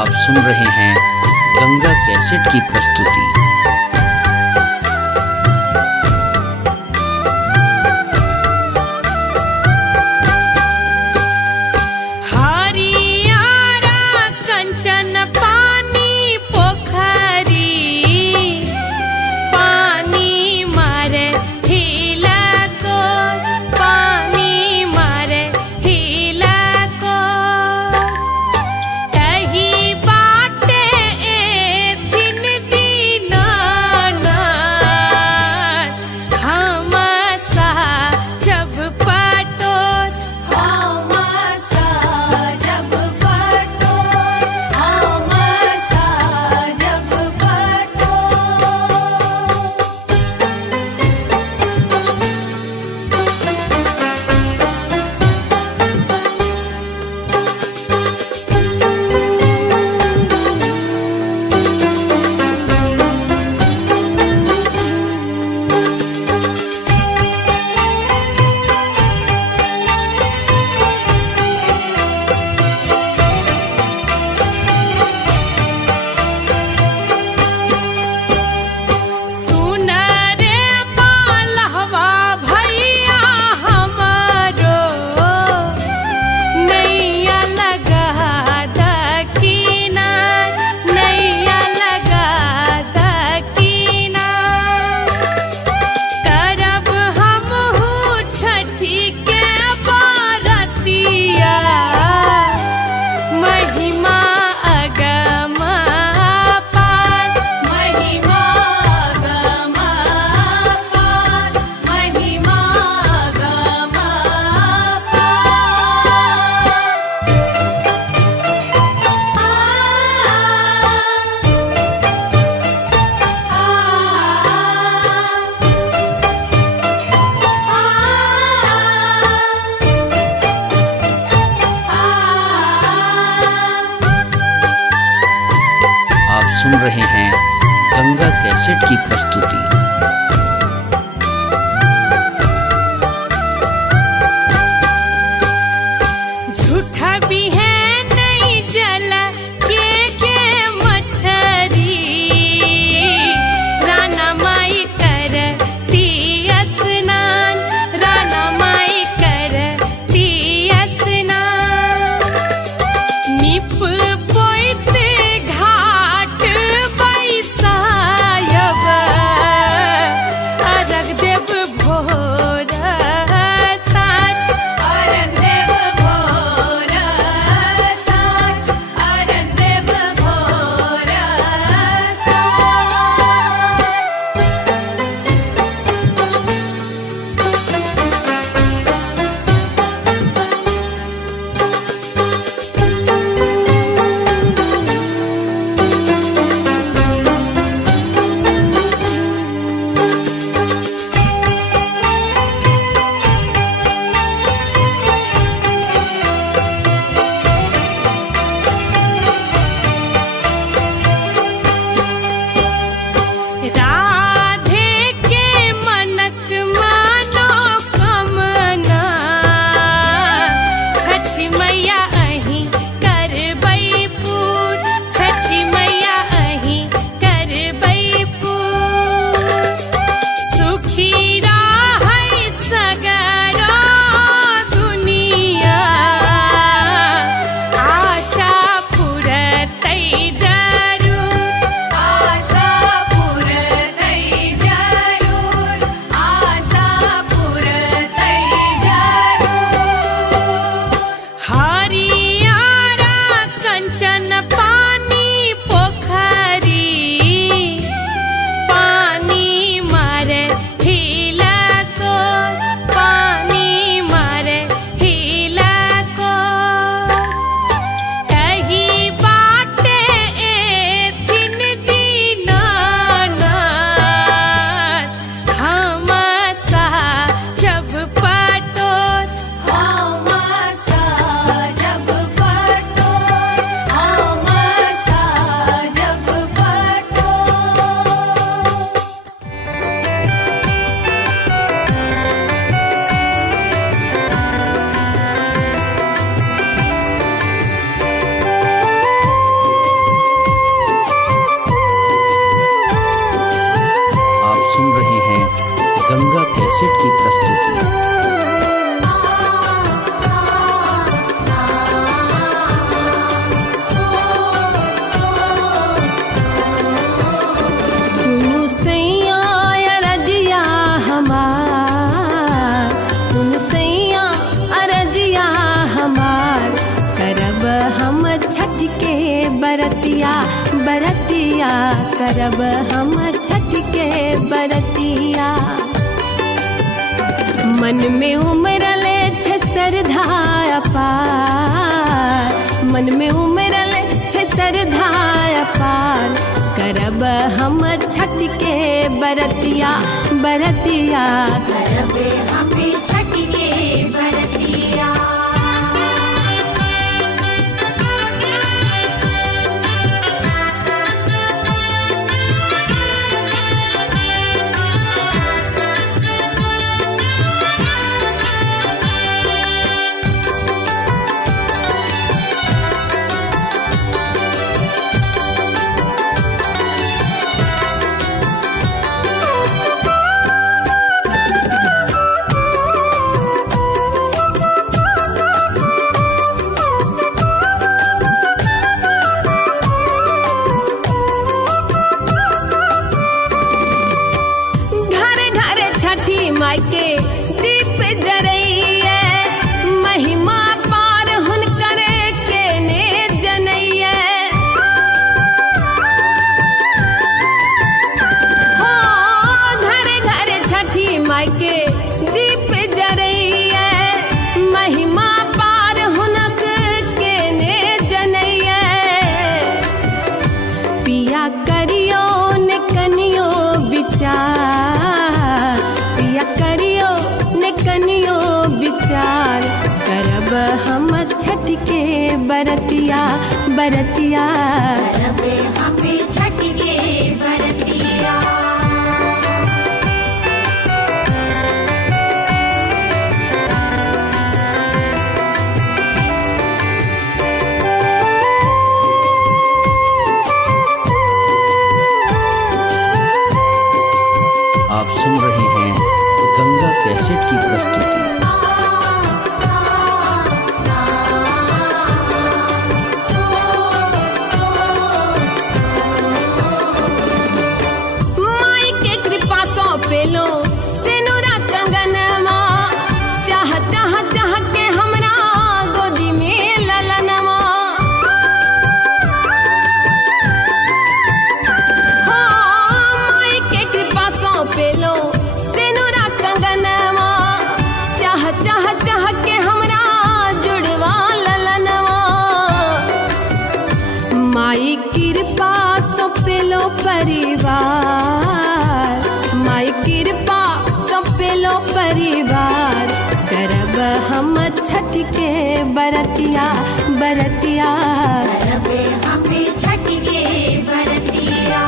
आप सुन रहे हैं गंगा कैसेट की प्रस्तुति। हरियारा कंचन पानी पोखरी, पानी मारे हिला को, पानी मारे हिला को। तही बाटे ए दिन दीनानाथ, हमसा जब पटोर, हमसा जब पटोर, हमसा जब पटोर। सुन रे मालहवा भैया हमारो, नैया लगा दकीनार, नैया लगा दकीनार। करब हमहू छठी के बारतिया, महिमा अगमा पार। महिमा गमा पार, महिमा गमा आप सुन रहे हैं गंगा कैसेट की प्रस्तुति। झूठा भी है नहीं जल के मछरी, राना माई करती स्नान, राना माई करती स्नान। निप पोइत घाट बैसा हम छठ के बरतिया बरतिया करब हम छठ के बरतिया। मन में उमरल छे श्रद्धा अपार, मन में उमरल छे श्रद्धा अपार, करब हम छठ के बरतिया बरतिया करब हम छठ के बरतिया। माई के दीप जरइए, महिमा पार हुनकर के ने जनइए। हो घरे घरे छठी माई के दीप जरइए, महिमा पार हुनक के ने जनइए। पिया करियो ने कनियो विचार, करियो ने कनियो विचार, करब हम छठ के बरतिया बरतिया करब हम छठ के बरतिया। आप सुन रहे हैं गंगा कैसेट की प्रस्तुति। माई के कृपा सो पेलो सिनुरा कंगनमा, चाह चाह चाह के हमरा गोदी में ललनमा। हो माई के कृपा सो पेलो सिनुरा कंगनमा, चाह चाह चाह के हमरा जुड़वा ललनवा। माई कृपा सो पेलो परिवार, माई कृपा सो पेलो परिवार, करब हम छठ के बरतिया बरतिया करब हम छठ के बरतिया।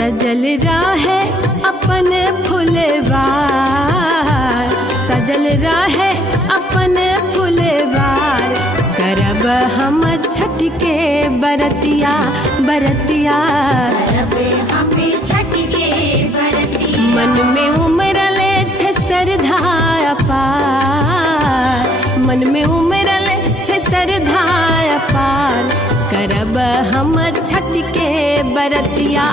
सजल राहे अपन फुलवार, सजल राहे अपन फुलवार, करब हम छठ के बरतिया बरतिया करब हम छठ के बरतिया। मन में उमरल छे श्रद्धा अपार, मन में उमरल छे श्रद्धा अपार, करब हम छठ के बरतिया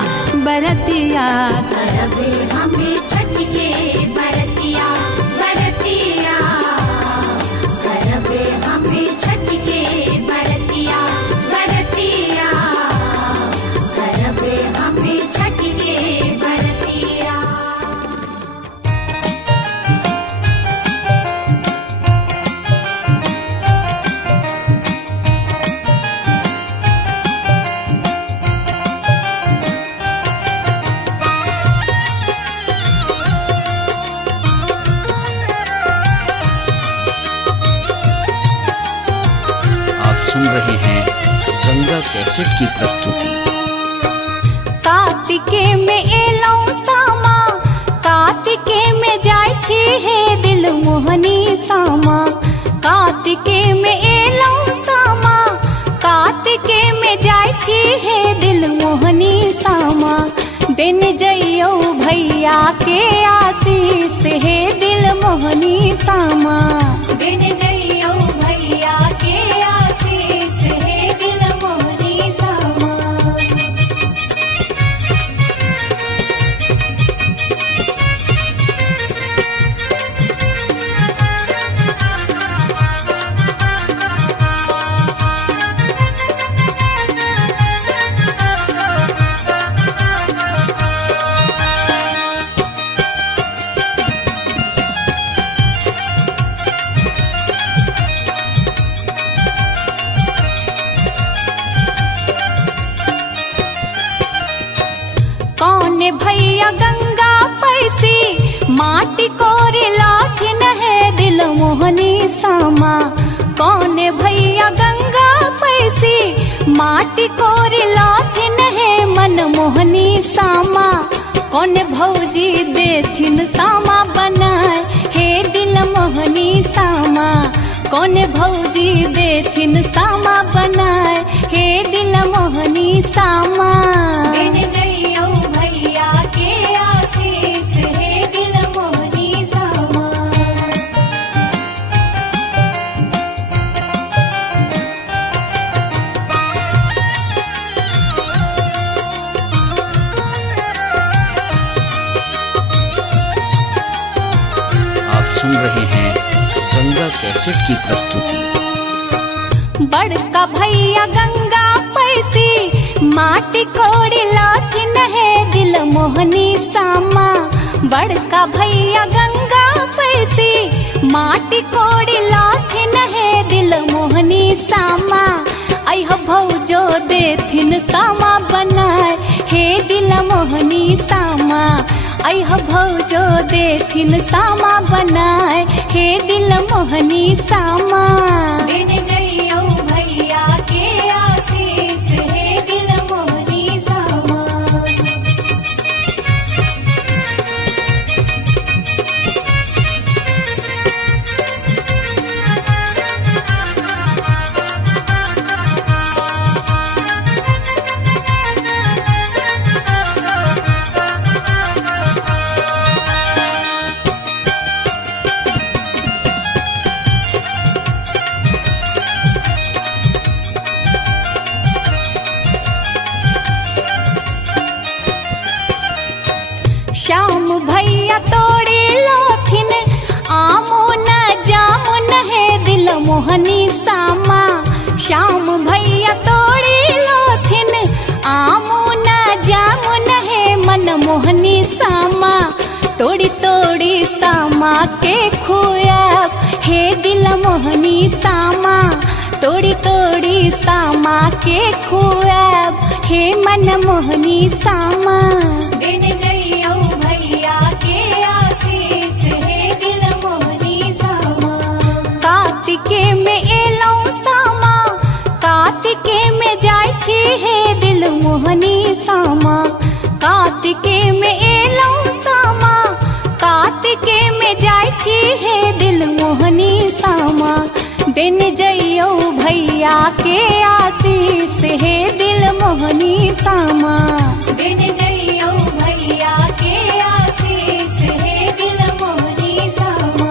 बरतिया करब हम छठ के बरतिया बरतिया। करब हम छठ के बरतिया बरतिया। करब हम छठ के बरतिया। रहे हैं गंगा कैसेट की प्रस्तुति। कार्तिके में एलौ सामा, कार्तिके में जाय छी हे दिल मोहनी सामा, कार्तिके में एलौ सामा, कार्तिके में जाय छी हे दिल मोहनी सामा। दिन जइयो भैया के आशीष हे दिल मोहनी सामा, दिन जइयो भैया के आशीष हे दिल मोहनी सामा। कौन भैया गंगा पैसी माटी कोरे लाथिन है दिल मोहनी सामा, कौन भैया गंगा पैसी माटी कोरे लाथिन है मन मोहनी सामा। कौन भौजी देथिन सामा बनाए हे दिल मोहनी सामा, कौन भौजी देथिन सामा बनाए हे दिल मोहनी सामा। दिन जइयो भैया के आशीष हे दिल मोहनी सामा। आप सुन रहे हैं गंगा कैसेट की प्रस्तुति। बड़का भैया गंगा पैसी माटी कोड़ी लाथिन है दिल मोहनी सामा, बड़का भैया गंगा पैसी माटी कोड़ी लाथिन है दिल मोहनी सामा। अह भौजो देथिन सामा बनाए हे दिल मोहनी सामा, अह भौजो देथिन सामा बनाए हे दिल मोहनी सामा। दिन जइयो भैया के आशीष हे दिल मोहनी सामा। श्याम भैया तोड़ी लोथिन आमो न जामुन है दिल मोहनी सामा, श्याम भैया तोड़ी लोथिन आमो न जामुन है मन मोहनी सामा। तोड़ी तोड़ी सामा के खुआब हे दिल मोहनी सामा, तोड़ी तोड़ी सामा के खुआब हे मन मोहनी सामा। दिन जइयो भैया के आशीष हे दिल मोहनी सामा। कार्तिके में एलौ सामा, कार्तिके में जाय छी हे दिल मोहनी सामा, कार्तिके में एलौ सामा, कार्तिके में जाय छी हे दिल मोहनी सामा। दिन जइयो भैया के आशीष हे दिल मोहनी सामा, दिन जइयो भैया के आशीष हे दिल मोहनी सामा।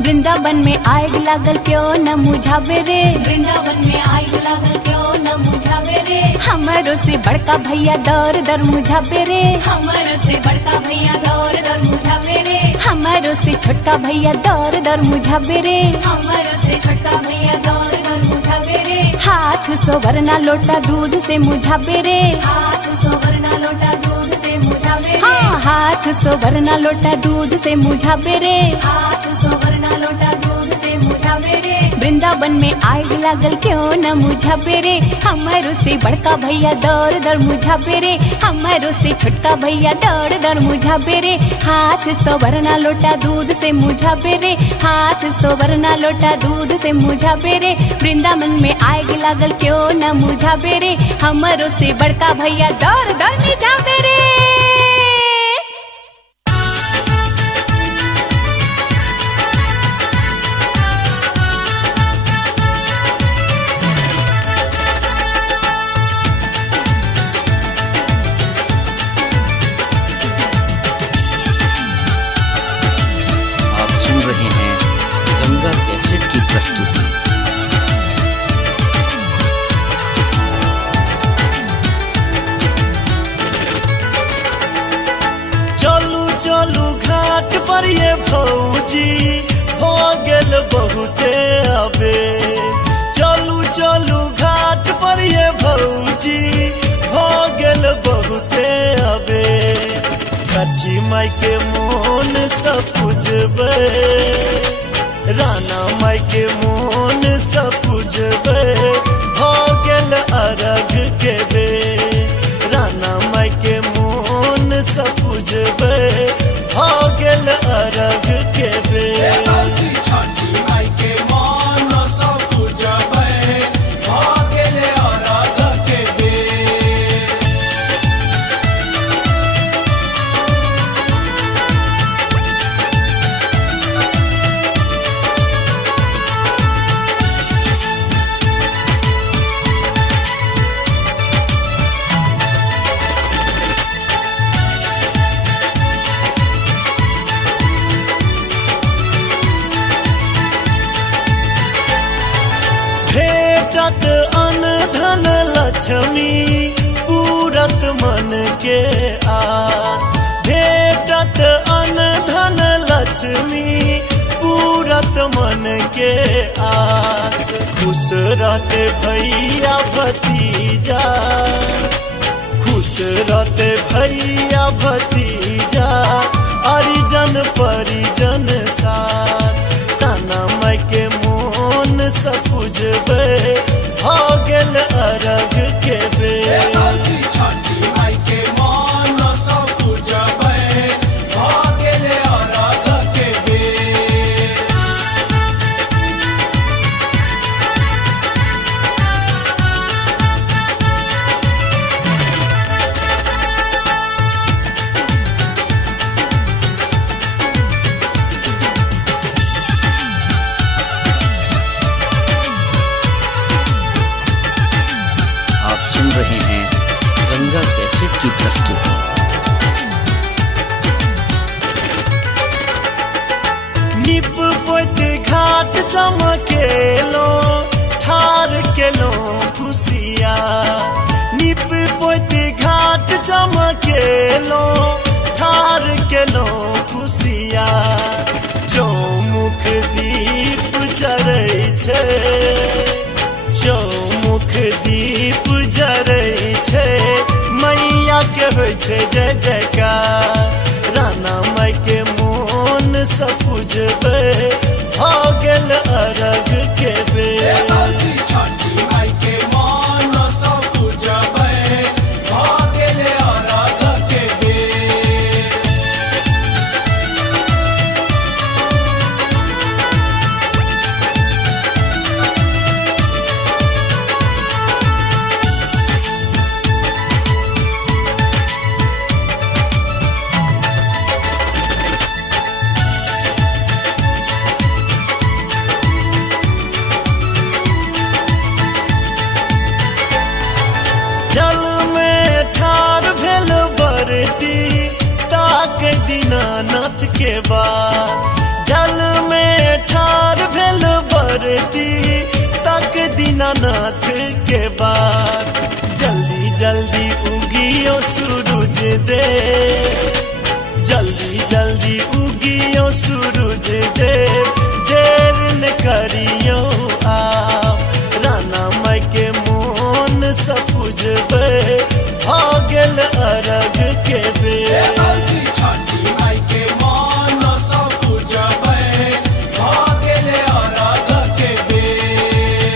वृंदावन में आग लागल क्यों न मुझावे रे, वृंदावन में आग लागल क्यों न मुझावे रे, हमारो से बड़का भैया दर दर मुझावे रे, हमर से बड़का भैया दौर दर मुझावे रे, हमारो से छोटका भैया दर दर मुझावे रे। हमर से छोटका भैया दौर दर मुझावे रे, हाथ सोवरना लोटा दूध से मुझावे रे, हाथ सोवरना लोटा दूध से मुझावे रे, हाँ हाथ सोवरना लोटा दूध से मुझावे रे। हाथ सोवरना लोटा दूध से मुझावे रे। वृंदावन में आग लागल क्यों न मुझा पेरे, हमारो से बड़का भैया दौड़ दौड़ मुझा पेरे, हमारो से छोटका भैया दौड़ दौड़ मुझा पेरे। हाथ सोवरना लोटा दूध से मुझा पेरे, हाथ सोवरना लोटा दूध से मुझा पेरे। वृंदावन में आग लागल क्यों न मुझा पेरे, हमारो से बड़का भैया दौड़ दौड़ मुझा पेरे। रहे हैं गंगा कैसेट की प्रस्तुति। चलू चलू घाट पर ये भौजी हो गेल बहुते अबे, चलू चलू घाट पर ये भौजी हो गेल बहुते अबे। छठी माई के मोन सब पूजबे, राना माई के मोन सब पूजबे। हो गेल अरघ के बे, राना माई के मोन सब पूजबे। हो गेल अरघ के बे। छठी माई के मन सब पूजबे, हो गेले अरघ के बेर। भेटत अन्न धन लक्ष्मी पूरत मन के आस, भेटत अन्न धन लक्ष्मी पूरत मन के आस। खुश रहते भैया भतीजा, खुश रहते भैया भतीजा। हरिजन परिजन साथ, राना माई के मोन सब पूजबे। हो गेल अरघ के बेर। छठी माई के मन सब पूजबे, हो गेले अरघ के बेर। आप सुन रहे हैं गंगा कैसेट की प्रस्तुति। निप पोत घाट चमकेलो, ठार केलो खुशिया। निप पोत घाट चमकेलो, ठार केलो खुशिया। चौमुख दीप जरै छै, चौमुख दीप जरै छै। मैया के होइ छै जय जयकार, राना माई के मोन सब पूजबे। हो गेल अरघ के बेर। छठी माई के मन सब पूजबे, हो गेले अरघ के बेर। जल में ठार भेल बरती, ताक दीनानाथ के बाद। जल में ठार भेल बरती, ताक दीनानाथ के बाद। जल्दी जल्दी उगियो सूरज दे, जल्दी जल्दी उगियो सूरज देव। देर न करियो आप, राना माई के मोन सब पूजबे। हो गेल अरघ के बेर। छठी माई के मन सब पूजबे, हो गेले अरघ के बेर।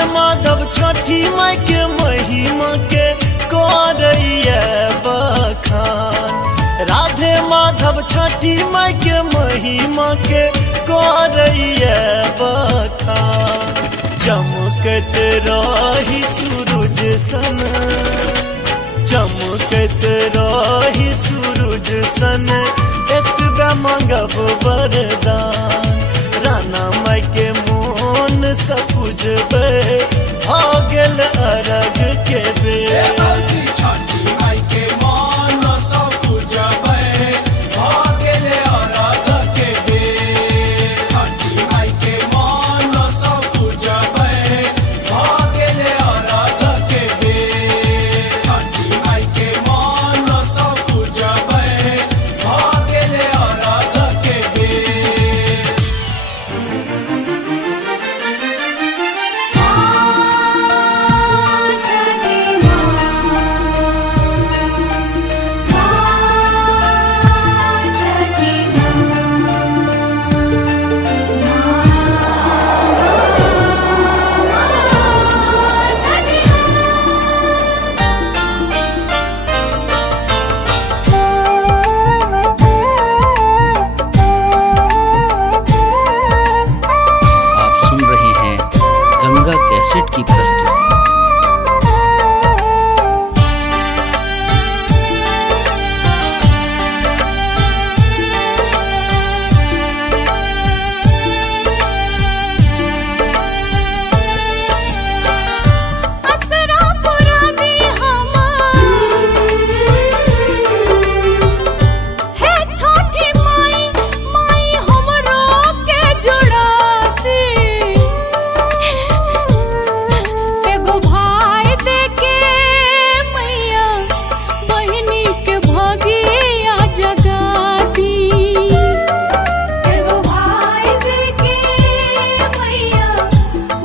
राधे माधव छठी माई के महिमा के करैया बखान, राधे माधव छठी माई के महिमा के करैया बखान। चमकत रही सूरज सन, चमकत रही सूरज सन, एतबे मांगब वरदान। राना माई के मोन सपुजबे, भऽ गेल अरग के बेर। छठी माई के मन सब पूजबै, भऽ गेलै अरघ के बेर। छठी माई के मन सब पूजबै, भऽ गेलै अरघ के बेर। छठी माई के मन सब पूजबै, भऽ गेलै अरघ के बेर। आप सुन रहे हैं गंगा कैसेट की प्रस्तुति। असरा पुरानी हमार, हे छठी माई, माई हमरो के जुड़ाती। एगो भाई देके मैया बहिनी के भगिया जगाती। एगो भाई देके मैया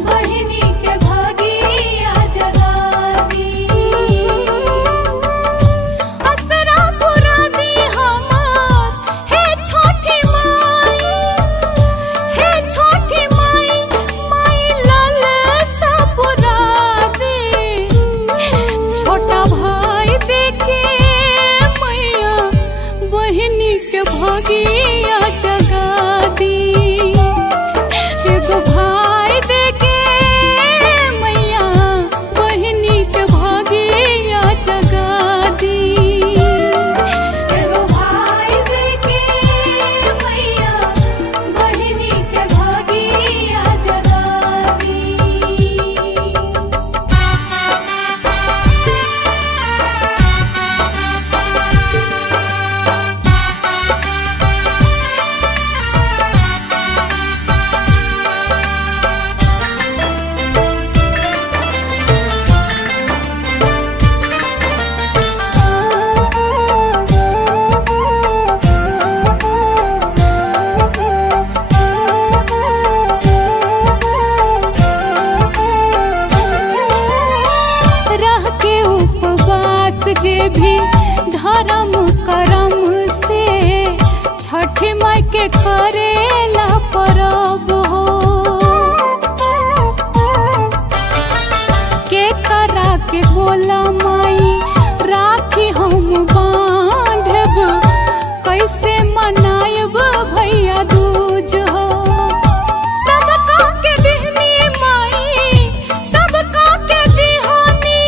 बहिनी के भगिया जगाती। असरा पुरानी हमार, हे छठी माई, हे छठी माई, माई लाल सा पुरानी। छोटा भाई देखे मैया बहिनी के भगिया जगाती। एगो भाई देके मैया बहिनी के भगिया जगाती। एगो भाई देके मैया बहिनी के भगिया जगाती। रह के उपवास जे भी धर्म करम से, छठी माई के करेला परब हो। के करा के बोला माई राखी हम बांधब, कैसे मनायब भैया दूज हो। सबका के दिहनी माई, सबका के दिहानी,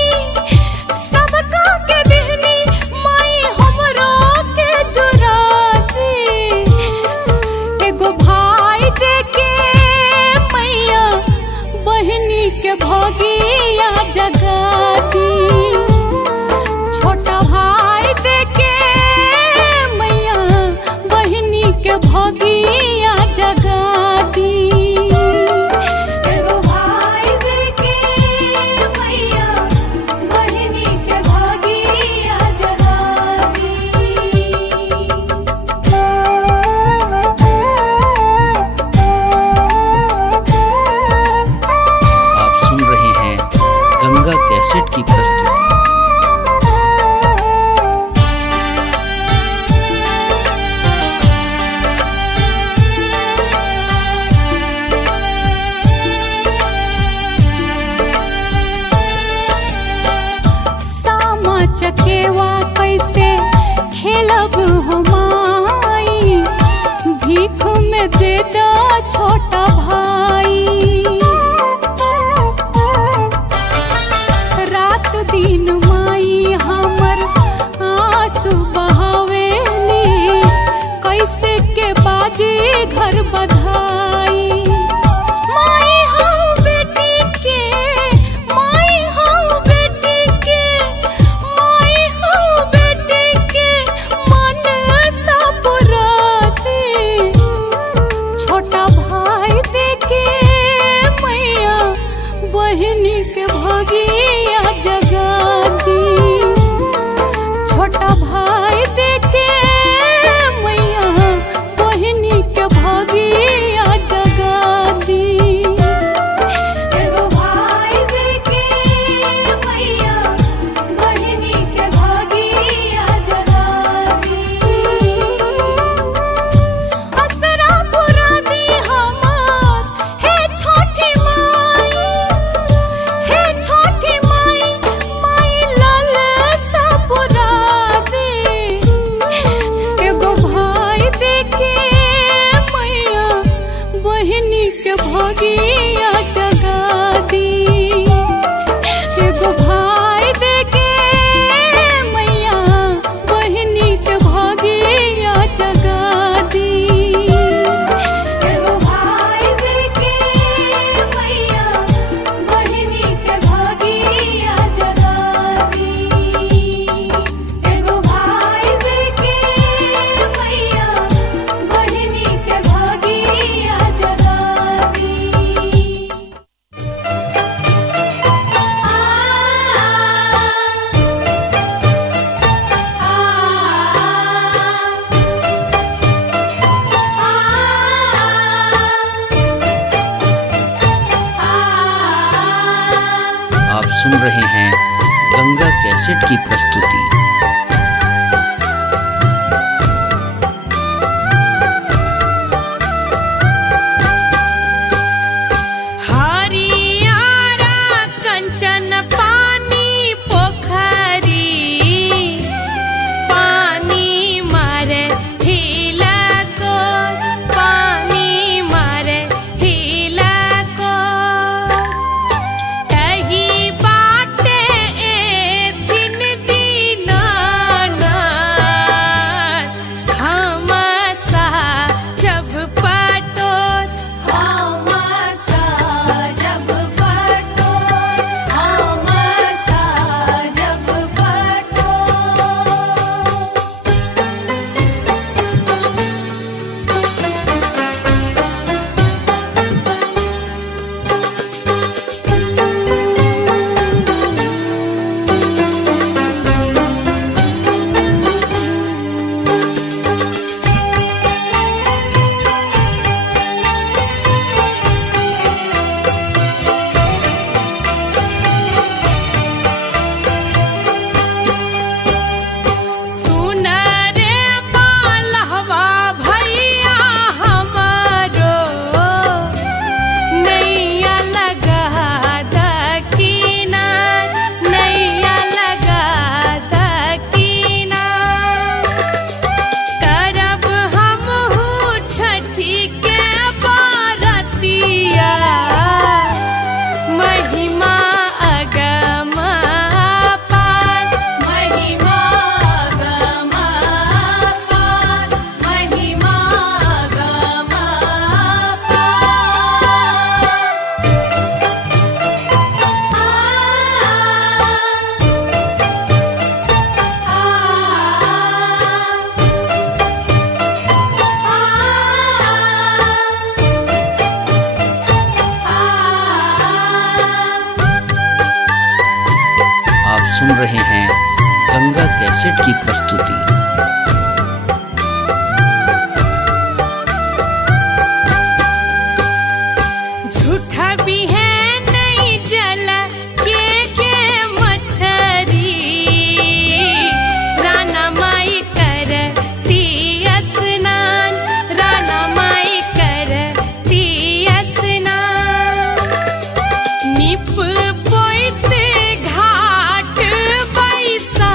सबका के दिहनी माई हमरो के जुराती। एगो चकेवा कैसे खेलब हो माई, भीख में दे दो छोटा भाई। रात दिन माई हमर आंसू बहावेली, कैसे के बाजी घर बधाई। माई हो बेटी के, माई हो बेटी के, माई हो बेटी के मन सा पुराती। छोटा भाई देके मैया बहिनी के भगिया जगा दी। छोटा भाई देके मैया बहिनी के भगिया जगा दी। एगो भाई देके मैया बहिनी के भागिया जगा दी। असरा पुरा दी हमार हे छोटी माई, हे छोटी माई, माई लाल सा पुरा दी। एगो भाई देके मैया बहिनी के भगिया जगा दी। एगो भाई देके मैया बहिनी के भगिया जगा दी। एगो भाई देके मैया बहिनी के भागिया जगा दी। एगो भाई देके मैया बहिनी के भागिया जगा दी। आप सुन रहे हैं गंगा कैसेट की प्रस्तुति। हरियारा कंचन पानी पोखरी, पानी मारे हिला को, पानी मारे हिला को। कही बाटे ए दिन दीनानाथ, हम सा जब पटोर, हम सा जब पटोर, हम सा जब पटोर। सुना रे मालहवा भैया हमारो, नैया लगा दकीना, नैया लगा दकीना। करब हमहू छठी के बारतिया, महिमा अगमा पार, महिमा गमा पार, महिमा गमा आप सुन रहे हैं गंगा कैसेट की प्रस्तुति। झूठा भी है नहीं जल के मछरी, राना माई करती स्नान, राना माई करती स्नान। निप पोइत घाट बैसा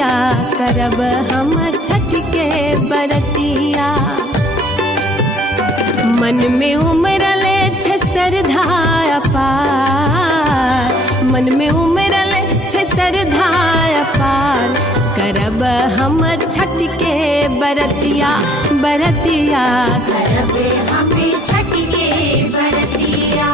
बरतिया करब हम छठ के बरतिया। मन में उमरल छे श्रद्धा अपार, मन में उमरल छे श्रद्धा अपार, करब हम छठ के बरतिया बरतिया। करब हम छठ के बरतिया।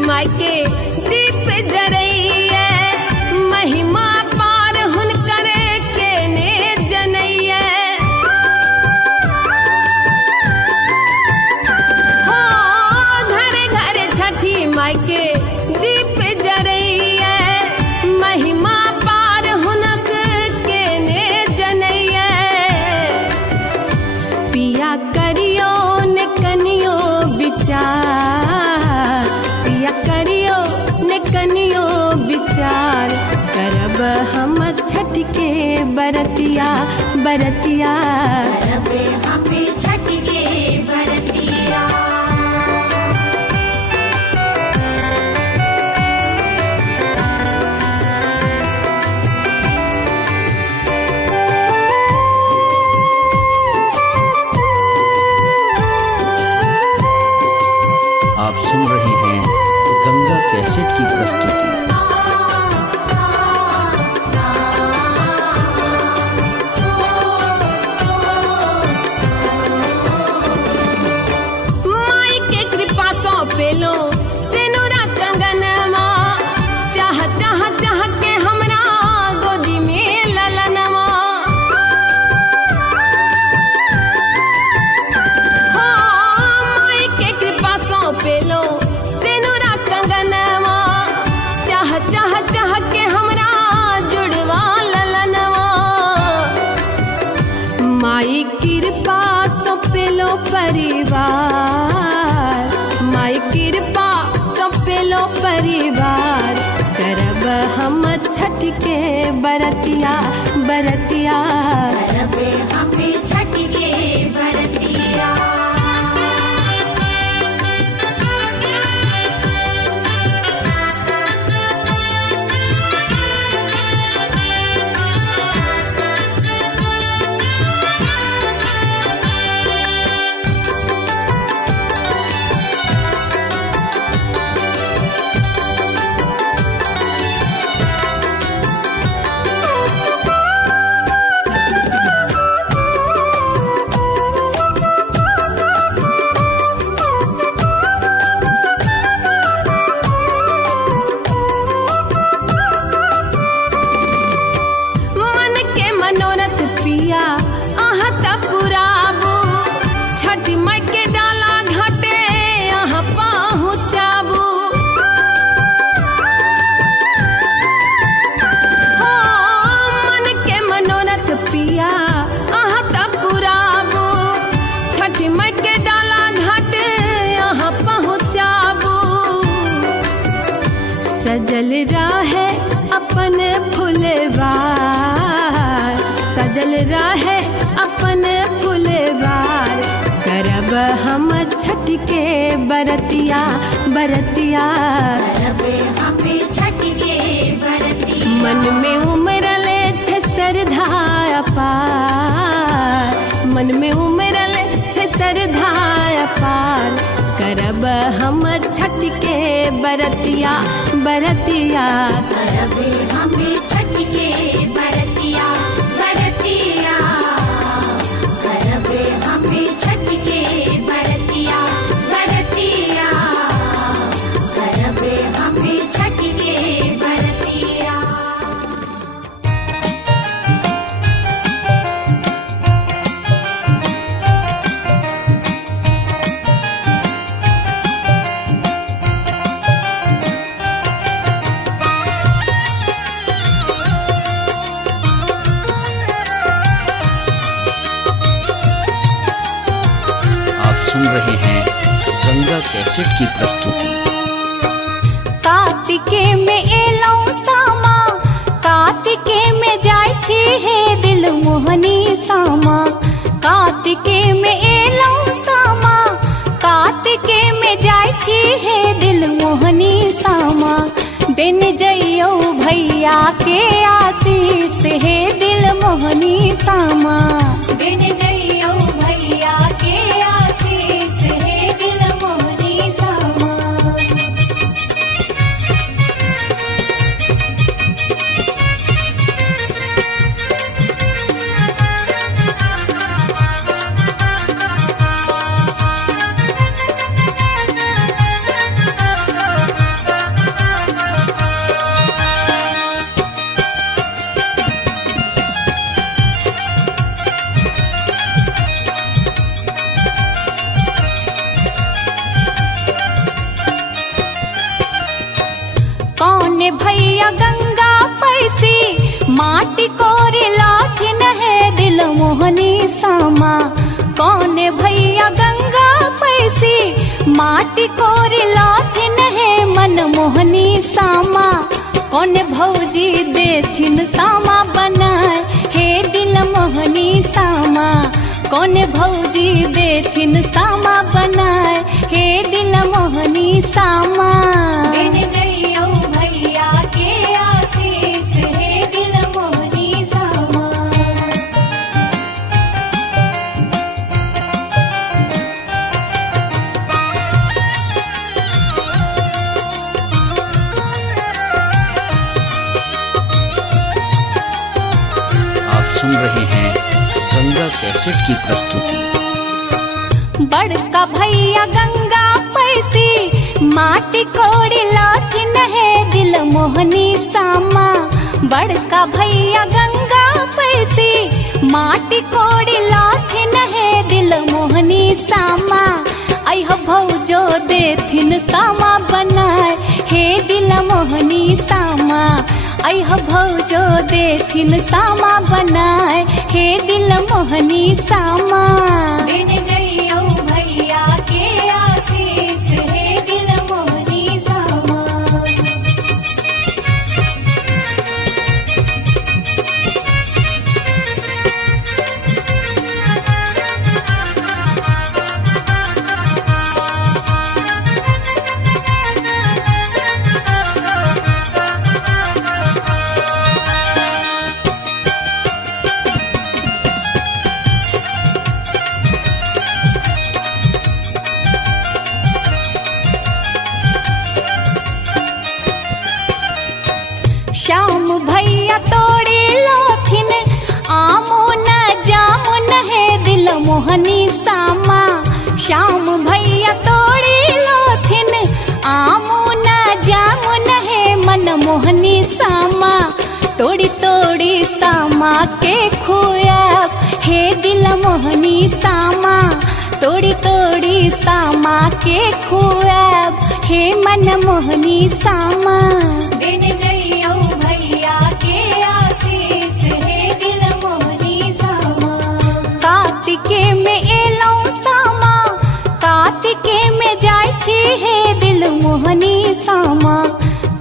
माई के दीप जरैया, महिमा पार हुनकर के ने जनैया। हो घरे घरे छठी माई के दीप जरैया, महिमा पार हुनक के ने जनैया। पिया करियो ने कनियो विचार, करियो ने कनियो विचार, करब हम छठ के बरतिया बरतिया। करब हम छठ के बरतिया। आप सुन रहे हैं गंगा कैसेट की प्रस्तुति। माई के कृपा सौ पेलो सिनुरा कंगनमा, चाह चाह चाह के हमरा गोदी में ललनमा। हो माई के कृपा सौ पेलो सिनुरा कंगनमा, चाह चाह चाह के हमरा जुड़वा ललनवा। माई कृपा सो पेलो परिवार, माई कृपा सो पेलो परिवार, करब हम छठ के बरतिया बरतिया। करब हम छठ के बरतिया। सजल राहे अपन फुलवार, सजल राहे अपन फुलवार, करब हम छठ के बरतिया बरतिया। करब हम छठ के बरतिया। मन में उमरल छे श्रद्धा अपार, मन में उमरल छे श्रद्धा अपार, करब हम छठ के बरतिया बरतिया। करब हम छठ के बरतिया बरतिया। करब हम छठ के बरतिया बरतिया। करब हम छठ के बरतिया। गंगा कैसेट की प्रस्तुति। कार्तिके में एलौ सामा, कार्तिके में जाय छी हे दिल मोहनी सामा, कार्तिके में एलौ सामा, कार्तिके में जाय छी हे दिल मोहनी सामा। दिन जइयो भैया के आशीष हे दिल मोहनी सामा, दिन जइयो भैया के आशीष हे दिल मोहनी सामा। कौन भैया गंगा पैसी माटी कोरे लाथिन है दिल मोहनी सामा, कौन भैया गंगा पैसी माटी कोरे लाथिन है मन मोहनी सामा। कौन भौजी देथिन सामा बनाए हे दिल मोहनी सामा, कौन भौजी देथिन सामा बनाए हे दिल मोहनी सामा। दिन जइयो भैया के आशीष हे दिल मोहनी सामा। आप सुन रहे हैं गंगा कैसेट की प्रस्तुति। बड़का भैया गंगा पैसी माटी कोड़ी लाथिन है दिल मोहनी सामा, बड़का भैया गंगा पैसी माटी कोड़ी लाथिन है दिल मोहनी सामा। अह भौजो देथिन सामा बनाए हे दिल मोहनी सामा, अह भौजो देथिन सामा बनाए हे दिल मोहनी सामा। दिन जइयो भैया के आशीष हे दिल मोहनी सामा। श्याम भैया तोड़ी लोथिन आमो न जामुन है दिल मोहनी सामा, श्याम भैया तोड़ी लोथिन आमो न जामुन है मन मोहनी सामा। तोड़ी तोड़ी सामा के खुआब हे दिल मोहनी सामा, तोड़ी तोड़ी सामा के खुआब हे मन मोहनी सामा। दिन जइयो भैया के आशीष हे दिल मोहनी सामा। कार्तिके में एलौ सामा, कार्तिके में जाय छी हे दिल मोहनी सामा,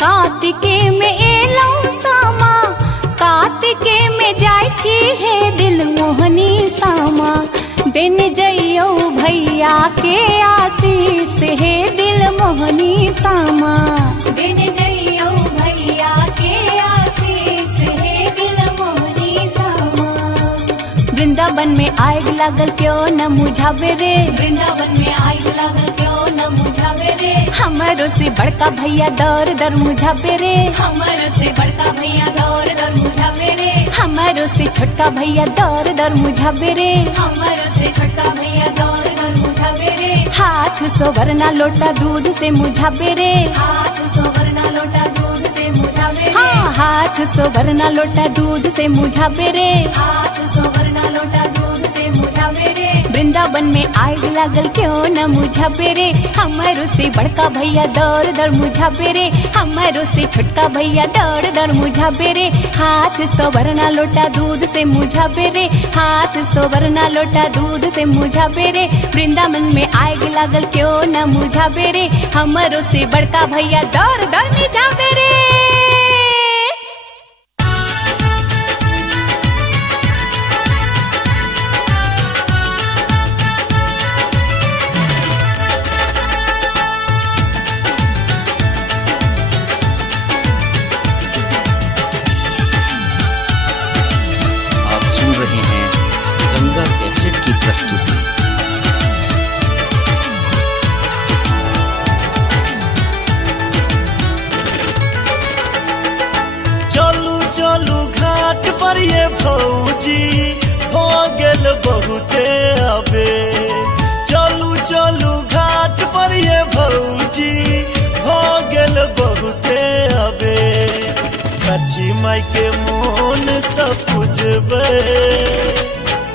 कार्तिके में एलौ सामा, कार्तिके में जाय छी हे दिल मोहनी सामा। दिन जइयो भैया के आशीष हे दिल मोहनी सामा, दिन जइयो भैया के आशीष हे दिल मोहनी सामा। वृंदावन में आग लागल क्यों न मुझावे रे, वृंदावन में आग लागल क्यों न मुझावे रे, हमारो से बड़का भैया दर दर मुझावे रे, हमर से बड़का भैया दौर दर मुझावे रे, हमारो से छोटका भैया दर दर मुझावे रे। हमर से छोटका भैया दौर दर मुझावे रे, हाथ सोवरना लोटा दूध से मुझावे रे, हाथ सोवरना लोटा दूध से मुझावे रे, हाँ हाथ सोवरना लोटा दूध से मुझावे रे। हाथ सोवरना लोटा दूध से मुझावे रे। वृंदावन में आग लागल क्यों न मुझा पेरे, हमारो से बड़का भैया दौड़ दौड़ मुझा पेरे, हमारो से छोटका भैया दौड़ दौड़ मुझा पेरे। हाथ सोवरना लोटा दूध से मुझा पेरे, हाथ सोवरना लोटा दूध से मुझा पेरे। वृंदावन में आग लागल क्यों न मुझा पेरे, हमारो से बड़का भैया दौड़ दौड़ मुझा पेरे। आप सुन रहे हैं गंगा कैसेट की प्रस्तुति। चलू चलू घाट पर ये भौजी हो गेल बहुते अबे, चलू चलू घाट पर ये भौजी हो गेल बहुते अबे। छठी माई के मोन सब पूजबे,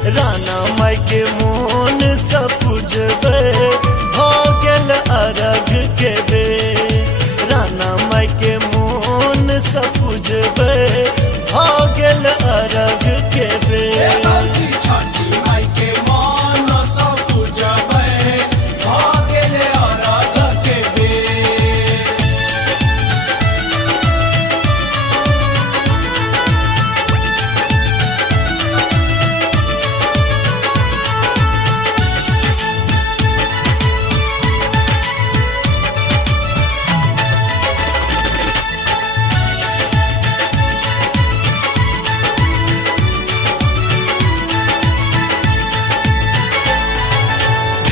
राना माई के मोन सब पूजबे, हो गेल अरघ के बे। राना माई के मोन सब पूजबे, हो गेल अरघ के बे। भौजी छठी माई के मन सब पूजबै, भऽ गेलै अरघ के बेर।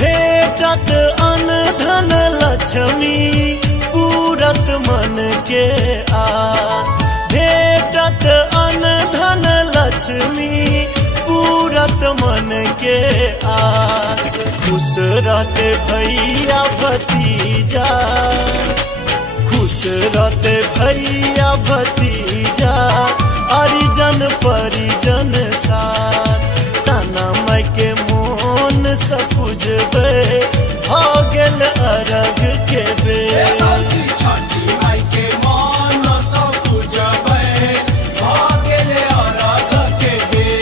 भेटत अन्न धन लक्ष्मी पूरत मन के आस, भेटत अन्न धन लक्ष्मी पूरत मन के आस। खुश रहते भैया भतीजा, खुश रहते भैया भतीजा, हरिजन परिजन साथ। ताना माई के मोन सब पूजबे, हो गेल अरघ के बे। भौजी छठी माई के मन सब पूजबै, भऽ गेलै अरघ के बेर।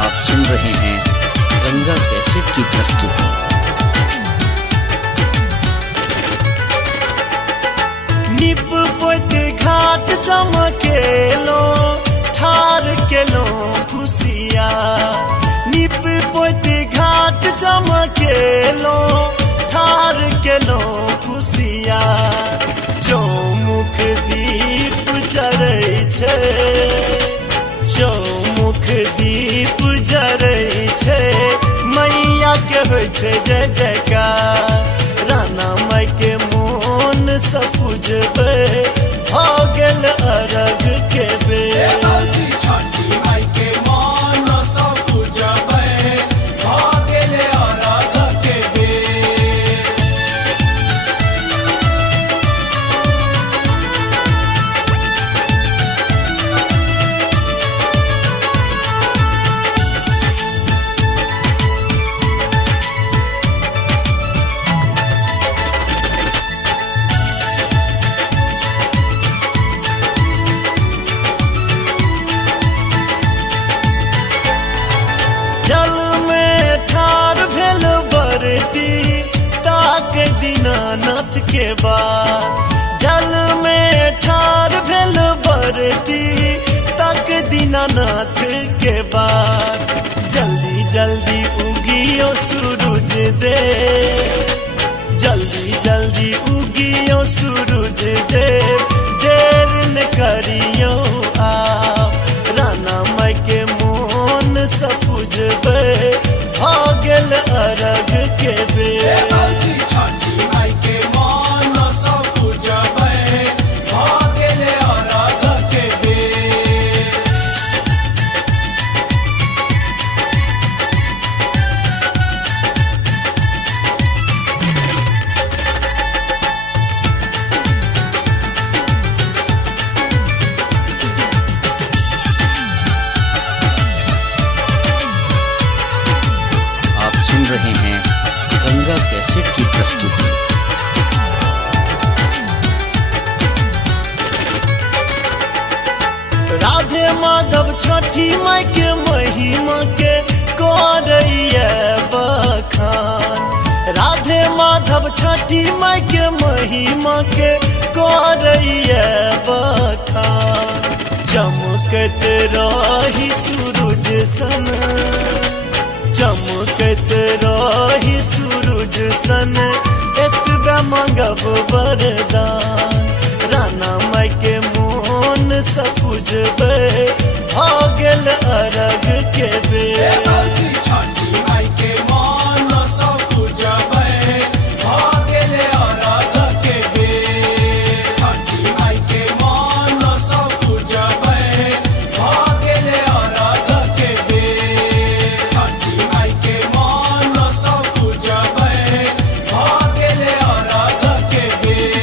आप सुन रहे हैं गंगा कैसेट की प्रस्तुति। निप पोत घाट चमकेलो, ठार केलो खुशिया। निप पोत घाट चमकेलो, ठार केलो खुशिया। चौमुख दीप जरै छै, चौमुख दीप जरै छै, मैया के होइ छै जय जयकार। राना माई के मोन सब पूजबे, हो गेल अरघ के बे। भौजी छठी माई के मन सब पूजबै, भऽ गेलै अरघ के बेर। जल में ठार भेल बरती, ताक दीनानाथ के बाद। जल में ठार भेल बरती, ताक दीनानाथ के बाद। जल्दी जल्दी उगियो सूरज दे, जल्दी जल्दी उगियो सूरज देव। देर न करियो आप, राना माई के मोन सब पूजबे, हो गेल अरघ के बे। भौजी छठी माई के मन सब पूजबै, भऽ गेलै अरघ के बेर। राधे माधव छठी माई के महिमा के करैया बखान, राधे माधव छठी माई के महिमा के करैया बखान। चमकत रही सूरज सन, चमकत रही सूरज सन, एतबे मांगब वरदान। राना माई के मोन सपुजबे, भागल अरग के बेर। छठी माई के मन सब पूजबै, भागल अरग के बेर। छठी माई के मन सब पूजबै, भागल अरग के बेर। छठी माई के मन सब पूजबै, भागल अरग के बेर।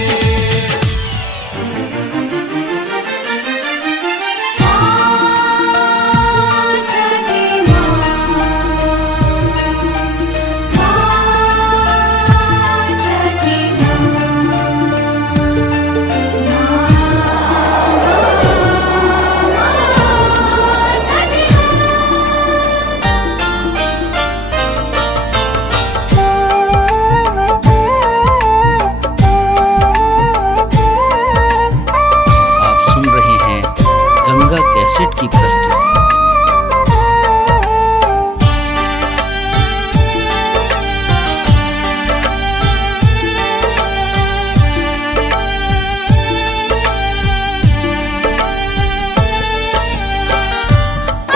आप सुन रहे हैं गंगा कैसेट की प्रस्तुति।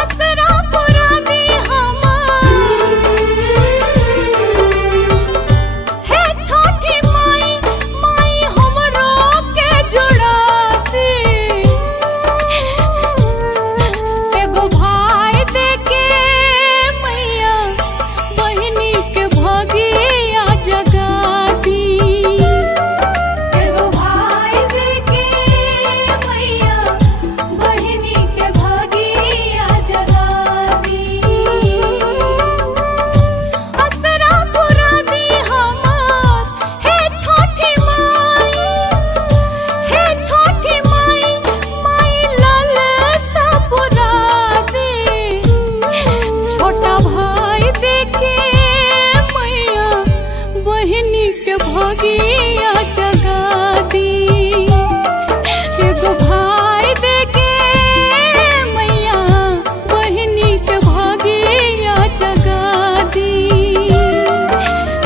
असरा पुरानी हमार, हे छठी माई, माई हमरो के जुड़ाती। एगो भाई देके मैया, बहिनी के भगिया जगाती। एगो भाई देके मैया, बहिनी के भगिया जगाती। असरा पुरानी हमार, हे छठी माई, हे छठी माई, माई लाल सा पुरानी। छोटा भाई देके मैया, बहिनी के भगिया जगाती। एगो भाई देके मैया, बहिनी के भगिया जगाती।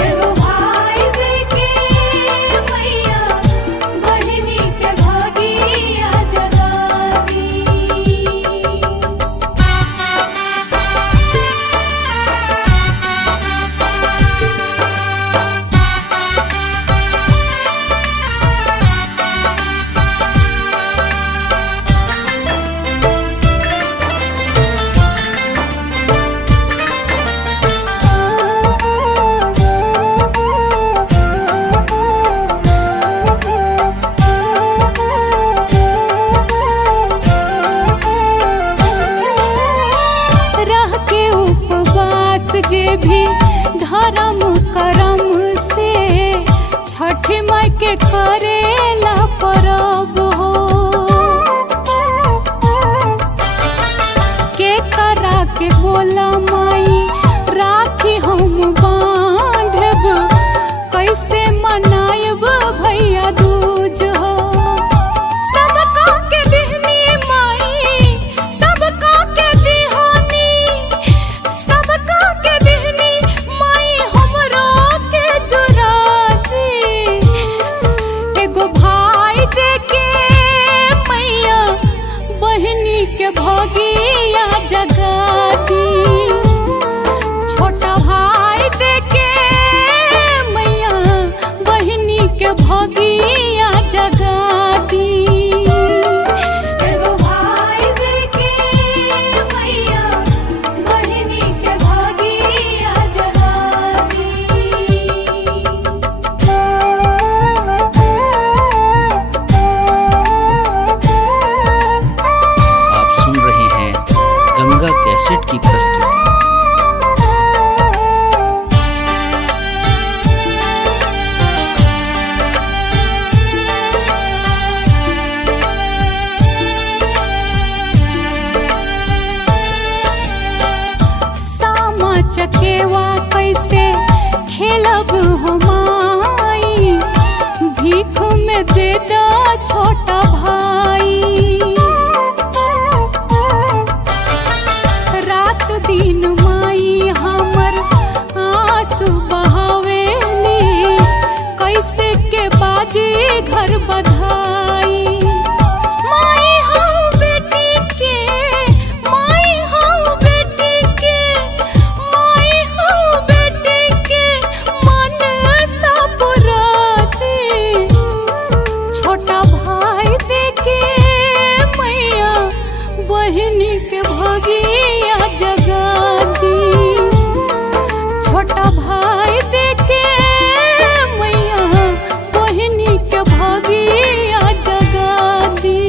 एगो भाई देके मैया, बहिनी के भगिया जगाती। रह के उपवास जे भी धर्म करम से, छठी माई के करेला परब हो। के करा के बोला माई, राखी हम बांधब, कैसे मनायब भैया दूज हो। सबका के दिहनी माई, सबका के दिहानी, सबका के दिहनी माई, हमरो के जुराती। एगो भाई देके मैया, बहिनी के भगिया जगाती। छोटा भाई देके मैया, बहिनी के भगिया जगाती। एगो भाई देके मैया, बहिनी के भगिया जगाती। आप सुन रहे हैं में दे दो छोटा भाई। रात दिन माई हमर आंसू बहावेली, कैसे के बाजी घर बधाई। माई हो बेटी के, माई हो बेटी के, माई हो बेटी के मन सा पुराती। छोटा भाई देखे मैया बहिनी के भगिया जगा दी। छोटा भाई देखे मैया बहिनी के भगिया जगा दी।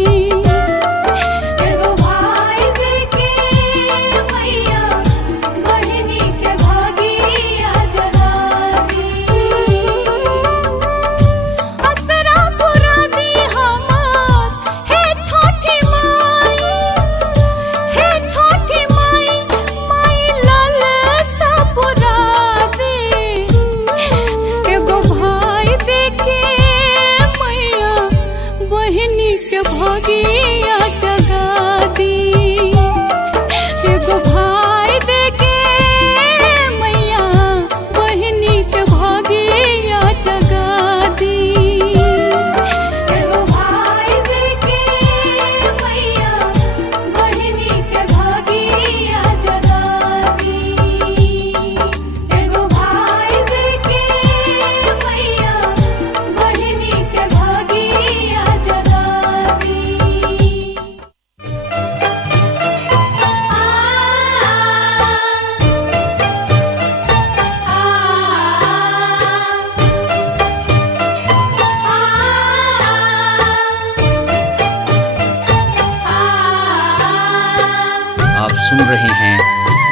एगो भाई देखे मैया बहिनी के भागिया जगा दी। असरा पुरा दी हमार हे छोटी माई, हे छोटी माई, माई लाल सा पुरा दी। एगो भाई देखे मैया बहिनी के भगिया जगा दी। एगो भाई देखे मैया बहिनी के भगिया जगा दी। एगो भाई देखे मैया बहिनी के भागिया जगा दी। एगो भाई देखे मैया बहिनी के भागिया जगा दी। आप सुन रहे हैं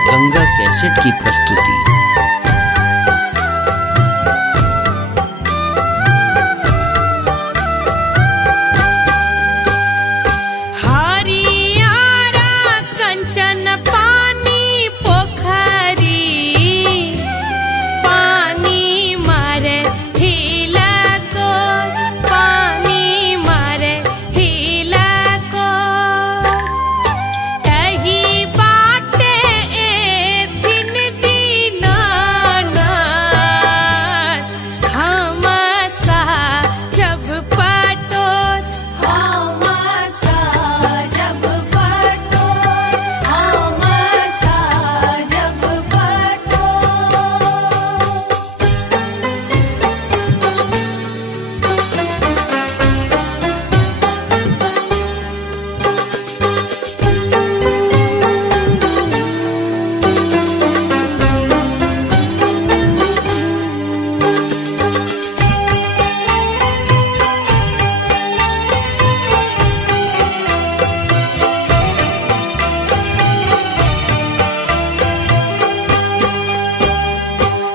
गंगा कैसेट की प्रस्तुति। हरियारा कंचन पानी पोखरी, पानी मारे हिला को, पानी मारे हिला को। कही बाटे ए दिन दीनानाथ, हम सा जब पटोर, हम सा जब पटोर, हम सा जब पटोर।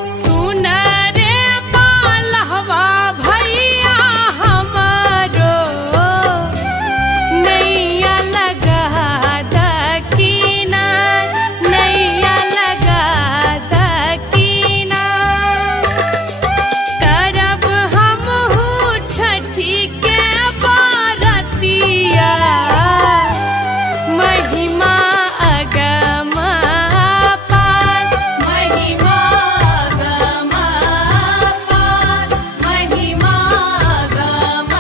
सुन रे मालहवा भैया हमारो, नैया लगा दकीना, नैया लगा दकीना। करब हमहू छठी के बारतिया, महिमा अगम पार। महिमा गम पार, महिमा गम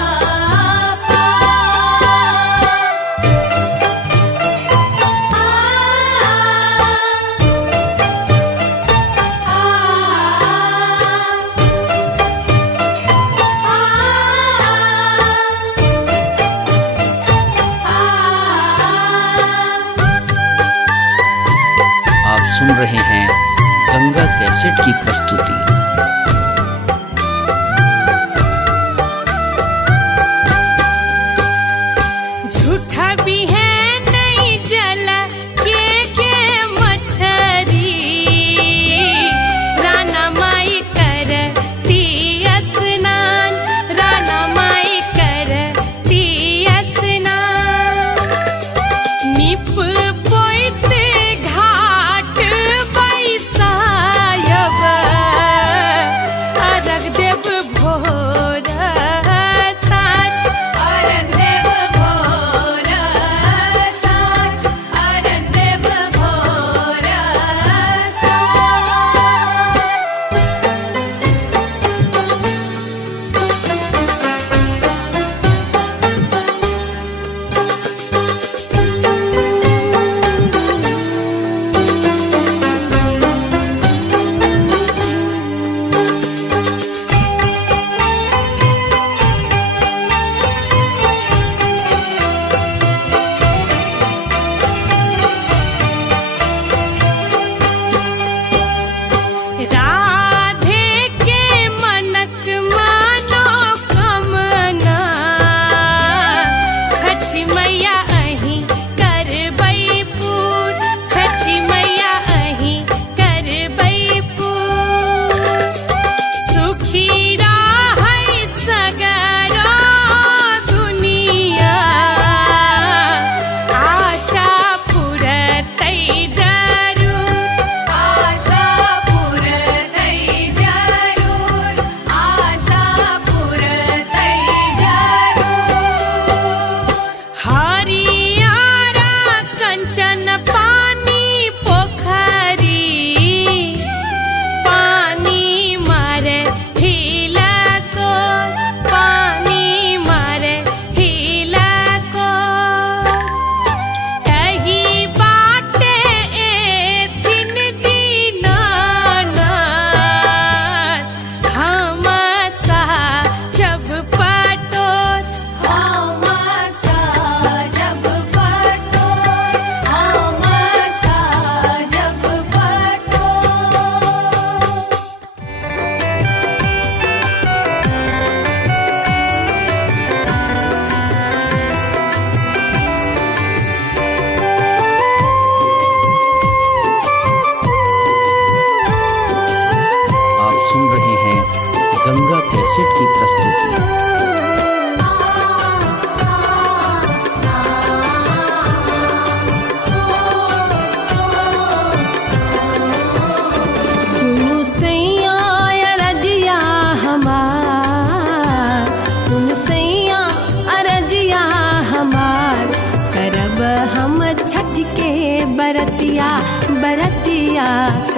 आप सुन रहे हैं गंगा कैसेट की प्रस्तुति। झूठा भी है नहीं जल के मछरी, राना माई करती स्नान, राना माई करती स्नान। निप पोइत घाट बैसायब,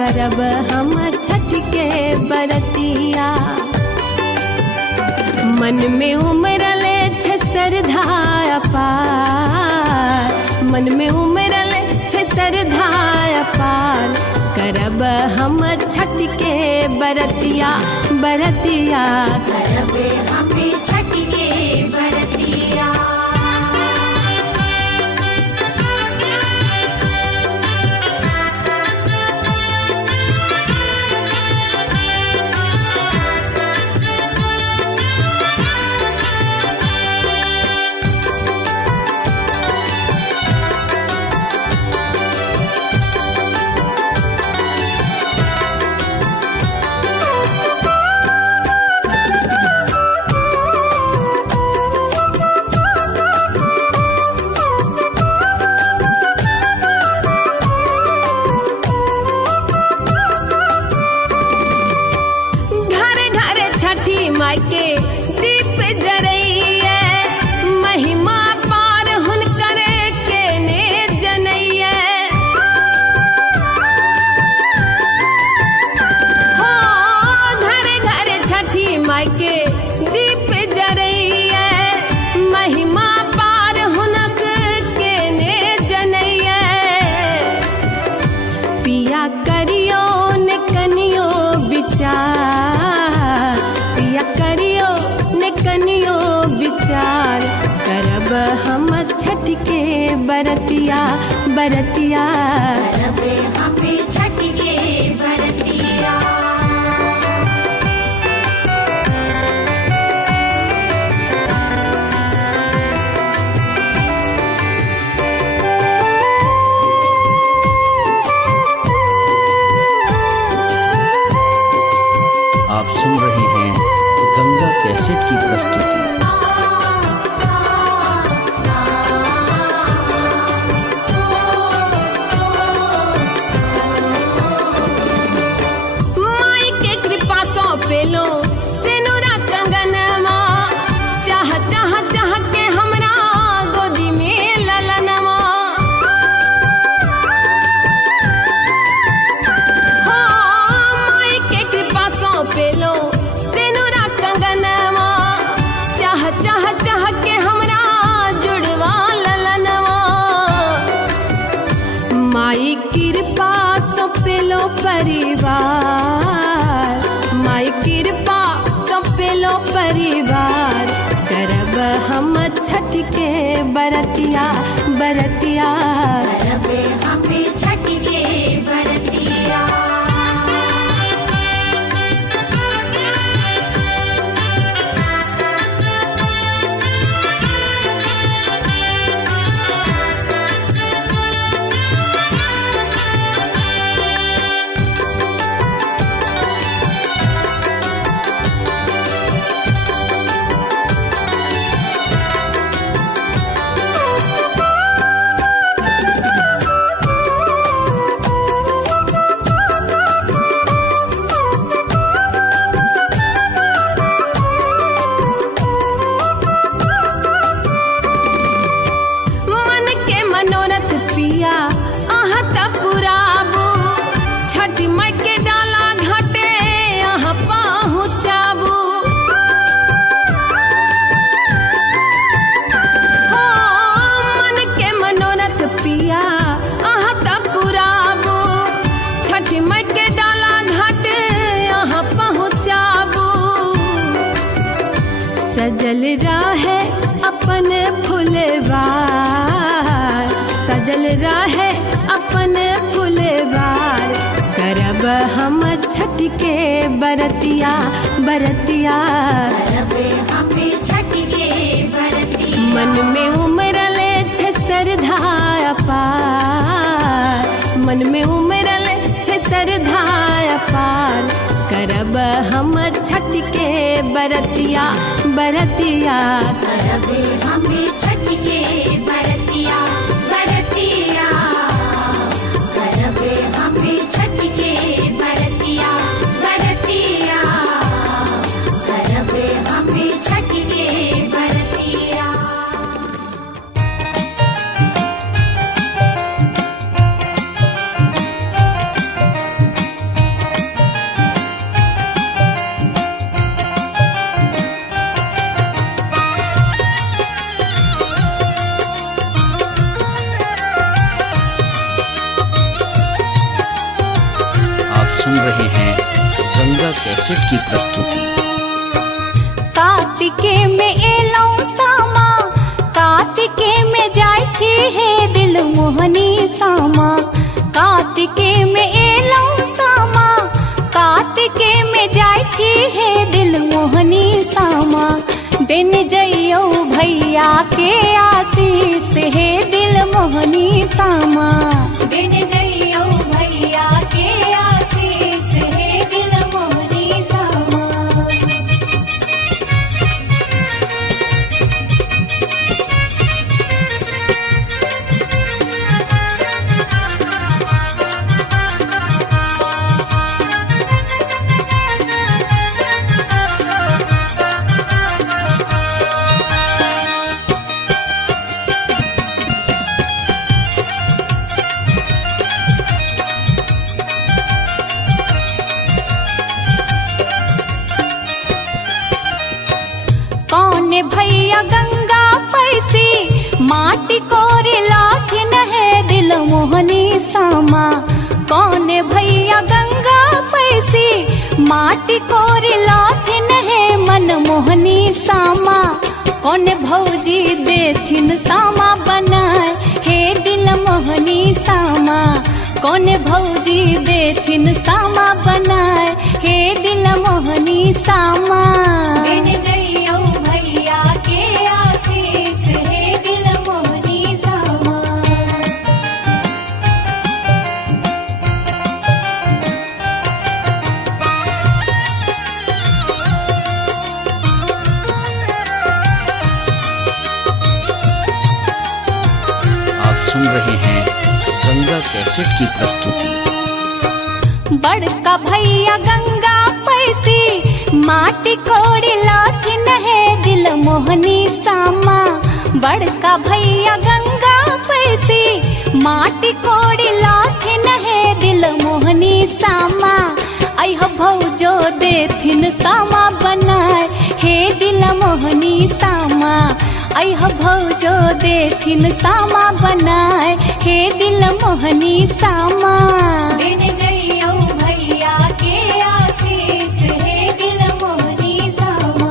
करब हम छठ के बरतिया। मन में उमरल छे श्रद्धा अपार, मन में उमरल छे श्रद्धा अपार, करब हम छठ के बरतिया बरतिया। करब हमें छठ के बरतिया। माई के दीप जरइए, महिमा पार हुनकर के ने जनइए। हो घरे घरे छठी माई के दीप जरइए, महिमा पार हुनक के ने जनइए। पिया करियो ने कनियो विचार, पिया करियो ने कनियो विचार, करब हम छठ के बरतिया बरतिया। करब हमें छठ के बरतिया। आप सुन रहे हैं गंगा कैसेट की प्रस्तुति। माई के कृपा सो पेलो सिनुरा कंगनमा, चाह चाह चाह के हमरा गोदी में ललनमा। हो माई के कृपा सो पेलो सिनुरा कंगनमा, चाह चाह चाह के हमरा जुड़वा ललनवा। माई कृपा सो पेलो परिवार, माई कृपा सो पेलो परिवार, करब हम छठ के बरतिया बरतिया। करब हमें छठ के बरतिया। मन के मनोरथ पिया अहाँ त पुराबू, छठ माई के डाला घाटे अहाँ पहुँचाबू। हो मन के मनोरथ पिया अहाँ त पुराबू, छठ माई के डाला घाटे अहाँ पहुँचाबू। सजल रहे अपन फुलवार, सजल रहे अपन फुलवार, करब हम छठ के बरतिया बरतिया। करब हमें छठ के बरतिया। मन में उमरल छे श्रद्धा अपार, मन में उमरल छे श्रद्धा अपार, करब हम छठ के बरतिया बरतिया। करब हमें छठ के बरतिया बरतिया। करब हमें छठ के बरतिया बरतिया। करब हमें छठ के बरतिया। कैसेट की प्रस्तुति। कार्तिके में एलौ सामा, कार्तिके में जाय छी हे दिल मोहनी सामा, कार्तिके में एलौ सामा, कार्तिके में जाय छी हे दिल मोहनी सामा। दिन जइयो भैया के आशीष हे दिल मोहनी सामा, दिन जइयो भैया के आशीष हे दिल मोहनी सामा। कौन भैया गंगा पैसी माटी कोरे लाखिन है दिल मोहनी सामा, कौन भैया गंगा पैसी माटी कोरे लाखिन है मन मोहनी सामा। कौन भौजी देथिन सामा बनाए हे दिल मोहनी सामा, कौन भौजी देथिन सामा बनाए हे दिल मोहनी सामा। दिन जइयो भैया के आशीष हे दिल मोहनी सामा। आप सुन रहे हैं गंगा कैसेट की प्रस्तुति। बड़का भैया गंगा पैसी माटी कोड़ी लाखिन है दिल मोहनी सामा, बड़का भैया गंगा पैसी माटी कोड़ी लाखिन है दिल मोहनी सामा। अह भौजो देथिन सामा बनाए हे दिल मोहनी सामा, अह भौजो देथिन सामा बनाए हे दिल मोहनी सामा। दिन जइयो भैया के आशीष हे दिल मोहनी सामा।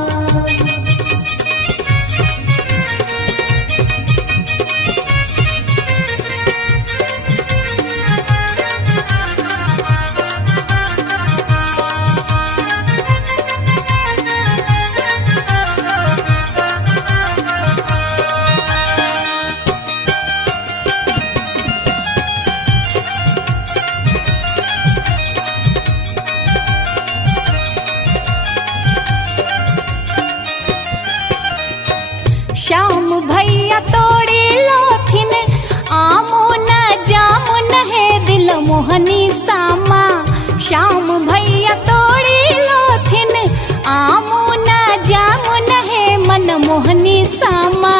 श्याम भैया तोड़ी लोथिन आमो न जामुन है दिल मोहनी सामा, श्याम भैया तोड़ी लोथिन आमो न जामुन है मन मोहनी सामा।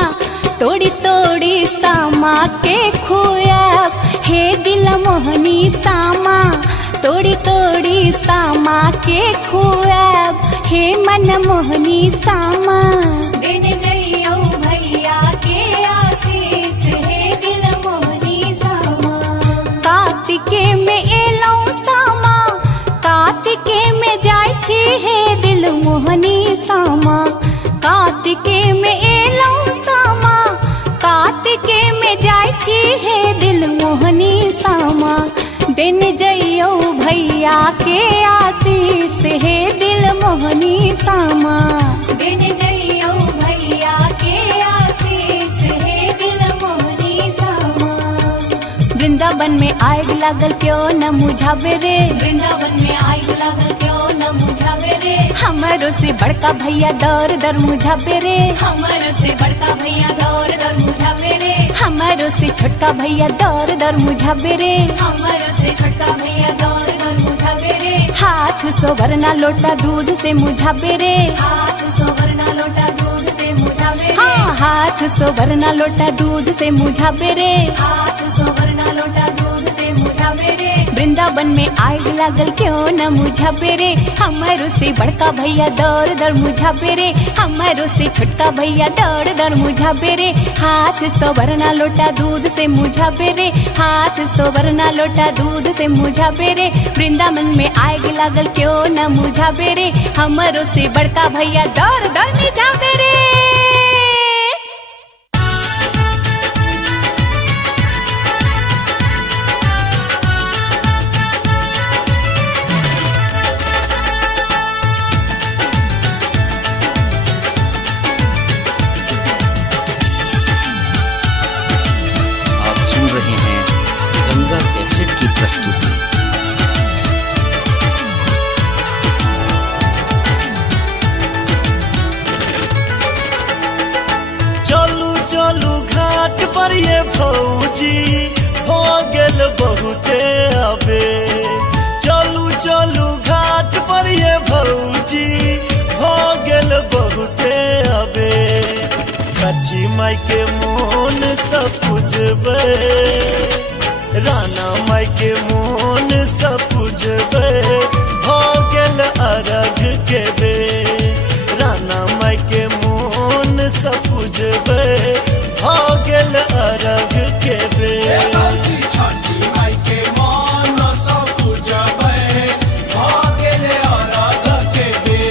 तोड़ी तोड़ी सामा के खुआब हे दिल मोहनी सामा, तोड़ी तोड़ी सामा के खुआब हे मन मोहनी सामा। दिन जइयो भैया के आशीष हे दिल मोहनी सामा। कार्तिके में एलौ सामा, कार्तिके में जाय छी हे दिल मोहनी सामा, कार्तिके में एलौ सामा, कार्तिके में जाय छी हे दिल मोहनी सामा। दिन जइयो भैया के आशीष हे दिल मोहनी सामा, दिन जइयो भैया के आशीष हे दिल मोहनी सामा। वृंदावन में आग लागल क्यों न मुझावे रे, वृंदावन में आग लागल क्यों न मुझावे रे, हमारो से बड़का भैया दर दर मुझावे रे, हमर से बड़का भैया दौर दर मुझावे रे, हमारो से छोटका भैया दर दर मुझावे रे। हमर से छोटका भैया दौर दर मुझावे रे, हाथ सोवरना लोटा दूध से मुझावे रे, हाथ सोवरना लोटा दूध से मुझावे रे, हाँ हाथ सोवरना लोटा दूध से मुझावे रे। हाथ सोवरना लोटा दूध से मुझावे रे। वृंदावन में आग लागल क्यों न मुझा पेरे, हमारो से बड़का भैया दौड़ दौड़ मुझा पेरे, हमारो से छोटका भैया दौड़ दौड़ मुझा पेरे। हाथ सोवरना लोटा दूध से मुझा पेरे, हाथ सोवरना लोटा दूध से मुझा पेरे। वृंदावन में आग लागल क्यों न मुझा पेरे, हमारो से बड़का भैया दौड़ दौड़ मुझा पेरे। रहे हैं गंगा कैसेट की प्रस्तुति। चलू चलू घाट पर ये भौजी हो गेल बहुते अबे, चलू चलू घाट पर ये भौजी हो गेल बहुते अबे। छठी माई के मोन सब पूजबे, राना माई के मोन सब पूजबे, हो गेल अरघ के बे। राना माई के मोन सब पूजबे, हो गेल अरघ के बे। छठी माई के मन सब पूजबे, हो गेल अरघ के बेर।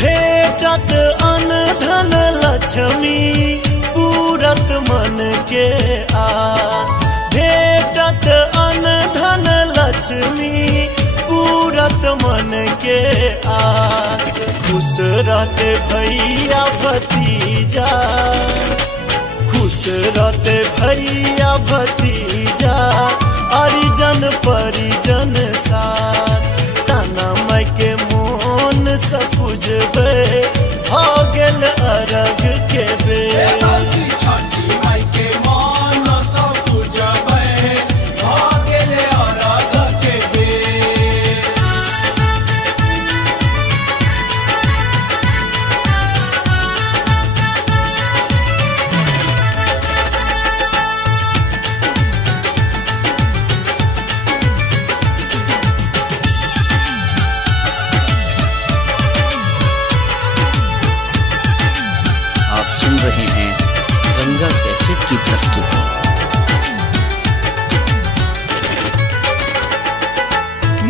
भेटत अन धन लक्ष्मी पूरत मन के आस, भेटत अन धन लक्ष्मी पूरत मन के आस। खुश रहते भैया भतीजा, खुश रहते भैया भतीजा, हरिजन परिजन साथ। राना माई के मोन सब पूजबे, हो गेल अरघ के बेर। छठी माई के मन सब पूजबे, हो गेल अरघ के बेर। आप सुन रहे हैं गंगा कैसेट की प्रस्तुति।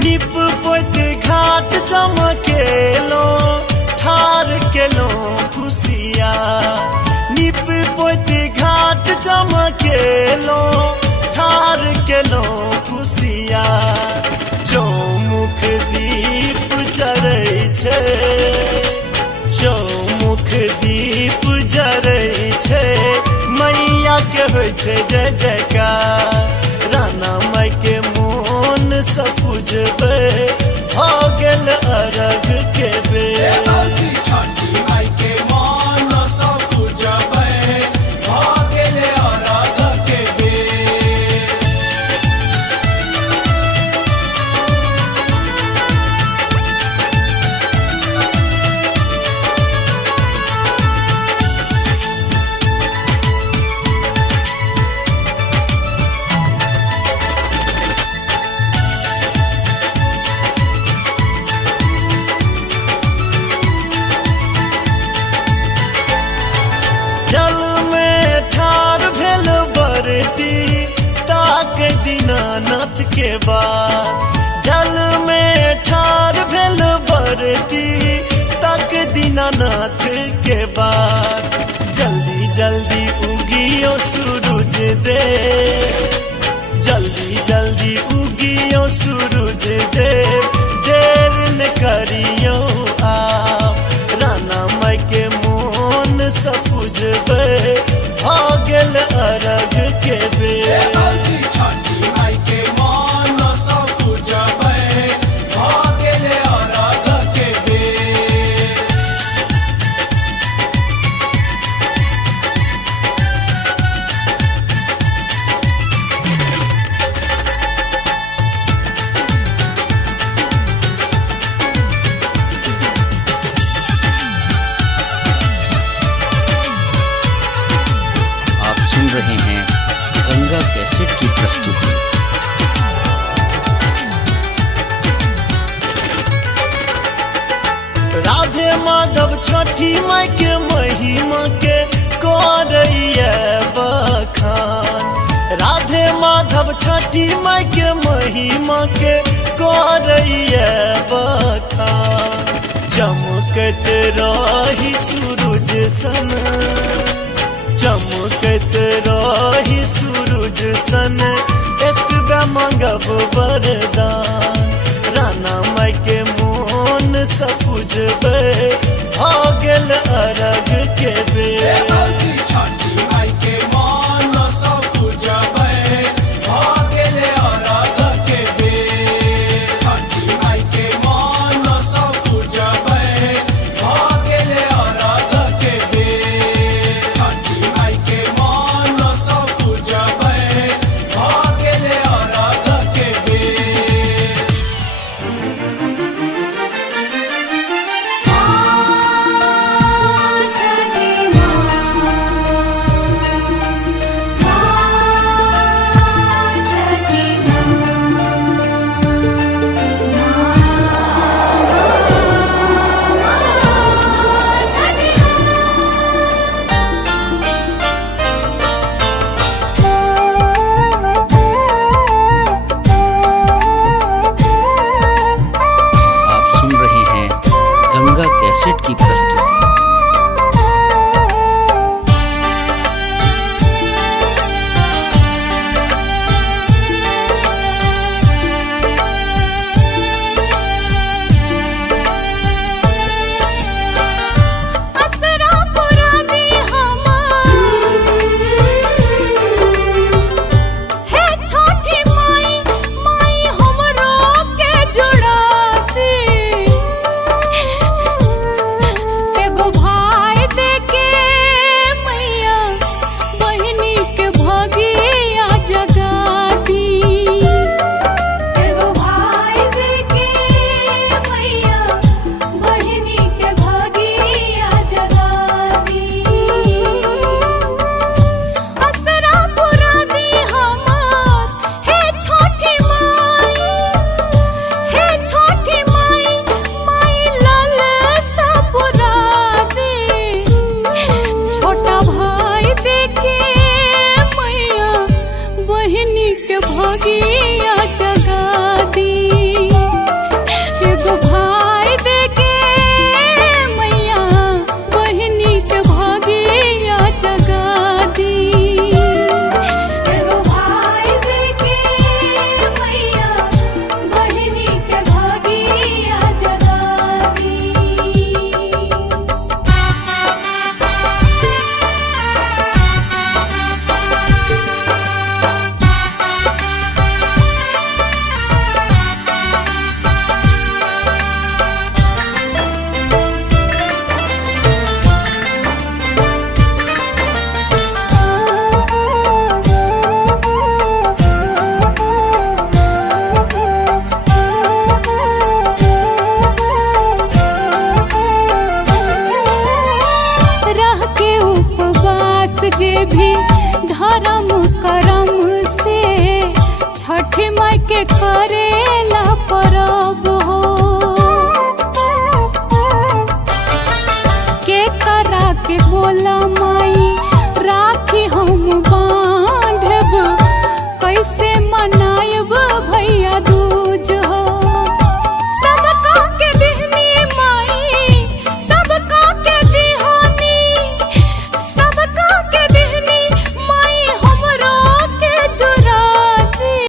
निप पोत घाट चमकेलो, ठार केलो खुशिया। निप पोत घाट चमकेलो, ठार केलो खुशिया। चौमुख दीप जरै छै, चौमुख दीप जरै छै, मैया के होइ छै जय जयकार। राना माई के मोन सब पूजबे, हो गेल अरघ के बेर। छठी माई के मन सब पूजबे, हो गेल अरघ के बेर। जल में ठार भेल बरती, ताक दीनानाथ के बाद। जल में ठार भेल बरती, ताक दीनानाथ के बाद। जल्दी जल्दी उगियो सूरज दे, जल्दी जल्दी उगियो सूरज देव, देर न करियो आप। राना माई के मोन सब पूजबे, हो गेल अरघ के बेर। छठी माई के मन सब पूजबे, हो गेल अरघ के बेर। छठी माई के महिमा के करैया बखान। राधे माधव छठी माई के महिमा के करैया बखान। चमकत रही सूरज सन, चमकत रही सूरज सन, एतबे मांगब वरदान। राना माई के मोन सपुजबे, भऽ गेल अरघ के बेर। छठी माई के मन सब पूजबै, भऽ गेले अरघ के बेर। छठी माई के मन सब पूजबै, भऽ गेले अरघ के बेर। छठी माई के मन सब पूजबै, भऽ गेले अरघ के बेर। आप सुन रहे हैं गंगा कैसेट की प्रस्तुति। असरा पुरानी हमार, हे छठी माई, माई हमरो के जुड़ाती। एगो भाई देके मैया बहिनी के भगिया जगाती। एगो भाई देके मैया बहिनी के भगिया जगाती। असरा पुरानी हमार, हे छठी माई, हे छठी माई, माई लाल सा पुरानी। छोटा भाई देके मैया बहिनी के भगिया जगाती। एगो भाई देके मैया बहिनी के भगिया जगाती। एगो भाई देके मैया बहिनी के भगिया जगाती। रह के उपवास जे भी धर्म करम से छठी माई के करे